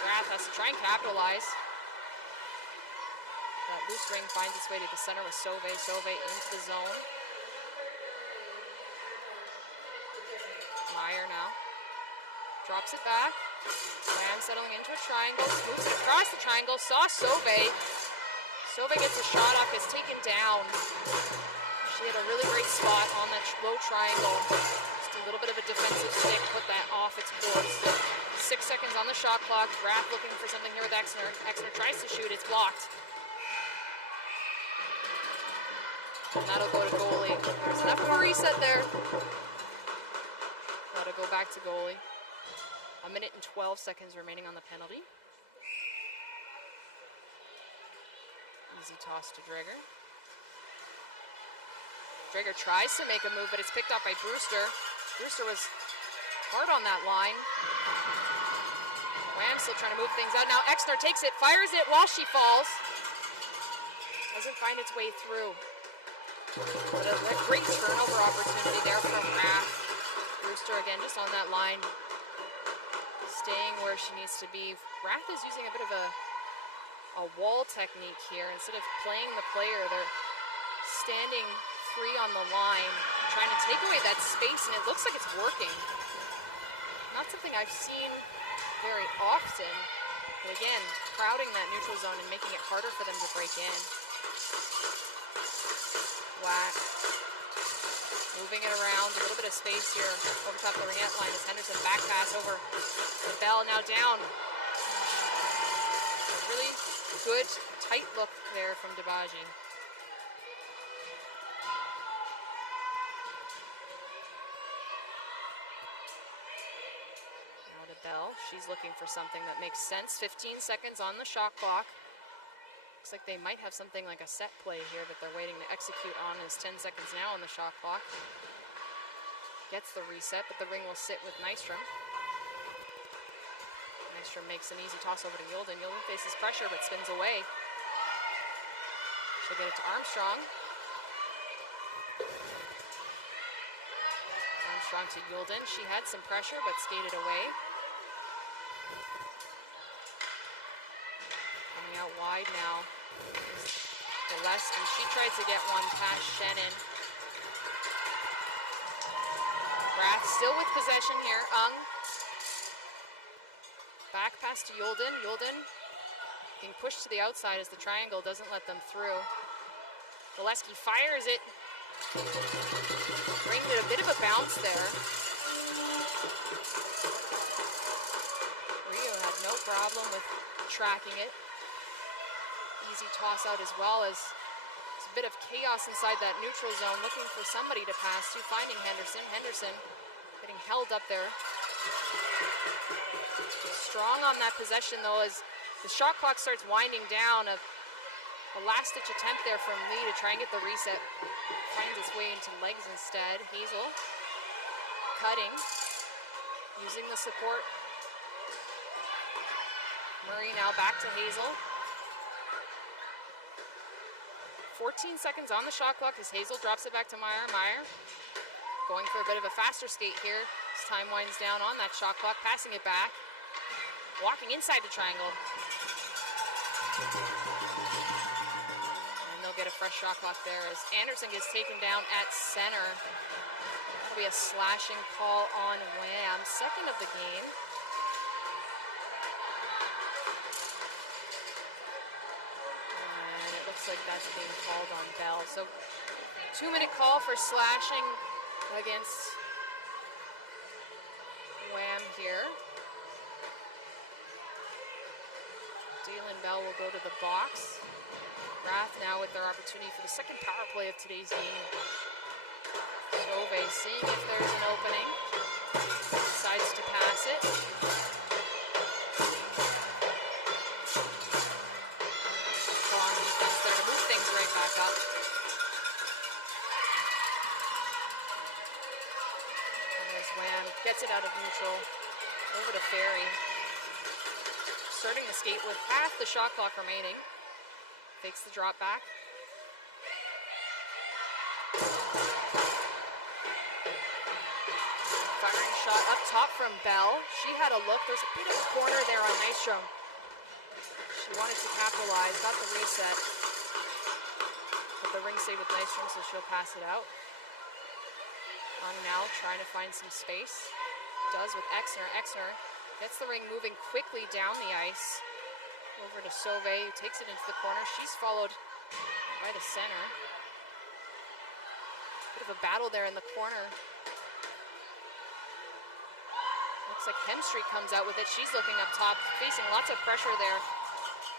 Wrath has to try and capitalize. That loose ring finds its way to the center with Sauvé. Sauvé into the zone. Meyer now drops it back. Wham settling into a triangle, moves it across the triangle, saw Sauvé. Sauvé gets a shot off, gets taken down. She had a really great spot on that low triangle. Just a little bit of a defensive stick, put that off its course. 6 seconds on the shot clock. Rath looking for something here with Exner. Exner tries to shoot, it's blocked. And that'll go to goalie. There's enough of a reset there. That'll go back to goalie. 1 minute and 12 seconds remaining on the penalty. Easy toss to Dreger. Dreger tries to make a move, but it's picked up by Brewster. Brewster was hard on that line. Wham still trying to move things out. Now Exner takes it, fires it while she falls. Doesn't find its way through. But a great turnover opportunity there from Rath. Brewster again just on that line, staying where she needs to be. Rath is using a bit of a wall technique here. Instead of playing the player, they're standing 3 on the line, trying to take away that space, and it looks like it's working. Not something I've seen very often, but again, crowding that neutral zone and making it harder for them to break in. Whack. Moving it around, a little bit of space here over top of the Ringette line as Henderson back pass over to Bell, now down. A really good, tight look there from Dibaji. Now to Bell, she's looking for something that makes sense. 15 seconds on the shot clock. Looks like they might have something like a set play here that they're waiting to execute on. Is 10 seconds now on the shot clock. Gets the reset, but the ring will sit with Nystrom. Nystrom makes an easy toss over to Yulden. Yulden faces pressure but spins away. She'll get it to Armstrong. Armstrong to Yulden. She had some pressure but skated away. Coming out wide now. Gillespie, she tried to get one past Shannon. Rath still with possession here. Back pass to Yulden. Yulden being pushed to the outside as the triangle doesn't let them through. Gillespie fires it. Ring did a bit of a bounce there. Rio had no problem with tracking it. Easy toss out as well as it's a bit of chaos inside that neutral zone, looking for somebody to pass to, finding Henderson. Henderson getting held up there. Strong on that possession though as the shot clock starts winding down. A last-ditch attempt there from Lee to try and get the reset. Finds its way into legs instead. Hazel cutting, using the support. Murray now back to Hazel. 14 seconds on the shot clock as Hazel drops it back to Meyer. Meyer going for a bit of a faster skate here as time winds down on that shot clock, passing it back, walking inside the triangle. And they'll get a fresh shot clock there as Anderson gets taken down at center. That'll be a slashing call on Wham, second of the game. Like that's being called on Bell. So 2-minute call for slashing against Wham here. Dalen Bell will go to the box. Rath now with their opportunity for the second power play of today's game. Sauve seeing if there's an opening. Decides to pass it. Back up. And there's Wham, gets it out of neutral, over to Ferry. Starting the skate with half the shot clock remaining. Fakes the drop back. Firing shot up top from Bell. She had a look. There's a bit of a corner there on Nystrom. She wanted to capitalize, got the reset. But the ring stayed with Nystrom, so she'll pass it out. Hung now, trying to find some space. Does with Exner. Exner gets the ring moving quickly down the ice. Over to Sauve, who takes it into the corner. She's followed by the center. Bit of a battle there in the corner. Looks Looks like Hemstreet comes out with it. She's looking up top, facing lots of pressure there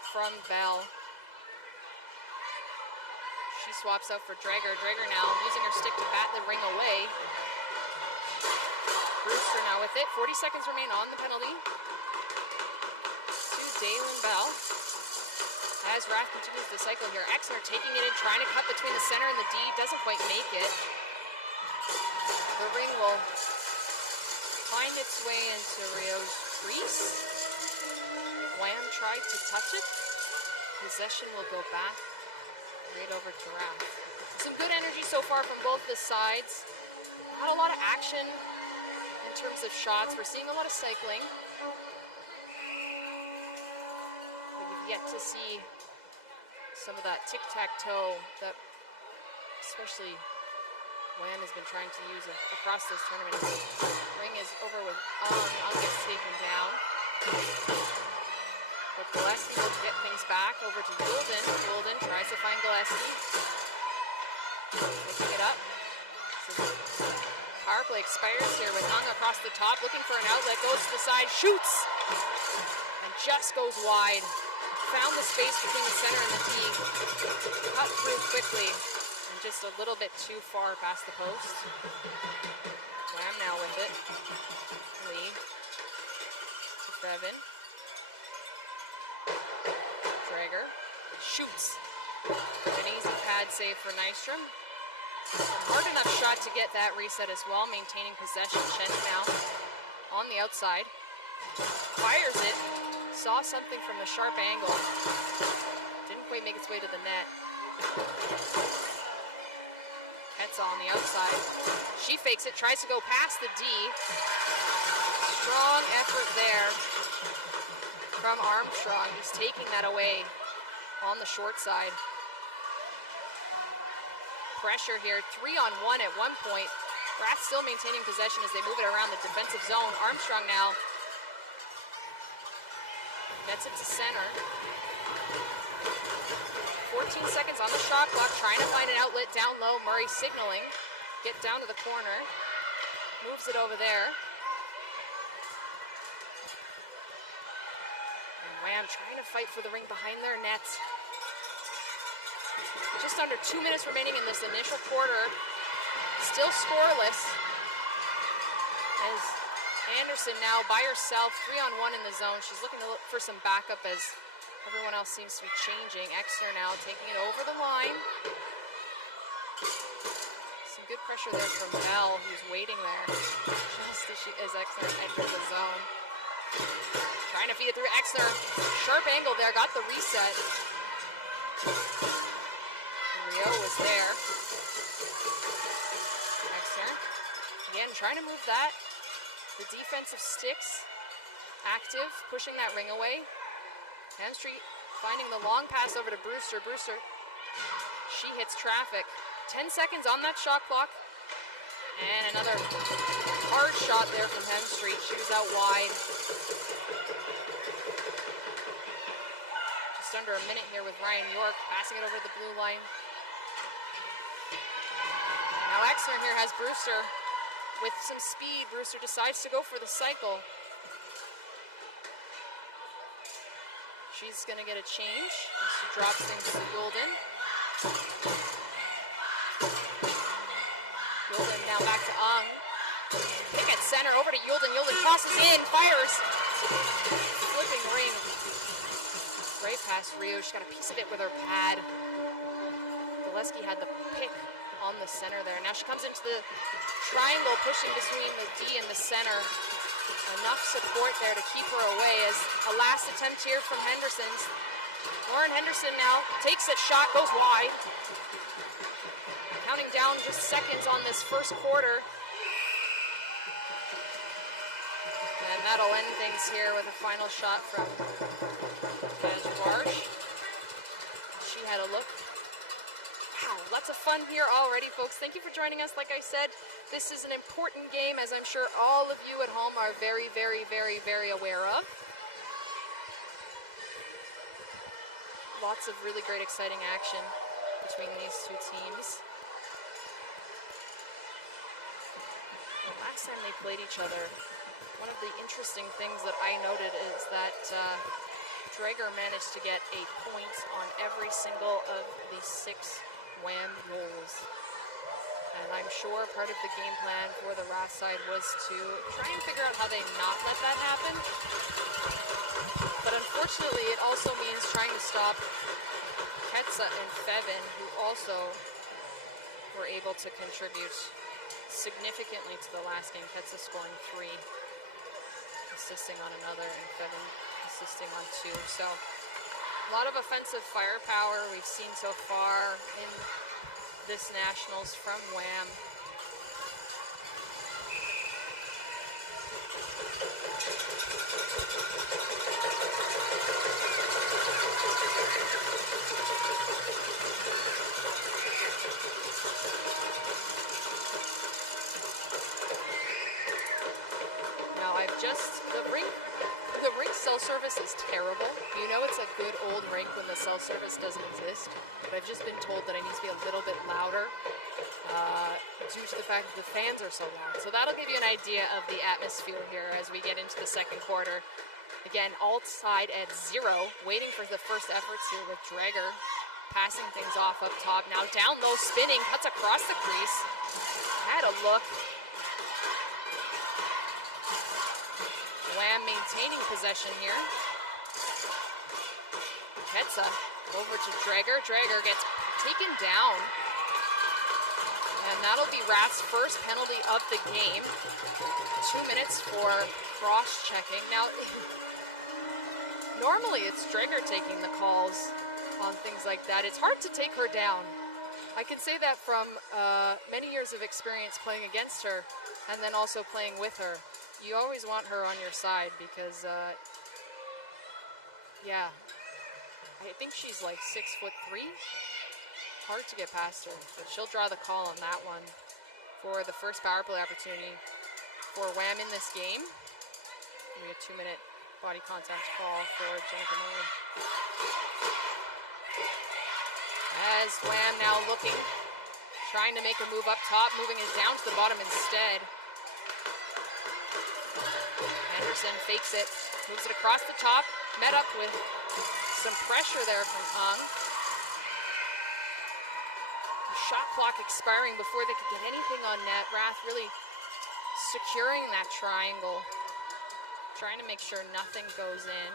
from Bell. She swaps out for Drager. Drager now using her stick to bat the ring away. Brewster now with it. 40 seconds remain on the penalty. To Dalen Bell. As Rath continues the cycle here. Exner taking it in, trying to cut between the center and the D. Doesn't quite make it. The ring will find its way into Rio's crease. Wham tried to touch it. Possession will go back right over to Rath. Some good energy so far from both the sides. Not a lot of action in terms of shots. We're seeing a lot of cycling. But you've yet to see some of that tic-tac-toe that especially Wham has been trying to use across this tournament. Ring is over with Ung gets taken down. But Gillespie will get things back over to Yulden. Yulden tries to find Gillespie. Picking it up. So power play expires here with Ung across the top, looking for an outlet, goes to the side, shoots, and just goes wide. Found the space between the center and the D. Cut through quickly, and just a little bit too far past the post. Wham now with it. Lee to Bevan. Drager shoots. An easy pad save for Nystrom. Hard enough shot to get that reset as well, maintaining possession. Chen now on the outside. Fires it. Saw something from a sharp angle. Didn't quite make its way to the net. Ketza on the outside. She fakes it, tries to go past the D. Strong effort there from Armstrong. He's taking that away on the short side. Pressure here, 3-on-1 at one point. Rath still maintaining possession as they move it around the defensive zone. Armstrong now gets it to center. 14 seconds on the shot clock, trying to find an outlet down low. Murray signaling. Get down to the corner. Moves it over there. And Wham trying to fight for the ring behind their nets. Just under 2 minutes remaining in this initial quarter. Still scoreless. As Anderson now by herself, 3-on-1 in the zone. She's looking to look for some backup as everyone else seems to be changing. Exner now taking it over the line. Some good pressure there from Bell, who's waiting there just as Exner entered the zone. Trying to feed it through Exner. Sharp angle there, got the reset. Rio was there. Exner again trying to move that. The defensive sticks active, pushing that ring away. Hemstreet finding the long pass over to Brewster. Brewster, she hits traffic. 10 seconds on that shot clock. And another hard shot there from Hemstreet. She was out wide. Just under a minute here with Ryan York, passing it over the blue line. Now Exner here has Brewster. With some speed, Brewster decides to go for the cycle. She's going to get a change. She drops things to Yulden. Yulden now back to Ung. Pick at center, over to Yulden. Yulden crosses in, fires. Flipping ring. Great pass, Rio. She got a piece of it with her pad. Gillespie had the pick on the center there. Now she comes into the triangle, pushing between the D and the center. Enough support there to keep her away as a last attempt here from Henderson's. Lauren Henderson now takes a shot, goes wide. Counting down just seconds on this first quarter. And that'll end things here with a final shot from Marsh. She had a look. Wow, lots of fun here already, folks. Thank you for joining us. Like I said, this is an important game, as I'm sure all of you at home are very, very, very, very aware of. Lots of really great, exciting action between these two teams. The last time they played each other one of the interesting things that I noted is that Draeger managed to get a point on every single of the 6 Wham rolls. And I'm sure part of the game plan for the Wrath side was to try and figure out how they not let that happen. But unfortunately, it also means trying to stop Ketsa and Fevin, who also were able to contribute significantly to the last game. Ketsa scoring 3, assisting on another, and Fevin assisting on 2. So a lot of offensive firepower we've seen so far in this Nationals from Wham. Now the Rink cell service is terrible. You know it's a good old Rink when the cell service doesn't exist, but I've just been told that I need to be a little bit louder due to the fact that the fans are so loud. So that'll give you an idea of the atmosphere here as we get into the second quarter. Again, alt side at 0, waiting for the first efforts here with Draeger passing things off up top. Now down low, spinning, cuts across the crease. Had a look. Wham maintaining possession here. Ketsa over to Draeger. Draeger gets taken down. And that'll be Wrath's first penalty of the game. 2 minutes for cross-checking. Now, normally it's Draeger taking the calls on things like that. It's hard to take her down. I can say that from many years of experience playing against her and then also playing with her. You always want her on your side because, yeah, I think she's like 6'3". Hard to get past her, but she'll draw the call on that one for the first power play opportunity for Wham in this game. We have a 2-minute body contact call for Jennifer Murray. As Wham now looking, trying to make a move up top, moving it down to the bottom instead. Anderson fakes it, moves it across the top, met up with some pressure there from Ung. Shot clock expiring before they could get anything on net. Wrath really securing that triangle, trying to make sure nothing goes in.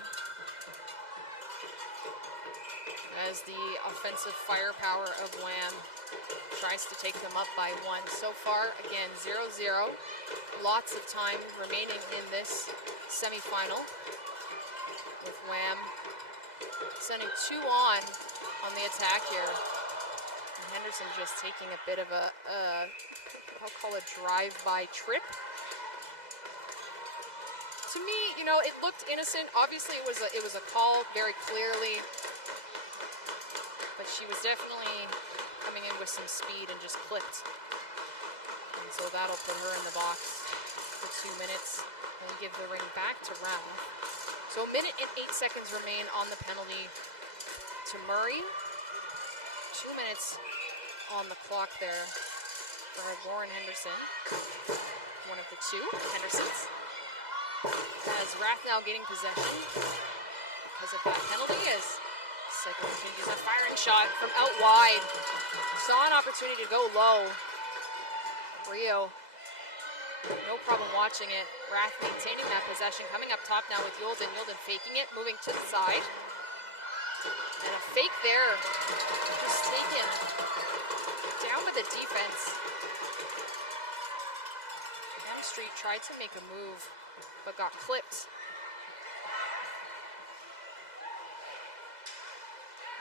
As the offensive firepower of Wham tries to take them up by 1. So far, again, 0-0. Lots of time remaining in this semifinal with Wham sending 2 on the attack here. And Henderson just taking a bit of a, I'll call it drive-by trip. To me, you know, it looked innocent. Obviously, it was a call very clearly. But she was definitely coming in with some speed and just clipped. And so that'll put her in the box for 2 minutes and give the ring back to Wrath. So 1 minute and 8 seconds remain on the penalty to Murray. 2 minutes on the clock there for Lauren Henderson. One of the 2 Hendersons. As Wrath now getting possession because of that penalty as Second continues a firing shot from out wide. Saw an opportunity to go low. Rio, no problem watching it. Wrath maintaining that possession. Coming up top now with Yolden. Yolden faking it, moving to the side. And a fake there. Just taken down with the defense. M Street tried to make a move, but got clipped.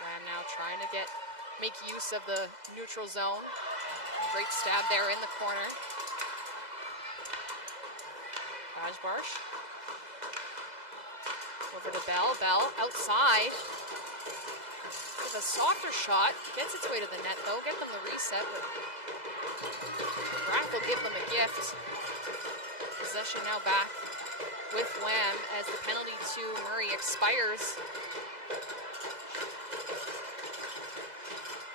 Wham now trying to make use of the neutral zone. Great stab there in the corner. Rajbarsh. Over to Bell. Bell outside. With a softer shot. Gets its way to the net though. Get them the reset, but Wrath will give them a gift. Possession now back with Wham as the penalty to Murray expires.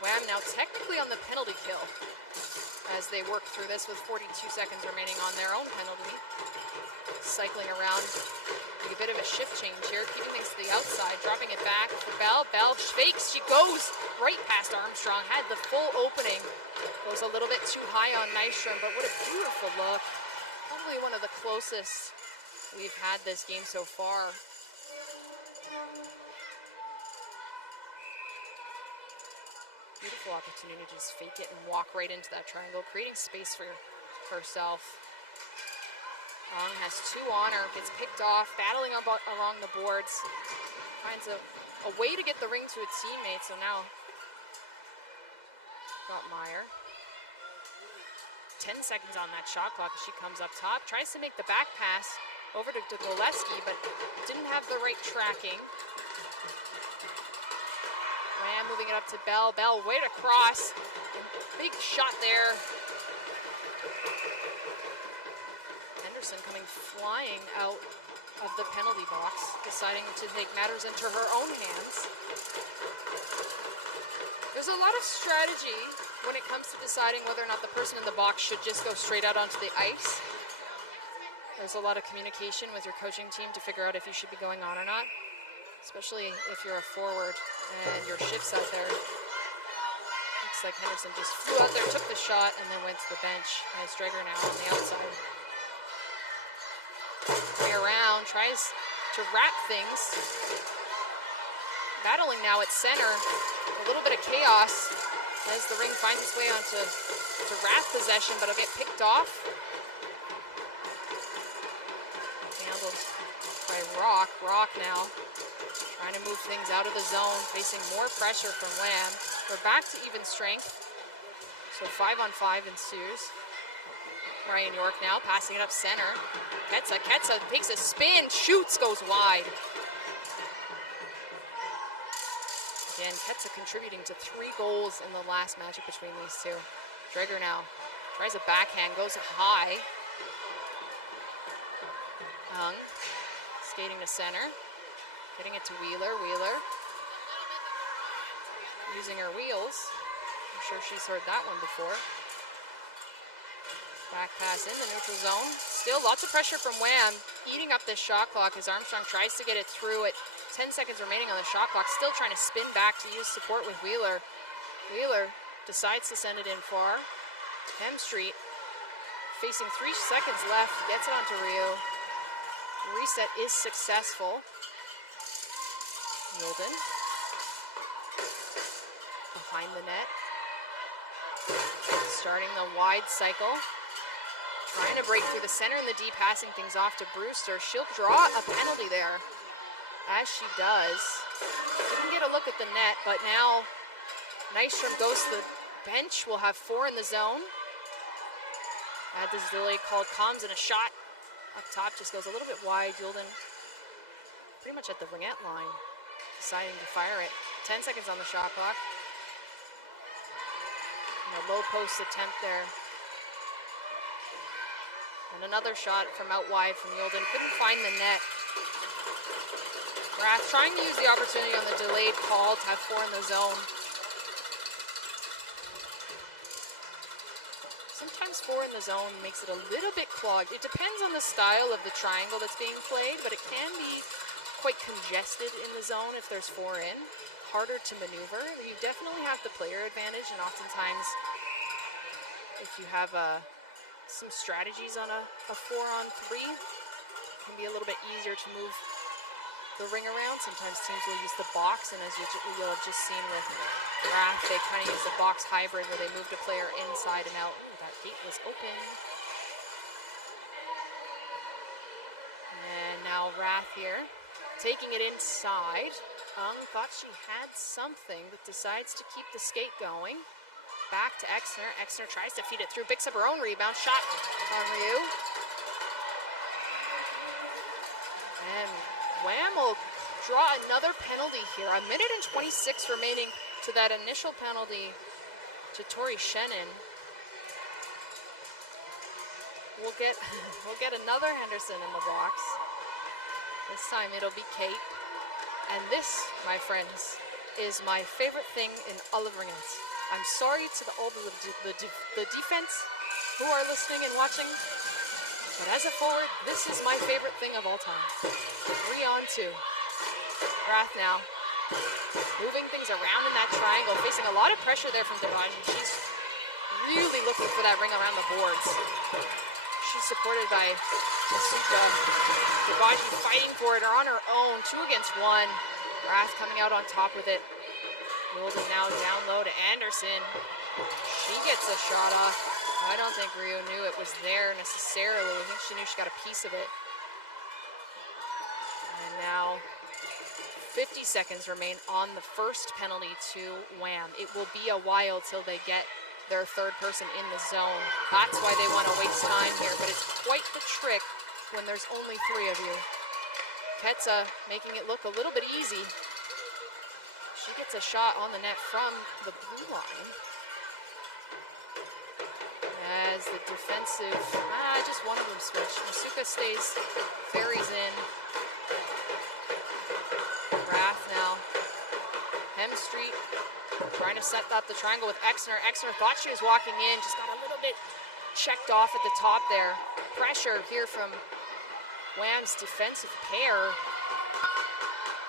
Wham now technically on the penalty kill as they work through this with 42 seconds remaining on their own penalty. cycling around. A bit of a shift change here, keeping things to the outside, dropping it back for Bell. Bell fakes, she goes right past Armstrong, had the full opening. Goes a little bit too high on Nystrom, but what a beautiful look. Probably one of the closest we've had this game so far. Beautiful opportunity to just fake it and walk right into that triangle, creating space for herself. Ong has 2 on her, gets picked off, battling along the boards. Finds a way to get the ring to a teammate, so now got Meyer. 10 seconds on that shot clock as she comes up top. Tries to make the back pass over to Goleski, but didn't have the right tracking. Ram moving it up to Bell. Bell way to cross. Big shot there. Henderson coming flying out of the penalty box, deciding to take matters into her own hands. There's a lot of strategy when it comes to deciding whether or not the person in the box should just go straight out onto the ice. There's a lot of communication with your coaching team to figure out if you should be going on or not, especially if you're a forward and your shift's out there. Looks like Henderson just flew out there, took the shot, and then went to the bench. And it's Drager now on the outside. Way around, tries to wrap things. Battling now at center. A little bit of chaos as the ring finds its way onto Rath possession, but it'll get picked off. Handled by Rock. Rock now trying to move things out of the zone, facing more pressure from Lamb. We're back to even strength. So 5-on-5 ensues. Ryan York now passing it up center. Ketsa takes a spin, shoots, goes wide. Again, Ketsa contributing to 3 goals in the last matchup between these two. Drager now tries a backhand, goes high. Hung, skating to center. Getting it to Wheeler. Wheeler using her wheels. I'm sure she's heard that one before. Back pass in the neutral zone. Still lots of pressure from Wham, eating up this shot clock as Armstrong tries to get it through at 10 seconds remaining on the shot clock. Still trying to spin back to use support with Wheeler. Wheeler decides to send it in far. Hemstreet facing 3 seconds left, gets it onto Rio. Reset is successful. Yolden behind the net. Starting the wide cycle. Trying to break through the center in the D, passing things off to Brewster. She'll draw a penalty there, as she does. Didn't get a look at the net, but now Nystrom goes to the bench. We'll have 4 in the zone. Add this delay called comms, and a shot up top just goes a little bit wide. Yolden pretty much at the Ringette line, deciding to fire it. 10 seconds on the shot clock. And a low post attempt there. And another shot from out wide from Yolden. Couldn't find the net. Rath trying to use the opportunity on the delayed call to have 4 in the zone. Sometimes 4 in the zone makes it a little bit clogged. It depends on the style of the triangle that's being played, but it can be quite congested in the zone if there's 4 in. Harder to maneuver. You definitely have the player advantage, and oftentimes if you have some strategies on a 4-on-3, it can be a little bit easier to move the ring around. Sometimes teams will use the box, and as we will have just seen with Rath, they kind of use the box hybrid where they moved a player inside and out. Ooh, that gate was open. And now Rath here, taking it inside. Thought she had something, but decides to keep the skate going. Back to Exner. Exner tries to feed it through, picks up her own rebound, shot on Ryu. And Wham will draw another penalty here. 1 minute and 26 remaining to that initial penalty to Tori Shannon. We'll get another Henderson in the box. This time it'll be Kate. And this, my friends, is my favorite thing in all of Ringette. I'm sorry to all the defense who are listening and watching, But as a forward, this is my favorite thing of all time. 3-on-2. Rath now moving things around in that triangle, facing a lot of pressure there from Devanji. She's really looking for that ring around the boards. She's supported by Masuka. Devanji fighting for it on her own, 2 against 1. Rath coming out on top with it. Wilden now down low to Anderson. She gets a shot off. I don't think Rio knew it was there necessarily. I think she knew she got a piece of it. And now 50 seconds remain on the first penalty to Wham. It will be a while till they get their third person in the zone. That's why they want to waste time here, but it's quite the trick when there's only 3 of you. Ketsa making it look a little bit easy. She gets a shot on the net from the blue line. As the defensive, just one of them switch. Masuka stays, ferries in. Rath now. Hem Street trying to set up the triangle with Exner. Exner thought she was walking in, just got a little bit checked off at the top there. Pressure here from Wham's defensive pair.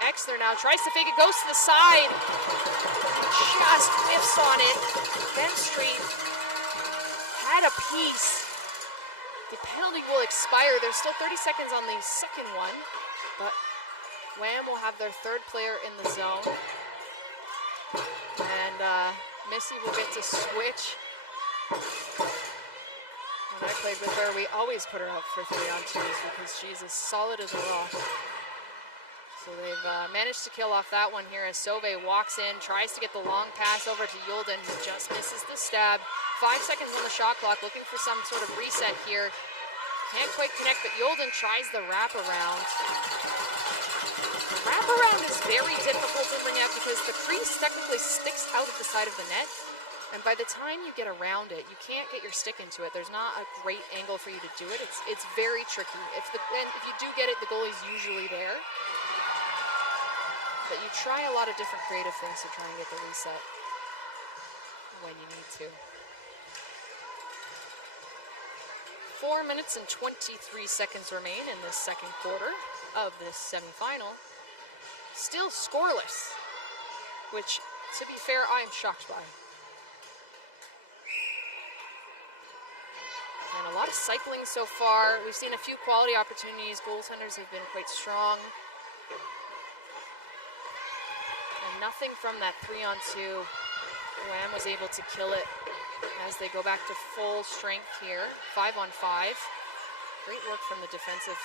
Exner now tries to fake it, goes to the side. Just whiffs on it. Hem Street had a piece. The penalty will expire. There's still 30 seconds on the second one, but Wham will have their third player in the zone. And Missy will get to switch. When I played with her, we always put her up for 3-on-2s because she's as solid as a rock. So they've managed to kill off that one here as Sauvé walks in, tries to get the long pass over to Yulden, who just misses the stab. 5 seconds on the shot clock, looking for some sort of reset here. Can't quite connect, but Yulden tries the wraparound. The wraparound is very difficult to bring out because the crease technically sticks out of the side of the net. And by the time you get around it, you can't get your stick into it. There's not a great angle for you to do it. It's very tricky. If you do get it, the goalie's usually there. But you try a lot of different creative things to try and get the reset when you need to. 4 minutes and 23 seconds remain in this second quarter of this semifinal. Still scoreless, which, to be fair, I am shocked by. And a lot of cycling so far. We've seen a few quality opportunities. Goaltenders have been quite strong. And nothing from that 3-on-2. Wham was able to kill it as they go back to full strength here. 5-on-5. Great work from the defensive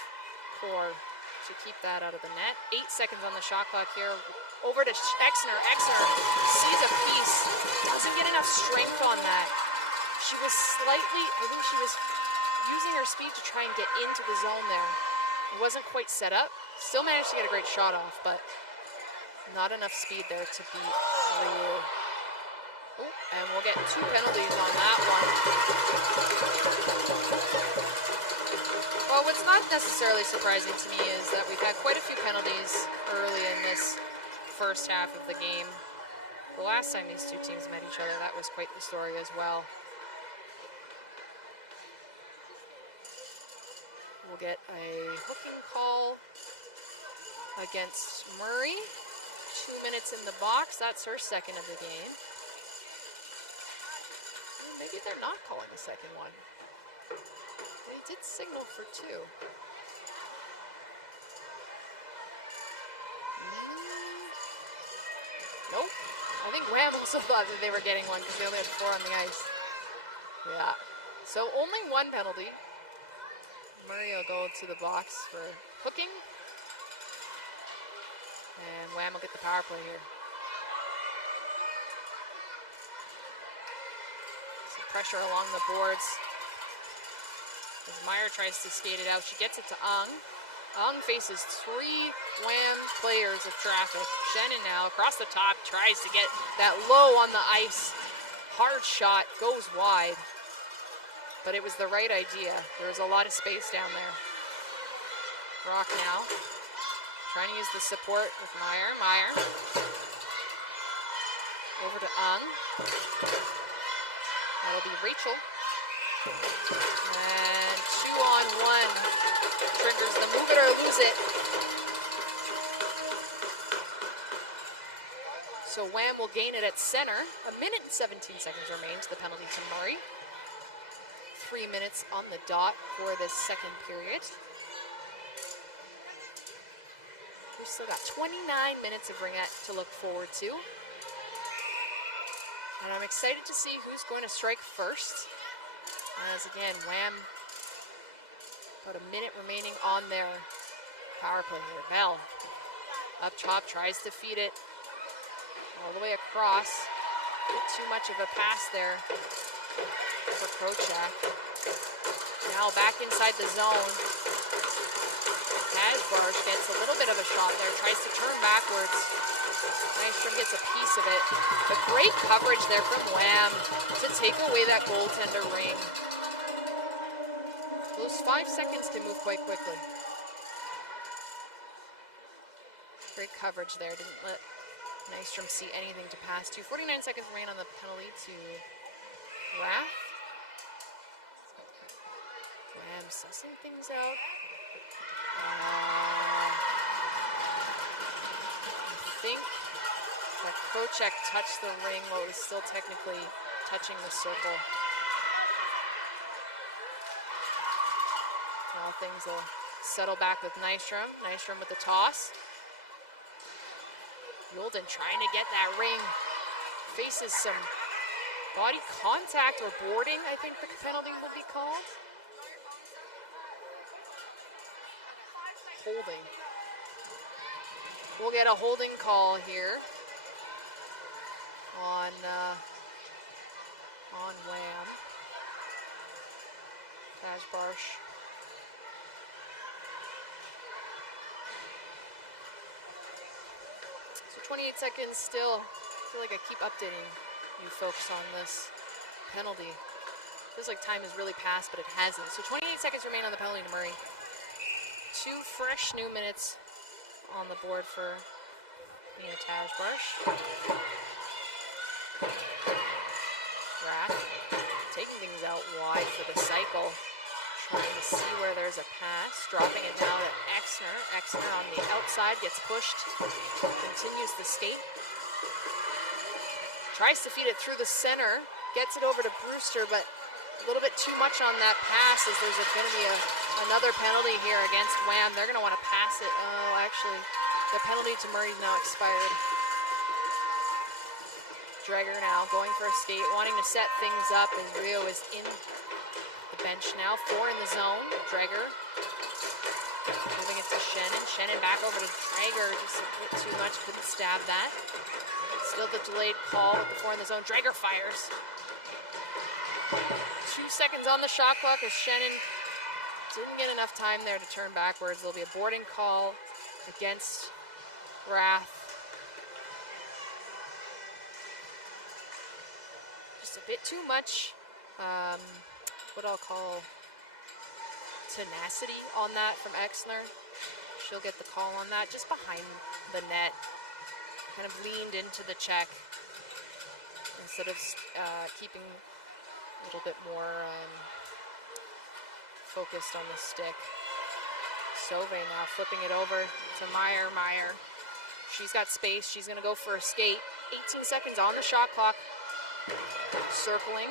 core to keep that out of the net. 8 seconds on the shot clock here. Over to Exner. Exner sees a piece. Doesn't get enough strength on that. She was slightly, I think she was using her speed to try and get into the zone there. It wasn't quite set up. Still managed to get a great shot off, but not enough speed there to beat Friel. Oh, and we'll get 2 penalties on that one. Well, what's not necessarily surprising to me is that we've had quite a few penalties early in this first half of the game. The last time these two teams met each other, that was quite the story as well. We'll get a hooking call against Murray. 2 minutes in the box. That's her second of the game. Maybe they're not calling a second one. They did signal for 2. Nope. I think Wham also thought that they were getting one because they only had 4 on the ice. Yeah. So only 1 penalty. Murray will go to the box for hooking. And Wham will get the power play here. Some pressure along the boards. As Meyer tries to skate it out, she gets it to Ung. Ung faces 3 Wham players of traffic. Shannon now across the top tries to get that low on the ice. Hard shot, goes wide. But it was the right idea. There was a lot of space down there. Rock now. Trying to use the support with Meyer. Meyer. Over to Ung. That'll be Rachel. And 2-on-1 triggers the move it or lose it. So Wham will gain it at center. 1 minute and 17 seconds remain to the penalty to Murray. 3 minutes on the dot for this second period. We've still got 29 minutes of Ringette to look forward to. And I'm excited to see who's going to strike first. As again, Wham, about a minute remaining on their power play here. Bell, up top, tries to feed it all the way across. Too much of a pass there for Krochak. Now back inside the zone. Kasbarz gets a little bit of a shot there, tries to turn backwards. Nystrom gets a piece of it. But great coverage there from Wham to take away that goaltender ring. Those 5 seconds can move quite quickly. Great coverage there, didn't let Nystrom see anything to pass to. 49 seconds remain on the penalty to Rath. Wham sussing things out. I think that Krochak touched the ring while it was still technically touching the circle. Now things will settle back with Nystrom. Nystrom with the toss. Yolden trying to get that ring. Faces some body contact or boarding, I think the penalty will be called. Holding. We'll get a holding call here on Wham. Kasbarz. So 28 seconds still. I feel like I keep updating you folks on this penalty. Feels like time has really passed, but it hasn't. So 28 seconds remain on the penalty to Murray. 2 fresh new minutes on the board for Nina Kasbarz. Rath taking things out wide for the cycle. Trying to see where there's a pass. Dropping it down to Exner. Exner on the outside gets pushed. Continues the skate. Tries to feed it through the center. Gets it over to Brewster, but a little bit too much on that pass as there's going to be another penalty here against Wham. They're going to want to pass it. Oh, actually, the penalty to Murray's now expired. Dreger now going for a skate, wanting to set things up as Rio is in the bench now. 4 in the zone. Dreger giving it to Shannon. Shannon back over to Dreger. Just a bit too much. Couldn't stab that. Still the delayed call with the 4 in the zone. Dreger fires. 2 seconds on the shot clock as Shannon didn't get enough time there to turn backwards. There'll be a boarding call against Rath. Just a bit too much, what I'll call tenacity on that from Exner. She'll get the call on that just behind the net. Kind of leaned into the check instead of keeping a little bit more focused on the stick. Sauve now flipping it over to Meyer. Meyer, she's got space. She's going to go for a skate. 18 seconds on the shot clock. Circling.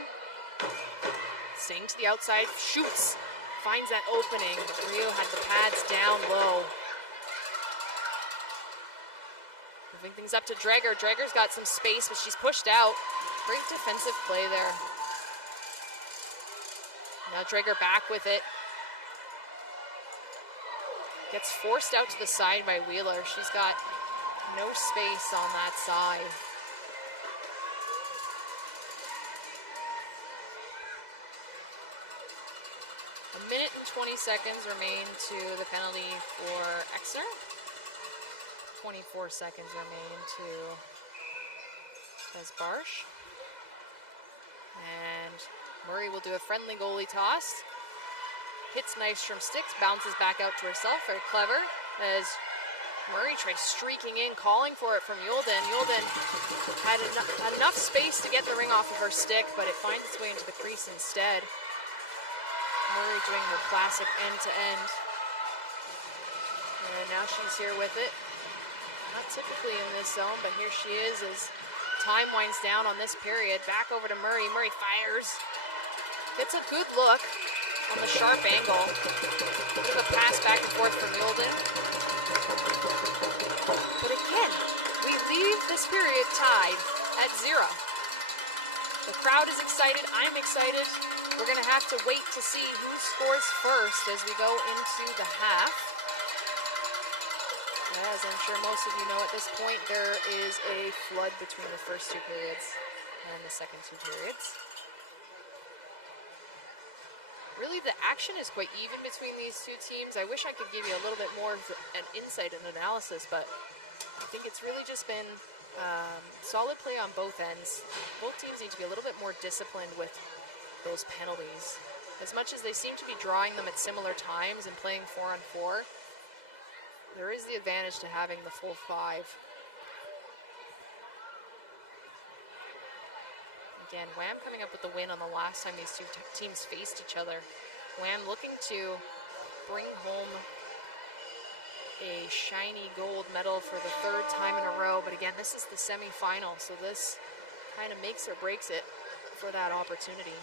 Staying to the outside. Shoots. Finds that opening, but Rio had the pads down low. Moving things up to Dreger. Dreger's got some space, but she's pushed out. Great defensive play there. Now Dreger back with it. Gets forced out to the side by Wheeler. She's got no space on that side. A minute and 20 seconds remain to the penalty for Exner. 24 seconds remain to Kasbarz. And Murray will do a friendly goalie toss. Hits Nystrom sticks, bounces back out to herself. Very clever as Murray tries streaking in, calling for it from Yolden. Yolden had enough space to get the ring off of her stick, but it finds its way into the crease instead. Murray doing her classic end-to-end. And now she's here with it. Not typically in this zone, but here she is as time winds down on this period. Back over to Murray. Murray fires. Gets a good look on the sharp angle. Bit of a pass back and forth for Mulden. But again, we leave this period tied at 0. The crowd is excited. I'm excited. We're going to have to wait to see who scores first as we go into the half. As I'm sure most of you know at this point, there is a flood between the first 2 periods and the second 2 periods. Really, the action is quite even between these 2 teams. I wish I could give you a little bit more of an insight and analysis, but I think it's really just been solid play on both ends. Both teams need to be a little bit more disciplined with those penalties. As much as they seem to be drawing them at similar times and playing 4-on-4, there is the advantage to having the full 5. Again, Wham coming up with the win on the last time these 2 teams faced each other. Wham looking to bring home a shiny gold medal for the 3rd time in a row. But again, this is the semifinal, so this kind of makes or breaks it for that opportunity.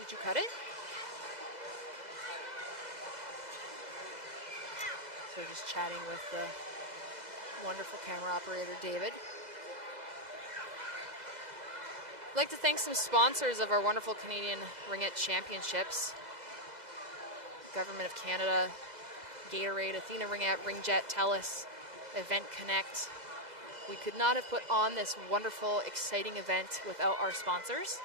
Did you cut it? So just chatting with the wonderful camera operator, David. I'd like to thank some sponsors of our wonderful Canadian Ringette Championships. Government of Canada, Gatorade, Athena Ringette, Ringette, TELUS, Event Connect. We could not have put on this wonderful, exciting event without our sponsors.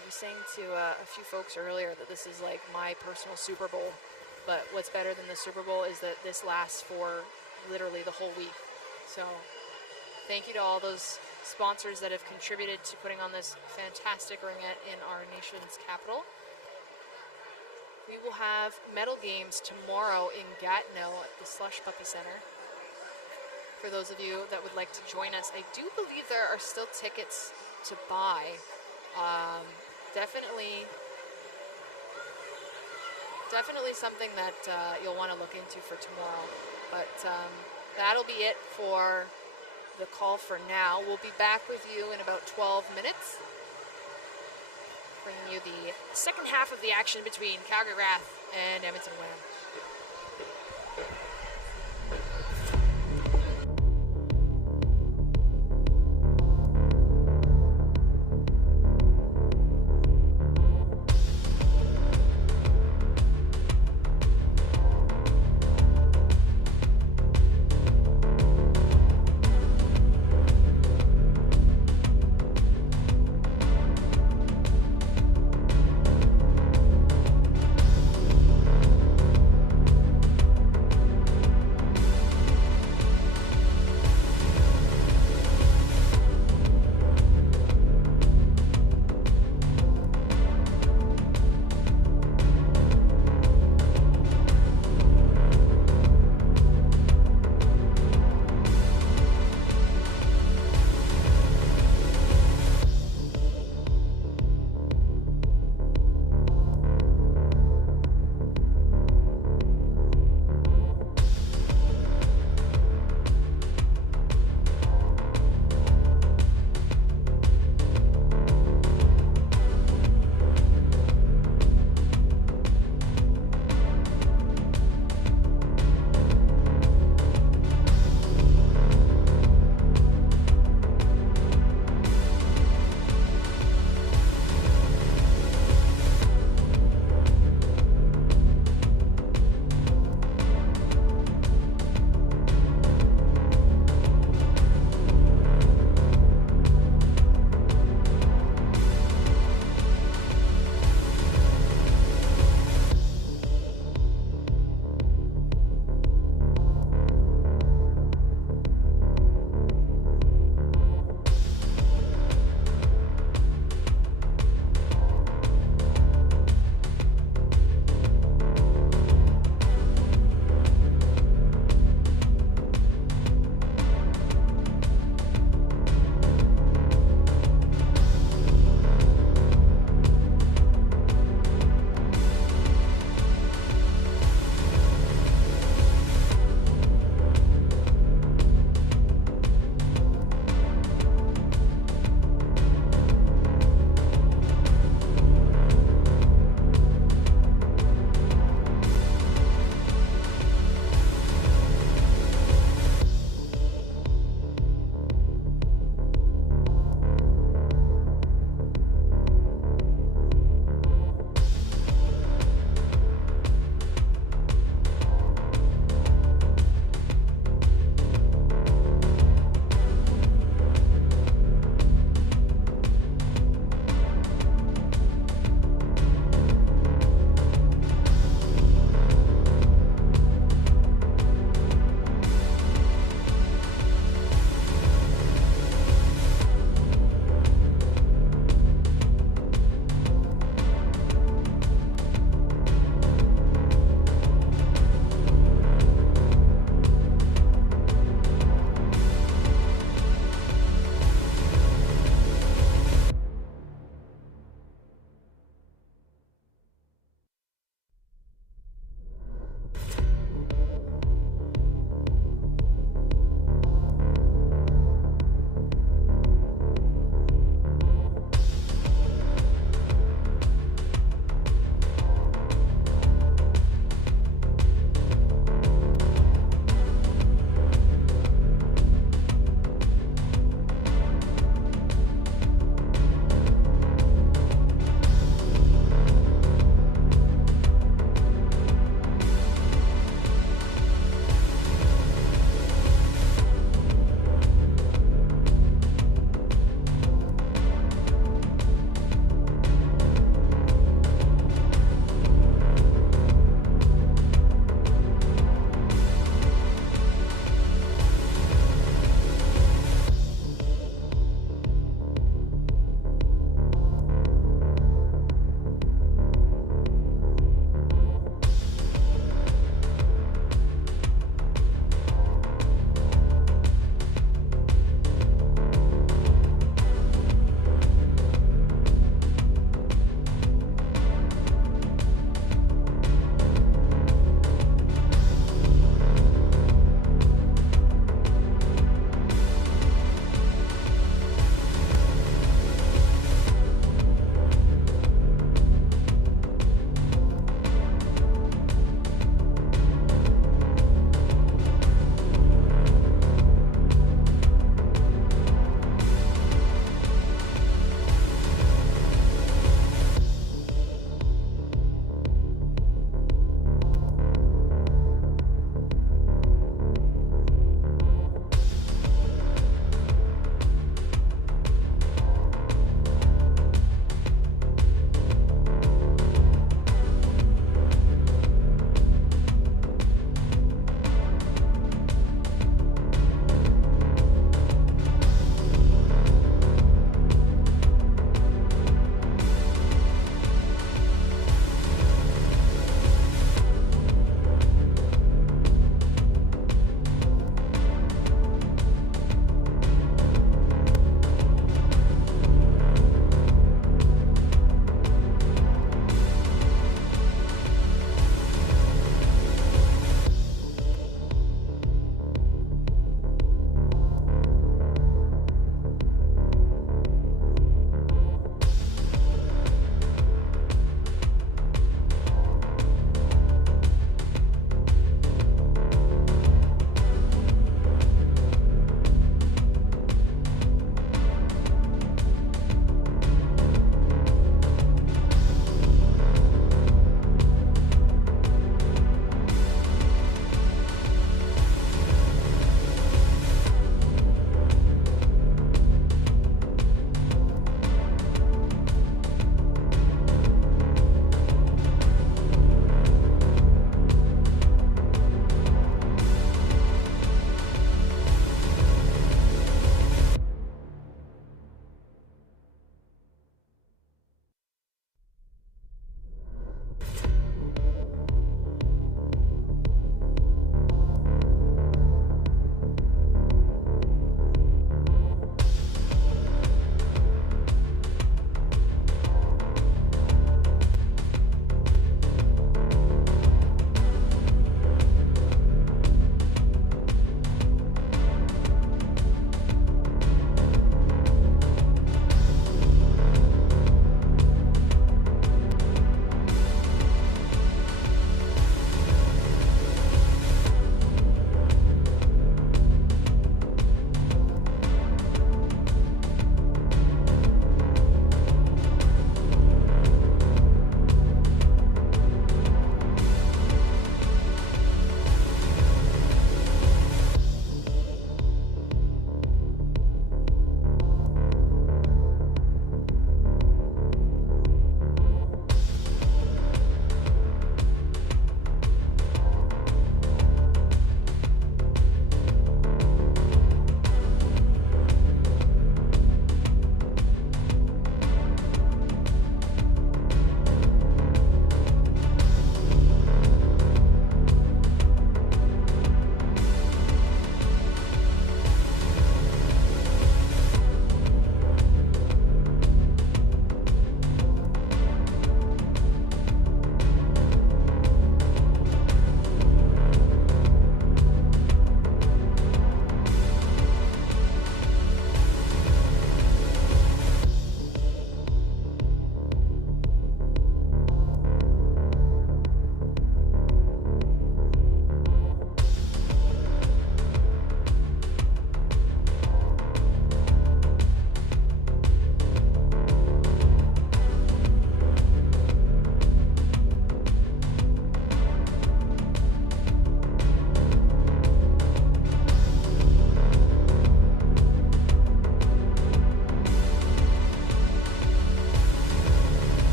I was saying to a few folks earlier that this is like my personal Super Bowl. But what's better than the Super Bowl is that this lasts for literally the whole week. So thank you to all those sponsors that have contributed to putting on this fantastic ringette in our nation's capital. We will have medal games tomorrow in Gatineau at the Slush Puppy Center. For those of you that would like to join us, I do believe there are still tickets to buy. Definitely something that you'll want to look into for tomorrow. But that'll be it for the call for now. We'll be back with you in about 12 minutes, bringing you the second half of the action between Calgary Wrath and Edmonton Wham.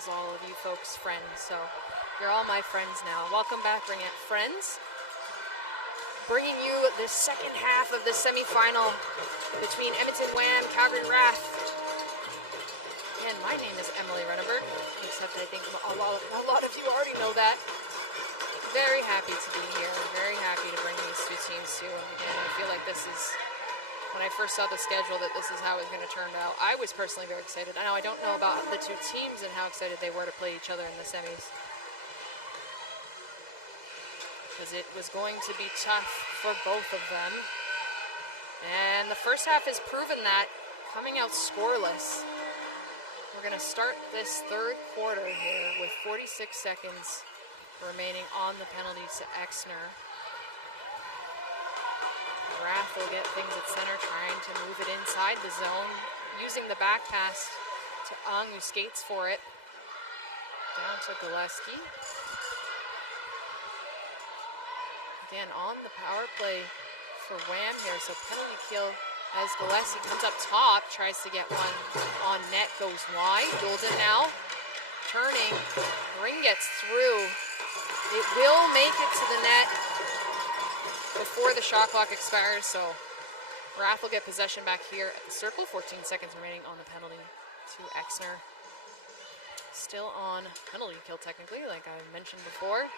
calls all of you folks friends. So you're all my friends now. Welcome back, Ringette friends. Bringing you the second half of the semifinal between Edmonton Wham, Calgary Wrath. And my name is Emily Renneberg, except I think a lot of you already know that. Very happy to be here. Very happy to bring these two teams to. And I feel like this is, when I first saw the schedule, that this is how it's going to turn out. I was personally very excited. I know I don't know about the two teams and how excited they were to play each other in the semis, because it was going to be tough for both of them. And the first half has proven that, coming out scoreless. We're going to start this third quarter here with 46 seconds remaining on the penalty to Exner. Wrath will get things at center, trying to move it inside the zone, using the back pass to Ung, who skates for it. Down to Gillespie. Again, on the power play for Wham here, so penalty kill as Gillespie comes up top, tries to get one on net, goes wide. Golden now, turning, Ring gets through. It will make it to the net before the shot clock expires, so Wrath will get possession back here at the circle. 14 seconds remaining on the penalty to Exner. Still on penalty kill technically, like I mentioned before.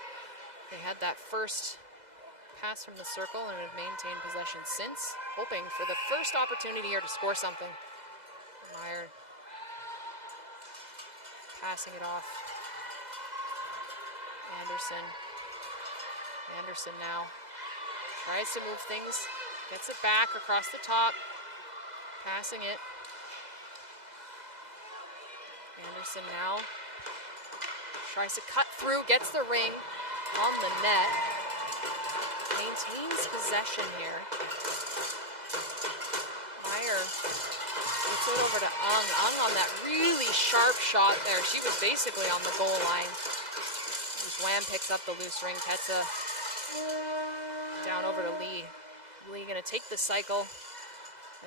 They had that first pass from the circle and have maintained possession since, hoping for the first opportunity here to score something. Meyer passing it off. Anderson now tries to move things, gets it back across the top, passing it. Anderson now tries to cut through, gets the ring on the net. Maintains possession here. Meyer gets it over to Ung. Ung on that really sharp shot there. She was basically on the goal line. Wham picks up the loose ring. Ketsa down over to Lee. Lee gonna take the cycle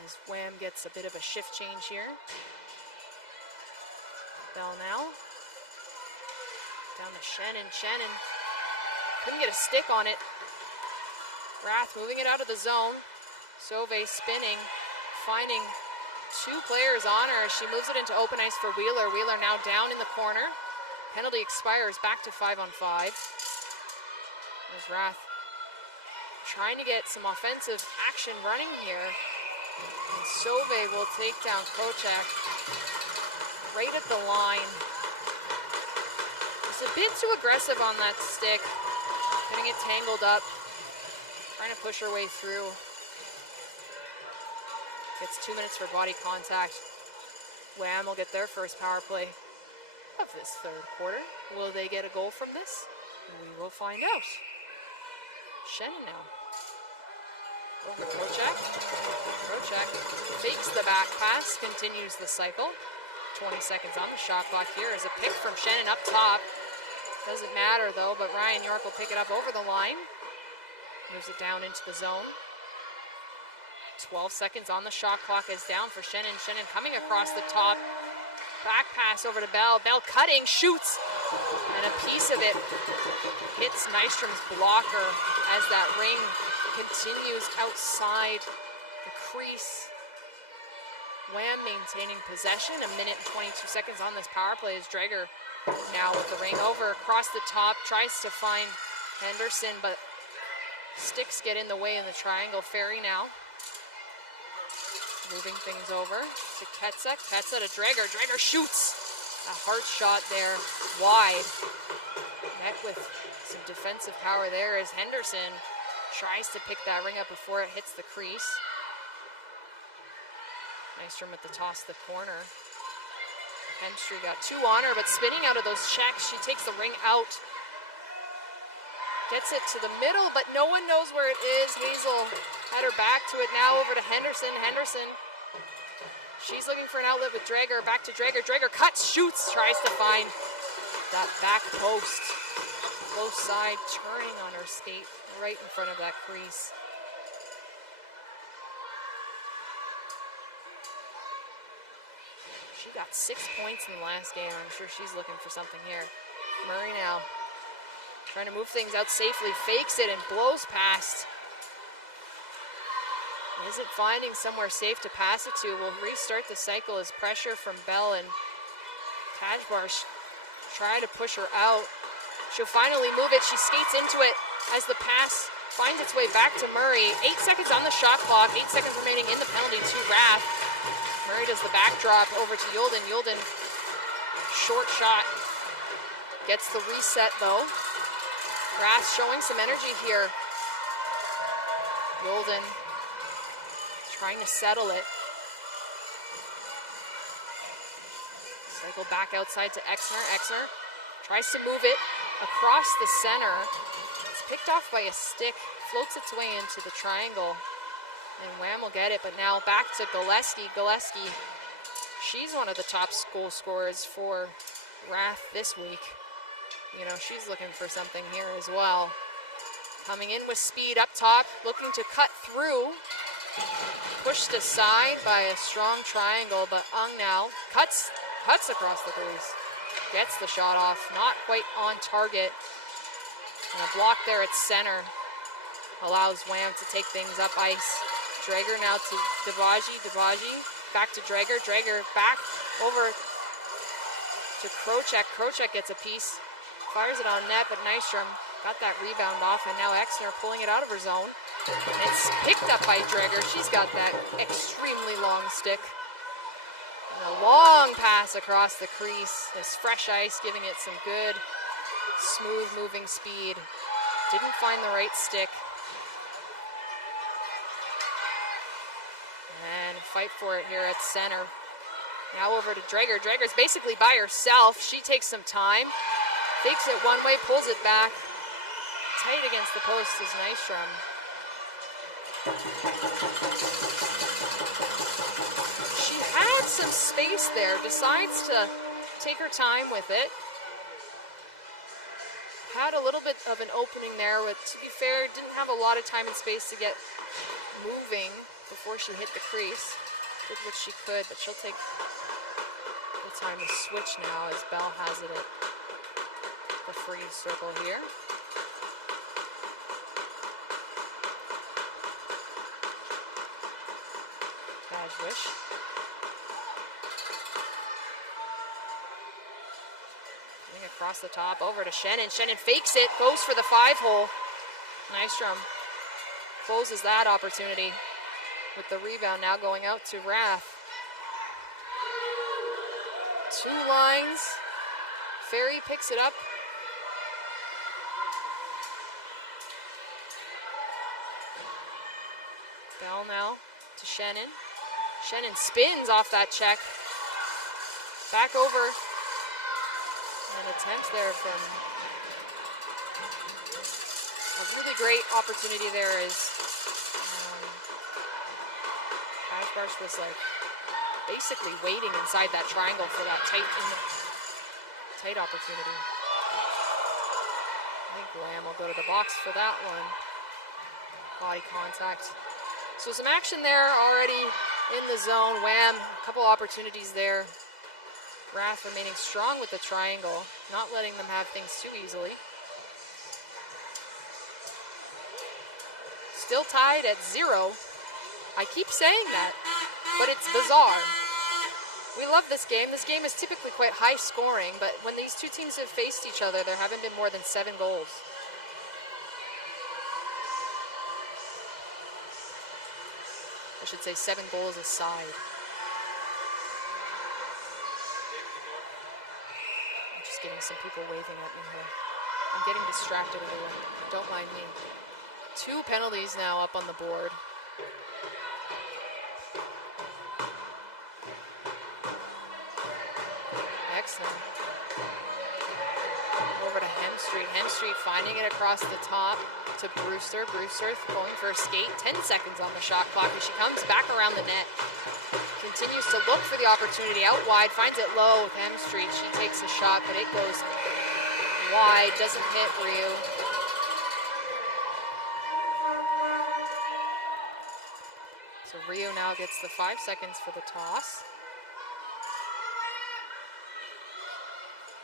as Wham gets a bit of a shift change here. Bell now. Down to Shannon. Shannon couldn't get a stick on it. Wrath moving it out of the zone. Sauve spinning, finding two players on her as she moves it into open ice for Wheeler. Wheeler now down in the corner. Penalty expires, back to 5-on-5. There's Wrath trying to get some offensive action running here. And Sauve will take down Kochak right at the line. He's a bit too aggressive on that stick. Getting it tangled up. Trying to push her way through. Gets 2 minutes for body contact. Wham will get their first power play of this third quarter. Will they get a goal from this? We will find out. Shannon now. Over Kochak. Kochak fakes the back pass, continues the cycle. 20 seconds on the shot clock here as a pick from Shannon up top. Doesn't matter though, but Ryan York will pick it up over the line. Moves it down into the zone. 12 seconds on the shot clock is down for Shannon. Shannon coming across the top. Back pass over to Bell. Bell cutting, shoots, and a piece of it hits Nystrom's blocker as that ring continues outside the crease. Wham maintaining possession. 1 minute and 22 seconds on this power play as Dreger now with the ring over across the top. Tries to find Henderson, but sticks get in the way in the triangle. Ferry now. Moving things over to Ketsa. Ketsa to Dreger. Dreger shoots. A hard shot there, wide. Met with some defensive power there as Henderson tries to pick that ring up before it hits the crease. Nystrom at the toss to the corner. Hemstry got two on her, but spinning out of those checks, she takes the ring out. Gets it to the middle, but no one knows where it is. Hazel had her back to it now, over to Henderson. Henderson, she's looking for an outlet with Dreger. Back to Dreger. Dreger cuts, shoots, tries to find that back post. Close side, turning on her skate right in front of that crease. She got 6 points in the last game. I'm sure she's looking for something here. Murray now trying to move things out safely, fakes it and blows past. Isn't finding somewhere safe to pass it to. Will restart the cycle as pressure from Bell and Kajbarsh try to push her out. She'll finally move it. She skates into it as the pass finds its way back to Murray. 8 seconds on the shot clock. 8 seconds remaining in the penalty to Rath. Murray does the backdrop over to Yulden. Yulden, short shot. Gets the reset though. Rath showing some energy here. Yulden trying to settle it. Cycle back outside to Exner. Exner tries to move it across the center. It's picked off by a stick, floats its way into the triangle, and Wham will get it, but now back to Gillespie. Gillespie, she's one of the top goal scorers for Rath this week. You know, she's looking for something here as well. Coming in with speed up top, looking to cut through. Pushed aside by a strong triangle, but Ung now cuts across the crease. Gets the shot off, not quite on target. And a block there at center allows Wham to take things up ice. Drager now to Debaji. Debaji back to Drager. Drager back over to Krocek. Krocek gets a piece. Fires it on net, but Nystrom got that rebound off, and now Exner pulling it out of her zone. It's picked up by Drager. She's got that extremely long stick. And a long pass across the crease. This fresh ice giving it some good, smooth moving speed. Didn't find the right stick. And fight for it here at center. Now over to Drager. Drager's basically by herself. She takes some time. Fakes it one way, pulls it back. Tight against the post is Nystrom. She had some space there, decides to take her time with it. Had a little bit of an opening there, with, to be fair, didn't have a lot of time and space to get moving before she hit the crease. Did what she could, but she'll take the time to switch now as Bell has it at the free circle here. Kajwish. Getting across the top, over to Shannon. Shannon fakes it, goes for the 5-hole. Nystrom closes that opportunity with the rebound now going out to Rath. 2 lines. Ferry picks it up. Bell now to Shannon. Shannon spins off that check. Back over. An attempt there from a really great opportunity there is Kajbarsh was like basically waiting inside that triangle for that tight opportunity. I think Lamb will go to the box for that one. Body contact. So some action there already in the zone. Wham, a couple opportunities there. Rath remaining strong with the triangle, not letting them have things too easily. Still tied at 0. I keep saying that, but it's bizarre. We love this game. This game is typically quite high scoring, but when these two teams have faced each other, there haven't been more than 7 goals. I should say 7 goals aside. I'm just getting some people waving at me here. I'm getting distracted, everyone. Don't mind me. 2 penalties now up on the board. Excellent. Over to Hemstreet. Hemstreet finding it across the top to Brewster. Brewster going for a skate. 10 seconds on the shot clock as she comes back around the net. Continues to look for the opportunity out wide. Finds it low with Hemstreet. She takes a shot, but it goes wide. Doesn't hit Ryu. So Ryu now gets the 5 seconds for the toss.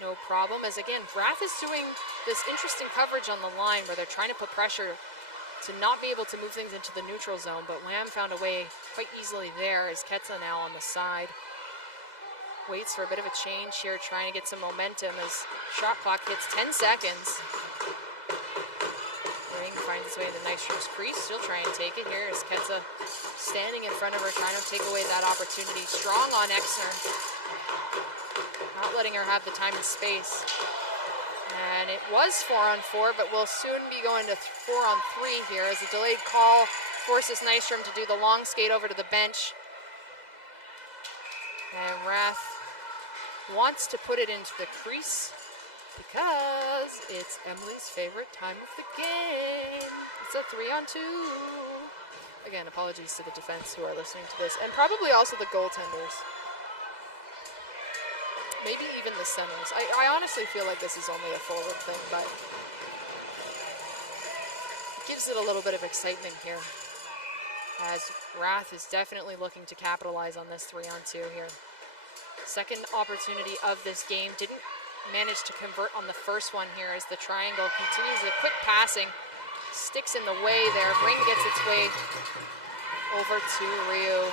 No problem, as again, Wrath is doing this interesting coverage on the line where they're trying to put pressure to not be able to move things into the neutral zone, but Wham found a way quite easily there as Ketsa now on the side. Waits for a bit of a change here, trying to get some momentum as shot clock hits 10 seconds. Ring finds his way into Nystrom's crease, still trying to take it here as Ketsa standing in front of her, trying to take away that opportunity. Strong on Exner. Not letting her have the time and space. And it was 4-on-4, but we'll soon be going to 4-on-3 here as a delayed call forces Nystrom to do the long skate over to the bench. And Wrath wants to put it into the crease because it's Emily's favorite time of the game. It's a 3-on-2. Again, apologies to the defense who are listening to this, and probably also the goaltenders. Maybe even the centers. I honestly feel like this is only a forward thing, but it gives it a little bit of excitement here, as Wrath is definitely looking to capitalize on this 3-on-2 here. Second opportunity of this game. Didn't manage to convert on the first one here as the triangle continues the quick passing. Sticks in the way there. Ring gets its way over to Ryu.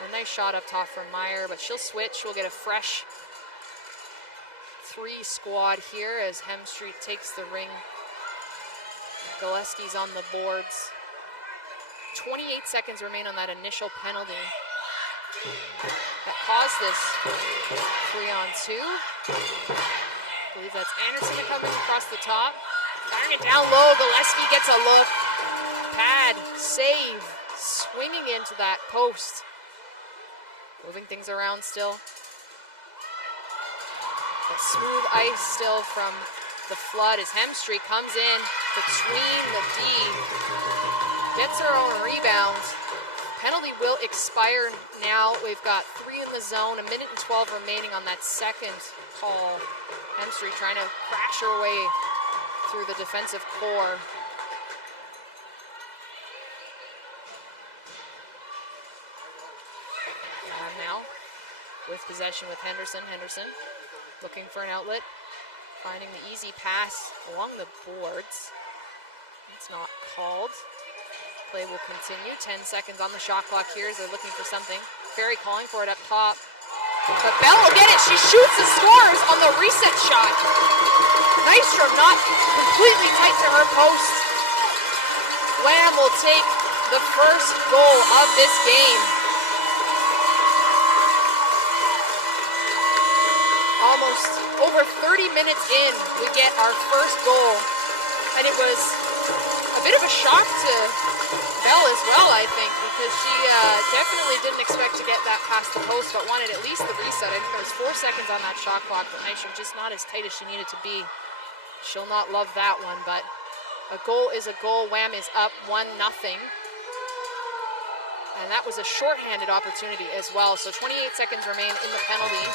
A nice shot up top from Meyer, but she'll switch. We'll get a fresh 3 squad here as Hemstreet takes the ring. Gillespie's on the boards. 28 seconds remain on that initial penalty that caused this 3-on-2. I believe that's Anderson coming across the top. Firing it down low. Gillespie gets a look. Pad, save, swinging into that post. Moving things around still. But smooth ice still from the flood as Hemstreet comes in between the D. Gets her own rebound. Penalty will expire now. We've got 3 in the zone, 1 minute and 12 remaining on that second call. Hemstreet trying to crash her way through the defensive core. Now with possession with Henderson. Henderson looking for an outlet, finding the easy pass along the boards. It's not called. Play will continue. 10 seconds on the shot clock here as they're looking for something. Ferry calling for it up top. But Bell will get it. She shoots and scores on the reset shot. Nystrom not completely tight to her post. Wham will take the first goal of this game. Almost over 30 minutes in, we get our first goal. And it was a bit of a shock to Bell as well, I think, because she definitely didn't expect to get that past the post, but wanted at least the reset. I think there was 4 seconds on that shot clock, but Nystrom just not as tight as she needed to be. She'll not love that one, but a goal is a goal. Wham is up 1-0. And that was a shorthanded opportunity as well. So 28 seconds remain in the penalty.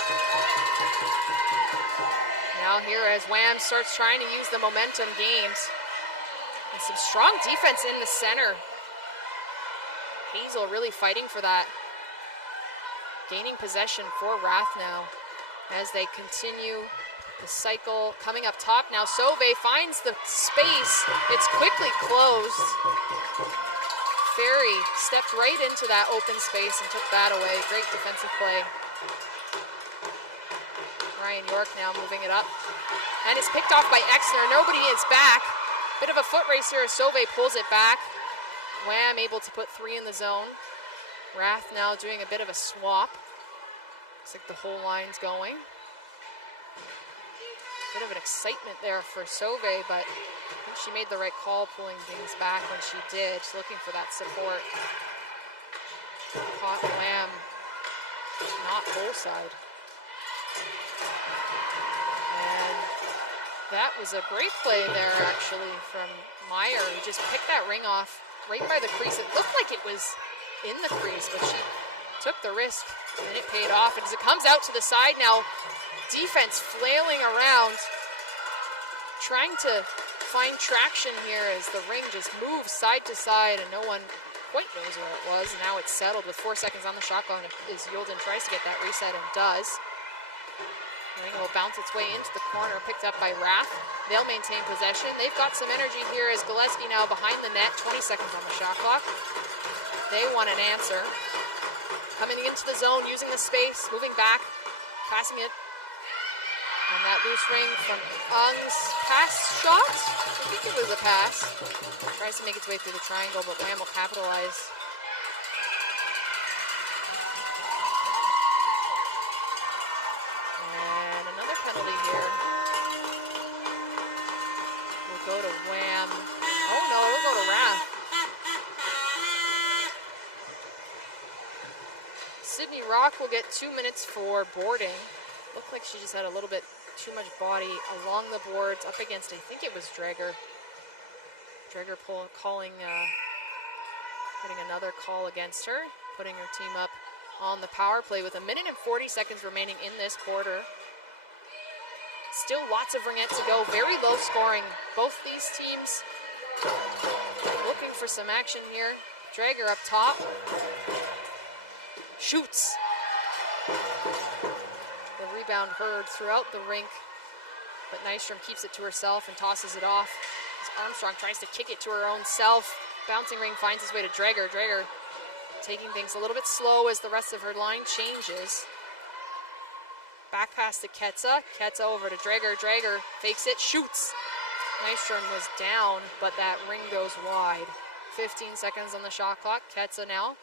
Now here as Wham starts trying to use the momentum gains. And some strong defense in the center. Hazel really fighting for that. Gaining possession for Wrath now as they continue the cycle. Coming up top now, Sauvé finds the space. It's quickly closed. Ferry stepped right into that open space and took that away. Great defensive play. Ryan York now moving it up. And it's picked off by Exner. Nobody is back. Bit of a foot race here as Sauvé pulls it back. Wham able to put 3 in the zone. Wrath now doing a bit of a swap. Looks like the whole line's going. Bit of an excitement there for Sauvé, but I think she made the right call pulling things back when she did. She's looking for that support. Caught Wham, not goal side. And that was a great play there, actually, from Meyer, who just picked that ring off right by the crease. It looked like it was in the crease, but she took the risk, and it paid off. And as it comes out to the side now, defense flailing around, trying to find traction here as the ring just moves side to side and no one quite knows where it was. Now it's settled with 4 seconds on the shot clock as Yulden tries to get that reset and does. Ring will bounce its way into the corner, picked up by Rath. They'll maintain possession. They've got some energy here as Gillespie now behind the net, 20 seconds on the shot clock. They want an answer. Coming into the zone, using the space, moving back, passing it. And that loose ring from Ung's pass shot. I think it was a pass. Tries to make its way through the triangle, but Wham will capitalize. And another penalty here. Will go to Wham. Oh no, it'll go to Rath. Sydney Rock will get 2 minutes for boarding. Looked like she just had a little bit too much body along the boards up against, I think it was Drager. Drager calling, getting another call against her, putting her team up on the power play with 1 minute and 40 seconds remaining in this quarter. Still lots of Ringette to go, very low scoring. Both these teams looking for some action here. Drager up top. Shoots. The rebound heard throughout the rink, but Nystrom keeps it to herself and tosses it off. As Armstrong tries to kick it to her own self. Bouncing ring finds his way to Drager. Drager taking things a little bit slow as the rest of her line changes. Back pass to Ketsa. Ketsa over to Drager. Drager fakes it, shoots. Nystrom was down, but that ring goes wide. 15 seconds on the shot clock. Ketsa now.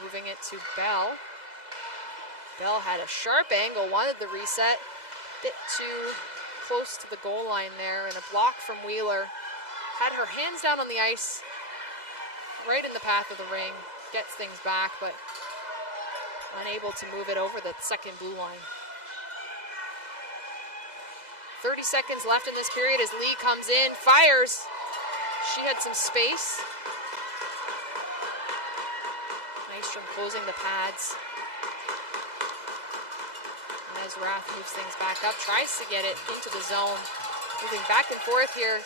Moving it to Bell. Bell had a sharp angle, wanted the reset. Bit too close to the goal line there, and a block from Wheeler. Had her hands down on the ice, right in the path of the ring. Gets things back, but unable to move it over the second blue line. 30 seconds left in this period as Lee comes in, fires. She had some space. Nystrom closing the pads. And as Rath moves things back up, tries to get it into the zone. Moving back and forth here.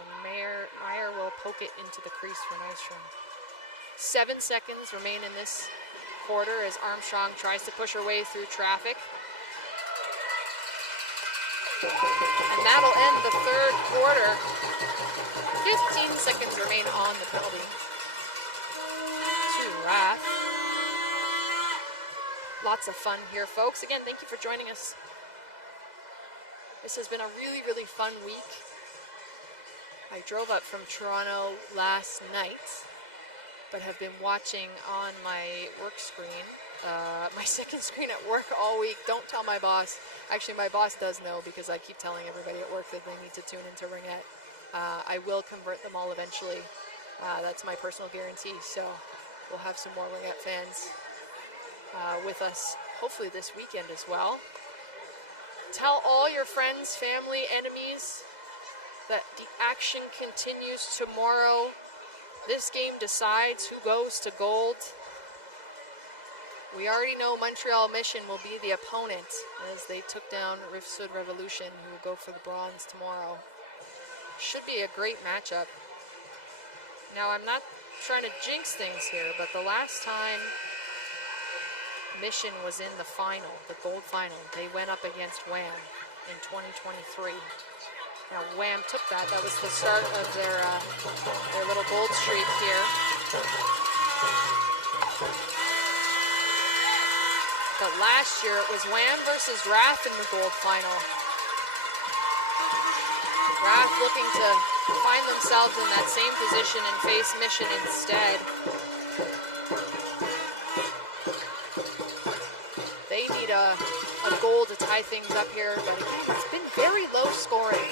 And Meyer will poke it into the crease for Nystrom. 7 seconds remain in this quarter as Armstrong tries to push her way through traffic. And that'll end the third quarter. 15 seconds remain on the penalty. To Rath. Lots of fun here, folks. Again, thank you for joining us. This has been a really, really fun week. I drove up from Toronto last night, but have been watching on my work screen, my second screen at work all week. Don't tell my boss. Actually, my boss does know because I keep telling everybody at work that they need to tune into Ringette. I will convert them all eventually. That's my personal guarantee. So we'll have some more Ringette fans with us, hopefully this weekend as well. Tell all your friends, family, enemies that the action continues tomorrow. This game decides who goes to gold. We already know Montreal Mission will be the opponent as they took down Rive-Sud Revolution, who will go for the bronze tomorrow. Should be a great matchup. Now, I'm not trying to jinx things here, but the last time Mission was in the final, the gold final, they went up against Wham in 2023. Now, Wham took that. That was the start of their little gold streak here. But last year, it was Wham versus Rath in the gold final. Rath looking to find themselves in that same position and face Mission instead. They need a goal to tie things up here, but again, it's been very low scoring.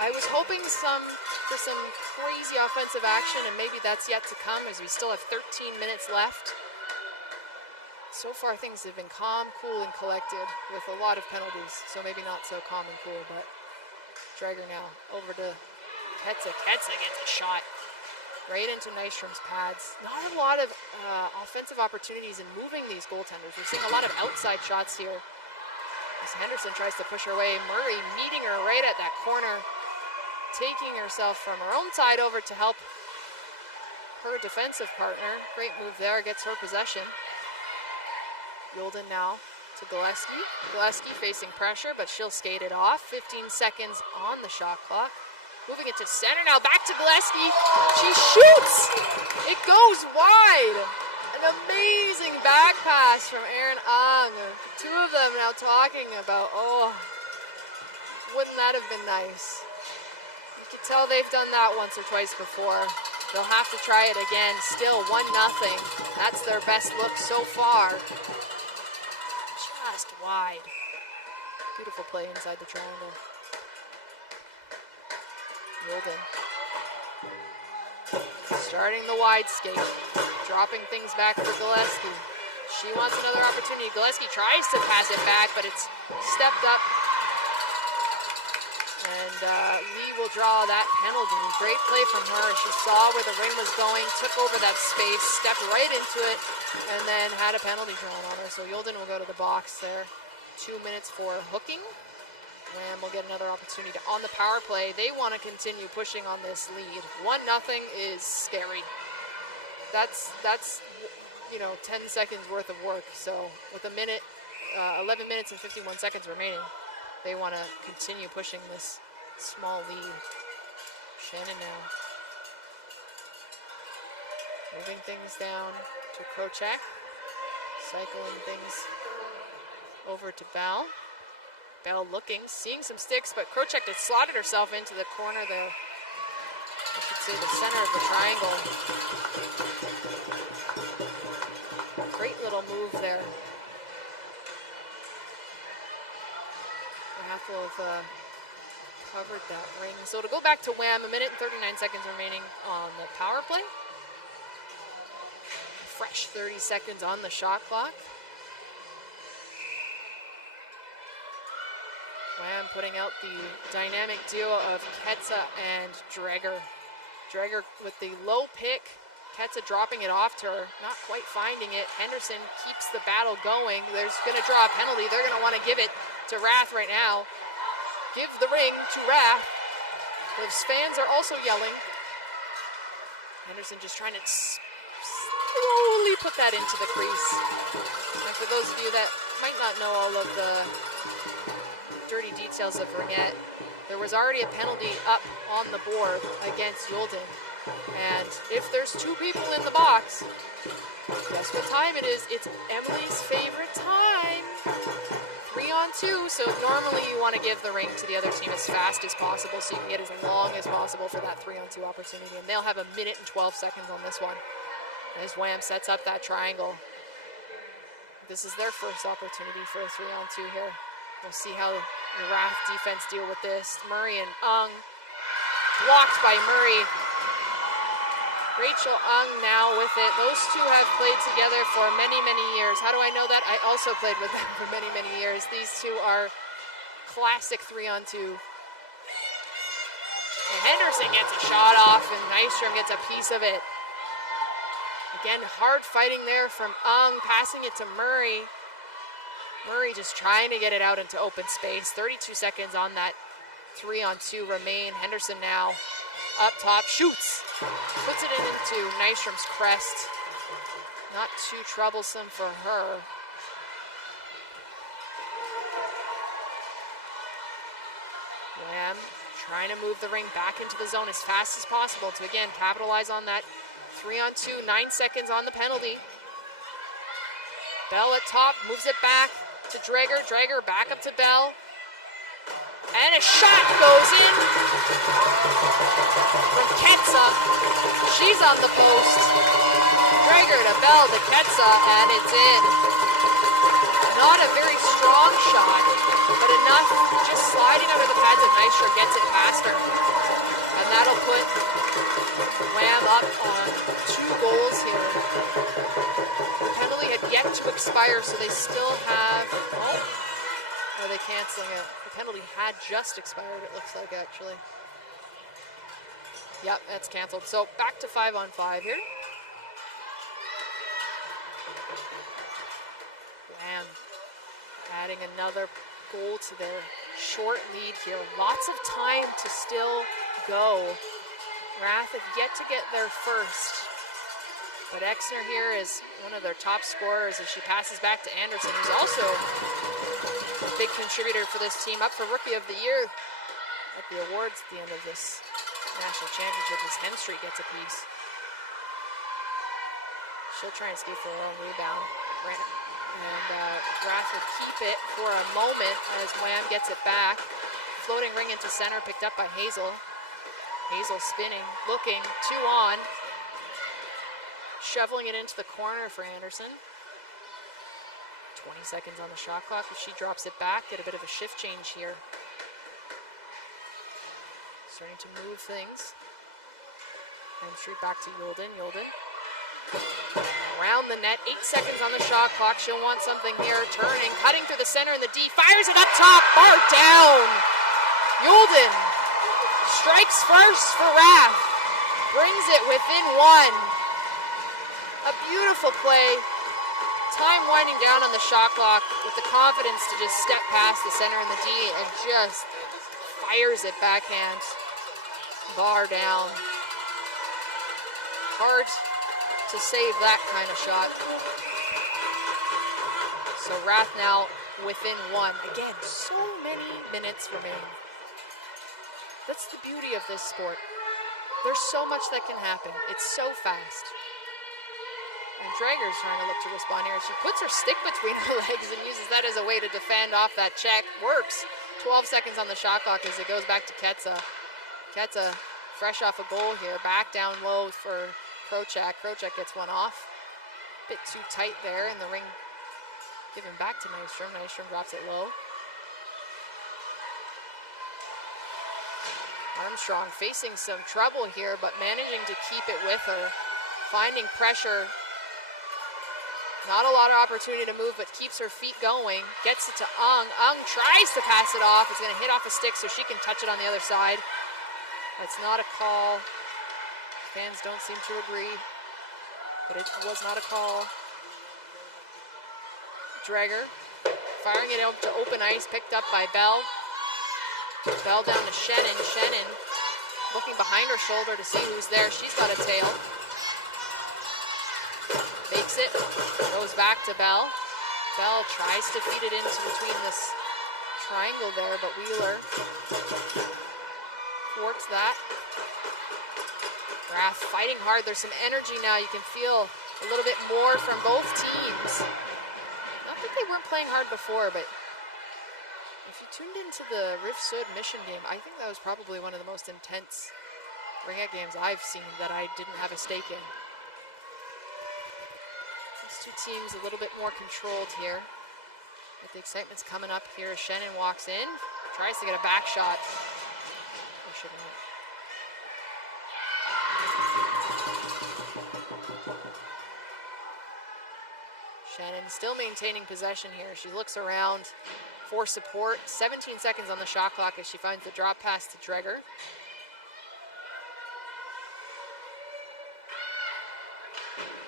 I was hoping for some crazy offensive action, and maybe that's yet to come as we still have 13 minutes left. So far, things have been calm, cool, and collected with a lot of penalties. So maybe not so calm and cool, but Drager now over to Ketsa. Ketsa gets a shot right into Nystrom's pads. Not a lot of offensive opportunities in moving these goaltenders. We're seeing a lot of outside shots here. As Henderson tries to push her way, Murray meeting her right at that corner, taking herself from her own side over to help her defensive partner. Great move there, gets her possession. Yolden now to Gillespie. Gillespie facing pressure, but she'll skate it off. 15 seconds on the shot clock. Moving it to center now, back to Gillespie. She shoots! It goes wide! An amazing back pass from Erin Ang. Two of them now talking about, oh, wouldn't that have been nice? You can tell they've done that once or twice before. They'll have to try it again. Still 1-0. That's their best look so far. Just wide. Beautiful play inside the triangle. Yolden. Starting the wide skate. Dropping things back for Gillespie. She wants another opportunity. Gillespie tries to pass it back, but it's stepped up. And Lee will draw that penalty. Great play from her. She saw where the ring was going, took over that space, stepped right into it, and then had a penalty drawn on her. So Yolden will go to the box there. 2 minutes for hooking. Wham will get another opportunity on the power play. They want to continue pushing on this lead. 1-0 is scary. That's 10 seconds worth of work. So with 11 minutes and 51 seconds remaining, they want to continue pushing this small lead. Shannon now. Moving things down to Krocek. Cycling things over to Bell. Bell looking, seeing some sticks, but Krocek had slotted herself into the corner there. I should say the center of the triangle. Great little move there. Raffle have covered that ring. So to go back to Wham, 1 minute and 39 seconds remaining on the power play. Fresh 30 seconds on the shot clock. Wham putting out the dynamic duo of Ketsa and Dreger. Dreger with the low pick. Ketsa dropping it off to her, not quite finding it. Henderson keeps the battle going. There's going to draw a penalty. They're going to want to give it to Rath right now. Give the ring to Rath. Those fans are also yelling. Henderson just trying to slowly put that into the crease. And for those of you that might not know all of the dirty details of Ringette, there was already a penalty up on the board against Yolden. And if there's two people in the box, guess what time it is? It's Emily's favorite time. 3-on-2, so normally you want to give the ring to the other team as fast as possible so you can get as long as possible for that 3-on-2 opportunity. And they'll have 1 minute and 12 seconds on this one. As Wham sets up that triangle. This is their first opportunity for a 3-on-2 here. We'll see how the Rath defense deal with this. Murray and Ung. Blocked by Murray. Rachel Ung now with it. Those two have played together for many, many years. How do I know that? I also played with them for many, many years. These two are classic 3-on-2. And Henderson gets a shot off, and Nystrom gets a piece of it. Again, hard fighting there from Ung, passing it to Murray. Murray just trying to get it out into open space. 32 seconds on that 3-on-2 remain. Henderson now up top, shoots. Puts it into Nystrom's crest. Not too troublesome for her. Wham trying to move the ring back into the zone as fast as possible to, again, capitalize on that 3-on-2. 9 seconds on the penalty. Bell at top, moves it back to Dreger. Dreger back up to Bell. And a shot goes in from Ketsa. She's on the post. Dreger to Bell to Ketsa, and it's in. Not a very strong shot, but enough just sliding under the pads of Nystrom gets it past her. And that'll put Wham up on 2 goals here. The penalty had yet to expire, so they still have, are they canceling it? The penalty had just expired, it looks like, actually. Yep, that's canceled. So back to 5-on-5 here. Wham. Adding another goal to their short lead here. Lots of time to still go. Rath have yet to get there first. But Exner here is one of their top scorers as she passes back to Anderson, who's also a big contributor for this team, up for Rookie of the Year at the awards at the end of this national championship as Henstreet gets a piece. She'll try and skate for her own rebound. And Rath will keep it for a moment as Wham gets it back. Floating ring into center, picked up by Hazel. Hazel spinning, looking, 2 on. Shoveling it into the corner for Anderson. 20 seconds on the shot clock, but she drops it back. Get a bit of a shift change here. Starting to move things. Henstreet back to Yolden. Yolden. Around the net, 8 seconds on the shot clock. She'll want something here. Turning, cutting through the center in the D. Fires it up top, bar down. Yolden strikes first for Rath. Brings it within 1. A beautiful play. Time winding down on the shot clock with the confidence to just step past the center in the D and just fires it backhand. Bar down. Hard to save that kind of shot. So Rath now within 1. Again, so many minutes remain. That's the beauty of this sport. There's so much that can happen. It's so fast. And Drager's trying to look to respond here. She puts her stick between her legs and uses that as a way to defend off that check. Works. 12 seconds on the shot clock as it goes back to Ketsa. Ketsa fresh off a goal here. Back down low for Krochak. Krochak gets one off. Bit too tight there, and the ring given back to Nystrom. Nystrom drops it low. Armstrong facing some trouble here, but managing to keep it with her. Finding pressure. Not a lot of opportunity to move, but keeps her feet going. Gets it to Ung. Ung tries to pass it off. It's going to hit off a stick so she can touch it on the other side. That's not a call. Fans don't seem to agree, but it was not a call. Drager firing it out to open ice, picked up by Bell. Bell down to Shannon. Shannon looking behind her shoulder to see who's there. She's got a tail. Fakes it, goes back to Bell. Bell tries to feed it into between this triangle there, but Wheeler thwarts that. Rath fighting hard. There's some energy now. You can feel a little bit more from both teams. Not that they weren't playing hard before, but if you tuned into the Riff Sud Mission game, I think that was probably one of the most intense Ringette games I've seen that I didn't have a stake in. These two teams a little bit more controlled here. But the excitement's coming up here as Shannon walks in, tries to get a back shot. Or should not. Shannon still maintaining possession here. She looks around for support. 17 seconds on the shot clock as she finds the drop pass to Dreger.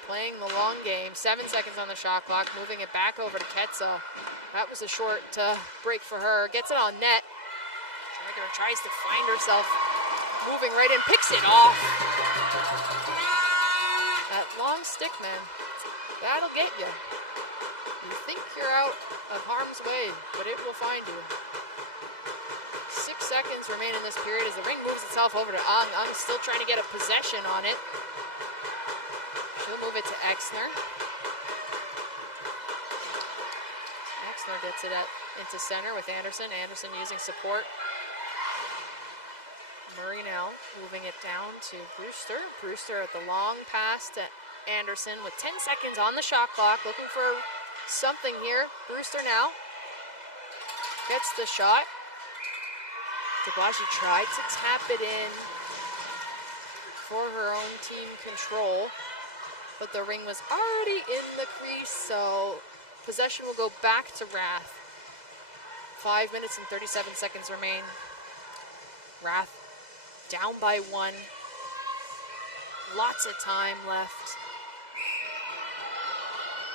Playing the long game. 7 seconds on the shot clock. Moving it back over to Ketsa. That was a short break for her. Gets it on net. Dreger tries to find herself moving right in. Picks it off. That long stick, man. That'll get you. You think you're out of harm's way, but it will find you. 6 seconds remain in this period as the ring moves itself over to Ung. Ung still trying to get a possession on it. She'll move it to Exner. Exner gets it into center with Anderson. Anderson using support. Murray now moving it down to Brewster. Brewster at the long pass to Anderson with 10 seconds on the shot clock. Looking for something here. Brewster now gets the shot. Debaji tried to tap it in for her own team control, but the ring was already in the crease, so possession will go back to Rath. 5 minutes and 37 seconds remain. Rath down by 1. Lots of time left.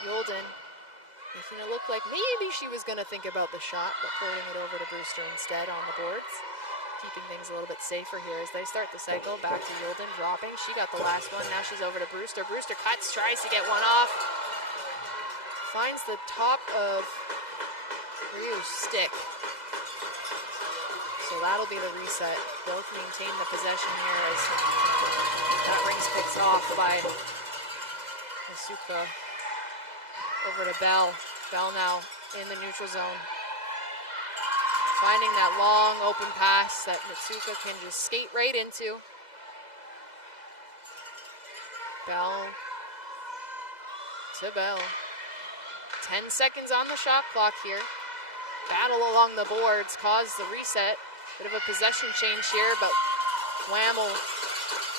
Yolden Making it look like maybe she was going to think about the shot, but forwarding it over to Brewster instead on the boards. Keeping things a little bit safer here as they start the cycle. Back to Yilden, dropping. She got the last one. Now she's over to Brewster. Brewster cuts, tries to get one off. Finds the top of Ryu's stick. So that'll be the reset. Both maintain the possession here as that rings picks off by Asuka. Over to Bell. Bell now in the neutral zone. Finding that long open pass that Mitsuka can just skate right into. Bell to Bell. 10 seconds on the shot clock here. Battle along the boards caused the reset. Bit of a possession change here, but Wham will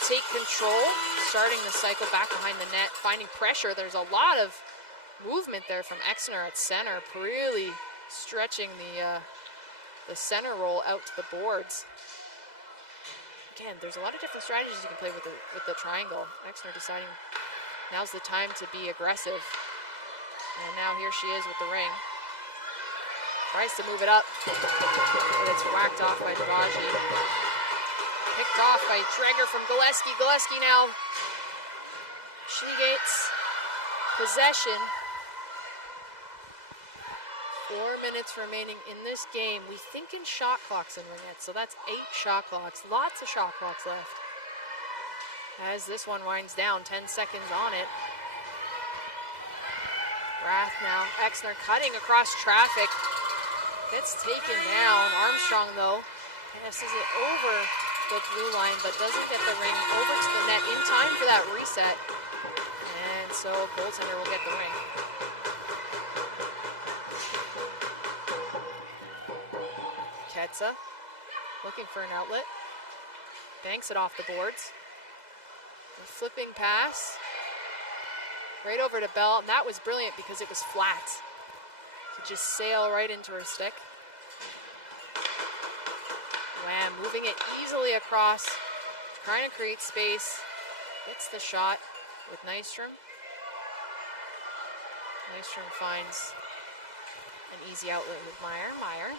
take control. Starting the cycle back behind the net, finding pressure. There's a lot of movement there from Exner at center, really stretching the center roll out to the boards. Again, there's a lot of different strategies you can play with the triangle. Exner deciding now's the time to be aggressive. And now here she is with the ring. Tries to move it up, but it's whacked off by Davaji. Picked off by Dreger from Gillespie. Gillespie now, she gets possession. 4 minutes remaining in this game. We think in shot clocks in Ringette, so that's 8 shot clocks. Lots of shot clocks left. As this one winds down, 10 seconds on it. Rath now, Exner cutting across traffic. Gets taken down. Armstrong, though, passes it over the blue line, but doesn't get the ring over to the net in time for that reset. And so goaltender will get the ring. Ketsa looking for an outlet. Banks it off the boards. A flipping pass. Right over to Bell, and that was brilliant because it was flat. To just sail right into her stick. Wham, moving it easily across, trying to create space. Gets the shot with Nystrom. Nystrom finds an easy outlet with Meyer. Meyer